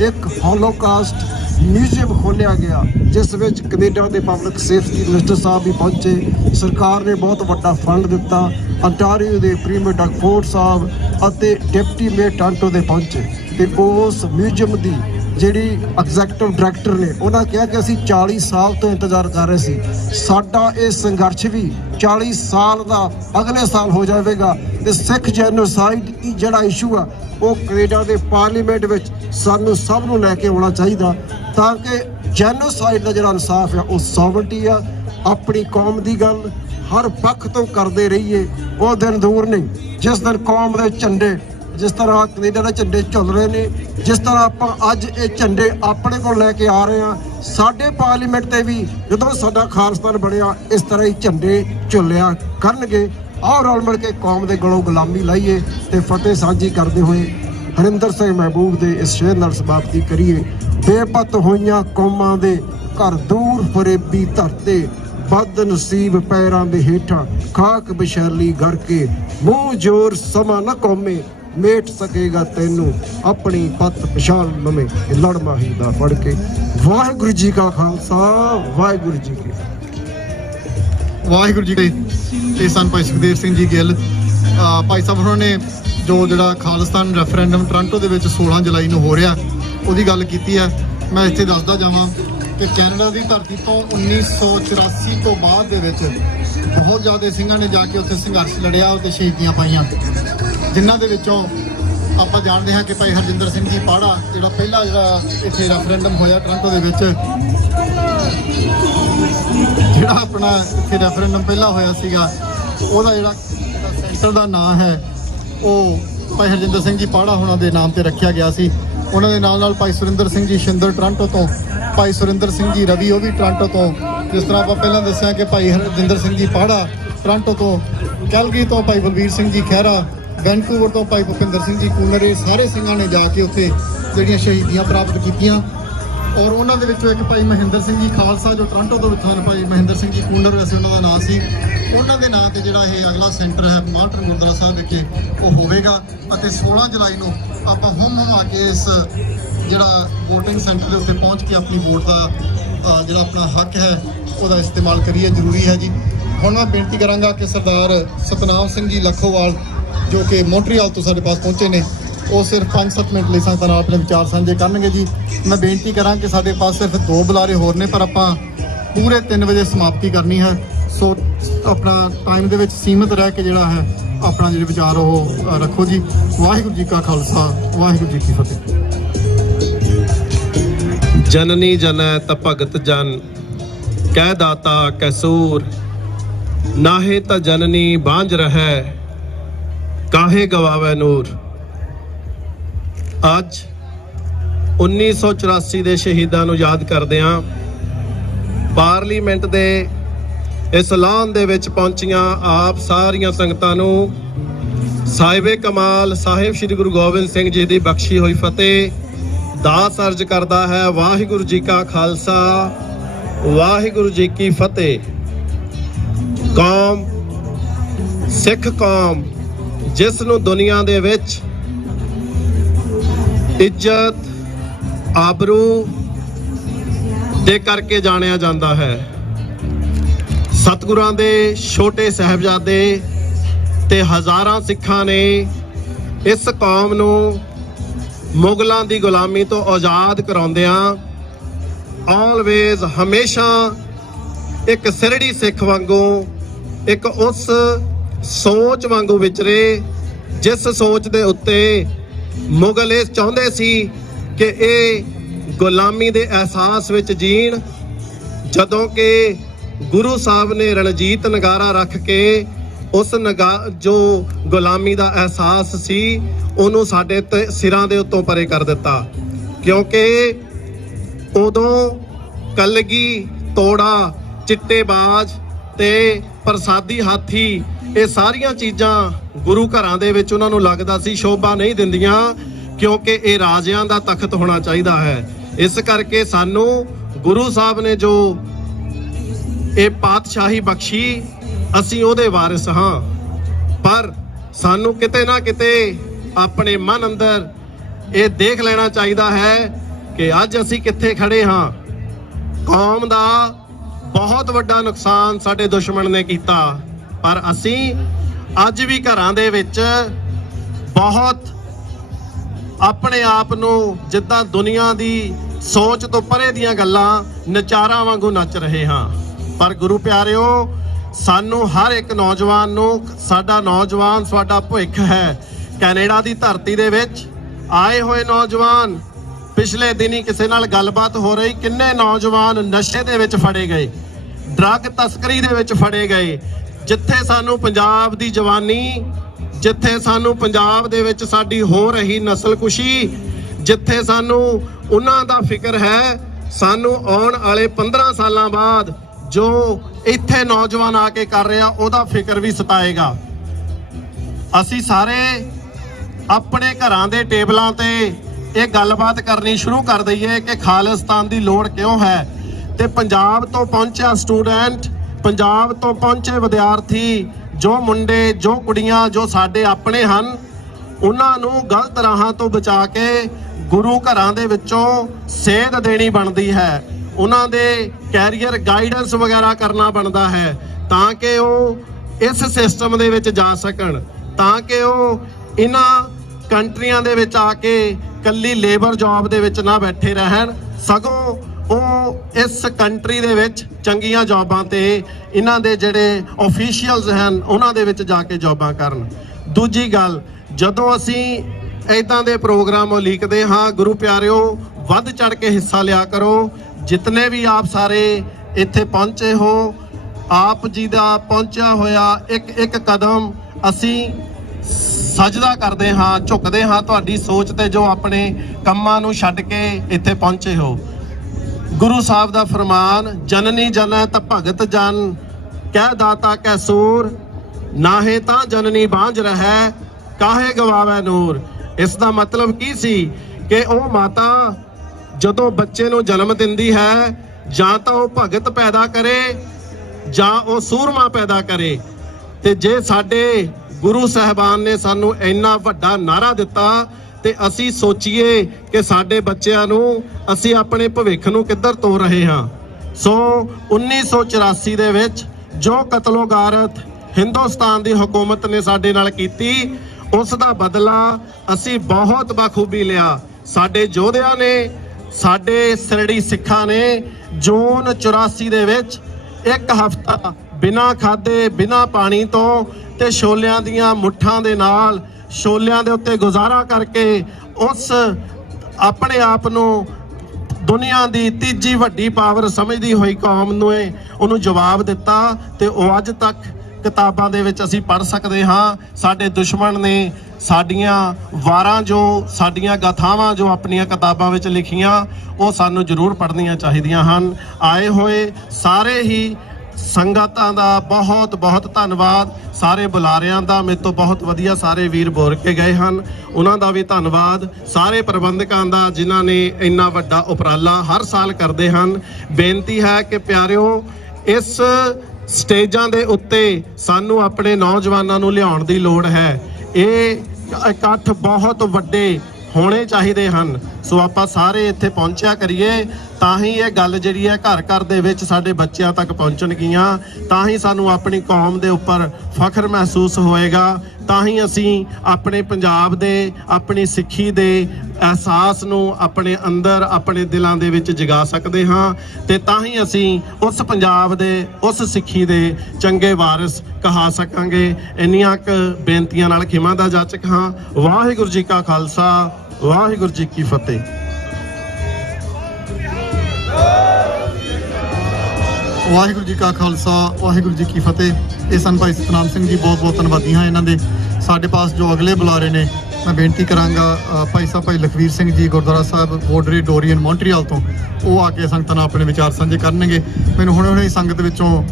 ਇੱਕ ਹੋਲੋਕਾਸਟ ਮਿਊਜ਼ੀਅਮ ਖੋਲ੍ਹਿਆ ਗਿਆ, ਜਿਸ ਵਿੱਚ ਕੈਨੇਡਾ ਦੇ ਪਬਲਿਕ ਸੇਫਟੀ ਮਿਨਿਸਟਰ ਸਾਹਿਬ ਵੀ ਪਹੁੰਚੇ। ਸਰਕਾਰ ਨੇ ਬਹੁਤ ਵੱਡਾ ਫੰਡ ਦਿੱਤਾ। ਅੰਟਾਰੀਓ ਦੇ ਪ੍ਰੀਮੀਅਰ ਡਗ ਫੋਰਡ ਸਾਹਿਬ ਅਤੇ ਡਿਪਟੀ ਮੇਅਰ ਟੋਰਾਂਟੋ ਦੇ ਪਹੁੰਚੇ ਤੇ ਉਸ ਮਿਊਜ਼ੀਅਮ ਦੀ ਜਿਹੜੀ ਐਗਜ਼ੈਕਟਿਵ ਡਾਇਰੈਕਟਰ ਨੇ ਉਹਨਾਂ ਕਿਹਾ ਕਿ ਅਸੀਂ 40 ਸਾਲ ਤੋਂ ਇੰਤਜ਼ਾਰ ਕਰ ਰਹੇ ਸੀ। ਸਾਡਾ ਇਹ ਸੰਘਰਸ਼ ਵੀ 40 ਸਾਲ ਦਾ ਅਗਲੇ ਸਾਲ ਹੋ ਜਾਵੇਗਾ ਤੇ ਸਿੱਖ ਜੈਨੋਸਾਈਡ ਜਿਹੜਾ ਇਸ਼ੂ ਆ ਉਹ ਕੈਨੇਡਾ ਦੇ ਪਾਰਲੀਮੈਂਟ ਵਿੱਚ ਸਾਨੂੰ ਸਭ ਨੂੰ ਲੈ ਕੇ ਆਉਣਾ ਚਾਹੀਦਾ, ਤਾਂ ਕਿ ਜੈਨੋਸਾਈਡ ਦਾ ਜਿਹੜਾ ਇਨਸਾਫ ਆ ਉਹ ਸੋਵਰਨਟੀ ਆ। ਆਪਣੀ ਕੌਮ ਦੀ ਗੱਲ ਹਰ ਪੱਖ ਤੋਂ ਕਰਦੇ ਰਹੀਏ। ਉਹ ਦਿਨ ਦੂਰ ਨਹੀਂ ਜਿਸ ਦਿਨ ਕੌਮ ਦੇ ਝੰਡੇ, ਜਿਸ ਤਰ੍ਹਾਂ ਕੈਨੇਡਾ ਦੇ ਝੰਡੇ ਝੁੱਲ ਰਹੇ ਨੇ, ਜਿਸ ਤਰ੍ਹਾਂ ਆਪਾਂ ਅੱਜ ਇਹ ਝੰਡੇ ਆਪਣੇ ਕੋਲ ਲੈ ਕੇ ਆ ਰਹੇ ਹਾਂ, ਸਾਡੇ ਪਾਰਲੀਮੈਂਟ ਤੇ ਵੀ ਜਦੋਂ ਸਾਡਾ ਖਾਲਿਸਤਾਨ ਬਣਿਆ ਇਸ ਤਰ੍ਹਾਂ ਹੀ ਝੰਡੇ ਝੁੱਲਿਆ ਕਰਨਗੇ। ਆਓ ਰਲ ਮਿਲ ਕੇ ਕੌਮ ਦੇ ਗਲੋਂ ਗੁਲਾਮੀ ਲਾਈਏ ਤੇ ਫਤਿਹ ਸਾਂਝੀ ਕਰਦੇ ਹੋਏ ਹਰਿੰਦਰ ਸਿੰਘ ਮਹਿਬੂਬ ਦੇ ਇਸ ਸ਼ੇਰ ਨਾਲ ਸਮਾਪਤੀ ਕਰੀਏ। ਬੇਪਤ ਹੋਈਆਂ ਕੌਮਾਂ ਦੇ ਘਰ ਦੂਰ ਫਰੇਬੀ ਧਰਤੇ, ਬਦ ਨਸੀਬ ਪੈਰਾਂ ਦੇ ਹੇਠਾਂ ਖਾਕ ਵਿਸ਼ਾਲੀ ਗੜ ਕੇ ਮੂੰਹ ਜ਼ੋਰ ਸਮਾਂ ਨਾ ਕੌਮੇ ਮੇਟ ਸਕੇਗਾ ਤੈਨੂੰ ਆਪਣੀ ਪੱਤ ਪਛਾਣ ਲਵੇਂ ਲੜ ਮਾਹੀ ਦਾ ਫੜ ਕੇ। ਵਾਹਿਗੁਰੂ ਜੀ ਕਾ ਖਾਲਸਾ ਵਾਹਿਗੁਰੂ ਜੀ ਕੀ ਵਾਹਿਗੁਰੂ ਜੀ ਕੀ ਇਹ ਸਨ ਭਾਈ ਸੁਖਦੇਵ ਸਿੰਘ ਜੀ ਗਿੱਲ। ਭਾਈ ਸਾਹਿਬ ਉਹਨਾਂ ਨੇ ਜਿਹੜਾ ਖਾਲਿਸਤਾਨ ਰੈਫਰੈਂਡਮ ਟੋਰਾਂਟੋ ਦੇ ਵਿੱਚ 16 ਜੁਲਾਈ ਨੂੰ ਹੋ ਰਿਹਾ ਉਹਦੀ ਗੱਲ ਕੀਤੀ ਹੈ। ਮੈਂ ਇੱਥੇ ਦੱਸਦਾ ਜਾਵਾਂ ਕਿ ਕੈਨੇਡਾ ਦੀ ਧਰਤੀ ਤੋਂ 1984 ਤੋਂ ਬਾਅਦ ਦੇ ਵਿੱਚ ਬਹੁਤ ਜ਼ਿਆਦਾ ਸਿੰਘਾਂ ਨੇ ਜਾ ਕੇ ਉੱਥੇ ਸੰਘਰਸ਼ ਲੜਿਆ ਅਤੇ ਸ਼ਹੀਦੀਆਂ ਪਾਈਆਂ, ਜਿਨ੍ਹਾਂ ਦੇ ਵਿੱਚੋਂ ਆਪਾਂ ਜਾਣਦੇ ਹਾਂ ਕਿ ਭਾਈ ਹਰਜਿੰਦਰ ਸਿੰਘ ਜੀ ਪਾੜਾ ਜਿਹੜਾ ਪਹਿਲਾ ਇੱਥੇ ਰੈਫਰੈਂਡਮ ਹੋਇਆ ਟੋਰਾਂਟੋ ਦੇ ਵਿੱਚ, ਜਿਹੜਾ ਆਪਣਾ ਇੱਥੇ ਰੈਫਰੈਂਡਮ ਪਹਿਲਾ ਹੋਇਆ ਸੀਗਾ ਉਹਦਾ ਜਿਹੜਾ ਸੈਂਟਰ ਦਾ ਨਾਂ ਹੈ ਉਹ ਭਾਈ ਹਰਜਿੰਦਰ ਸਿੰਘ ਜੀ ਪਾੜਾ ਹੋਣਾ ਦੇ ਨਾਮ ਤੇ ਰੱਖਿਆ ਗਿਆ ਸੀ। ਉਹਨਾਂ ਦੇ ਨਾਲ ਭਾਈ ਸੁਰਿੰਦਰ ਸਿੰਘ ਜੀ ਸ਼ਿੰਦਰ ਟੋਰਾਂਟੋ ਤੋਂ, ਭਾਈ ਸੁਰਿੰਦਰ ਸਿੰਘ ਜੀ ਰਵੀ ਉਹ ਵੀ ਟੋਰਾਂਟੋ ਤੋਂ, ਜਿਸ ਤਰ੍ਹਾਂ ਆਪਾਂ ਪਹਿਲਾਂ ਦੱਸਿਆ ਕਿ ਭਾਈ ਹਰਜਿੰਦਰ ਸਿੰਘ ਜੀ ਪਾੜਾ ਟੋਰਾਂਟੋ ਤੋਂ, ਕੈਲਗਰੀ ਤੋਂ ਭਾਈ ਬਲਵੀਰ ਸਿੰਘ ਜੀ ਖਹਿਰਾ, ਵੈਨਕੂਵਰ ਤੋਂ ਭਾਈ ਭੁਪਿੰਦਰ ਸਿੰਘ ਜੀ ਕੂਨਰ, ਇਹ ਸਾਰੇ ਸਿੰਘਾਂ ਨੇ ਜਾ ਕੇ ਉੱਥੇ ਜਿਹੜੀਆਂ ਸ਼ਹੀਦੀਆਂ ਪ੍ਰਾਪਤ ਕੀਤੀਆਂ। ਔਰ ਉਹਨਾਂ ਦੇ ਵਿੱਚੋਂ ਇੱਕ ਭਾਈ ਮਹਿੰਦਰ ਸਿੰਘ ਜੀ ਖਾਲਸਾ ਜੋ ਟੋਰਾਂਟੋ ਤੋਂ ਹਨ, ਭਾਈ ਮਹਿੰਦਰ ਸਿੰਘ ਜੀ ਕੂਨਰ ਵੈਸੇ ਉਹਨਾਂ ਦਾ ਨਾਂ ਸੀ, ਉਹਨਾਂ ਦੇ ਨਾਂ ਤੇ ਜਿਹੜਾ ਇਹ ਅਗਲਾ ਸੈਂਟਰ ਹੈ ਮਾਲਟਨ ਗੁਰਦੁਆਰਾ ਸਾਹਿਬ ਵਿਖੇ ਉਹ ਹੋਵੇਗਾ। ਅਤੇ 16 ਜੁਲਾਈ ਨੂੰ ਆਪਾਂ ਹੁੰਮ ਆ ਕੇ ਇਸ ਜਿਹੜਾ VOTING ਸੈਂਟਰ ਦੇ ਉੱਤੇ ਪਹੁੰਚ ਕੇ ਆਪਣੀ ਵੋਟ ਦਾ ਜਿਹੜਾ ਆਪਣਾ ਹੱਕ ਹੈ ਉਹਦਾ ਇਸਤੇਮਾਲ ਕਰੀਏ, ਜ਼ਰੂਰੀ ਹੈ ਜੀ। ਹੁਣ ਮੈਂ ਬੇਨਤੀ ਕਰਾਂਗਾ ਕਿ ਸਰਦਾਰ ਸਤਨਾਮ ਸਿੰਘ ਜੀ ਲੱਖੋਵਾਲ ਜੋ ਕਿ ਮੌਂਟਰੀਅਲ ਤੋਂ ਸਾਡੇ ਪਾਸ ਪਹੁੰਚੇ ਨੇ, ਉਹ ਸਿਰਫ 5-7 ਮਿੰਟ ਲਈ ਸੰਗਤਾਂ ਨਾਲ ਆਪਣੇ ਵਿਚਾਰ ਸਾਂਝੇ ਕਰਨਗੇ ਜੀ। ਮੈਂ ਬੇਨਤੀ ਕਰਾਂ ਕਿ ਸਾਡੇ ਪਾਸ ਸਿਰਫ 2 ਬੁਲਾਰੇ ਹੋਰ ਨੇ, ਪਰ ਆਪਾਂ ਪੂਰੇ 3 ਵਜੇ ਸਮਾਪਤੀ ਕਰਨੀ ਹੈ। ਸੋ ਆਪਣਾ ਟਾਈਮ ਦੇ ਵਿੱਚ ਸੀਮਿਤ ਰਹਿ ਕੇ ਜਿਹੜਾ ਹੈ ਆਪਣਾ ਜਿਹੜੇ ਵਿਚਾਰ ਉਹ ਰੱਖੋ ਜੀ। ਵਾਹਿਗੁਰੂ ਜੀ ਕਾ ਖਾਲਸਾ ਵਾਹਿਗੁਰੂ ਜੀ ਕੀ ਫਤਿਹ। ਜਨਨੀ ਜਨੈ ਤ ਭਗਤ ਜਨ ਕਹਿ ਦਾਤਾ ਕੈਸੂਰ, ਨਾਹੇ ਤਾਂ ਜਨਨੀ ਬਾਂਝ ਰਹਿ ਕਾਹੇ ਗਵਾਵੇ ਨੂਰ। ਅੱਜ 1984 ਦੇ ਸ਼ਹੀਦਾਂ ਨੂੰ ਯਾਦ ਕਰਦੇ ਹਾਂ। ਪਾਰਲੀਮੈਂਟ ਦੇ ਇਸ ਐਲਾਨ ਦੇ ਵਿੱਚ ਪਹੁੰਚੀਆਂ ਆਪ ਸਾਰੀਆਂ ਸੰਗਤਾਂ ਨੂੰ ਸਾਹਿਬੇ ਕਮਾਲ ਸਾਹਿਬ ਸ੍ਰੀ ਗੁਰੂ ਗੋਬਿੰਦ ਸਿੰਘ ਜੀ ਦੀ ਬਖਸ਼ੀ ਹੋਈ ਫਤਿਹ ਦਾਸ ਅਰਜ ਕਰਦਾ ਹੈ। ਵਾਹਿਗੁਰੂ ਜੀ ਕਾ ਖਾਲਸਾ ਵਾਹਿਗੁਰੂ ਜੀ ਕੀ ਫਤਿਹ। ਕੌਮ ਸਿੱਖ ਕੌਮ ਜਿਸ ਨੂੰ ਦੁਨੀਆ ਦੇ ਵਿੱਚ ਇੱਜ਼ਤ ਆਬਰੂ ਦੇ ਕਰਕੇ ਜਾਣਿਆ ਜਾਂਦਾ ਹੈ। ਸਤਿਗੁਰਾਂ ਦੇ ਛੋਟੇ ਸਾਹਿਬਜ਼ਾਦੇ ਤੇ ਹਜ਼ਾਰਾਂ ਸਿੱਖਾਂ ਨੇ ਇਸ ਕੌਮ ਨੂੰ ਮੁਗਲਾਂ ਦੀ ਗੁਲਾਮੀ ਤੋਂ ਆਜ਼ਾਦ ਕਰਾਉਂਦਿਆਂ ਆਲਵੇਜ਼ ਹਮੇਸ਼ਾ ਇੱਕ ਸਿਰੜੀ ਸਿੱਖ ਵਾਂਗੂ ਇੱਕ ਉਸ ਸੋਚ ਵਾਂਗੂ ਵਿਚਰੇ ਜਿਸ ਸੋਚ ਦੇ ਉੱਤੇ ਮੁਗਲ ਇਹ ਚਾਹੁੰਦੇ ਸੀ ਕਿ ਇਹ ਗੁਲਾਮੀ ਦੇ ਅਹਿਸਾਸ ਵਿੱਚ ਜੀਣ, ਜਦੋਂ ਕਿ ਗੁਰੂ ਸਾਹਿਬ ਨੇ ਰਣਜੀਤ ਨਗਾਰਾ ਰੱਖ ਕੇ ਉਸ ਜੋ ਗੁਲਾਮੀ ਦਾ ਅਹਿਸਾਸ ਸੀ ਉਹਨੂੰ ਸਾਡੇ ਸਿਰਾਂ ਦੇ ਉੱਤੋਂ ਪਰੇ ਕਰ ਦਿੱਤਾ। ਕਿਉਂਕਿ ਉਦੋਂ ਕਲਗੀ ਤੋੜਾ, ਚਿੱਟੇਬਾਜ਼ ਤੇ ਪ੍ਰਸਾਦੀ ਹਾਥੀ ਇਹ ਸਾਰੀਆਂ ਚੀਜ਼ਾਂ ਗੁਰੂ ਘਰਾਂ ਦੇ ਵਿੱਚ ਉਹਨਾਂ ਨੂੰ ਲੱਗਦਾ ਸੀ ਸ਼ੋਭਾ ਨਹੀਂ ਦਿੰਦੀਆਂ, ਕਿਉਂਕਿ ਇਹ ਰਾਜਿਆਂ ਦਾ ਤਖਤ ਹੋਣਾ ਚਾਹੀਦਾ ਹੈ। ਇਸ ਕਰਕੇ ਸਾਨੂੰ ਗੁਰੂ ਸਾਹਿਬ ਨੇ ਜੋ ਇਹ ਪਾਤਸ਼ਾਹੀ ਬਖਸ਼ੀ, ਅਸੀਂ ਉਹਦੇ ਵਾਰਿਸ ਹਾਂ। ਪਰ ਸਾਨੂੰ ਕਿਤੇ ਨਾ ਕਿਤੇ ਆਪਣੇ ਮਨ ਅੰਦਰ ਇਹ ਦੇਖ ਲੈਣਾ ਚਾਹੀਦਾ ਹੈ ਕਿ ਅੱਜ ਅਸੀਂ ਕਿੱਥੇ ਖੜੇ ਹਾਂ। ਕੌਮ ਦਾ ਬਹੁਤ ਵੱਡਾ ਨੁਕਸਾਨ ਸਾਡੇ ਦੁਸ਼ਮਣ ਨੇ ਕੀਤਾ, ਪਰ ਅਸੀਂ ਅੱਜ ਵੀ ਘਰਾਂ ਦੇ ਵਿੱਚ ਬਹੁਤ ਆਪਣੇ ਆਪ ਨੂੰ ਜਿੱਦਾਂ ਦੁਨੀਆ ਦੀ ਸੋਚ ਤੋਂ ਪਰੇ ਦੀਆਂ ਗੱਲਾਂ ਨਚਾਰਾਂ ਵਾਂਗੂ ਨੱਚ ਰਹੇ ਹਾਂ। ਪਰ ਗੁਰੂ ਪਿਆਰਿਓ, ਸਾਨੂੰ ਹਰ ਇੱਕ ਨੌਜਵਾਨ ਨੂੰ, ਸਾਡਾ ਨੌਜਵਾਨ ਸਾਡਾ ਭਵਿੱਖ ਹੈ। ਕੈਨੇਡਾ ਦੀ ਧਰਤੀ ਦੇ ਵਿੱਚ ਆਏ ਹੋਏ ਨੌਜਵਾਨ, ਪਿਛਲੇ ਦਿਨੀ ਕਿਸੇ ਨਾਲ ਗੱਲਬਾਤ ਹੋ ਰਹੀ, ਕਿੰਨੇ ਨੌਜਵਾਨ ਨਸ਼ੇ ਦੇ ਵਿੱਚ ਫੜੇ ਗਏ, ਡਰੱਗ ਤਸਕਰੀ ਦੇ ਵਿੱਚ ਫੜੇ ਗਏ। ਜਿੱਥੇ ਸਾਨੂੰ ਪੰਜਾਬ ਦੀ ਜਵਾਨੀ, ਜਿੱਥੇ ਸਾਨੂੰ ਪੰਜਾਬ ਦੇ ਵਿੱਚ ਸਾਡੀ ਹੋ ਰਹੀ ਨਸਲਕੁਸ਼ੀ, ਜਿੱਥੇ ਸਾਨੂੰ ਉਹਨਾਂ ਦਾ ਫਿਕਰ ਹੈ, ਸਾਨੂੰ ਆਉਣ ਵਾਲੇ 15 ਸਾਲਾਂ ਬਾਅਦ ਜੋ ਇੱਥੇ ਨੌਜਵਾਨ ਆ ਕੇ ਕਰ ਰਿਹਾ ਉਹਦਾ ਫਿਕਰ ਵੀ ਸਤਾਏਗਾ। ਅਸੀਂ ਸਾਰੇ ਆਪਣੇ ਘਰਾਂ ਦੇ ਟੇਬਲਾਂ ਤੇ ਇਹ ਗੱਲਬਾਤ ਕਰਨੀ ਸ਼ੁਰੂ ਕਰ ਦਈਏ ਕਿ ਖਾਲਿਸਤਾਨ ਦੀ ਲੋੜ ਕਿਉਂ ਹੈ। ਤੇ ਪੰਜਾਬ ਤੋਂ ਪਹੁੰਚਿਆ ਸਟੂਡੈਂਟ ਪੰਜਾਬ ਤੋਂ ਪਹੁੰਚੇ ਵਿਦਿਆਰਥੀ, ਜੋ ਮੁੰਡੇ ਜੋ ਕੁੜੀਆਂ ਜੋ ਸਾਡੇ ਆਪਣੇ ਹਨ, ਉਹਨਾਂ ਨੂੰ ਗਲਤ ਰਾਹਾਂ ਤੋਂ ਬਚਾ ਕੇ ਗੁਰੂ ਘਰਾਂ ਦੇ ਵਿੱਚੋਂ ਸੇਧ ਦੇਣੀ ਬਣਦੀ ਹੈ। ਉਹਨਾਂ ਦੇ ਕੈਰੀਅਰ ਗਾਈਡੈਂਸ ਵਗੈਰਾ ਕਰਨਾ ਬਣਦਾ ਹੈ ਤਾਂ ਕਿ ਉਹ ਇਸ ਸਿਸਟਮ ਦੇ ਵਿੱਚ ਜਾ ਸਕਣ, ਤਾਂ ਕਿ ਉਹ ਇਹਨਾਂ ਕੰਟਰੀਆਂ ਦੇ ਵਿੱਚ ਆ ਕੇ ਕੱਲੀ ਲੇਬਰ ਜੌਬ ਦੇ ਵਿੱਚ ਨਾ ਬੈਠੇ ਰਹਿਣ, ਸਗੋਂ ਉਹ ਇਸ ਕੰਟਰੀ ਦੇ ਵਿੱਚ ਚੰਗੀਆਂ ਜੌਬਾਂ ਤੇ ਇਹਨਾਂ ਦੇ ਜਿਹੜੇ ਆਫੀਸ਼ੀਅਲਸ ਹਨ ਉਹਨਾਂ ਦੇ ਵਿੱਚ ਜਾ ਕੇ ਜੌਬਾਂ ਕਰਨ। ਦੂਜੀ ਗੱਲ, ਜਦੋਂ ਅਸੀਂ ਇਦਾਂ ਦੇ ਪ੍ਰੋਗਰਾਮ ਉਲੀਕਦੇ ਹਾਂ, ਗੁਰੂ ਪਿਆਰਿਓ, ਵੱਧ ਚੜ ਕੇ ਹਿੱਸਾ ਲਿਆ ਕਰੋ। ਜਿਤਨੇ ਵੀ ਆਪ ਸਾਰੇ ਇੱਥੇ ਪਹੁੰਚੇ ਹੋ, ਆਪ ਜੀ ਦਾ ਪਹੁੰਚਿਆ ਹੋਇਆ ਇੱਕ ਇੱਕ ਕਦਮ ਅਸੀਂ ਸਜਦਾ ਕਰਦੇ ਹਾਂ, ਝੁਕਦੇ ਹਾਂ ਤੁਹਾਡੀ ਸੋਚ ਤੇ, ਜੋ ਆਪਣੇ ਕੰਮਾਂ ਨੂੰ ਛੱਡ ਕੇ ਇੱਥੇ ਪਹੁੰਚੇ ਹੋ। ਗੁਰੂ ਸਾਹਿਬ ਦਾ ਫਰਮਾਨ, ਜਨਨੀ ਜਨੈ ਤਾਂ ਭਗਤ ਜਨ, ਕਹਿ ਦਾਤਾ ਕੈ ਸੂਰ, ਨਾਹੇ ਤਾਂ ਜਨਨੀ ਬਾਂਝ ਰਹਿ, ਕਾਹੇ ਗਵਾਵੇ ਨੂਰ। ਇਸ ਦਾ ਮਤਲਬ ਕੀ ਸੀ ਕਿ ਉਹ ਮਾਤਾ ਜਦੋਂ ਬੱਚੇ ਨੂੰ ਜਨਮ ਦਿੰਦੀ ਹੈ, ਜਾਂ ਤਾਂ ਉਹ ਭਗਤ ਪੈਦਾ ਕਰੇ ਜਾਂ ਉਹ ਸੂਰਮਾ ਪੈਦਾ ਕਰੇ। ਤੇ ਜੇ ਸਾਡੇ ਗੁਰੂ ਸਾਹਿਬਾਨ ਨੇ ਸਾਨੂੰ ਇੰਨਾ ਵੱਡਾ ਨਾਅਰਾ ਦਿੱਤਾ ਤੇ ਅਸੀਂ ਸੋਚੀਏ ਕਿ ਸਾਡੇ ਬੱਚਿਆਂ ਨੂੰ ਅਸੀਂ ਆਪਣੇ ਭਵਿੱਖ ਨੂੰ ਕਿੱਧਰ ਤੋਰ ਰਹੇ ਹਾਂ। ਸੋ 1984 ਦੇ ਵਿੱਚ ਜੋ ਕਤਲੋਗਾਰਤ ਹਿੰਦੁਸਤਾਨ ਦੀ ਹਕੂਮਤ ਨੇ ਸਾਡੇ ਨਾਲ ਕੀਤੀ, ਉਸ ਦਾ ਬਦਲਾ ਅਸੀਂ ਬਹੁਤ ਬਖੂਬੀ ਲਿਆ। ਸਾਡੇ ਯੋਧਿਆਂ ਨੇ, ਸਾਡੇ ਸਰੜੀ ਸਿੱਖਾਂ ਨੇ ਜੂਨ 84 ਦੇ ਵਿੱਚ ਇੱਕ ਹਫ਼ਤਾ ਬਿਨਾਂ ਖਾਧੇ ਬਿਨਾਂ ਪਾਣੀ ਤੋਂ ਤੇ ਛੋਲਿਆਂ ਦੀਆਂ ਮੁੱਠਾਂ ਦੇ ਨਾਲ, ਛੋਲਿਆਂ ਦੇ ਉੱਤੇ ਗੁਜ਼ਾਰਾ ਕਰਕੇ ਉਸ ਆਪਣੇ ਆਪ ਨੂੰ ਦੁਨੀਆ ਦੀ ਤੀਜੀ ਵੱਡੀ ਪਾਵਰ ਸਮਝਦੀ ਹੋਈ ਕੌਮ ਨੂੰ ਉਹਨੂੰ ਜਵਾਬ ਦਿੱਤਾ। ਤੇ ਉਹ ਅੱਜ ਤੱਕ ਕਿਤਾਬਾਂ ਦੇ ਵਿੱਚ ਅਸੀਂ ਪੜ੍ਹ ਸਕਦੇ ਹਾਂ। ਸਾਡੇ ਦੁਸ਼ਮਣ ਨੇ ਸਾਡੀਆਂ ਵਾਰਾਂ, ਜੋ ਸਾਡੀਆਂ ਗਾਥਾਵਾਂ ਜੋ ਆਪਣੀਆਂ ਕਿਤਾਬਾਂ ਵਿੱਚ ਲਿਖੀਆਂ, ਉਹ ਸਾਨੂੰ ਜ਼ਰੂਰ ਪੜ੍ਹਨੀਆਂ ਚਾਹੀਦੀਆਂ ਹਨ। ਆਏ ਹੋਏ ਸਾਰੇ ਹੀ ਸੰਗਤਾਂ ਦਾ ਬਹੁਤ ਬਹੁਤ ਧੰਨਵਾਦ, ਸਾਰੇ ਬੁਲਾਰਿਆਂ ਦਾ, ਮੇਰੇ ਤੋਂ ਬਹੁਤ ਵਧੀਆ ਸਾਰੇ ਵੀਰ ਬੋਲ ਕੇ ਗਏ ਹਨ, ਉਹਨਾਂ ਦਾ ਵੀ ਧੰਨਵਾਦ। ਸਾਰੇ ਪ੍ਰਬੰਧਕਾਂ ਦਾ ਜਿਨ੍ਹਾਂ ਨੇ ਇੰਨਾ ਵੱਡਾ ਉਪਰਾਲਾ ਹਰ ਸਾਲ ਕਰਦੇ ਹਨ। ਬੇਨਤੀ ਹੈ ਕਿ ਪਿਆਰਿਓ, ਇਸ ਸਟੇਜਾਂ ਦੇ ਉੱਤੇ ਸਾਨੂੰ ਆਪਣੇ ਨੌਜਵਾਨਾਂ ਨੂੰ ਲਿਆਉਣ ਦੀ ਲੋੜ ਹੈ। ਇਹ ਇਕੱਠ ਬਹੁਤ ਵੱਡੇ ਹੋਣੇ ਚਾਹੀਦੇ ਹਨ। ਸੋ ਆਪਾਂ ਸਾਰੇ ਇੱਥੇ ਪਹੁੰਚਿਆ ਕਰੀਏ, ਤਾਂ ਹੀ ਇਹ ਗੱਲ ਜਿਹੜੀ ਹੈ ਘਰ ਘਰ ਦੇ ਵਿੱਚ ਸਾਡੇ ਬੱਚਿਆਂ ਤੱਕ ਪਹੁੰਚਣਗੀਆਂ, ਤਾਂ ਹੀ ਸਾਨੂੰ ਆਪਣੀ ਕੌਮ ਦੇ ਉੱਪਰ ਫਖਰ ਮਹਿਸੂਸ ਹੋਏਗਾ, ਤਾਂ ਹੀ ਅਸੀਂ ਆਪਣੇ ਪੰਜਾਬ ਦੇ, ਆਪਣੀ ਸਿੱਖੀ ਦੇ ਅਹਿਸਾਸ ਨੂੰ ਆਪਣੇ ਅੰਦਰ, ਆਪਣੇ ਦਿਲਾਂ ਦੇ ਵਿੱਚ ਜਗਾ ਸਕਦੇ ਹਾਂ, ਤੇ ਤਾਂ ਹੀ ਅਸੀਂ ਉਸ ਪੰਜਾਬ ਦੇ, ਉਸ ਸਿੱਖੀ ਦੇ ਚੰਗੇ ਵਾਰਿਸ ਕਹਾ ਸਕਾਂਗੇ। ਇੰਨੀਆਂ ਕੁ ਬੇਨਤੀਆਂ ਨਾਲ ਖਿਮਾ ਦਾ ਜਾਚਕ ਹਾਂ। ਵਾਹਿਗੁਰੂ ਜੀ ਕਾ ਖਾਲਸਾ, ਵਾਹਿਗੁਰੂ ਜੀ ਕੀ ਫਤਿਹ। ਵਾਹਿਗੁਰੂ ਜੀ ਕਾ ਖਾਲਸਾ, ਵਾਹਿਗੁਰੂ ਜੀ ਕੀ ਫਤਿਹ। ਇਹ ਸਨ ਭਾਈ ਸਤਨਾਮ ਸਿੰਘ ਜੀ, ਬਹੁਤ ਬਹੁਤ ਧੰਨਵਾਦੀ ਹਾਂ ਇਹਨਾਂ ਦੇ। ਸਾਡੇ ਪਾਸ ਜੋ ਅਗਲੇ ਬੁਲਾਰੇ ਨੇ, ਮੈਂ ਬੇਨਤੀ ਕਰਾਂਗਾ ਭਾਈ ਲਖਵੀਰ ਸਿੰਘ ਜੀ, ਗੁਰਦੁਆਰਾ ਸਾਹਿਬ ਬੋਰਡਰੀ ਡੋਰੀਅਨ ਮੌਂਟਰੀਅਲ ਤੋਂ, ਉਹ ਆ ਕੇ ਸੰਗਤਾਂ ਨਾਲ ਆਪਣੇ ਵਿਚਾਰ ਸਾਂਝੇ ਕਰਨਗੇ। ਮੈਨੂੰ ਹੁਣੇ ਸੰਗਤ ਵਿੱਚੋਂ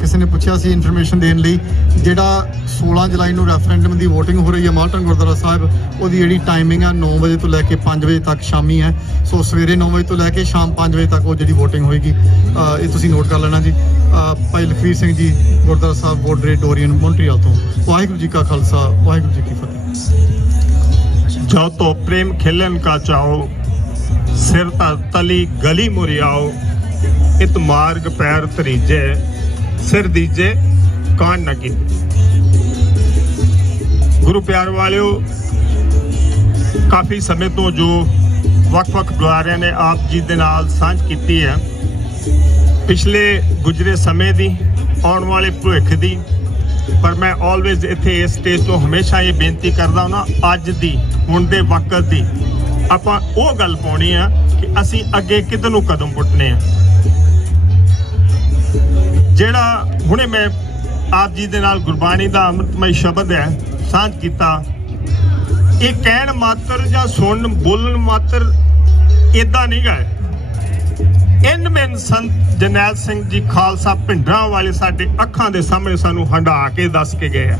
ਕਿਸੇ ਨੇ ਪੁੱਛਿਆ ਸੀ ਇਨਫੋਰਮੇਸ਼ਨ ਦੇਣ ਲਈ, ਜਿਹੜਾ 16 ਜੁਲਾਈ ਨੂੰ ਰੈਫਰੈਂਡਮ ਦੀ VOTING ਹੋ ਰਹੀ ਹੈ ਮਾਲਟਨ ਗੁਰਦੁਆਰਾ ਸਾਹਿਬ, ਉਹਦੀ ਜਿਹੜੀ ਟਾਈਮਿੰਗ ਆ 9 ਵਜੇ ਤੋਂ ਲੈ ਕੇ 5 ਵਜੇ ਤੱਕ ਸ਼ਾਮੀ ਹੈ। ਸੋ ਸਵੇਰੇ 9 ਵਜੇ ਤੋਂ ਲੈ ਕੇ ਸ਼ਾਮ 5 ਵਜੇ ਤੱਕ ਉਹ ਜਿਹੜੀ VOTING ਹੋਏਗੀ, ਇਹ ਤੁਸੀਂ ਨੋਟ ਕਰ ਲੈਣਾ ਜੀ। ਭਾਈ ਲਖਵੀਰ ਸਿੰਘ ਜੀ, ਗੁਰਦੁਆਰਾ ਸਾਹਿਬ ਬੋਰਡਰੀ ਡੋਰੀਅਨ ਮੌਂਟਰੀਅਲ ਤੋਂ। ਵਾਹਿਗੁਰੂ ਜੀ ਕਾ ਖਾਲਸਾ, ਵਾਹਿਗੁਰੂ ਜੀ ਕੀ ਫਤਿਹ। जो तो प्रेम खेलन का चाहो, सिर तली गली मुरियाओ, इत मार्ग पैर तरीजे, सिर दीजे कान न कीते। गुरु प्यार वालियो, काफ़ी समय तो जो ਵੱਖ-ਵੱਖ ਬੁਲਾਰਿਆਂ ਨੇ ਆਪ ਜੀ ਦੇ ਨਾਲ ਸਾਂਝ ਕੀਤੀ ਹੈ, ਪਿਛਲੇ ਗੁਜ਼ਰੇ ਸਮੇਂ ਦੀ, ਆਉਣ ਵਾਲੇ ਭਵਿੱਖ ਦੀ। ਪਰ ਮੈਂ ਆਲਵੇਜ਼ ਇੱਥੇ ਇਸ ਸਟੇਜ ਤੋਂ ਹਮੇਸ਼ਾ ਇਹ ਬੇਨਤੀ ਕਰਦਾ ਹਾਂ, ਅੱਜ ਦੀ, ਹੁਣ ਦੇ ਵਕਤ ਦੀ ਆਪਾਂ ਉਹ ਗੱਲ ਪਾਉਣੀ ਆ ਕਿ ਅਸੀਂ ਅੱਗੇ ਕਿੱਧਰ ਨੂੰ ਕਦਮ ਪੁੱਟਨੇ ਆ। ਜਿਹੜਾ ਹੁਣੇ ਮੈਂ ਆਪ ਜੀ ਦੇ ਨਾਲ ਗੁਰਬਾਣੀ ਦਾ ਅੰਮ੍ਰਿਤਮਈ ਸ਼ਬਦ ਹੈ ਸਾਂਝ ਕੀਤਾ, ਇਹ ਕਹਿਣ ਮਾਤਰ ਜਾਂ ਸੁਣਨ ਬੋਲਣ ਮਾਤਰ ਇਦਾਂ ਨਹੀਂ ਗਏ। ਇਨਮੇਨ ਸੰਤ ਜਰਨੈਲ ਸਿੰਘ ਜੀ ਖਾਲਸਾ ਭਿੰਡਰਾਂ ਵਾਲੇ ਸਾਡੇ ਅੱਖਾਂ ਦੇ ਸਾਹਮਣੇ ਸਾਨੂੰ ਹੰਢਾ ਕੇ ਦੱਸ ਕੇ ਗਏ ਆ।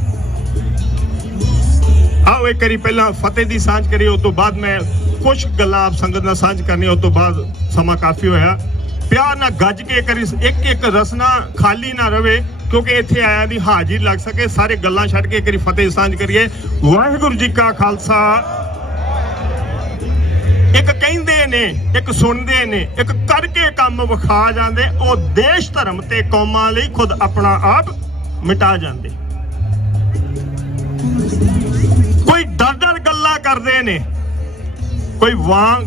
ਆਓ ਇੱਕ ਵਾਰੀ ਪਹਿਲਾਂ ਫਤਿਹ ਦੀ ਸਾਂਝ ਕਰੀਏ, ਉਸ ਤੋਂ ਬਾਅਦ ਮੈਂ ਕੁਝ ਗੱਲਾਂ ਆਪ ਸੰਗਤ ਨਾਲ ਸਾਂਝ ਕਰਨੀ, ਉਸ ਤੋਂ ਬਾਅਦ ਸਮਾਂ ਕਾਫੀ ਹੋਇਆ। ਪਿਆਰ ਨਾਲ ਗੱਜ ਕੇ ਕਰੀ ਇੱਕ ਇੱਕ ਰਸਨਾ ਖਾਲੀ ਨਾ ਰਵੇ, ਕਿਉਂਕਿ ਇੱਥੇ ਆਇਆਂ ਦੀ ਹਾਜ਼ਰੀ ਲੱਗ ਸਕੇ। ਸਾਰੇ ਗੱਲਾਂ ਛੱਡ ਕੇ ਕਰੀ ਫਤਿਹ ਸਾਂਝ ਕਰੀਏ। ਵਾਹਿਗੁਰੂ ਜੀ ਕਾ ਖਾਲਸਾ। ਇੱਕ ਕਹਿੰਦੇ ਨੇ, ਇੱਕ ਸੁਣਦੇ ਨੇ, ਇੱਕ ਕਰਕੇ ਕੰਮ ਵਿਖਾ ਜਾਂਦੇ। ਉਹ ਦੇਸ਼ ਧਰਮ ਤੇ ਕੌਮਾਂ ਲਈ ਖੁਦ ਆਪਣਾ ਆਪ ਮਿਟਾ ਜਾਂਦੇ। ਕੋਈ ਡਰ ਗੱਲਾਂ ਕਰਦੇ ਨੇ, ਕੋਈ ਵਾਂਗ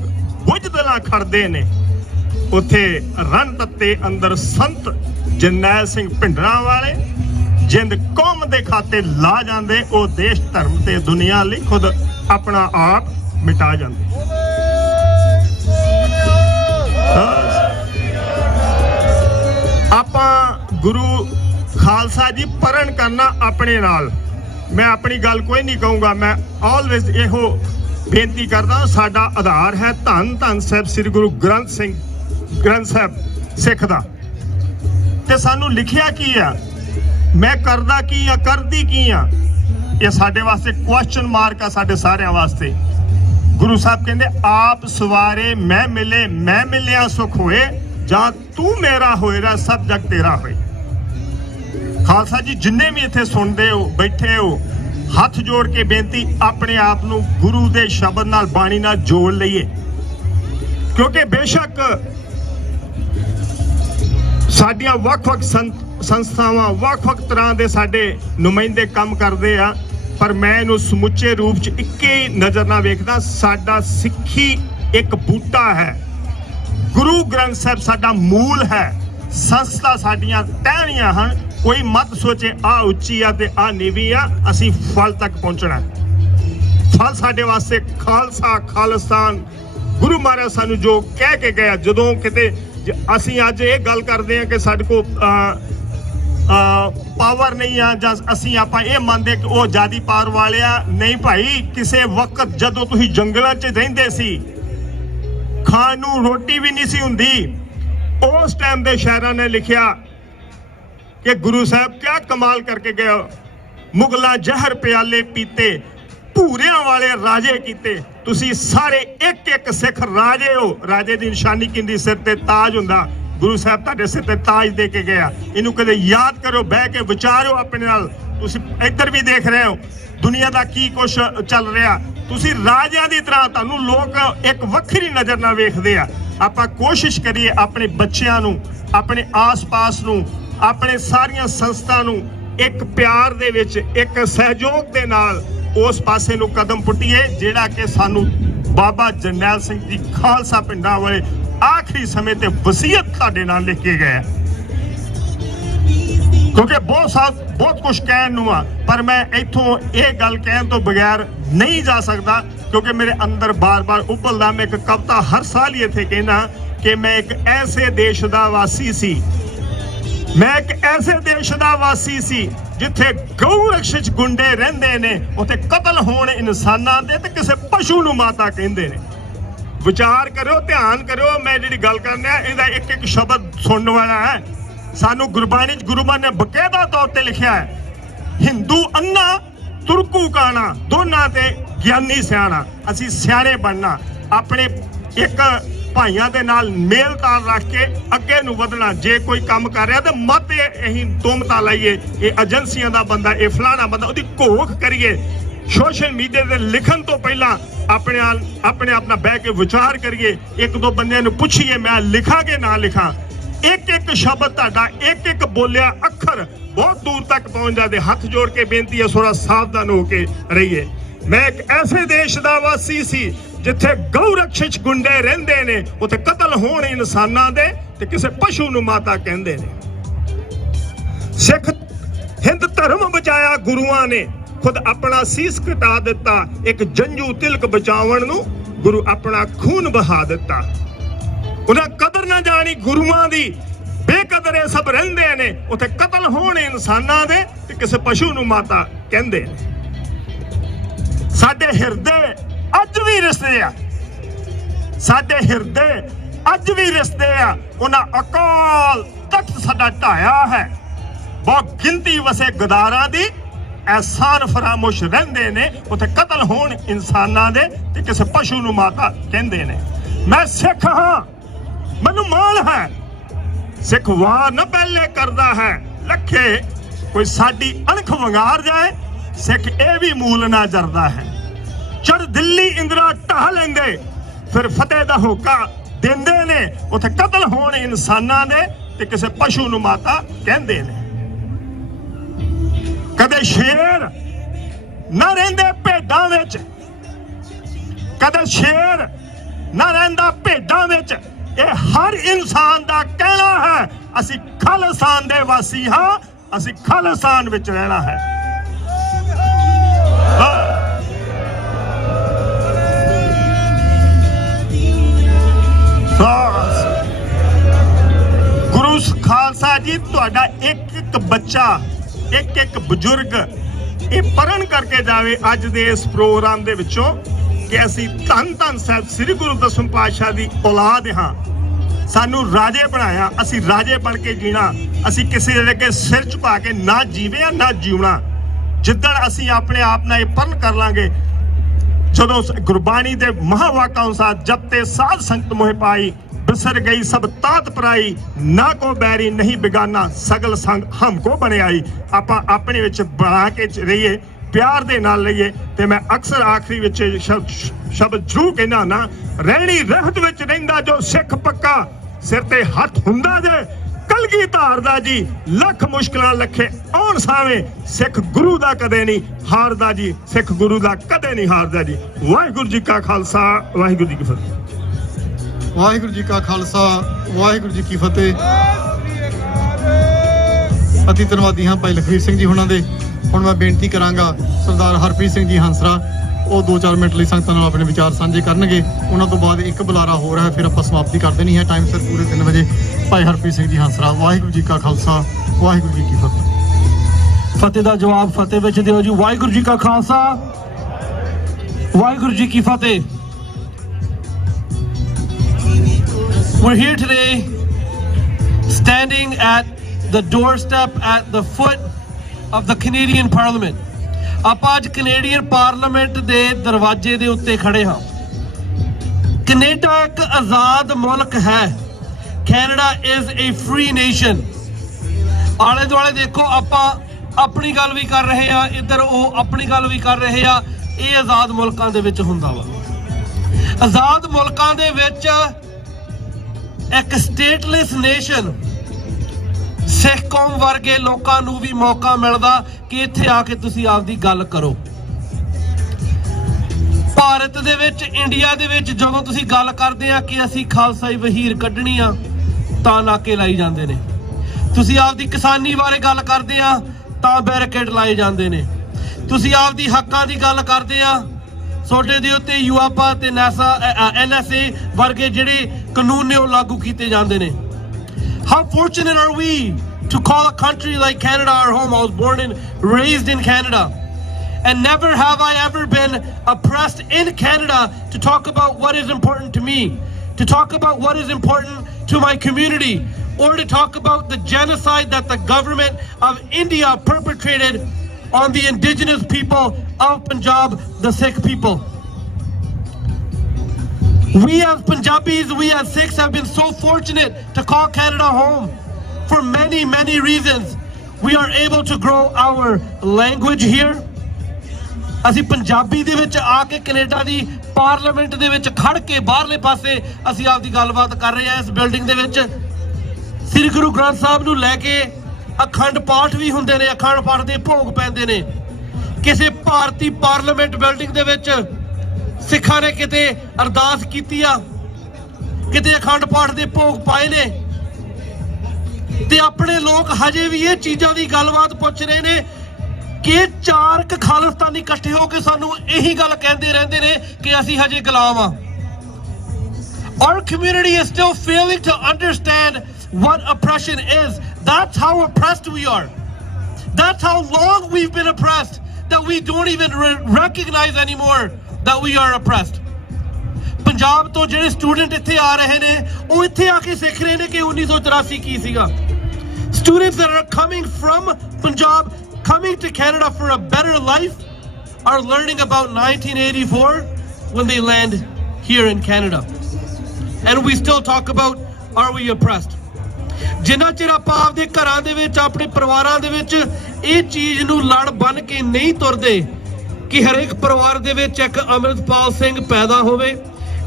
ਬੁਝਦਲਾਂ ਖੜਦੇ ਨੇ। ਉੱਥੇ ਰਨ ਤੱਤੇ ਅੰਦਰ ਸੰਤ ਜਰਨੈਲ ਸਿੰਘ ਭਿੰਡਰਾਂ ਵਾਲੇ ਜਿੰਦ ਕੌਮ ਦੇ ਖਾਤੇ ਲਾ ਜਾਂਦੇ। ਉਹ ਦੇਸ਼ ਧਰਮ ਤੇ ਦੁਨੀਆ ਲਈ ਖੁਦ ਆਪਣਾ ਆਪ ਮਿਟਾ ਜਾਂਦੇ। ਆਪਾਂ ਗੁਰੂ ਖਾਲਸਾ ਜੀ ਪਰਨ ਕਰਨਾ ਆਪਣੇ ਨਾਲ। ਮੈਂ ਆਪਣੀ ਗੱਲ ਕੋਈ ਨਹੀਂ ਕਹੂੰਗਾ, ਮੈਂ ਆਲਵੇਜ਼ ਇਹੋ ਬੇਨਤੀ ਕਰਦਾ। ਸਾਡਾ ਆਧਾਰ ਹੈ ਧੰਨ ਧੰਨ ਸਾਹਿਬ ਸ੍ਰੀ ਗੁਰੂ ਗ੍ਰੰਥ ਸਾਹਿਬ ਸਿੱਖ ਦਾ। ਤੇ ਸਾਨੂੰ ਲਿਖਿਆ ਕੀ ਆ, ਮੈਂ ਕਰਦਾ ਕੀ ਆ, ਕਰਦੀ ਕੀ ਆ, ਇਹ ਸਾਡੇ ਵਾਸਤੇ ਕੁਐਸਚਨ ਮਾਰਕ ਆ, ਸਾਡੇ ਸਾਰਿਆਂ ਵਾਸਤੇ। ਗੁਰੂ ਸਾਹਿਬ ਕਹਿੰਦੇ ਆਪ ਸਵਾਰੇ ਮੈਂ ਮਿਲੇ, ਮੈਂ ਮਿਲਿਆ ਸੁਖ ਹੋਏ, ਜਾਂ ਤੂੰ ਮੇਰਾ ਹੋਏਰਾ ਸਭ ਜਗ ਤੇਰਾ ਹੋਏ। ਖਾਲਸਾ ਜੀ ਜਿੰਨੇ ਵੀ ਇੱਥੇ ਸੁਣਦੇ ਹੋ, ਬੈਠੇ ਹੋ, ਹੱਥ ਜੋੜ ਕੇ ਬੇਨਤੀ, ਆਪਣੇ ਆਪ ਨੂੰ ਗੁਰੂ ਦੇ ਸ਼ਬਦ ਨਾਲ, ਬਾਣੀ ਨਾਲ ਜੋੜ ਲਈਏ। ਕਿਉਂਕਿ ਬੇਸ਼ੱਕ ਸਾਡੀਆਂ ਵੱਖ-ਵੱਖ ਸੰਸਥਾਵਾਂ, ਵੱਖ-ਵੱਖ ਤਰ੍ਹਾਂ ਦੇ ਸਾਡੇ ਨੁਮਾਇੰਦੇ ਕੰਮ ਕਰਦੇ ਆ, ਪਰ ਮੈਂ ਇਹਨੂੰ ਸਮੁੱਚੇ ਰੂਪ 'ਚ ਇੱਕੇ ਹੀ ਨਜ਼ਰ ਨਾਲ ਵੇਖਦਾ। ਸਾਡਾ ਸਿੱਖੀ ਇੱਕ ਬੂਟਾ ਹੈ, ਗੁਰੂ ਗ੍ਰੰਥ ਸਾਹਿਬ ਸਾਡਾ ਮੂਲ ਹੈ, ਸੰਸਥਾ ਸਾਡੀਆਂ ਟਹਿਣੀਆਂ ਹਨ। ਕੋਈ ਮਤ ਸੋਚੇ ਆ ਉੱਚੀ ਆ ਤੇ ਆ ਨੀਵੀਂ ਆ, ਅਸੀਂ ਫਲ ਤੱਕ ਪਹੁੰਚਣਾ। ਫਲ ਸਾਡੇ ਵਾਸਤੇ ਖਾਲਸਾ, ਖਾਲਿਸਤਾਨ, ਗੁਰੂ ਮਹਾਰਾਜ ਸਾਨੂੰ ਜੋ ਕਹਿ ਕੇ ਗਿਆ। ਜਦੋਂ ਕਿਤੇ ਅਸੀਂ ਅੱਜ ਇਹ ਗੱਲ ਕਰਦੇ ਹਾਂ ਕਿ ਸਾਡੇ ਕੋਲ ਪਾਵਰ ਨਹੀਂ ਆ, ਜਾਂ ਅਸੀਂ ਆਪਾਂ ਇਹ ਮੰਨਦੇ ਕਿ ਉਹ ਆਜ਼ਾਦੀ ਪਾਰ ਵਾਲਿਆ ਨਹੀਂ ਭਾਈ। ਕਿਸੇ ਵਕਤ ਜਦੋਂ ਤੁਸੀਂ ਜੰਗਲਾਂ 'ਚ ਰਹਿੰਦੇ ਸੀ, ਖਾਣ ਨੂੰ ਰੋਟੀ ਵੀ ਨਹੀਂ ਸੀ ਹੁੰਦੀ, ਉਸ ਟਾਈਮ ਦੇ ਸ਼ਾਇਰਾਂ ਨੇ ਲਿਖਿਆ ਕਿ ਗੁਰੂ ਸਾਹਿਬ ਕਿਆ ਕਮਾਲ ਕਰਕੇ ਗਏ। ਮੁਗਲਾਂ ਜ਼ਹਿਰ ਪਿਆਲੇ ਪੀਤੇ, ਭੂਰਿਆਂ ਵਾਲੇ ਰਾਜੇ ਕੀਤੇ। ਤੁਸੀਂ ਸਾਰੇ ਇੱਕ ਇੱਕ ਸਿੱਖ ਰਾਜੇ ਹੋ। ਰਾਜੇ ਦੀ ਨਿਸ਼ਾਨੀ ਕਿੰਦੀ, ਸਿਰ ਤੇ ਤਾਜ ਹੁੰਦਾ। ਗੁਰੂ ਸਾਹਿਬ ਤੁਹਾਡੇ ਸਿਰ ਤੇ ਤਾਜ ਦੇ ਕੇ ਗਿਆ। ਇਹਨੂੰ ਕਦੇ ਯਾਦ ਕਰੋ, ਬਹਿ ਕੇ ਵਿਚਾਰੋ ਆਪਣੇ ਨਾਲ। ਤੁਸੀਂ ਇੱਧਰ ਵੀ ਦੇਖ ਰਹੇ ਹੋ ਦੁਨੀਆ ਦਾ ਕੀ ਕੁਛ ਚੱਲ ਰਿਹਾ। ਤੁਸੀਂ ਰਾਜਿਆਂ ਦੀ ਤਰ੍ਹਾਂ, ਤੁਹਾਨੂੰ ਲੋਕ ਇੱਕ ਵੱਖਰੀ ਨਜ਼ਰ ਨਾਲ ਵੇਖਦੇ ਆ। ਆਪਾਂ ਕੋਸ਼ਿਸ਼ ਕਰੀਏ ਆਪਣੇ ਬੱਚਿਆਂ ਨੂੰ, ਆਪਣੇ ਆਸ-ਪਾਸ ਨੂੰ, ਆਪਣੇ ਸਾਰੀਆਂ ਸੰਸਥਾ ਨੂੰ ਇੱਕ ਪਿਆਰ ਦੇ ਵਿੱਚ, ਇੱਕ ਸਹਿਯੋਗ ਦੇ ਨਾਲ ਉਸ ਪਾਸੇ ਨੂੰ ਕਦਮ ਪੁੱਟੀਏ ਜਿਹੜਾ ਕਿ ਸਾਨੂੰ ਬਾਬਾ ਜਰਨੈਲ ਸਿੰਘ ਜੀ ਖਾਲਸਾ ਪਿੰਡਾਂ ਵਾਲੇ ਆਖਰੀ ਸਮੇਂ ਤੇ ਵਸੀਅਤ ਸਾਡੇ ਨਾਲ ਲਿਖ ਕੇ ਗਏ। ਕਿਉਂਕਿ ਬਹੁਤ ਕੁਝ ਕਹਿਣ ਨੂੰ ਆ, ਪਰ ਮੈਂ ਇੱਥੋਂ ਇਹ ਗੱਲ ਕਹਿਣ ਤੋਂ ਬਗੈਰ ਨਹੀਂ ਜਾ ਸਕਦਾ, ਕਿਉਂਕਿ ਮੇਰੇ ਅੰਦਰ ਬਾਰ-ਬਾਰ ਉਬਲਦਾ। ਮੈਂ ਇੱਕ ਕਵਿਤਾ ਹਰ ਸਾਲ ਹੀ ਇੱਥੇ ਕਹਿਣਾ ਕਿ ਮੈਂ ਇੱਕ ਐਸੇ ਦੇਸ਼ ਦਾ ਵਾਸੀ ਸੀ, ਮੈਂ ਇੱਕ ਐਸੇ ਦੇਸ਼ ਦਾ ਵਾਸੀ ਸੀ ਜਿੱਥੇ ਗਊ ਰਕਸ਼ਿਤ ਗੁੰਡੇ ਰਹਿੰਦੇ ਨੇ, ਉੱਥੇ ਕਤਲ ਹੋਣ ਇਨਸਾਨਾਂ ਦੇ ਤੇ ਕਿਸੇ ਪਸ਼ੂ ਨੂੰ ਮਾਤਾ ਕਹਿੰਦੇ ਨੇ। ਵਿਚਾਰ ਕਰਿਓ, ਧਿਆਨ ਕਰਿਓ। ਮੈਂ ਜਿਹੜੀ ਗੱਲ ਕਰਨਾ ਇਹਦਾ ਇੱਕ ਇੱਕ ਸ਼ਬਦ ਸੁਣਨ ਵਾਲਾ ਹੈ। ਸਾਨੂੰ ਗੁਰਬਾਣੀ 'ਚ ਗੁਰੂ ਮਹਾਰਾਜ ਨੇ ਬਕਾਇਦਾ ਤੌਰ ਤੇ ਲਿਖਿਆ ਹੈ, ਹਿੰਦੂ ਅੰਨਾ ਤੁਰਕੂ ਕਾਣਾ, ਦੋਨਾਂ ਤੇ ਗਿਆਨੀ ਸਿਆਣਾ। ਅਸੀਂ ਸਿਆਣੇ ਬਣਨਾ, ਆਪਣੇ ਇੱਕ ਭਾਈਆਂ ਦੇ ਨਾਲ ਮੇਲ ਤਾਲ ਰੱਖ ਕੇ ਅੱਗੇ ਨੂੰ ਵਧਣਾ। ਜੇ ਕੋਈ ਕੰਮ ਕਰ ਰਿਹਾ ਤਾਂ ਮਤ ਅਸੀਂ ਤੁਮਤਾ ਲਾਈਏ, ਇਹ ਏਜੰਸੀਆਂ ਦਾ ਬੰਦਾ, ਇਹ ਫਲਾਣਾ ਬੰਦਾ, ਉਹਦੀ ਘੋਖ ਕਰੀਏ। ਸੋਸ਼ਲ ਮੀਡੀਆ ਤੇ ਲਿਖਣ ਤੋਂ ਪਹਿਲਾਂ ਆਪਣੇ ਆਪ ਨਾਲ ਬਹਿ ਕੇ ਵਿਚਾਰ ਕਰੀਏ। ਇੱਕ ਦੋ ਬੰਦਿਆਂ ਨੂੰ ਪੁੱਛੀਏ ਮੈਂ ਲਿਖਾਂ ਕਿ ਨਾ ਲਿਖਾਂ। ਇੱਕ ਇੱਕ ਸ਼ਬਦ ਤੁਹਾਡਾ, ਇੱਕ ਇੱਕ ਬੋਲਿਆ ਅੱਖਰ ਬਹੁਤ ਦੂਰ ਤੱਕ ਪਹੁੰਚ ਜਾਂਦੇ। ਹੱਥ ਜੋੜ ਕੇ ਬੇਨਤੀ ਹੈ, ਥੋੜਾ ਸਾਵਧਾਨ ਹੋ ਕੇ ਰਹੀਏ। ਮੈਂ ਇੱਕ ਐਸੇ ਦੇਸ਼ ਦਾ ਵਾਸੀ ਸੀ ਜਿੱਥੇ ਗਊ ਰਕਸ਼ਿਤ ਗੁੰਡੇ ਰਹਿੰਦੇ ਨੇ, ਉੱਥੇ ਕਤਲ ਹੋਣ ਇਨਸਾਨਾਂ ਦੇ ਤੇ ਕਿਸੇ ਪਸ਼ੂ ਨੂੰ ਮਾਤਾ ਕਹਿੰਦੇ ਨੇ। ਸਿੱਖ ਹਿੰਦ ਧਰਮ ਬਚਾਇਆ ਗੁਰੂਆਂ ਨੇ, ਖੁਦ ਆਪਣਾ ਸੀਸ ਕਟਾ ਦਿੱਤਾ। ਇੱਕ ਜੰਜੂ ਤਿਲਕ ਬਚਾਉਣ ਨੂੰ ਗੁਰੂ ਆਪਣਾ ਖੂਨ ਬਹਾ ਦਿੱਤਾ। ਉਹਨਾਂ ਕਦਰ ਨਾ ਜਾਣੀ ਗੁਰੂਆਂ ਦੀ, ਬੇਕਦਰੇ ਸਭ ਰਹਿੰਦੇ ਨੇ, ਉੱਥੇ ਕਤਲ ਹੋਣ ਇਨਸਾਨਾਂ ਦੇ ਤੇ ਕਿਸੇ ਪਸ਼ੂ ਨੂੰ ਮਾਤਾ ਕਹਿੰਦੇ ਨੇ। ਸਾਡੇ ਹਿਰਦੇ ਅੱਜ ਵੀ ਰਿਸ਼ਤੇ ਆ, ਸਾਡੇ ਹਿਰਦੇ ਅੱਜ ਵੀ ਰਿਸ਼ਤੇ ਆ। ਉਹਨਾਂ ਅਕਾਲ ਤਖਤ ਸਾਡਾ ਢਾਇਆ ਹੈ। ਬਹੁਤ ਗਿਣਤੀ ਵਸੇ ਗਦਾਰਾਂ ਦੀ, ਐਹਸਾਨ ਫਰਾਮੋਸ਼ ਰਹਿੰਦੇ ਨੇ, ਉੱਥੇ ਕਤਲ ਹੋਣ ਇਨਸਾਨਾਂ ਦੇ ਤੇ ਕਿਸੇ ਪਸ਼ੂ ਨੂੰ ਮਾਤਾ ਕਹਿੰਦੇ ਨੇ। ਮੈਂ ਸਿੱਖ ਹਾਂ, ਮੈਨੂੰ ਮਾਣ ਹੈ सिख वार न पहले करदा है लखे कोई साडी अणख वंगार जाए सिख ए भी मूल ना जरदा है चढ़ दिल्ली इंदिरा ढाह लेंदे फिर फतेह दा होका देंदे ने उत्थे कतल होण इंसानां दे ते किसे पशु नूं माता कहंदे ने कदे शेर ना रहिंदे भेडां विच कदे शेर ना रहिंदा भेडां विच ये हर इंसान दा कहना है असी खालिस्तान दे वासी हां असी खालिस्तान विच रहना है गुरु खालसा जी तुहाडा एक एक बच्चा एक एक बुजुर्ग ये पढ़न करके जावे अज दे इस प्रोग्राम दे विचों कि असी धन धन साहब श्री गुरु दसम पातशाह दी औलाद हाँ सानू राजे बनाया असी राजे बन के जीना असी किसी दे अगे सिर झुका के ना जीवे ना जीवना जिद्दण असी अपने आप नाल पढ़न कर लांगे जदों गुरबाणी दे महावाकां अनुसार जब ते साध संगत मोह पाई बिसर गई सब तात पराई ना को बैरी नहीं बिगाना सगल संग हमको बने आई आपां अपने विच बना के रहिए प्यार दे नाल लईए ते मैं अक्सर आखिरी विच शब्द जरूर कहना ना रहनी रहत विच रहिंदा जो सिख पक्का सिर ते हथ हुंदा जे कलगीधार दा जी लख मुश्किलां लखे आउण सावे सिख गुरु दा कदे नहीं हारदा जी सिख गुरु दा कदे नहीं हारदा जी वाहिगुरू जी का खालसा वाहिगुरू जी की फतेह वाहिगुरू जी का खालसा वाहिगुरू जी की फतेह अति धन्नवादी हाँ भाई लखवीर सिंह जी हुणां दे ਹੁਣ मैं बेनती करांगा सरदार हरप्रीत सिंह जी हंसरा ਉਹ 2-4 ਮਿੰਟ ਲਈ ਸੰਗਤਾਂ ਨਾਲ ਆਪਣੇ ਵਿਚਾਰ ਸਾਂਝੇ ਕਰਨਗੇ ਉਹਨਾਂ ਤੋਂ ਬਾਅਦ ਇੱਕ ਬੁਲਾਰਾ ਹੋ ਰਿਹਾ ਫਿਰ ਆਪਾਂ ਸਮਾਪਤੀ ਕਰ ਦੇਣੀ ਹੈ ਟਾਈਮ ਸਿਰ ਪੂਰੇ 3 ਵਜੇ ਭਾਈ ਹਰਪ੍ਰੀਤ ਸਿੰਘ ਜੀ ਹੰਸਰਾ ਵਾਹਿਗੁਰੂ ਜੀ ਕਾ ਖਾਲਸਾ ਵਾਹਿਗੁਰੂ ਜੀ ਕੀ ਫਤਿਹ ਫਤਿਹ ਦਾ ਜਵਾਬ ਫਤਿਹ ਵਿੱਚ ਦਿਓ ਜੀ ਵਾਹਿਗੁਰੂ ਜੀ ਕਾ ਖਾਲਸਾ ਵਾਹਿਗੁਰੂ ਜੀ ਕੀ ਫਤਿਹ We're here today standing at the doorstep at the foot of the Canadian Parliament ਆਪਾਂ ਅੱਜ ਕੈਨੇਡੀਅਨ ਪਾਰਲੀਮੈਂਟ ਦੇ ਦਰਵਾਜ਼ੇ ਦੇ ਉੱਤੇ ਖੜੇ ਹਾਂ ਕੈਨੇਡਾ ਇੱਕ ਆਜ਼ਾਦ ਮੁਲਕ ਹੈ Canada is a free nation ਆਲੇ ਦੁਆਲੇ ਦੇਖੋ ਆਪਾਂ ਆਪਣੀ ਗੱਲ ਵੀ ਕਰ ਰਹੇ ਆ ਇੱਧਰ ਉਹ ਆਪਣੀ ਗੱਲ ਵੀ ਕਰ ਰਹੇ ਆ ਇਹ ਆਜ਼ਾਦ ਮੁਲਕਾਂ ਦੇ ਵਿੱਚ ਹੁੰਦਾ ਵਾ ਆਜ਼ਾਦ ਮੁਲਕਾਂ ਦੇ ਵਿੱਚ ਇੱਕ ਸਟੇਟਲੈਸ ਨੇਸ਼ਨ ਸਿੱਖ ਕੌਮ ਵਰਗੇ ਲੋਕਾਂ ਨੂੰ ਵੀ ਮੌਕਾ ਮਿਲਦਾ ਕਿ ਇੱਥੇ ਆ ਕੇ ਤੁਸੀਂ ਆਪਦੀ ਗੱਲ ਕਰੋ ਭਾਰਤ ਦੇ ਵਿੱਚ ਇੰਡੀਆ ਦੇ ਵਿੱਚ ਜਦੋਂ ਤੁਸੀਂ ਗੱਲ ਕਰਦੇ ਆ ਕਿ ਅਸੀਂ ਖਾਲਸਾਈ ਵਹੀਰ ਕੱਢਣੀ ਆ ਤਾਂ ਨਾਕੇ ਲਾਈ ਜਾਂਦੇ ਨੇ ਤੁਸੀਂ ਆਪਦੀ ਕਿਸਾਨੀ ਬਾਰੇ ਗੱਲ ਕਰਦੇ ਆ ਤਾਂ ਬੈਰੀਕੇਡ ਲਾਏ ਜਾਂਦੇ ਨੇ ਤੁਸੀਂ ਆਪਦੀ ਹੱਕਾਂ ਦੀ ਗੱਲ ਕਰਦੇ ਆ ਤੁਹਾਡੇ ਦੇ ਉੱਤੇ ਯੂਆਪਾ ਤੇ ਨਾਸਾ ਐਨਐਸਏ ਵਰਗੇ ਜਿਹੜੇ ਕਾਨੂੰਨ ਨੇ ਉਹ ਲਾਗੂ ਕੀਤੇ ਜਾਂਦੇ ਨੇ How fortunate are we to call a country like Canada our home? I was born and raised in Canada. And never have I ever been oppressed in Canada to talk about what is important to me, to talk about what is important to my community, or to talk about the genocide that the government of India perpetrated on the indigenous people of Punjab, the Sikh people. We as Punjabis, we as Sikhs have been so fortunate to call Canada home for many, many reasons. We are able to grow our language here. ਅਸੀਂ ਪੰਜਾਬੀ ਦੇ ਵਿੱਚ ਆ ਕੇ Canada ਦੀ parliament ਦੇ ਵਿੱਚ ਖੜ ਕੇ ਬਾਹਰਲੇ ਪਾਸੇ ਅਸੀਂ ਆਪਦੀ ਗੱਲਬਾਤ ਕਰ ਰਹੇ ਹਾਂ ਇਸ ਬਿਲਡਿੰਗ ਦੇ ਵਿੱਚ ਸ੍ਰੀ ਗੁਰੂ ਗ੍ਰੰਥ ਸਾਹਿਬ ਨੂੰ ਲੈ ਕੇ ਅਖੰਡ ਪਾਠ ਵੀ ਹੁੰਦੇ ਨੇ ਅਖੰਡ ਪਾਠ ਦੇ ਭੋਗ ਪੈਂਦੇ ਨੇ ਕਿਸੇ ਭਾਰਤੀ ਪਾਰਲੀਮੈਂਟ ਬਿਲਡਿੰਗ ਦੇ ਵਿੱਚ ਸਿੱਖਾਂ ਨੇ ਕਿਤੇ ਅਰਦਾਸ ਕੀਤੀ ਆ ਕਿਤੇ ਅਖੰਡ ਪਾਠ ਦੇ ਭੋਗ ਪਾਏ ਨੇ ਤੇ ਆਪਣੇ ਲੋਕ ਹਜੇ ਵੀ ਇਹ ਚੀਜ਼ਾਂ ਦੀ ਗੱਲਬਾਤ ਪੁੱਛ ਰਹੇ ਨੇ ਕਿ ਚਾਰ ਕ ਖਾਲਿਸਤਾਨੀ ਇਕੱਠੇ ਹੋ ਕੇ ਸਾਨੂੰ ਇਹੀ ਗੱਲ ਕਹਿੰਦੇ ਰਹਿੰਦੇ ਨੇ ਕਿ ਅਸੀਂ ਹਜੇ ਗੁਲਾਮ ਆ Our community is still failing to understand what oppression is. That's how oppressed we are. That's how long we've been oppressed that we don't even recognize anymore that we are oppressed. Punjab ਤੋਂ ਜਿਹੜੇ student ਇੱਥੇ ਆ ਰਹੇ ਨੇ ਉਹ ਇੱਥੇ ਆ ਕੇ ਸਿੱਖ ਰਹੇ ਨੇ ਕਿ 1984 ਕੀ ਸੀਗਾ Students that are coming from Punjab coming to Canada for a better life are learning about 1984 when they land here in Canada. And we still talk about, are we oppressed? ਜਿੰਨਾ ਚਿਰ ਆਪਾਂ ਆਪਦੇ ਘਰਾਂ ਦੇ ਵਿੱਚ ਆਪਣੇ ਪਰਿਵਾਰਾਂ ਦੇ ਵਿੱਚ ਇਹ ਚੀਜ਼ ਨੂੰ ਲੜ ਬਣ ਕੇ ਨਹੀਂ ਤੁਰਦੇ ਕਿ ਹਰੇਕ ਪਰਿਵਾਰ ਦੇ ਵਿੱਚ ਇੱਕ ਅੰਮ੍ਰਿਤਪਾਲ ਸਿੰਘ ਪੈਦਾ ਹੋਵੇ,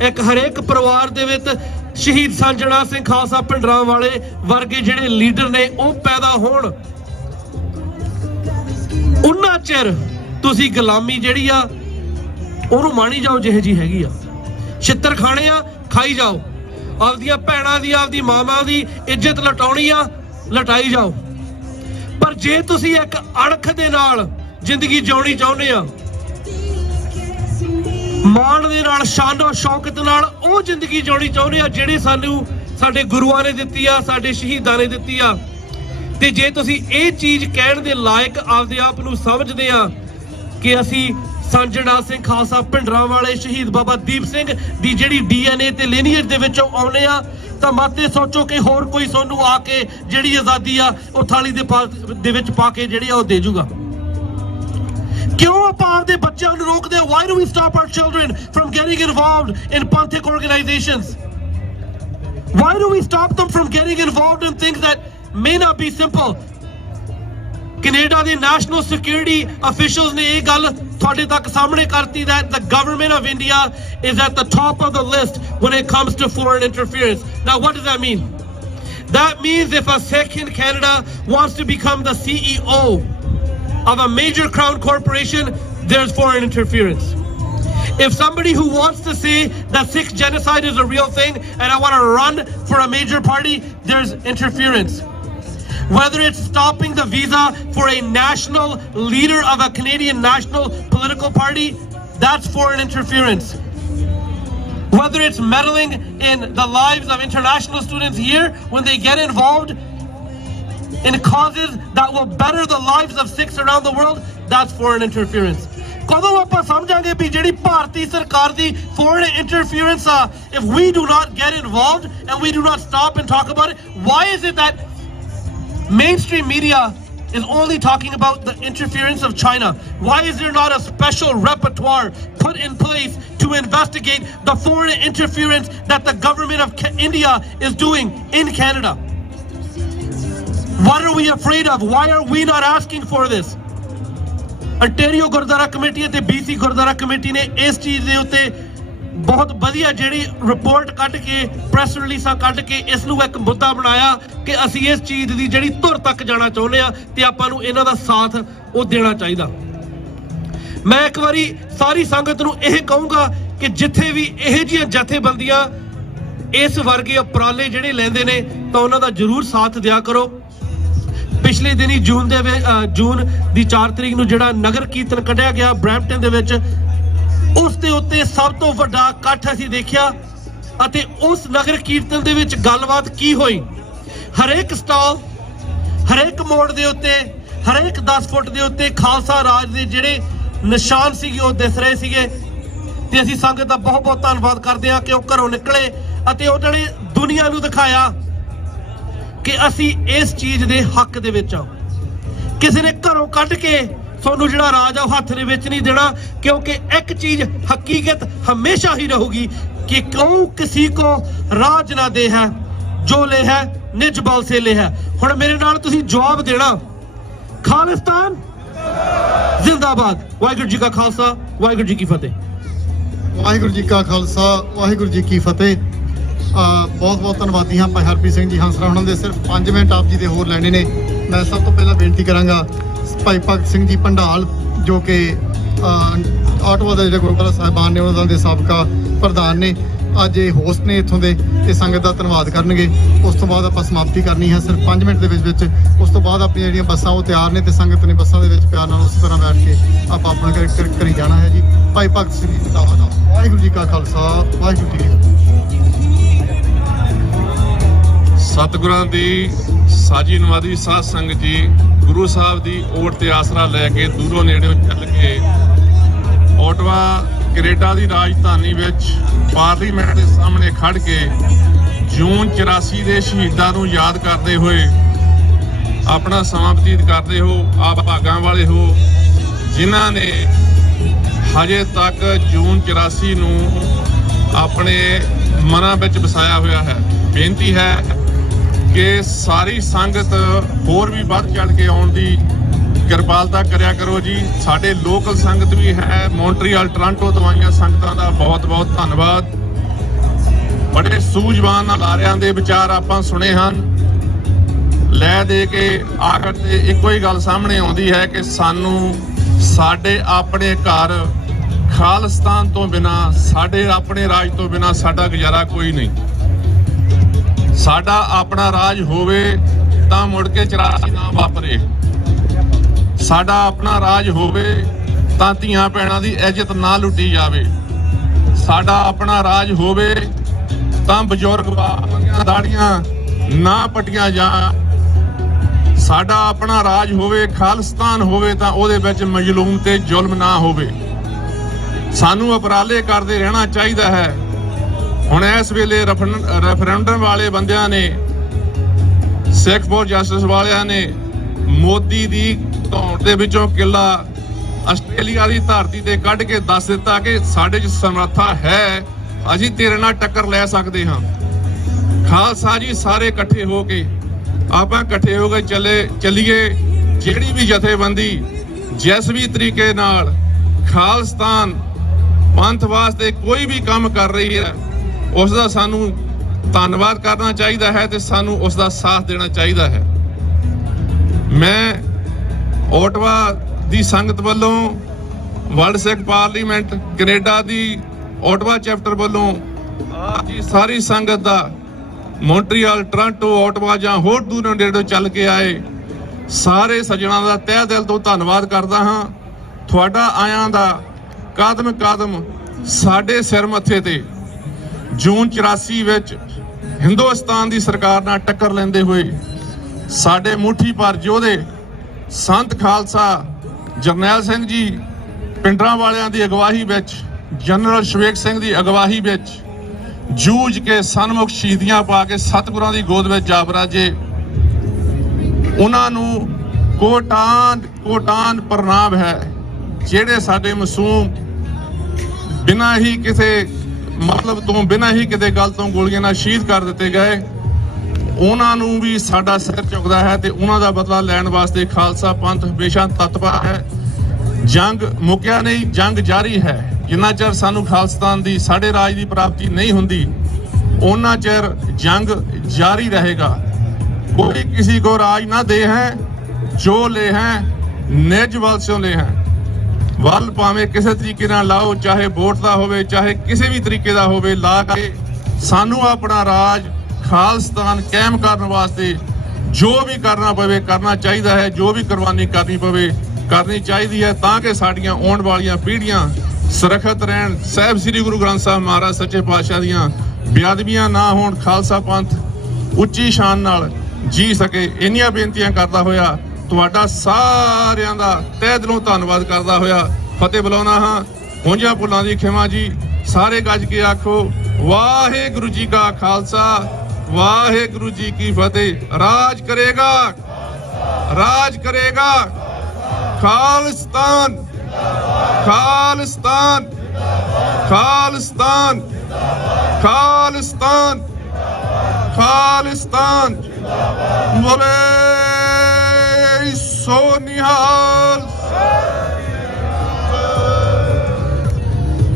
ਇੱਕ ਹਰੇਕ ਪਰਿਵਾਰ ਦੇ ਵਿੱਚ ਸ਼ਹੀਦ ਸਾਂਝਣਾ ਸਿੰਘ ਖਾਲਸਾ ਭਿੰਡਰਾਂ ਵਾਲੇ ਵਰਗੇ ਜਿਹੜੇ ਲੀਡਰ ਨੇ ਉਹ ਪੈਦਾ ਹੋਣ, ਉਹਨਾਂ ਚਿਰ ਤੁਸੀਂ ਗੁਲਾਮੀ ਜਿਹੜੀ ਆ ਉਹਨੂੰ ਮਾਣੀ ਜਾਓ ਜਿਹੇ ਜੀ ਹੈਗੀ ਆ। ਛਿੱਤਰ ਖਾਣੇ ਆ, ਖਾਈ ਜਾਓ, ਆਪਦੀਆਂ ਭੈਣਾਂ ਦੀ ਆਪਦੀ ਮਾਵਾਂ ਦੀ ਇੱਜ਼ਤ ਲਟਾਉਣੀ ਆ, ਲਟਾਈ ਜਾਓ। ਪਰ ਜੇ ਤੁਸੀਂ ਇੱਕ ਅਣਖ ਦੇ ਨਾਲ ਜ਼ਿੰਦਗੀ ਜਿਉਣੀ ਚਾਹੁੰਦੇ ਆ, ਮਾਣ ਦੇ ਨਾਲ, ਸ਼ਾਨੋ ਸ਼ੌਕਤ ਨਾਲ ਉਹ ਜ਼ਿੰਦਗੀ ਜਿਉਣੀ ਚਾਹੁੰਦੇ ਆ ਜਿਹੜੀ ਸਾਨੂੰ ਸਾਡੇ ਗੁਰੂਆਂ ਨੇ ਦਿੱਤੀ ਆ, ਸਾਡੇ ਸ਼ਹੀਦਾਂ ਨੇ ਦਿੱਤੀ ਆ, ਤੇ ਜੇ ਤੁਸੀਂ ਇਹ ਚੀਜ਼ ਕਹਿਣ ਦੇ ਲਾਇਕ ਆਪਦੇ ਆਪ ਨੂੰ ਸਮਝਦੇ ਆ ਕਿ ਅਸੀਂ ਸਾਂਝਣਾ ਸਿੰਘ ਖਾਲਸਾ ਭਿੰਡਰਾਂ ਵਾਲੇ ਸ਼ਹੀਦ ਬਾਬਾ ਦੀਪ ਸਿੰਘ ਦੀ ਜਿਹੜੀ DNA ਤੇ ਲੀਨੀਏਜ ਦੇ ਵਿੱਚੋਂ ਆਉਨੇ ਆ, ਤਾਂ ਮਾਤੇ ਸੋਚੋ ਕਿ ਹੋਰ ਕੋਈ ਸਾਨੂੰ ਆ ਕੇ ਜਿਹੜੀ ਆਜ਼ਾਦੀ ਆ ਉਹ ਥਾਲੀ ਦੇ ਵਿੱਚ ਪਾ ਕੇ ਜਿਹੜੀ ਆ ਉਹ ਦੇ ਜੂਗਾ। ਕਿਉਂ ਆਪਾਂ ਆਪਦੇ ਬੱਚਿਆਂ ਨੂੰ ਰੋਕਦੇ? Why do we stop our children from getting involved in Panthic organizations? Why do we stop them from getting involved in things that may not be simple? Canada ਦੇ ਨੈਸ਼ਨਲ ਸਿਕਿਉਰਿਟੀ ਅਫੀਸ਼ੀਅਲਸ ਨੇ ਇਹ ਗੱਲ ਤੁਹਾਡੇ ਤੱਕ ਸਾਹਮਣੇ ਕਰਤੀ that the government of India is at the top of the list when it comes to foreign interference. Now what does that mean? That means if a Sikh in Canada wants to become the CEO of a major crown corporation, there's foreign interference. If somebody who wants to say that Sikh genocide is a real thing and I want to run for a major party, there's interference. Whether it's stopping the visa for a national leader of a Canadian national political party, that's foreign interference. Whether it's meddling in the lives of international students here when they get involved in causes that will better the lives of Sikhs around the world, that's foreign interference. ਕਦੋਂ ਆਪਾਂ ਸਮਝਾਂਗੇ ਵੀ ਜਿਹੜੀ ਭਾਰਤੀ ਸਰਕਾਰ ਦੀ foreign interference ਆ, if we do not get involved and we do not stop and talk about it, why is it that mainstream media is only talking about the interference of China? Why is there not a special repertoire put in place to investigate the foreign interference that the government of India is doing in Canada? What are we afraid of? Why are we not asking for this? Ontario Gurdwara committee ਅਤੇ BC Gurdwara committee ਨੇ ਇਸ ਚੀਜ਼ ਦੇ ਉੱਤੇ ਬਹੁਤ ਵਧੀਆ ਜਿਹੜੀ report ਕੱਢ ਕੇ, ਪ੍ਰੈਸ ਰਿਲੀਜ਼ਾਂ ਕੱਢ ਕੇ ਇਸ ਨੂੰ ਇੱਕ ਮੁੱਦਾ ਬਣਾਇਆ ਕਿ ਅਸੀਂ ਇਸ ਚੀਜ਼ ਦੀ ਜਿਹੜੀ ਧੁਰ ਤੱਕ ਜਾਣਾ ਚਾਹੁੰਦੇ ਆ ਤੇ ਆਪਾਂ ਨੂੰ ਇਹਨਾਂ ਦਾ ਸਾਥ ਉਹ ਦੇਣਾ ਚਾਹੀਦਾ। ਮੈਂ ਇੱਕ ਵਾਰੀ ਸਾਰੀ ਸੰਗਤ ਨੂੰ ਇਹ ਕਹੂੰਗਾ ਕਿ ਜਿੱਥੇ ਵੀ ਇਹੋ ਜਿਹੀਆਂ ਜਥੇਬੰਦੀਆਂ ਇਸ ਵਰਗੇ ਉਪਰਾਲੇ ਜਿਹੜੇ ਲੈਂਦੇ ਨੇ ਤਾਂ ਉਹਨਾਂ ਦਾ ਜ਼ਰੂਰ ਸਾਥ ਦਿਆ ਕਰੋ। ਪਿਛਲੇ ਦਿਨੀ ਜੂਨ ਦੀ 4 ਤਰੀਕ ਨੂੰ ਜਿਹੜਾ ਨਗਰ ਕੀਰਤਨ ਕੱਢਿਆ ਗਿਆ ਬਰੈਂਪਟਨ ਦੇ ਵਿੱਚ, ਉਸ ਦੇ ਉੱਤੇ ਸਭ ਤੋਂ ਵੱਡਾ ਇਕੱਠ ਅਸੀਂ ਦੇਖਿਆ ਅਤੇ ਉਸ ਨਗਰ ਕੀਰਤਨ ਦੇ ਵਿੱਚ ਗੱਲਬਾਤ ਕੀ ਹੋਈ। ਹਰੇਕ ਸਟਾਲ, ਹਰੇਕ ਮੋੜ ਦੇ ਉੱਤੇ, ਹਰੇਕ 10 ਫੁੱਟ ਦੇ ਉੱਤੇ ਖਾਲਸਾ ਰਾਜ ਦੇ ਜਿਹੜੇ ਨਿਸ਼ਾਨ ਸੀਗੇ ਉਹ ਦਿਸ ਰਹੇ ਸੀਗੇ ਤੇ ਅਸੀਂ ਸੰਗਤ ਦਾ ਬਹੁਤ ਬਹੁਤ ਧੰਨਵਾਦ ਕਰਦੇ ਹਾਂ ਕਿ ਉਹ ਘਰੋਂ ਨਿਕਲੇ ਅਤੇ ਉਹਨਾਂ ਨੇ ਦੁਨੀਆ ਨੂੰ ਦਿਖਾਇਆ ਕਿ ਅਸੀਂ ਇਸ ਚੀਜ਼ ਦੇ ਹੱਕ ਦੇ ਵਿੱਚ ਆ। ਕਿਸੇ ਨੇ ਘਰੋਂ ਕੱਢ ਕੇ ਤੁਹਾਨੂੰ ਜਿਹੜਾ ਰਾਜ ਆ ਉਹ ਹੱਥ ਦੇ ਵਿੱਚ ਨਹੀਂ ਦੇਣਾ, ਕਿਉਂਕਿ ਇੱਕ ਚੀਜ਼ ਹਕੀਕਤ ਹਮੇਸ਼ਾ ਹੀ ਰਹੂਗੀ ਕਿ ਕਿਉਂ ਕਿਸੇ ਕੋ ਰਾਜ ਨਾ ਦੇ ਹੈ ਜੋ ਲੈ ਹੈ ਨਿਜ ਬਲ ਸੇ ਲੈ ਹੈ। ਹੁਣ ਮੇਰੇ ਨਾਲ ਤੁਸੀਂ ਜਵਾਬ ਦੇਣਾ, ਖਾਲਿਸਤਾਨ ਜ਼ਿੰਦਾਬਾਦ। ਵਾਹਿਗੁਰੂ ਜੀ ਕਾ ਖਾਲਸਾ, ਵਾਹਿਗੁਰੂ ਜੀ ਕੀ ਫਤਿਹ। ਵਾਹਿਗੁਰੂ ਜੀ ਕਾ ਖਾਲਸਾ, ਵਾਹਿਗੁਰੂ ਜੀ ਕੀ ਫਤਿਹ। ਬਹੁਤ ਬਹੁਤ ਧੰਨਵਾਦੀ ਹਾਂ ਭਾਈ ਹਰਪ੍ਰੀਤ ਸਿੰਘ ਜੀ ਹੰਸਰਾ ਉਹਨਾਂ ਦੇ। ਸਿਰਫ 5 ਮਿੰਟ ਆਪ ਜੀ ਦੇ ਹੋਰ ਲੈਣੇ ਨੇ। ਮੈਂ ਸਭ ਤੋਂ ਪਹਿਲਾਂ ਬੇਨਤੀ ਕਰਾਂਗਾ ਭਾਈ ਭਗਤ ਸਿੰਘ ਜੀ ਭੰਡਾਲ ਜੋ ਕਿ ਆਟਵਾ ਦੇ ਜਿਹੜੇ ਗੁਰਦੁਆਰਾ ਸਾਹਿਬਾਨ ਨੇ ਉਹਨਾਂ ਦੇ ਸਾਬਕਾ ਪ੍ਰਧਾਨ ਨੇ, ਅੱਜ ਇਹ ਹੋਸਟ ਨੇ ਇੱਥੋਂ ਦੇ, ਤੇ ਸੰਗਤ ਦਾ ਧੰਨਵਾਦ ਕਰਨਗੇ। ਉਸ ਤੋਂ ਬਾਅਦ ਆਪਾਂ ਸਮਾਪਤੀ ਕਰਨੀ ਹੈ ਸਿਰਫ 5 ਮਿੰਟ ਦੇ ਵਿੱਚ। ਉਸ ਤੋਂ ਬਾਅਦ ਆਪਣੀਆਂ ਜਿਹੜੀਆਂ ਬੱਸਾਂ ਉਹ ਤਿਆਰ ਨੇ ਤੇ ਸੰਗਤ ਨੇ ਬੱਸਾਂ ਦੇ ਵਿੱਚ ਪਿਆਰ ਨਾਲ ਉਸ ਤਰ੍ਹਾਂ ਬੈਠ ਕੇ ਆਪਾਂ ਆਪਣਾ ਕਰੀ ਜਾਣਾ ਹੈ ਜੀ। ਭਾਈ ਭਗਤ ਸਿੰਘ ਜੀ ਦਾ ਵਾਹਿਗੁਰੂ ਜੀ ਕਾ ਖਾਲਸਾ, ਵਾਹਿਗੁਰੂ ਜੀ ਕੀ ਫਤਿਹ। ਸਤਿਗੁਰਾਂ ਦੀ ਸਾਜੀ ਨਵਾਦੀ ਸਾਧ ਸੰਗਤ ਜੀ ਗੁਰੂ ਸਾਹਿਬ ਦੀ ਓਟ ਤੇ ਆਸਰਾ ਲੈ ਕੇ ਦੂਰੋਂ ਨੇੜਿਓਂ ਚੱਲ ਕੇ ਓਟਵਾ ਕੈਨੇਡਾ ਦੀ ਰਾਜਧਾਨੀ ਵਿੱਚ ਪਾਰਲੀਮੈਂਟ ਦੇ ਸਾਹਮਣੇ ਖੜ ਕੇ ਜੂਨ 84 ਦੇ ਸ਼ਹੀਦਾਂ ਨੂੰ ਯਾਦ ਕਰਦੇ ਹੋਏ ਆਪਣਾ ਸਮਾਂ ਬਤੀਤ ਕਰਦੇ ਹੋ। ਆਪ ਭਾਗਾਂ ਵਾਲੇ ਹੋ ਜਿਨ੍ਹਾਂ ਨੇ ਹਜੇ ਤੱਕ ਜੂਨ 84 ਨੂੰ ਆਪਣੇ ਮਨਾਂ ਵਿੱਚ ਵਸਾਇਆ ਹੋਇਆ ਹੈ। ਬੇਨਤੀ ਹੈ ਕਿ ਸਾਰੀ ਸੰਗਤ ਹੋਰ ਵੀ ਵੱਧ ਚੜ ਕੇ ਆਉਣ ਦੀ ਕਿਰਪਾਲਤਾ ਕਰਿਆ ਕਰੋ ਜੀ। ਸਾਡੇ ਲੋਕਲ ਸੰਗਤ ਵੀ ਹੈ, ਮੌਂਟਰੀਅਲ ਟੋਰਾਂਟੋ ਤੋਂ ਆਈਆਂ ਸੰਗਤਾਂ ਦਾ ਬਹੁਤ ਬਹੁਤ ਧੰਨਵਾਦ। ਬੜੇ ਸੂਝਵਾਨ ਨਾਰਿਆਂ ਦੇ ਵਿਚਾਰ ਆਪਾਂ ਸੁਣੇ ਹਨ। ਲੈ ਦੇ ਕੇ ਆਖਰ ਤੇ ਇੱਕੋ ਹੀ ਗੱਲ ਸਾਹਮਣੇ ਆਉਂਦੀ ਹੈ ਕਿ ਸਾਨੂੰ ਸਾਡੇ ਆਪਣੇ ਘਰ ਖਾਲਿਸਤਾਨ ਤੋਂ ਬਿਨਾ, ਸਾਡੇ ਆਪਣੇ ਰਾਜ ਤੋਂ ਬਿਨਾ ਸਾਡਾ ਗੁਜ਼ਾਰਾ ਕੋਈ ਨਹੀਂ। ਸਾਡਾ ਆਪਣਾ ਰਾਜ ਹੋਵੇ ਤਾਂ ਮੁੜ ਕੇ 84 ਨਾ ਵਾਪਰੇ। ਸਾਡਾ ਆਪਣਾ ਰਾਜ ਹੋਵੇ ਤਾਂ ਧੀਆਂ ਭੈਣਾਂ ਦੀ ਇੱਜ਼ਤ ਨਾ ਲੁੱਟੀ ਜਾਵੇ। ਸਾਡਾ ਆਪਣਾ ਰਾਜ ਹੋਵੇ ਤਾਂ ਬਜ਼ੁਰਗ ਬਾਪੀਆਂ ਦਾੜੀਆਂ ਨਾ ਪਟੀਆਂ ਜਾਣ। ਸਾਡਾ ਆਪਣਾ ਰਾਜ ਹੋਵੇ, ਖਾਲਿਸਤਾਨ ਹੋਵੇ ਤਾਂ ਉਹਦੇ ਵਿੱਚ ਮਜ਼ਲੂਮ ਤੇ ਜ਼ੁਲਮ ਨਾ ਹੋਵੇ। ਸਾਨੂੰ ਉਪਰਾਲੇ ਕਰਦੇ ਰਹਿਣਾ ਚਾਹੀਦਾ ਹੈ। ਹੁਣ ਇਸ ਵੇਲੇ ਰੈਫਰੈਂਡਮ ਵਾਲੇ ਬੰਦਿਆਂ ਨੇ, ਸਿੱਖ ਫੋਰ ਜਸਟਿਸ ਵਾਲਿਆਂ ਨੇ ਮੋਦੀ ਦੀ ਧੌਣ ਦੇ ਵਿੱਚੋਂ ਕਿੱਲਾ ਆਸਟ੍ਰੇਲੀਆ ਦੀ ਧਰਤੀ ਤੇ ਕੱਢ ਕੇ ਦੱਸ ਦਿੱਤਾ ਕਿ ਸਾਡੇ 'ਚ ਸਮਰੱਥਾ ਹੈ, ਅਸੀਂ ਤੇਰੇ ਨਾਲ ਟੱਕਰ ਲੈ ਸਕਦੇ ਹਾਂ। ਖਾਲਸਾ ਜੀ ਸਾਰੇ ਇਕੱਠੇ ਹੋ ਕੇ ਆਪਾਂ ਇਕੱਠੇ ਹੋ ਕੇ ਚੱਲੀਏ। ਜਿਹੜੀ ਵੀ ਜਥੇਬੰਦੀ ਜਿਸ ਵੀ ਤਰੀਕੇ ਨਾਲ ਖਾਲਿਸਤਾਨ ਪੰਥ ਵਾਸਤੇ ਕੋਈ ਵੀ ਕੰਮ ਕਰ ਰਹੀ ਹੈ, ਉਸ ਦਾ ਸਾਨੂੰ ਧੰਨਵਾਦ ਕਰਨਾ ਚਾਹੀਦਾ ਹੈ ਤੇ ਸਾਨੂੰ ਉਸ ਦਾ ਸਾਥ ਦੇਣਾ ਚਾਹੀਦਾ ਹੈ। ਮੈਂ ਓਟਵਾ ਦੀ ਸੰਗਤ ਵੱਲੋਂ, ਵਰਲਡ ਸਿੱਖ ਪਾਰਲੀਮੈਂਟ ਕੈਨੇਡਾ ਦੀ ਓਟਵਾ ਚੈਪਟਰ ਵੱਲੋਂ ਆਪ ਜੀ ਸਾਰੀ ਸੰਗਤ ਦਾ, ਮੌਂਟਰੀਅਲ, ਟੋਰਾਂਟੋ, ਓਟਵਾ ਜਾਂ ਹੋਰ ਦੂਰੋਂ ਨੇੜੋਂ ਚੱਲ ਕੇ ਆਏ ਸਾਰੇ ਸੱਜਣਾਂ ਦਾ ਤਹਿ ਦਿਲ ਤੋਂ ਧੰਨਵਾਦ ਕਰਦਾ ਹਾਂ। ਤੁਹਾਡਾ ਆਇਆਂ ਦਾ ਕਦਮ ਕਦਮ ਸਾਡੇ ਸਿਰ ਮੱਥੇ ਤੇ ਜੂਨ 84 ਵਿੱਚ ਹਿੰਦੁਸਤਾਨ ਦੀ ਸਰਕਾਰ ਨਾਲ ਟੱਕਰ ਲੈਂਦੇ ਹੋਏ ਸਾਡੇ ਮੁੱਠੀ ਭਰ ਯੋਧੇ ਸੰਤ ਖਾਲਸਾ ਜਰਨੈਲ ਸਿੰਘ ਜੀ ਪਿੰਡਰਾਂ ਵਾਲਿਆਂ ਦੀ ਅਗਵਾਈ ਵਿੱਚ, ਜਨਰਲ ਸ਼ਵੇਕ ਸਿੰਘ ਦੀ ਅਗਵਾਈ ਵਿੱਚ ਜੂਝ ਕੇ ਸਨਮੁਖ ਸ਼ਹੀਦੀਆਂ ਪਾ ਕੇ ਸਤਿਗੁਰਾਂ ਦੀ ਗੋਦ ਵਿੱਚ ਜਾ ਬਰਾਜੇ। ਉਹਨਾਂ ਨੂੰ ਕੋਟਾਨ ਪ੍ਰਣਾਮ ਹੈ। ਜਿਹੜੇ ਸਾਡੇ ਮਾਸੂਮ ਬਿਨਾਂ ਹੀ ਕਿਸੇ ਮਤਲਬ ਤੋਂ, ਬਿਨਾਂ ਹੀ ਕਿਤੇ ਗੱਲ ਤੋਂ ਗੋਲੀਆਂ ਨਾਲ ਸ਼ਹੀਦ ਕਰ ਦਿੱਤੇ ਗਏ, ਉਹਨਾਂ ਨੂੰ ਵੀ ਸਾਡਾ ਸਿਰ ਝੁਕਦਾ ਹੈ ਤੇ ਉਹਨਾਂ ਦਾ ਬਦਲਾ ਲੈਣ ਵਾਸਤੇ ਖਾਲਸਾ ਪੰਥ ਹਮੇਸ਼ਾ ਤਤਪਰ ਹੈ। ਜੰਗ ਮੁੱਕਿਆ ਨਹੀਂ, ਜੰਗ ਜਾਰੀ ਹੈ। ਜਿੰਨਾ ਚਿਰ ਸਾਨੂੰ ਖਾਲਿਸਤਾਨ ਦੀ, ਸਾਡੇ ਰਾਜ ਦੀ ਪ੍ਰਾਪਤੀ ਨਹੀਂ ਹੁੰਦੀ, ਉਹਨਾਂ ਚਿਰ ਜੰਗ ਜਾਰੀ ਰਹੇਗਾ। ਕੋਈ ਕਿਸੇ को राज ना दे हैं, जो ले हैं निज वल से ले हैं। ਵੱਲ ਭਾਵੇਂ ਕਿਸੇ ਤਰੀਕੇ ਨਾਲ ਲਾਓ, ਚਾਹੇ ਵੋਟ ਦਾ ਹੋਵੇ, ਚਾਹੇ ਕਿਸੇ ਵੀ ਤਰੀਕੇ ਦਾ ਹੋਵੇ, ਲਾ ਕੇ ਸਾਨੂੰ ਆਪਣਾ ਰਾਜ ਖਾਲਿਸਤਾਨ ਕਾਇਮ ਕਰਨ ਵਾਸਤੇ ਜੋ ਵੀ ਕਰਨਾ ਪਵੇ ਕਰਨਾ ਚਾਹੀਦਾ ਹੈ। ਜੋ ਵੀ ਕੁਰਬਾਨੀ ਕਰਨੀ ਪਵੇ ਕਰਨੀ ਚਾਹੀਦੀ ਹੈ, ਤਾਂ ਕਿ ਸਾਡੀਆਂ ਆਉਣ ਵਾਲੀਆਂ ਪੀੜ੍ਹੀਆਂ ਸੁਰੱਖਿਅਤ ਰਹਿਣ, ਸਾਹਿਬ ਸ੍ਰੀ ਗੁਰੂ ਗ੍ਰੰਥ ਸਾਹਿਬ ਮਹਾਰਾਜ ਸੱਚੇ ਪਾਤਸ਼ਾਹ ਦੀਆਂ ਬੇਅਦਬੀਆਂ ਨਾ ਹੋਣ, ਖਾਲਸਾ ਪੰਥ ਉੱਚੀ ਸ਼ਾਨ ਨਾਲ ਜੀ ਸਕੇ। ਇੰਨੀਆਂ ਬੇਨਤੀਆਂ ਕਰਦਾ ਹੋਇਆ ਤੁਹਾਡਾ ਸਾਰਿਆਂ ਦਾ ਤਹਿ ਦਿਲੋਂ ਧੰਨਵਾਦ ਕਰਦਾ ਹੋਇਆ ਫਤਿਹ ਬੁਲਾਉਣਾ ਹਾਂ। ਹੋਂਜਾ ਭੁੱਲਾਂ ਦੀ ਖਿਮਾ ਜੀ। ਸਾਰੇ ਗੱਜ ਕੇ ਆਖੋ ਵਾਹਿਗੁਰੂ ਜੀ ਕਾ ਖਾਲਸਾ, ਵਾਹਿਗੁਰੂ ਜੀ ਕੀ ਫਤਿਹ। ਰਾਜ ਕਰੇਗਾ, ਰਾਜ ਕਰੇਗਾ ਖਾਲਿਸਤਾਨ, ਖਾਲਿਸਤਾਨ, ਖਾਲਿਸਤਾਨ, ਖਾਲਿਸਤਾਨ, ਖਾਲਿਸਤਾਨ। ਬੋਲੇ ਸੋ ਨਿਹਾਲ।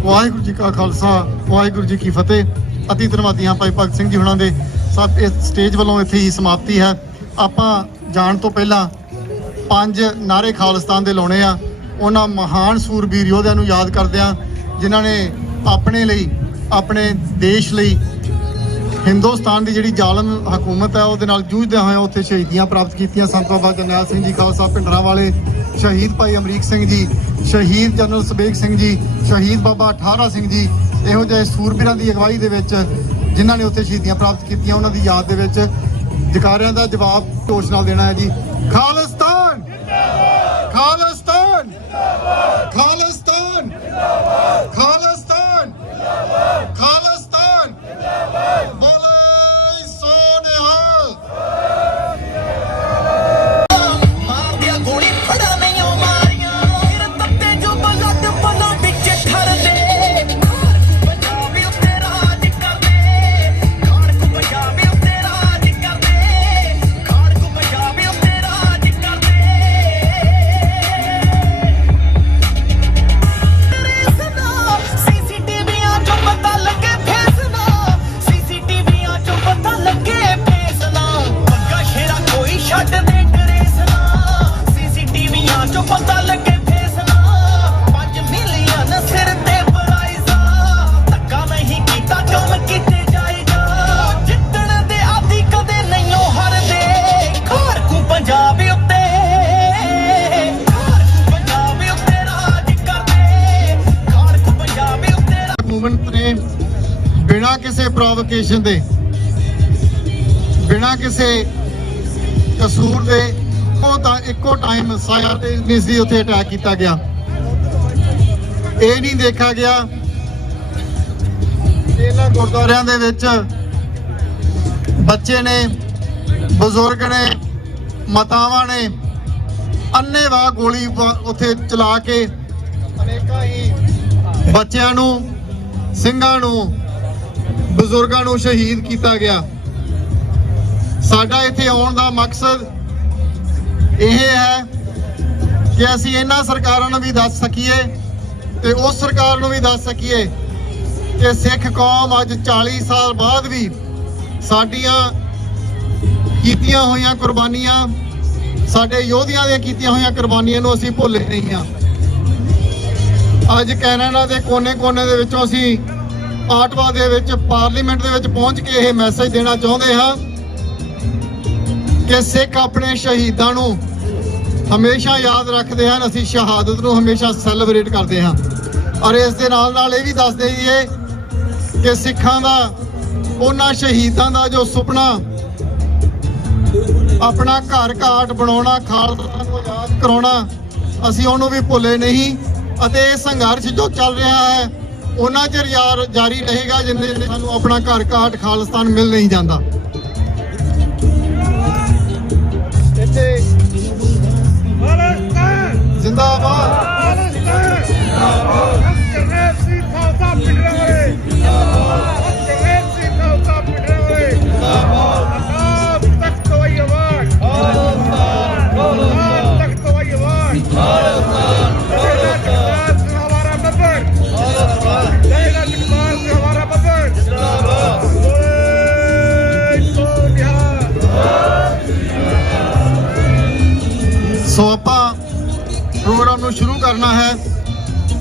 ਵਾਹਿਗੁਰੂ ਜੀ ਕਾ ਖਾਲਸਾ, ਵਾਹਿਗੁਰੂ ਜੀ ਕੀ ਫਤਿਹ। ਅਤੀ ਧੰਨਵਾਦੀ ਹਾਂ ਭਾਈ ਭਗਤ ਸਿੰਘ ਜੀ ਹੁਣਾਂ ਦੇ। ਸਭ ਇਸ ਸਟੇਜ ਵੱਲੋਂ ਇੱਥੇ ਹੀ ਸਮਾਪਤੀ ਹੈ। ਆਪਾਂ ਜਾਣ ਤੋਂ ਪਹਿਲਾਂ 5 ਨਾਰੇ ਖਾਲਿਸਤਾਨ ਦੇ ਲਾਉਣੇ ਆ। ਉਹਨਾਂ ਮਹਾਨ ਸੂਰਬੀਰ ਯੋਧਿਆਂ ਨੂੰ ਯਾਦ ਕਰਦਿਆਂ ਜਿਨ੍ਹਾਂ ਨੇ ਆਪਣੇ ਲਈ, ਆਪਣੇ ਦੇਸ਼ ਲਈ, ਹਿੰਦੁਸਤਾਨ ਦੀ ਜਿਹੜੀ ਜ਼ਾਲਮ ਹਕੂਮਤ ਹੈ ਉਹਦੇ ਨਾਲ ਜੂਝਦਿਆਂ ਹੋਇਆਂ ਉੱਥੇ ਸ਼ਹੀਦੀਆਂ ਪ੍ਰਾਪਤ ਕੀਤੀਆਂ। ਸੰਤ ਬਾਬਾ ਜਰਨੈਲ ਸਿੰਘ ਜੀ ਖਾਲਸਾ ਪਿੰਡਰਾਂ ਵਾਲੇ, ਸ਼ਹੀਦ ਭਾਈ ਅਮਰੀਕ ਸਿੰਘ ਜੀ, ਸ਼ਹੀਦ ਜਨਰਲ ਸ਼ਵੇਕ ਸਿੰਘ ਜੀ, ਸ਼ਹੀਦ ਬਾਬਾ ਠਾਰਾ ਸਿੰਘ ਜੀ, ਇਹੋ ਜਿਹੇ ਸੂਰਬੀਰਾਂ ਦੀ ਅਗਵਾਈ ਦੇ ਵਿੱਚ ਜਿਨ੍ਹਾਂ ਨੇ ਉੱਥੇ ਸ਼ਹੀਦੀਆਂ ਪ੍ਰਾਪਤ ਕੀਤੀਆਂ, ਉਹਨਾਂ ਦੀ ਯਾਦ ਦੇ ਵਿੱਚ ਜਕਾਰਿਆਂ ਦਾ ਜਵਾਬ ਢੋਸ਼ ਨਾਲ ਦੇਣਾ ਹੈ ਜੀ। ਖਾਲਿਸਤਾਨ, ਖਾਲਿਸਤਾਨ, ਖਾਲਿਸਤਾਨ, ਖਾਲਿਸਤਾਨ, ਖਾਲਿਸਤਾਨ। ਬੋਲੇ ਸੋ ਨਿਹਾਲ। ਮਾਰਦਿਆ ਗੋਲੀ ਫੜਾ ਨਹੀਂ ਮਾਰੀਆਂ, ਫਿਰ ਤੱਤੇ ਜੋ ਬਲੱਡ ਬਲਾਂ ਵਿੱਚ ਠਰਦੇ। ਪੰਜਾਬ ਉੱਤੇ ਰਾਜ ਕਰਦੇ, ਪੰਜਾਬ ਉੱਤੇ ਰਾਜ ਕਰਦੇ। ਪ੍ਰੋਵੋਕੇਸ਼ਨ ਦੇ ਬਿਨਾਂ ਕਿਸੇ ਕਸੂਰ ਦੇ ਉਹ ਤਾਂ ਇੱਕੋ ਟਾਈਮ ਸਾਇਆ ਤੇ ਨਿਸਦੀ ਉੱਥੇ ਅਟੈਕ ਕੀਤਾ ਗਿਆ। ਇਹ ਨਹੀਂ ਦੇਖਿਆ ਗਿਆ ਕਿ ਇਹਨਾਂ ਗੁਰਦੁਆਰਿਆਂ ਦੇ ਵਿੱਚ ਬੱਚੇ ਨੇ, ਬਜ਼ੁਰਗ ਨੇ, ਮਾਤਾਵਾਂ ਨੇ ਅੰਨ੍ਹੇਵਾਹ ਗੋਲੀ ਉੱਥੇ ਚਲਾ ਕੇ ਅਨੇਕਾਂ ਹੀ ਬੱਚਿਆਂ ਨੂੰ, ਸਿੰਘਾਂ ਨੂੰ, ਬਜ਼ੁਰਗਾਂ ਨੂੰ ਸ਼ਹੀਦ ਕੀਤਾ ਗਿਆ। ਸਾਡਾ ਇੱਥੇ ਆਉਣ ਦਾ ਮਕਸਦ ਇਹ ਹੈ ਕਿ ਅਸੀਂ ਇਹਨਾਂ ਸਰਕਾਰਾਂ ਨੂੰ ਵੀ ਦੱਸ ਸਕੀਏ ਤੇ ਉਸ ਸਰਕਾਰ ਨੂੰ ਵੀ ਦੱਸ ਸਕੀਏ ਕਿ ਸਿੱਖ ਕੌਮ ਅੱਜ 40 ਸਾਲ ਬਾਅਦ ਵੀ ਸਾਡੀਆਂ ਕੀਤੀਆਂ ਹੋਈਆਂ ਕੁਰਬਾਨੀਆਂ, ਸਾਡੇ ਯੋਧਿਆਂ ਦੀਆਂ ਕੀਤੀਆਂ ਹੋਈਆਂ ਕੁਰਬਾਨੀਆਂ ਨੂੰ ਅਸੀਂ ਭੁੱਲੇ ਨਹੀਂ ਹਾਂ। ਅੱਜ ਕੈਨੇਡਾ ਦੇ ਕੋਨੇ-ਕੋਨੇ ਦੇ ਵਿੱਚੋਂ ਅਸੀਂ ਆਟਵਾ ਦੇ ਵਿੱਚ ਪਾਰਲੀਮੈਂਟ ਦੇ ਵਿੱਚ ਪਹੁੰਚ ਕੇ ਇਹ ਮੈਸੇਜ ਦੇਣਾ ਚਾਹੁੰਦੇ ਹਾਂ ਕਿ ਸਿੱਖ ਆਪਣੇ ਸ਼ਹੀਦਾਂ ਨੂੰ ਹਮੇਸ਼ਾ ਯਾਦ ਰੱਖਦੇ ਹਨ। ਅਸੀਂ ਸ਼ਹਾਦਤ ਨੂੰ ਹਮੇਸ਼ਾ ਸੈਲੀਬ੍ਰੇਟ ਕਰਦੇ ਹਾਂ। ਔਰ ਇਸ ਦੇ ਨਾਲ ਇਹ ਵੀ ਦੱਸ ਦਈਏ ਕਿ ਸਿੱਖਾਂ ਦਾ ਉਹਨਾਂ ਸ਼ਹੀਦਾਂ ਦਾ ਜੋ ਸੁਪਨਾ ਆਪਣਾ ਘਰ ਘਾਟ ਬਣਾਉਣਾ, ਖਾਲਸਾ ਨੂੰ ਯਾਦ ਕਰਾਉਣਾ, ਅਸੀਂ ਉਹਨੂੰ ਵੀ ਭੁੱਲੇ ਨਹੀਂ। ਅਤੇ ਇਹ ਸੰਘਰਸ਼ ਜੋ ਚੱਲ ਰਿਹਾ ਹੈ ਉਹਨਾਂ ਚਿਰ ਜਾਰੀ ਰਹੇਗਾ ਜਿੰਨੇ ਸਾਨੂੰ ਆਪਣਾ ਘਰ ਘਾਟ ਖਾਲਿਸਤਾਨ ਮਿਲ ਨਹੀਂ ਜਾਂਦਾ। ਇੱਥੇ ਜ਼ਿੰਦਾਬਾਦ ਸੋ ਆਪਾਂ ਪ੍ਰੋਗਰਾਮ ਨੂੰ ਸ਼ੁਰੂ ਕਰਨਾ ਹੈ।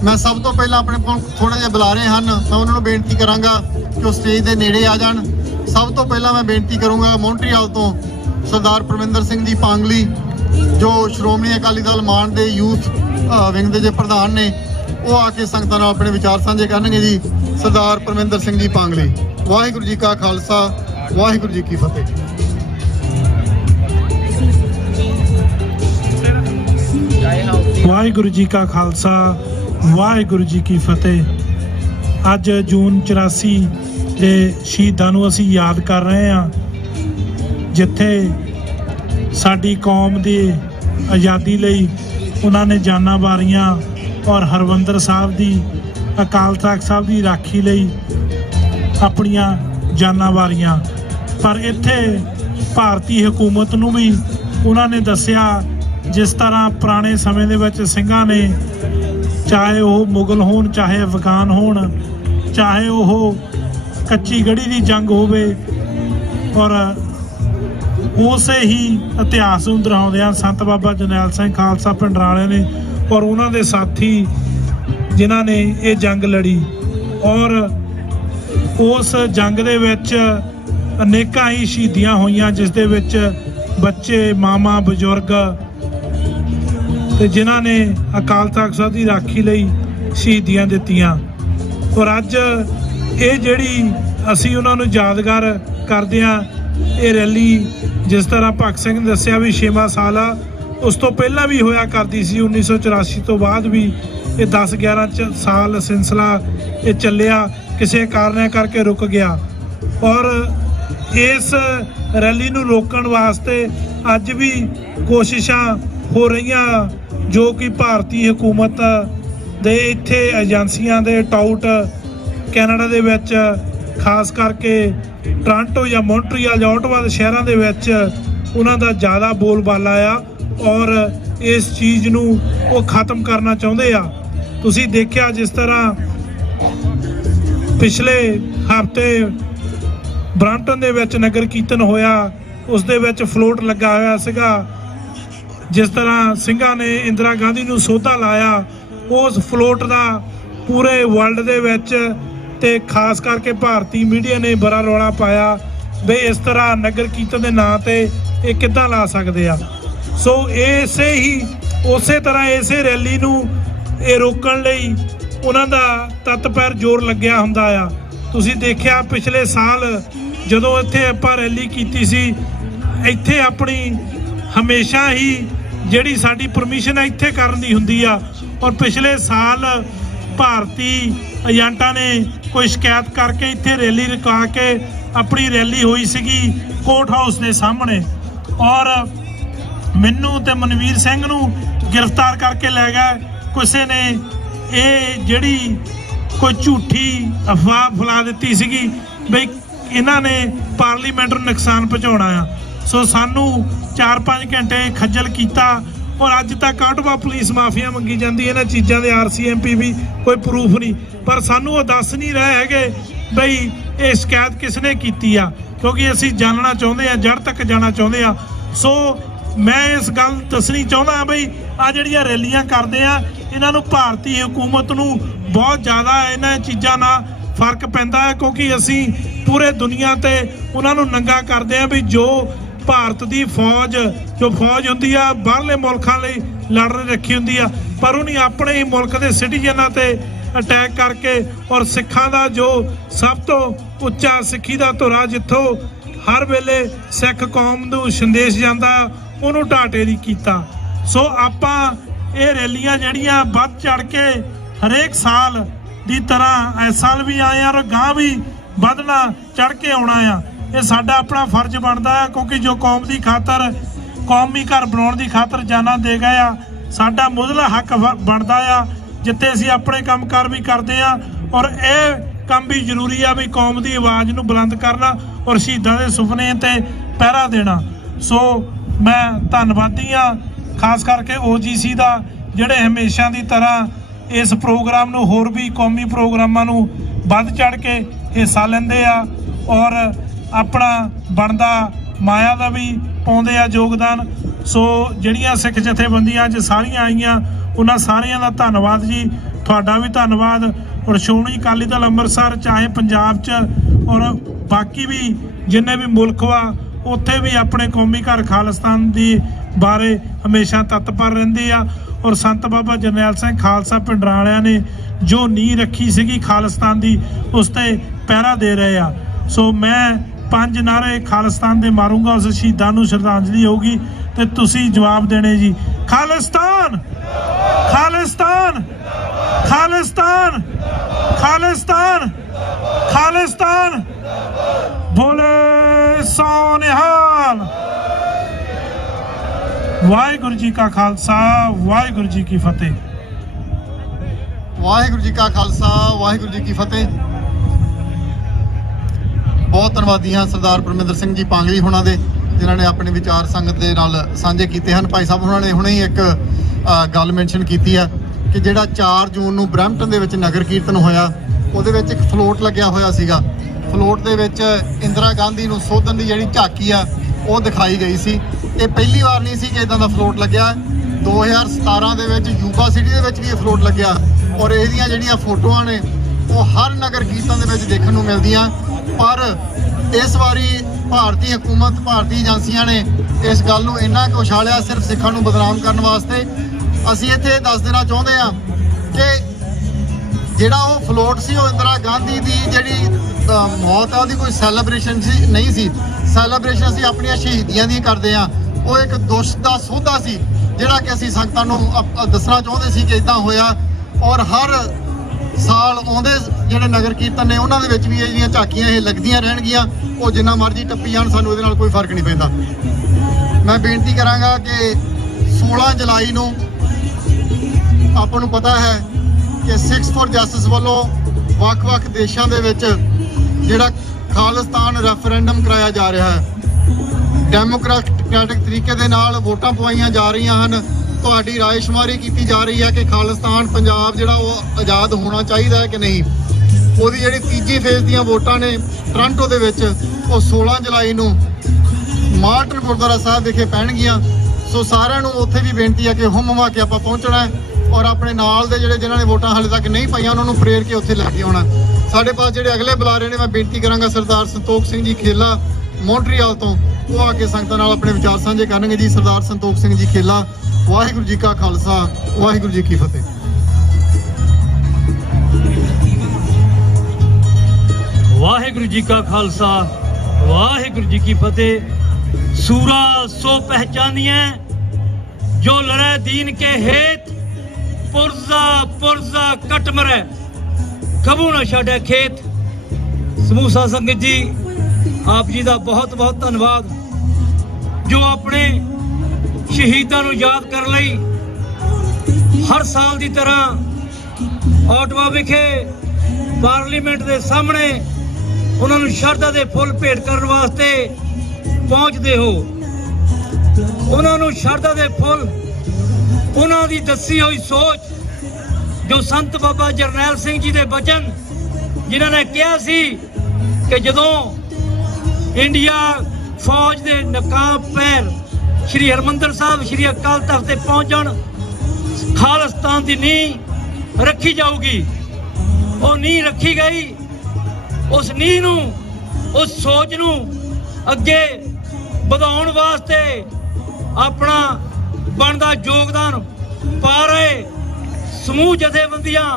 ਮੈਂ ਸਭ ਤੋਂ ਪਹਿਲਾਂ ਆਪਣੇ ਥੋੜੇ ਜਿਹੇ ਬੁਲਾਰੇ ਹਨ, ਮੈਂ ਉਹਨਾਂ ਨੂੰ ਬੇਨਤੀ ਕਰਾਂਗਾ ਕਿ ਉਹ ਸਟੇਜ ਦੇ ਨੇੜੇ ਆ ਜਾਣ। ਸਭ ਤੋਂ ਪਹਿਲਾਂ ਮੈਂ ਬੇਨਤੀ ਕਰੂੰਗਾ ਮੌਂਟਰੀਅਲ ਤੋਂ ਸਰਦਾਰ ਪਰਮਿੰਦਰ ਸਿੰਘ ਜੀ ਪਾਂਗਲੀ, ਜੋ ਸ਼੍ਰੋਮਣੀ ਅਕਾਲੀ ਦਲ ਮਾਨ ਦੇ ਯੂਥ ਵਿੰਗ ਦੇ ਜੇ ਪ੍ਰਧਾਨ ਨੇ, ਉਹ ਆ ਕੇ ਸੰਗਤਾਂ ਨਾਲ ਆਪਣੇ ਵਿਚਾਰ ਸਾਂਝੇ ਕਰਨਗੇ ਜੀ। ਸਰਦਾਰ ਪਰਮਿੰਦਰ ਸਿੰਘ ਜੀ ਪਾਂਗਲੀ। ਵਾਹਿਗੁਰੂ ਜੀ ਕਾ ਖਾਲਸਾ, ਵਾਹਿਗੁਰੂ ਜੀ ਕੀ ਫਤਿਹ। ਵਾਹਿਗੁਰੂ ਜੀ ਕਾ ਖਾਲਸਾ, ਵਾਹਿਗੁਰੂ ਜੀ ਕੀ ਫਤਿਹ। ਅੱਜ ਜੂਨ 84 ਦੇ ਸ਼ਹੀਦਾਂ ਨੂੰ ਅਸੀਂ ਯਾਦ ਕਰ ਰਹੇ ਹਾਂ, ਜਿੱਥੇ ਸਾਡੀ ਕੌਮ ਦੀ ਆਜ਼ਾਦੀ ਲਈ ਉਹਨਾਂ ਨੇ ਜਾਨਾਂ ਵਾਰੀਆਂ ਔਰ ਹਰਮੰਦਰ ਸਾਹਿਬ ਦੀ, ਅਕਾਲ ਤਖ਼ਤ ਸਾਹਿਬ ਦੀ ਰਾਖੀ ਲਈ ਆਪਣੀਆਂ ਜਾਨਾਂ ਵਾਰੀਆਂ। ਪਰ ਇੱਥੇ ਭਾਰਤੀ ਹਕੂਮਤ ਨੂੰ ਵੀ ਉਹਨਾਂ ਨੇ ਦੱਸਿਆ, ਜਿਸ ਤਰ੍ਹਾਂ ਪੁਰਾਣੇ ਸਮੇਂ ਦੇ ਵਿੱਚ ਸਿੰਘਾਂ ਨੇ, ਚਾਹੇ ਉਹ ਮੁਗਲ ਹੋਣ, ਚਾਹੇ ਅਫਗਾਨ ਹੋਣ, ਚਾਹੇ ਉਹ ਕੱਚੀ ਗੜੀ ਦੀ ਜੰਗ ਹੋਵੇ, ਔਰ ਉਸੇ ਹੀ ਇਤਿਹਾਸ ਨੂੰ ਦੁਹਰਾਉਂਦਿਆਂ ਸੰਤ ਬਾਬਾ ਜਰਨੈਲ ਸਿੰਘ ਖਾਲਸਾ ਪਿੰਡਰਾਲੇ ਨੇ ਔਰ ਉਹਨਾਂ ਦੇ ਸਾਥੀ ਜਿਨ੍ਹਾਂ ਨੇ ਇਹ ਜੰਗ ਲੜੀ, ਔਰ ਉਸ ਜੰਗ ਦੇ ਵਿੱਚ ਅਨੇਕਾਂ ਹੀ ਸ਼ਹੀਦੀਆਂ ਹੋਈਆਂ, ਜਿਸ ਦੇ ਵਿੱਚ ਬੱਚੇ, ਮਾਵਾਂ, ਬਜ਼ੁਰਗ ਤੇ ਜਿਨ੍ਹਾਂ ਨੇ ਅਕਾਲ ਤਖ਼ਤ ਸਾਹਿਬ ਦੀ ਰਾਖੀ ਲਈ ਸ਼ਹੀਦੀਆਂ ਦਿੱਤੀਆਂ। ਔਰ ਅੱਜ ਇਹ ਜਿਹੜੀ ਅਸੀਂ ਉਹਨਾਂ ਨੂੰ ਯਾਦਗਾਰ ਕਰਦੇ ਹਾਂ, ਇਹ ਰੈਲੀ ਜਿਸ ਤਰ੍ਹਾਂ ਭਗਤ ਸਿੰਘ ਨੇ ਦੱਸਿਆ ਵੀ 6ਵਾਂ ਸਾਲ ਆ, ਉਸ ਤੋਂ ਪਹਿਲਾਂ ਵੀ ਹੋਇਆ ਕਰਦੀ ਸੀ। 1984 ਤੋਂ ਬਾਅਦ ਵੀ ਇਹ 10-11 ਸਾਲ ਸਿਲਸਿਲਾ ਇਹ ਚੱਲਿਆ, ਕਿਸੇ ਕਾਰਨ ਕਰਕੇ ਰੁਕ ਗਿਆ। ਔਰ ਇਸ ਰੈਲੀ ਨੂੰ ਰੋਕਣ ਵਾਸਤੇ ਅੱਜ ਵੀ ਕੋਸ਼ਿਸ਼ਾਂ ਹੋ ਰਹੀਆਂ, ਜੋ ਕਿ ਭਾਰਤੀ ਹਕੂਮਤ ਦੇ ਇੱਥੇ ਏਜੰਸੀਆਂ ਦੇ ਟਾਊਟ ਕੈਨੇਡਾ ਦੇ ਵਿੱਚ, ਖਾਸ ਕਰਕੇ ਟੋਰਾਂਟੋ ਜਾਂ ਮੌਂਟਰੀਅਲ ਜਾਂ ਆਟਵਾ ਦੇ ਸ਼ਹਿਰਾਂ ਦੇ ਵਿੱਚ ਉਹਨਾਂ ਦਾ ਜ਼ਿਆਦਾ ਬੋਲਬਾਲਾ ਆ, ਔਰ ਇਸ ਚੀਜ਼ ਨੂੰ ਉਹ ਖਤਮ ਕਰਨਾ ਚਾਹੁੰਦੇ ਆ। ਤੁਸੀਂ ਦੇਖਿਆ ਜਿਸ ਤਰ੍ਹਾਂ ਪਿਛਲੇ ਹਫ਼ਤੇ ਬ੍ਰਾਂਟਨ ਦੇ ਵਿੱਚ ਨਗਰ ਕੀਰਤਨ ਹੋਇਆ, ਉਸ ਦੇ ਵਿੱਚ ਫਲੋਟ ਲੱਗਾ ਹੋਇਆ ਸੀਗਾ। ਜਿਸ ਤਰ੍ਹਾਂ ਸਿੰਘਾਂ ਨੇ ਇੰਦਰਾ ਗਾਂਧੀ ਨੂੰ ਸੋਧਾ ਲਾਇਆ, ਉਸ ਫਲੋਟ ਦਾ ਪੂਰੇ ਵਰਲਡ ਦੇ ਵਿੱਚ ਤੇ ਖਾਸ ਕਰਕੇ ਭਾਰਤੀ ਮੀਡੀਆ ਨੇ ਬੜਾ ਰੌਲਾ ਪਾਇਆ ਵੀ ਇਸ ਤਰ੍ਹਾਂ ਨਗਰ ਕੀਰਤਨ ਦੇ ਨਾਂ ਤੇ ਇਹ ਕਿੱਦਾਂ ਲਾ ਸਕਦੇ ਆ। ਸੋ ਉਸੇ ਤਰ੍ਹਾਂ ਇਸੇ ਰੈਲੀ ਨੂੰ ਇਹ ਰੋਕਣ ਲਈ ਉਹਨਾਂ ਦਾ ਤੱਤ ਪੈਰ ਜ਼ੋਰ ਲੱਗਿਆ ਹੁੰਦਾ ਆ। ਤੁਸੀਂ ਦੇਖਿਆ ਪਿਛਲੇ ਸਾਲ ਜਦੋਂ ਇੱਥੇ ਆਪਾਂ ਰੈਲੀ ਕੀਤੀ ਸੀ, ਇੱਥੇ ਆਪਣੀ ਹਮੇਸ਼ਾ ਹੀ ਜਿਹੜੀ ਸਾਡੀ ਪਰਮਿਸ਼ਨ ਹੈ ਇੱਥੇ ਕਰਨ ਦੀ ਹੁੰਦੀ ਆ, ਔਰ ਪਿਛਲੇ ਸਾਲ ਭਾਰਤੀ ਏਜੰਟਾਂ ਨੇ ਕੋਈ ਸ਼ਿਕਾਇਤ ਕਰਕੇ ਇੱਥੇ ਰੈਲੀ ਰੁਕਾ ਕੇ ਆਪਣੀ ਰੈਲੀ ਹੋਈ ਸੀਗੀ ਕੋਰਟ ਹਾਊਸ ਦੇ ਸਾਹਮਣੇ, ਔਰ ਮੈਨੂੰ ਤੇ ਮਨਵੀਰ ਸਿੰਘ ਨੂੰ ਗ੍ਰਿਫਤਾਰ ਕਰਕੇ ਲੈ ਗਏ। ਕਿਸੇ ਨੇ ਇਹ ਜਿਹੜੀ ਕੋਈ ਝੂਠੀ ਅਫਵਾਹ ਫੈਲਾ ਦਿੱਤੀ ਸੀਗੀ ਬਈ ਇਹਨਾਂ ਨੇ ਪਾਰਲੀਮੈਂਟ ਨੂੰ ਨੁਕਸਾਨ ਪਹੁੰਚਾਉਣਾ ਆ। ਸੋ ਸਾਨੂੰ 4-5 ਘੰਟੇ ਖੱਜਲ ਕੀਤਾ, ਔਰ ਅੱਜ ਤੱਕ ਆਟਵਾ ਪੁਲਿਸ ਮਾਫੀਆ ਮੰਗੀ ਜਾਂਦੀ ਇਹਨਾਂ ਚੀਜ਼ਾਂ ਦੇ, RCMP ਵੀ ਕੋਈ ਪ੍ਰੂਫ ਨਹੀਂ, ਪਰ ਸਾਨੂੰ ਉਹ ਦੱਸ ਨਹੀਂ ਰਹੇ ਹੈਗੇ ਬਈ ਇਹ ਸ਼ਿਕਾਇਤ ਕਿਸ ਨੇ ਕੀਤੀ ਆ, ਕਿਉਂਕਿ ਅਸੀਂ ਜਾਣਨਾ ਚਾਹੁੰਦੇ ਆ, ਜੜ ਤੱਕ ਜਾਣਾ ਚਾਹੁੰਦੇ ਆ। ਸੋ ਮੈਂ ਇਸ ਗੱਲ ਦੱਸਣੀ ਚਾਹੁੰਦਾ ਬਈ ਆ ਜਿਹੜੀਆਂ ਰੈਲੀਆਂ ਕਰਦੇ ਆ ਇਹਨਾਂ ਨੂੰ ਭਾਰਤੀ ਹਕੂਮਤ ਨੂੰ ਬਹੁਤ ਜ਼ਿਆਦਾ ਇਹਨਾਂ ਚੀਜ਼ਾਂ ਨਾਲ ਫਰਕ ਪੈਂਦਾ ਹੈ, ਕਿਉਂਕਿ ਅਸੀਂ ਪੂਰੇ ਦੁਨੀਆ ਤੇ ਉਹਨਾਂ ਨੂੰ ਨੰਗਾ ਕਰਦੇ ਆ ਵੀ ਜੋ ਭਾਰਤ ਦੀ ਫੌਜ ਹੁੰਦੀ ਆ ਬਾਹਰਲੇ ਮੁਲਕਾਂ ਲਈ ਲੜਨ ਰੱਖੀ ਹੁੰਦੀ ਆ, ਪਰ ਉਹਨੇ ਆਪਣੇ ਹੀ ਮੁਲਕ ਦੇ ਸਿਟੀਜ਼ਨਾਂ ਤੇ ਅਟੈਕ ਕਰਕੇ, ਔਰ ਸਿੱਖਾਂ ਦਾ ਜੋ ਸਭ ਤੋਂ ਉੱਚਾ ਸਿੱਖੀ ਦਾ ਧੁਰਾ ਜਿੱਥੋਂ ਹਰ ਵੇਲੇ ਸਿੱਖ ਕੌਮ ਨੂੰ ਸੰਦੇਸ਼ ਜਾਂਦਾ ਉਹਨੂੰ ਢਾਟੇ ਨਹੀਂ ਕੀਤਾ। ਸੋ ਆਪਾਂ ਇਹ ਰੈਲੀਆਂ ਜਿਹੜੀਆਂ ਵੱਧ ਚੜ ਕੇ ਹਰੇਕ ਸਾਲ ਦੀ ਤਰ੍ਹਾਂ ਇਸ ਸਾਲ ਵੀ ਆਏ ਆ, ਔਰ ਗਾਂ ਵੀ ਵਧਣਾ ਚੜ ਕੇ ਆਉਣਾ ਆ। ਇਹ ਸਾਡਾ ਆਪਣਾ ਫਰਜ਼ ਬਣਦਾ ਹੈ, ਕਿਉਂਕਿ ਜੋ ਕੌਮ ਦੀ ਖਾਤਰ ਕੌਮੀ ਘਰ ਬਣਾਉਣ ਦੀ ਖਾਤਰ ਜਾਨਾਂ ਦੇ ਗਏ ਆ, ਸਾਡਾ ਮੁੱਢਲਾ ਹੱਕ ਬਣਦਾ ਆ ਜਿੱਥੇ ਅਸੀਂ ਆਪਣੇ ਕੰਮਕਾਰ ਵੀ ਕਰਦੇ ਆ, ਔਰ ਇਹ ਕੰਮ ਵੀ ਜ਼ਰੂਰੀ ਆ ਵੀ ਕੌਮ ਦੀ ਆਵਾਜ਼ ਨੂੰ ਬੁਲੰਦ ਕਰਨਾ ਔਰ ਸ਼ਹੀਦਾਂ ਦੇ ਸੁਪਨੇ ਤੇ ਪਹਿਰਾ ਦੇਣਾ। ਸੋ ਮੈਂ ਧੰਨਵਾਦੀ ਆ ਖਾਸ ਕਰਕੇ OGC ਦਾ, ਜਿਹੜੇ ਹਮੇਸ਼ਾ ਦੀ ਤਰ੍ਹਾਂ ਇਸ ਪ੍ਰੋਗਰਾਮ ਨੂੰ ਹੋਰ ਵੀ ਕੌਮੀ ਪ੍ਰੋਗਰਾਮਾਂ ਨੂੰ ਵੱਧ ਚੜ ਕੇ ਹਿੱਸਾ ਲੈਂਦੇ ਆ, ਔਰ ਆਪਣਾ ਬਣਦਾ ਮਾਇਆ ਦਾ ਵੀ ਪਾਉਂਦੇ ਆ ਯੋਗਦਾਨ। ਸੋ ਜਿਹੜੀਆਂ ਸਿੱਖ ਜਥੇਬੰਦੀਆਂ ਅੱਜ ਸਾਰੀਆਂ ਆਈਆਂ ਉਹਨਾਂ ਸਾਰਿਆਂ ਦਾ ਧੰਨਵਾਦ ਜੀ, ਤੁਹਾਡਾ ਵੀ ਧੰਨਵਾਦ। ਔਰ ਸ਼੍ਰੋਮਣੀ ਅਕਾਲੀ ਦਲ ਅੰਮ੍ਰਿਤਸਰ ਚਾਹੇ ਪੰਜਾਬ 'ਚ ਔਰ ਬਾਕੀ ਵੀ ਜਿੰਨੇ ਵੀ ਮੁਲਕ ਵਾ ਉੱਥੇ ਵੀ ਆਪਣੇ ਕੌਮੀ ਘਰ ਖਾਲਿਸਤਾਨ ਦੀ ਬਾਰੇ ਹਮੇਸ਼ਾ ਤਤਪਰ ਰਹਿੰਦੇ ਆ, ਔਰ ਸੰਤ ਬਾਬਾ ਜਰਨੈਲ ਸਿੰਘ ਖਾਲਸਾ ਪਿੰਡਰਾਂ ਵਾਲਿਆਂ ਨੇ ਜੋ ਨੀਂਹ ਰੱਖੀ ਸੀਗੀ ਖਾਲਿਸਤਾਨ ਦੀ ਉਸ ਤੇ ਪਹਿਰਾ ਦੇ ਰਹੇ ਆ। ਸੋ ਮੈਂ 5 ਨਾਰੇ ਖਾਲਿਸਤਾਨ ਦੇ ਮਾਰੂੰਗਾ, ਉਸ ਸ਼ਹੀਦਾਂ ਨੂੰ ਸ਼ਰਧਾਂਜਲੀ ਹੋਊਗੀ ਤੇ ਤੁਸੀਂ ਜਵਾਬ ਦੇਣੇ ਜੀ। ਖਾਲਿਸਤਾਨ ਖਾਲਿਸਤਾਨ ਖਾਲਿਸਤਾਨ ਖਾਲਿਸਤਾਨ ਖਾਲਿਸਤਾਨ ਬੋਲੇ ਸੋ ਨਿਹਾਲ। ਵਾਹਿਗੁਰੂ ਜੀ ਕਾ ਖਾਲਸਾ, ਵਾਹਿਗੁਰੂ ਜੀ ਕੀ ਫਤਿਹ। ਵਾਹਿਗੁਰੂ ਜੀ ਕਾ ਖਾਲਸਾ, ਵਾਹਿਗੁਰੂ ਜੀ ਕੀ ਫਤਿਹ। ਬਹੁਤ ਧੰਨਵਾਦੀ ਹਾਂ ਸਰਦਾਰ ਪਰਮਿੰਦਰ ਸਿੰਘ ਜੀ ਪਾਂਗਲੀ ਹੋਣਾ ਦੇ, ਜਿਨ੍ਹਾਂ ਨੇ ਆਪਣੇ ਵਿਚਾਰ ਸੰਗਤ ਦੇ ਨਾਲ ਸਾਂਝੇ ਕੀਤੇ ਹਨ। ਭਾਈ ਸਾਹਿਬ ਉਹਨਾਂ ਨੇ ਹੁਣੇ ਹੀ ਇੱਕ ਗੱਲ ਮੈਂਸ਼ਨ ਕੀਤੀ ਆ ਕਿ ਜਿਹੜਾ 4 ਜੂਨ ਨੂੰ ਬਰੈਂਪਟਨ ਦੇ ਵਿੱਚ ਨਗਰ ਕੀਰਤਨ ਹੋਇਆ, ਉਹਦੇ ਵਿੱਚ ਇੱਕ ਫਲੋਟ ਲੱਗਿਆ ਹੋਇਆ ਸੀਗਾ। ਫਲੋਟ ਦੇ ਵਿੱਚ ਇੰਦਰਾ ਗਾਂਧੀ ਨੂੰ ਸੋਧਣ ਦੀ ਜਿਹੜੀ ਝਾਕੀ ਆ ਉਹ ਦਿਖਾਈ ਗਈ ਸੀ। ਇਹ ਪਹਿਲੀ ਵਾਰ ਨਹੀਂ ਸੀ ਕਿ ਇਦਾਂ ਦਾ ਫਲੋਟ ਲੱਗਿਆ। 2017 ਦੇ ਵਿੱਚ ਯੂਬਾ ਸਿਟੀ ਦੇ ਵਿੱਚ ਵੀ ਇਹ ਫਲੋਟ ਲੱਗਿਆ, ਔਰ ਇਹਦੀਆਂ ਜਿਹੜੀਆਂ ਫੋਟੋਆਂ ਨੇ ਉਹ ਹਰ ਨਗਰ ਕੀਰਤਨ ਦੇ ਵਿੱਚ ਦੇਖਣ ਨੂੰ ਮਿਲਦੀਆਂ। ਪਰ ਇਸ ਵਾਰੀ ਭਾਰਤੀ ਹਕੂਮਤ, ਭਾਰਤੀ ਏਜੰਸੀਆਂ ਨੇ ਇਸ ਗੱਲ ਨੂੰ ਇੰਨਾ ਕੁ ਉਛਾਲਿਆ ਸਿਰਫ ਸਿੱਖਾਂ ਨੂੰ ਬਦਨਾਮ ਕਰਨ ਵਾਸਤੇ। ਅਸੀਂ ਇੱਥੇ ਦੱਸ ਦੇਣਾ ਚਾਹੁੰਦੇ ਹਾਂ ਕਿ ਜਿਹੜਾ ਉਹ ਫਲੋਟ ਸੀ ਉਹ ਇੰਦਰਾ ਗਾਂਧੀ ਦੀ ਜਿਹੜੀ ਮੌਤ ਆ ਉਹਦੀ ਕੋਈ ਸੈਲੀਬ੍ਰੇਸ਼ਨ ਸੀ ਨਹੀਂ ਸੀ। ਸੈਲੀਬ੍ਰੇਸ਼ਨ ਅਸੀਂ ਆਪਣੀਆਂ ਸ਼ਹੀਦੀਆਂ ਦੀ ਕਰਦੇ ਹਾਂ। ਉਹ ਇੱਕ ਦੁਸ਼ਟ ਦਾ ਸੌਦਾ ਸੀ ਜਿਹੜਾ ਕਿ ਅਸੀਂ ਸੰਗਤਾਂ ਨੂੰ ਦੱਸਣਾ ਚਾਹੁੰਦੇ ਸੀ ਕਿ ਇਦਾਂ ਹੋਇਆ। ਔਰ ਹਰ ਸਾਲ ਆਉਂਦੇ ਜਿਹੜੇ ਨਗਰ ਕੀਰਤਨ ਨੇ ਉਹਨਾਂ ਦੇ ਵਿੱਚ ਵੀ ਇਹ ਜਿਹੜੀਆਂ ਝਾਕੀਆਂ ਇਹ ਲੱਗਦੀਆਂ ਰਹਿਣਗੀਆਂ। ਉਹ ਜਿੰਨਾ ਮਰਜ਼ੀ ਟੱਪੀ ਜਾਣ, ਸਾਨੂੰ ਇਹਦੇ ਨਾਲ ਕੋਈ ਫਰਕ ਨਹੀਂ ਪੈਂਦਾ। ਮੈਂ ਬੇਨਤੀ ਕਰਾਂਗਾ ਕਿ 16 ਜੁਲਾਈ ਨੂੰ ਆਪਾਂ ਨੂੰ ਪਤਾ ਹੈ ਕਿ ਸਿੱਖਸ ਫॉर ਜਸਟਿਸ ਵੱਲੋਂ ਵੱਖ-ਵੱਖ ਦੇਸ਼ਾਂ ਦੇ ਵਿੱਚ ਜਿਹੜਾ ਖਾਲਿਸਤਾਨ ਰੈਫਰੈਂਡਮ ਕਰਾਇਆ ਜਾ ਰਿਹਾ ਹੈ। ਡੈਮੋਕ੍ਰੈਟਿਕ ਤਰੀਕੇ ਦੇ ਨਾਲ ਵੋਟਾਂ ਪਵਾਈਆਂ ਜਾ ਰਹੀਆਂ ਹਨ। ਤੁਹਾਡੀ ਰਾਏਸ਼ੁਮਾਰੀ ਕੀਤੀ ਜਾ ਰਹੀ ਹੈ ਕਿ ਖਾਲਿਸਤਾਨ ਪੰਜਾਬ ਜਿਹੜਾ ਉਹ ਆਜ਼ਾਦ ਹੋਣਾ ਚਾਹੀਦਾ ਹੈ ਕਿ ਨਹੀਂ। ਉਹਦੀ ਜਿਹੜੀ ਤੀਜੀ ਫੇਜ਼ ਦੀਆਂ ਵੋਟਾਂ ਨੇ ਟੋਰਾਂਟੋ ਦੇ ਵਿੱਚ ਉਹ 16 ਜੁਲਾਈ ਨੂੰ ਮਾਰਟਨ ਗੁਰਦੁਆਰਾ ਸਾਹਿਬ ਵਿਖੇ ਪੈਣਗੀਆਂ। ਸੋ ਸਾਰਿਆਂ ਨੂੰ ਉੱਥੇ ਵੀ ਬੇਨਤੀ ਹੈ ਕਿ ਹੁਮ-ਹੁਮਾ ਕੇ ਆਪਾਂ ਪਹੁੰਚਣਾ ਹੈ ਔਰ ਆਪਣੇ ਨਾਲ ਦੇ ਜਿਹੜੇ ਜਿਨ੍ਹਾਂ ਨੇ ਵੋਟਾਂ ਹਾਲੇ ਤੱਕ ਨਹੀਂ ਪਾਈਆਂ ਉਹਨਾਂ ਨੂੰ ਪ੍ਰੇਰ ਕੇ ਉੱਥੇ ਲੈ ਕੇ ਆਉਣਾ। ਸਾਡੇ ਪਾਸ ਜਿਹੜੇ ਅਗਲੇ ਬੁਲਾਰੇ ਨੇ, ਮੈਂ ਬੇਨਤੀ ਕਰਾਂਗਾ ਸਰਦਾਰ ਸੰਤੋਖ ਸਿੰਘ ਜੀ ਖੇਲਾ ਮੌਂਟਰੀਅਲ ਤੋਂ, ਉਹ ਆ ਕੇ ਸੰਗਤਾਂ ਨਾਲ ਆਪਣੇ ਵਿਚਾਰ ਸਾਂਝੇ ਕਰਨਗੇ ਜੀ। ਸਰਦਾਰ ਸੰਤੋਖ ਸਿੰਘ ਜੀ ਖੇਲਾ। ਵਾਹਿਗੁਰੂ ਜੀ ਕਾ ਖਾਲਸਾ, ਵਾਹਿਗੁਰੂ ਜੀ ਕੀ ਫਤਿਹ। ਵਾਹਿਗੁਰੂ ਜੀ ਕਾ ਖਾਲਸਾ ਵਾਹਿਗੁਰੂ ਜੀ ਕੀ फतेह। सूरा सो पहचानिए जो लड़े दीन के हेत, पुरजा पुरजा कट मरे कबू ना छाड़े खेत। समूह साध संगत जी, आप जी का बहुत बहुत धन्यवाद जो अपने शहीदों को याद कर लई हर साल की तरह ओटवा विखे पार्लीमेंट के सामने उन्होंने शरधा के फुल भेंट करने वास्ते पहुंचते हो। उन्होंने शरधा के फुल उन्होंने दसी हुई सोच जो संत बाबा जरनैल सिंह जी के वचन जिन्होंने कहा सी कि जदों इंडिया फौज के नकाब पैर श्री हरमंदर साहब श्री अकाल तख्त ते पहुंचण खालिस्तान की नींह रखी जाऊगी। वो नींह रखी गई। उस नींह नूं, उस सोच नूं अगे ਵਧਾਉਣ वास्ते अपना बनदा योगदान पा रहे समूह जथेबंदियां,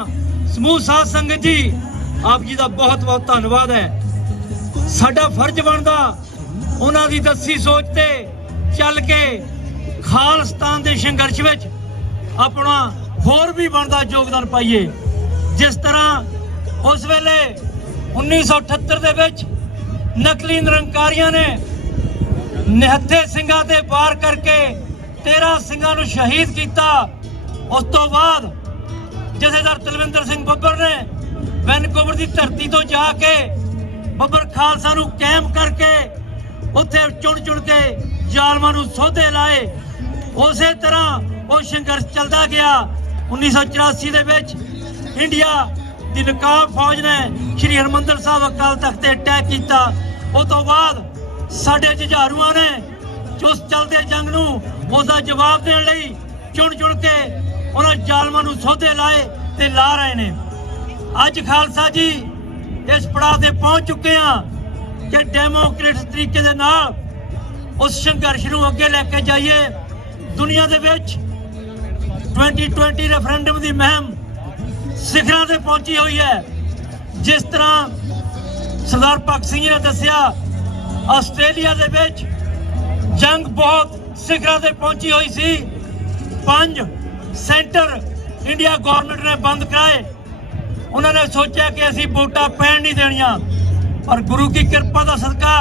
समूह साध संगत जी, आप जी का बहुत बहुत धन्यवाद है। साडा फर्ज बनदा उन्हां दी दसी सोच ते चल के खालिस्तान के संघर्ष विच अपना होर भी बनदा योगदान पाइए। जिस तरह उस वेले 1978 दे विच नकली निरंकारियों ने निहत्थे सिंघां ते वार करके 13 सिंघां नूं शहीद किया। उस तो बाद जथेदार तलविंदर सिंह बब्बर ने वैनकूवर की धरती तो जाके बब्बर खालसा नूं कायम करके उत्थे चुन चुन के जालमां नूं सोधे लाए। उस तरह वो संघर्ष चलता गया। 1984 दे विच इंडिया दी नकाब फौज ने श्री हरमंदर साहब अकाल तख्त ते अटैक किया। उस तो बाद साडे जुझारूआं ने उस चलते जंग नूं उसदा जवाब देण लई चुन चुन के उन्हां जालमां नूं सोधे लाए ते ला रहे ने। अज खालसा जी इस पड़ाव ते पहुंच चुके हैं कि डेमोक्रेटिक तरीके दे नाल उस संघर्ष नूं अगे लैके जाइए। दुनिया दे विच 2020 रेफरेंडम की मुहिम सिखरां ते पहुंची हुई है। जिस तरह सरदार भगत सिंह जी ने दसिया आस्ट्रेलिया दे विच जंग बहुत सिखरां ते पहुंची हुई सी। 5 सेंटर इंडिया गवर्नमेंट ने बंद कराए। उन्होंने सोचा कि असीं वोटां पैण नहीं देनियां, पर गुरु की कृपा का सदका,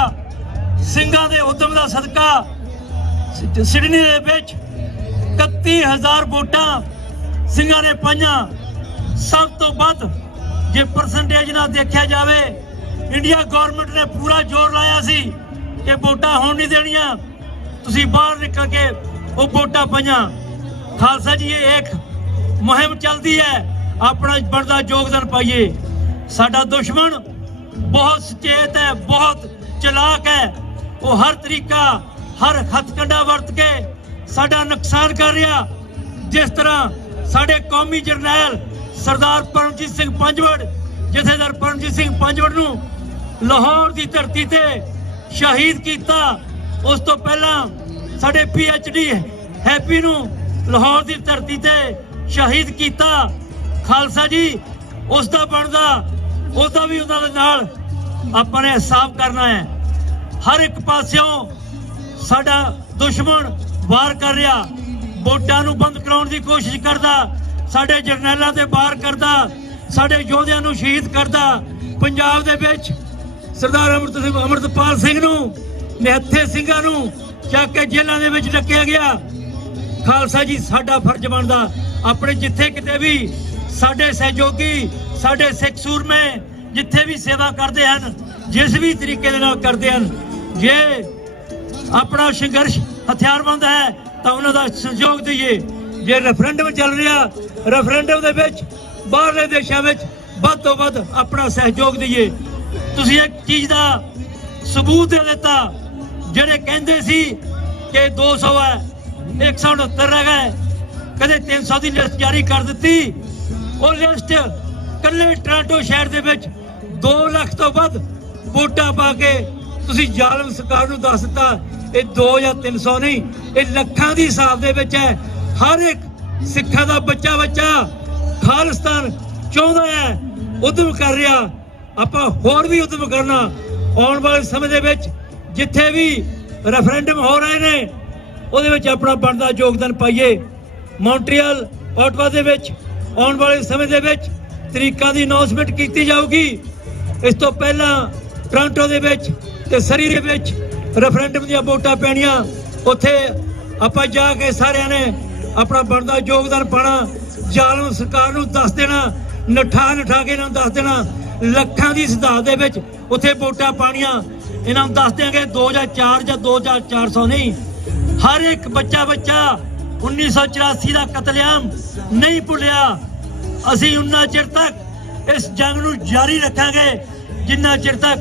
सिंघां दे उद्यम का सदका सिडनी दे विच 31,000 वोटां सिंघां ने पाईयां। सब तो वध जे परसेंटेज ना देखा जाए इंडिया गवर्नमेंट ने पूरा जोर लाया सी कि वोटां होण नहीं देनियां, तुसीं बाहर निकल के वो वोटां पाईयां। खालसा जी ये एक मुहिम चलती है, अपना बनदा योगदान पाइए। साडा दुश्मन बहुत सचेत है, बहुत चलाक है। वो हर तरीका हर हथकंडा वरत के साडा नुकसान कर रहा। जिस तरह साडे कौमी जरनैल सरदार परमजीत सिंह पंजवड़, जथेदार परमजीत सिंह पंजवड़ नूं लाहौर की धरती ते शहीद किया। उस तो पहला साडे PhD हैप्पी नूं लाहौर की धरती ते शहीद किया। खालसा जी उसका बनदा उसका भी उन्हां नाल आपां ने हिसाब करना है। हर एक पास्यों साडा दुश्मन वार कर रहा, वोटां नूं बंद कराउण दी कोशिश करदा, साडे जरनैलां ते वार करदा, साडे योधियां नूं शहीद करदा। पंजाब दे विच सरदार अमृतपाल सिंह नूं, निहत्थे सिंघां नूं चक के जेलां दे विच डकिया गया। खालसा जी साडा फर्ज बनदा अपने जिथे किते भी साडे सहयोगी, साडे सिख सूरमे जिथे भी सेवा करते हैं, जिस भी तरीके दे नाल करते हैं, जे अपना संघर्ष हथियारबंद है तो उन्होंने सहयोग दईए। जे रेफरेंडम चल रहा, रेफरेंडम दे विच बाहरले देशों में वध तो वध अपना सहयोग दईए। तुसीं एक चीज़ का सबूत दे दिता, जेडे कहंदे सी कि 200 है, 169 रह गए, कदे 300 की लिस्ट जारी कर दी। वो लिस्ट कल्ले टोरंटो शहर दे विच 2 लाख तो वध वोटां पा के तुसीं जालम सरकार नूं दस दिता ये 2 या 300 नहीं, ये लखां दी हिसाब दे विच है। हर एक सिक्खा दा बच्चा खालिस्तान चाहुंदा है, उद्यम कर रहा। ਆਪਾਂ ਹੋਰ ਵੀ ਉਦਮ ਕਰਨਾ। ਆਉਣ ਵਾਲੇ ਸਮੇਂ ਦੇ ਵਿੱਚ ਜਿੱਥੇ ਵੀ ਰੈਫਰੈਂਡਮ ਹੋ ਰਹੇ ਨੇ ਉਹਦੇ ਵਿੱਚ ਆਪਣਾ ਬਣਦਾ ਯੋਗਦਾਨ ਪਾਈਏ। ਮੌਂਟਰੀਅਲ, ਓਟਵਾ ਦੇ ਵਿੱਚ ਆਉਣ ਵਾਲੇ ਸਮੇਂ ਦੇ ਵਿੱਚ ਤਰੀਕਾਂ ਦੀ ਅਨਾਉਂਸਮੈਂਟ ਕੀਤੀ ਜਾਊਗੀ। ਇਸ ਤੋਂ ਪਹਿਲਾਂ ਟੋਰਾਂਟੋ ਦੇ ਵਿੱਚ ਤੇ ਸਰੀ ਦੇ ਵਿੱਚ ਰੈਫਰੈਂਡਮ ਦੀਆਂ ਵੋਟਾਂ ਪੈਣੀਆਂ। ਉੱਥੇ ਆਪਾਂ ਜਾ ਕੇ ਸਾਰਿਆਂ ਨੇ ਆਪਣਾ ਬਣਦਾ ਯੋਗਦਾਨ ਪਾਣਾ। ਜ਼ਾਲਮ ਸਰਕਾਰ ਨੂੰ ਦੱਸ ਦੇਣਾ, ਨਠਾ ਕੇ ਇਹਨਾਂ ਨੂੰ ਦੱਸ ਦੇਣਾ ਲੱਖਾਂ ਦੀ ਸਦਾ ਦੇ ਵਿੱਚ ਉੱਥੇ ਵੋਟਾਂ ਪਾਣੀਆਂ। ਇਹਨਾਂ ਨੂੰ ਦੱਸ ਦਿਆਂਗੇ 2004 ਜਾਂ 2400 ਨਹੀਂ, ਹਰ ਇੱਕ ਬੱਚਾ 1984 ਦਾ ਕਤਲੇਆਮ ਨਹੀਂ ਭੁੱਲਿਆ। ਅਸੀਂ ਉਨਾ ਚਿਰ ਤੱਕ ਇਸ ਜੰਗ ਨੂੰ ਜਾਰੀ ਰੱਖਾਂਗੇ ਜਿੰਨਾ ਚਿਰ ਤੱਕ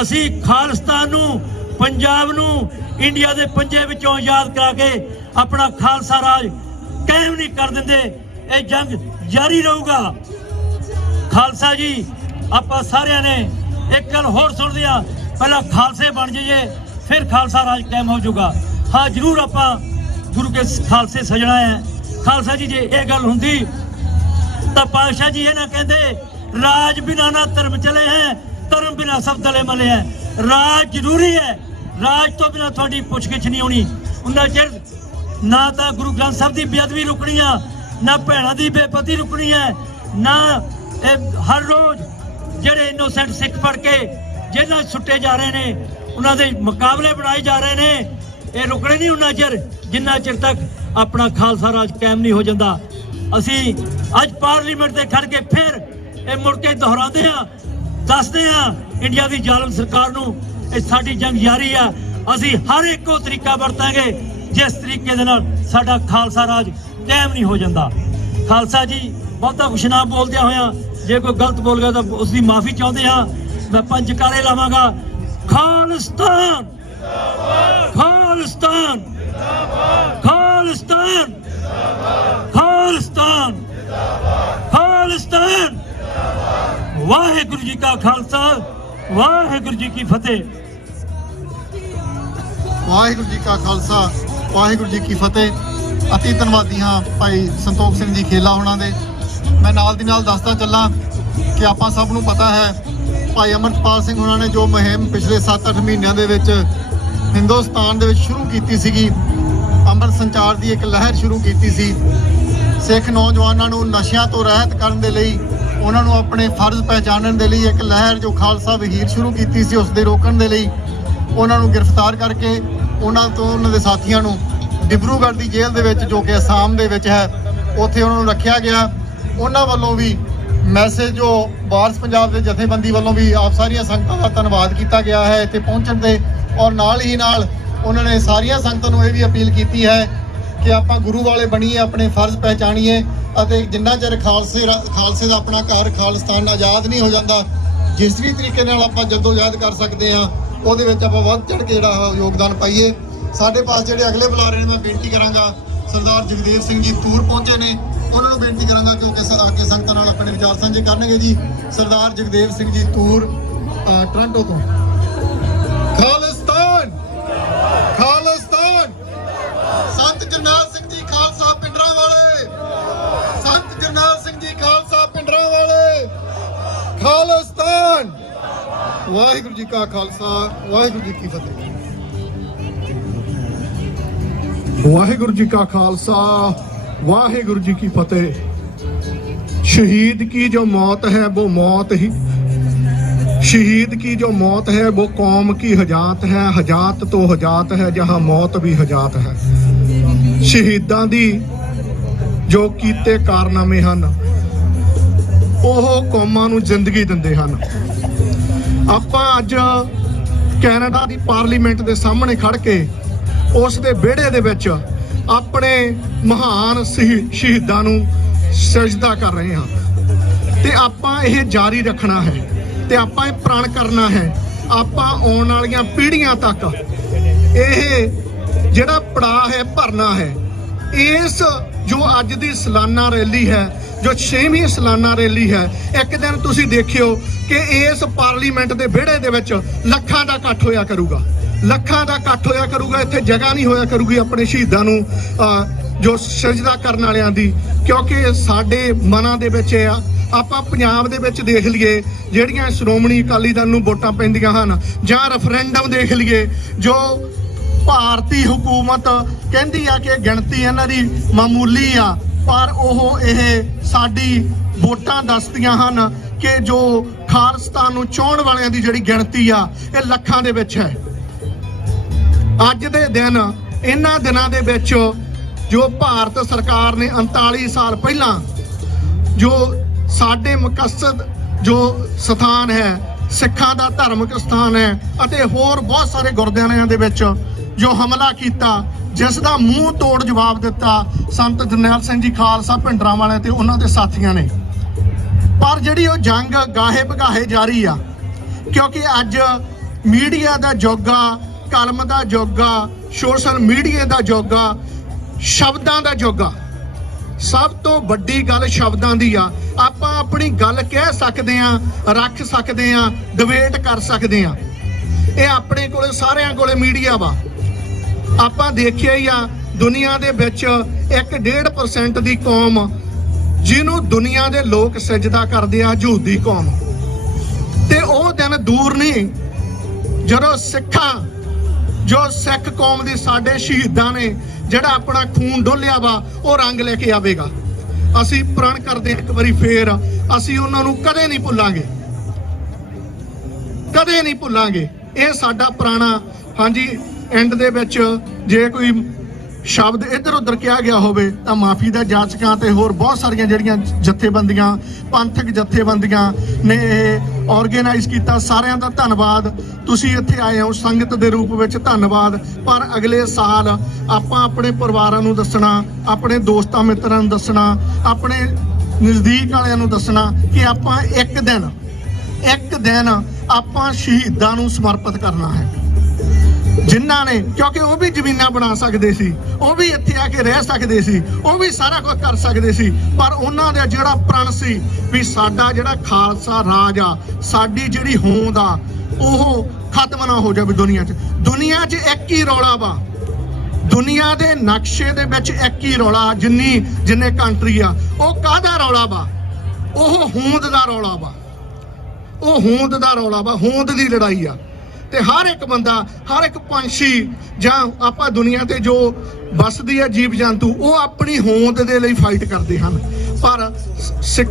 ਅਸੀਂ ਖਾਲਿਸਤਾਨ ਨੂੰ, ਪੰਜਾਬ ਨੂੰ ਇੰਡੀਆ ਦੇ ਪੰਜੇ ਵਿੱਚੋਂ ਆਜ਼ਾਦ ਕਰਾ ਕੇ ਆਪਣਾ ਖਾਲਸਾ ਰਾਜ ਕਾਇਮ ਨਹੀਂ ਕਰ ਦਿੰਦੇ। ਇਹ ਜੰਗ ਜਾਰੀ ਰਹੂਗਾ। ਖਾਲਸਾ ਜੀ, ਆਪਾਂ ਸਾਰਿਆਂ ਨੇ ਇੱਕ ਗੱਲ ਹੋਰ ਸੁਣਦੇ ਆ, ਪਹਿਲਾਂ ਖਾਲਸੇ ਬਣ ਜਾਈਏ ਫਿਰ ਖਾਲਸਾ ਰਾਜ ਕਾਇਮ ਹੋ ਜਾਊਗਾ। ਹਾਂ ਜ਼ਰੂਰ ਆਪਾਂ ਗੁਰੂ ਕੇ ਖਾਲਸੇ ਸਜਣਾ ਹੈ। ਖਾਲਸਾ ਜੀ, ਜੇ ਇਹ ਗੱਲ ਹੁੰਦੀ ਤਾਂ ਪਾਤਸ਼ਾਹ ਜੀ ਇਹ ਨਾ ਕਹਿੰਦੇ ਰਾਜ ਬਿਨਾ ਨਾ ਧਰਮ ਚਲੇ ਹੈ, ਧਰਮ ਬਿਨਾ ਸਭ ਦਲੇ ਮਲੇ ਹੈ। ਰਾਜ ਜ਼ਰੂਰੀ ਹੈ, ਰਾਜ ਤੋਂ ਬਿਨਾ ਤੁਹਾਡੀ ਪੁੱਛਗਿੱਛ ਨਹੀਂ ਹੋਣੀ। ਉਹਨਾਂ ਚਿਰ ਨਾ ਤਾਂ ਗੁਰੂ ਗ੍ਰੰਥ ਸਾਹਿਬ ਦੀ ਬੇਅਦਬੀ ਰੁਕਣੀ ਆ, ਨਾ ਭੈਣਾਂ ਦੀ ਬੇਪਤੀ ਰੁਕਣੀ ਹੈ, ਨਾ ਇਹ ਹਰ ਰੋਜ਼ ਜਿਹੜੇ ਇਨੋਸੈਂਟ ਸਿੱਖ ਫੜ ਕੇ ਜੇਲ੍ਹਾਂ 'ਚ ਸੁੱਟੇ ਜਾ ਰਹੇ ਨੇ, ਉਹਨਾਂ ਦੇ ਮੁਕਾਬਲੇ ਬਣਾਏ ਜਾ ਰਹੇ ਨੇ, ਇਹ ਰੁਕਣੇ ਨਹੀਂ ਉਹਨਾਂ ਚਿਰ ਜਿੰਨਾ ਚਿਰ ਤੱਕ ਆਪਣਾ ਖਾਲਸਾ ਰਾਜ ਕਾਇਮ ਨਹੀਂ ਹੋ ਜਾਂਦਾ। ਅਸੀਂ ਅੱਜ ਪਾਰਲੀਮੈਂਟ ਤੇ ਖੜ ਕੇ ਫਿਰ ਇਹ ਮੁੜ ਕੇ ਦੁਹਰਾਉਂਦੇ ਆ, ਦੱਸਦੇ ਆ ਇੰਡੀਆ ਦੀ ਜ਼ਾਲਮ ਸਰਕਾਰ ਨੂੰ ਇਹ ਸਾਡੀ ਜੰਗ ਜਾਰੀ ਆ। ਅਸੀਂ ਹਰ ਇੱਕ ਉਹ ਤਰੀਕਾ ਵਰਤਾਂਗੇ ਜਿਸ ਤਰੀਕੇ ਦੇ ਨਾਲ ਸਾਡਾ ਖਾਲਸਾ ਰਾਜ ਕਾਇਮ ਨਹੀਂ ਹੋ ਜਾਂਦਾ। ਖਾਲਸਾ ਜੀ, ਬਹੁਤਾ ਕੁਛ ਨਾ ਬੋਲਦਿਆਂ ਹੋਇਆ ਜੇ ਕੋਈ ਗਲਤ ਬੋਲ ਗਿਆ ਤਾਂ ਉਸ ਦੀ ਮਾਫੀ ਚਾਹੁੰਦੇ ਹਾਂ। ਮੈਂ 5 ਜਕਾਰੇ ਲਾਵਾਂਗਾ। ਖਾਲਿਸਤਾਨ ਖਾਲਿਸਤਾਨ ਖਾਲਿਸਤਾਨ ਖਾਲਿਸਤਾਨ ਖਾਲਿਸਤਾਨ। ਵਾਹਿਗੁਰੂ ਜੀ ਕਾ ਖਾਲਸਾ, ਵਾਹਿਗੁਰੂ ਜੀ ਕੀ ਫਤਿਹ। ਵਾਹਿਗੁਰੂ ਜੀ ਕਾ ਖਾਲਸਾ, ਵਾਹਿਗੁਰੂ ਜੀ ਕੀ ਫਤਿਹ। ਅਤੀ ਧੰਨਵਾਦੀ ਹਾਂ ਭਾਈ ਸੰਤੋਖ ਸਿੰਘ ਜੀ ਖੇਲਾ ਹੋਣਾ ਦੇ। ਮੈਂ ਨਾਲ ਦੀ ਨਾਲ ਦੱਸਦਾ ਚੱਲਾਂ ਕਿ ਆਪਾਂ ਸਭ ਨੂੰ ਪਤਾ ਹੈ ਭਾਈ ਅਮਰਪਾਲ ਸਿੰਘ ਹੋਣਾ ਨੇ ਜੋ ਮੁਹਿੰਮ ਪਿਛਲੇ 7-8 ਮਹੀਨਿਆਂ ਦੇ ਵਿੱਚ ਹਿੰਦੁਸਤਾਨ ਦੇ ਵਿੱਚ ਸ਼ੁਰੂ ਕੀਤੀ ਸੀਗੀ, ਅੰਮ੍ਰਿਤ ਸੰਚਾਰ ਦੀ ਇੱਕ ਲਹਿਰ ਸ਼ੁਰੂ ਕੀਤੀ ਸੀ। ਸਿੱਖ ਨੌਜਵਾਨਾਂ ਨੂੰ ਨਸ਼ਿਆਂ ਤੋਂ ਰਹਿਤ ਕਰਨ ਦੇ ਲਈ, ਉਹਨਾਂ ਨੂੰ ਆਪਣੇ ਫਰਜ਼ ਪਹਿਚਾਨਣ ਦੇ ਲਈ ਇੱਕ ਲਹਿਰ ਜੋ ਖਾਲਸਾ ਵਹੀਰ ਸ਼ੁਰੂ ਕੀਤੀ ਸੀ, ਉਸ ਦੇ ਰੋਕਣ ਦੇ ਲਈ ਉਹਨਾਂ ਨੂੰ ਗ੍ਰਿਫਤਾਰ ਕਰਕੇ ਉਹਨਾਂ ਤੋਂ ਉਹਨਾਂ ਦੇ ਸਾਥੀਆਂ ਨੂੰ ਡਿਬਰੂਗੜ੍ਹ ਦੀ ਜੇਲ੍ਹ ਦੇ ਵਿੱਚ ਜੋ ਕਿ ਅਸਾਮ ਦੇ ਵਿੱਚ ਹੈ ਉੱਥੇ ਉਹਨਾਂ ਨੂੰ ਰੱਖਿਆ ਗਿਆ। ਉਹਨਾਂ ਵੱਲੋਂ ਵੀ ਮੈਸੇਜ ਜੋ ਵਾਰਸ ਪੰਜਾਬ ਦੇ ਜਥੇਬੰਦੀ ਵੱਲੋਂ ਵੀ ਆਪ ਸਾਰੀਆਂ ਸੰਗਤਾਂ ਦਾ ਧੰਨਵਾਦ ਕੀਤਾ ਗਿਆ ਹੈ ਇੱਥੇ ਪਹੁੰਚਣ ਤੇ, ਔਰ ਨਾਲ ਹੀ ਨਾਲ ਉਹਨਾਂ ਨੇ ਸਾਰੀਆਂ ਸੰਗਤਾਂ ਨੂੰ ਇਹ ਵੀ ਅਪੀਲ ਕੀਤੀ ਹੈ ਕਿ ਆਪਾਂ ਗੁਰੂ ਵਾਲੇ ਬਣੀਏ, ਆਪਣੇ ਫਰਜ਼ ਪਹਿਚਾਣੀਏ ਅਤੇ ਜਿੰਨਾ ਚਿਰ ਖਾਲਸੇ ਦਾ ਆਪਣਾ ਘਰ ਖਾਲਿਸਤਾਨ ਆਜ਼ਾਦ ਨਹੀਂ ਹੋ ਜਾਂਦਾ, ਜਿਸ ਵੀ ਤਰੀਕੇ ਨਾਲ ਆਪਾਂ ਜਦੋਜਹਿਦ ਕਰ ਸਕਦੇ ਹਾਂ ਉਹਦੇ ਵਿੱਚ ਆਪਾਂ ਵੱਧ ਚੜ੍ਹ ਕੇ ਜਿਹੜਾ ਯੋਗਦਾਨ ਪਾਈਏ। ਸਾਡੇ ਪਾਸ ਜਿਹੜੇ ਅਗਲੇ ਬੁਲਾਰੇ ਨੇ ਮੈਂ ਬੇਨਤੀ ਕਰਾਂਗਾ, ਸਰਦਾਰ ਜਗਦੇਵ ਸਿੰਘ ਜੀ ਤੂਰ ਪਹੁੰਚੇ ਨੇ, ਉਹਨਾਂ ਨੂੰ ਬੇਨਤੀ ਕਰਾਂਗਾ ਕਿਉਂਕਿ ਅੱਗੇ ਸੰਗਤਾਂ ਨਾਲ ਆਪਣੇ ਵਿਚਾਰ ਸਾਂਝੇ ਕਰਨਗੇ ਜੀ। ਸਰਦਾਰ ਜਗਦੇਵ ਸਿੰਘ ਜੀ ਤੂਰ ਟੋਰਾਂਟੋ ਤੋਂ। ਖਾਲਿਸਤਾਨ ਖਾਲਿਸਤਾਨ। ਸੰਤ ਜਰਨੈਲ ਸਿੰਘ ਜੀ ਖਾਲਸਾ ਪਿੰਡਰਾਂ ਵਾਲੇ, ਸੰਤ ਜਰਨੈਲ ਸਿੰਘ ਜੀ ਖਾਲਸਾ ਪਿੰਡਰਾਂ ਵਾਲੇ। ਖਾਲਿਸਤਾਨ। ਵਾਹਿਗੁਰੂ ਜੀ ਕਾ ਖਾਲਸਾ, ਵਾਹਿਗੁਰੂ ਜੀ ਕੀ ਫਤਿਹ। ਵਾਹਿਗੁਰੂ ਜੀ ਕਾ ਖਾਲਸਾ, वाहिगुरु जी की फतेह। शहीद की जो मौत है वो मौत ही, शहीद की जो मौत है वो कौम की हजात है, हजात तो हजात है जहां मौत भी हजात है। शहीदां दी जो कीते कारनामे हन ਉਹ ਕੌਮਾਂ ਨੂੰ ਜ਼ਿੰਦਗੀ ਦਿੰਦੇ ਹਨ। ਆਪਾਂ ਅੱਜ ਕੈਨੇਡਾ ਦੀ ਪਾਰਲੀਮੈਂਟ ਦੇ ਸਾਹਮਣੇ ਖੜ ਕੇ ਉਸ ਦੇ ਵਿਹੜੇ ਦੇ ਵਿੱਚ ਆਪਣੇ ਮਹਾਨ ਸ਼ਹੀਦਾਂ ਨੂੰ ਸਜਦਾ ਕਰ ਰਹੇ ਹਾਂ ਤੇ ਆਪਾਂ ਇਹ ਜਾਰੀ ਰੱਖਣਾ ਹੈ ਤੇ ਆਪਾਂ ਇਹ ਪ੍ਰਣ ਕਰਨਾ ਹੈ। ਆਪਾਂ ਆਉਣ ਵਾਲੀਆਂ ਪੀੜ੍ਹੀਆਂ ਤੱਕ ਇਹ ਜਿਹੜਾ ਪੜਾਅ ਹੈ ਭਰਨਾ ਹੈ। ਇਸ ਜੋ ਅੱਜ ਦੀ ਸਾਲਾਨਾ ਰੈਲੀ ਹੈ, ਜੋ 6ਵੀਂ ਸਾਲਾਨਾ ਰੈਲੀ ਹੈ, ਇੱਕ ਦਿਨ ਤੁਸੀਂ ਦੇਖਿਓ ਕਿ ਇਸ ਪਾਰਲੀਮੈਂਟ ਦੇ ਵਿਹੜੇ ਦੇ ਵਿੱਚ ਲੱਖਾਂ ਦਾ ਇਕੱਠ ਹੋਇਆ ਕਰੂਗਾ, ਲੱਖਾਂ ਦਾ ਇਕੱਠ ਹੋਇਆ ਕਰੂਗਾ। ਇੱਥੇ ਜਗ੍ਹਾ ਨਹੀਂ ਹੋਇਆ ਕਰੂਗੀ ਆਪਣੇ ਸ਼ਹੀਦਾਂ ਨੂੰ ਜੋ ਸਜਦਾ ਕਰਨ ਵਾਲਿਆਂ ਦੀ, ਕਿਉਂਕਿ ਸਾਡੇ ਮਨਾਂ ਦੇ ਵਿੱਚ ਇਹ ਆ ਆਪਾਂ ਪੰਜਾਬ ਦੇ ਵਿੱਚ ਦੇਖ ਲਈਏ ਜਿਹੜੀਆਂ ਸ਼੍ਰੋਮਣੀ ਅਕਾਲੀ ਦਲ ਨੂੰ ਵੋਟਾਂ ਪੈਂਦੀਆਂ ਹਨ, ਜਾਂ ਰੈਫਰੈਂਡਮ ਦੇਖ ਲਈਏ ਜੋ ਭਾਰਤੀ ਹੁਕੂਮਤ ਕਹਿੰਦੀ ਆ ਕਿ ਗਿਣਤੀ ਇਹਨਾਂ ਦੀ ਮਾਮੂਲੀ ਆ, ਪਰ ਉਹ ਇਹ ਸਾਡੀ ਵੋਟਾਂ ਦੱਸਦੀਆਂ ਹਨ ਕਿ ਜੋ ਖਾਲਿਸਤਾਨ ਨੂੰ ਚਾਹੁਣ ਵਾਲਿਆਂ ਦੀ ਜਿਹੜੀ ਗਿਣਤੀ ਆ ਇਹ ਲੱਖਾਂ ਦੇ ਵਿੱਚ ਹੈ। ਅੱਜ ਦੇ ਦਿਨ ਇਹਨਾਂ ਦਿਨਾਂ ਦੇ ਵਿੱਚ ਜੋ ਭਾਰਤ ਸਰਕਾਰ ਨੇ 39 ਸਾਲ ਪਹਿਲਾਂ ਜੋ ਸਾਡੇ ਮੁਕੱਸਦ ਜੋ ਸਥਾਨ ਹੈ, ਸਿੱਖਾਂ ਦਾ ਧਾਰਮਿਕ ਸਥਾਨ ਹੈ ਅਤੇ ਹੋਰ ਬਹੁਤ ਸਾਰੇ ਗੁਰਦੁਆਰਿਆਂ ਦੇ ਵਿੱਚ ਜੋ ਹਮਲਾ ਕੀਤਾ, ਜਿਸ ਦਾ ਮੂੰਹ ਤੋੜ ਜਵਾਬ ਦਿੱਤਾ ਸੰਤ ਜਰਨੈਲ ਸਿੰਘ ਜੀ ਖਾਲਸਾ ਭਿੰਡਰਾਂਵਾਲੇ ਤੇ ਉਹਨਾਂ ਦੇ ਸਾਥੀਆਂ ਨੇ। ਪਰ ਜਿਹੜੀ ਉਹ ਜੰਗ ਗਾਹੇ ਬਗਾਹੇ ਜਾਰੀ ਆ, ਕਿਉਂਕਿ ਅੱਜ ਮੀਡੀਆ ਦਾ ਯੁੱਗ ਆ, ਕਲਮ ਦਾ ਯੁੱਗ ਆ, ਸੋਸ਼ਲ ਮੀਡੀਆ ਦਾ ਯੁੱਗ ਆ, ਸ਼ਬਦਾਂ ਦਾ ਯੁੱਗ ਆ। ਸਭ ਤੋਂ ਵੱਡੀ ਗੱਲ ਸ਼ਬਦਾਂ ਦੀ ਆ। ਆਪਾਂ ਆਪਣੀ ਗੱਲ ਕਹਿ ਸਕਦੇ ਆ, ਰੱਖ ਸਕਦੇ ਆ, ਡਿਬੇਟ ਕਰ ਸਕਦੇ ਆ। ਇਹ ਆਪਣੇ ਕੋਲੇ ਸਾਰਿਆਂ ਕੋਲੇ ਮੀਡੀਆ ਵਾ। ਆਪਾਂ ਦੇਖਿਆ ਹੀ ਆ ਦੁਨੀਆ ਦੇ ਵਿੱਚ 1.5% ਦੀ ਕੌਮ ਜਿਹਨੂੰ ਦੁਨੀਆ ਦੇ ਲੋਕ ਸਜਦਾ ਕਰਦੇ ਆ, ਯਹੂਦੀ ਕੌਮ। ਤੇ ਉਹ ਦਿਨ ਦੂਰ ਨਹੀਂ ਜਦੋਂ ਜੋ ਸਿੱਖ ਕੌਮ ਦੀ ਸਾਡੇ ਸ਼ਹੀਦਾਂ ਨੇ ਜਿਹੜਾ ਆਪਣਾ ਖੂਨ ਡੋਲਿਆ ਵਾ ਉਹ ਰੰਗ ਲੈ ਕੇ ਆਵੇਗਾ। ਅਸੀਂ ਪ੍ਰਣ ਕਰਦੇ ਇੱਕ ਵਾਰੀ ਫੇਰ, ਅਸੀਂ ਉਹਨਾਂ ਨੂੰ ਕਦੇ ਨਹੀਂ ਭੁੱਲਾਂਗੇ, ਕਦੇ ਨਹੀਂ ਭੁੱਲਾਂਗੇ। ਇਹ ਸਾਡਾ ਪੁਰਾਣਾ। ਹਾਂਜੀ, ਐਂਡ ਦੇ ਵਿੱਚ ਜੇ ਕੋਈ ਸ਼ਬਦ ਇੱਧਰ ਉੱਧਰ ਕਿਹਾ ਗਿਆ ਹੋਵੇ ਤਾਂ ਮਾਫੀ ਦਾ ਜਾਚਕਾਂ ਤੇ ਹੋਰ ਬਹੁਤ ਸਾਰੀਆਂ ਜਿਹੜੀਆਂ ਜਥੇਬੰਦੀਆਂ, ਪੰਥਕ ਜਥੇਬੰਦੀਆਂ ਨੇ ਇਹ ਆਰਗੇਨਾਈਜ਼ ਕੀਤਾ, ਸਾਰਿਆਂ ਦਾ ਧੰਨਵਾਦ। ਤੁਸੀਂ ਇੱਥੇ ਆਏ ਹੋ ਸੰਗਤ ਦੇ ਰੂਪ ਵਿੱਚ, ਧੰਨਵਾਦ। ਪਰ ਅਗਲੇ ਸਾਲ ਆਪਾਂ ਆਪਣੇ ਪਰਿਵਾਰਾਂ ਨੂੰ ਦੱਸਣਾ, ਆਪਣੇ ਦੋਸਤਾਂ ਮਿੱਤਰਾਂ ਨੂੰ ਦੱਸਣਾ, ਆਪਣੇ ਨਜ਼ਦੀਕ ਵਾਲਿਆਂ ਨੂੰ ਦੱਸਣਾ ਕਿ ਆਪਾਂ ਇੱਕ ਦਿਨ ਆਪਾਂ ਸ਼ਹੀਦਾਂ ਨੂੰ ਸਮਰਪਿਤ ਕਰਨਾ ਹੈ, ਜਿਨ੍ਹਾਂ ਨੇ, ਕਿਉਂਕਿ ਉਹ ਵੀ ਜ਼ਮੀਨਾਂ ਬਣਾ ਸਕਦੇ ਸੀ, ਉਹ ਵੀ ਇੱਥੇ ਆ ਕੇ ਰਹਿ ਸਕਦੇ ਸੀ, ਉਹ ਵੀ ਸਾਰਾ ਕੁਝ ਕਰ ਸਕਦੇ ਸੀ, ਪਰ ਉਹਨਾਂ ਦਾ ਜਿਹੜਾ ਪ੍ਰਣ ਸੀ ਵੀ ਸਾਡਾ ਜਿਹੜਾ ਖਾਲਸਾ ਰਾਜ ਆ, ਸਾਡੀ ਜਿਹੜੀ ਹੋਂਦ ਆ ਉਹ ਖਤਮ ਨਾ ਹੋ ਜਾਵੇ ਦੁਨੀਆ 'ਚ। ਦੁਨੀਆ 'ਚ ਇੱਕ ਹੀ ਰੌਲਾ ਵਾ, ਦੁਨੀਆ ਦੇ ਨਕਸ਼ੇ ਦੇ ਵਿੱਚ ਇੱਕ ਹੀ ਰੌਲਾ, ਜਿੰਨੇ ਕੰਟਰੀ ਆ। ਉਹ ਕਾਹਦਾ ਰੌਲਾ ਵਾ? ਉਹ ਹੋਂਦ ਦਾ ਰੌਲਾ ਵਾ, ਉਹ ਹੋਂਦ ਦਾ ਰੌਲਾ ਵਾ, ਹੋਂਦ ਦੀ ਲੜਾਈ ਆ। ਤੇ ਹਰ ਇੱਕ ਬੰਦਾ, ਹਰ ਇੱਕ ਪੰਛੀ ਜਾਂ ਆਪਾਂ ਦੁਨੀਆ ਤੇ ਜੋ ਵੱਸਦੀ ਹੈ ਜੀਵ ਜੰਤੂ, ਉਹ ਆਪਣੀ ਹੋਂਦ ਦੇ ਲਈ ਫਾਈਟ ਕਰਦੇ ਹਨ। ਪਰ ਸਿੱਖ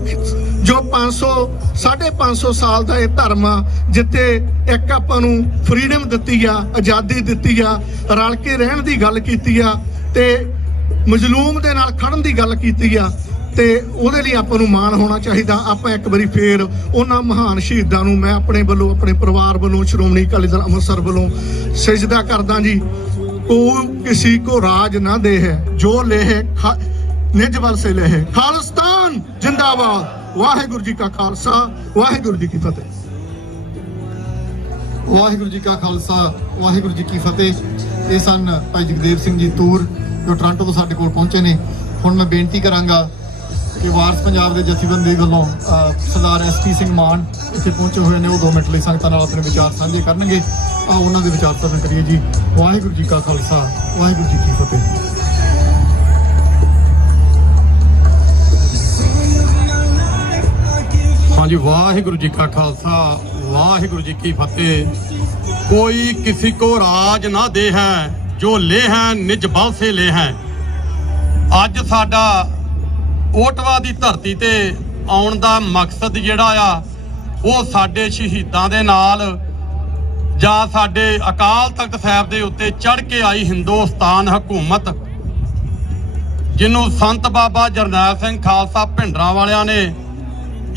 ਜੋ 550 ਸਾਲ ਦਾ ਇਹ ਧਰਮ ਆ, ਜਿੱਥੇ ਇੱਕ ਆਪਾਂ ਨੂੰ ਫਰੀडम ਦਿੱਤੀ ਆ, ਆਜ਼ਾਦੀ ਦਿੱਤੀ ਆ, ਰਲ ਕੇ ਰਹਿਣ ਦੀ ਗੱਲ ਕੀਤੀ ਆ ਤੇ ਮਜ਼ਲੂਮ ਦੇ ਨਾਲ ਖੜਨ ਦੀ ਗੱਲ ਕੀਤੀ ਆ, ਤੇ ਉਹਦੇ ਲਈ ਆਪਾਂ ਨੂੰ ਮਾਣ ਹੋਣਾ ਚਾਹੀਦਾ। ਆਪਾਂ ਇੱਕ ਵਾਰੀ ਫੇਰ ਉਹਨਾਂ ਮਹਾਨ ਸ਼ਹੀਦਾਂ ਨੂੰ ਮੈਂ ਆਪਣੇ ਵੱਲੋਂ, ਆਪਣੇ ਪਰਿਵਾਰ ਵੱਲੋਂ, ਸ਼੍ਰੋਮਣੀ ਅਕਾਲੀ ਦਲ ਅੰਮ੍ਰਿਤਸਰ ਵੱਲੋਂ ਸਜਦਾ ਕਰਦਾ ਜੀ। ਕੋਈ ਕਿਸੇ ਕੋ ਰਾਜ ਨਾ ਦੇ ਹੈ ਜੋ ਲੇਹ ਨਿਜ ਬਲ ਸੇ ਲੇਹ। ਖਾਲਿਸਤਾਨ ਜਿੰਦਾਬਾਦ। ਵਾਹਿਗੁਰੂ ਜੀ ਕਾ ਖਾਲਸਾ, ਵਾਹਿਗੁਰੂ ਜੀ ਕੀ ਫਤਿਹ। ਵਾਹਿਗੁਰੂ ਜੀ ਕਾ ਖਾਲਸਾ, ਵਾਹਿਗੁਰੂ ਜੀ ਕੀ ਫਤਿਹ। ਇਹ ਸਨ ਭਾਈ ਜਗਦੇਵ ਸਿੰਘ ਜੀ ਤੂਰ ਜੋ ਟੋਰਾਂਟੋ ਤੋਂ ਸਾਡੇ ਕੋਲ ਪਹੁੰਚੇ ਨੇ। ਹੁਣ ਮੈਂ ਬੇਨਤੀ ਕਰਾਂਗਾ ਕਿ ਵਾਰਸ ਪੰਜਾਬ ਦੇ ਜਥੇਬੰਦੀ ਵੱਲੋਂ ਸਰਦਾਰ SP ਸਿੰਘ ਮਾਨ ਇੱਥੇ ਪਹੁੰਚੇ ਹੋਏ ਨੇ, ਉਹ 2 ਮਿੰਟ ਲਈ ਸੰਗਤਾਂ ਨਾਲ ਆਪਣੇ ਵਿਚਾਰ ਸਾਂਝੇ ਕਰਨਗੇ। ਆਓ ਉਹਨਾਂ ਦੇ ਵਿਚਾਰ ਸਾਂਝੇ ਕਰੀਏ ਜੀ। ਵਾਹਿਗੁਰੂ ਜੀ ਕਾ ਖਾਲਸਾ, ਵਾਹਿਗੁਰੂ ਜੀ ਕੀ ਫਤਿਹ। ਹਾਂਜੀ, ਵਾਹਿਗੁਰੂ ਜੀ ਕਾ ਖਾਲਸਾ, ਵਾਹਿਗੁਰੂ ਜੀ ਕੀ ਫਤਿਹ। ਕੋਈ किसी को राज ना दे है जो ले है निज बल से ले है। ਅੱਜ ਸਾਡਾ ਓਟਵਾ ਦੀ ਧਰਤੀ ਤੇ ਆਉਣ ਦਾ ਮਕਸਦ ਜਿਹੜਾ ਆ ਉਹ ਸਾਡੇ ਸ਼ਹੀਦਾਂ ਦੇ ਨਾਲ ਜਾਂ ਸਾਡੇ ਅਕਾਲ ਤਖਤ ਸਾਹਿਬ ਦੇ ਉੱਤੇ ਚੜ੍ਹ ਕੇ ਆਈ ਹਿੰਦੁਸਤਾਨ ਹਕੂਮਤ, ਜਿਹਨੂੰ ਸੰਤ ਬਾਬਾ ਜਰਨੈਲ ਸਿੰਘ ਖਾਲਸਾ ਭਿੰਡਰਾਂਵਾਲਿਆਂ ਨੇ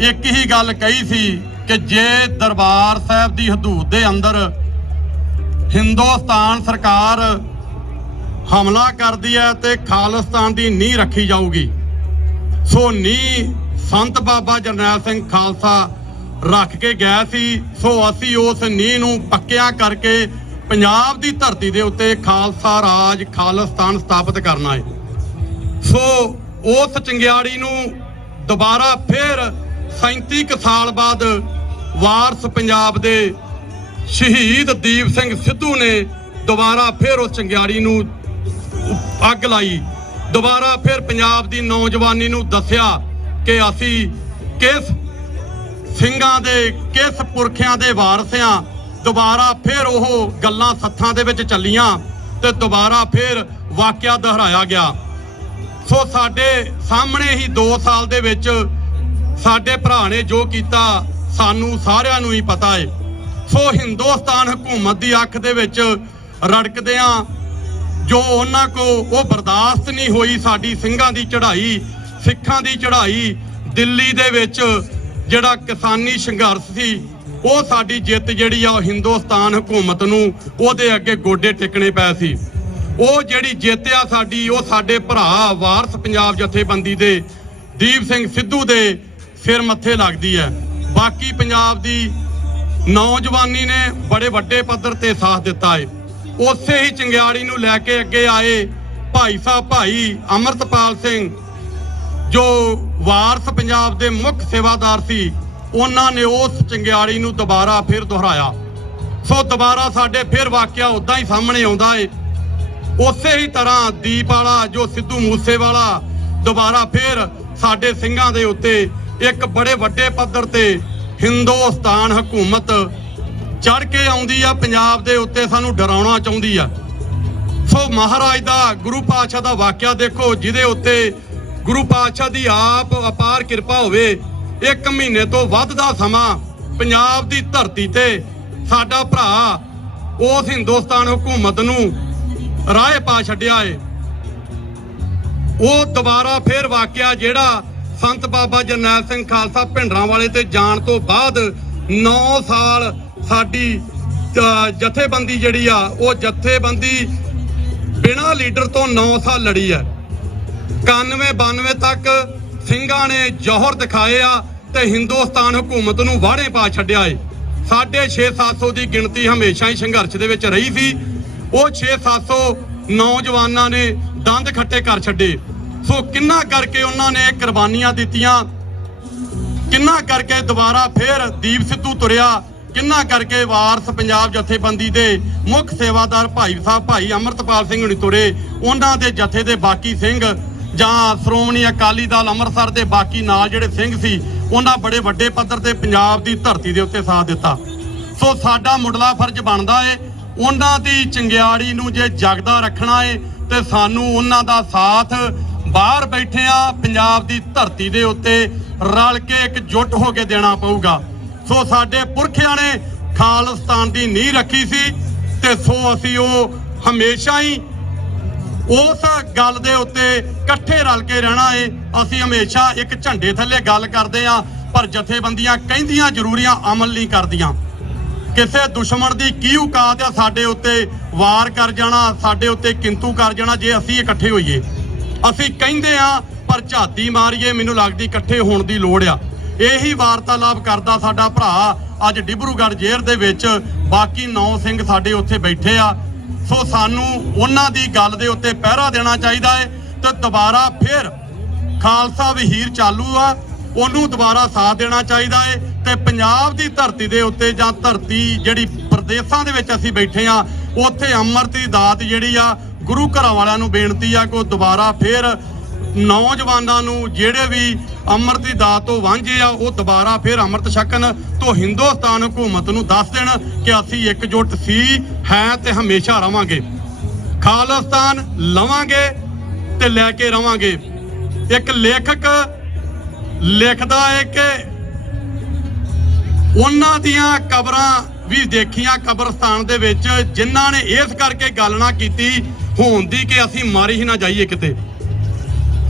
ਇੱਕ ਹੀ ਗੱਲ ਕਹੀ ਸੀ ਕਿ ਜੇ ਦਰਬਾਰ ਸਾਹਿਬ ਦੀ ਹਦੂਦ ਦੇ ਅੰਦਰ ਹਿੰਦੁਸਤਾਨ ਸਰਕਾਰ ਹਮਲਾ ਕਰਦੀ ਹੈ ਤੇ ਖਾਲਿਸਤਾਨ ਦੀ ਨੀਂਹ ਰੱਖੀ ਜਾਊਗੀ। ਸੋ ਨੀਂਹ ਸੰਤ ਬਾਬਾ ਜਰਨੈਲ ਸਿੰਘ ਖਾਲਸਾ ਰੱਖ ਕੇ ਗਏ ਸੀ। ਸੋ ਅਸੀਂ ਉਸ ਨੀਂਹ ਨੂੰ ਪੱਕਿਆਂ ਕਰਕੇ ਪੰਜਾਬ ਦੀ ਧਰਤੀ ਦੇ ਉੱਤੇ ਖਾਲਸਾ ਰਾਜ, ਖਾਲਿਸਤਾਨ ਸਥਾਪਿਤ ਕਰਨਾ ਹੈ। ਸੋ ਉਸ ਚੰਗਿਆੜੀ ਨੂੰ ਦੁਬਾਰਾ ਫਿਰ 37 ਕੁ ਸਾਲ ਬਾਅਦ ਵਾਰਸ ਪੰਜਾਬ ਦੇ ਸ਼ਹੀਦ ਦੀਪ ਸਿੰਘ ਸਿੱਧੂ ਨੇ ਦੁਬਾਰਾ ਫਿਰ ਉਸ ਚੰਗਿਆੜੀ ਨੂੰ ਅੱਗ ਲਾਈ। ਦੁਬਾਰਾ ਫਿਰ ਪੰਜਾਬ ਦੀ ਨੌਜਵਾਨੀ ਨੂੰ ਦੱਸਿਆ ਕਿ ਅਸੀਂ ਕਿਸ ਸਿੰਘਾਂ ਦੇ ਕਿਸ ਪੁਰਖਿਆਂ ਦੇ ਵਾਰਸਿਆਂ ਦੁਬਾਰਾ ਫਿਰ ਉਹ ਗੱਲਾਂ ਸੱਥਾਂ ਦੇ ਵਿੱਚ ਚੱਲੀਆਂ ਤੇ ਦੁਬਾਰਾ ਫਿਰ ਵਾਕਿਆ ਦੁਹਰਾਇਆ ਗਿਆ। ਸੋ ਸਾਡੇ ਸਾਹਮਣੇ ਹੀ 2 ਸਾਲ ਦੇ ਵਿੱਚ ਸਾਡੇ ਭਰਾ ਨੇ ਜੋ ਕੀਤਾ ਸਾਨੂੰ ਸਾਰਿਆਂ ਨੂੰ ਹੀ ਪਤਾ ਹੈ। ਸੋ ਹਿੰਦੁਸਤਾਨ ਹਕੂਮਤ ਦੀ ਅੱਖ ਦੇ ਵਿੱਚ ਰੜਕਦਿਆਂ ਜੋ ਉਹਨਾਂ ਕੋ ਉਹ ਬਰਦਾਸ਼ਤ ਨਹੀਂ ਹੋਈ ਸਾਡੀ ਸਿੰਘਾਂ ਦੀ ਚੜ੍ਹਾਈ, ਸਿੱਖਾਂ ਦੀ ਚੜ੍ਹਾਈ, ਦਿੱਲੀ ਦੇ ਵਿੱਚ ਜਿਹੜਾ ਕਿਸਾਨੀ ਸੰਘਰਸ਼ ਸੀ ਉਹ ਸਾਡੀ ਜਿੱਤ ਜਿਹੜੀ ਆ ਉਹ ਹਿੰਦੁਸਤਾਨ ਹਕੂਮਤ ਨੂੰ ਉਹਦੇ ਅੱਗੇ ਗੋਡੇ ਟੇਕਣੇ ਪਏ ਸੀ। ਉਹ ਜਿਹੜੀ ਜਿੱਤ ਆ ਸਾਡੀ ਉਹ ਸਾਡੇ ਭਰਾ ਵਾਰਸ ਪੰਜਾਬ ਜਥੇਬੰਦੀ ਦੇ ਦੀਪ ਸਿੰਘ ਸਿੱਧੂ ਦੇ ਸਿਰ ਮੱਥੇ ਲੱਗਦੀ ਹੈ। ਬਾਕੀ ਪੰਜਾਬ ਦੀ ਨੌਜਵਾਨੀ ਨੇ ਬੜੇ ਵੱਡੇ ਪੱਧਰ ਤੇ ਸਾਥ ਦਿੱਤਾ ਹੈ। ਉਸੇ ਹੀ ਚੰਗਿਆੜੀ ਨੂੰ ਲੈ ਕੇ ਅੱਗੇ ਆਏ ਭਾਈ ਸਾਹਿਬ ਭਾਈ ਅਮਰਤਪਾਲ ਸਿੰਘ ਜੋ ਵਾਰਸ ਪੰਜਾਬ ਦੇ ਮੁੱਖ ਸੇਵਾਦਾਰ ਸੀ, ਉਹਨਾਂ ਨੇ ਉਸ ਚੰਗਿਆੜੀ ਨੂੰ ਦੁਬਾਰਾ ਫਿਰ ਦੁਹਰਾਇਆ। ਸੋ ਦੁਬਾਰਾ ਸਾਡੇ ਫਿਰ ਵਾਕਿਆ ਉਦਾਂ ਹੀ ਸਾਹਮਣੇ ਆਉਂਦਾ ਏ। ਉਸੇ ਹੀ ਤਰ੍ਹਾਂ ਦੀਪ ਵਾਲਾ ਜੋ ਸਿੱਧੂ ਮੂਸੇਵਾਲਾ ਦੁਬਾਰਾ ਫਿਰ ਸਾਡੇ ਸਿੰਘਾਂ ਦੇ ਉੱਤੇ ਇੱਕ ਬੜੇ ਵੱਡੇ ਪੱਧਰ ਤੇ ਹਿੰਦੁਸਤਾਨ ਹਕੂਮਤ ਚੜ ਕੇ ਆਉਂਦੀ ਆ, ਪੰਜਾਬ ਦੇ ਉੱਤੇ ਸਾਨੂੰ ਡਰਾਉਣਾ ਚਾਹੁੰਦੀ ਆ। ਸੋ ਮਹਾਰਾਜ ਦਾ ਗੁਰੂ ਪਾਤਸ਼ਾਹ ਦਾ ਵਾਕਿਆ ਦੇਖੋ, ਜਿਹਦੇ ਉੱਤੇ ਗੁਰੂ ਪਾਤਸ਼ਾਹ ਦੀ ਆਪ ਅਪਾਰ ਕਿਰਪਾ ਹੋਵੇ। 1 ਮਹੀਨੇ ਤੋਂ ਵੱਧ ਦਾ ਸਮਾਂ ਪੰਜਾਬ ਦੀ ਧਰਤੀ ਤੇ ਸਾਡਾ ਭਰਾ ਉਸ ਹਿੰਦੁਸਤਾਨ ਹਕੂਮਤ ਨੂੰ ਰਾਹ ਪਾ ਛੱਡਿਆ ਏ। ਉਹ ਦੁਬਾਰਾ ਫਿਰ ਵਾਕਿਆ ਜਿਹੜਾ ਸੰਤ ਬਾਬਾ ਜਰਨੈਲ ਸਿੰਘ ਖਾਲਸਾ ਭਿੰਡਰਾਂਵਾਲੇ ਤੇ ਜਾਣ ਤੋਂ ਬਾਅਦ 9 ਸਾਲ ਸਾਡੀ ਜਥੇਬੰਦੀ ਜਿਹੜੀ ਆ ਉਹ ਜਥੇਬੰਦੀ ਬਿਨਾਂ ਲੀਡਰ ਤੋਂ 9 ਸਾਲ ਲੜੀ ਹੈ। 91-92 ਤੱਕ ਸਿੰਘਾਂ ਨੇ ਜੌਹਰ ਦਿਖਾਏ ਆ ਤੇ ਹਿੰਦੁਸਤਾਨ ਹਕੂਮਤ ਨੂੰ ਵਾੜੇ ਪਾ ਛੱਡਿਆ ਏ। 650-700 ਦੀ ਗਿਣਤੀ ਹਮੇਸ਼ਾ ਹੀ ਸੰਘਰਸ਼ ਦੇ ਵਿੱਚ ਰਹੀ ਸੀ। ਉਹ 600-700 ਨੌਜਵਾਨਾਂ ਨੇ ਦੰਦ ਖੱਟੇ ਕਰ ਛੱਡੇ। ਸੋ ਕਿੰਨਾ ਕਰਕੇ ਉਹਨਾਂ ਨੇ ਕੁਰਬਾਨੀਆਂ ਦਿੱਤੀਆਂ, ਕਿੰਨਾ ਕਰਕੇ ਦੁਬਾਰਾ ਫਿਰ ਦੀਪ ਸਿੱਧੂ ਤੁਰਿਆ, ਕਿੰਨਾ ਕਰਕੇ ਵਾਰਸ ਪੰਜਾਬ ਜਥੇਬੰਦੀ ਦੇ ਮੁੱਖ ਸੇਵਾਦਾਰ ਭਾਈ ਸਾਹਿਬ ਭਾਈ ਅਮਰਤਪਾਲ ਸਿੰਘ ਹੁਣੀ ਤੁਰੇ, ਉਹਨਾਂ ਦੇ ਜਥੇ ਦੇ ਬਾਕੀ ਸਿੰਘ ਜਾਂ ਸ਼੍ਰੋਮਣੀ ਅਕਾਲੀ ਦਲ ਅੰਮ੍ਰਿਤਸਰ ਦੇ ਬਾਕੀ ਨਾਲ ਜਿਹੜੇ ਸਿੰਘ ਸੀ ਉਹਨਾਂ ਬੜੇ ਵੱਡੇ ਪੱਧਰ ਤੇ ਪੰਜਾਬ ਦੀ ਧਰਤੀ ਦੇ ਉੱਤੇ ਸਾਥ ਦਿੱਤਾ। ਸੋ ਸਾਡਾ ਮੁੱਢਲਾ ਫਰਜ਼ ਬਣਦਾ ਏ ਉਹਨਾਂ ਦੀ ਚੰਗਿਆੜੀ ਨੂੰ ਜੇ ਜਗਦਾ ਰੱਖਣਾ ਏ ਤੇ ਸਾਨੂੰ ਉਹਨਾਂ ਦਾ ਸਾਥ ਬਾਹਰ ਬੈਠਿਆਂ ਪੰਜਾਬ ਦੀ ਧਰਤੀ ਦੇ ਉੱਤੇ ਰਲ ਕੇ ਇਕਜੁੱਟ ਹੋ ਕੇ ਦੇਣਾ ਪਊਗਾ। ਸੋ ਸਾਡੇ ਪੁਰਖਿਆਂ ਨੇ ਖਾਲਿਸਤਾਨ ਦੀ ਨੀਂਹ ਰੱਖੀ ਸੀ ਤੇ ਸੋ ਅਸੀਂ ਉਹ ਹਮੇਸ਼ਾ ਹੀ ਉਸ ਗੱਲ ਦੇ ਉੱਤੇ ਇਕੱਠੇ ਰਲ ਕੇ ਰਹਿਣਾ ਏ। ਅਸੀਂ ਹਮੇਸ਼ਾ ਇੱਕ ਝੰਡੇ ਥੱਲੇ ਗੱਲ ਕਰਦੇ ਆ, ਪਰ ਜਥੇਬੰਦੀਆਂ ਕਹਿੰਦੀਆਂ ਜ਼ਰੂਰੀਆਂ ਅਮਲ ਨਹੀਂ ਕਰਦੀਆਂ। ਕਿਸੇ ਦੁਸ਼ਮਣ ਦੀ ਕੀ ਔਕਾਤ ਆ ਸਾਡੇ ਉੱਤੇ ਵਾਰ ਕਰ ਜਾਣਾ, ਸਾਡੇ ਉੱਤੇ ਕਿੰਤੂ ਕਰ ਜਾਣਾ ਜੇ ਅਸੀਂ ਇਕੱਠੇ ਹੋਈਏ। ਅਸੀਂ ਕਹਿੰਦੇ ਆ ਪਰ ਝਾਤੀ ਮਾਰੀਏ, ਮੈਨੂੰ ਲੱਗਦੀ ਇਕੱਠੇ ਹੋਣ ਦੀ ਲੋੜ ਆ। ਇਹੀ ਵਾਰਤਾਲਾਪ ਕਰਦਾ ਸਾਡਾ ਭਰਾ ਅੱਜ ਡਿਬਰੂਗੜ੍ਹ ਜੇਲ੍ਹ ਦੇ ਵਿੱਚ, ਬਾਕੀ 9 ਸਿੰਘ ਸਾਡੇ ਉੱਥੇ ਬੈਠੇ ਆ। ਸੋ ਸਾਨੂੰ ਉਹਨਾਂ ਦੀ ਗੱਲ ਦੇ ਉੱਤੇ ਪਹਿਰਾ ਦੇਣਾ ਚਾਹੀਦਾ ਹੈ ਤੇ ਦੁਬਾਰਾ ਫਿਰ ਖਾਲਸਾ ਵਹੀਰ ਚਾਲੂ ਆ, ਉਹਨੂੰ ਦੁਬਾਰਾ ਸਾਥ ਦੇਣਾ ਚਾਹੀਦਾ ਹੈ ਤੇ ਪੰਜਾਬ ਦੀ ਧਰਤੀ ਦੇ ਉੱਤੇ ਜਾਂ ਧਰਤੀ ਜਿਹੜੀ ਪ੍ਰਦੇਸ਼ਾਂ ਦੇ ਵਿੱਚ ਅਸੀਂ ਬੈਠੇ ਆ ਉੱਥੇ ਅੰਮ੍ਰਿਤ ਦੀ ਦਾਤ ਜਿਹੜੀ ਆ ਗੁਰੂ ਘਰਾਂ ਵਾਲਿਆਂ ਨੂੰ ਬੇਨਤੀ ਆ ਕਿ ਦੁਬਾਰਾ ਫਿਰ ਨੌਜਵਾਨਾਂ ਨੂੰ ਜਿਹੜੇ ਵੀ ਅੰਮ੍ਰਿਤ ਦੀ ਦਾਤ ਤੋਂ ਵਾਂਝੇ ਆ ਉਹ ਦੁਬਾਰਾ ਫਿਰ ਅੰਮ੍ਰਿਤ ਛਕਣ ਤੋਂ ਹਿੰਦੁਸਤਾਨ ਹਕੂਮਤ ਨੂੰ ਦੱਸ ਦੇਣ ਕਿ ਅਸੀਂ ਇਕਜੁੱਟ ਸੀ ਹੈ ਤੇ ਹਮੇਸ਼ਾ ਰਵਾਂਗੇ। ਖਾਲਿਸਤਾਨ ਲਵਾਂਗੇ ਤੇ ਲੈ ਕੇ ਰਵਾਂਗੇ। ਇੱਕ ਲੇਖਕ ਲਿਖਦਾ ਹੈ ਕਿ ਉਹਨਾਂ ਦੀਆਂ ਕਬਰਾਂ ਵੀ ਦੇਖੀਆਂ ਕਬਰਸਤਾਨ ਦੇ ਵਿੱਚ ਜਿਨ੍ਹਾਂ ਨੇ ਇਸ ਕਰਕੇ ਗੱਲ ਨਾ ਕੀਤੀ ਹੋਣ ਦੀ ਕਿ ਅਸੀਂ ਮਾਰੀ ਹੀ ਨਾ ਜਾਈਏ ਕਿਤੇ।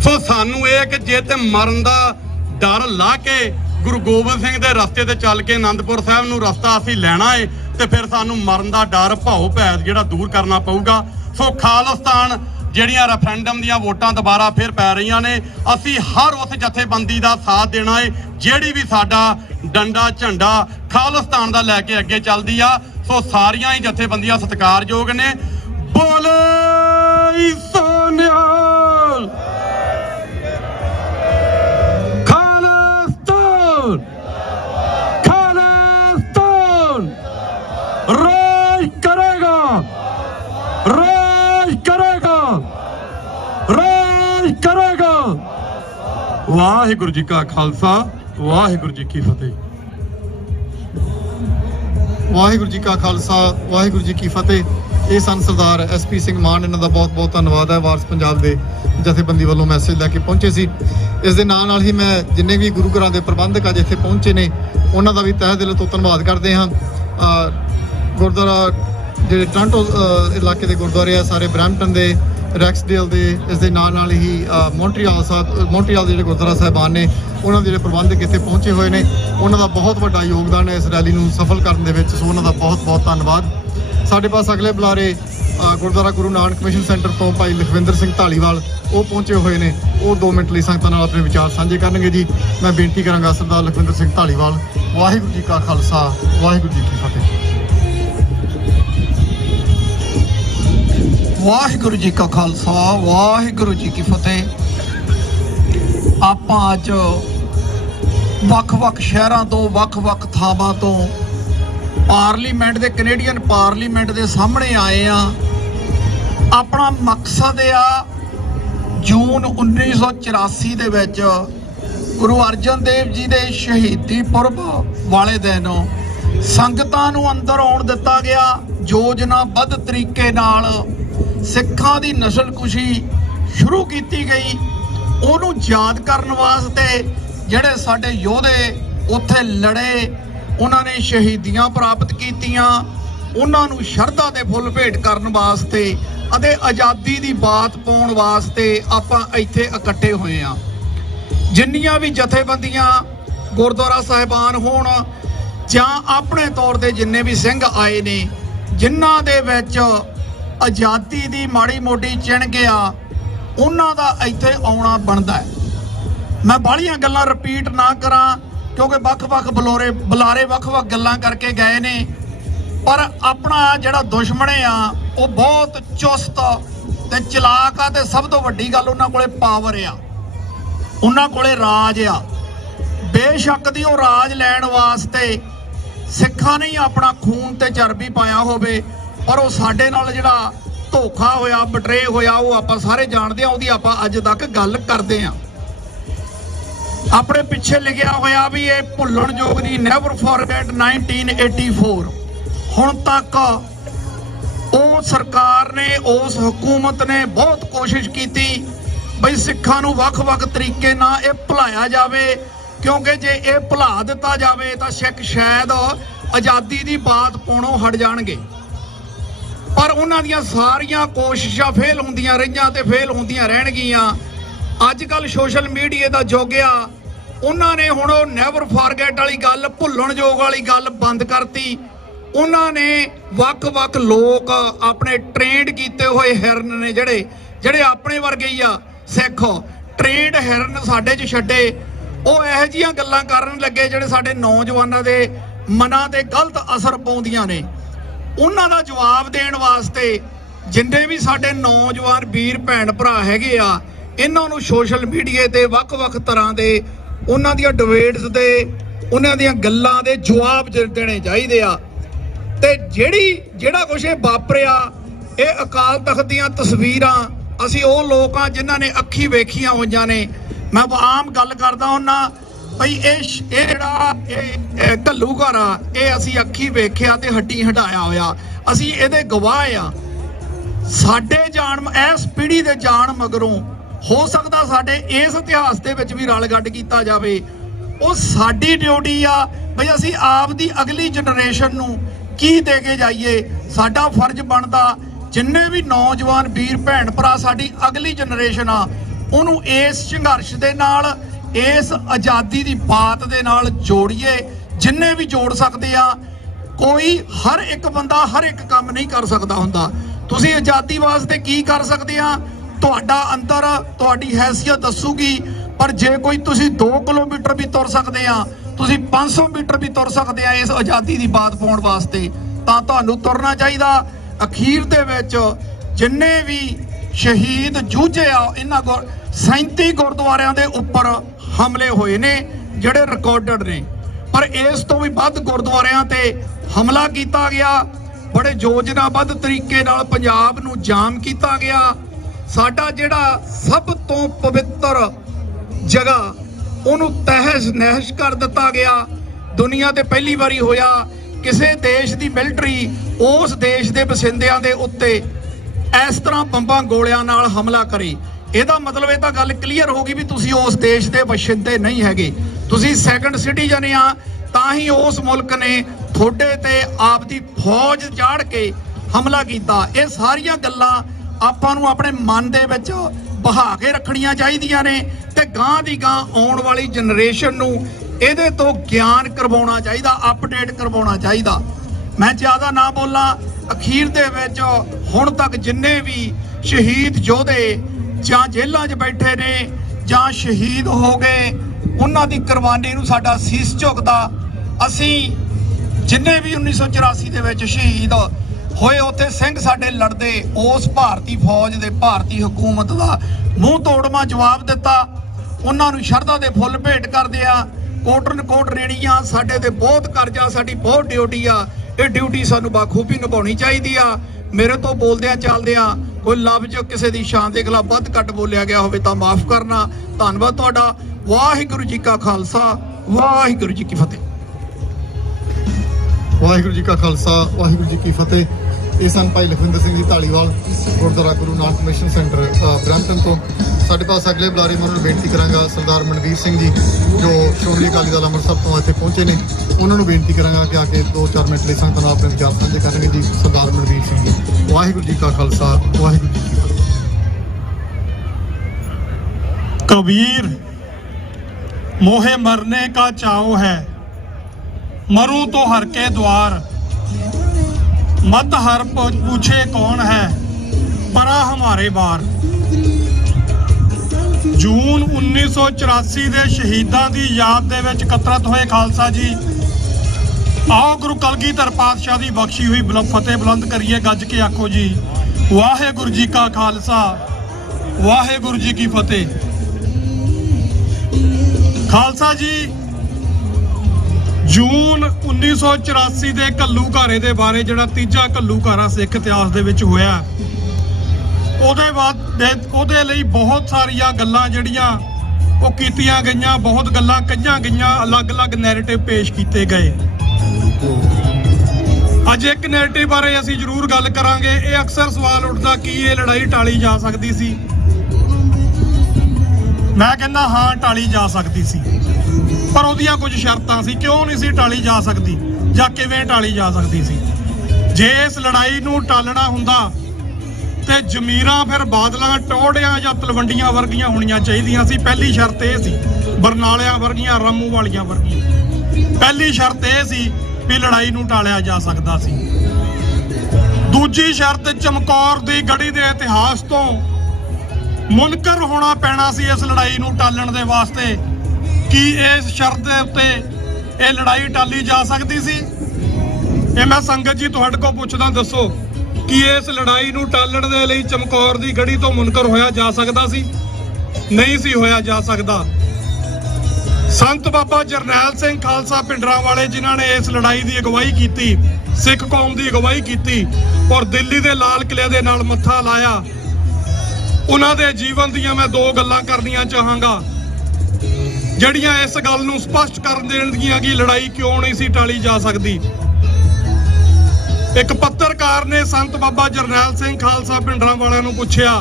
ਸੋ ਸਾਨੂੰ ਇਹ ਕਿ ਜੇ ਤੇ ਮਰਨ ਦਾ ਡਰ ਲਾ ਕੇ ਗੁਰੂ ਗੋਬਿੰਦ ਸਿੰਘ ਦੇ ਰਸਤੇ ਤੇ ਚੱਲ ਕੇ ਆਨੰਦਪੁਰ ਸਾਹਿਬ ਨੂੰ ਰਸਤਾ ਅਸੀਂ ਲੈਣਾ ਏ ਤੇ ਫਿਰ ਸਾਨੂੰ ਮਰਨ ਦਾ ਡਰ ਭਉ ਭੈ ਜਿਹੜਾ ਦੂਰ ਕਰਨਾ ਪਊਗਾ। ਸੋ ਖਾਲਿਸਤਾਨ ਜਿਹੜੀਆਂ ਰੈਫਰੈਂਡਮ ਦੀਆਂ ਵੋਟਾਂ ਦੁਬਾਰਾ ਫਿਰ ਪੈ ਰਹੀਆਂ ਨੇ, ਅਸੀਂ ਹਰ ਉਸ ਜਥੇਬੰਦੀ ਦਾ ਸਾਥ ਦੇਣਾ ਏ ਜਿਹੜੀ ਵੀ ਸਾਡਾ ਡੰਡਾ ਝੰਡਾ ਖਾਲਿਸਤਾਨ ਦਾ ਲੈ ਕੇ ਅੱਗੇ ਚੱਲਦੀ ਆ। ਸੋ ਸਾਰੀਆਂ ਹੀ ਜਥੇਬੰਦੀਆਂ ਸਤਿਕਾਰਯੋਗ ਨੇ। ਬੋਲੇ ਸੋ ਨਿਹਾਲ। ਖਾਲਿਸਤਾਨ ਖਾਲਿਸਤਾਨ ਰਾਜ ਕਰੇਗਾ, ਰਾਜ ਕਰੇਗਾ, ਰਾਜ ਕਰੇਗਾ। ਵਾਹਿਗੁਰੂ ਜੀ ਕਾ ਖਾਲਸਾ, ਵਾਹਿਗੁਰੂ ਜੀ ਕੀ ਫਤਿਹ। ਵਾਹਿਗੁਰੂ ਜੀ ਕਾ ਖਾਲਸਾ ਵਾਹਿਗੁਰੂ ਜੀ ਕੀ ਫਤਿਹ। ਇਹ ਸਨ ਸਰਦਾਰ SP ਸਿੰਘ ਮਾਨ, ਇਹਨਾਂ ਦਾ ਬਹੁਤ ਬਹੁਤ ਧੰਨਵਾਦ ਹੈ। ਵਾਰਸ ਪੰਜਾਬ ਦੇ ਜਥੇਬੰਦੀ ਵੱਲੋਂ ਮੈਸੇਜ ਲੈ ਕੇ ਪਹੁੰਚੇ ਸੀ। ਇਸ ਦੇ ਨਾਲ ਹੀ ਮੈਂ ਜਿੰਨੇ ਵੀ ਗੁਰੂ ਘਰਾਂ ਦੇ ਪ੍ਰਬੰਧਕ ਅੱਜ ਇੱਥੇ ਪਹੁੰਚੇ ਨੇ ਉਹਨਾਂ ਦਾ ਵੀ ਤਹਿ ਦਿਲ ਤੋਂ ਧੰਨਵਾਦ ਕਰਦੇ ਹਾਂ। ਗੁਰਦੁਆਰਾ ਜਿਹੜੇ ਟੋਰਾਂਟੋ ਇਲਾਕੇ ਦੇ ਗੁਰਦੁਆਰੇ ਆ ਸਾਰੇ, ਬਰੈਂਪਟਨ ਦੇ, ਰੈਕਸਡੇਲ ਦੇ, ਇਸ ਦੇ ਨਾਲ ਹੀ ਮੌਂਟਰੀਆਲ ਦੇ ਜਿਹੜੇ ਗੁਰਦੁਆਰਾ ਸਾਹਿਬਾਨ ਨੇ ਉਹਨਾਂ ਦੇ ਜਿਹੜੇ ਪ੍ਰਬੰਧਕ ਇੱਥੇ ਪਹੁੰਚੇ ਹੋਏ ਨੇ, ਉਹਨਾਂ ਦਾ ਬਹੁਤ ਵੱਡਾ ਯੋਗਦਾਨ ਹੈ ਇਸ ਰੈਲੀ ਨੂੰ ਸਫਲ ਕਰਨ ਦੇ ਵਿੱਚ। ਸੋ ਉਹਨਾਂ ਦਾ ਬਹੁਤ ਬਹੁਤ ਧੰਨਵਾਦ। ਸਾਡੇ ਪਾਸ ਅਗਲੇ ਬੁਲਾਰੇ ਗੁਰਦੁਆਰਾ ਗੁਰੂ ਨਾਨਕ ਮਿਸ਼ਨ ਸੈਂਟਰ ਤੋਂ ਭਾਈ ਲਖਵਿੰਦਰ ਸਿੰਘ ਢਾਲੀਵਾਲ ਉਹ ਪਹੁੰਚੇ ਹੋਏ ਨੇ। ਉਹ 2 ਮਿੰਟ ਲਈ ਸੰਗਤਾਂ ਨਾਲ ਆਪਣੇ ਵਿਚਾਰ ਸਾਂਝੇ ਕਰਨਗੇ ਜੀ। ਮੈਂ ਬੇਨਤੀ ਕਰਾਂਗਾ ਸਰਦਾਰ ਲਖਵਿੰਦਰ ਸਿੰਘ ਢਾਲੀਵਾਲ। ਵਾਹਿਗੁਰੂ ਜੀ ਕਾ ਖਾਲਸਾ ਵਾਹਿਗੁਰੂ ਜੀ ਕੀ ਫਤਿਹ। ਵਾਹਿਗੁਰੂ ਜੀ ਕਾ ਖਾਲਸਾ ਵਾਹਿਗੁਰੂ ਜੀ ਕੀ ਫਤਿਹ। ਆਪਾਂ ਅੱਜ ਵੱਖ-ਵੱਖ ਸ਼ਹਿਰਾਂ ਤੋਂ, ਵੱਖ-ਵੱਖ ਥਾਵਾਂ ਤੋਂ ਪਾਰਲੀਮੈਂਟ ਦੇ, ਕੈਨੇਡੀਅਨ ਪਾਰਲੀਮੈਂਟ ਦੇ ਸਾਹਮਣੇ ਆਏ ਆ। ਆਪਣਾ ਮਕਸਦ ਆ ਜੂਨ 1984 ਦੇ ਵਿੱਚ ਗੁਰੂ ਅਰਜਨ ਦੇਵ ਜੀ ਦੇ ਸ਼ਹੀਦੀ ਪੁਰਬ ਵਾਲੇ ਦਿਨ ਸੰਗਤਾਂ ਨੂੰ ਅੰਦਰ ਆਉਣ ਦਿੱਤਾ ਗਿਆ। ਯੋਜਨਾਬੱਧ ਤਰੀਕੇ ਨਾਲ ਸਿੱਖਾਂ ਦੀ ਨਸਲਕੁਸ਼ੀ ਸ਼ੁਰੂ ਕੀਤੀ ਗਈ। ਉਹਨੂੰ ਯਾਦ ਕਰਨ ਵਾਸਤੇ ਜਿਹੜੇ ਸਾਡੇ ਯੋਧੇ ਉੱਥੇ ਲੜੇ, ਉਹਨਾਂ ਨੇ ਸ਼ਹੀਦੀਆਂ ਪ੍ਰਾਪਤ ਕੀਤੀਆਂ, ਉਹਨਾਂ ਨੂੰ ਸ਼ਰਧਾ ਦੇ ਫੁੱਲ ਭੇਟ ਕਰਨ ਵਾਸਤੇ ਅਤੇ ਆਜ਼ਾਦੀ ਦੀ ਬਾਤ ਪਾਉਣ ਵਾਸਤੇ ਆਪਾਂ ਇੱਥੇ ਇਕੱਠੇ ਹੋਏ ਆ। ਜਿੰਨੀਆਂ ਵੀ ਜਥੇਬੰਦੀਆਂ, ਗੁਰਦੁਆਰਾ ਸਾਹਿਬਾਨ ਹੋਣ ਜਾਂ ਆਪਣੇ ਤੌਰ ਤੇ ਜਿੰਨੇ ਵੀ ਸਿੰਘ ਆਏ ਨੇ, ਜਿਨ੍ਹਾਂ ਦੇ ਵਿੱਚ ਆਜ਼ਾਦੀ ਦੀ ਮਾੜੀ ਮੋਟੀ ਚਿਣ ਗਿਆ, ਉਹਨਾਂ ਦਾ ਇੱਥੇ ਆਉਣਾ ਬਣਦਾ ਹੈ। ਮੈਂ ਬਾਹਲੀਆਂ ਗੱਲਾਂ ਰਿਪੀਟ ਨਾ ਕਰਾਂ ਕਿਉਂਕਿ ਵੱਖ-ਵੱਖ ਬੁਲਾਰੇ ਵੱਖ-ਵੱਖ ਗੱਲਾਂ ਕਰਕੇ ਗਏ ਨੇ, ਪਰ ਆਪਣਾ ਜਿਹੜਾ ਦੁਸ਼ਮਣ ਆ ਉਹ ਬਹੁਤ ਚੁਸਤ ਤੇ ਚਲਾਕ ਆ। ਤੇ ਸਭ ਤੋਂ ਵੱਡੀ ਗੱਲ, ਉਹਨਾਂ ਕੋਲੇ ਪਾਵਰ ਆ, ਉਹਨਾਂ ਕੋਲੇ ਰਾਜ ਆ। ਬੇਸ਼ੱਕ ਦੀ ਉਹ ਰਾਜ ਲੈਣ ਵਾਸਤੇ ਸਿੱਖਾਂ ਨੇ ਆਪਣਾ ਖੂਨ ਤੇ ਚਰਬੀ ਪਾਇਆ ਹੋਵੇ, ਪਰ ਉਹ ਸਾਡੇ ਨਾਲ ਜਿਹੜਾ ਧੋਖਾ ਹੋਇਆ, ਬਟਰੇ ਹੋਇਆ, ਉਹ ਆਪਾਂ ਸਾਰੇ ਜਾਣਦੇ ਆ। ਉਹਦੀ ਆਪਾਂ ਅੱਜ ਤੱਕ ਗੱਲ ਕਰਦੇ ਆ। ਆਪਣੇ ਪਿੱਛੇ ਲਿਖਿਆ ਹੋਇਆ ਵੀ ਇਹ ਭੁੱਲਣਯੋਗ ਨਹੀਂ, ਨੈਵਰ ਫੋਰਗੇਟ 1984। ਹੁਣ ਤੱਕ ਉਹ ਸਰਕਾਰ ਨੇ, ਉਸ ਹਕੂਮਤ ਨੇ ਬਹੁਤ ਕੋਸ਼ਿਸ਼ ਕੀਤੀ ਬਈ ਸਿੱਖਾਂ ਨੂੰ ਵੱਖ-ਵੱਖ ਤਰੀਕੇ ਨਾਲ ਇਹ ਭੁਲਾਇਆ ਜਾਵੇ, ਕਿਉਂਕਿ ਜੇ ਇਹ ਭੁਲਾ ਦਿੱਤਾ ਜਾਵੇ ਤਾਂ ਸਿੱਖ ਸ਼ਾਇਦ ਆਜ਼ਾਦੀ ਦੀ ਬਾਤ ਪਾਉਣੋਂ ਹਟ ਜਾਣਗੇ। ਪਰ ਉਹਨਾਂ ਦੀਆਂ ਸਾਰੀਆਂ ਕੋਸ਼ਿਸ਼ਾਂ ਫੇਲ ਹੁੰਦੀਆਂ ਰਹੀਆਂ ਤੇ ਫੇਲ ਹੁੰਦੀਆਂ ਰਹਿਣਗੀਆਂ। ਅੱਜ ਕੱਲ ਸੋਸ਼ਲ ਮੀਡੀਆ ਦਾ ਯੁੱਗ ਆ, ਉਹਨਾਂ ਨੇ ਹੁਣ ਉਹ ਨੈਵਰ ਫੋਰਗੇਟ ਵਾਲੀ ਗੱਲ, ਭੁੱਲਣਯੋਗ ਵਾਲੀ ਗੱਲ ਬੰਦ ਕਰਤੀ। ਉਹਨਾਂ ਨੇ ਵੱਖ-ਵੱਖ ਲੋਕ ਆਪਣੇ ਟ੍ਰੇਨਡ ਕੀਤੇ ਹੋਏ ਹਿਰਨ ਨੇ, ਜਿਹੜੇ ਆਪਣੇ ਵਰਗੇ ਹੀ ਆ ਸਿੱਖ, ਟ੍ਰੇਨਡ ਹਿਰਨ ਸਾਡੇ 'ਚ ਛੱਡੇ। ਉਹ ਇਹੋ ਜਿਹੀਆਂ ਗੱਲਾਂ ਕਰਨ ਲੱਗੇ ਜਿਹੜੇ ਸਾਡੇ ਨੌਜਵਾਨਾਂ ਦੇ ਮਨਾਂ ਤੇ ਗਲਤ ਅਸਰ ਪਾਉਂਦੀਆਂ ਨੇ। ਉਹਨਾਂ ਦਾ ਜਵਾਬ ਦੇਣ ਵਾਸਤੇ ਜਿੰਨੇ ਵੀ ਸਾਡੇ ਨੌਜਵਾਨ ਵੀਰ ਭੈਣ ਭਰਾ ਹੈਗੇ ਆ, ਇਹਨਾਂ ਨੂੰ ਸੋਸ਼ਲ ਮੀਡੀਆ ਤੇ ਵੱਖ-ਵੱਖ ਤਰ੍ਹਾਂ ਦੇ ਉਹਨਾਂ ਦੀਆਂ ਡਿਬੇਟਸ ਦੇ, ਉਹਨਾਂ ਦੀਆਂ ਗੱਲਾਂ ਦੇ ਜਵਾਬ ਦੇਣੇ ਚਾਹੀਦੇ ਆ। ਤੇ ਜਿਹੜਾ ਕੁਛ ਇਹ ਵਾਪਰਿਆ, ਇਹ ਅਕਾਲ ਤਖਤ ਦੀਆਂ ਤਸਵੀਰਾਂ, ਅਸੀਂ ਉਹ ਲੋਕ ਆ ਜਿਨ੍ਹਾਂ ਨੇ ਅੱਖੀ ਵੇਖੀਆਂ ਹੋਈਆਂ ਨੇ। ਮੈਂ ਆਮ ਗੱਲ ਕਰਦਾ ਹੁੰਨਾ ਭਈ ਇਹ ਜਿਹੜਾ ਘੱਲੂਘਰ ਆ, ਇਹ ਅਸੀਂ ਅੱਖੀ ਵੇਖਿਆ ਤੇ ਹੱਡੀ ਹਟਾਇਆ ਹੋਇਆ, ਅਸੀਂ ਇਹਦੇ ਗਵਾਹ ਆ। ਸਾਡੇ ਜਾਣ, ਇਸ ਪੀੜ੍ਹੀ ਦੇ ਜਾਣ ਮਗਰੋਂ ਹੋ ਸਕਦਾ ਸਾਡੇ ਇਸ ਇਤਿਹਾਸ ਦੇ ਵਿੱਚ ਵੀ ਰਲ ਗੱਡ ਕੀਤਾ ਜਾਵੇ। ਉਹ ਸਾਡੀ ਡਿਊਟੀ ਆ ਬਈ ਅਸੀਂ ਆਪ ਦੀ ਅਗਲੀ ਜਨਰੇਸ਼ਨ ਨੂੰ ਕੀ ਦੇ ਕੇ ਜਾਈਏ। ਸਾਡਾ ਫਰਜ਼ ਬਣਦਾ ਜਿੰਨੇ ਵੀ ਨੌਜਵਾਨ ਵੀਰ ਭੈਣ ਭਰਾ ਸਾਡੀ ਅਗਲੀ ਜਨਰੇਸ਼ਨ ਆ, ਉਹਨੂੰ ਇਸ ਸੰਘਰਸ਼ ਦੇ ਨਾਲ, ਇਸ ਆਜ਼ਾਦੀ ਦੀ ਬਾਤ ਦੇ ਨਾਲ ਜੋੜੀਏ, ਜਿੰਨੇ ਵੀ ਜੋੜ ਸਕਦੇ ਆ। ਕੋਈ ਹਰ ਇੱਕ ਬੰਦਾ ਹਰ ਇੱਕ ਕੰਮ ਨਹੀਂ ਕਰ ਸਕਦਾ ਹੁੰਦਾ। ਤੁਸੀਂ ਆਜ਼ਾਦੀ ਵਾਸਤੇ ਕੀ ਕਰ ਸਕਦੇ ਆ, ਤੁਹਾਡਾ ਅੰਦਰ ਤੁਹਾਡੀ ਹੈਸੀਅਤ ਦੱਸੂਗੀ। ਪਰ ਜੇ ਕੋਈ ਤੁਸੀਂ 2 ਕਿਲੋਮੀਟਰ ਵੀ ਤੁਰ ਸਕਦੇ ਆ, ਤੁਸੀਂ 500 ਮੀਟਰ ਵੀ ਤੁਰ ਸਕਦੇ ਆ ਇਸ ਆਜ਼ਾਦੀ ਦੀ ਬਾਤ ਪਾਉਣ ਵਾਸਤੇ, ਤਾਂ ਤੁਹਾਨੂੰ ਤੁਰਨਾ ਚਾਹੀਦਾ। ਅਖੀਰ ਦੇ ਵਿੱਚ ਜਿੰਨੇ ਵੀ ਸ਼ਹੀਦ ਜੂਝੇ ਆ, ਇਹਨਾਂ 37 ਗੁਰਦੁਆਰਿਆਂ ਦੇ ਉੱਪਰ ਹਮਲੇ ਹੋਏ ਨੇ ਜਿਹੜੇ ਰਿਕਾਰਡਡ ਨੇ, ਪਰ ਇਸ ਤੋਂ ਵੀ ਵੱਧ ਗੁਰਦੁਆਰਿਆਂ ਤੇ ਹਮਲਾ ਕੀਤਾ ਗਿਆ। ਬੜੇ ਯੋਜਨਾਬੱਧ ਤਰੀਕੇ ਨਾਲ ਪੰਜਾਬ ਨੂੰ ਜਾਮ ਕੀਤਾ ਗਿਆ। ਸਾਡਾ ਜਿਹੜਾ ਸਭ ਤੋਂ ਪਵਿੱਤਰ ਜਗ੍ਹਾ, ਉਹਨੂੰ ਤਹਿਸ ਨਹਿਸ ਕਰ ਦਿੱਤਾ ਗਿਆ। ਦੁਨੀਆ ਤੇ ਪਹਿਲੀ ਵਾਰੀ ਹੋਇਆ ਕਿਸੇ ਦੇਸ਼ ਦੀ ਮਿਲਟਰੀ ਉਸ ਦੇਸ਼ ਦੇ ਵਸਿੰਦਿਆਂ ਦੇ ਉੱਤੇ ਇਸ ਤਰ੍ਹਾਂ ਬੰਬਾਂ ਗੋਲਿਆਂ ਨਾਲ ਹਮਲਾ ਕਰੇ। ਇਹਦਾ ਮਤਲਬ ਇਹ ਤਾਂ ਗੱਲ ਕਲੀਅਰ ਹੋ ਗਈ ਵੀ ਤੁਸੀਂ ਉਸ ਦੇਸ਼ ਦੇ ਵਸਿੰਦੇ ਨਹੀਂ ਹੈਗੇ, ਤੁਸੀਂ ਸੈਕੰਡ ਸਿਟੀਜ਼ਨ ਆ। ਤਾਂ ਹੀ ਉਸ ਮੁਲਕ ਨੇ ਤੁਹਾਡੇ ਤੇ ਆਪਦੀ ਫੌਜ ਚਾੜ ਕੇ ਹਮਲਾ ਕੀਤਾ। ਇਹ ਸਾਰੀਆਂ ਗੱਲਾਂ ਆਪਾਂ ਨੂੰ ਆਪਣੇ ਮਨ ਦੇ ਵਿੱਚ ਬਹਾ ਕੇ ਰੱਖਣੀਆਂ ਚਾਹੀਦੀਆਂ ਨੇ ਤੇ ਗਾਂ ਦੀ ਗਾਂ ਆਉਣ ਵਾਲੀ ਜਨਰੇਸ਼ਨ ਨੂੰ ਇਹਦੇ ਤੋਂ ਗਿਆਨ ਕਰਵਾਉਣਾ ਚਾਹੀਦਾ, ਅਪਡੇਟ ਕਰਵਾਉਣਾ ਚਾਹੀਦਾ। ਮੈਂ ਜ਼ਿਆਦਾ ਨਾ ਬੋਲਾਂ, ਅਖੀਰ ਦੇ ਵਿੱਚ ਹੁਣ ਤੱਕ ਜਿੰਨੇ ਵੀ ਸ਼ਹੀਦ ਯੋਧੇ ਜਾਂ ਜੇਲ੍ਹਾਂ 'ਚ ਬੈਠੇ ਨੇ ਜਾਂ ਸ਼ਹੀਦ ਹੋ ਗਏ, ਉਹਨਾਂ ਦੀ ਕੁਰਬਾਨੀ ਨੂੰ ਸਾਡਾ ਸੀਸ ਝੁਕਦਾ। ਅਸੀਂ ਜਿੰਨੇ ਵੀ 1984 ਦੇ ਵਿੱਚ ਸ਼ਹੀਦ ਹੋਏ ਉੱਥੇ ਸਿੰਘ ਸਾਡੇ ਲੜਦੇ ਉਸ ਭਾਰਤੀ ਫੌਜ ਦੇ ਭਾਰਤੀ ਹਕੂਮਤ ਦਾ ਮੂੰਹ ਤੋੜਵਾਂ ਜਵਾਬ ਦਿੱਤਾ। ਉਹਨਾਂ ਨੂੰ ਸ਼ਰਧਾ ਦੇ ਫੁੱਲ ਭੇਟ ਕਰਦੇ ਆ। ਕੋਟਨ ਕੋਟ ਰੇੜੀਆਂ ਸਾਡੇ ਤੇ ਬਹੁਤ ਕਰਜ਼ਾ, ਸਾਡੀ ਬਹੁਤ ਡਿਊਟੀ ਆ। ਇਹ ਡਿਊਟੀ ਸਾਨੂੰ ਬਾਖੂਬੀ ਨਿਭਾਉਣੀ ਚਾਹੀਦੀ ਆ। ਮੇਰੇ ਤੋਂ ਬੋਲਦਿਆਂ ਚੱਲਦਿਆਂ ਕੋਈ ਲਫ਼ਜ਼ ਕਿਸੇ ਦੀ ਸ਼ਾਨ ਦੇ ਖਿਲਾਫ ਵੱਧ ਘੱਟ ਬੋਲਿਆ ਗਿਆ ਹੋਵੇ ਤਾਂ ਮਾਫ ਕਰਨਾ। ਧੰਨਵਾਦ ਤੁਹਾਡਾ। ਵਾਹਿਗੁਰੂ ਜੀ ਕਾ ਖਾਲਸਾ, ਵਾਹਿਗੁਰੂ ਜੀ ਕੀ ਫਤਿਹ। ਵਾਹਿਗੁਰੂ ਜੀ ਕਾ ਖਾਲਸਾ, ਵਾਹਿਗੁਰੂ ਜੀ ਕੀ ਫਤਿਹ। ਇਹ ਸਨ ਭਾਈ Lakhwinder Singh ji Dhaliwal, Gurdwara Guru Nanak mission centre Brampton ਤੋਂ। ਸਾਡੇ ਪਾਸ ਅਗਲੇ ਬੁਲਾਰੇ ਮੈਂ ਉਹਨਾਂ ਨੂੰ ਬੇਨਤੀ ਕਰਾਂਗਾ ਸਰਦਾਰ ਮਨਵੀਰ ਸਿੰਘ ਜੀ ਜੋ ਸ਼੍ਰੋਮਣੀ ਅਕਾਲੀ ਦਲ ਅੰਮ੍ਰਿਤਸਰ ਤੋਂ ਇੱਥੇ ਪਹੁੰਚੇ ਨੇ। ਉਹਨਾਂ ਨੂੰ ਬੇਨਤੀ ਕਰਾਂਗਾ ਕਿ ਆ ਕੇ 2-4 ਮਿੰਟ ਲਈ ਸੰਗਤ ਨਾਲ ਆਪਣੇ ਵਿਚਾਰ ਸਾਂਝੇ ਕਰਨਗੇ ਜੀ। ਸਰਦਾਰ ਮਨਵੀਰ ਸਿੰਘ ਜੀ। ਵਾਹਿਗੁਰੂ ਜੀ ਕਾ ਖਾਲਸਾ, ਵਾਹਿਗੁਰੂ ਜੀ ਕੀ ਫਤਿਹ। कबीर मोहे मरने का चाव है, मरूं तो हर के द्वार, मत हर पूछे कौन है, परा हमारे बार। जून 1984 ਦੇ ਸ਼ਹੀਦਾਂ ਦੀ ਯਾਦ ਦੇ ਵਿੱਚ ਇਕੱਤਰਤ ਹੋਏ ਖਾਲਸਾ ਜੀ, ਆਓ ਗੁਰੂ ਕਲਗੀਧਰ ਪਾਤਸ਼ਾਹ ਦੀ ਬਖਸ਼ੀ ਹੋਈ ਫਤਿਹ ਬੁਲੰਦ ਕਰੀਏ। ਗੱਜ ਕੇ ਆਖੋ ਜੀ, ਵਾਹਿਗੁਰੂ ਜੀ ਕਾ ਖਾਲਸਾ, ਵਾਹਿਗੁਰੂ ਜੀ ਕੀ ਫਤਿਹ। ਖਾਲਸਾ ਜੀ, ਜੂਨ 1984 ਦੇ ਘੱਲੂਘਾਰੇ ਦੇ ਬਾਰੇ ਜਿਹੜਾ ਤੀਜਾ ਘੱਲੂਘਾਰਾ ਸਿੱਖ ਇਤਿਹਾਸ ਦੇ ਵਿੱਚ ਹੋਇਆ, ਉਹਦੇ ਬਾਅਦ ਉਹਦੇ ਲਈ ਬਹੁਤ ਸਾਰੀਆਂ ਗੱਲਾਂ ਜਿਹੜੀਆਂ ਉਹ ਕੀਤੀਆਂ ਗਈਆਂ, ਬਹੁਤ ਗੱਲਾਂ ਕਹੀਆਂ ਗਈਆਂ, ਅਲੱਗ-ਅਲੱਗ ਨੈਰੇਟਿਵ ਪੇਸ਼ ਕੀਤੇ ਗਏ। ਅੱਜ ਇੱਕ ਨੈਰੇਟਿਵ ਬਾਰੇ ਅਸੀਂ ਜ਼ਰੂਰ ਗੱਲ ਕਰਾਂਗੇ। ਇਹ ਅਕਸਰ ਸਵਾਲ ਉੱਠਦਾ ਕਿ ਇਹ ਲੜਾਈ ਟਾਲੀ ਜਾ ਸਕਦੀ ਸੀ। ਮੈਂ ਕਹਿੰਦਾ ਹਾਂ, ਟਾਲੀ ਜਾ ਸਕਦੀ ਸੀ, ਪਰ ਉਹਦੀਆਂ ਕੁਝ ਸ਼ਰਤਾਂ ਸੀ। ਕਿਉਂ ਨਹੀਂ ਸੀ ਟਾਲੀ ਜਾ ਸਕਦੀ ਜਾਂ ਕਿਵੇਂ ਟਾਲੀ ਜਾ ਸਕਦੀ ਸੀ? ਜੇ ਇਸ ਲੜਾਈ ਨੂੰ ਟਾਲਣਾ ਹੁੰਦਾ ਤੇ ਜ਼ਮੀਰਾਂ ਫਿਰ ਬਾਦਲਾਂ, ਟੋੜਿਆਂ ਜਾਂ ਤਲਵੰਡੀਆਂ ਵਰਗੀਆਂ ਹੋਣੀਆਂ ਚਾਹੀਦੀਆਂ ਸੀ। ਪਹਿਲੀ ਸ਼ਰਤ ਇਹ ਸੀ, ਬਰਨਾਲਿਆਂ ਵਰਗੀਆਂ, ਰਾਮੂ ਵਾਲੀਆਂ ਵਰਗੀਆਂ। ਪਹਿਲੀ ਸ਼ਰਤ ਇਹ ਸੀ ਵੀ ਲੜਾਈ ਨੂੰ ਟਾਲਿਆ ਜਾ ਸਕਦਾ ਸੀ। ਦੂਜੀ ਸ਼ਰਤ, ਚਮਕੌਰ ਦੀ ਗੜੀ ਦੇ ਇਤਿਹਾਸ ਤੋਂ ਮੁਨਕਰ ਹੋਣਾ ਪੈਣਾ ਸੀ ਇਸ ਲੜਾਈ ਨੂੰ ਟਾਲਣ ਦੇ ਵਾਸਤੇ। ਕੀ ਇਸ ਸ਼ਰਤ ਦੇ ਉੱਤੇ ਇਹ ਲੜਾਈ ਟਾਲੀ ਜਾ ਸਕਦੀ ਸੀ? ਇਹ ਮੈਂ ਸੰਗਤ ਜੀ ਤੁਹਾਡੇ ਕੋਲ ਪੁੱਛਦਾ, ਦੱਸੋ ਕਿ ਇਸ ਲੜਾਈ ਨੂੰ ਟਾਲਣ ਦੇ ਲਈ ਚਮਕੌਰ ਦੀ ਗੜੀ ਤੋਂ ਮੁਨਕਰ ਹੋਇਆ ਜਾ ਸਕਦਾ ਸੀ? ਨਹੀਂ ਸੀ ਹੋਇਆ ਜਾ ਸਕਦਾ। ਸੰਤ ਬਾਬਾ ਜਰਨੈਲ ਸਿੰਘ ਖਾਲਸਾ ਭਿੰਡਰਾਂਵਾਲੇ ਜਿਨ੍ਹਾਂ ਨੇ ਇਸ ਲੜਾਈ ਦੀ ਅਗਵਾਈ ਕੀਤੀ, ਸਿੱਖ ਕੌਮ ਦੀ ਅਗਵਾਈ ਕੀਤੀ ਔਰ ਦਿੱਲੀ ਦੇ ਲਾਲ ਕਿਲ੍ਹੇ ਦੇ ਨਾਲ ਮੱਥਾ ਲਾਇਆ, ਉਹਨਾਂ ਦੇ ਜੀਵਨ ਦੀਆਂ ਮੈਂ ਦੋ ਗੱਲਾਂ ਕਰਨੀਆਂ ਚਾਹਾਂਗਾ ਜਿਹੜੀਆਂ ਇਸ ਗੱਲ ਨੂੰ ਸਪਸ਼ਟ ਕਰ ਦੇਣਗੀਆਂ ਕਿ ਲੜਾਈ ਕਿਉਂ ਨਹੀਂ ਸੀ ਟਾਲੀ ਜਾ ਸਕਦੀ। ਇੱਕ ਪੱਤਰਕਾਰ ਨੇ ਸੰਤ ਬਾਬਾ ਜਰਨੈਲ ਸਿੰਘ ਖਾਲਸਾ ਭਿੰਡਰਾਂਵਾਲਿਆਂ ਨੂੰ ਪੁੱਛਿਆ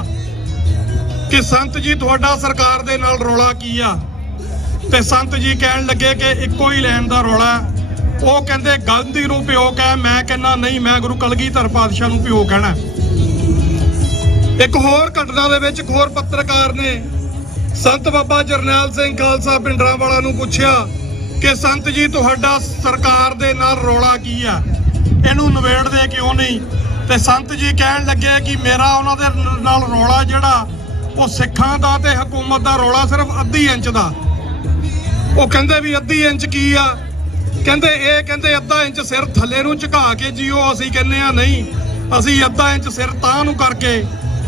ਕਿ ਸੰਤ ਜੀ ਤੁਹਾਡਾ ਸਰਕਾਰ ਦੇ ਨਾਲ ਰੌਲਾ ਕੀ ਆ? ਤੇ ਸੰਤ ਜੀ ਕਹਿਣ ਲੱਗੇ ਕਿ ਇੱਕੋ ਹੀ ਲੈਣ ਦਾ ਰੌਲਾ। ਉਹ ਕਹਿੰਦੇ ਗਾਂਧੀ ਨੂੰ ਪਿਓ ਕਹਿ। ਮੈਂ ਕਹਿੰਦਾ ਨਹੀਂ, ਮੈਂ ਗੁਰੂ ਕਲਗੀਧਰ ਪਾਤਸ਼ਾਹ ਨੂੰ ਪਿਓ ਕਹਿਣਾ। ਇੱਕ ਹੋਰ ਘਟਨਾ ਦੇ ਵਿੱਚ ਇੱਕ ਹੋਰ ਪੱਤਰਕਾਰ ਨੇ ਸੰਤ ਬਾਬਾ ਜਰਨੈਲ ਸਿੰਘ ਖਾਲਸਾ ਭਿੰਡਰਾਂਵਾਲਾ ਨੂੰ ਪੁੱਛਿਆ ਕਿ ਸੰਤ ਜੀ ਤੁਹਾਡਾ ਸਰਕਾਰ ਦੇ ਨਾਲ ਰੌਲਾ ਕੀ ਆ, ਇਹਨੂੰ ਨਿਬੇੜਦੇ ਕਿਉਂ ਨਹੀਂ? ਤੇ ਸੰਤ ਜੀ ਕਹਿਣ ਲੱਗੇ ਕਿ ਮੇਰਾ ਉਹਨਾਂ ਦੇ ਨਾਲ ਰੌਲਾ ਜਿਹੜਾ ਉਹ ਸਿੱਖਾਂ ਦਾ ਤੇ ਹਕੂਮਤ ਦਾ ਰੌਲਾ ਸਿਰਫ ਅੱਧੀ ਇੰਚ ਦਾ। ਉਹ ਕਹਿੰਦੇ ਵੀ ਅੱਧੀ ਇੰਚ ਕੀ ਆ? ਕਹਿੰਦੇ ਅੱਧਾ ਇੰਚ ਸਿਰ ਥੱਲੇ ਨੂੰ ਝੁਕਾ ਕੇ ਜੀਓ। ਅਸੀਂ ਕਹਿੰਦੇ ਆ ਨਹੀਂ, ਅਸੀਂ ਅੱਧਾ ਇੰਚ ਸਿਰ ਤਾਂ ਨੂੰ ਕਰਕੇ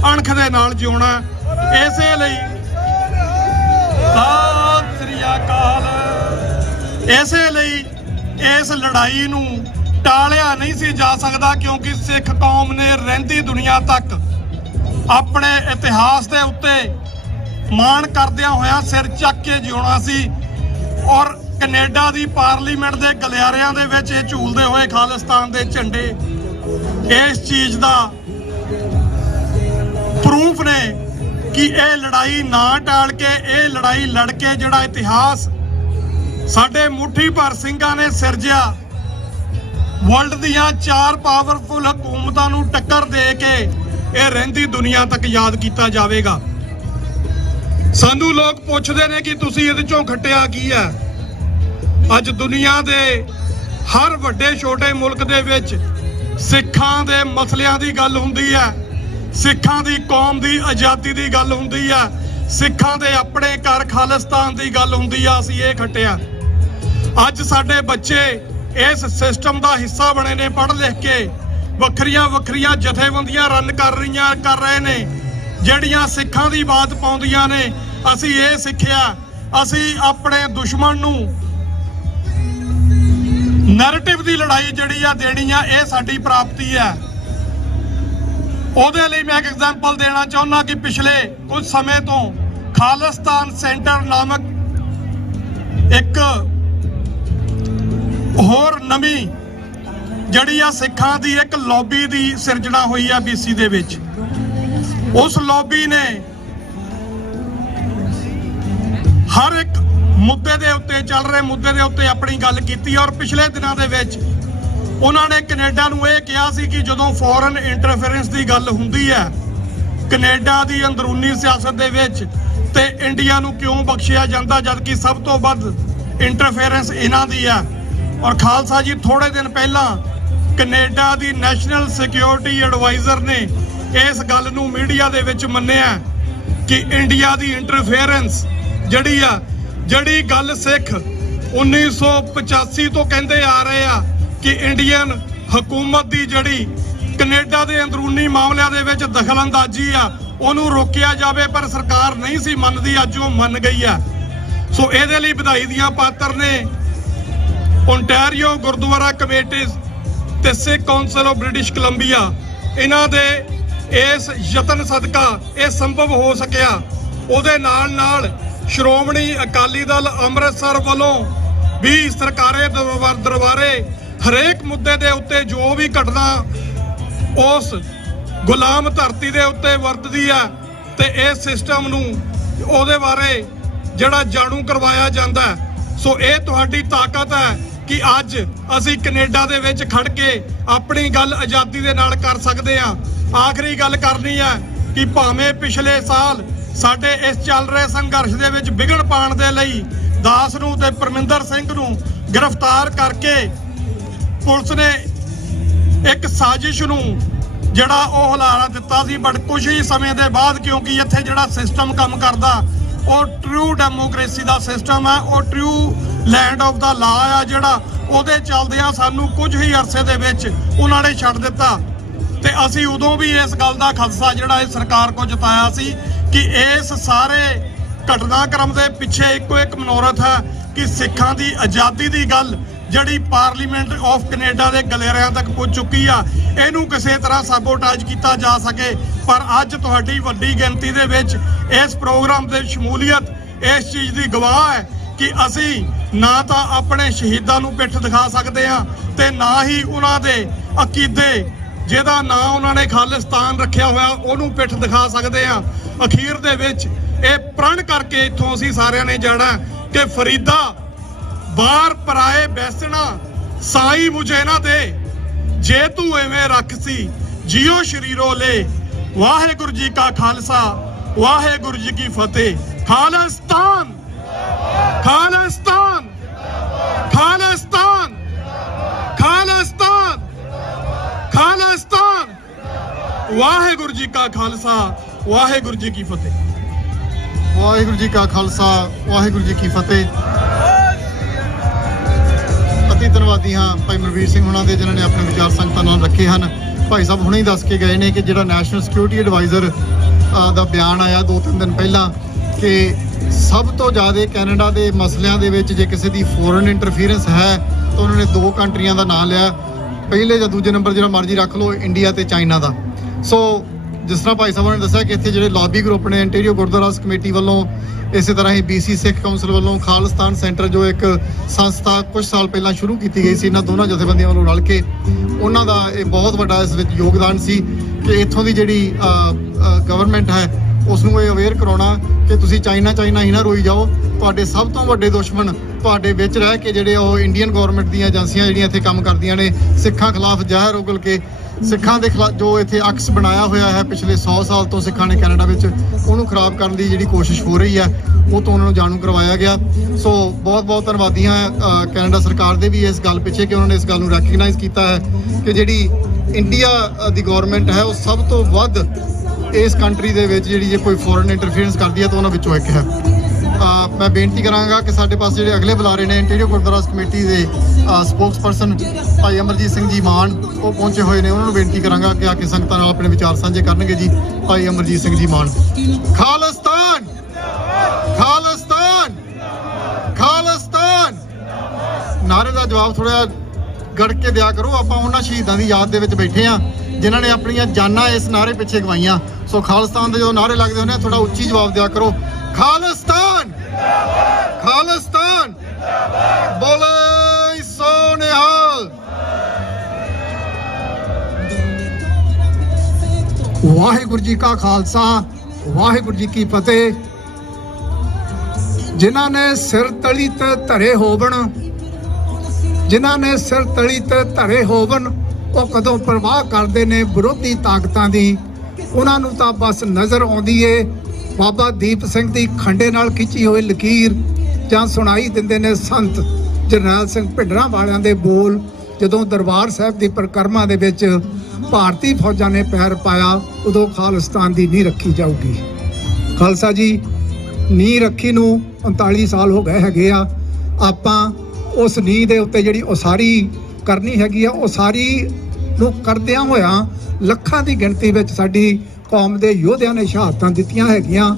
ਅਣਖ ਦੇ ਨਾਲ ਜਿਉਣਾ। ਇਸੇ ਲਈ ਸਤਿ ਸ੍ਰੀ ਅਕਾਲ, ਇਸੇ ਲਈ ਇਸ ਲੜਾਈ ਨੂੰ ਟਾਲਿਆ ਨਹੀਂ ਸੀ ਜਾ ਸਕਦਾ ਕਿਉਂਕਿ ਸਿੱਖ ਕੌਮ ਨੇ ਰਹਿੰਦੀ ਦੁਨੀਆ ਤੱਕ ਆਪਣੇ ਇਤਿਹਾਸ ਦੇ ਉੱਤੇ ਮਾਣ ਕਰਦਿਆਂ ਹੋਇਆਂ ਸਿਰ ਚੱਕ ਕੇ ਜਿਉਣਾ ਸੀ। ਔਰ ਕੈਨੇਡਾ ਦੀ ਪਾਰਲੀਮੈਂਟ ਦੇ ਗਲਿਆਰਿਆਂ ਦੇ ਵਿੱਚ ਇਹ ਝੂਲਦੇ ਹੋਏ ਖਾਲਿਸਤਾਨ ਦੇ ਝੰਡੇ ਇਸ ਚੀਜ਼ ਦਾ ਪ੍ਰੂਫ ਨੇ ਕਿ ਇਹ ਲੜਾਈ ਨਾ ਟਾਲ ਕੇ ਇਹ ਲੜਾਈ ਲੜ ਕੇ ਜਿਹੜਾ ਇਤਿਹਾਸ ਸਾਡੇ ਮੁੱਠੀ ਭਰ ਸਿੰਘਾਂ ਨੇ ਸਿਰਜਿਆ, ਵਰਲਡ ਦੀਆਂ 4 ਪਾਵਰਫੁਲ ਹਕੂਮਤਾਂ ਨੂੰ ਟੱਕਰ ਦੇ ਕੇ ਇਹ ਰਹਿੰਦੀ ਦੁਨੀਆ ਤੱਕ ਯਾਦ ਕੀਤਾ ਜਾਵੇਗਾ। ਸਾਨੂੰ ਲੋਕ ਪੁੱਛਦੇ ਨੇ ਕਿ ਤੁਸੀਂ ਇਹਦੇ ਚੋਂ ਖੱਟਿਆ ਕੀ ਹੈ। ਅੱਜ ਦੁਨੀਆ ਦੇ ਹਰ ਵੱਡੇ ਛੋਟੇ ਮੁਲਕ ਦੇ ਵਿੱਚ ਸਿੱਖਾਂ ਦੇ ਮਸਲਿਆਂ ਦੀ ਗੱਲ ਹੁੰਦੀ ਹੈ, ਸਿੱਖਾਂ ਦੀ ਕੌਮ ਦੀ ਆਜ਼ਾਦੀ ਦੀ ਗੱਲ ਹੁੰਦੀ ਆ, ਸਿੱਖਾਂ ਦੇ ਆਪਣੇ ਘਰ ਖਾਲਿਸਤਾਨ ਦੀ ਗੱਲ ਹੁੰਦੀ ਆ। ਅਸੀਂ ਇਹ ਖੱਟਿਆ। ਅੱਜ ਸਾਡੇ ਬੱਚੇ ਇਸ ਸਿਸਟਮ ਦਾ ਹਿੱਸਾ ਬਣੇ ਨੇ, ਪੜ੍ਹ ਲਿਖ ਕੇ ਵੱਖਰੀਆਂ ਜਥੇਬੰਦੀਆਂ ਰਨ ਕਰ ਰਹੇ ਨੇ ਜਿਹੜੀਆਂ ਸਿੱਖਾਂ ਦੀ ਬਾਤ ਪਾਉਂਦੀਆਂ ਨੇ। ਅਸੀਂ ਇਹ ਸਿੱਖਿਆ, ਅਸੀਂ ਆਪਣੇ ਦੁਸ਼ਮਣ ਨੂੰ ਨੈਰੇਟਿਵ ਦੀ ਲੜਾਈ ਜਿਹੜੀ ਆ ਦੇਣੀ ਆ, ਇਹ ਸਾਡੀ ਪ੍ਰਾਪਤੀ ਹੈ। ਉਹਦੇ ਲਈ ਮੈਂ ਇੱਕ ਐਗਜ਼ਾਮਪਲ ਦੇਣਾ ਚਾਹੁੰਦਾ ਕਿ ਪਿਛਲੇ ਕੁਝ ਸਮੇਂ ਤੋਂ ਖਾਲਿਸਤਾਨ ਸੈਂਟਰ ਨਾਮਕ ਇੱਕ ਹੋਰ ਨਵੀਂ ਜਿਹੜੀ ਆ ਸਿੱਖਾਂ ਦੀ ਇੱਕ ਲੌਬੀ ਦੀ ਸਿਰਜਣਾ ਹੋਈ ਆ BC ਦੇ ਵਿੱਚ। ਉਸ ਲੌਬੀ ਨੇ ਹਰ ਇੱਕ ਮੁੱਦੇ ਦੇ ਉੱਤੇ, ਚੱਲ ਰਹੇ ਮੁੱਦੇ ਦੇ ਉੱਤੇ ਆਪਣੀ ਗੱਲ ਕੀਤੀ। ਔਰ ਪਿਛਲੇ ਦਿਨਾਂ ਦੇ ਵਿੱਚ ਉਹਨਾਂ ਨੇ ਕੈਨੇਡਾ ਨੂੰ ਇਹ ਕਿਹਾ ਸੀ ਕਿ ਜਦੋਂ ਫੋਰਨ ਇੰਟਰਫੇਰੈਂਸ ਦੀ ਗੱਲ ਹੁੰਦੀ ਹੈ ਕੈਨੇਡਾ ਦੀ ਅੰਦਰੂਨੀ ਸਿਆਸਤ ਦੇ ਵਿੱਚ, ਤੇ ਇੰਡੀਆ ਨੂੰ ਕਿਉਂ ਬਖਸ਼ਿਆ ਜਾਂਦਾ ਜਦਕਿ ਸਭ ਤੋਂ ਵੱਧ ਇੰਟਰਫੇਰੈਂਸ ਇਹਨਾਂ ਦੀ ਹੈ। ਔਰ ਖਾਲਸਾ ਜੀ ਥੋੜੇ ਦਿਨ ਪਹਿਲਾਂ ਕੈਨੇਡਾ ਦੀ ਨੈਸ਼ਨਲ ਸਿਕਿਉਰਿਟੀ ਐਡਵਾਈਜ਼ਰ ਨੇ ਇਸ ਗੱਲ ਨੂੰ ਮੀਡੀਆ ਦੇ ਵਿੱਚ ਮੰਨਿਆ ਕਿ ਇੰਡੀਆ ਦੀ ਇੰਟਰਫੇਰੈਂਸ ਜਿਹੜੀ ਗੱਲ ਸਿੱਖ 1985 ਤੋਂ ਕਹਿੰਦੇ ਆ ਰਹੇ ਆ ਕਿ ਇੰਡੀਅਨ ਹਕੂਮਤ ਦੀ ਜਿਹੜੀ ਕੈਨੇਡਾ ਦੇ ਅੰਦਰੂਨੀ ਮਾਮਲਿਆਂ ਦੇ ਵਿੱਚ ਦਖਲਅੰਦਾਜ਼ੀ ਆ ਉਹਨੂੰ ਰੋਕਿਆ ਜਾਵੇ, ਪਰ ਸਰਕਾਰ ਨਹੀਂ ਸੀ ਮੰਨਦੀ। ਅੱਜ ਉਹ ਮੰਨ ਗਈ ਆ। ਸੋ ਇਹਦੇ ਲਈ ਵਧਾਈ ਦੀਆਂ ਪਾਤਰ ਨੇ ਓਨਟਾਰੀਓ ਗੁਰਦੁਆਰਾ ਕਮੇਟੀ ਤੇ ਸਿੱਖ ਕੌਂਸਲ ਆਫ ਬ੍ਰਿਟਿਸ਼ ਕੋਲੰਬੀਆ। ਇਹਨਾਂ ਦੇ ਇਸ ਯਤਨ ਸਦਕਾ ਇਹ ਸੰਭਵ ਹੋ ਸਕਿਆ। ਉਹਦੇ ਨਾਲ ਸ਼੍ਰੋਮਣੀ ਅਕਾਲੀ ਦਲ ਅੰਮ੍ਰਿਤਸਰ ਵੱਲੋਂ ਵੀ ਸਰਕਾਰੇ ਦਰਬਾਰੇ ਹਰੇਕ ਮੁੱਦੇ ਦੇ ਉੱਤੇ ਜੋ ਵੀ ਘਟਨਾ ਉਸ ਗੁਲਾਮ ਧਰਤੀ ਦੇ ਉੱਤੇ ਵਰਤਦੀ ਹੈ ਤੇ ਇਸ ਸਿਸਟਮ ਨੂੰ ਉਹਦੇ ਬਾਰੇ ਜਿਹੜਾ ਜਾਣੂ ਕਰਵਾਇਆ ਜਾਂਦਾ ਹੈ। ਸੋ ਇਹ ਤੁਹਾਡੀ ਤਾਕਤ ਹੈ ਕਿ ਅੱਜ ਅਸੀਂ ਕੈਨੇਡਾ ਦੇ ਵਿੱਚ ਖੜ ਕੇ ਆਪਣੀ ਗੱਲ ਆਜ਼ਾਦੀ ਦੇ ਨਾਲ ਕਰ ਸਕਦੇ ਹਾਂ। ਆਖਰੀ ਗੱਲ ਕਰਨੀ ਹੈ ਕਿ ਭਾਵੇਂ ਪਿਛਲੇ ਸਾਲ ਸਾਡੇ ਇਸ ਚੱਲ ਰਹੇ ਸੰਘਰਸ਼ ਦੇ ਵਿੱਚ ਵਿਗੜ ਪਾਉਣ ਦੇ ਲਈ ਦਾਸ ਨੂੰ ਤੇ ਪਰਮਿੰਦਰ ਸਿੰਘ ਨੂੰ ਗ੍ਰਿਫਤਾਰ ਕਰਕੇ ਪੁਲਿਸ ਨੇ ਇੱਕ ਸਾਜ਼ਿਸ਼ ਨੂੰ ਜਿਹੜਾ ਉਹ ਹੁਲਾਰਾ ਦਿੱਤਾ ਸੀ, ਬਟ ਕੁਝ ਹੀ ਸਮੇਂ ਦੇ ਬਾਅਦ, ਕਿਉਂਕਿ ਇੱਥੇ ਜਿਹੜਾ ਸਿਸਟਮ ਕੰਮ ਕਰਦਾ ਉਹ ਟਰੂ ਡੈਮੋਕ੍ਰੇਸੀ ਦਾ ਸਿਸਟਮ ਹੈ, ਉਹ ਟਰੂ ਲੈਂਡ ਆਫ ਦਾ ਲਾ ਆ ਜਿਹੜਾ, ਉਹਦੇ ਚੱਲਦਿਆਂ ਸਾਨੂੰ ਕੁਝ ਹੀ ਅਰਸੇ ਦੇ ਵਿੱਚ ਉਹਨਾਂ ਨੇ ਛੱਡ ਦਿੱਤਾ। ਤੇ ਅਸੀਂ ਉਦੋਂ ਵੀ ਇਸ ਗੱਲ ਦਾ ਖਦਸ਼ਾ ਜਿਹੜਾ ਇਹ ਸਰਕਾਰ ਕੋਲ ਜਤਾਇਆ ਸੀ ਕਿ ਇਸ ਸਾਰੇ ਘਟਨਾਕ੍ਰਮ ਦੇ ਪਿੱਛੇ ਇੱਕੋ ਇੱਕ ਮਨੋਰਥ ਹੈ ਕਿ ਸਿੱਖਾਂ ਦੀ ਆਜ਼ਾਦੀ ਦੀ ਗੱਲ ਜਿਹੜੀ ਪਾਰਲੀਮੈਂਟ ਆਫ ਕੈਨੇਡਾ ਦੇ ਗਲਿਆਰਿਆਂ ਤੱਕ ਪਹੁੰਚ ਚੁੱਕੀ ਆ, ਇਹਨੂੰ ਕਿਸੇ ਤਰ੍ਹਾਂ ਸਾਬੋਟਾਜ ਕੀਤਾ ਜਾ ਸਕੇ। ਪਰ ਅੱਜ ਤੁਹਾਡੀ ਵੱਡੀ ਗਿਣਤੀ ਦੇ ਵਿੱਚ ਇਸ ਪ੍ਰੋਗਰਾਮ ਦੇ ਸ਼ਮੂਲੀਅਤ ਇਸ ਚੀਜ਼ ਦੀ ਗਵਾਹ ਹੈ ਕਿ ਅਸੀਂ ਨਾ ਤਾਂ ਆਪਣੇ ਸ਼ਹੀਦਾਂ ਨੂੰ ਪਿੱਠ ਦਿਖਾ ਸਕਦੇ ਹਾਂ ਤੇ ਨਾ ਹੀ ਉਹਨਾਂ ਦੇ ਅਕੀਦੇ ਜਿਹਦਾ ਨਾਂ ਉਹਨਾਂ ਨੇ ਖਾਲਿਸਤਾਨ ਰੱਖਿਆ ਹੋਇਆ ਉਹਨੂੰ ਪਿੱਠ ਦਿਖਾ ਸਕਦੇ ਹਾਂ। ਅਖੀਰ ਦੇ ਵਿੱਚ ਇਹ ਪ੍ਰਣ ਕਰਕੇ ਇੱਥੋਂ ਅਸੀਂ ਸਾਰਿਆਂ ਨੇ ਜਾਣਾ ਕਿ ਫਰੀਦਾ ਬਾਹਰ ਪਰਾਏ ਬੈਸਣਾ ਸਾਈ ਮੁਝੇ ਨਾ ਦੇ, ਜੇ ਤੂੰ ਐਵੇਂ ਰੱਖ ਸੀ ਜਿਉ ਸ਼ਰੀਰੋ ਲੈ। ਵਾਹਿਗੁਰੂ ਜੀ ਕਾ ਖਾਲਸਾ, ਵਾਹਿਗੁਰੂ ਜੀ ਕੀ ਫਤਿਹ। ਖਾਲਿਸਤਾਨ ਖਾਲਿਸਤਾਨ ਖਾਲਿਸਤਾਨ ਖਾਲਿਸਤਾਨ ਖਾਲਿਸਤਾਨ। ਵਾਹਿਗੁਰੂ ਜੀ ਕਾ ਖਾਲਸਾ, ਵਾਹਿਗੁਰੂ ਜੀ ਕੀ ਫਤਿਹ। ਵਾਹਿਗੁਰੂ ਜੀ ਕਾ ਖਾਲਸਾ, ਵਾਹਿਗੁਰੂ ਜੀ ਕੀ ਫਤਿਹ। ਅਤੀ ਧੰਨਵਾਦੀ ਹਾਂ ਭਾਈ ਮਨਵੀਰ ਸਿੰਘ ਹੁਣਾਂ ਦੇ, ਜਿਨ੍ਹਾਂ ਨੇ ਆਪਣੇ ਵਿਚਾਰ ਸੰਗਤਾਂ ਨਾਲ ਰੱਖੇ ਹਨ। ਭਾਈ ਸਾਹਿਬ ਹੁਣੇ ਹੀ ਦੱਸ ਕੇ ਗਏ ਨੇ ਕਿ ਜਿਹੜਾ ਨੈਸ਼ਨਲ ਸਿਕਿਉਰਿਟੀ ਐਡਵਾਈਜ਼ਰ ਦਾ ਬਿਆਨ ਆਇਆ 2-3 ਦਿਨ ਪਹਿਲਾਂ ਕਿ ਸਭ ਤੋਂ ਜ਼ਿਆਦਾ ਕੈਨੇਡਾ ਦੇ ਮਸਲਿਆਂ ਦੇ ਵਿੱਚ ਜੇ ਕਿਸੇ ਦੀ ਫੋਰਨ ਇੰਟਰਫੀਰੈਂਸ ਹੈ ਤਾਂ ਉਹਨਾਂ ਨੇ 2 ਕੰਟਰੀਆਂ ਦਾ ਨਾਮ ਲਿਆ। ਪਹਿਲੇ ਜਾਂ ਦੂਜੇ ਨੰਬਰ ਜਿਹੜਾ ਮਰਜ਼ੀ ਰੱਖ ਲਓ, ਇੰਡੀਆ ਤੇ ਚਾਈਨਾ ਦਾ। ਸੋ ਜਿਸ ਤਰ੍ਹਾਂ ਭਾਈ ਸਾਹਿਬ ਨੇ ਦੱਸਿਆ ਕਿ ਇੱਥੇ ਜਿਹੜੇ ਲੌਬੀ ਗਰੁੱਪ ਨੇ ਇੰਟੀਰੀਅਰ ਗੁਰਦੁਆਰਾ ਕਮੇਟੀ ਵੱਲੋਂ, ਇਸੇ ਤਰ੍ਹਾਂ ਹੀ BC ਸਿੱਖ ਕਾਉਂਸਲ ਵੱਲੋਂ ਖਾਲਿਸਤਾਨ ਸੈਂਟਰ ਜੋ ਇੱਕ ਸੰਸਥਾ ਕੁਝ ਸਾਲ ਪਹਿਲਾਂ ਸ਼ੁਰੂ ਕੀਤੀ ਗਈ ਸੀ ਇਹਨਾਂ ਦੋਨਾਂ ਜਥੇਬੰਦੀਆਂ ਵੱਲੋਂ ਰਲ ਕੇ, ਉਹਨਾਂ ਦਾ ਇਹ ਬਹੁਤ ਵੱਡਾ ਇਸ ਵਿੱਚ ਯੋਗਦਾਨ ਸੀ ਕਿ ਇੱਥੋਂ ਦੀ ਜਿਹੜੀ ਗਵਰਨਮੈਂਟ ਹੈ ਉਸ ਨੂੰ ਇਹ ਅਵੇਅਰ ਕਰਾਉਣਾ ਕਿ ਤੁਸੀਂ ਚਾਈਨਾ ਹੀ ਨਾ ਰੋਈ ਜਾਓ। ਤੁਹਾਡੇ ਸਭ ਤੋਂ ਵੱਡੇ ਦੁਸ਼ਮਣ ਤੁਹਾਡੇ ਵਿੱਚ ਰਹਿ ਕੇ ਜਿਹੜੇ ਉਹ ਇੰਡੀਅਨ ਗਵਰਨਮੈਂਟ ਦੀਆਂ ਏਜੰਸੀਆਂ ਜਿਹੜੀਆਂ ਇੱਥੇ ਕੰਮ ਕਰਦੀਆਂ ਨੇ, ਸਿੱਖਾਂ ਖਿਲਾਫ ਜ਼ਹਿਰ ਉਗਲ ਕੇ ਸਿੱਖਾਂ ਦੇ ਖਿਲਾਫ ਜੋ ਇੱਥੇ ਅਕਸ ਬਣਾਇਆ ਹੋਇਆ ਹੈ ਪਿਛਲੇ 100 ਸਾਲ ਤੋਂ ਸਿੱਖਾਂ ਨੇ ਕੈਨੇਡਾ ਵਿੱਚ, ਉਹਨੂੰ ਖਰਾਬ ਕਰਨ ਦੀ ਜਿਹੜੀ ਕੋਸ਼ਿਸ਼ ਹੋ ਰਹੀ ਹੈ ਉਹ ਤੋਂ ਉਹਨਾਂ ਨੂੰ ਜਾਣੂ ਕਰਵਾਇਆ ਗਿਆ। ਸੋ ਬਹੁਤ ਬਹੁਤ ਧੰਨਵਾਦੀ ਹਾਂ ਕੈਨੇਡਾ ਸਰਕਾਰ ਦੇ ਵੀ ਇਸ ਗੱਲ ਪਿੱਛੇ ਕਿ ਉਹਨਾਂ ਨੇ ਇਸ ਗੱਲ ਨੂੰ ਰੈਕਗਨਾਈਜ਼ ਕੀਤਾ ਹੈ ਕਿ ਜਿਹੜੀ ਇੰਡੀਆ ਦੀ ਗਵਰਨਮੈਂਟ ਹੈ ਉਹ ਸਭ ਤੋਂ ਵੱਧ ਇਸ ਕੰਟਰੀ ਦੇ ਵਿੱਚ ਜਿਹੜੀ ਜੇ ਕੋਈ ਫੋਰਨ ਇੰਟਰਫੀਅਰੈਂਸ ਕਰਦੀ ਹੈ ਤਾਂ ਉਹਨਾਂ ਵਿੱਚੋਂ ਇੱਕ ਹੈ। ਮੈਂ ਬੇਨਤੀ ਕਰਾਂਗਾ ਕਿ ਸਾਡੇ ਪਾਸ ਜਿਹੜੇ ਅਗਲੇ ਬੁਲਾਰੇ ਨੇ ਇੰਟੀਰੀਅਰ ਗੁਰਦੁਆਰਾ ਕਮੇਟੀ ਦੇ ਸਪੋਕਸਪਰਸਨ ਭਾਈ ਅਮਰਜੀਤ ਸਿੰਘ ਜੀ ਮਾਨ, ਉਹ ਪਹੁੰਚੇ ਹੋਏ ਨੇ, ਉਹਨਾਂ ਨੂੰ ਬੇਨਤੀ ਕਰਾਂਗਾ ਕਿ ਆ ਕੇ ਸੰਗਤਾਂ ਨਾਲ ਆਪਣੇ ਵਿਚਾਰ ਸਾਂਝੇ ਕਰਨਗੇ ਜੀ। ਭਾਈ ਅਮਰਜੀਤ ਸਿੰਘ ਜੀ ਮਾਨ। ਖਾਲਿਸਤਾਨ ਖਾਲਿਸਤਾਨ ਖਾਲਿਸਤਾਨ ਨਾਰੇ ਦਾ ਜਵਾਬ ਥੋੜਾ ਗੜ ਕੇ ਦਿਆ ਕਰੋ। ਆਪਾਂ ਉਹਨਾਂ ਸ਼ਹੀਦਾਂ ਦੀ ਯਾਦ ਦੇ ਵਿੱਚ ਬੈਠੇ ਆ ਜਿਨ੍ਹਾਂ ਨੇ ਆਪਣੀਆਂ ਜਾਨਾਂ ਇਸ ਨਾਰੇ ਪਿੱਛੇ ਗਵਾਈਆਂ। ਸੋ ਖਾਲਿਸਤਾਨ ਦੇ ਜੋ ਨਾਰੇ ਲੱਗਦੇ ਹੁੰਦੇ ਆ ਥੋੜਾ ਉੱਚੀ ਜਵਾਬ ਦਿਆ ਕਰੋ। ਖਾਲਿਸਤਾਨ ਖਾਲਿਸਤਾਨ ਬੋਲੇ ਸੋ ਨਿਹਾਲ। ਵਾਹਿਗੁਰੂ ਜੀ ਕਾ ਖਾਲਸਾ, ਵਾਹਿਗੁਰੂ ਜੀ ਕੀ ਫਤਿਹ। ਜਿਨ੍ਹਾਂ ਨੇ ਸਿਰ ਤਲੀ ਤੇ ਧਰੇ ਹੋਵਣ, ਜਿਨ੍ਹਾਂ ਨੇ ਸਿਰ ਤਲੀ ਤੇ ਧਰੇ ਹੋਵਣ, ਉਹ ਕਦੋਂ ਪਰਵਾਹ ਕਰਦੇ ਨੇ ਵਿਰੋਧੀ ਤਾਕਤਾਂ ਦੀ। ਉਹਨਾਂ ਨੂੰ ਤਾਂ ਬਸ ਨਜ਼ਰ ਆਉਂਦੀ ਏ ਬਾਬਾ ਦੀਪ ਸਿੰਘ ਦੀ ਖੰਡੇ ਨਾਲ ਖਿੱਚੀ ਹੋਈ ਲਕੀਰ, ਜਾਂ ਸੁਣਾਈ ਦਿੰਦੇ ਨੇ ਸੰਤ ਜਰਨੈਲ ਸਿੰਘ ਭਿੰਡਰਾਂ ਵਾਲਿਆਂ ਦੇ ਬੋਲ, ਜਦੋਂ ਦਰਬਾਰ ਸਾਹਿਬ ਦੀ ਪਰਿਕਰਮਾ ਦੇ ਵਿੱਚ ਭਾਰਤੀ ਫੌਜਾਂ ਨੇ ਪੈਰ ਪਾਇਆ ਉਦੋਂ ਖਾਲਿਸਤਾਨ ਦੀ ਨੀਂਹ ਰੱਖੀ ਜਾਊਗੀ। ਖਾਲਸਾ ਜੀ, ਨੀਂਹ ਰੱਖੀ ਨੂੰ 39 ਸਾਲ ਹੋ ਗਏ ਹੈਗੇ ਆ। ਆਪਾਂ ਉਸ ਨੀਂਹ ਦੇ ਉੱਤੇ ਜਿਹੜੀ ਉਸਾਰੀ ਕਰਨੀ ਹੈਗੀ ਆ, ਉਸਾਰੀ ਨੂੰ ਕਰਦਿਆਂ ਹੋਇਆਂ ਲੱਖਾਂ ਦੀ ਗਿਣਤੀ ਵਿੱਚ ਸਾਡੀ ਕੌਮ ਦੇ ਯੋਧਿਆਂ ਨੇ ਸ਼ਹਾਦਤਾਂ ਦਿੱਤੀਆਂ ਹੈਗੀਆਂ।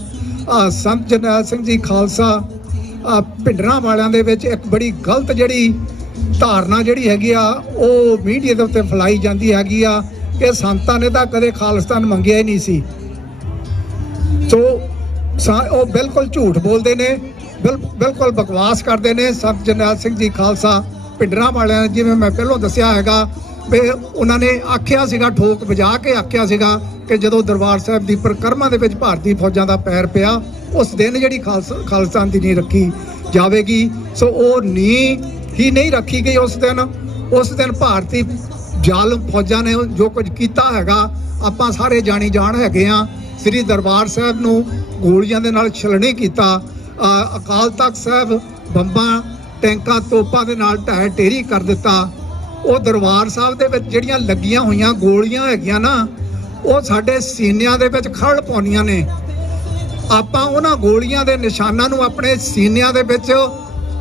ਸੰਤ ਜਰਨੈਲ ਸਿੰਘ ਜੀ ਖਾਲਸਾ ਭਿੰਡਰਾਂ ਵਾਲਿਆਂ ਦੇ ਵਿੱਚ ਇੱਕ ਬੜੀ ਗਲਤ ਜਿਹੜੀ ਧਾਰਨਾ ਜਿਹੜੀ ਹੈਗੀ ਆ ਉਹ ਮੀਡੀਆ ਦੇ ਉੱਤੇ ਫੈਲਾਈ ਜਾਂਦੀ ਹੈਗੀ ਆ ਕਿ ਸੰਤਾਂ ਨੇ ਤਾਂ ਕਦੇ ਖਾਲਿਸਤਾਨ ਮੰਗਿਆ ਹੀ ਨਹੀਂ ਸੀ। ਸੋ ਉਹ ਬਿਲਕੁਲ ਝੂਠ ਬੋਲਦੇ ਨੇ, ਬਿਲਕੁਲ ਬਕਵਾਸ ਕਰਦੇ ਨੇ। ਸੰਤ ਜਰਨੈਲ ਸਿੰਘ ਜੀ ਖਾਲਸਾ ਭਿੰਡਰਾਂ ਵਾਲਿਆਂ, ਜਿਵੇਂ ਮੈਂ ਪਹਿਲਾਂ ਦੱਸਿਆ ਹੈਗਾ ਵੀ ਉਹਨਾਂ ਨੇ ਆਖਿਆ ਸੀਗਾ, ਠੋਕ ਵਜਾ ਕੇ ਆਖਿਆ ਸੀਗਾ ਕਿ ਜਦੋਂ ਦਰਬਾਰ ਸਾਹਿਬ ਦੀ ਪਰਿਕਰਮਾ ਦੇ ਵਿੱਚ ਭਾਰਤੀ ਫੌਜਾਂ ਦਾ ਪੈਰ ਪਿਆ ਉਸ ਦਿਨ ਜਿਹੜੀ ਖਾਲਿਸਤਾਨ ਦੀ ਨੀਂਹ ਰੱਖੀ ਜਾਵੇਗੀ। ਸੋ ਉਹ ਨੀਂਹ ਹੀ ਨਹੀਂ ਰੱਖੀ ਗਈ ਉਸ ਦਿਨ ਭਾਰਤੀ ਜ਼ਾਲਮ ਫੌਜਾਂ ਨੇ ਜੋ ਕੁਝ ਕੀਤਾ ਹੈਗਾ ਆਪਾਂ ਸਾਰੇ ਜਾਣੀ ਜਾਣ ਹੈਗੇ ਆ। ਸ੍ਰੀ ਦਰਬਾਰ ਸਾਹਿਬ ਨੂੰ ਗੋਲੀਆਂ ਦੇ ਨਾਲ ਛਲਣੀ ਕੀਤਾ, ਅਕਾਲ ਤਖਤ ਸਾਹਿਬ ਬੰਬਾਂ ਟੈਂਕਾਂ ਤੋਪਾਂ ਦੇ ਨਾਲ ਢਹਿ ਢੇਰੀ ਕਰ ਦਿੱਤਾ। ਉਹ ਦਰਬਾਰ ਸਾਹਿਬ ਦੇ ਵਿੱਚ ਜਿਹੜੀਆਂ ਲੱਗੀਆਂ ਹੋਈਆਂ ਗੋਲੀਆਂ ਹੈਗੀਆਂ ਨਾ, ਉਹ ਸਾਡੇ ਸੀਨਿਆਂ ਦੇ ਵਿੱਚ ਖੜ ਪਾਉਂਦੀਆਂ ਨੇ। ਆਪਾਂ ਉਹਨਾਂ ਗੋਲੀਆਂ ਦੇ ਨਿਸ਼ਾਨਾਂ ਨੂੰ ਆਪਣੇ ਸੀਨਿਆਂ ਦੇ ਵਿੱਚ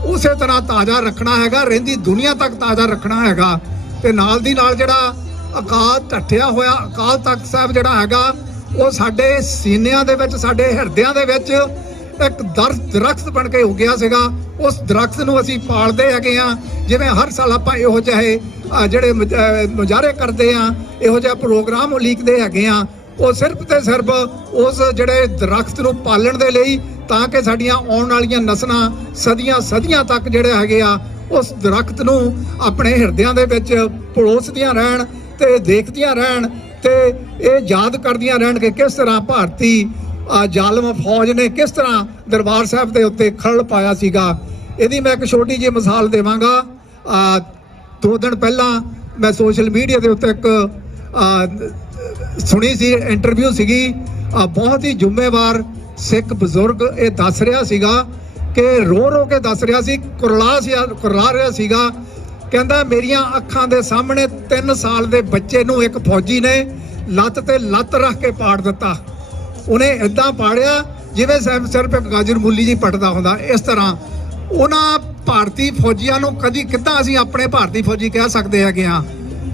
ਉਸੇ ਤਰ੍ਹਾਂ ਤਾਜ਼ਾ ਰੱਖਣਾ ਹੈਗਾ, ਰਹਿੰਦੀ ਦੁਨੀਆ ਤੱਕ ਤਾਜ਼ਾ ਰੱਖਣਾ ਹੈਗਾ। ਤੇ ਨਾਲ ਦੀ ਨਾਲ ਜਿਹੜਾ ਅਕਾਲ ਢੱਠਿਆ ਹੋਇਆ ਅਕਾਲ ਤਖਤ ਸਾਹਿਬ ਜਿਹੜਾ ਹੈਗਾ ਉਹ ਸਾਡੇ ਸੀਨਿਆਂ ਦੇ ਵਿੱਚ, ਸਾਡੇ ਹਿਰਦਿਆਂ ਦੇ ਵਿੱਚ ਇੱਕ ਦਰਖਤ ਬਣ ਕੇ ਉੱਗਿਆ ਸੀਗਾ। ਉਸ ਦਰਖਤ ਨੂੰ ਅਸੀਂ ਪਾਲਦੇ ਹੈਗੇ ਆ। ਜਿਵੇਂ ਹਰ ਸਾਲ ਆਪਾਂ ਇਹੋ ਜਿਹੇ ਜਿਹੜੇ ਮੁਜ਼ਾਹਰੇ ਕਰਦੇ ਆ, ਇਹੋ ਜਿਹਾ ਪ੍ਰੋਗਰਾਮ ਉਲੀਕਦੇ ਹੈਗੇ ਆ, ਉਹ ਸਿਰਫ ਤੇ ਸਿਰਫ ਉਸ ਜਿਹੜੇ ਦਰਖਤ ਨੂੰ ਪਾਲਣ ਦੇ ਲਈ, ਤਾਂ ਕਿ ਸਾਡੀਆਂ ਆਉਣ ਵਾਲੀਆਂ ਨਸਲਾਂ ਸਦੀਆਂ ਤੱਕ ਜਿਹੜੇ ਹੈਗੇ ਆ ਉਸ ਦਰਖਤ ਨੂੰ ਆਪਣੇ ਹਿਰਦਿਆਂ ਦੇ ਵਿੱਚ ਪਲੋਸਦੀਆਂ ਰਹਿਣ ਤੇ ਦੇਖਦੀਆਂ ਰਹਿਣ ਤੇ ਇਹ ਯਾਦ ਕਰਦੀਆਂ ਰਹਿਣ ਕਿ ਕਿਸ ਤਰ੍ਹਾਂ ਭਾਰਤੀ ਜ਼ਾਲਮ ਫੌਜ ਨੇ ਕਿਸ ਤਰ੍ਹਾਂ ਦਰਬਾਰ ਸਾਹਿਬ ਦੇ ਉੱਤੇ ਖਲਲ ਪਾਇਆ ਸੀਗਾ। ਇਹਦੀ ਮੈਂ ਇੱਕ ਛੋਟੀ ਜਿਹੀ ਮਿਸਾਲ ਦੇਵਾਂਗਾ। 2 ਦਿਨ ਪਹਿਲਾਂ ਮੈਂ ਸੋਸ਼ਲ ਮੀਡੀਆ ਦੇ ਉੱਤੇ ਇੱਕ ਸੁਣੀ ਸੀ ਇੰਟਰਵਿਊ ਸੀਗੀ, ਬਹੁਤ ਹੀ ਜ਼ਿੰਮੇਵਾਰ ਸਿੱਖ ਬਜ਼ੁਰਗ ਇਹ ਦੱਸ ਰਿਹਾ ਸੀਗਾ ਕਿ ਰੋ ਕੇ ਦੱਸ ਰਿਹਾ ਸੀ, ਕੁਰਲਾ ਰਿਹਾ ਸੀਗਾ। ਕਹਿੰਦਾ ਮੇਰੀਆਂ ਅੱਖਾਂ ਦੇ ਸਾਹਮਣੇ 3 ਸਾਲ ਦੇ ਬੱਚੇ ਨੂੰ ਇੱਕ ਫੌਜੀ ਨੇ ਲੱਤ ਤੇ ਲੱਤ ਰੱਖ ਕੇ ਪਾੜ ਦਿੱਤਾ। ਉਹਨੇ ਏਦਾਂ ਪਾੜਿਆ ਜਿਵੇਂ ਸਿਰਫ ਇੱਕ ਗਾਜਰ ਮੂਲੀ ਜੀ ਪਟਦਾ ਹੁੰਦਾ। ਇਸ ਤਰ੍ਹਾਂ ਉਹਨਾਂ ਭਾਰਤੀ ਫੌਜੀਆਂ ਨੂੰ ਕਿੱਦਾਂ ਅਸੀਂ ਆਪਣੇ ਭਾਰਤੀ ਫੌਜੀ ਕਹਿ ਸਕਦੇ ਹੈਗੇ ਆ?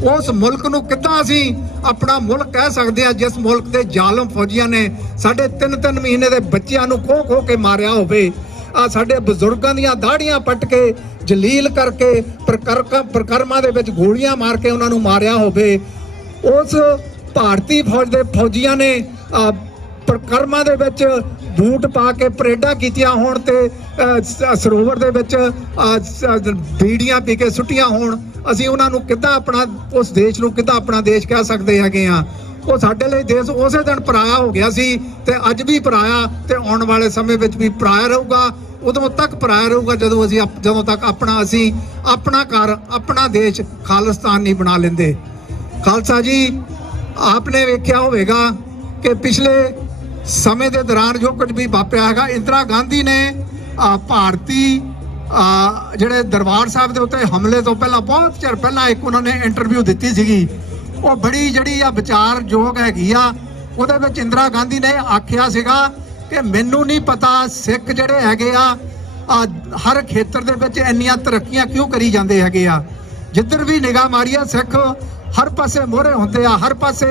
ਉਸ ਮੁਲਕ ਨੂੰ ਕਿੱਦਾਂ ਅਸੀਂ ਆਪਣਾ ਮੁਲਕ ਕਹਿ ਸਕਦੇ ਆ ਜਿਸ ਮੁਲਕ ਦੇ ਜ਼ਾਲਮ ਫੌਜੀਆਂ ਨੇ ਸਾਡੇ 3-3 ਮਹੀਨੇ ਦੇ ਬੱਚਿਆਂ ਨੂੰ ਖੋ ਕੇ ਮਾਰਿਆ ਹੋਵੇ, ਸਾਡੇ ਬਜ਼ੁਰਗਾਂ ਦੀਆਂ ਦਾੜੀਆਂ ਪੱਟ ਕੇ ਜਲੀਲ ਕਰਕੇ ਪਰਿਕਰਮਾ ਦੇ ਵਿੱਚ ਗੋਲੀਆਂ ਮਾਰ ਕੇ ਉਹਨਾਂ ਨੂੰ ਮਾਰਿਆ ਹੋਵੇ। ਉਸ ਭਾਰਤੀ ਫੌਜ ਦੇ ਫੌਜੀਆਂ ਨੇ ਪ੍ਰਕਰਮਾਂ ਦੇ ਵਿੱਚ ਬੂਟ ਪਾ ਕੇ ਪਰੇਡਾਂ ਕੀਤੀਆਂ ਹੋਣ ਤੇ ਸਰੋਵਰ ਦੇ ਵਿੱਚ ਬੀੜੀਆਂ ਪੀ ਕੇ ਸੁੱਟੀਆਂ ਹੋਣ, ਅਸੀਂ ਉਹਨਾਂ ਨੂੰ ਕਿੱਦਾਂ ਆਪਣਾ, ਉਸ ਦੇਸ਼ ਨੂੰ ਕਿੱਦਾਂ ਆਪਣਾ ਦੇਸ਼ ਕਹਿ ਸਕਦੇ ਹੈਗੇ ਆ? ਉਹ ਸਾਡੇ ਲਈ ਦੇਸ਼ ਉਸੇ ਦਿਨ ਪਰਾਇਆ ਹੋ ਗਿਆ ਸੀ ਤੇ ਅੱਜ ਵੀ ਪਰਾਇਆ ਤੇ ਆਉਣ ਵਾਲੇ ਸਮੇਂ ਵਿੱਚ ਵੀ ਪਰਾਇਆ ਰਹੂਗਾ। ਉਦੋਂ ਤੱਕ ਪਰਾਇਆ ਰਹੂਗਾ ਜਦੋਂ ਤੱਕ ਅਸੀਂ ਆਪਣਾ ਘਰ, ਆਪਣਾ ਦੇਸ਼ ਖਾਲਿਸਤਾਨ ਨਹੀਂ ਬਣਾ ਲੈਂਦੇ। ਖਾਲਸਾ ਜੀ, ਆਪਨੇ ਵੇਖਿਆ ਹੋਵੇਗਾ ਕਿ ਪਿਛਲੇ ਸਮੇਂ ਦੇ ਦੌਰਾਨ ਜੋ ਕੁਝ ਵੀ ਵਾਪਰਿਆ ਹੈਗਾ, ਇੰਦਰਾ ਗਾਂਧੀ ਨੇ ਭਾਰਤੀ ਜਿਹੜੇ ਦਰਬਾਰ ਸਾਹਿਬ ਦੇ ਉੱਤੇ ਹਮਲੇ ਤੋਂ ਪਹਿਲਾਂ, ਬਹੁਤ ਚਿਰ ਪਹਿਲਾਂ ਇੱਕ ਉਹਨਾਂ ਨੇ ਇੰਟਰਵਿਊ ਦਿੱਤੀ ਸੀਗੀ। ਉਹ ਬੜੀ ਜਿਹੜੀ ਆ ਵਿਚਾਰਯੋਗ ਹੈਗੀ ਆ। ਉਹਦੇ ਵਿੱਚ ਇੰਦਰਾ ਗਾਂਧੀ ਨੇ ਆਖਿਆ ਸੀਗਾ ਕਿ ਮੈਨੂੰ ਨਹੀਂ ਪਤਾ ਸਿੱਖ ਜਿਹੜੇ ਹੈਗੇ ਆ ਹਰ ਖੇਤਰ ਦੇ ਵਿੱਚ ਇੰਨੀਆਂ ਤਰੱਕੀਆਂ ਕਿਉਂ ਕਰੀ ਜਾਂਦੇ ਹੈਗੇ ਆ। ਜਿੱਧਰ ਵੀ ਨਿਗਾਹ ਮਾਰੀਆ ਸਿੱਖ ਹਰ ਪਾਸੇ ਮੋਹਰੇ ਹੁੰਦੇ ਆ, ਹਰ ਪਾਸੇ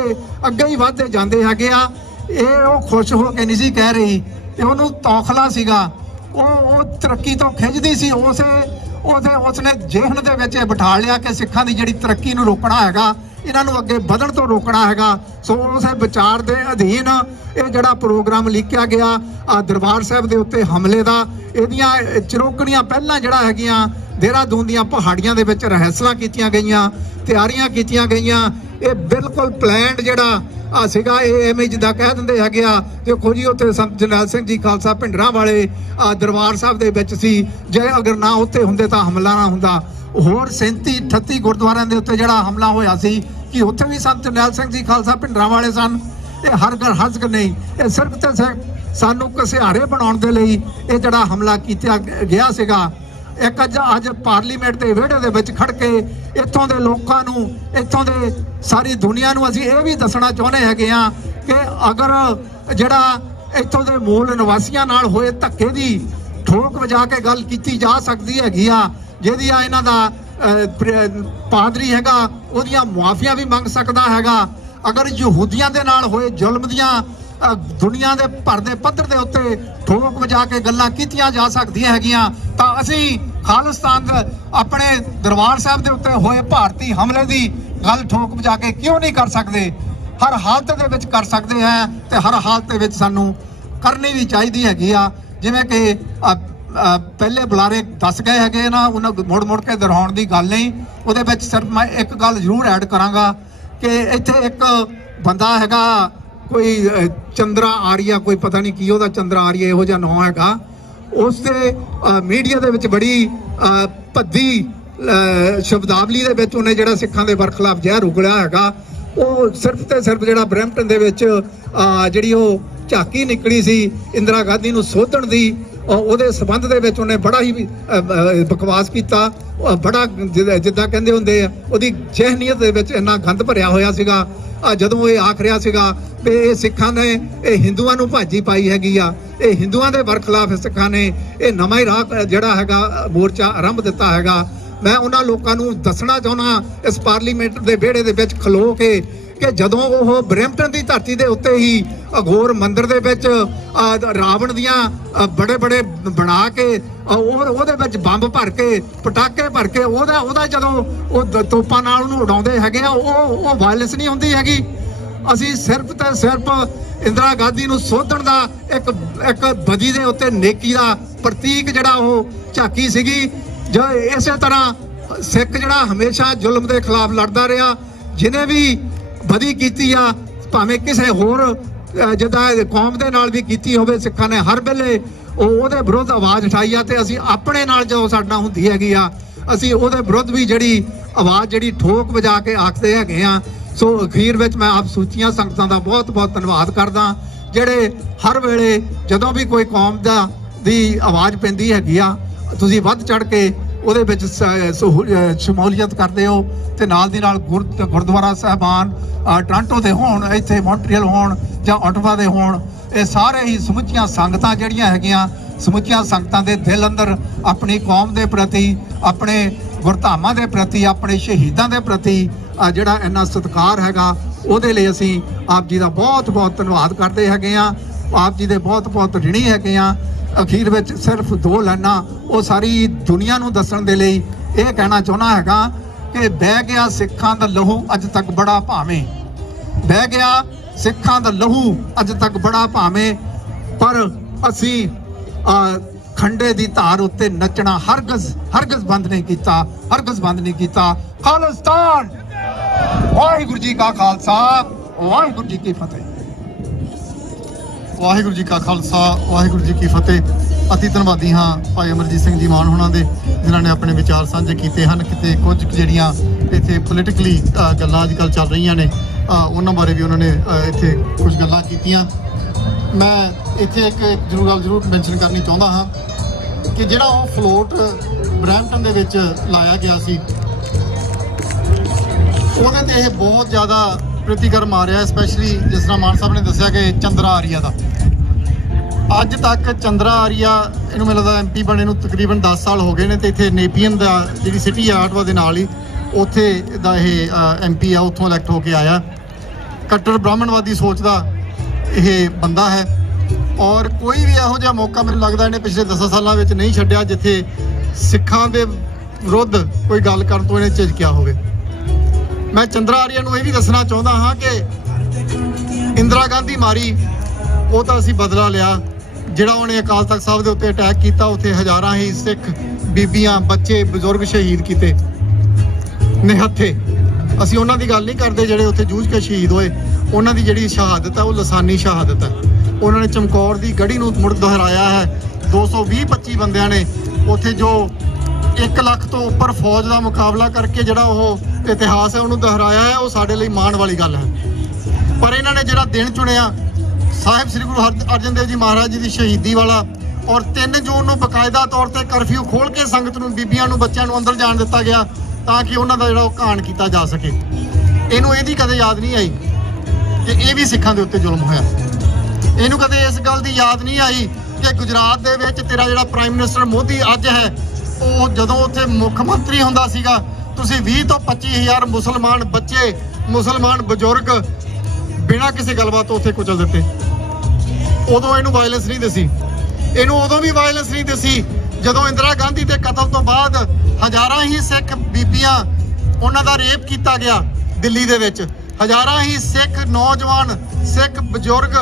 ਅੱਗੇ ਹੀ ਵਧਦੇ ਜਾਂਦੇ ਹੈਗੇ ਆ। ਇਹ ਉਹ ਖੁਸ਼ ਹੋ ਕੇ ਨਹੀਂ ਸੀ ਕਹਿ ਰਹੀ, ਤੇ ਉਹਨੂੰ ਤੌਖਲਾ ਸੀਗਾ। ਉਹ ਤਰੱਕੀ ਤੋਂ ਖਿੱਚਦੀ ਸੀ। ਉਸਨੇ ਜਿਹਨ ਦੇ ਵਿੱਚ ਇਹ ਬਿਠਾ ਲਿਆ ਕਿ ਸਿੱਖਾਂ ਦੀ ਜਿਹੜੀ ਤਰੱਕੀ ਨੂੰ ਰੋਕਣਾ ਹੈਗਾ, ਇਹਨਾਂ ਨੂੰ ਅੱਗੇ ਵਧਣ ਤੋਂ ਰੋਕਣਾ ਹੈਗਾ। ਸੋ ਉਸੇ ਵਿਚਾਰ ਦੇ ਅਧੀਨ ਇਹ ਜਿਹੜਾ ਪ੍ਰੋਗਰਾਮ ਲਿਖਿਆ ਗਿਆ ਦਰਬਾਰ ਸਾਹਿਬ ਦੇ ਉੱਤੇ ਹਮਲੇ ਦਾ, ਇਹਦੀਆਂ ਚਰੋਕਣੀਆਂ ਪਹਿਲਾਂ ਜਿਹੜਾ ਹੈਗੀਆਂ ਦੇਹਰਾਦੂਨ ਦੀਆਂ ਪਹਾੜੀਆਂ ਦੇ ਵਿੱਚ ਰਿਹਰਸਲਾਂ ਕੀਤੀਆਂ ਗਈਆਂ, ਤਿਆਰੀਆਂ ਕੀਤੀਆਂ ਗਈਆਂ। ਇਹ ਬਿਲਕੁਲ ਪਲਾਨਡ ਜਿਹੜਾ ਸੀਗਾ। ਇਹ ਐਵੇਂ ਜਿੱਦਾਂ ਕਹਿ ਦਿੰਦੇ ਹੈਗੇ ਆ, ਦੇਖੋ ਜੀ ਉੱਥੇ ਸੰਤ ਜਰਨੈਲ ਸਿੰਘ ਜੀ ਖਾਲਸਾ ਭਿੰਡਰਾਂ ਵਾਲੇ ਦਰਬਾਰ ਸਾਹਿਬ ਦੇ ਵਿੱਚ ਸੀ, ਜੇ ਅਗਰ ਨਾ ਉੱਥੇ ਹੁੰਦੇ ਤਾਂ ਹਮਲਾ ਨਾ ਹੁੰਦਾ। ਹੋਰ 37-38 ਗੁਰਦੁਆਰਿਆਂ ਦੇ ਉੱਤੇ ਜਿਹੜਾ ਹਮਲਾ ਹੋਇਆ ਸੀ, ਕਿ ਉੱਥੇ ਵੀ ਸੰਤ ਜਰਨੈਲ ਸਿੰਘ ਜੀ ਖਾਲਸਾ ਭਿੰਡਰਾਂ ਵਾਲੇ ਸਨ। ਇਹ ਹਰਗਰ ਨਹੀਂ, ਇਹ ਸਿਰਫ ਤੇ ਸਾਨੂੰ ਘਸਿਆਰੇ ਬਣਾਉਣ ਦੇ ਲਈ ਇਹ ਜਿਹੜਾ ਹਮਲਾ ਕੀਤਾ ਗਿਆ ਸੀਗਾ। ਇੱਕ ਅੱਜ ਪਾਰਲੀਮੈਂਟ ਦੇ ਵਿਹੜੇ ਦੇ ਵਿੱਚ ਖੜ ਕੇ ਇੱਥੋਂ ਦੇ ਲੋਕਾਂ ਨੂੰ, ਇੱਥੋਂ ਦੇ ਸਾਰੀ ਦੁਨੀਆ ਨੂੰ ਅਸੀਂ ਇਹ ਵੀ ਦੱਸਣਾ ਚਾਹੁੰਦੇ ਹੈਗੇ ਆ ਕਿ ਅਗਰ ਜਿਹੜਾ ਇੱਥੋਂ ਦੇ ਮੂਲ ਨਿਵਾਸੀਆਂ ਨਾਲ ਹੋਏ ਧੱਕੇ ਦੀ ਠੋਕ ਵਜਾ ਕੇ ਗੱਲ ਕੀਤੀ ਜਾ ਸਕਦੀ ਹੈਗੀ ਆ, ਜਿਹਦੀ ਆ ਇਹਨਾਂ ਦਾ ਪਾਦਰੀ ਹੈਗਾ ਉਹਦੀਆਂ ਮੁਆਫੀਆਂ ਵੀ ਮੰਗ ਸਕਦਾ ਹੈਗਾ। ਅਗਰ ਯਹੂਦੀਆਂ ਦੇ ਨਾਲ ਹੋਏ ਜ਼ੁਲਮ ਦੀਆਂ ਦੁਨੀਆ ਦੇ ਭਰ ਦੇ ਪੱਧਰ ਦੇ ਉੱਤੇ ਠੋਕ ਵਜਾ ਕੇ ਗੱਲਾਂ ਕੀਤੀਆਂ ਜਾ ਸਕਦੀਆਂ ਹੈਗੀਆਂ, ਤਾਂ ਅਸੀਂ ਖਾਲਿਸਤਾਨ ਆਪਣੇ ਦਰਬਾਰ ਸਾਹਿਬ ਦੇ ਉੱਤੇ ਹੋਏ ਭਾਰਤੀ ਹਮਲੇ ਦੀ ਗੱਲ ਠੋਕ ਵਜਾ ਕੇ ਕਿਉਂ ਨਹੀਂ ਕਰ ਸਕਦੇ? ਹਰ ਹਾਲਤ ਦੇ ਵਿੱਚ ਕਰ ਸਕਦੇ ਹਾਂ, ਤੇ ਹਰ ਹਾਲਤ ਦੇ ਵਿੱਚ ਸਾਨੂੰ ਕਰਨੀ ਵੀ ਚਾਹੀਦੀ ਹੈਗੀ ਆ। ਜਿਵੇਂ ਕਿ ਪਹਿਲੇ ਬੁਲਾਰੇ ਦੱਸ ਗਏ ਹੈਗੇ ਨਾ, ਉਹਨਾਂ ਮੁੜ ਕੇ ਦੁਹਰਾਉਣ ਦੀ ਗੱਲ ਨਹੀਂ। ਉਹਦੇ ਵਿੱਚ ਸਿਰਫ ਮੈਂ ਇੱਕ ਗੱਲ ਜ਼ਰੂਰ ਐਡ ਕਰਾਂਗਾ ਕਿ ਇੱਥੇ ਇੱਕ ਬੰਦਾ ਹੈਗਾ, ਕੋਈ ਚੰਦਰਾ ਆਰੀਆ, ਕੋਈ ਪਤਾ ਨਹੀਂ ਕੀ ਉਹਦਾ ਚੰਦਰਾ ਆਰੀਆ ਇਹੋ ਜਿਹਾ ਨਾਂ ਹੈਗਾ। ਉਸ ਦੇ ਮੀਡੀਆ ਦੇ ਵਿੱਚ ਬੜੀ ਭੱਦੀ ਸ਼ਬਦਾਵਲੀ ਦੇ ਵਿੱਚ ਉਹਨੇ ਜਿਹੜਾ ਸਿੱਖਾਂ ਦੇ ਬਰਖਲਾਫ ਜ਼ਹਿਰ ਉਗਲਿਆ ਹੈਗਾ। ਉਹ ਸਿਰਫ ਤੇ ਸਿਰਫ ਜਿਹੜਾ ਬਰੈਂਪਟਨ ਦੇ ਵਿੱਚ ਜਿਹੜੀ ਉਹ ਝਾਕੀ ਨਿਕਲੀ ਸੀ ਇੰਦਰਾ ਗਾਂਧੀ ਨੂੰ ਸੋਧਣ ਦੀ, ਉਹਦੇ ਸਬੰਧ ਦੇ ਵਿੱਚ ਉਹਨੇ ਬੜਾ ਹੀ ਬਕਵਾਸ ਕੀਤਾ। ਬੜਾ ਜਿੱਦਾਂ ਕਹਿੰਦੇ ਹੁੰਦੇ ਆ, ਉਹਦੀ ਜ਼ਹਿਨੀਅਤ ਦੇ ਵਿੱਚ ਇੰਨਾ ਗੰਦ ਭਰਿਆ ਹੋਇਆ ਸੀਗਾ। ਜਦੋਂ ਇਹ ਆਖ ਰਿਹਾ ਸੀਗਾ ਵੀ ਇਹ ਸਿੱਖਾਂ ਨੇ ਇਹ ਹਿੰਦੂਆਂ ਨੂੰ ਭਾਜੀ ਪਾਈ ਹੈਗੀ ਆ, ਇਹ ਹਿੰਦੂਆਂ ਦੇ ਬਰਖਲਾਫ ਸਿੱਖਾਂ ਨੇ ਇਹ ਨਵਾਂ ਹੀ ਰਾਹ ਜਿਹੜਾ ਹੈਗਾ ਮੋਰਚਾ ਆਰੰਭ ਦਿੱਤਾ ਹੈਗਾ। ਮੈਂ ਉਹਨਾਂ ਲੋਕਾਂ ਨੂੰ ਦੱਸਣਾ ਚਾਹੁੰਦਾ ਇਸ ਪਾਰਲੀਮੈਂਟ ਦੇ ਵਿਹੜੇ ਦੇ ਵਿੱਚ ਖਲੋ ਕੇ ਕਿ ਜਦੋਂ ਉਹ ਬਰੈਂਪਟਨ ਦੀ ਧਰਤੀ ਦੇ ਉੱਤੇ ਹੀ ਅਘੋਰ ਮੰਦਿਰ ਦੇ ਵਿੱਚ ਰਾਵਣ ਦੀਆਂ ਬੜੇ ਬਣਾ ਕੇ ਉਹਦੇ ਵਿੱਚ ਬੰਬ ਭਰ ਕੇ, ਪਟਾਕੇ ਭਰ ਕੇ, ਉਹਦਾ ਜਦੋਂ ਉਹ ਤੋਪਾਂ ਨਾਲ ਉਹਨੂੰ ਉਡਾਉਂਦੇ ਹੈਗੇ ਆ, ਉਹ ਵਾਇਲੈਂਸ ਨਹੀਂ ਹੁੰਦੀ ਹੈਗੀ। ਅਸੀਂ ਸਿਰਫ ਤੇ ਸਿਰਫ ਇੰਦਰਾ ਗਾਂਧੀ ਨੂੰ ਸੋਧਣ ਦਾ ਇੱਕ ਬਦੀ ਦੇ ਉੱਤੇ ਨੇਕੀ ਦਾ ਪ੍ਰਤੀਕ ਜਿਹੜਾ ਉਹ ਝਾਕੀ ਸੀਗੀ। ਜੋ ਇਸੇ ਤਰ੍ਹਾਂ ਸਿੱਖ ਜਿਹੜਾ ਹਮੇਸ਼ਾ ਜ਼ੁਲਮ ਦੇ ਖਿਲਾਫ ਲੜਦਾ ਰਿਹਾ, ਜਿਹਨੇ ਵੀ ਬਦੀ ਕੀਤੀ ਆ, ਭਾਵੇਂ ਕਿਸੇ ਹੋਰ ਜਿੱਦਾਂ ਕੌਮ ਦੇ ਨਾਲ ਵੀ ਕੀਤੀ ਹੋਵੇ, ਸਿੱਖਾਂ ਨੇ ਹਰ ਵੇਲੇ ਉਹਦੇ ਵਿਰੁੱਧ ਆਵਾਜ਼ ਉਠਾਈ ਆ। ਤੇ ਅਸੀਂ ਆਪਣੇ ਨਾਲ ਜੋ ਸਾਡਾ ਹੁੰਦੀ ਹੈਗੀ ਆ, ਅਸੀਂ ਉਹਦੇ ਵਿਰੁੱਧ ਵੀ ਜਿਹੜੀ ਆਵਾਜ਼ ਜਿਹੜੀ ਠੋਕ ਵਜਾ ਕੇ ਆਖਦੇ ਹੈਗੇ ਆ। ਸੋ ਅਖੀਰ ਵਿੱਚ ਮੈਂ ਆਪ ਸੂਚੀਆਂ ਸੰਗਤਾਂ ਦਾ ਬਹੁਤ ਬਹੁਤ ਧੰਨਵਾਦ ਕਰਦਾ, ਜਿਹੜੇ ਹਰ ਵੇਲੇ ਜਦੋਂ ਵੀ ਕੋਈ ਕੌਮ ਦੀ ਆਵਾਜ਼ ਪੈਂਦੀ ਹੈਗੀ ਆ, ਤੁਸੀਂ ਵੱਧ ਚੜ ਕੇ ਉਹਦੇ ਵਿੱਚ ਸ਼ਮੂਲੀਅਤ ਕਰਦੇ ਹੋ। ਤੇ ਨਾਲ ਦੀ ਨਾਲ ਗੁਰਦੁਆਰਾ ਸਾਹਿਬਾਨ ਟੋਰਾਂਟੋ ਦੇ ਹੋਣ, ਇੱਥੇ ਮੌਂਟਰੀਅਲ ਹੋਣ ਜਾਂ ਓਟਵਾ ਦੇ ਹੋਣ, ਇਹ ਸਾਰੇ ਹੀ ਸਮੁੱਚੀਆਂ ਸੰਗਤਾਂ ਜਿਹੜੀਆਂ ਹੈਗੀਆਂ, ਸਮੁੱਚੀਆਂ ਸੰਗਤਾਂ ਦੇ ਦਿਲ ਅੰਦਰ ਆਪਣੀ ਕੌਮ ਦੇ ਪ੍ਰਤੀ, ਆਪਣੇ ਗੁਰਧਾਮਾਂ ਦੇ ਪ੍ਰਤੀ, ਆਪਣੇ ਸ਼ਹੀਦਾਂ ਦੇ ਪ੍ਰਤੀ ਜਿਹੜਾ ਇੰਨਾ ਸਤਿਕਾਰ ਹੈਗਾ, ਉਹਦੇ ਲਈ ਅਸੀਂ ਆਪ ਜੀ ਦਾ ਬਹੁਤ ਬਹੁਤ ਧੰਨਵਾਦ ਕਰਦੇ ਹੈਗੇ ਆ। ਆਪ ਜੀ ਦੇ ਬਹੁਤ ਬਹੁਤ ਰਿਣੀ ਹੈਗੇ ਆ। ਅਖੀਰ ਵਿੱਚ ਸਿਰਫ 2 ਲਾਈਨਾਂ ਉਹ ਸਾਰੀ ਦੁਨੀਆ ਨੂੰ ਦੱਸਣ ਦੇ ਲਈ ਇਹ ਕਹਿਣਾ ਚਾਹੁੰਦਾ ਹੈਗਾ ਕਿ ਬਹਿ ਗਿਆ ਸਿੱਖਾਂ ਦਾ ਲਹੂ ਅੱਜ ਤੱਕ ਬੜਾ ਭਾਵੇਂ, ਬਹਿ ਗਿਆ। ਸਿੱਖਾਂ ਦਾ ਲਹੂ ਅੱਜ ਤੱਕ ਬੜਾ ਭਾਵੇਂ, ਪਰ ਅਸੀਂ ਖੰਡੇ ਦੀ ਧਾਰ ਉੱਤੇ ਨੱਚਣਾ ਹਰਗਜ਼ ਬੰਦ ਨਹੀਂ ਕੀਤਾ, ਹਰਗਜ਼ ਬੰਦ ਨਹੀਂ ਕੀਤਾ। ਖਾਲਿਸਤਾਨ, ਵਾਹਿਗੁਰੂ ਜੀ ਕਾ ਖਾਲਸਾ, ਵਾਹਿਗੁਰੂ ਜੀ ਕੀ ਫਤਿਹ। ਵਾਹਿਗੁਰੂ ਜੀ ਕਾ ਖਾਲਸਾ, ਵਾਹਿਗੁਰੂ ਜੀ ਕੀ ਫਤਿਹ। ਅਤੀ ਧੰਨਵਾਦੀ ਹਾਂ ਭਾਈ ਅਮਰਜੀਤ ਸਿੰਘ ਜੀ ਮਾਨ ਹੋਣਾ ਦੇ, ਜਿਨ੍ਹਾਂ ਨੇ ਆਪਣੇ ਵਿਚਾਰ ਸਾਂਝੇ ਕੀਤੇ ਹਨ। ਕਿਤੇ ਕੁਝ ਜਿਹੜੀਆਂ ਇੱਥੇ ਪੋਲੀਟੀਕਲੀ ਗੱਲਾਂ ਅੱਜ ਕੱਲ੍ਹ ਚੱਲ ਰਹੀਆਂ ਨੇ, ਉਹਨਾਂ ਬਾਰੇ ਵੀ ਉਹਨਾਂ ਨੇ ਇੱਥੇ ਕੁਝ ਗੱਲਾਂ ਕੀਤੀਆਂ। ਮੈਂ ਇੱਥੇ ਇੱਕ ਜ਼ਰੂਰ ਮੈਂਸ਼ਨ ਕਰਨੀ ਚਾਹੁੰਦਾ ਹਾਂ ਕਿ ਜਿਹੜਾ ਉਹ ਫਲੋਟ ਬਰੈਂਪਟਨ ਦੇ ਵਿੱਚ ਲਾਇਆ ਗਿਆ ਸੀ, ਉਹਦੇ ਤੇ ਇਹ ਬਹੁਤ ਜ਼ਿਆਦਾ ਪ੍ਰਤੀਕਰਮ ਆ ਰਿਹਾ, ਸਪੈਸ਼ਲੀ ਜਿਸ ਤਰ੍ਹਾਂ ਮਾਨ ਸਾਹਿਬ ਨੇ ਦੱਸਿਆ ਕਿ ਚੰਦਰਾ ਆਰੀਆ ਦਾ। ਅੱਜ ਤੱਕ ਚੰਦਰਾ ਆਰੀਆ, ਇਹਨੂੰ ਮੈਨੂੰ ਲੱਗਦਾ MP ਬਣੇ ਨੂੰ ਤਕਰੀਬਨ 10 ਸਾਲ ਹੋ ਗਏ ਨੇ, ਤੇ ਇੱਥੇ ਨੇਪੀਅਨ ਦਾ ਜਿਹੜੀ ਸਿਟੀ ਆ ਆਟਵਾ ਦੇ ਨਾਲ ਹੀ, ਉੱਥੇ ਦਾ ਇਹ MP ਆ, ਉੱਥੋਂ ਇਲੈਕਟ ਹੋ ਕੇ ਆਇਆ। ਕੱਟੜ ਬ੍ਰਾਹਮਣਵਾਦੀ ਸੋਚ ਦਾ ਇਹ ਬੰਦਾ ਹੈ, ਔਰ ਕੋਈ ਵੀ ਇਹੋ ਜਿਹਾ ਮੌਕਾ ਮੈਨੂੰ ਲੱਗਦਾ ਇਹਨੇ ਪਿਛਲੇ 10 ਸਾਲਾਂ ਵਿੱਚ ਨਹੀਂ ਛੱਡਿਆ ਜਿੱਥੇ ਸਿੱਖਾਂ ਦੇ ਵਿਰੁੱਧ ਕੋਈ ਗੱਲ ਕਰਨ ਤੋਂ ਇਹਨੇ ਝਿਜਕਿਆ ਹੋਵੇ। ਮੈਂ ਚੰਦਰਾ ਆਰੀਆ ਨੂੰ ਇਹ ਵੀ ਦੱਸਣਾ ਚਾਹੁੰਦਾ ਹਾਂ ਕਿ ਇੰਦਰਾ ਗਾਂਧੀ ਮਾਰੀ, ਉਹ ਤਾਂ ਅਸੀਂ ਬਦਲਾ ਲਿਆ। ਜਿਹੜਾ ਉਹਨੇ ਅਕਾਲ ਤਖਤ ਸਾਹਿਬ ਦੇ ਉੱਤੇ ਅਟੈਕ ਕੀਤਾ, ਉੱਥੇ ਹਜ਼ਾਰਾਂ ਹੀ ਸਿੱਖ ਬੀਬੀਆਂ, ਬੱਚੇ, ਬਜ਼ੁਰਗ ਸ਼ਹੀਦ ਕੀਤੇ ਨਿਹੱਥੇ। ਅਸੀਂ ਉਹਨਾਂ ਦੀ ਗੱਲ ਨਹੀਂ ਕਰਦੇ ਜਿਹੜੇ ਉੱਥੇ ਜੂਝ ਕੇ ਸ਼ਹੀਦ ਹੋਏ। ਉਹਨਾਂ ਦੀ ਜਿਹੜੀ ਸ਼ਹਾਦਤ ਹੈ ਉਹ ਲਸਾਨੀ ਸ਼ਹਾਦਤ ਹੈ। ਉਹਨਾਂ ਨੇ ਚਮਕੌਰ ਦੀ ਗੜੀ ਨੂੰ ਮੁੜ ਦੁਹਰਾਇਆ ਹੈ। 220-25 ਬੰਦਿਆਂ ਨੇ ਉੱਥੇ ਜੋ 1 ਲੱਖ ਤੋਂ ਉੱਪਰ ਫੌਜ ਦਾ ਮੁਕਾਬਲਾ ਕਰਕੇ ਜਿਹੜਾ ਉਹ ਇਤਿਹਾਸ ਹੈ ਉਹਨੂੰ ਦੁਹਰਾਇਆ ਹੈ। ਉਹ ਸਾਡੇ ਲਈ ਮਾਣ ਵਾਲੀ ਗੱਲ ਹੈ। ਪਰ ਇਹਨਾਂ ਨੇ ਜਿਹੜਾ ਦਿਨ ਚੁਣਿਆ ਸਾਹਿਬ ਸ੍ਰੀ ਗੁਰੂ ਅਰਜਨ ਦੇਵ ਜੀ ਮਹਾਰਾਜ ਜੀ ਦੀ ਸ਼ਹੀਦੀ ਵਾਲਾ, ਔਰ 3 ਜੂਨ ਨੂੰ ਬਕਾਇਦਾ ਤੌਰ ਤੇ ਕਰਫਿਊ ਖੋਲ ਕੇ ਸੰਗਤ ਨੂੰ, ਬੀਬੀਆਂ ਨੂੰ, ਬੱਚਿਆਂ ਨੂੰ ਅੰਦਰ ਜਾਣ ਦਿੱਤਾ ਗਿਆ ਤਾਂ ਕਿ ਉਹਨਾਂ ਦਾ ਜਿਹੜਾ ਉਹ ਘਾਣ ਕੀਤਾ ਜਾ ਸਕੇ। ਇਹਨੂੰ ਇਹਦੀ ਕਦੇ ਯਾਦ ਨਹੀਂ ਆਈ ਕਿ ਇਹ ਵੀ ਸਿੱਖਾਂ ਦੇ ਉੱਤੇ ਜ਼ੁਲਮ ਹੋਇਆ। ਇਹਨੂੰ ਕਦੇ ਇਸ ਗੱਲ ਦੀ ਯਾਦ ਨਹੀਂ ਆਈ ਕਿ ਗੁਜਰਾਤ ਦੇ ਵਿੱਚ ਤੇਰਾ ਜਿਹੜਾ ਪ੍ਰਾਈਮ ਮਿਨਿਸਟਰ ਮੋਦੀ ਅੱਜ ਹੈ, ਉਹ ਜਦੋਂ ਉੱਥੇ ਮੁੱਖ ਮੰਤਰੀ ਹੁੰਦਾ ਸੀਗਾ, ਤੁਸੀਂ 20 ਤੋਂ 25,000 ਮੁਸਲਮਾਨ ਬੱਚੇ, ਮੁਸਲਮਾਨ ਬਜ਼ੁਰਗ ਬਿਨਾਂ ਕਿਸੇ ਗੱਲਬਾਤ ਤੋਂ ਉੱਥੇ ਕੁਚਲ ਦਿੱਤੇ। ਉਦੋਂ ਇਹਨੂੰ ਵਾਇਲੈਂਸ ਨਹੀਂ ਦਿਸੀ। ਇਹਨੂੰ ਉਦੋਂ ਵੀ ਵਾਇਲੈਂਸ ਨਹੀਂ ਦਿਸੀ ਜਦੋਂ ਇੰਦਰਾ ਗਾਂਧੀ ਦੇ ਕਤਲ ਤੋਂ ਬਾਅਦ ਹਜ਼ਾਰਾਂ ਹੀ ਸਿੱਖ ਬੀਬੀਆਂ, ਉਹਨਾਂ ਦਾ ਰੇਪ ਕੀਤਾ ਗਿਆ ਦਿੱਲੀ ਦੇ ਵਿੱਚ। ਹਜ਼ਾਰਾਂ ਹੀ ਸਿੱਖ ਨੌਜਵਾਨ, ਸਿੱਖ ਬਜ਼ੁਰਗ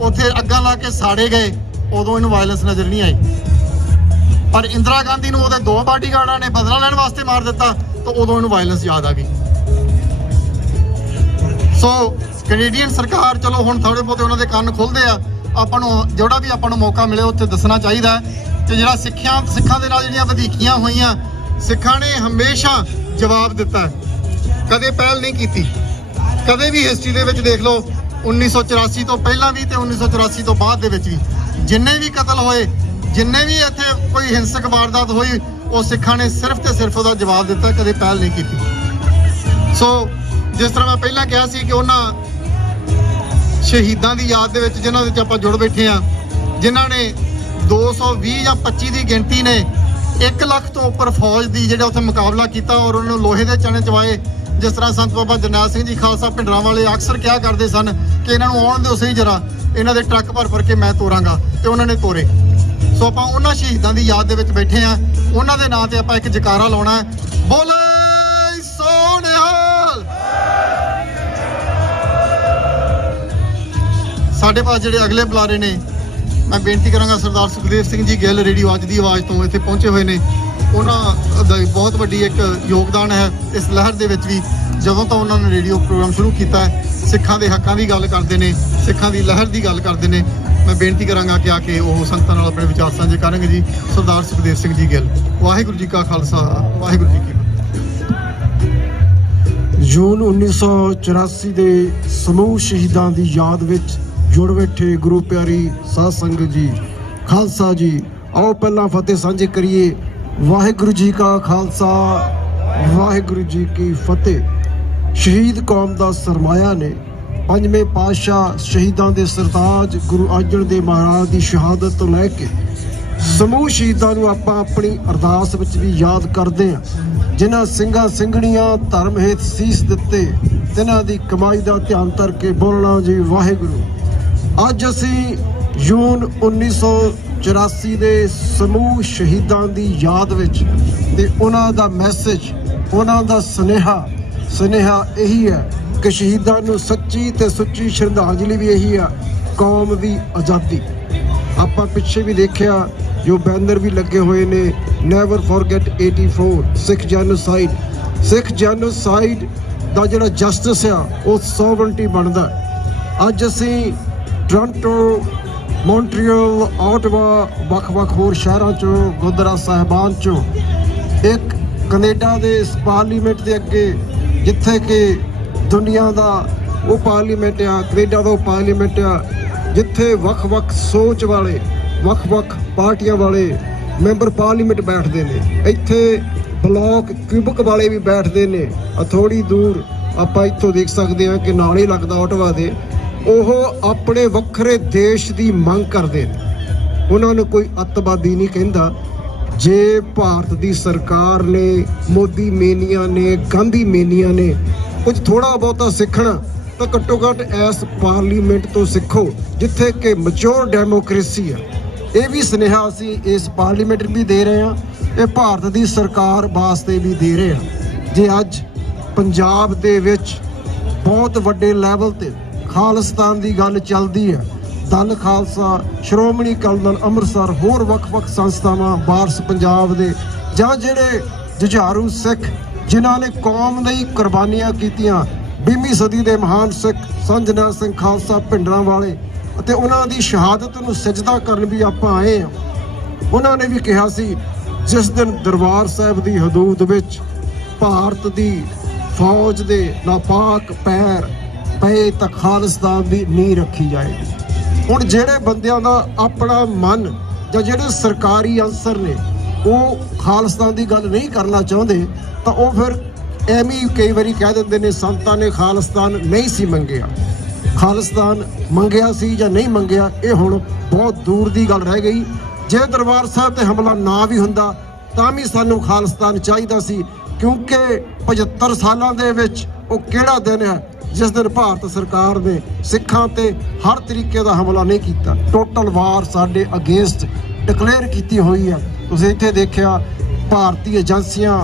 ਉੱਥੇ ਅੱਗਾਂ ਲਾ ਕੇ ਸਾੜੇ ਗਏ। ਉਦੋਂ ਇਹਨੂੰ ਵਾਇਲੈਂਸ ਨਜ਼ਰ ਨਹੀਂ ਆਈ। ਪਰ ਇੰਦਰਾ ਗਾਂਧੀ ਨੂੰ ਉਹਦੇ 2 ਬਾਡੀਗਾਰਡਾਂ ਨੇ ਬਦਲਾ ਲੈਣ ਵਾਸਤੇ ਮਾਰ ਦਿੱਤਾ, ਤਾਂ ਉਦੋਂ ਇਹਨੂੰ ਵਾਇਲੈਂਸ ਯਾਦ ਆ ਗਈ। ਸੋ ਕੈਨੇਡੀਅਨ ਸਰਕਾਰ, ਚਲੋ ਹੁਣ ਥੋੜੇ ਬਹੁਤੇ ਉਹਨਾਂ ਦੇ ਕੰਨ ਖੁੱਲਦੇ ਆ। ਆਪਾਂ ਨੂੰ ਜਿਹੜਾ ਵੀ ਆਪਾਂ ਨੂੰ ਮੌਕਾ ਮਿਲੇ ਉੱਥੇ ਦੱਸਣਾ ਚਾਹੀਦਾ ਕਿ ਜਿਹੜਾ ਸਿੱਖਾਂ ਦੇ ਨਾਲ ਜਿਹੜੀਆਂ ਵਧੀਕੀਆਂ ਹੋਈਆਂ, ਸਿੱਖਾਂ ਨੇ ਹਮੇਸ਼ਾ ਜਵਾਬ ਦਿੱਤਾ, ਕਦੇ ਪਹਿਲ ਨਹੀਂ ਕੀਤੀ। ਕਦੇ ਵੀ ਹਿਸਟਰੀ ਦੇ ਵਿੱਚ ਦੇਖ ਲਓ, 1984 ਤੋਂ ਪਹਿਲਾਂ ਵੀ ਤੇ 1984 ਤੋਂ ਬਾਅਦ ਦੇ ਵਿੱਚ ਵੀ ਜਿੰਨੇ ਵੀ ਕਤਲ ਹੋਏ, ਜਿੰਨੇ ਵੀ ਇੱਥੇ ਕੋਈ ਹਿੰਸਕ ਵਾਰਦਾਤ ਹੋਈ, ਉਹ ਸਿੱਖਾਂ ਨੇ ਸਿਰਫ ਤੇ ਸਿਰਫ ਉਹਦਾ ਜਵਾਬ ਦਿੱਤਾ, ਕਦੇ ਪਹਿਲ ਨਹੀਂ ਕੀਤੀ। ਸੋ ਜਿਸ ਤਰ੍ਹਾਂ ਮੈਂ ਪਹਿਲਾਂ ਕਿਹਾ ਸੀ ਕਿ ਉਹਨਾਂ ਸ਼ਹੀਦਾਂ ਦੀ ਯਾਦ ਦੇ ਵਿੱਚ ਜਿਨ੍ਹਾਂ ਵਿੱਚ ਆਪਾਂ ਜੁੜ ਬੈਠੇ ਆ, ਜਿਨ੍ਹਾਂ ਨੇ 220 ਜਾਂ 25 ਦੀ ਗਿਣਤੀ ਨੇ 1 ਲੱਖ ਤੋਂ ਉੱਪਰ ਫੌਜ ਦੀ ਜਿਹੜਾ ਉੱਥੇ ਮੁਕਾਬਲਾ ਕੀਤਾ, ਔਰ ਉਹਨਾਂ ਨੂੰ ਲੋਹੇ ਦੇ ਚਣੇ ਚਵਾਏ। ਜਿਸ ਤਰ੍ਹਾਂ ਸੰਤ ਬਾਬਾ ਜਰਨੈਲ ਸਿੰਘ ਜੀ ਖਾਲਸਾ ਭਿੰਡਰਾਂ ਵਾਲੇ ਅਕਸਰ ਕਿਹਾ ਕਰਦੇ ਸਨ ਕਿ ਇਹਨਾਂ ਨੂੰ ਆਉਣ ਦਿਓ ਸਹੀ ਜਰਾ, ਇਹਨਾਂ ਦੇ ਟਰੱਕ ਭਰ ਕੇ ਮੈਂ ਤੋਰਾਂਗਾ, ਤੇ ਉਹਨਾਂ ਨੇ ਤੋਰੇ। ਸੋ ਆਪਾਂ ਉਹਨਾਂ ਸ਼ਹੀਦਾਂ ਦੀ ਯਾਦ ਦੇ ਵਿੱਚ ਬੈਠੇ ਆ। ਉਹਨਾਂ ਦੇ ਨਾਂ ਤੇ ਆਪਾਂ ਇੱਕ ਜਕਾਰਾ ਲਾਉਣਾ ਹੈ, ਬੋਲੇ ਸੋ ਨਿਹਾਲ। ਸਾਡੇ ਪਾਸ ਜਿਹੜੇ ਅਗਲੇ ਬੁਲਾਰੇ ਨੇ, ਮੈਂ ਬੇਨਤੀ ਕਰਾਂਗਾ ਸਰਦਾਰ ਸੁਖਦੇਵ ਸਿੰਘ ਜੀ ਗਿੱਲ ਰੇਡੀਓ ਅੱਜ ਦੀ ਆਵਾਜ਼ ਤੋਂ ਇੱਥੇ ਪਹੁੰਚੇ ਹੋਏ ਨੇ। ਉਹਨਾਂ ਦਾ ਬਹੁਤ ਵੱਡੀ ਇੱਕ ਯੋਗਦਾਨ ਹੈ ਇਸ ਲਹਿਰ ਦੇ ਵਿੱਚ ਵੀ। ਜਦੋਂ ਤੋਂ ਉਹਨਾਂ ਨੇ ਰੇਡੀਓ ਪ੍ਰੋਗਰਾਮ ਸ਼ੁਰੂ ਕੀਤਾ ਹੈ, ਸਿੱਖਾਂ ਦੇ ਹੱਕਾਂ ਦੀ ਗੱਲ ਕਰਦੇ ਨੇ, ਸਿੱਖਾਂ ਦੀ ਲਹਿਰ ਦੀ ਗੱਲ ਕਰਦੇ ਨੇ। ਮੈਂ ਬੇਨਤੀ ਕਰਾਂਗਾ ਕਿ ਆ ਕੇ ਉਹ ਸੰਗਤਾਂ ਨਾਲ ਆਪਣੇ ਵਿਚਾਰ ਸਾਂਝੇ ਕਰਨਗੇ ਜੀ। ਸਰਦਾਰ ਸੁਖਦੇਵ ਸਿੰਘ ਜੀ ਗਿੱਲ। ਵਾਹਿਗੁਰੂ ਜੀ ਕਾ ਖਾਲਸਾ, ਵਾਹਿਗੁਰੂ ਜੀ ਕੀ ਫਤਿਹ। ਜੂਨ 1984 ਦੇ ਸਮੂਹ ਸ਼ਹੀਦਾਂ ਦੀ ਯਾਦ ਵਿੱਚ ਜੁੜ ਬੈਠੇ ਗੁਰੂ ਪਿਆਰੀ ਸਾਧ ਸੰਗਤ ਜੀ, ਖਾਲਸਾ ਜੀ, ਆਓ ਪਹਿਲਾਂ ਫਤਿਹ ਸਾਂਝੇ ਕਰੀਏ। ਵਾਹਿਗੁਰੂ ਜੀ ਕਾ ਖਾਲਸਾ, ਵਾਹਿਗੁਰੂ ਜੀ ਕੀ ਫਤਿਹ। ਸ਼ਹੀਦ ਕੌਮ ਦਾ ਸਰਮਾਇਆ ਨੇ ਪੰਜਵੇਂ ਪਾਤਸ਼ਾਹ ਸ਼ਹੀਦਾਂ ਦੇ ਸਰਤਾਜ ਗੁਰੂ ਅਰਜਨ ਦੇਵ ਮਹਾਰਾਜ ਦੀ ਸ਼ਹਾਦਤ ਤੋਂ ਲੈ ਕੇ ਸਮੂਹ ਸ਼ਹੀਦਾਂ ਨੂੰ ਆਪਾਂ ਆਪਣੀ ਅਰਦਾਸ ਵਿੱਚ ਵੀ ਯਾਦ ਕਰਦੇ ਹਾਂ, ਜਿਨ੍ਹਾਂ ਸਿੰਘਾਂ ਸਿੰਘਣੀਆਂ ਧਰਮ ਹੇਤ ਸੀਸ ਦਿੱਤੇ, ਜਿਨ੍ਹਾਂ ਦੀ ਕਮਾਈ ਦਾ ਧਿਆਨ ਧਰ ਕੇ ਬੋਲਣਾ ਜੀ ਵਾਹਿਗੁਰੂ। ਅੱਜ ਅਸੀਂ ਜੂਨ 1984 ਦੇ ਸਮੂਹ ਸ਼ਹੀਦਾਂ ਦੀ ਯਾਦ ਵਿੱਚ ਤੇ ਉਹਨਾਂ ਦਾ ਮੈਸੇਜ, ਉਹਨਾਂ ਦਾ ਸੁਨੇਹਾ ਇਹੀ ਹੈ ਕਿ ਸ਼ਹੀਦਾਂ ਨੂੰ ਸੱਚੀ ਤੇ ਸੁੱਚੀ ਸ਼ਰਧਾਂਜਲੀ ਵੀ ਇਹੀ ਆ, ਕੌਮ ਦੀ ਆਜ਼ਾਦੀ। ਆਪਾਂ ਪਿੱਛੇ ਵੀ ਦੇਖਿਆ ਜੋ ਬੈਨਰ ਵੀ ਲੱਗੇ ਹੋਏ ਨੇ, ਨੈਵਰ ਫੋਰਗੇਟ 84 ਸਿੱਖ ਜੈਨੋਸਾਈਡ। ਸਿੱਖ ਜੈਨੋਸਾਈਡ ਦਾ ਜਿਹੜਾ ਜਸਟਿਸ ਆ ਉਹ ਸੋਵਰਨਟੀ ਬਣਦਾ। ਅੱਜ ਅਸੀਂ ਟੋਰਾਂਟੋ, ਮੌਂਟਰੀਅਲ, ਆਟਵਾ, ਵੱਖ-ਵੱਖ ਹੋਰ ਸ਼ਹਿਰਾਂ 'ਚੋਂ, ਗੁਰਦੁਆਰਾ ਸਾਹਿਬਾਨ 'ਚੋਂ ਇੱਕ ਕੈਨੇਡਾ ਦੇ ਇਸ ਪਾਰਲੀਮੈਂਟ ਦੇ ਅੱਗੇ, ਜਿੱਥੇ ਕਿ ਦੁਨੀਆ ਦਾ ਉਹ ਪਾਰਲੀਮੈਂਟ ਆ, ਕੈਨੇਡਾ ਦਾ ਉਹ ਪਾਰਲੀਮੈਂਟ ਆ ਜਿੱਥੇ ਵੱਖ-ਵੱਖ ਸੋਚ ਵਾਲੇ, ਵੱਖ-ਵੱਖ ਪਾਰਟੀਆਂ ਵਾਲੇ ਮੈਂਬਰ ਪਾਰਲੀਮੈਂਟ ਬੈਠਦੇ ਨੇ। ਇੱਥੇ ਬਲਾਕ ਕਿਊਬਕ ਵਾਲੇ ਵੀ ਬੈਠਦੇ ਨੇ। ਥੋੜ੍ਹੀ ਦੂਰ ਆਪਾਂ ਇੱਥੋਂ ਦੇਖ ਸਕਦੇ ਹਾਂ ਕਿ ਨਾਲ ਹੀ ਲੱਗਦਾ ਆਟਵਾ ਦੇ। ਉਹ ਆਪਣੇ ਵੱਖਰੇ ਦੇਸ਼ ਦੀ ਮੰਗ ਕਰਦੇ ਨੇ। ਉਹਨਾਂ ਨੂੰ ਕੋਈ ਅੱਤਵਾਦੀ ਨਹੀਂ ਕਹਿੰਦਾ। ਜੇ ਭਾਰਤ ਦੀ ਸਰਕਾਰ ਨੇ, ਮੋਦੀ ਮੇਨੀਆਂ ਨੇ, ਗਾਂਧੀ ਮੇਨੀਆਂ ਨੇ ਕੁਝ ਥੋੜ੍ਹਾ ਬਹੁਤਾ ਸਿੱਖਣਾ ਤਾਂ ਘੱਟੋ ਘੱਟ ਇਸ ਪਾਰਲੀਮੈਂਟ ਤੋਂ ਸਿੱਖੋ, ਜਿੱਥੇ ਕਿ ਮੈਚੁਰ ਡੈਮੋਕ੍ਰੇਸੀ ਆ। ਇਹ ਵੀ ਸੁਨੇਹਾ ਅਸੀਂ ਇਸ ਪਾਰਲੀਮੈਂਟ ਵੀ ਦੇ ਰਹੇ ਹਾਂ, ਇਹ ਭਾਰਤ ਦੀ ਸਰਕਾਰ ਵਾਸਤੇ ਵੀ ਦੇ ਰਹੇ ਹਾਂ। ਜੇ ਅੱਜ ਪੰਜਾਬ ਦੇ ਵਿੱਚ ਬਹੁਤ ਵੱਡੇ ਲੈਵਲ ਤੇ ਖਾਲਿਸਤਾਨ ਦੀ ਗੱਲ ਚੱਲਦੀ ਹੈ, ਦਲ ਖਾਲਸਾ, ਸ਼੍ਰੋਮਣੀ ਅਕਾਲੀ ਦਲ ਅੰਮ੍ਰਿਤਸਰ, ਹੋਰ ਵੱਖ-ਵੱਖ ਸੰਸਥਾਵਾਂ, ਵਾਰਸ ਪੰਜਾਬ ਦੇ, ਜਾਂ ਜਿਹੜੇ ਜੁਝਾਰੂ ਸਿੱਖ ਜਿਨ੍ਹਾਂ ਨੇ ਕੌਮ ਲਈ ਕੁਰਬਾਨੀਆਂ ਕੀਤੀਆਂ, 20ਵੀਂ ਸਦੀ ਦੇ ਮਹਾਨ ਸਿੱਖ ਸੰਤ ਜਰਨੈਲ ਸਿੰਘ ਖਾਲਸਾ ਭਿੰਡਰਾਂ ਵਾਲੇ, ਅਤੇ ਉਹਨਾਂ ਦੀ ਸ਼ਹਾਦਤ ਨੂੰ ਸਜਦਾ ਕਰਨ ਵੀ ਆਪਾਂ ਆਏ ਹਾਂ। ਉਹਨਾਂ ਨੇ ਵੀ ਕਿਹਾ ਸੀ ਜਿਸ ਦਿਨ ਦਰਬਾਰ ਸਾਹਿਬ ਦੀ ਹਦੂਦ ਵਿੱਚ ਭਾਰਤ ਦੀ ਫੌਜ ਦੇ ਨਾਪਾਕ ਪੈਰ ਪਏ ਤਾਂ ਖਾਲਿਸਤਾਨ ਦੀ ਨੀਂਹ ਰੱਖੀ ਜਾਏਗੀ। ਹੁਣ ਜਿਹੜੇ ਬੰਦਿਆਂ ਦਾ ਆਪਣਾ ਮਨ ਜਾਂ ਜਿਹੜੇ ਸਰਕਾਰੀ ਅਨਸਰ ਨੇ ਉਹ ਖਾਲਿਸਤਾਨ ਦੀ ਗੱਲ ਨਹੀਂ ਕਰਨਾ ਚਾਹੁੰਦੇ ਤਾਂ ਉਹ ਫਿਰ ਐਵੇਂ ਹੀ ਕਈ ਵਾਰੀ ਕਹਿ ਦਿੰਦੇ ਨੇ ਸੰਤਾਂ ਨੇ ਖਾਲਿਸਤਾਨ ਨਹੀਂ ਸੀ ਮੰਗਿਆ। ਖਾਲਿਸਤਾਨ ਮੰਗਿਆ ਸੀ ਜਾਂ ਨਹੀਂ ਮੰਗਿਆ, ਇਹ ਹੁਣ ਬਹੁਤ ਦੂਰ ਦੀ ਗੱਲ ਰਹਿ ਗਈ। ਜੇ ਦਰਬਾਰ ਸਾਹਿਬ ਤੇ ਹਮਲਾ ਨਾ ਵੀ ਹੁੰਦਾ ਤਾਂ ਵੀ ਸਾਨੂੰ ਖਾਲਿਸਤਾਨ ਚਾਹੀਦਾ ਸੀ, ਕਿਉਂਕਿ 75 ਸਾਲਾਂ ਦੇ ਵਿੱਚ ਉਹ ਕਿਹੜਾ ਦਿਨ ਹੈ ਜਿਸ ਦਿਨ ਭਾਰਤ ਸਰਕਾਰ ਨੇ ਸਿੱਖਾਂ ਤੇ ਹਰ ਤਰੀਕੇ ਦਾ ਹਮਲਾ ਨਹੀਂ ਕੀਤਾ। ਟੋਟਲ ਵਾਰ ਸਾਡੇ ਅਗੇਂਸਟ ਡਿਕਲੇਅਰ ਕੀਤੀ ਹੋਈ ਹੈ। ਤੁਸੀਂ ਇੱਥੇ ਦੇਖਿਆ ਭਾਰਤੀ ਏਜੰਸੀਆਂ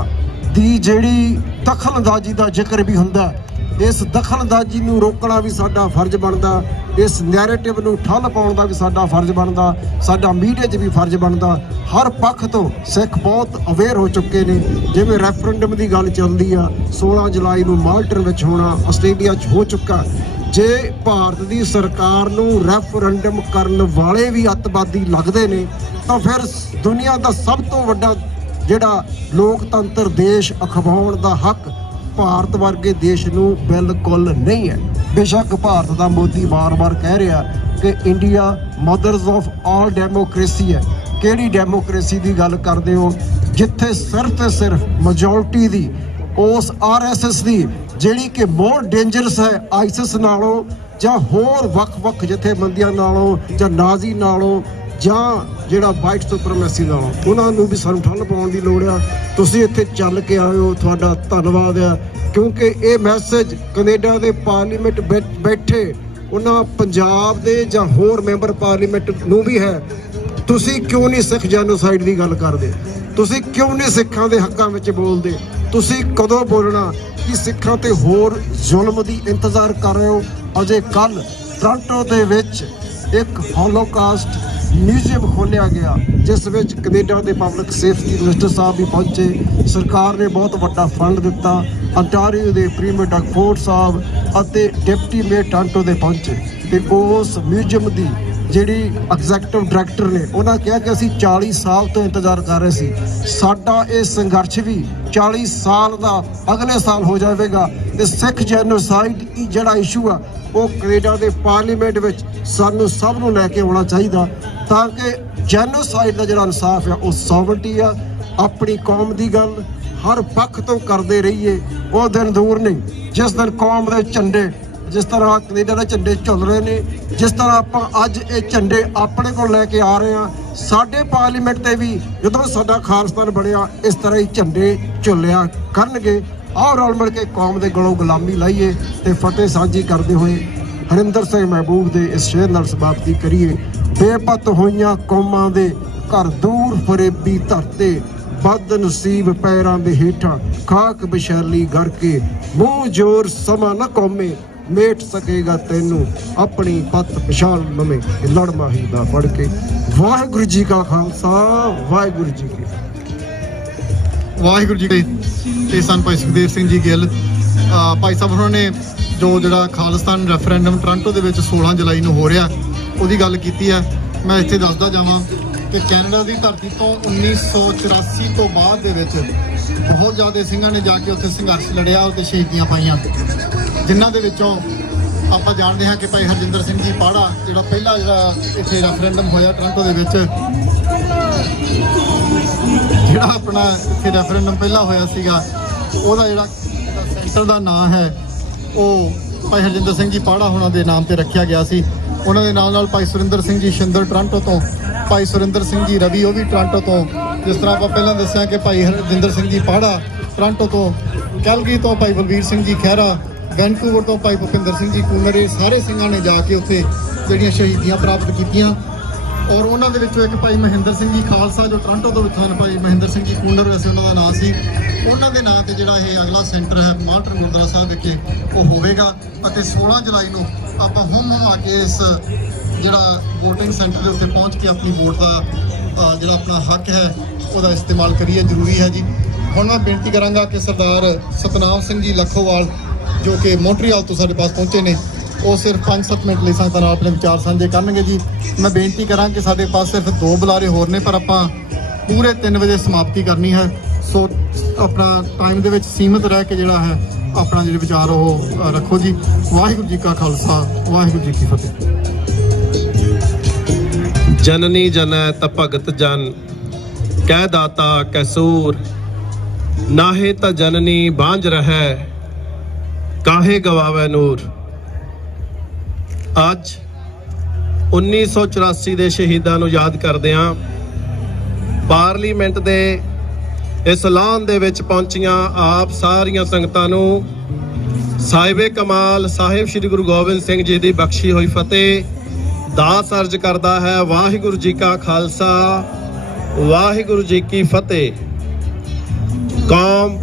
ਦੀ ਜਿਹੜੀ ਦਖਲਅੰਦਾਜ਼ੀ ਦਾ ਜ਼ਿਕਰ ਵੀ ਹੁੰਦਾ। ਇਸ ਦਖਲਅੰਦਾਜ਼ੀ ਨੂੰ ਰੋਕਣਾ ਵੀ ਸਾਡਾ ਫਰਜ਼ ਬਣਦਾ, ਇਸ ਨੈਰੇਟਿਵ ਨੂੰ ਠੱਲ ਪਾਉਣ ਦਾ ਵੀ ਸਾਡਾ ਫਰਜ਼ ਬਣਦਾ, ਸਾਡਾ ਮੀਡੀਆ 'ਚ ਵੀ ਫਰਜ਼ ਬਣਦਾ। ਹਰ ਪੱਖ ਤੋਂ ਸਿੱਖ ਬਹੁਤ ਅਵੇਅਰ ਹੋ ਚੁੱਕੇ ਨੇ। ਜਿਵੇਂ ਰੈਫਰੈਂਡਮ ਦੀ ਗੱਲ ਚੱਲਦੀ ਆ, 16 ਜੁਲਾਈ ਨੂੰ ਮਾਲਟਨ ਵਿੱਚ ਹੋਣਾ, ਆਸਟ੍ਰੇਲੀਆ 'ਚ ਹੋ ਚੁੱਕਾ। ਜੇ ਭਾਰਤ ਦੀ ਸਰਕਾਰ ਨੂੰ ਰੈਫਰੈਂਡਮ ਕਰਨ ਵਾਲੇ ਵੀ ਅੱਤਵਾਦੀ ਲੱਗਦੇ ਨੇ ਤਾਂ ਫਿਰ ਦੁਨੀਆ ਦਾ ਸਭ ਤੋਂ ਵੱਡਾ ਜਿਹੜਾ ਲੋਕਤੰਤਰ ਦੇਸ਼ ਅਖਵਾਉਣ ਦਾ ਹੱਕ ਭਾਰਤ ਵਰਗੇ ਦੇਸ਼ ਨੂੰ ਬਿਲਕੁਲ ਨਹੀਂ ਹੈ। ਬੇਸ਼ੱਕ ਭਾਰਤ ਦਾ ਮੋਦੀ ਵਾਰ-ਵਾਰ ਕਹਿ ਰਿਹਾ ਕਿ India mothers of all democracy ਹੈ। ਕਿਹੜੀ ਡੈਮੋਕ੍ਰੇਸੀ ਦੀ ਗੱਲ ਕਰਦੇ ਹੋ ਜਿੱਥੇ ਸਿਰਫ ਤੇ ਸਿਰਫ ਮੈਜੋਰਟੀ ਦੀ, ਉਸ RSS ਦੀ ਜਿਹੜੀ ਕਿ ਮੋਰ ਡੇਂਜਰਸ ਹੈ ਆਈਸਿਸ ਨਾਲੋਂ ਜਾਂ ਹੋਰ ਵੱਖ-ਵੱਖ ਜਥੇਬੰਦੀਆਂ ਨਾਲੋਂ ਜਾਂ ਨਾਜ਼ੀ ਨਾਲੋਂ ਜਾਂ ਜਿਹੜਾ ਵਾਈਟ ਸੁਪਰਮੈਸੀ ਨਾਲੋਂ, ਉਹਨਾਂ ਨੂੰ ਵੀ ਸਾਨੂੰ ਠੱਲ ਪਾਉਣ ਦੀ ਲੋੜ ਆ। ਤੁਸੀਂ ਇੱਥੇ ਚੱਲ ਕੇ ਆਏ ਹੋ, ਤੁਹਾਡਾ ਧੰਨਵਾਦ ਆ, ਕਿਉਂਕਿ ਇਹ ਮੈਸੇਜ ਕੈਨੇਡਾ ਦੇ ਪਾਰਲੀਮੈਂਟ ਵਿੱਚ ਬੈਠੇ ਉਹਨਾਂ ਪੰਜਾਬ ਦੇ ਜਾਂ ਹੋਰ ਮੈਂਬਰ ਪਾਰਲੀਮੈਂਟ ਨੂੰ ਵੀ ਹੈ। ਤੁਸੀਂ ਕਿਉਂ ਨਹੀਂ ਸਿੱਖ ਜੈਨੋਸਾਈਡ ਦੀ ਗੱਲ ਕਰਦੇ? ਤੁਸੀਂ ਕਿਉਂ ਨਹੀਂ ਸਿੱਖਾਂ ਦੇ ਹੱਕਾਂ ਵਿੱਚ ਬੋਲਦੇ? ਤੁਸੀਂ ਕਦੋਂ ਬੋਲਣਾ ਕਿ ਸਿੱਖਾਂ ਤੇ ਹੋਰ ਜ਼ੁਲਮ ਦੀ ਇੰਤਜ਼ਾਰ ਕਰ ਰਹੇ ਹੋ? ਅਜੇ ਕੱਲ ਟੋਰਾਂਟੋ ਦੇ ਵਿੱਚ ਇੱਕ ਹੋਲੋਕਾਸਟ ਮਿਊਜ਼ੀਅਮ ਖੋਲ੍ਹਿਆ ਗਿਆ ਜਿਸ ਵਿੱਚ ਕੈਨੇਡਾ ਦੇ ਪਬਲਿਕ ਸੇਫਟੀ ਮਿਨਿਸਟਰ ਸਾਹਿਬ ਵੀ ਪਹੁੰਚੇ। ਸਰਕਾਰ ਨੇ ਬਹੁਤ ਵੱਡਾ ਫੰਡ ਦਿੱਤਾ। ਅੰਟਾਰੀਓ ਦੇ ਪ੍ਰੀਮੀਅਰ ਡਗ ਫੋਰਡ ਸਾਹਿਬ ਅਤੇ ਡਿਪਟੀ ਮੇਅਰ ਟੋਰਾਂਟੋ ਦੇ ਪਹੁੰਚੇ ਤੇ ਉਸ ਮਿਊਜ਼ੀਅਮ ਦੀ ਜਿਹੜੀ ਐਗਜ਼ੈਕਟਿਵ ਡਾਇਰੈਕਟਰ ਨੇ ਉਹਨਾਂ ਕਿਹਾ ਕਿ ਅਸੀਂ 40 ਸਾਲ ਤੋਂ ਇੰਤਜ਼ਾਰ ਕਰ ਰਹੇ ਸੀ। ਸਾਡਾ ਇਹ ਸੰਘਰਸ਼ ਵੀ 40 ਸਾਲ ਦਾ ਅਗਲੇ ਸਾਲ ਹੋ ਜਾਵੇਗਾ ਤੇ ਸਿੱਖ ਜੈਨੋਸਾਈਡ ਜਿਹੜਾ ਇਸ਼ੂ ਆ ਉਹ ਕੈਨੇਡਾ ਦੇ ਪਾਰਲੀਮੈਂਟ ਵਿੱਚ ਸਾਨੂੰ ਸਭ ਨੂੰ ਲੈ ਕੇ ਆਉਣਾ ਚਾਹੀਦਾ ਤਾਂ ਕਿ ਜੈਨੋਸਾਈਡ ਦਾ ਜਿਹੜਾ ਇਨਸਾਫ ਆ ਉਹ ਸੋਵਰਨਟੀ ਆ। ਆਪਣੀ ਕੌਮ ਦੀ ਗੱਲ ਹਰ ਪੱਖ ਤੋਂ ਕਰਦੇ ਰਹੀਏ। ਉਹ ਦਿਨ ਦੂਰ ਨਹੀਂ ਜਿਸ ਦਿਨ ਕੌਮ ਦੇ ਝੰਡੇ, ਜਿਸ ਤਰ੍ਹਾਂ ਕੈਨੇਡਾ ਦੇ ਝੰਡੇ ਝੁੱਲ ਰਹੇ ਨੇ, ਜਿਸ ਤਰ੍ਹਾਂ ਆਪਾਂ ਅੱਜ ਇਹ ਝੰਡੇ ਆਪਣੇ ਕੋਲ ਲੈ ਕੇ ਆ ਰਹੇ ਹਾਂ, ਸਾਡੇ ਪਾਰਲੀਮੈਂਟ ਤੇ ਵੀ ਜਦੋਂ ਸਾਡਾ ਖਾਲਿਸਤਾਨ ਬਣਿਆ ਇਸ ਤਰ੍ਹਾਂ ਹੀ ਝੰਡੇ ਝੁੱਲਿਆ ਕਰਨਗੇ। ਆਓ ਰਲ ਮਿਲ ਕੇ ਕੌਮ ਦੇ ਗਲੋਂ ਗੁਲਾਮੀ ਲਾਈਏ ਤੇ ਫਤਿਹ ਸਾਂਝੀ ਕਰਦੇ ਹੋਏ ਹਰਿੰਦਰ ਸਿੰਘ ਮਹਿਬੂਬ ਦੇ ਇਸ ਸ਼ੇਰ ਨਾਲ ਸਮਾਪਤੀ ਕਰੀਏ। ਬੇਪਤ ਹੋਈਆਂ ਕੌਮਾਂ ਦੇ ਘਰ ਦੂਰ ਫਰੇਬੀ ਧਰਤੇ, ਬਦ ਨਸੀਬ ਪੈਰਾਂ ਦੇ ਹੇਠਾਂ ਖਾਕ ਵਿਸ਼ਾਲੀ ਗੜਕੇ ਮੂੰਹ ਜ਼ੋਰ ਸਮਾਂ ਨਾ ਕੌਮੇ ਮੇਟ ਸਕੇਗਾ ਤੈਨੂੰ ਆਪਣੀ ਪੱਤ ਪਛਾਣ ਲਵੇਂ ਲੜ ਮਾਹੀ ਦਾ ਫੜ ਕੇ। ਵਾਹਿਗੁਰੂ ਜੀ ਕਾ ਖਾਲਸਾ ਵਾਹਿਗੁਰੂ ਜੀ ਕੀ ਵਾਹਿਗੁਰੂ ਜੀ ਕੀ ਤੇ ਸਨ ਭਾਈ ਸੁਖਦੇਵ ਸਿੰਘ ਜੀ ਗਿੱਲ ਭਾਈ ਸਾਹਿਬ ਉਹਨਾਂ ਨੇ ਜਿਹੜਾ ਖਾਲਿਸਤਾਨ ਰੈਫਰੈਂਡਮ ਟੋਰਾਂਟੋ ਦੇ ਵਿੱਚ 16 ਜੁਲਾਈ ਨੂੰ ਹੋ ਰਿਹਾ ਉਹਦੀ ਗੱਲ ਕੀਤੀ ਹੈ। ਮੈਂ ਇੱਥੇ ਦੱਸਦਾ ਜਾਵਾਂ ਕਿ ਕੈਨੇਡਾ ਦੀ ਧਰਤੀ ਤੋਂ 1984 ਤੋਂ ਬਾਅਦ ਦੇ ਵਿੱਚ ਬਹੁਤ ਜ਼ਿਆਦਾ ਸਿੰਘਾਂ ਨੇ ਜਾ ਕੇ ਉੱਥੇ ਸੰਘਰਸ਼ ਲੜਿਆ ਅਤੇ ਸ਼ਹੀਦੀਆਂ ਪਾਈਆਂ, ਜਿਨ੍ਹਾਂ ਦੇ ਵਿੱਚੋਂ ਆਪਾਂ ਜਾਣਦੇ ਹਾਂ ਕਿ ਭਾਈ ਹਰਜਿੰਦਰ ਸਿੰਘ ਜੀ ਪਾੜਾ ਜਿਹੜਾ ਪਹਿਲਾ ਇੱਥੇ ਰੈਫਰੈਂਡਮ ਹੋਇਆ ਟੋਰਾਂਟੋ ਦੇ ਵਿੱਚ, ਜਿਹੜਾ ਆਪਣਾ ਇੱਥੇ ਰੈਫਰੈਂਡਮ ਪਹਿਲਾ ਹੋਇਆ ਸੀਗਾ ਉਹਦਾ ਜਿਹੜਾ ਸੈਂਟਰ ਦਾ ਨਾਂ ਹੈ ਉਹ ਭਾਈ ਹਰਜਿੰਦਰ ਸਿੰਘ ਜੀ ਪਾੜਾ ਹੋਣਾ ਦੇ ਨਾਮ ਤੇ ਰੱਖਿਆ ਗਿਆ ਸੀ। ਉਹਨਾਂ ਦੇ ਨਾਲ ਭਾਈ ਸੁਰਿੰਦਰ ਸਿੰਘ ਜੀ ਸ਼ਿੰਦਰ ਟੋਰਾਂਟੋ ਤੋਂ, ਭਾਈ ਸੁਰਿੰਦਰ ਸਿੰਘ ਜੀ ਰਵੀ ਉਹ ਵੀ ਟੋਰਾਂਟੋ ਤੋਂ, ਜਿਸ ਤਰ੍ਹਾਂ ਆਪਾਂ ਪਹਿਲਾਂ ਦੱਸਿਆ ਕਿ ਭਾਈ ਹਰਜਿੰਦਰ ਸਿੰਘ ਜੀ ਪਾੜਾ ਟੋਰਾਂਟੋ ਤੋਂ, ਕੈਲਗਰੀ ਤੋਂ ਭਾਈ ਬਲਵੀਰ ਸਿੰਘ ਜੀ ਖਹਿਰਾ, ਵੈਨਕੂਵਰ ਤੋਂ ਭਾਈ ਭੁਪਿੰਦਰ ਸਿੰਘ ਜੀ ਕੂਨਰ, ਇਹ ਸਾਰੇ ਸਿੰਘਾਂ ਨੇ ਜਾ ਕੇ ਉੱਥੇ ਜਿਹੜੀਆਂ ਸ਼ਹੀਦੀਆਂ ਪ੍ਰਾਪਤ ਕੀਤੀਆਂ। ਔਰ ਉਹਨਾਂ ਦੇ ਵਿੱਚੋਂ ਇੱਕ ਭਾਈ ਮਹਿੰਦਰ ਸਿੰਘ ਜੀ ਖਾਲਸਾ ਜੋ ਟੋਰਾਂਟੋ ਤੋਂ ਹਨ, ਭਾਈ ਮਹਿੰਦਰ ਸਿੰਘ ਜੀ ਕੂਨਰ ਵੈਸੇ ਉਹਨਾਂ ਦਾ ਨਾਂ ਸੀ, ਉਹਨਾਂ ਦੇ ਨਾਂ ਤੇ ਜਿਹੜਾ ਇਹ ਅਗਲਾ ਸੈਂਟਰ ਹੈ ਮਾਲਟਨ ਗੁਰਦੁਆਰਾ ਸਾਹਿਬ ਵਿਖੇ ਉਹ ਹੋਵੇਗਾ। ਅਤੇ 16 ਜੁਲਾਈ ਨੂੰ ਆਪਾਂ ਹੁੰਮ ਆ ਕੇ ਇਸ ਜਿਹੜਾ VOTING ਸੈਂਟਰ ਦੇ ਉੱਤੇ ਪਹੁੰਚ ਕੇ ਆਪਣੀ ਵੋਟ ਦਾ ਜਿਹੜਾ ਆਪਣਾ ਹੱਕ ਹੈ ਉਹਦਾ ਇਸਤੇਮਾਲ ਕਰੀਏ, ਜ਼ਰੂਰੀ ਹੈ ਜੀ। ਹੁਣ ਮੈਂ ਬੇਨਤੀ ਕਰਾਂਗਾ ਕਿ ਸਰਦਾਰ ਸਤਨਾਮ ਸਿੰਘ ਜੀ ਲੱਖੋਵਾਲ ਜੋ ਕਿ ਮੌਂਟਰੀਅਲ ਤੋਂ ਸਾਡੇ ਪਾਸ ਪਹੁੰਚੇ ਨੇ, ਉਹ ਸਿਰਫ 5-7 ਮਿੰਟ ਲਈ ਸੰਗਤਾਂ ਨਾਲ ਆਪਣੇ ਵਿਚਾਰ ਸਾਂਝੇ ਕਰਨਗੇ ਜੀ। ਮੈਂ ਬੇਨਤੀ ਕਰਾਂ ਕਿ ਸਾਡੇ ਪਾਸ ਸਿਰਫ 2 ਬੁਲਾਰੇ ਹੋਰ ਨੇ, ਪਰ ਆਪਾਂ ਪੂਰੇ 3 ਵਜੇ ਸਮਾਪਤੀ ਕਰਨੀ ਹੈ, ਸੋ ਆਪਣਾ ਟਾਈਮ ਦੇ ਵਿੱਚ ਸੀਮਿਤ ਰਹਿ ਕੇ ਜਿਹੜਾ ਹੈ ਆਪਣਾ ਜਿਹੜੇ ਵਿਚਾਰ ਉਹ ਰੱਖੋ ਜੀ। ਵਾਹਿਗੁਰੂ ਜੀ ਕਾ ਖਾਲਸਾ ਵਾਹਿਗੁਰੂ ਜੀ ਕੀ ਫਤਿਹ। ਜਨਨੀ ਜਨੈ ਤ ਭਗਤ ਜਨ ਕਹਿ ਦਾਤਾ ਕੈਸੂਰ, ਨਾਹੇ ਤਾਂ ਜਨਨੀ ਬਾਂਝ ਰਹਿ ਕਾਹੇ ਗਵਾਵੇ ਨੂਰ। ਅੱਜ 1984 ਦੇ ਸ਼ਹੀਦਾਂ ਨੂੰ ਯਾਦ ਕਰਦੇ ਹਾਂ। ਪਾਰਲੀਮੈਂਟ ਦੇ ਇਸ ਐਲਾਨ ਦੇ ਵਿੱਚ ਪਹੁੰਚੀਆਂ ਆਪ ਸਾਰੀਆਂ ਸੰਗਤਾਂ ਨੂੰ ਸਾਹਿਬੇ ਕਮਾਲ ਸਾਹਿਬ ਸ੍ਰੀ ਗੁਰੂ ਗੋਬਿੰਦ ਸਿੰਘ ਜੀ ਦੀ ਬਖਸ਼ੀ ਹੋਈ ਫਤਿਹ ਦਾਸ ਅਰਜ ਕਰਦਾ ਹੈ। ਵਾਹਿਗੁਰੂ ਜੀ ਕਾ ਖਾਲਸਾ ਵਾਹਿਗੁਰੂ ਜੀ ਕੀ ਫਤਿਹ। ਕੌਮ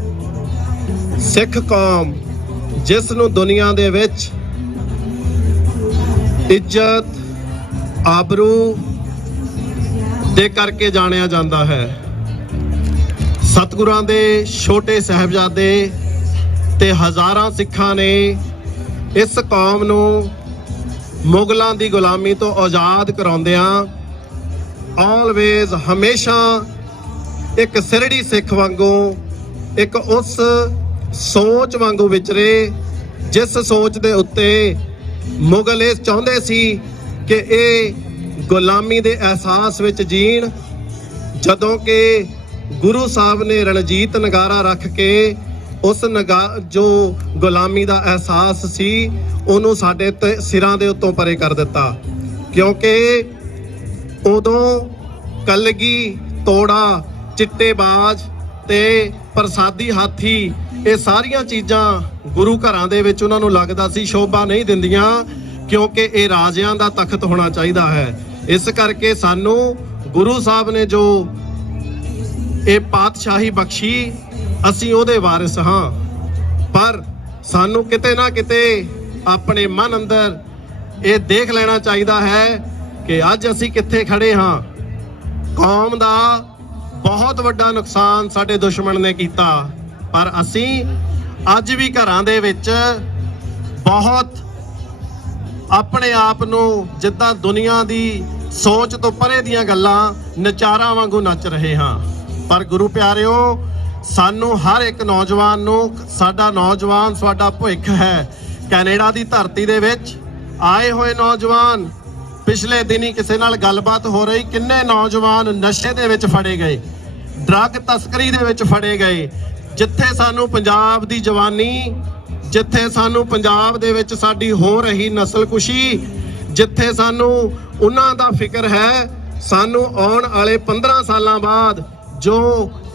ਸਿੱਖ ਕੌਮ ਜਿਸ ਨੂੰ ਦੁਨੀਆ ਦੇ ਵਿੱਚ ਇੱਜ਼ਤ ਆਬਰੂ ਦੇ ਕਰਕੇ ਜਾਣਿਆ ਜਾਂਦਾ ਹੈ। ਸਤਿਗੁਰਾਂ ਦੇ ਛੋਟੇ ਸਾਹਿਬਜ਼ਾਦੇ ਤੇ ਹਜ਼ਾਰਾਂ ਸਿੱਖਾਂ ਨੇ ਇਸ ਕੌਮ ਨੂੰ ਮੁਗਲਾਂ ਦੀ ਗੁਲਾਮੀ ਤੋਂ ਆਜ਼ਾਦ ਕਰਾਉਂਦਿਆਂ ਆਲਵੇਜ਼ ਹਮੇਸ਼ਾ ਇੱਕ ਸਿਰੜੀ ਸਿੱਖ ਵਾਂਗੂ ਇੱਕ ਉਸ ਸੋਚ ਵਾਂਗੂ ਵਿਚਰੇ ਜਿਸ ਸੋਚ ਦੇ ਉੱਤੇ ਮੁਗਲ ਇਹ ਚਾਹੁੰਦੇ ਸੀ ਕਿ ਇਹ ਗੁਲਾਮੀ ਦੇ ਅਹਿਸਾਸ ਵਿੱਚ ਜੀਣ, ਜਦੋਂ ਕਿ ਗੁਰੂ ਸਾਹਿਬ ਨੇ ਰਣਜੀਤ ਨਗਾਰਾ ਰੱਖ ਕੇ ਉਸ ਜੋ ਗੁਲਾਮੀ ਦਾ ਅਹਿਸਾਸ ਸੀ ਉਹਨੂੰ ਸਾਡੇ ਸਿਰਾਂ ਦੇ ਉੱਤੋਂ ਪਰੇ ਕਰ ਦਿੱਤਾ। ਕਿਉਂਕਿ ਉਦੋਂ ਕਲਗੀ ਤੋੜਾ, ਚਿੱਟੇਬਾਜ਼ ਤੇ ਪ੍ਰਸਾਦੀ ਹਾਥੀ ਇਹ ਸਾਰੀਆਂ ਚੀਜ਼ਾਂ ਗੁਰੂ ਘਰਾਂ ਦੇ ਵਿੱਚ ਉਹਨਾਂ ਨੂੰ ਲੱਗਦਾ ਸੀ ਸ਼ੋਭਾ ਨਹੀਂ ਦਿੰਦੀਆਂ, ਕਿਉਂਕਿ ਇਹ ਰਾਜਿਆਂ ਦਾ ਤਖਤ ਹੋਣਾ ਚਾਹੀਦਾ ਹੈ। ਇਸ ਕਰਕੇ ਸਾਨੂੰ ਗੁਰੂ ਸਾਹਿਬ ਨੇ ਜੋ ਇਹ ਪਾਤਸ਼ਾਹੀ ਬਖਸ਼ੀ, ਅਸੀਂ ਉਹਦੇ ਵਾਰਿਸ ਹਾਂ। ਪਰ ਸਾਨੂੰ ਕਿਤੇ ਨਾ ਕਿਤੇ ਆਪਣੇ ਮਨ ਅੰਦਰ ਇਹ ਦੇਖ ਲੈਣਾ ਚਾਹੀਦਾ ਹੈ ਕਿ ਅੱਜ ਅਸੀਂ ਕਿੱਥੇ ਖੜੇ ਹਾਂ। ਕੌਮ ਦਾ ਬਹੁਤ ਵੱਡਾ ਨੁਕਸਾਨ ਸਾਡੇ ਦੁਸ਼ਮਣ ਨੇ ਕੀਤਾ, ਪਰ ਅਸੀਂ ਅੱਜ ਵੀ ਘਰਾਂ ਦੇ ਵਿੱਚ ਬਹੁਤ ਆਪਣੇ ਆਪ ਨੂੰ ਜਿੱਦਾਂ ਦੁਨੀਆ ਦੀ ਸੋਚ ਤੋਂ ਪਰੇ ਦੀਆਂ ਗੱਲਾਂ ਨਚਾਰਾਂ ਵਾਂਗੂ ਨੱਚ ਰਹੇ ਹਾਂ। ਪਰ ਗੁਰੂ ਪਿਆਰਿਓ, ਸਾਨੂੰ ਹਰ ਇੱਕ ਨੌਜਵਾਨ ਨੂੰ, ਸਾਡਾ ਨੌਜਵਾਨ ਸਾਡਾ ਭਵਿੱਖ ਹੈ। ਕੈਨੇਡਾ ਦੀ ਧਰਤੀ ਦੇ ਵਿੱਚ ਆਏ ਹੋਏ ਨੌਜਵਾਨ, ਪਿਛਲੇ ਦਿਨੀ ਕਿਸੇ ਨਾਲ ਗੱਲਬਾਤ ਹੋ ਰਹੀ, ਕਿੰਨੇ ਨੌਜਵਾਨ ਨਸ਼ੇ ਦੇ ਵਿੱਚ ਫੜੇ ਗਏ, ਡਰੱਗ ਤਸਕਰੀ ਦੇ ਵਿੱਚ ਫੜੇ ਗਏ। ਜਿੱਥੇ ਸਾਨੂੰ ਪੰਜਾਬ ਦੀ ਜਵਾਨੀ, ਜਿੱਥੇ ਸਾਨੂੰ ਪੰਜਾਬ ਦੇ ਵਿੱਚ ਸਾਡੀ ਹੋ ਰਹੀ ਨਸਲਕੁਸ਼ੀ, ਜਿੱਥੇ ਸਾਨੂੰ ਉਹਨਾਂ ਦਾ ਫਿਕਰ ਹੈ, ਸਾਨੂੰ ਆਉਣ ਵਾਲੇ 15 ਸਾਲਾਂ ਬਾਅਦ ਜੋ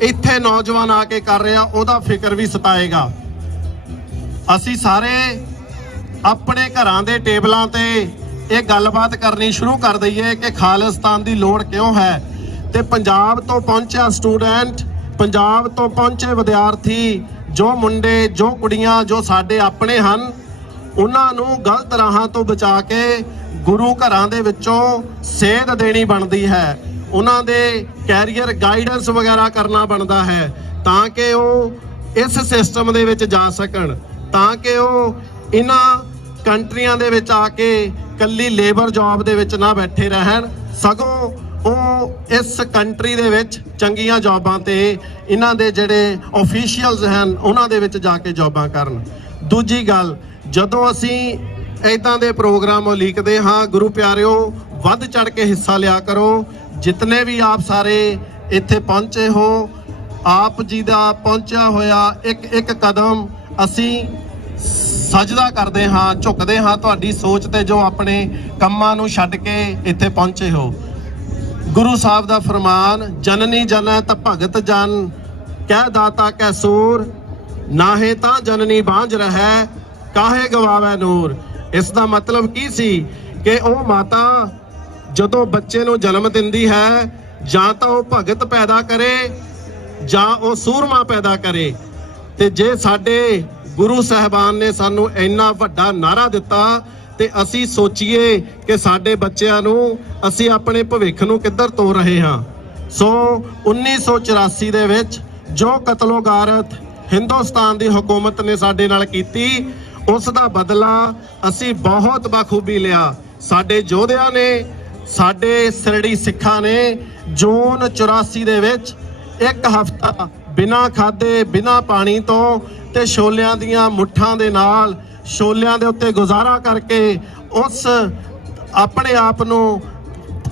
ਇੱਥੇ ਨੌਜਵਾਨ ਆ ਕੇ ਕਰ ਰਿਹਾ ਉਹਦਾ ਫਿਕਰ ਵੀ ਸਤਾਏਗਾ। ਅਸੀਂ ਸਾਰੇ ਆਪਣੇ ਘਰਾਂ ਦੇ ਟੇਬਲਾਂ ਤੇ ਇਹ ਗੱਲਬਾਤ ਕਰਨੀ ਸ਼ੁਰੂ ਕਰ ਦਈਏ ਕਿ ਖਾਲਿਸਤਾਨ ਦੀ ਲੋੜ ਕਿਉਂ ਹੈ। ਤੇ ਪੰਜਾਬ ਤੋਂ ਪਹੁੰਚਿਆ ਸਟੂਡੈਂਟ ਪੰਜਾਬ ਤੋਂ ਪਹੁੰਚੇ ਵਿਦਿਆਰਥੀ ਜੋ ਮੁੰਡੇ ਜੋ ਕੁੜੀਆਂ ਜੋ ਸਾਡੇ ਆਪਣੇ ਹਨ, ਉਹਨਾਂ ਨੂੰ ਗਲਤ ਰਾਹਾਂ ਤੋਂ ਬਚਾ ਕੇ ਗੁਰੂ ਘਰਾਂ ਦੇ ਵਿੱਚੋਂ ਸੇਧ ਦੇਣੀ ਬਣਦੀ ਹੈ। ਉਹਨਾਂ ਦੇ ਕੈਰੀਅਰ ਗਾਈਡੈਂਸ ਵਗੈਰਾ ਕਰਨਾ ਬਣਦਾ ਹੈ ਤਾਂ ਕਿ ਉਹ ਇਸ ਸਿਸਟਮ ਦੇ ਵਿੱਚ ਜਾ ਸਕਣ, ਤਾਂ ਕਿ ਉਹ ਇਹਨਾਂ ਕੰਟਰੀਆਂ ਦੇ ਵਿੱਚ ਆ ਕੇ ਕੱਲੀ ਲੇਬਰ ਜੌਬ ਦੇ ਵਿੱਚ ਨਾ ਬੈਠੇ ਰਹਿਣ, ਸਗੋਂ ਉਹ ਇਸ ਕੰਟਰੀ ਦੇ ਵਿੱਚ ਚੰਗੀਆਂ ਜੌਬਾਂ ਤੇ ਇਹਨਾਂ ਦੇ ਜਿਹੜੇ ਆਫੀਸ਼ੀਅਲਸ ਹਨ ਉਹਨਾਂ ਦੇ ਵਿੱਚ ਜਾ ਕੇ ਜੌਬਾਂ ਕਰਨ। ਦੂਜੀ ਗੱਲ, ਜਦੋਂ ਅਸੀਂ ਇਦਾਂ ਦੇ ਪ੍ਰੋਗਰਾਮ ਉਲੀਕਦੇ ਹਾਂ, ਗੁਰੂ ਪਿਆਰਿਓ, ਵੱਧ ਚੜ ਕੇ ਹਿੱਸਾ ਲਿਆ ਕਰੋ। ਜਿਤਨੇ ਵੀ ਆਪ ਸਾਰੇ ਇੱਥੇ ਪਹੁੰਚੇ ਹੋ, ਆਪ ਜੀ ਦਾ ਪਹੁੰਚਿਆ ਹੋਇਆ ਇੱਕ ਇੱਕ ਕਦਮ ਅਸੀਂ ਸਜਦਾ ਕਰਦੇ ਹਾਂ, ਝੁਕਦੇ ਹਾਂ ਤੁਹਾਡੀ ਸੋਚ ਤੇ ਜੋ ਆਪਣੇ ਕੰਮਾਂ ਨੂੰ ਛੱਡ ਕੇ ਇੱਥੇ ਪਹੁੰਚੇ ਹੋ। ਗੁਰੂ ਸਾਹਿਬ ਦਾ ਫਰਮਾਨ, ਜਨਨੀ ਜਨੈ ਤਾਂ ਭਗਤ ਜਨ, ਕਹਿ ਦਾਤਾ ਕੈ ਸੂਰ, ਨਾਹੇ ਤਾਂ ਜਨਨੀ ਬਾਂਝ ਰਹਿ, ਕਾਹੇ ਗਵਾਵੇ ਨੂਰ। ਇਸ ਦਾ ਮਤਲਬ ਕੀ ਸੀ ਕਿ ਉਹ ਮਾਤਾ ਜਦੋਂ ਬੱਚੇ ਨੂੰ ਜਨਮ ਦਿੰਦੀ ਹੈ, ਜਾਂ ਤਾਂ ਉਹ ਭਗਤ ਪੈਦਾ ਕਰੇ ਜਾਂ ਉਹ ਸੂਰਮਾ ਪੈਦਾ ਕਰੇ। ਤੇ ਜੇ ਸਾਡੇ ਗੁਰੂ ਸਾਹਿਬਾਨ ਨੇ ਸਾਨੂੰ ਇੰਨਾ ਵੱਡਾ ਨਾਅਰਾ ਦਿੱਤਾ ਤੇ ਅਸੀਂ ਸੋਚੀਏ ਕਿ ਸਾਡੇ ਬੱਚਿਆਂ ਨੂੰ ਅਸੀਂ ਆਪਣੇ ਭਵਿੱਖ ਨੂੰ ਕਿੱਧਰ ਤੋਰ ਰਹੇ ਹਾਂ। ਸੋ 1984 ਦੇ ਵਿੱਚ ਜੋ ਕਤਲੋਗਾਰਤ ਹਿੰਦੁਸਤਾਨ ਦੀ ਹਕੂਮਤ ਨੇ ਸਾਡੇ ਨਾਲ ਕੀਤੀ, ਉਸ ਦਾ ਬਦਲਾ ਅਸੀਂ ਬਹੁਤ ਬਖੂਬੀ ਲਿਆ। ਸਾਡੇ ਯੋਧਿਆਂ ਨੇ, ਸਾਡੇ ਸਿਰੜੀ ਸਿੱਖਾਂ ਨੇ ਜੂਨ 84 ਦੇ ਵਿੱਚ ਇੱਕ ਹਫ਼ਤਾ ਬਿਨਾਂ ਖਾਧੇ ਬਿਨਾਂ ਪਾਣੀ ਤੋਂ ਤੇ ਛੋਲਿਆਂ ਦੀਆਂ ਮੁੱਠਾਂ ਦੇ ਨਾਲ ਛੋਲਿਆਂ ਦੇ ਉੱਤੇ ਗੁਜ਼ਾਰਾ ਕਰਕੇ ਉਸ ਆਪਣੇ ਆਪ ਨੂੰ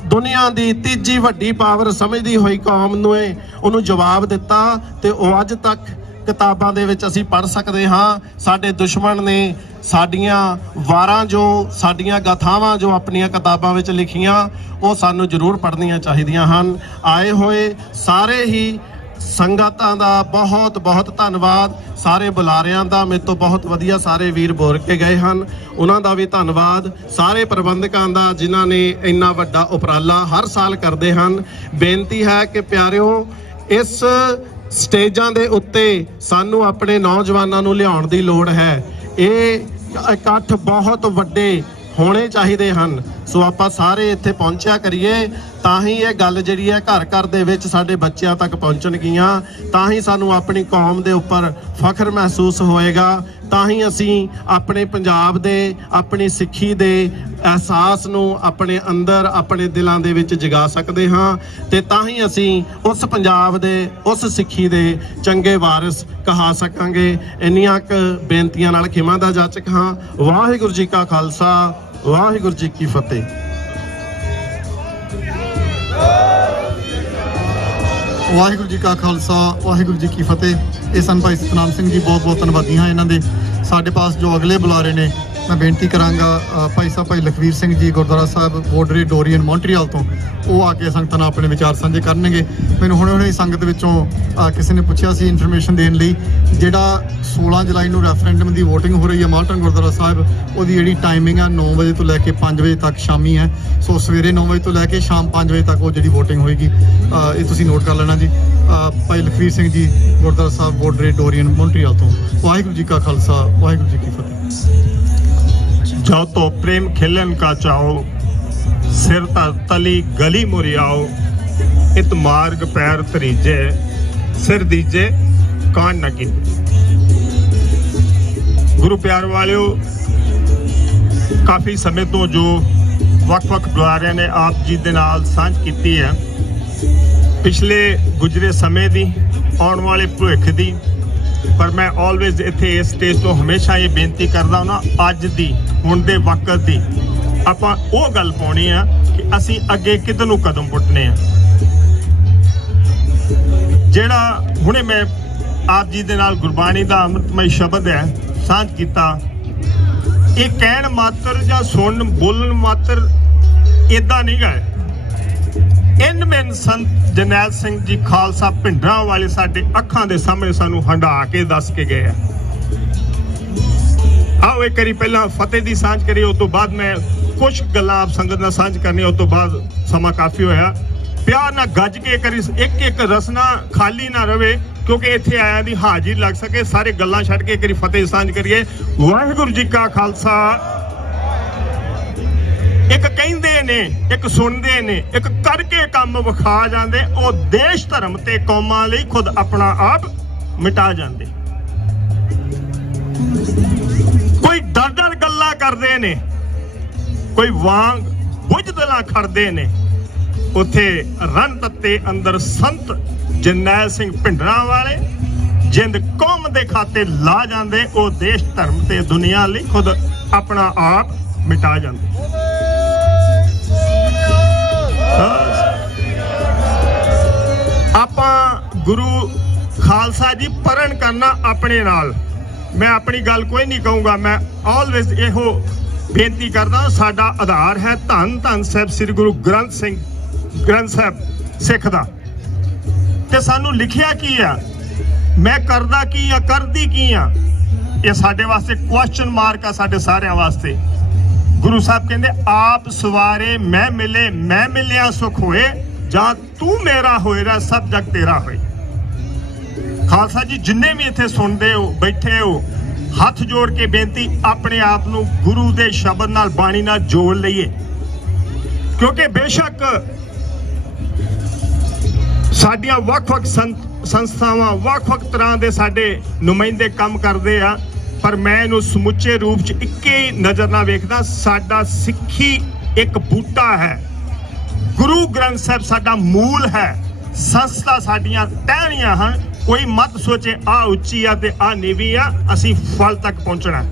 ਦੁਨੀਆ ਦੀ ਤੀਜੀ ਵੱਡੀ ਪਾਵਰ ਸਮਝਦੀ ਹੋਈ ਕੌਮ ਨੂੰ ਉਹਨੂੰ ਜਵਾਬ ਦਿੱਤਾ। ਤੇ ਉਹ ਅੱਜ ਤੱਕ ਕਿਤਾਬਾਂ ਦੇ ਵਿੱਚ ਅਸੀਂ ਪੜ੍ਹ ਸਕਦੇ ਹਾਂ। ਸਾਡੇ ਦੁਸ਼ਮਣ ਨੇ ਸਾਡੀਆਂ ਵਾਰਾਂ, ਜੋ ਸਾਡੀਆਂ ਗਾਥਾਵਾਂ ਜੋ ਆਪਣੀਆਂ ਕਿਤਾਬਾਂ ਵਿੱਚ ਲਿਖੀਆਂ, ਉਹ ਸਾਨੂੰ ਜ਼ਰੂਰ ਪੜ੍ਹਨੀਆਂ ਚਾਹੀਦੀਆਂ ਹਨ। ਆਏ ਹੋਏ ਸਾਰੇ ਹੀ ਸੰਗਤਾਂ ਦਾ ਬਹੁਤ ਬਹੁਤ ਧੰਨਵਾਦ। ਸਾਰੇ ਬੁਲਾਰਿਆਂ ਦਾ, ਮੇਰੇ ਤੋਂ ਬਹੁਤ ਵਧੀਆ ਸਾਰੇ ਵੀਰ ਬੋਲ ਕੇ ਗਏ ਹਨ, ਉਹਨਾਂ ਦਾ ਵੀ ਧੰਨਵਾਦ। ਸਾਰੇ ਪ੍ਰਬੰਧਕਾਂ ਦਾ ਜਿਨ੍ਹਾਂ ਨੇ ਇੰਨਾ ਵੱਡਾ ਉਪਰਾਲਾ ਹਰ ਸਾਲ ਕਰਦੇ ਹਨ। ਬੇਨਤੀ ਹੈ ਕਿ ਪਿਆਰਿਓ, ਇਸ ਸਟੇਜਾਂ ਦੇ ਉੱਤੇ ਸਾਨੂੰ ਆਪਣੇ ਨੌਜਵਾਨਾਂ ਨੂੰ ਲਿਆਉਣ ਦੀ ਲੋੜ ਹੈ। ਇਹ ਇਕੱਠ ਬਹੁਤ ਵੱਡੇ ਹੋਣੇ ਚਾਹੀਦੇ ਹਨ। ਸੋ ਆਪਾਂ ਸਾਰੇ ਇੱਥੇ ਪਹੁੰਚਿਆ ਕਰੀਏ, ਤਾਂ ਹੀ ਇਹ ਗੱਲ ਜਿਹੜੀ ਹੈ ਘਰ ਘਰ ਦੇ ਵਿੱਚ ਸਾਡੇ ਬੱਚਿਆਂ ਤੱਕ ਪਹੁੰਚਣਗੀਆਂ, ਤਾਂ ਹੀ ਸਾਨੂੰ ਆਪਣੀ ਕੌਮ ਦੇ ਉੱਪਰ ਫਖਰ ਮਹਿਸੂਸ ਹੋਏਗਾ, ਤਾਂ ਹੀ ਅਸੀਂ ਆਪਣੇ ਪੰਜਾਬ ਦੇ, ਆਪਣੀ ਸਿੱਖੀ ਦੇ ਅਹਿਸਾਸ ਨੂੰ ਆਪਣੇ ਅੰਦਰ, ਆਪਣੇ ਦਿਲਾਂ ਦੇ ਵਿੱਚ ਜਗਾ ਸਕਦੇ ਹਾਂ, ਤੇ ਤਾਂ ਹੀ ਅਸੀਂ ਉਸ ਪੰਜਾਬ ਦੇ, ਉਸ ਸਿੱਖੀ ਦੇ ਚੰਗੇ ਵਾਰਿਸ ਕਹਾ ਸਕਾਂਗੇ। ਇੰਨੀਆਂ ਕੁ ਬੇਨਤੀਆਂ ਨਾਲ ਖਿਮਾ ਦਾ ਜਾਚਕ ਹਾਂ। ਵਾਹਿਗੁਰੂ ਜੀ ਕਾ ਖਾਲਸਾ, ਵਾਹਿਗੁਰੂ ਜੀ ਕੀ ਫਤਿਹ। ਵਾਹਿਗੁਰੂ ਜੀ ਕਾ ਖਾਲਸਾ, ਵਾਹਿਗੁਰੂ ਜੀ ਕੀ ਫਤਿਹ। ਇਹ ਸਨ ਭਾਈ ਸਤਨਾਮ ਸਿੰਘ ਜੀ, ਬਹੁਤ ਬਹੁਤ ਧੰਨਵਾਦੀ ਹਾਂ ਇਹਨਾਂ ਦੇ। ਸਾਡੇ ਪਾਸ ਜੋ ਅਗਲੇ ਬੁਲਾਰੇ ਨੇ, ਮੈਂ ਬੇਨਤੀ ਕਰਾਂਗਾ ਭਾਈ ਲਖਵੀਰ ਸਿੰਘ ਜੀ, ਗੁਰਦੁਆਰਾ ਸਾਹਿਬ ਵੋਡਰੀ ਡੋਰੀਅਨ ਮੌਂਟਰੀਅਲ ਤੋਂ, ਉਹ ਆ ਕੇ ਸੰਗਤਾਂ ਨਾਲ ਆਪਣੇ ਵਿਚਾਰ ਸਾਂਝੇ ਕਰਨਗੇ। ਮੈਨੂੰ ਹੁਣੇ ਸੰਗਤ ਵਿੱਚੋਂ ਕਿਸੇ ਨੇ ਪੁੱਛਿਆ ਸੀ ਇਨਫੋਰਮੇਸ਼ਨ ਦੇਣ ਲਈ, ਜਿਹੜਾ 16 ਜੁਲਾਈ ਨੂੰ ਰੈਫਰੈਂਡਮ ਦੀ ਵੋਟਿੰਗ ਹੋ ਰਹੀ ਹੈ ਮਾਲਟਨ ਗੁਰਦੁਆਰਾ ਸਾਹਿਬ, ਉਹਦੀ ਜਿਹੜੀ ਟਾਈਮਿੰਗ ਆ 9 ਵਜੇ ਤੋਂ ਲੈ ਕੇ 5 ਵਜੇ ਤੱਕ ਸ਼ਾਮੀ ਹੈ। ਸੋ ਸਵੇਰੇ 9 ਵਜੇ ਤੋਂ ਲੈ ਕੇ ਸ਼ਾਮ 5 ਵਜੇ ਤੱਕ ਉਹ ਜਿਹੜੀ ਵੋਟਿੰਗ ਹੋਏਗੀ, ਇਹ ਤੁਸੀਂ ਨੋਟ ਕਰ ਲੈਣਾ ਜੀ। ਭਾਈ ਲਖਵੀਰ ਸਿੰਘ ਜੀ, ਗੁਰਦੁਆਰਾ ਸਾਹਿਬ ਵੋਡਰੀ ਡੋਰੀਅਨ ਮੌਂਟਰੀਅਲ ਤੋਂ। ਵਾਹਿਗੁਰੂ ਜੀ ਕਾ ਖਾਲਸਾ, ਵਾਹਿਗੁਰੂ ਜੀ ਕੀ ਫਤਿਹ। जाओ तो प्रेम खिलन का चाहो, सिर तली गली मुरियाओ, इत मार्ग पैर तरीजे, सिर दीजे कान न कीते। गुरु प्यार वालियो, काफ़ी समय तो जो ਵੱਖ-ਵੱਖ ਬੁਲਾਰਿਆਂ ਨੇ ਆਪ ਜੀ ਦੇ ਨਾਲ ਸਾਂਝ ਕੀਤੀ ਹੈ, ਪਿਛਲੇ ਗੁਜ਼ਰੇ ਸਮੇਂ ਦੀ, ਆਉਣ ਵਾਲੇ ਭਵਿੱਖ ਦੀ। ਪਰ ਮੈਂ ਆਲਵੇਜ਼ ਇੱਥੇ ਇਸ ਸਟੇਜ ਤੋਂ ਹਮੇਸ਼ਾ ਇਹ ਬੇਨਤੀ ਕਰਦਾ ਹਾਂ, ਅੱਜ ਦੀ, ਹੁਣ ਦੇ ਵਕਤ ਦੀ ਆਪਾਂ ਉਹ ਗੱਲ ਪਾਉਣੀ ਆ ਕਿ ਅਸੀਂ ਅੱਗੇ ਕਿੱਧਰ ਨੂੰ ਕਦਮ ਪੁੱਟਨੇ ਆ। ਜਿਹੜਾ ਹੁਣੇ ਮੈਂ ਆਪ ਜੀ ਦੇ ਨਾਲ ਗੁਰਬਾਣੀ ਦਾ ਅੰਮ੍ਰਿਤਮਈ ਸ਼ਬਦ ਹੈ ਸਾਂਝ ਕੀਤਾ, ਇਹ ਕਹਿਣ ਮਾਤਰ ਜਾਂ ਸੁਣਨ ਬੋਲਣ ਮਾਤਰ ਇਦਾਂ ਨਹੀਂ ਗਏ। ਇਨਮੈਨ ਸੰਤ ਜਰਨੈਲ ਸਿੰਘ ਜੀ ਖਾਲਸਾ ਭਿੰਡਰਾਂ ਵਾਲੇ ਸਾਡੇ ਅੱਖਾਂ ਦੇ ਸਾਹਮਣੇ ਸਾਨੂੰ ਹੰਢਾ ਕੇ ਦੱਸ ਕੇ ਗਏ ਆ। ਆਓ ਇੱਕ ਵਾਰੀ ਪਹਿਲਾਂ ਫਤਿਹ ਦੀ ਸਾਂਝ ਕਰੀਏ, ਉਸ ਤੋਂ ਬਾਅਦ ਮੈਂ ਕੁਝ ਗੱਲਾਂ ਆਪ ਸੰਗਤ ਨਾਲ ਸਾਂਝ ਕਰਨੀ, ਉਸ ਤੋਂ ਬਾਅਦ ਸਮਾਂ ਕਾਫੀ ਹੋਇਆ। ਪਿਆਰ ਨਾਲ ਗੱਜ ਕੇ ਕਰੀ ਇੱਕ ਇੱਕ ਰਸਨਾ ਖਾਲੀ ਨਾ ਰਵੇ, ਕਿਉਂਕਿ ਇੱਥੇ ਆਇਆਂ ਦੀ ਹਾਜ਼ਰੀ ਲੱਗ ਸਕੇ। ਸਾਰੇ ਗੱਲਾਂ ਛੱਡ ਕੇ ਕਰੀ ਫਤਿਹ ਸਾਂਝ ਕਰੀਏ। ਵਾਹਿਗੁਰੂ ਜੀ ਕਾ ਖਾਲਸਾ। ਇੱਕ ਕਹਿੰਦੇ ਨੇ, ਇੱਕ ਸੁਣਦੇ ਨੇ, ਇੱਕ ਕਰਕੇ ਕੰਮ ਵਿਖਾ ਜਾਂਦੇ। ਉਹ ਦੇਸ਼ ਧਰਮ ਤੇ ਕੌਮਾਂ ਲਈ ਖੁਦ ਆਪਣਾ ਆਪ ਮਿਟਾ ਜਾਂਦੇ। ਕੋਈ ਡਰ ਗੱਲਾਂ ਕਰਦੇ ਨੇ, ਕੋਈ ਵਾਂਗ ਬੁਝਦਲਾਂ ਖੜਦੇ ਨੇ। ਉੱਥੇ ਰਨ ਤੱਤੇ ਅੰਦਰ ਸੰਤ ਜਰਨੈਲ ਸਿੰਘ ਭਿੰਡਰਾਂ ਵਾਲੇ ਜਿੰਦ ਕੌਮ ਦੇ ਖਾਤੇ ਲਾ ਜਾਂਦੇ। ਉਹ ਦੇਸ਼ ਧਰਮ ਤੇ ਦੁਨੀਆ ਲਈ ਖੁਦ ਆਪਣਾ ਆਪ ਮਿਟਾ ਜਾਂਦੇ। ਆਪਾਂ ਗੁਰੂ ਖਾਲਸਾ ਜੀ ਪਰਨ ਕਰਨਾ ਆਪਣੇ ਨਾਲ। ਮੈਂ ਆਪਣੀ ਗੱਲ ਕੋਈ ਨਹੀਂ ਕਹੂੰਗਾ, ਮੈਂ ਆਲਵੇਜ਼ ਇਹੋ ਬੇਨਤੀ ਕਰਦਾ। ਸਾਡਾ ਆਧਾਰ ਹੈ ਧੰਨ ਧੰਨ ਸਾਹਿਬ ਸ੍ਰੀ ਗੁਰੂ ਗ੍ਰੰਥ ਸਾਹਿਬ ਸਿੱਖ ਦਾ। ਤੇ ਸਾਨੂੰ ਲਿਖਿਆ ਕੀ ਆ, ਮੈਂ ਕਰਦਾ ਕੀ ਆ, ਕਰਦੀ ਕੀ ਆ, ਇਹ ਸਾਡੇ ਵਾਸਤੇ ਕੁਐਸਚਨ ਮਾਰਕ ਆ, ਸਾਡੇ ਸਾਰਿਆਂ ਵਾਸਤੇ। ਗੁਰੂ ਸਾਹਿਬ ਕਹਿੰਦੇ ਆਪ ਸਵਾਰੇ ਮੈਂ ਮਿਲੇ, ਮੈਂ ਮਿਲਿਆ ਸੁਖ ਹੋਏ, ਜਾਂ ਤੂੰ ਮੇਰਾ ਹੋਏਰਾ ਸਭ ਜਗ ਤੇਰਾ ਹੋਏ। ਖਾਲਸਾ ਜੀ ਜਿੰਨੇ ਵੀ ਇੱਥੇ ਸੁਣਦੇ ਹੋ, ਬੈਠੇ ਹੋ, ਹੱਥ ਜੋੜ ਕੇ ਬੇਨਤੀ, ਆਪਣੇ ਆਪ ਨੂੰ ਗੁਰੂ ਦੇ ਸ਼ਬਦ ਨਾਲ, ਬਾਣੀ ਨਾਲ ਜੋੜ ਲਈਏ। ਕਿਉਂਕਿ ਬੇਸ਼ੱਕ ਸਾਡੀਆਂ ਵੱਖ-ਵੱਖ ਸੰਸਥਾਵਾਂ, ਵੱਖ-ਵੱਖ ਤਰ੍ਹਾਂ ਦੇ ਸਾਡੇ ਨੁਮਾਇੰਦੇ ਕੰਮ ਕਰਦੇ ਆ, ਪਰ ਮੈਂ ਇਹਨੂੰ ਸਮੁੱਚੇ ਰੂਪ 'ਚ ਇੱਕੇ ਹੀ ਨਜ਼ਰ ਨਾਲ ਵੇਖਦਾ। ਸਾਡਾ ਸਿੱਖੀ ਇੱਕ ਬੂਟਾ ਹੈ, ਗੁਰੂ ਗ੍ਰੰਥ ਸਾਹਿਬ ਸਾਡਾ ਮੂਲ ਹੈ, ਸੰਸਥਾ ਸਾਡੀਆਂ ਟਹਿਣੀਆਂ ਹਨ। ਕੋਈ ਮਤ ਸੋਚੇ ਆ ਉੱਚੀ ਆ ਤੇ ਆ ਨੀਵੀਂ ਆ, ਅਸੀਂ ਫਲ ਤੱਕ ਪਹੁੰਚਣਾ।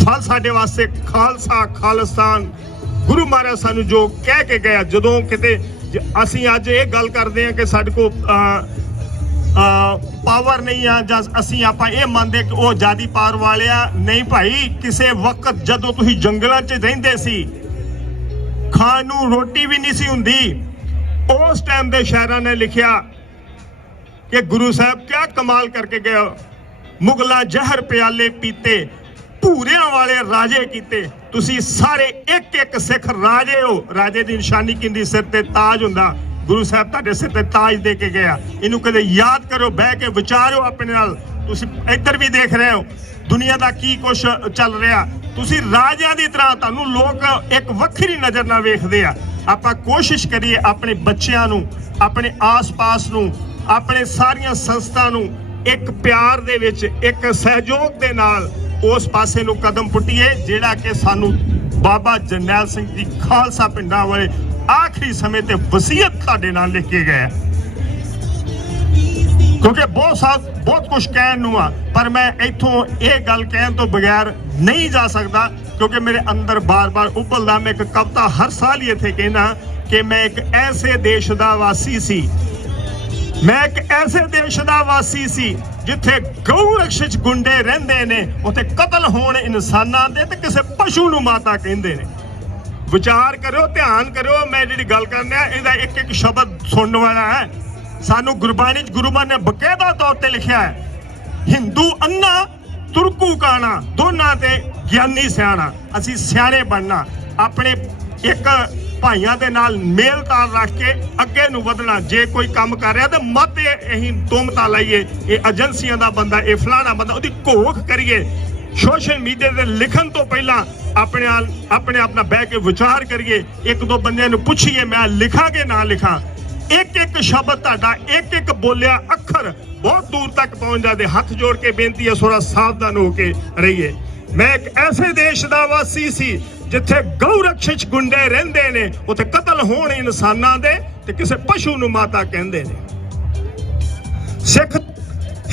ਫਲ ਸਾਡੇ ਵਾਸਤੇ ਖਾਲਸਾ, ਖਾਲਿਸਤਾਨ, ਗੁਰੂ ਮਹਾਰਾਜ ਸਾਨੂੰ ਜੋ ਕਹਿ ਕੇ ਗਿਆ। ਜਦੋਂ ਕਿਤੇ ਅਸੀਂ ਅੱਜ ਇਹ ਗੱਲ ਕਰਦੇ ਹਾਂ ਕਿ ਸਾਡੇ ਕੋਲ ਪਾਵਰ ਨਹੀਂ ਆ, ਜਾਂ ਅਸੀਂ ਆਪਾਂ ਇਹ ਮੰਨਦੇ ਕਿ ਉਹ ਆਜ਼ਾਦੀ ਪਾਰ ਵਾਲਿਆ ਨਹੀਂ ਭਾਈ। ਕਿਸੇ ਵਕਤ ਜਦੋਂ ਤੁਸੀਂ ਜੰਗਲਾਂ 'ਚ ਰਹਿੰਦੇ ਸੀ, ਖਾਣ ਨੂੰ ਰੋਟੀ ਵੀ ਨਹੀਂ ਸੀ ਹੁੰਦੀ, ਉਸ ਟਾਈਮ ਦੇ ਸ਼ਾਇਰਾਂ ਨੇ ਲਿਖਿਆ ਕਿ ਗੁਰੂ ਸਾਹਿਬ ਕਿਆ ਕਮਾਲ ਕਰਕੇ ਗਏ। ਮੁਗਲਾਂ ਜ਼ਹਿਰ ਪਿਆਲੇ ਪੀਤੇ, ਭੂਰਿਆਂ ਵਾਲੇ ਰਾਜੇ ਕੀਤੇ। ਤੁਸੀਂ ਸਾਰੇ ਇੱਕ ਇੱਕ ਸਿੱਖ ਰਾਜੇ ਹੋ। ਰਾਜੇ ਦੀ ਨਿਸ਼ਾਨੀ ਕਿੰਦੀ, ਸਿਰ ਤੇ ਤਾਜ ਹੁੰਦਾ। ਗੁਰੂ ਸਾਹਿਬ ਤੁਹਾਡੇ ਸਿਰ ਤੇ ਤਾਜ ਦੇ ਕੇ ਗਿਆ। ਇਹਨੂੰ ਕਦੇ ਯਾਦ ਕਰੋ, ਬਹਿ ਕੇ ਵਿਚਾਰੋ ਆਪਣੇ ਨਾਲ। ਤੁਸੀਂ ਇੱਧਰ ਵੀ ਦੇਖ ਰਹੇ ਹੋ ਦੁਨੀਆ ਦਾ ਕੀ ਕੁਛ ਚੱਲ ਰਿਹਾ। ਤੁਸੀਂ ਰਾਜਿਆਂ ਦੀ ਤਰ੍ਹਾਂ, ਤੁਹਾਨੂੰ ਲੋਕ ਇੱਕ ਵੱਖਰੀ ਨਜ਼ਰ ਨਾਲ ਵੇਖਦੇ ਆ। ਆਪਾਂ ਕੋਸ਼ਿਸ਼ ਕਰੀਏ ਆਪਣੇ ਬੱਚਿਆਂ ਨੂੰ, ਆਪਣੇ ਆਸ-ਪਾਸ ਨੂੰ, ਆਪਣੇ ਸਾਰੀਆਂ ਸੰਸਥਾ ਨੂੰ ਇੱਕ ਪਿਆਰ ਦੇ ਵਿੱਚ, ਇੱਕ ਸਹਿਯੋਗ ਦੇ ਨਾਲ ਉਸ ਪਾਸੇ ਨੂੰ ਕਦਮ ਪੁੱਟੀਏ ਜਿਹੜਾ ਕਿ ਸਾਨੂੰ ਬਾਬਾ ਜਰਨੈਲ ਸਿੰਘ ਜੀ ਖਾਲਸਾ ਪਿੰਡਾਂ ਵਾਲੇ ਆਖਰੀ ਸਮੇਂ ਤੇ ਵਸੀਅਤ ਤੁਹਾਡੇ ਨਾਲ ਲਿਖ ਕੇ ਗਏ। ਕਿਉਂਕਿ ਬਹੁਤ ਕੁਝ ਕਹਿਣ ਨੂੰ ਆ, ਪਰ ਮੈਂ ਇੱਥੋਂ ਇਹ ਗੱਲ ਕਹਿਣ ਤੋਂ ਬਗੈਰ ਨਹੀਂ ਜਾ ਸਕਦਾ, ਕਿਉਂਕਿ ਮੇਰੇ ਅੰਦਰ ਬਾਰ-ਬਾਰ ਉਬਲਦਾ। ਮੈਂ ਇੱਕ ਕਵਿਤਾ ਹਰ ਸਾਲ ਹੀ ਇੱਥੇ ਕਹਿਣਾ ਕਿ ਮੈਂ ਇੱਕ ਐਸੇ ਦੇਸ਼ ਦਾ ਵਾਸੀ ਸੀ, ਮੈਂ ਇੱਕ ਐਸੇ ਦੇਸ਼ ਦਾ ਵਾਸੀ ਸੀ ਜਿੱਥੇ ਗਊ ਰਕਸ਼ਿਤ ਗੁੰਡੇ ਰਹਿੰਦੇ ਨੇ, ਉੱਥੇ ਕਤਲ ਹੋਣ ਇਨਸਾਨਾਂ ਦੇ ਤੇ ਕਿਸੇ ਪਸ਼ੂ ਨੂੰ ਮਾਤਾ ਕਹਿੰਦੇ ਨੇ। ਵਿਚਾਰ ਕਰਿਓ, ਧਿਆਨ ਕਰਿਓ। ਮੈਂ ਜਿਹੜੀ ਗੱਲ ਕਰਨਾ ਇਹਦਾ ਇੱਕ ਇੱਕ ਸ਼ਬਦ ਸੁਣਨ ਵਾਲਾ ਹੈ। ਸਾਨੂੰ ਗੁਰਬਾਣੀ 'ਚ ਗੁਰੂ ਮਹਾਰਾਜ ਨੇ ਬਕਾਇਦਾ ਤੌਰ ਤੇ ਲਿਖਿਆ ਹੈ, ਹਿੰਦੂ ਅੰਨਾ ਤੁਰਕੂ ਕਾਣਾ, ਦੋਨਾਂ ਤੇ ਗਿਆਨੀ ਸਿਆਣਾ। ਅਸੀਂ ਸਿਆਣੇ ਬਣਨਾ, ਆਪਣੇ ਇੱਕ ਭਾਈਆਂ ਦੇ ਨਾਲ ਮੇਲ ਤਾਲ ਰੱਖ ਕੇ ਅੱਗੇ ਨੂੰ ਵਧਣਾ। ਜੇ ਕੋਈ ਕੰਮ ਕਰ ਰਿਹਾ ਤਾਂ ਮਤ ਅਸੀਂ ਤੁਮਤਾ ਲਾਈਏ, ਇਹ ਏਜੰਸੀਆਂ ਦਾ ਬੰਦਾ, ਇਹ ਫਲਾਣਾ ਬੰਦਾ, ਉਹਦੀ ਘੋਖ ਕਰੀਏ। ਸੋਸ਼ਲ ਮੀਡੀਆ ਤੇ ਲਿਖਣ ਤੋਂ ਪਹਿਲਾਂ ਆਪਣੇ ਆਪ ਨਾਲ ਬਹਿ ਕੇ ਵਿਚਾਰ ਕਰੀਏ। ਇੱਕ ਦੋ ਬੰਦਿਆਂ ਨੂੰ ਪੁੱਛੀਏ ਮੈਂ ਲਿਖਾਂ ਕਿ ਨਾ ਲਿਖਾਂ। ਇੱਕ ਇੱਕ ਸ਼ਬਦ ਤੁਹਾਡਾ, ਇੱਕ ਇੱਕ ਬੋਲਿਆ ਅੱਖਰ ਬਹੁਤ ਦੂਰ ਤੱਕ ਪਹੁੰਚ ਜਾਂਦੇ। ਹੱਥ ਜੋੜ ਕੇ ਬੇਨਤੀ ਹੈ, ਥੋੜਾ ਸਾਵਧਾਨ ਹੋ ਕੇ ਰਹੀਏ। ਮੈਂ ਇੱਕ ਐਸੇ ਦੇਸ਼ ਦਾ ਵਾਸੀ ਸੀ ਜਿੱਥੇ ਗਊ ਰਕਸ਼ਿਤ ਗੁੰਡੇ ਰਹਿੰਦੇ ਨੇ, ਉੱਥੇ ਕਤਲ ਹੋਣ ਇਨਸਾਨਾਂ ਦੇ ਤੇ ਕਿਸੇ ਪਸ਼ੂ ਨੂੰ ਮਾਤਾ ਕਹਿੰਦੇ ਨੇ। ਸਿੱਖ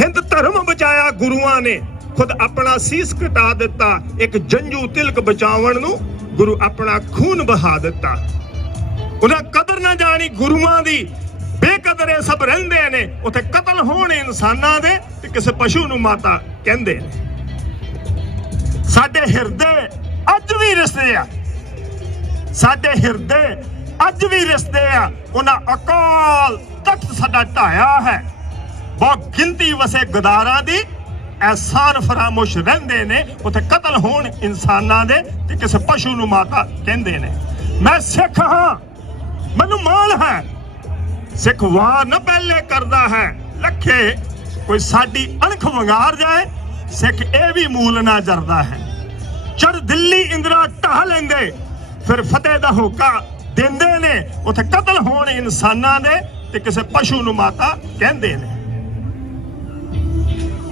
ਹਿੰਦ ਧਰਮ ਬਚਾਇਆ ਗੁਰੂਆਂ ਨੇ, ਖੁਦ ਆਪਣਾ ਸੀਸ ਕਟਾ ਦਿੱਤਾ। ਇੱਕ ਜੰਜੂ ਤਿਲਕ ਬਚਾਉਣ ਨੂੰ ਗੁਰੂ ਆਪਣਾ ਖੂਨ ਬਹਾ ਦਿੱਤਾ। ਉਹਨਾਂ ਕਦਰ ਨਾ ਜਾਣੀ ਗੁਰੂਆਂ ਦੀ, ਬੇਕਦਰੇ ਸਭ ਰਹਿੰਦੇ ਨੇ, ਉੱਥੇ ਕਤਲ ਹੋਣ ਇਨਸਾਨਾਂ ਦੇ ਤੇ ਕਿਸੇ ਪਸ਼ੂ ਨੂੰ ਮਾਤਾ ਕਹਿੰਦੇ ਨੇ। ਸਾਡੇ ਹਿਰਦੇ ਅੱਜ ਵੀ ਰਿਸ਼ਤੇ ਆ, ਸਾਡੇ ਹਿਰਦੇ ਅੱਜ ਵੀ ਰਿਸ਼ਤੇ ਆ। ਉਹਨਾਂ ਅਕਾਲ ਤਖਤ ਸਾਡਾ ਢਾਇਆ ਹੈ। ਬਹੁਤ ਗਿਣਤੀ ਵਸੇ ਗਦਾਰਾਂ ਦੀ, ਐਹਸਾਨ ਫਰਾਮੋਸ਼ ਰਹਿੰਦੇ ਨੇ, ਉੱਥੇ ਕਤਲ ਹੋਣ ਇਨਸਾਨਾਂ ਦੇ ਤੇ ਕਿਸੇ ਪਸ਼ੂ ਨੂੰ ਮਾਤਾ ਕਹਿੰਦੇ ਨੇ। ਮੈਂ ਸਿੱਖ ਹਾਂ, ਮੈਨੂੰ ਮਾਣ ਹੈ सिख वार न पहले करदा है लखे कोई साडी अणख वंगार जाए सिख ए भी मूल ना जरदा है चढ़ दिल्ली इंदिरा ढाह लेंदे फिर फतेह दा होका देंदे ने उत्थे कतल होण इंसानां दे ते किसे पशु नूं माता कहंदे ने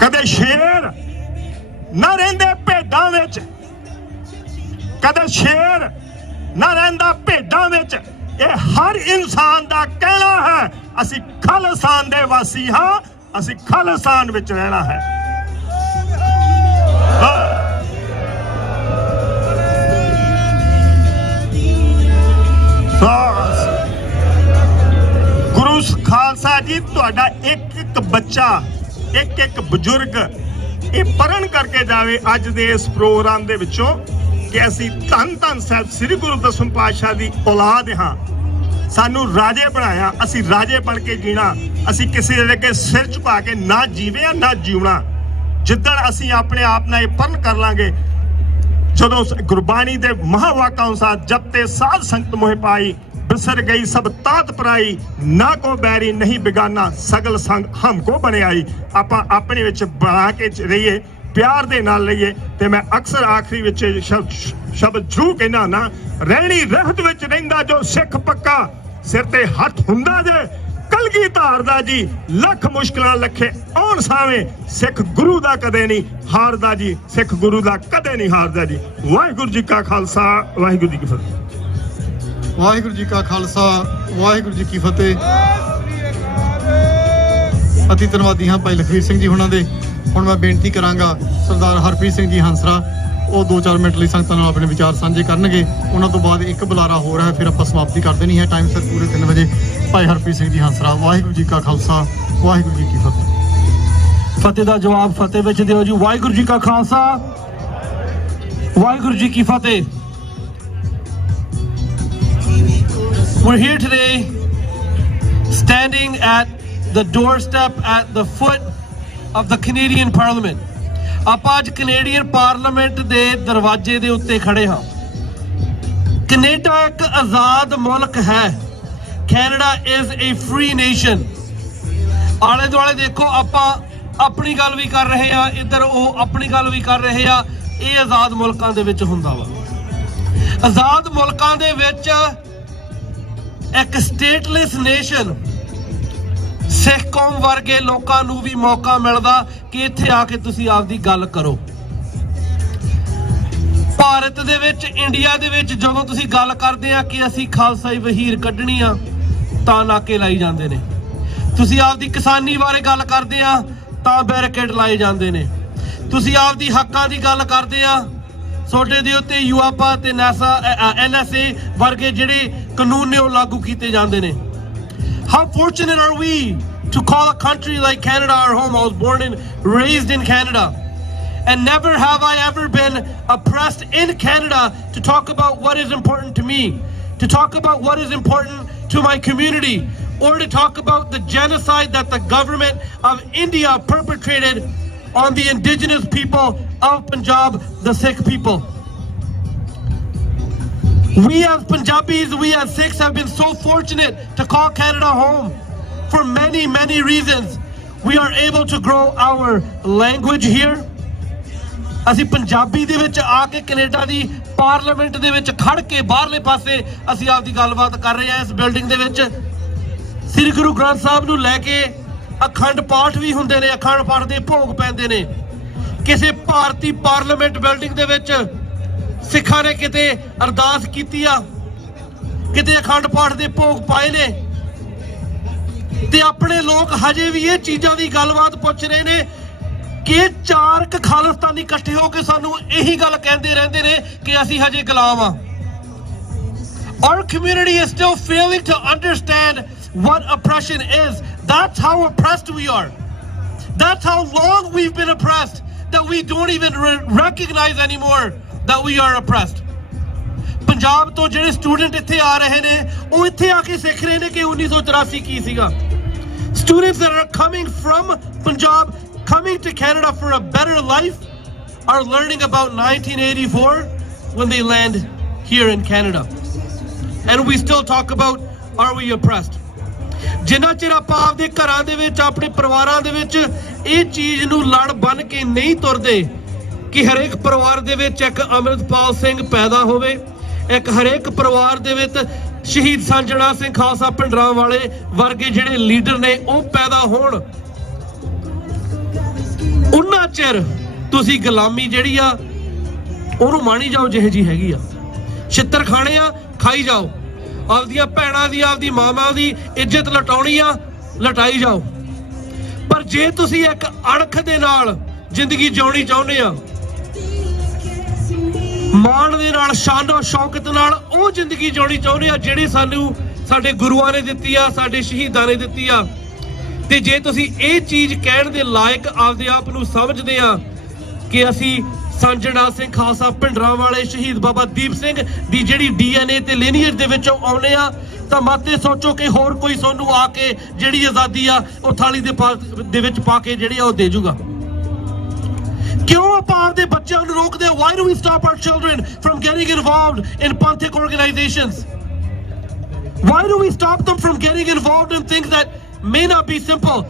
कदे शेर ना रहिंदे भेडां विच कदे शेर ना रहिंदा भेडां विच ये हर इंसान दा कहना है असी खालिस्तान दे वासी हां असी खालिस्तान विच रहना है गुरु खालसा जी तुहाडा एक एक बच्चा एक एक बुजुर्ग ये पढ़न करके जावे अज दे इस प्रोग्राम दे विचों कि असी धन धन साहब श्री गुरु दसम पातशाह दी औलाद हाँ सानू राजे बनाया असी राजे बन के जीना असी किसी दे अगे सिर झुका के ना जीवे ना जीवना जिद्दण असी अपने आप नाल पढ़न कर लांगे जदों गुरबाणी दे महावाकां अनुसार जब ते साध संगत मोह पाई बिसर गई सब तात पराई ना को बैरी नहीं बिगाना सगल संग हमको बने आई आपां अपने विच बना के रहिए प्यार दे नाल लईए ते मैं अक्सर आखिरी विच शब्द जरूर कहना ना रहनी रहत विच रहिंदा जो सिख पक्का सिर ते हथ हुंदा जे कलगीधार दा जी लख मुश्किलां लखे आउण सावें सिख गुरु दा कदे नहीं हारदा जी सिख गुरु दा कदे नहीं हारदा जी वाहिगुरू जी का खालसा वाहिगुरू जी की फतेह वाहिगुरू जी का खालसा वाहिगुरू जी की फतेह अति धन्नवादी हाँ भाई लखवीर सिंह जी हुणां दे हुण मैं बेनती करांगा सरदार हरप्रीत सिंह जी हंसरा ਉਹ 2-4 ਮਿੰਟ ਲਈ ਸੰਗਤਾਂ ਨਾਲ ਆਪਣੇ ਵਿਚਾਰ ਸਾਂਝੇ ਕਰਨਗੇ ਉਹਨਾਂ ਤੋਂ ਬਾਅਦ ਇੱਕ ਬੁਲਾਰਾ ਹੋ ਰਿਹਾ ਫਿਰ ਆਪਾਂ ਸਮਾਪਤੀ ਕਰ ਦੇਣੀ ਹੈ ਟਾਈਮ ਸਿਰ ਪੂਰੇ 3 ਵਜੇ ਭਾਈ ਹਰਪ੍ਰੀਤ ਸਿੰਘ ਜੀ ਹੰਸਰਾ ਵਾਹਿਗੁਰੂ ਜੀ ਕਾ ਖਾਲਸਾ ਵਾਹਿਗੁਰੂ ਜੀ ਕੀ ਫਤਿਹ ਫਤਿਹ ਦਾ ਜਵਾਬ ਫਤਿਹ ਵਿੱਚ ਦਿਓ ਜੀ ਵਾਹਿਗੁਰੂ ਜੀ ਕਾ ਖਾਲਸਾ ਵਾਹਿਗੁਰੂ ਜੀ ਕੀ ਫਤਿਹ We're here today standing at the doorstep at the foot of the Canadian Parliament ਆਪਾਂ ਅੱਜ ਕੈਨੇਡੀਅਨ ਪਾਰਲੀਮੈਂਟ ਦੇ ਦਰਵਾਜ਼ੇ ਦੇ ਉੱਤੇ ਖੜੇ ਹਾਂ ਕੈਨੇਡਾ ਇੱਕ ਆਜ਼ਾਦ ਮੁਲਕ ਹੈ Canada is a free nation ਆਲੇ ਦੁਆਲੇ ਦੇਖੋ ਆਪਾਂ ਆਪਣੀ ਗੱਲ ਵੀ ਕਰ ਰਹੇ ਆ ਇੱਧਰ ਉਹ ਆਪਣੀ ਗੱਲ ਵੀ ਕਰ ਰਹੇ ਆ ਇਹ ਆਜ਼ਾਦ ਮੁਲਕਾਂ ਦੇ ਵਿੱਚ ਹੁੰਦਾ ਵਾ ਆਜ਼ਾਦ ਮੁਲਕਾਂ ਦੇ ਵਿੱਚ ਇੱਕ ਸਟੇਟਲੈਸ ਨੇਸ਼ਨ ਸਿੱਖ ਕੌਮ ਵਰਗੇ ਲੋਕਾਂ ਨੂੰ ਵੀ ਮੌਕਾ ਮਿਲਦਾ ਕਿ ਇੱਥੇ ਆ ਕੇ ਤੁਸੀਂ ਆਪਦੀ ਗੱਲ ਕਰੋ ਭਾਰਤ ਦੇ ਵਿੱਚ ਇੰਡੀਆ ਦੇ ਵਿੱਚ ਜਦੋਂ ਤੁਸੀਂ ਗੱਲ ਕਰਦੇ ਆ ਕਿ ਅਸੀਂ ਖਾਲਸਾਈ ਵਹੀਰ ਕੱਢਣੀ ਆ ਤਾਂ ਨਾਕੇ ਲਾਈ ਜਾਂਦੇ ਨੇ ਤੁਸੀਂ ਆਪਦੀ ਕਿਸਾਨੀ ਬਾਰੇ ਗੱਲ ਕਰਦੇ ਆ ਤਾਂ ਬੈਰੀਕੇਡ ਲਾਏ ਜਾਂਦੇ ਨੇ ਤੁਸੀਂ ਆਪਦੀ ਹੱਕਾਂ ਦੀ ਗੱਲ ਕਰਦੇ ਆ ਤੁਹਾਡੇ ਦੇ ਉੱਤੇ ਯੂਆਪਾ ਤੇ ਨਾਸਾ ਐਨਐਸਏ ਵਰਗੇ ਜਿਹੜੇ ਕਾਨੂੰਨ ਨੇ ਉਹ ਲਾਗੂ ਕੀਤੇ ਜਾਂਦੇ ਨੇ How fortunate are we to call a country like Canada our home? I was born and raised in Canada. And never have I ever been oppressed in Canada to talk about what is important to me, to talk about what is important to my community, or to talk about the genocide that the government of India perpetrated on the indigenous people of Punjab, the Sikh people. We as Punjabis, we as Sikhs have been so fortunate to call Canada home for many, many reasons. We are able to grow our language here. ਅਸੀਂ ਪੰਜਾਬੀ ਦੇ ਵਿੱਚ ਆ ਕੇ Canada ਦੀ parliament ਦੇ ਵਿੱਚ ਖੜ ਕੇ ਬਾਹਰਲੇ ਪਾਸੇ ਅਸੀਂ ਆਪਦੀ ਗੱਲਬਾਤ ਕਰ ਰਹੇ ਹਾਂ ਇਸ ਬਿਲਡਿੰਗ ਦੇ ਵਿੱਚ ਸ੍ਰੀ ਗੁਰੂ ਗ੍ਰੰਥ ਸਾਹਿਬ ਨੂੰ ਲੈ ਕੇ ਅਖੰਡ ਪਾਠ ਵੀ ਹੁੰਦੇ ਨੇ ਅਖੰਡ ਪਾਠ ਦੇ ਭੋਗ ਪੈਂਦੇ ਨੇ ਕਿਸੇ ਭਾਰਤੀ ਪਾਰਲੀਮੈਂਟ ਬਿਲਡਿੰਗ ਦੇ ਵਿੱਚ ਸਿੱਖਾਂ ਨੇ ਕਿਤੇ ਅਰਦਾਸ ਕੀਤੀ ਆ ਕਿਤੇ ਅਖੰਡ ਪਾਠ ਦੇ ਭੋਗ ਪਾਏ ਨੇ ਤੇ ਆਪਣੇ ਲੋਕ ਹਜੇ ਵੀ ਇਹ ਚੀਜ਼ਾਂ ਦੀ ਗੱਲਬਾਤ ਪੁੱਛ ਰਹੇ ਨੇ ਕਿ ਚਾਰ ਕ ਖਾਲਿਸਤਾਨੀ ਇਕੱਠੇ ਹੋ ਕੇ ਸਾਨੂੰ ਇਹੀ ਗੱਲ ਕਹਿੰਦੇ ਰਹਿੰਦੇ ਨੇ ਕਿ ਅਸੀਂ ਹਜੇ ਗੁਲਾਮ ਆ Our community is still failing to understand what oppression is. That's how oppressed we are. That's how long we've been oppressed that we don't even recognize anymore that we are oppressed. Punjab ਤੋਂ ਜਿਹੜੇ student ਇੱਥੇ ਆ ਰਹੇ ਨੇ ਉਹ ਇੱਥੇ ਆ ਕੇ ਸਿੱਖ ਰਹੇ ਨੇ ਕਿ 1984 ਕੀ ਸੀਗਾ Students that are coming from Punjab coming to Canada for a better life are learning about 1984 when they land here in Canada. And we still talk about, are we oppressed? ਜਿੰਨਾ ਚਿਰ ਆਪਾਂ ਆਪਦੇ ਘਰਾਂ ਦੇ ਵਿੱਚ ਆਪਣੇ ਪਰਿਵਾਰਾਂ ਦੇ ਵਿੱਚ ਇਹ ਚੀਜ਼ ਨੂੰ ਲੜ ਬਣ ਕੇ ਨਹੀਂ ਤੁਰਦੇ ਕਿ ਹਰੇਕ ਪਰਿਵਾਰ ਦੇ ਵਿੱਚ ਇੱਕ ਅੰਮ੍ਰਿਤਪਾਲ ਸਿੰਘ ਪੈਦਾ ਹੋਵੇ, ਇੱਕ ਹਰੇਕ ਪਰਿਵਾਰ ਦੇ ਵਿੱਚ ਸ਼ਹੀਦ ਸਾਂਝਣਾ ਸਿੰਘ ਖਾਲਸਾ ਭਿੰਡਰਾਂ ਵਾਲੇ ਵਰਗੇ ਜਿਹੜੇ ਲੀਡਰ ਨੇ ਉਹ ਪੈਦਾ ਹੋਣ, ਉਹਨਾਂ ਚਿਰ ਤੁਸੀਂ ਗੁਲਾਮੀ ਜਿਹੜੀ ਆ ਉਹਨੂੰ ਮਾਣੀ ਜਾਓ ਜਿਹੇ ਜੀ ਹੈਗੀ ਆ। ਛਿੱਤਰ ਖਾਣੇ ਆ, ਖਾਈ ਜਾਓ, ਆਪਦੀਆਂ ਭੈਣਾਂ ਦੀ ਆਪਦੀ ਮਾਵਾਂ ਦੀ ਇੱਜ਼ਤ ਲਟਾਉਣੀ ਆ, ਲਟਾਈ ਜਾਓ। ਪਰ ਜੇ ਤੁਸੀਂ ਇੱਕ ਅਣਖ ਦੇ ਨਾਲ ਜ਼ਿੰਦਗੀ ਜਿਉਣੀ ਚਾਹੁੰਦੇ ਆ, ਮਾਣ ਦੇ ਨਾਲ, ਸ਼ਾਨੋ ਸ਼ੌਕਤ ਨਾਲ ਉਹ ਜ਼ਿੰਦਗੀ ਜਿਉਣੀ ਚਾਹੁੰਦੇ ਆ ਜਿਹੜੀ ਸਾਨੂੰ ਸਾਡੇ ਗੁਰੂਆਂ ਨੇ ਦਿੱਤੀ ਆ, ਸਾਡੇ ਸ਼ਹੀਦਾਂ ਨੇ ਦਿੱਤੀ ਆ, ਤੇ ਜੇ ਤੁਸੀਂ ਇਹ ਚੀਜ਼ ਕਹਿਣ ਦੇ ਲਾਇਕ ਆਪਦੇ ਆਪ ਨੂੰ ਸਮਝਦੇ ਆ ਕਿ ਅਸੀਂ ਸਾਂਝਣਾ ਸਿੰਘ ਖਾਲਸਾ ਭਿੰਡਰਾਂ ਵਾਲੇ ਸ਼ਹੀਦ ਬਾਬਾ ਦੀਪ ਸਿੰਘ ਦੀ ਜਿਹੜੀ DNA ਤੇ ਲੀਨੀਅਰ ਦੇ ਵਿੱਚੋਂ ਆਉਨੇ ਆ, ਤਾਂ ਮਾਤੇ ਸੋਚੋ ਕਿ ਹੋਰ ਕੋਈ ਸਾਨੂੰ ਆ ਕੇ ਜਿਹੜੀ ਆਜ਼ਾਦੀ ਆ ਉਹ ਥਾਲੀ ਦੇ ਵਿੱਚ ਪਾ ਕੇ ਜਿਹੜੀ ਆ ਉਹ ਦੇ ਜੂਗਾ। ਕਿਉਂ ਆਪਾਂ ਆਪਦੇ ਬੱਚਿਆਂ ਨੂੰ ਰੋਕਦੇ? Why do we stop our children from getting involved in Panthic organizations? Why do we stop them from getting involved in things that may not be simple?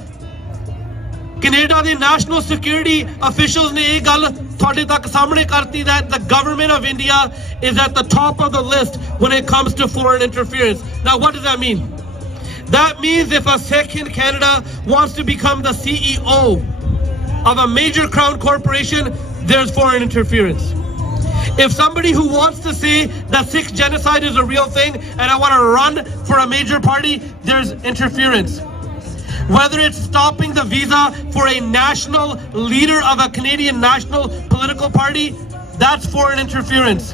Canada ਦੇ ਨੈਸ਼ਨਲ ਸਿਕਿਉਰਿਟੀ ਅਫੀਸ਼ੀਅਲਸ ਨੇ ਇਹ ਗੱਲ ਤੁਹਾਡੇ ਤੱਕ ਸਾਹਮਣੇ ਕਰਤੀ that the government of India is at the top of the list when it comes to foreign interference. Now what does that mean? That means if a Sikh in Canada wants to become the CEO of a major crown corporation, there's foreign interference. If somebody who wants to say that Sikh genocide is a real thing and I want to run for a major party, there's interference. Whether it's stopping the visa for a national leader of a Canadian national political party, that's foreign interference.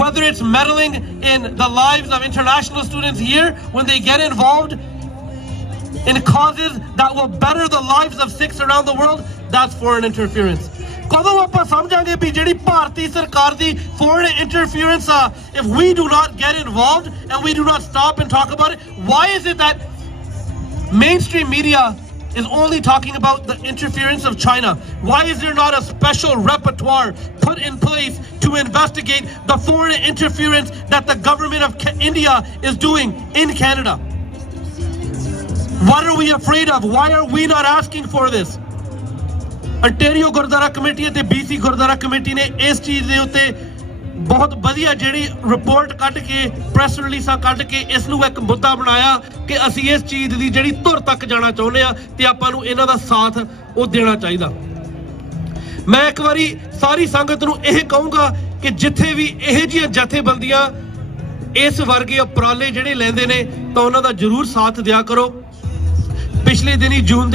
Whether it's meddling in the lives of international students here when they get involved in causes that will better the lives of Sikhs around the world, that's foreign interference. ਕਦੋਂ ਆਪਾਂ ਸਮਝਾਂਗੇ ਵੀ ਜਿਹੜੀ ਭਾਰਤੀ ਸਰਕਾਰ ਦੀ foreign interference ਆ, if we do not get involved and we do not stop and talk about it, why is it that mainstream media is only talking about the interference of China? Why is there not a special repertoire put in place to investigate the foreign interference that the government of India is doing in Canada? What are we afraid of? Why are we not asking for this? Ontario Gurdwara committee ਅਤੇ BC Gurdwara committee ਨੇ ਇਸ ਚੀਜ਼ ਦੇ ਉੱਤੇ ਬਹੁਤ ਵਧੀਆ ਜਿਹੜੀ report ਕੱਢ ਕੇ, ਪ੍ਰੈਸ ਰਿਲੀਜ਼ਾਂ ਕੱਢ ਕੇ ਇਸ ਨੂੰ ਇੱਕ ਮੁੱਦਾ ਬਣਾਇਆ ਕਿ ਅਸੀਂ ਇਸ ਚੀਜ਼ ਦੀ ਜਿਹੜੀ ਧੁਰ ਤੱਕ ਜਾਣਾ ਚਾਹੁੰਦੇ ਆ ਤੇ ਆਪਾਂ ਨੂੰ ਇਹਨਾਂ ਦਾ ਸਾਥ ਉਹ ਦੇਣਾ ਚਾਹੀਦਾ। ਮੈਂ ਇੱਕ ਵਾਰੀ ਸਾਰੀ ਸੰਗਤ ਨੂੰ ਇਹ ਕਹੂੰਗਾ ਕਿ ਜਿੱਥੇ ਵੀ ਇਹ ਜਿਹੀਆਂ ਜਥੇਬੰਦੀਆਂ ਇਸ ਵਰਗੇ ਉਪਰਾਲੇ ਜਿਹੜੇ ਲੈਂਦੇ ਨੇ ਤਾਂ ਉਹਨਾਂ ਦਾ ਜ਼ਰੂਰ ਸਾਥ ਦਿਆ ਕਰੋ। ਪਿਛਲੇ ਦਿਨੀ ਜੂਨ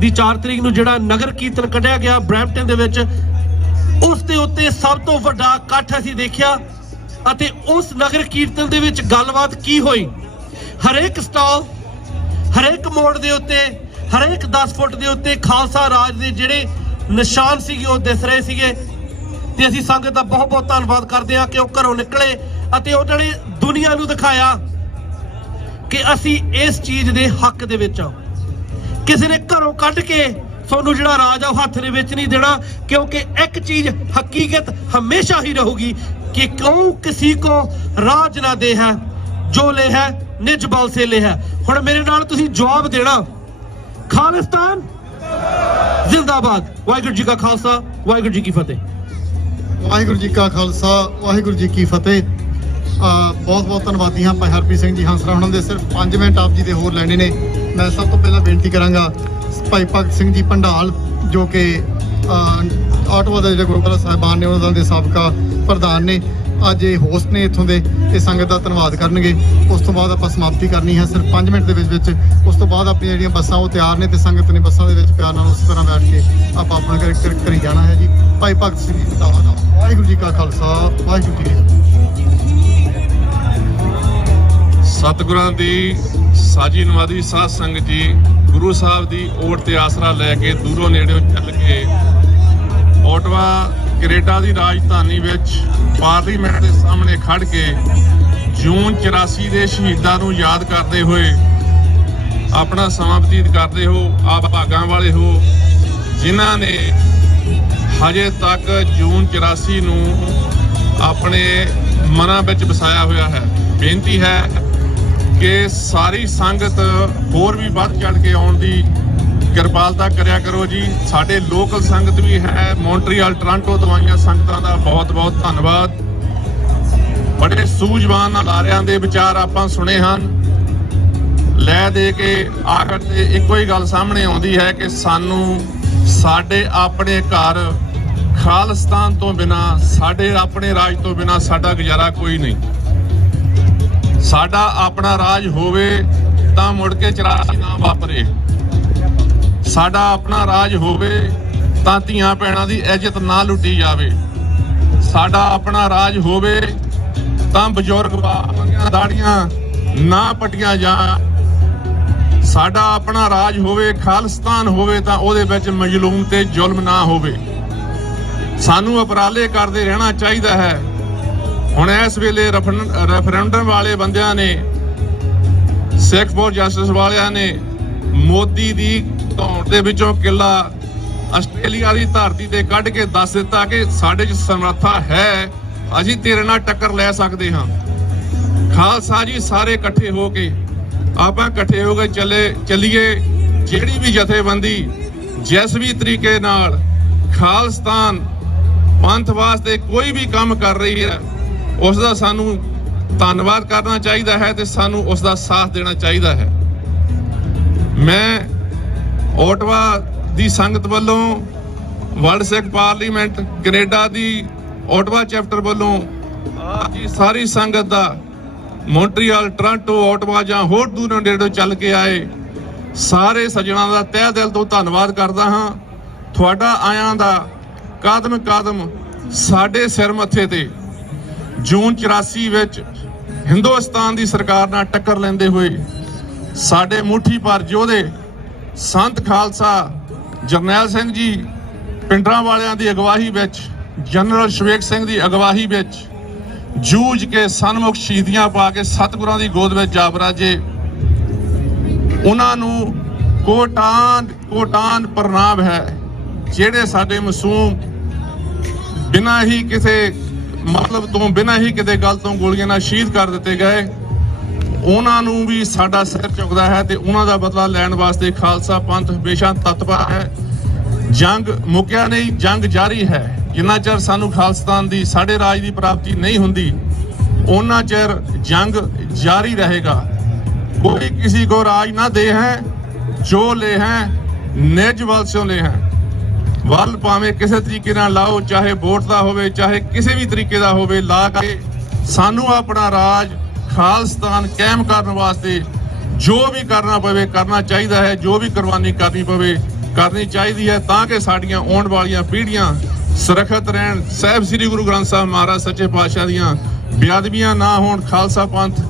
ਦੀ 4 ਤਰੀਕ ਨੂੰ ਜਿਹੜਾ ਨਗਰ ਕੀਰਤਨ ਕੱਢਿਆ ਗਿਆ ਬਰੈਂਪਟਨ ਦੇ ਵਿੱਚ, ਉਸ ਦੇ ਉੱਤੇ ਸਭ ਤੋਂ ਵੱਡਾ ਇਕੱਠ ਅਸੀਂ ਦੇਖਿਆ ਅਤੇ ਉਸ ਨਗਰ ਕੀਰਤਨ ਦੇ ਵਿੱਚ ਗੱਲਬਾਤ ਕੀ ਹੋਈ। ਹਰੇਕ ਸਟਾਲ, ਹਰੇਕ ਮੋੜ ਦੇ ਉੱਤੇ, ਹਰੇਕ 10 ਫੁੱਟ ਦੇ ਉੱਤੇ ਖਾਲਸਾ ਰਾਜ ਦੇ ਜਿਹੜੇ ਨਿਸ਼ਾਨ ਸੀਗੇ ਉਹ ਦਿਸ ਰਹੇ ਸੀਗੇ ਤੇ ਅਸੀਂ ਸੰਗਤ ਦਾ ਬਹੁਤ ਬਹੁਤ ਧੰਨਵਾਦ ਕਰਦੇ ਹਾਂ ਕਿ ਉਹ ਘਰੋਂ ਨਿਕਲੇ ਅਤੇ ਉਹਨਾਂ ਨੇ ਦੁਨੀਆ ਨੂੰ ਦਿਖਾਇਆ ਕਿ ਅਸੀਂ ਇਸ ਚੀਜ਼ ਦੇ ਹੱਕ ਦੇ ਵਿੱਚ ਆ। ਕਿਸੇ ਨੇ ਘਰੋਂ ਕੱਢ ਕੇ ਤੁਹਾਨੂੰ ਜਿਹੜਾ ਰਾਜ ਆ ਉਹ ਹੱਥ ਦੇ ਵਿੱਚ ਨਹੀਂ ਦੇਣਾ, ਕਿਉਂਕਿ ਇੱਕ ਚੀਜ਼ ਹਕੀਕਤ ਹਮੇਸ਼ਾ ਹੀ ਰਹੂਗੀ ਕਿ ਕਿਉਂ ਕਿਸੇ ਕੋ ਰਾਜ ਨਾ ਦੇ ਹੈ ਜੋ ਲੈ ਹੈ ਨਿਜ ਬਲ ਸੇ ਲੈ ਹੈ। ਹੁਣ ਮੇਰੇ ਨਾਲ ਤੁਸੀਂ ਜਵਾਬ ਦੇਣਾ, ਖਾਲਿਸਤਾਨ ਜ਼ਿੰਦਾਬਾਦ। ਵਾਹਿਗੁਰੂ ਜੀ ਕਾ ਖਾਲਸਾ, ਵਾਹਿਗੁਰੂ ਜੀ ਕੀ ਫਤਿਹ। ਵਾਹਿਗੁਰੂ ਜੀ ਕਾ ਖਾਲਸਾ, ਵਾਹਿਗੁਰੂ ਜੀ ਕੀ ਫਤਿਹ। ਬਹੁਤ ਬਹੁਤ ਧੰਨਵਾਦੀ ਹਾਂ ਭਾਈ ਹਰਪ੍ਰੀਤ ਸਿੰਘ ਜੀ ਹੰਸਰਾ ਉਹਨਾਂ ਦੇ। ਸਿਰਫ 5 ਮਿੰਟ ਆਪ ਜੀ ਦੇ ਹੋਰ ਲੈਣੇ ਨੇ। ਮੈਂ ਸਭ ਤੋਂ ਪਹਿਲਾਂ ਬੇਨਤੀ ਕਰਾਂਗਾ ਭਾਈ ਭਗਤ ਸਿੰਘ ਜੀ ਭੰਡਾਲ ਜੋ ਕਿ ਆਟਵਾ ਦੇ ਜਿਹੜੇ ਗੁਰਦੁਆਰਾ ਸਾਹਿਬਾਨ ਨੇ ਉਹਨਾਂ ਦੇ ਸਾਬਕਾ ਪ੍ਰਧਾਨ ਨੇ, ਅੱਜ ਇਹ ਹੋਸਟ ਨੇ ਇੱਥੋਂ ਦੇ, ਇਹ ਸੰਗਤ ਦਾ ਧੰਨਵਾਦ ਕਰਨਗੇ। ਉਸ ਤੋਂ ਬਾਅਦ ਆਪਾਂ ਸਮਾਪਤੀ ਕਰਨੀ ਹੈ ਸਿਰਫ 5 ਮਿੰਟ ਦੇ ਵਿੱਚ। ਉਸ ਤੋਂ ਬਾਅਦ ਆਪਣੀਆਂ ਜਿਹੜੀਆਂ ਬੱਸਾਂ ਉਹ ਤਿਆਰ ਨੇ ਤੇ ਸੰਗਤ ਨੇ ਬੱਸਾਂ ਦੇ ਵਿੱਚ ਪਿਆਰ ਨਾਲ ਉਸ ਤਰ੍ਹਾਂ ਬੈਠ ਕੇ ਆਪਾਂ ਆਪਣਾ ਕਰੀ ਜਾਣਾ ਹੈ ਜੀ। ਭਾਈ ਭਗਤ ਸਿੰਘ ਜੀ ਦਾ ਵਾਹਿਗੁਰੂ ਜੀ ਕਾ ਖਾਲਸਾ, ਵਾਹਿਗੁਰੂ ਜੀ ਕੀ ਫਤਿਹ। ਸਤਿਗੁਰਾਂ ਦੀ ਸਾਜੀ ਨਵਾਦੀ ਸਾਧ ਸੰਗਤ ਜੀ ਗੁਰੂ ਸਾਹਿਬ ਦੀ ਓਟ ਤੇ ਆਸਰਾ ਲੈ ਕੇ ਦੂਰੋਂ ਨੇੜਿਓਂ ਚੱਲ ਕੇ ਓਟਵਾ ਕੈਨੇਡਾ ਦੀ ਰਾਜਧਾਨੀ ਵਿੱਚ ਪਾਰਲੀਮੈਂਟ ਦੇ ਸਾਹਮਣੇ ਖੜ ਕੇ ਜੂਨ 84 ਦੇ ਸ਼ਹੀਦਾਂ ਨੂੰ ਯਾਦ ਕਰਦੇ ਹੋਏ ਆਪਣਾ ਸਮਾਂ ਬਤੀਤ ਕਰਦੇ ਹੋ। ਆਪ ਭਾਗਾਂ ਵਾਲੇ ਹੋ ਜਿਨ੍ਹਾਂ ਨੇ ਹਜੇ ਤੱਕ ਜੂਨ 84 ਨੂੰ ਆਪਣੇ ਮਨਾਂ ਵਿੱਚ ਵਸਾਇਆ ਹੋਇਆ ਹੈ। ਬੇਨਤੀ ਹੈ ਕਿ ਸਾਰੀ ਸੰਗਤ ਹੋਰ ਵੀ ਵੱਧ ਚੜ ਕੇ ਆਉਣ ਦੀ ਕਿਰਪਾਲਤਾ ਕਰਿਆ ਕਰੋ ਜੀ। ਸਾਡੇ ਲੋਕਲ ਸੰਗਤ ਵੀ ਹੈ, ਮੌਂਟਰੀਅਲ ਟੋਰਾਂਟੋ ਤੋਂ ਆਈਆਂ ਸੰਗਤਾਂ ਦਾ ਬਹੁਤ ਬਹੁਤ ਧੰਨਵਾਦ। ਬੜੇ ਸੂਝਵਾਨ ਅਦਾਰਿਆਂ ਦੇ ਵਿਚਾਰ ਆਪਾਂ ਸੁਣੇ ਹਨ। ਲੈ ਦੇ ਕੇ ਆਖਰ ਤੇ ਇੱਕੋ ਹੀ ਗੱਲ ਸਾਹਮਣੇ ਆਉਂਦੀ ਹੈ ਕਿ ਸਾਨੂੰ ਸਾਡੇ ਆਪਣੇ ਘਰ ਖਾਲਿਸਤਾਨ ਤੋਂ ਬਿਨਾ, ਸਾਡੇ ਆਪਣੇ ਰਾਜ ਤੋਂ ਬਿਨਾ ਸਾਡਾ ਗੁਜ਼ਾਰਾ ਕੋਈ ਨਹੀਂ। ਸਾਡਾ ਆਪਣਾ ਰਾਜ ਹੋਵੇ ਤਾਂ ਮੁੜ ਕੇ 84 ਨਾ ਵਾਪਰੇ। ਸਾਡਾ ਆਪਣਾ ਰਾਜ ਹੋਵੇ ਤਾਂ ਧੀਆਂ ਭੈਣਾਂ ਦੀ ਇੱਜ਼ਤ ਨਾ ਲੁੱਟੀ ਜਾਵੇ। ਸਾਡਾ ਆਪਣਾ ਰਾਜ ਹੋਵੇ ਤਾਂ ਬਜ਼ੁਰਗ ਬਾਪਾਂ ਦਾੜੀਆਂ ਨਾ ਪਟੀਆਂ ਜਾਣ। ਸਾਡਾ ਆਪਣਾ ਰਾਜ ਹੋਵੇ, ਖਾਲਿਸਤਾਨ ਹੋਵੇ ਤਾਂ ਉਹਦੇ ਵਿੱਚ ਮਜ਼ਲੂਮ ਤੇ ਜ਼ੁਲਮ ਨਾ ਹੋਵੇ। ਸਾਨੂੰ ਉਪਰਾਲੇ ਕਰਦੇ ਰਹਿਣਾ ਚਾਹੀਦਾ ਹੈ। ਹੁਣ ਇਸ ਵੇਲੇ ਰੈਫਰੈਂਡਮ ਵਾਲੇ ਬੰਦਿਆਂ ਨੇ, ਸਿੱਖ ਫੋਰ ਜਸਟਿਸ ਵਾਲਿਆਂ ਨੇ ਮੋਦੀ ਦੀ ਧੌਣ ਦੇ ਵਿੱਚੋਂ ਕਿੱਲਾ ਆਸਟ੍ਰੇਲੀਆ ਦੀ ਧਰਤੀ ਤੇ ਕੱਢ ਕੇ ਦੱਸ ਦਿੱਤਾ ਕਿ ਸਾਡੇ 'ਚ ਸਮਰੱਥਾ ਹੈ, ਅਸੀਂ ਤੇਰੇ ਨਾਲ ਟੱਕਰ ਲੈ ਸਕਦੇ ਹਾਂ। ਖਾਲਸਾ ਜੀ ਸਾਰੇ ਇਕੱਠੇ ਹੋ ਕੇ ਆਪਾਂ ਇਕੱਠੇ ਹੋ ਕੇ ਚੱਲੀਏ। ਜਿਹੜੀ ਵੀ ਜਥੇਬੰਦੀ ਜਿਸ ਵੀ ਤਰੀਕੇ ਨਾਲ ਖਾਲਿਸਤਾਨ ਪੰਥ ਵਾਸਤੇ ਕੋਈ ਵੀ ਕੰਮ ਕਰ ਰਹੀ ਹੈ, ਉਸ ਦਾ ਸਾਨੂੰ ਧੰਨਵਾਦ ਕਰਨਾ ਚਾਹੀਦਾ ਹੈ ਤੇ ਸਾਨੂੰ ਉਸ ਦਾ ਸਾਥ ਦੇਣਾ ਚਾਹੀਦਾ ਹੈ। ਮੈਂ ਓਟਵਾ ਦੀ ਸੰਗਤ ਵੱਲੋਂ, ਵਰਲਡ ਸਿੱਖ ਪਾਰਲੀਮੈਂਟ ਕੈਨੇਡਾ ਦੀ ਓਟਵਾ ਚੈਪਟਰ ਵੱਲੋਂ ਸਾਰੀ ਸੰਗਤ ਦਾ, ਮੌਂਟਰੀਅਲ, ਟੋਰਾਂਟੋ, ਓਟਵਾ ਜਾਂ ਹੋਰ ਦੂਰੋਂ ਨੇੜੋਂ ਚੱਲ ਕੇ ਆਏ ਸਾਰੇ ਸੱਜਣਾਂ ਦਾ ਤਹਿ ਦਿਲ ਤੋਂ ਧੰਨਵਾਦ ਕਰਦਾ ਹਾਂ। ਤੁਹਾਡਾ ਆਇਆਂ ਦਾ ਕਦਮ ਕਦਮ ਸਾਡੇ ਸਿਰ ਮੱਥੇ ਤੇ ਜੂਨ 84 ਵਿੱਚ ਹਿੰਦੁਸਤਾਨ ਦੀ ਸਰਕਾਰ ਨਾਲ ਟੱਕਰ ਲੈਂਦੇ ਹੋਏ ਸਾਡੇ ਮੁੱਠੀ ਭਰ ਯੋਧੇ ਸੰਤ ਖਾਲਸਾ ਜਰਨੈਲ ਸਿੰਘ ਜੀ ਪਿੰਡਰਾਂ ਵਾਲਿਆਂ ਦੀ ਅਗਵਾਈ ਵਿੱਚ, ਜਨਰਲ ਸ਼ਵੇਕ ਸਿੰਘ ਦੀ ਅਗਵਾਈ ਵਿੱਚ ਜੂਝ ਕੇ ਸਨਮੁਖ ਸ਼ਹੀਦੀਆਂ ਪਾ ਕੇ ਸਤਿਗੁਰਾਂ ਦੀ ਗੋਦ ਵਿੱਚ ਜਾ ਬਰਾਜੇ। ਉਹਨਾਂ ਨੂੰ ਕੋਟਾਨ ਪ੍ਰਣਾਮ ਹੈ। ਜਿਹੜੇ ਸਾਡੇ ਮਾਸੂਮ ਬਿਨਾਂ ਹੀ ਕਿਸੇ ਮਤਲਬ ਤੋਂ, ਬਿਨਾਂ ਹੀ ਕਿਤੇ ਗੱਲ ਤੋਂ ਗੋਲੀਆਂ ਨਾਲ ਸ਼ਹੀਦ ਕਰ ਦਿੱਤੇ ਗਏ, ਉਹਨਾਂ ਨੂੰ ਵੀ ਸਾਡਾ ਸਿਰ ਝੁਕਦਾ ਹੈ ਤੇ ਉਹਨਾਂ ਦਾ ਬਦਲਾ ਲੈਣ ਵਾਸਤੇ ਖਾਲਸਾ ਪੰਥ ਹਮੇਸ਼ਾ ਤਤਪਰ ਹੈ। ਜੰਗ ਮੁੱਕਿਆ ਨਹੀਂ, ਜੰਗ ਜਾਰੀ ਹੈ। ਜਿੰਨਾ ਚਿਰ ਸਾਨੂੰ ਖਾਲਿਸਤਾਨ ਦੀ, ਸਾਡੇ ਰਾਜ ਦੀ ਪ੍ਰਾਪਤੀ ਨਹੀਂ ਹੁੰਦੀ, ਉਹਨਾਂ ਚਿਰ ਜੰਗ ਜਾਰੀ ਰਹੇਗਾ। ਕੋਈ ਕਿਸੇ ਕੋ ਰਾਜ ਨਾ ਦੇ ਹੈ, ਜੋ ਲੈ ਹੈ ਨਿਜ ਵੱਲ ਸਿਓ ਲੈ ਹੈ। ਵੱਲ ਭਾਵੇਂ ਕਿਸੇ ਤਰੀਕੇ ਨਾਲ ਲਾਓ, ਚਾਹੇ ਵੋਟ ਦਾ ਹੋਵੇ, ਚਾਹੇ ਕਿਸੇ ਵੀ ਤਰੀਕੇ ਦਾ ਹੋਵੇ, ਲਾ ਕੇ ਸਾਨੂੰ ਆਪਣਾ ਰਾਜ ਖਾਲਿਸਤਾਨ ਕਾਇਮ ਕਰਨ ਵਾਸਤੇ ਜੋ ਵੀ ਕਰਨਾ ਪਵੇ ਕਰਨਾ ਚਾਹੀਦਾ ਹੈ। ਜੋ ਵੀ ਕੁਰਬਾਨੀ ਕਰਨੀ ਪਵੇ ਕਰਨੀ ਚਾਹੀਦੀ ਹੈ, ਤਾਂ ਕਿ ਸਾਡੀਆਂ ਆਉਣ ਵਾਲੀਆਂ ਪੀੜ੍ਹੀਆਂ ਸੁਰੱਖਿਅਤ ਰਹਿਣ, ਸਾਹਿਬ ਸ੍ਰੀ ਗੁਰੂ ਗ੍ਰੰਥ ਸਾਹਿਬ ਮਹਾਰਾਜ ਸੱਚੇ ਪਾਤਸ਼ਾਹ ਦੀਆਂ ਬੇਅਦਬੀਆਂ ਨਾ ਹੋਣ, ਖਾਲਸਾ ਪੰਥ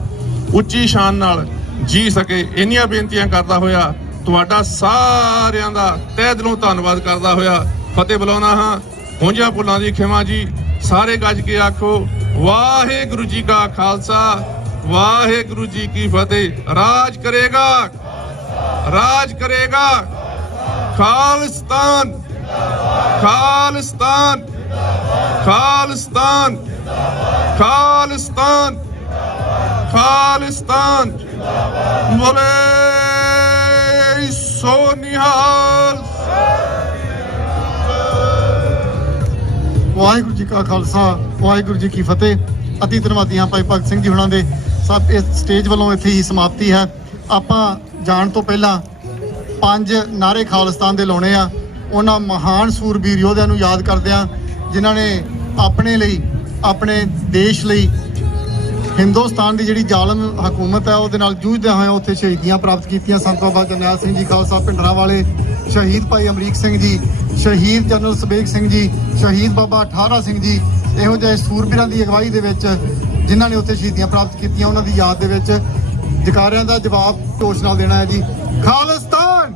ਉੱਚੀ ਸ਼ਾਨ ਨਾਲ ਜੀ ਸਕੇ। ਇੰਨੀਆਂ ਬੇਨਤੀਆਂ ਕਰਦਾ ਹੋਇਆ ਤੁਹਾਡਾ ਸਾਰਿਆਂ ਦਾ ਤਹਿ ਦਿਲੋਂ ਧੰਨਵਾਦ ਕਰਦਾ ਹੋਇਆ ਫਤਿਹ ਬੁਲਾਉਣਾ ਹਾਂ। ਹੁੰਝਾਂ ਭੁੱਲਾਂ ਦੀ ਖਿਮਾ ਜੀ। ਸਾਰੇ ਗੱਜ ਕੇ ਆਖੋ ਵਾਹਿਗੁਰੂ ਜੀ ਕਾ ਖਾਲਸਾ, ਵਾਹਿਗੁਰੂ ਜੀ ਕੀ ਫਤਿਹ। ਰਾਜ ਕਰੇਗਾ, ਰਾਜ ਕਰੇਗਾ ਖਾਲਿਸਤਾਨ, ਖਾਲਿਸਤਾਨ, ਖਾਲਿਸਤਾਨ, ਖਾਲਿਸਤਾਨ, ਖਾਲਿਸਤਾਨ। ਬੋਲੇ ਸੋ ਨਿਹਾਲ। ਵਾਹਿਗੁਰੂ ਜੀ ਕਾ ਖਾਲਸਾ, ਵਾਹਿਗੁਰੂ ਜੀ ਕੀ ਫਤਿਹ। ਅਤੀ ਧੰਨਵਾਦੀ ਹਾਂ ਭਾਈ ਭਗਤ ਸਿੰਘ ਜੀ ਹੁਣਾਂ ਦੇ। ਸਭ ਇਸ ਸਟੇਜ ਵੱਲੋਂ ਇੱਥੇ ਹੀ ਸਮਾਪਤੀ ਹੈ। ਆਪਾਂ ਜਾਣ ਤੋਂ ਪਹਿਲਾਂ 5 ਨਾਰੇ ਖਾਲਿਸਤਾਨ ਦੇ ਲਾਉਣੇ ਆ। ਉਹਨਾਂ ਮਹਾਨ ਸੂਰਬੀਰ ਯੋਧਿਆਂ ਨੂੰ ਯਾਦ ਕਰਦਿਆਂ ਜਿਨ੍ਹਾਂ ਨੇ ਆਪਣੇ ਲਈ, ਆਪਣੇ ਦੇਸ਼ ਲਈ, ਹਿੰਦੁਸਤਾਨ ਦੀ ਜਿਹੜੀ ਜ਼ਾਲਮ ਹਕੂਮਤ ਹੈ ਉਹਦੇ ਨਾਲ ਜੂਝਦਿਆਂ ਹੋਇਆਂ ਉੱਥੇ ਸ਼ਹੀਦੀਆਂ ਪ੍ਰਾਪਤ ਕੀਤੀਆਂ। ਸੰਤ ਬਾਬਾ ਜਰਨੈਲ ਸਿੰਘ ਜੀ ਖਾਲਸਾ ਪਿੰਡਰਾਂ ਵਾਲੇ, ਸ਼ਹੀਦ ਭਾਈ ਅਮਰੀਕ ਸਿੰਘ ਜੀ, ਸ਼ਹੀਦ ਜਨਰਲ ਸ਼ਵੇਕ ਸਿੰਘ ਜੀ, ਸ਼ਹੀਦ ਬਾਬਾ ਠਾਰਾ ਸਿੰਘ ਜੀ, ਇਹੋ ਜਿਹੇ ਸੂਰਬੀਰਾਂ ਦੀ ਅਗਵਾਈ ਦੇ ਵਿੱਚ ਜਿਨ੍ਹਾਂ ਨੇ ਉੱਥੇ ਸ਼ਹੀਦੀਆਂ ਪ੍ਰਾਪਤ ਕੀਤੀਆਂ, ਉਹਨਾਂ ਦੀ ਯਾਦ ਦੇ ਵਿੱਚ ਜਕਾਰਿਆਂ ਦਾ ਜਵਾਬ ਢੋਸ਼ ਨਾਲ ਦੇਣਾ ਹੈ ਜੀ। ਖਾਲਿਸਤਾਨ,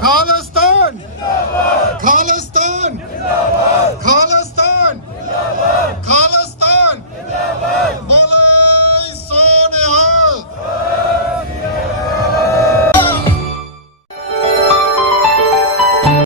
ਖਾਲਿਸਤਾਨ, ਖਾਲਿਸਤਾਨ।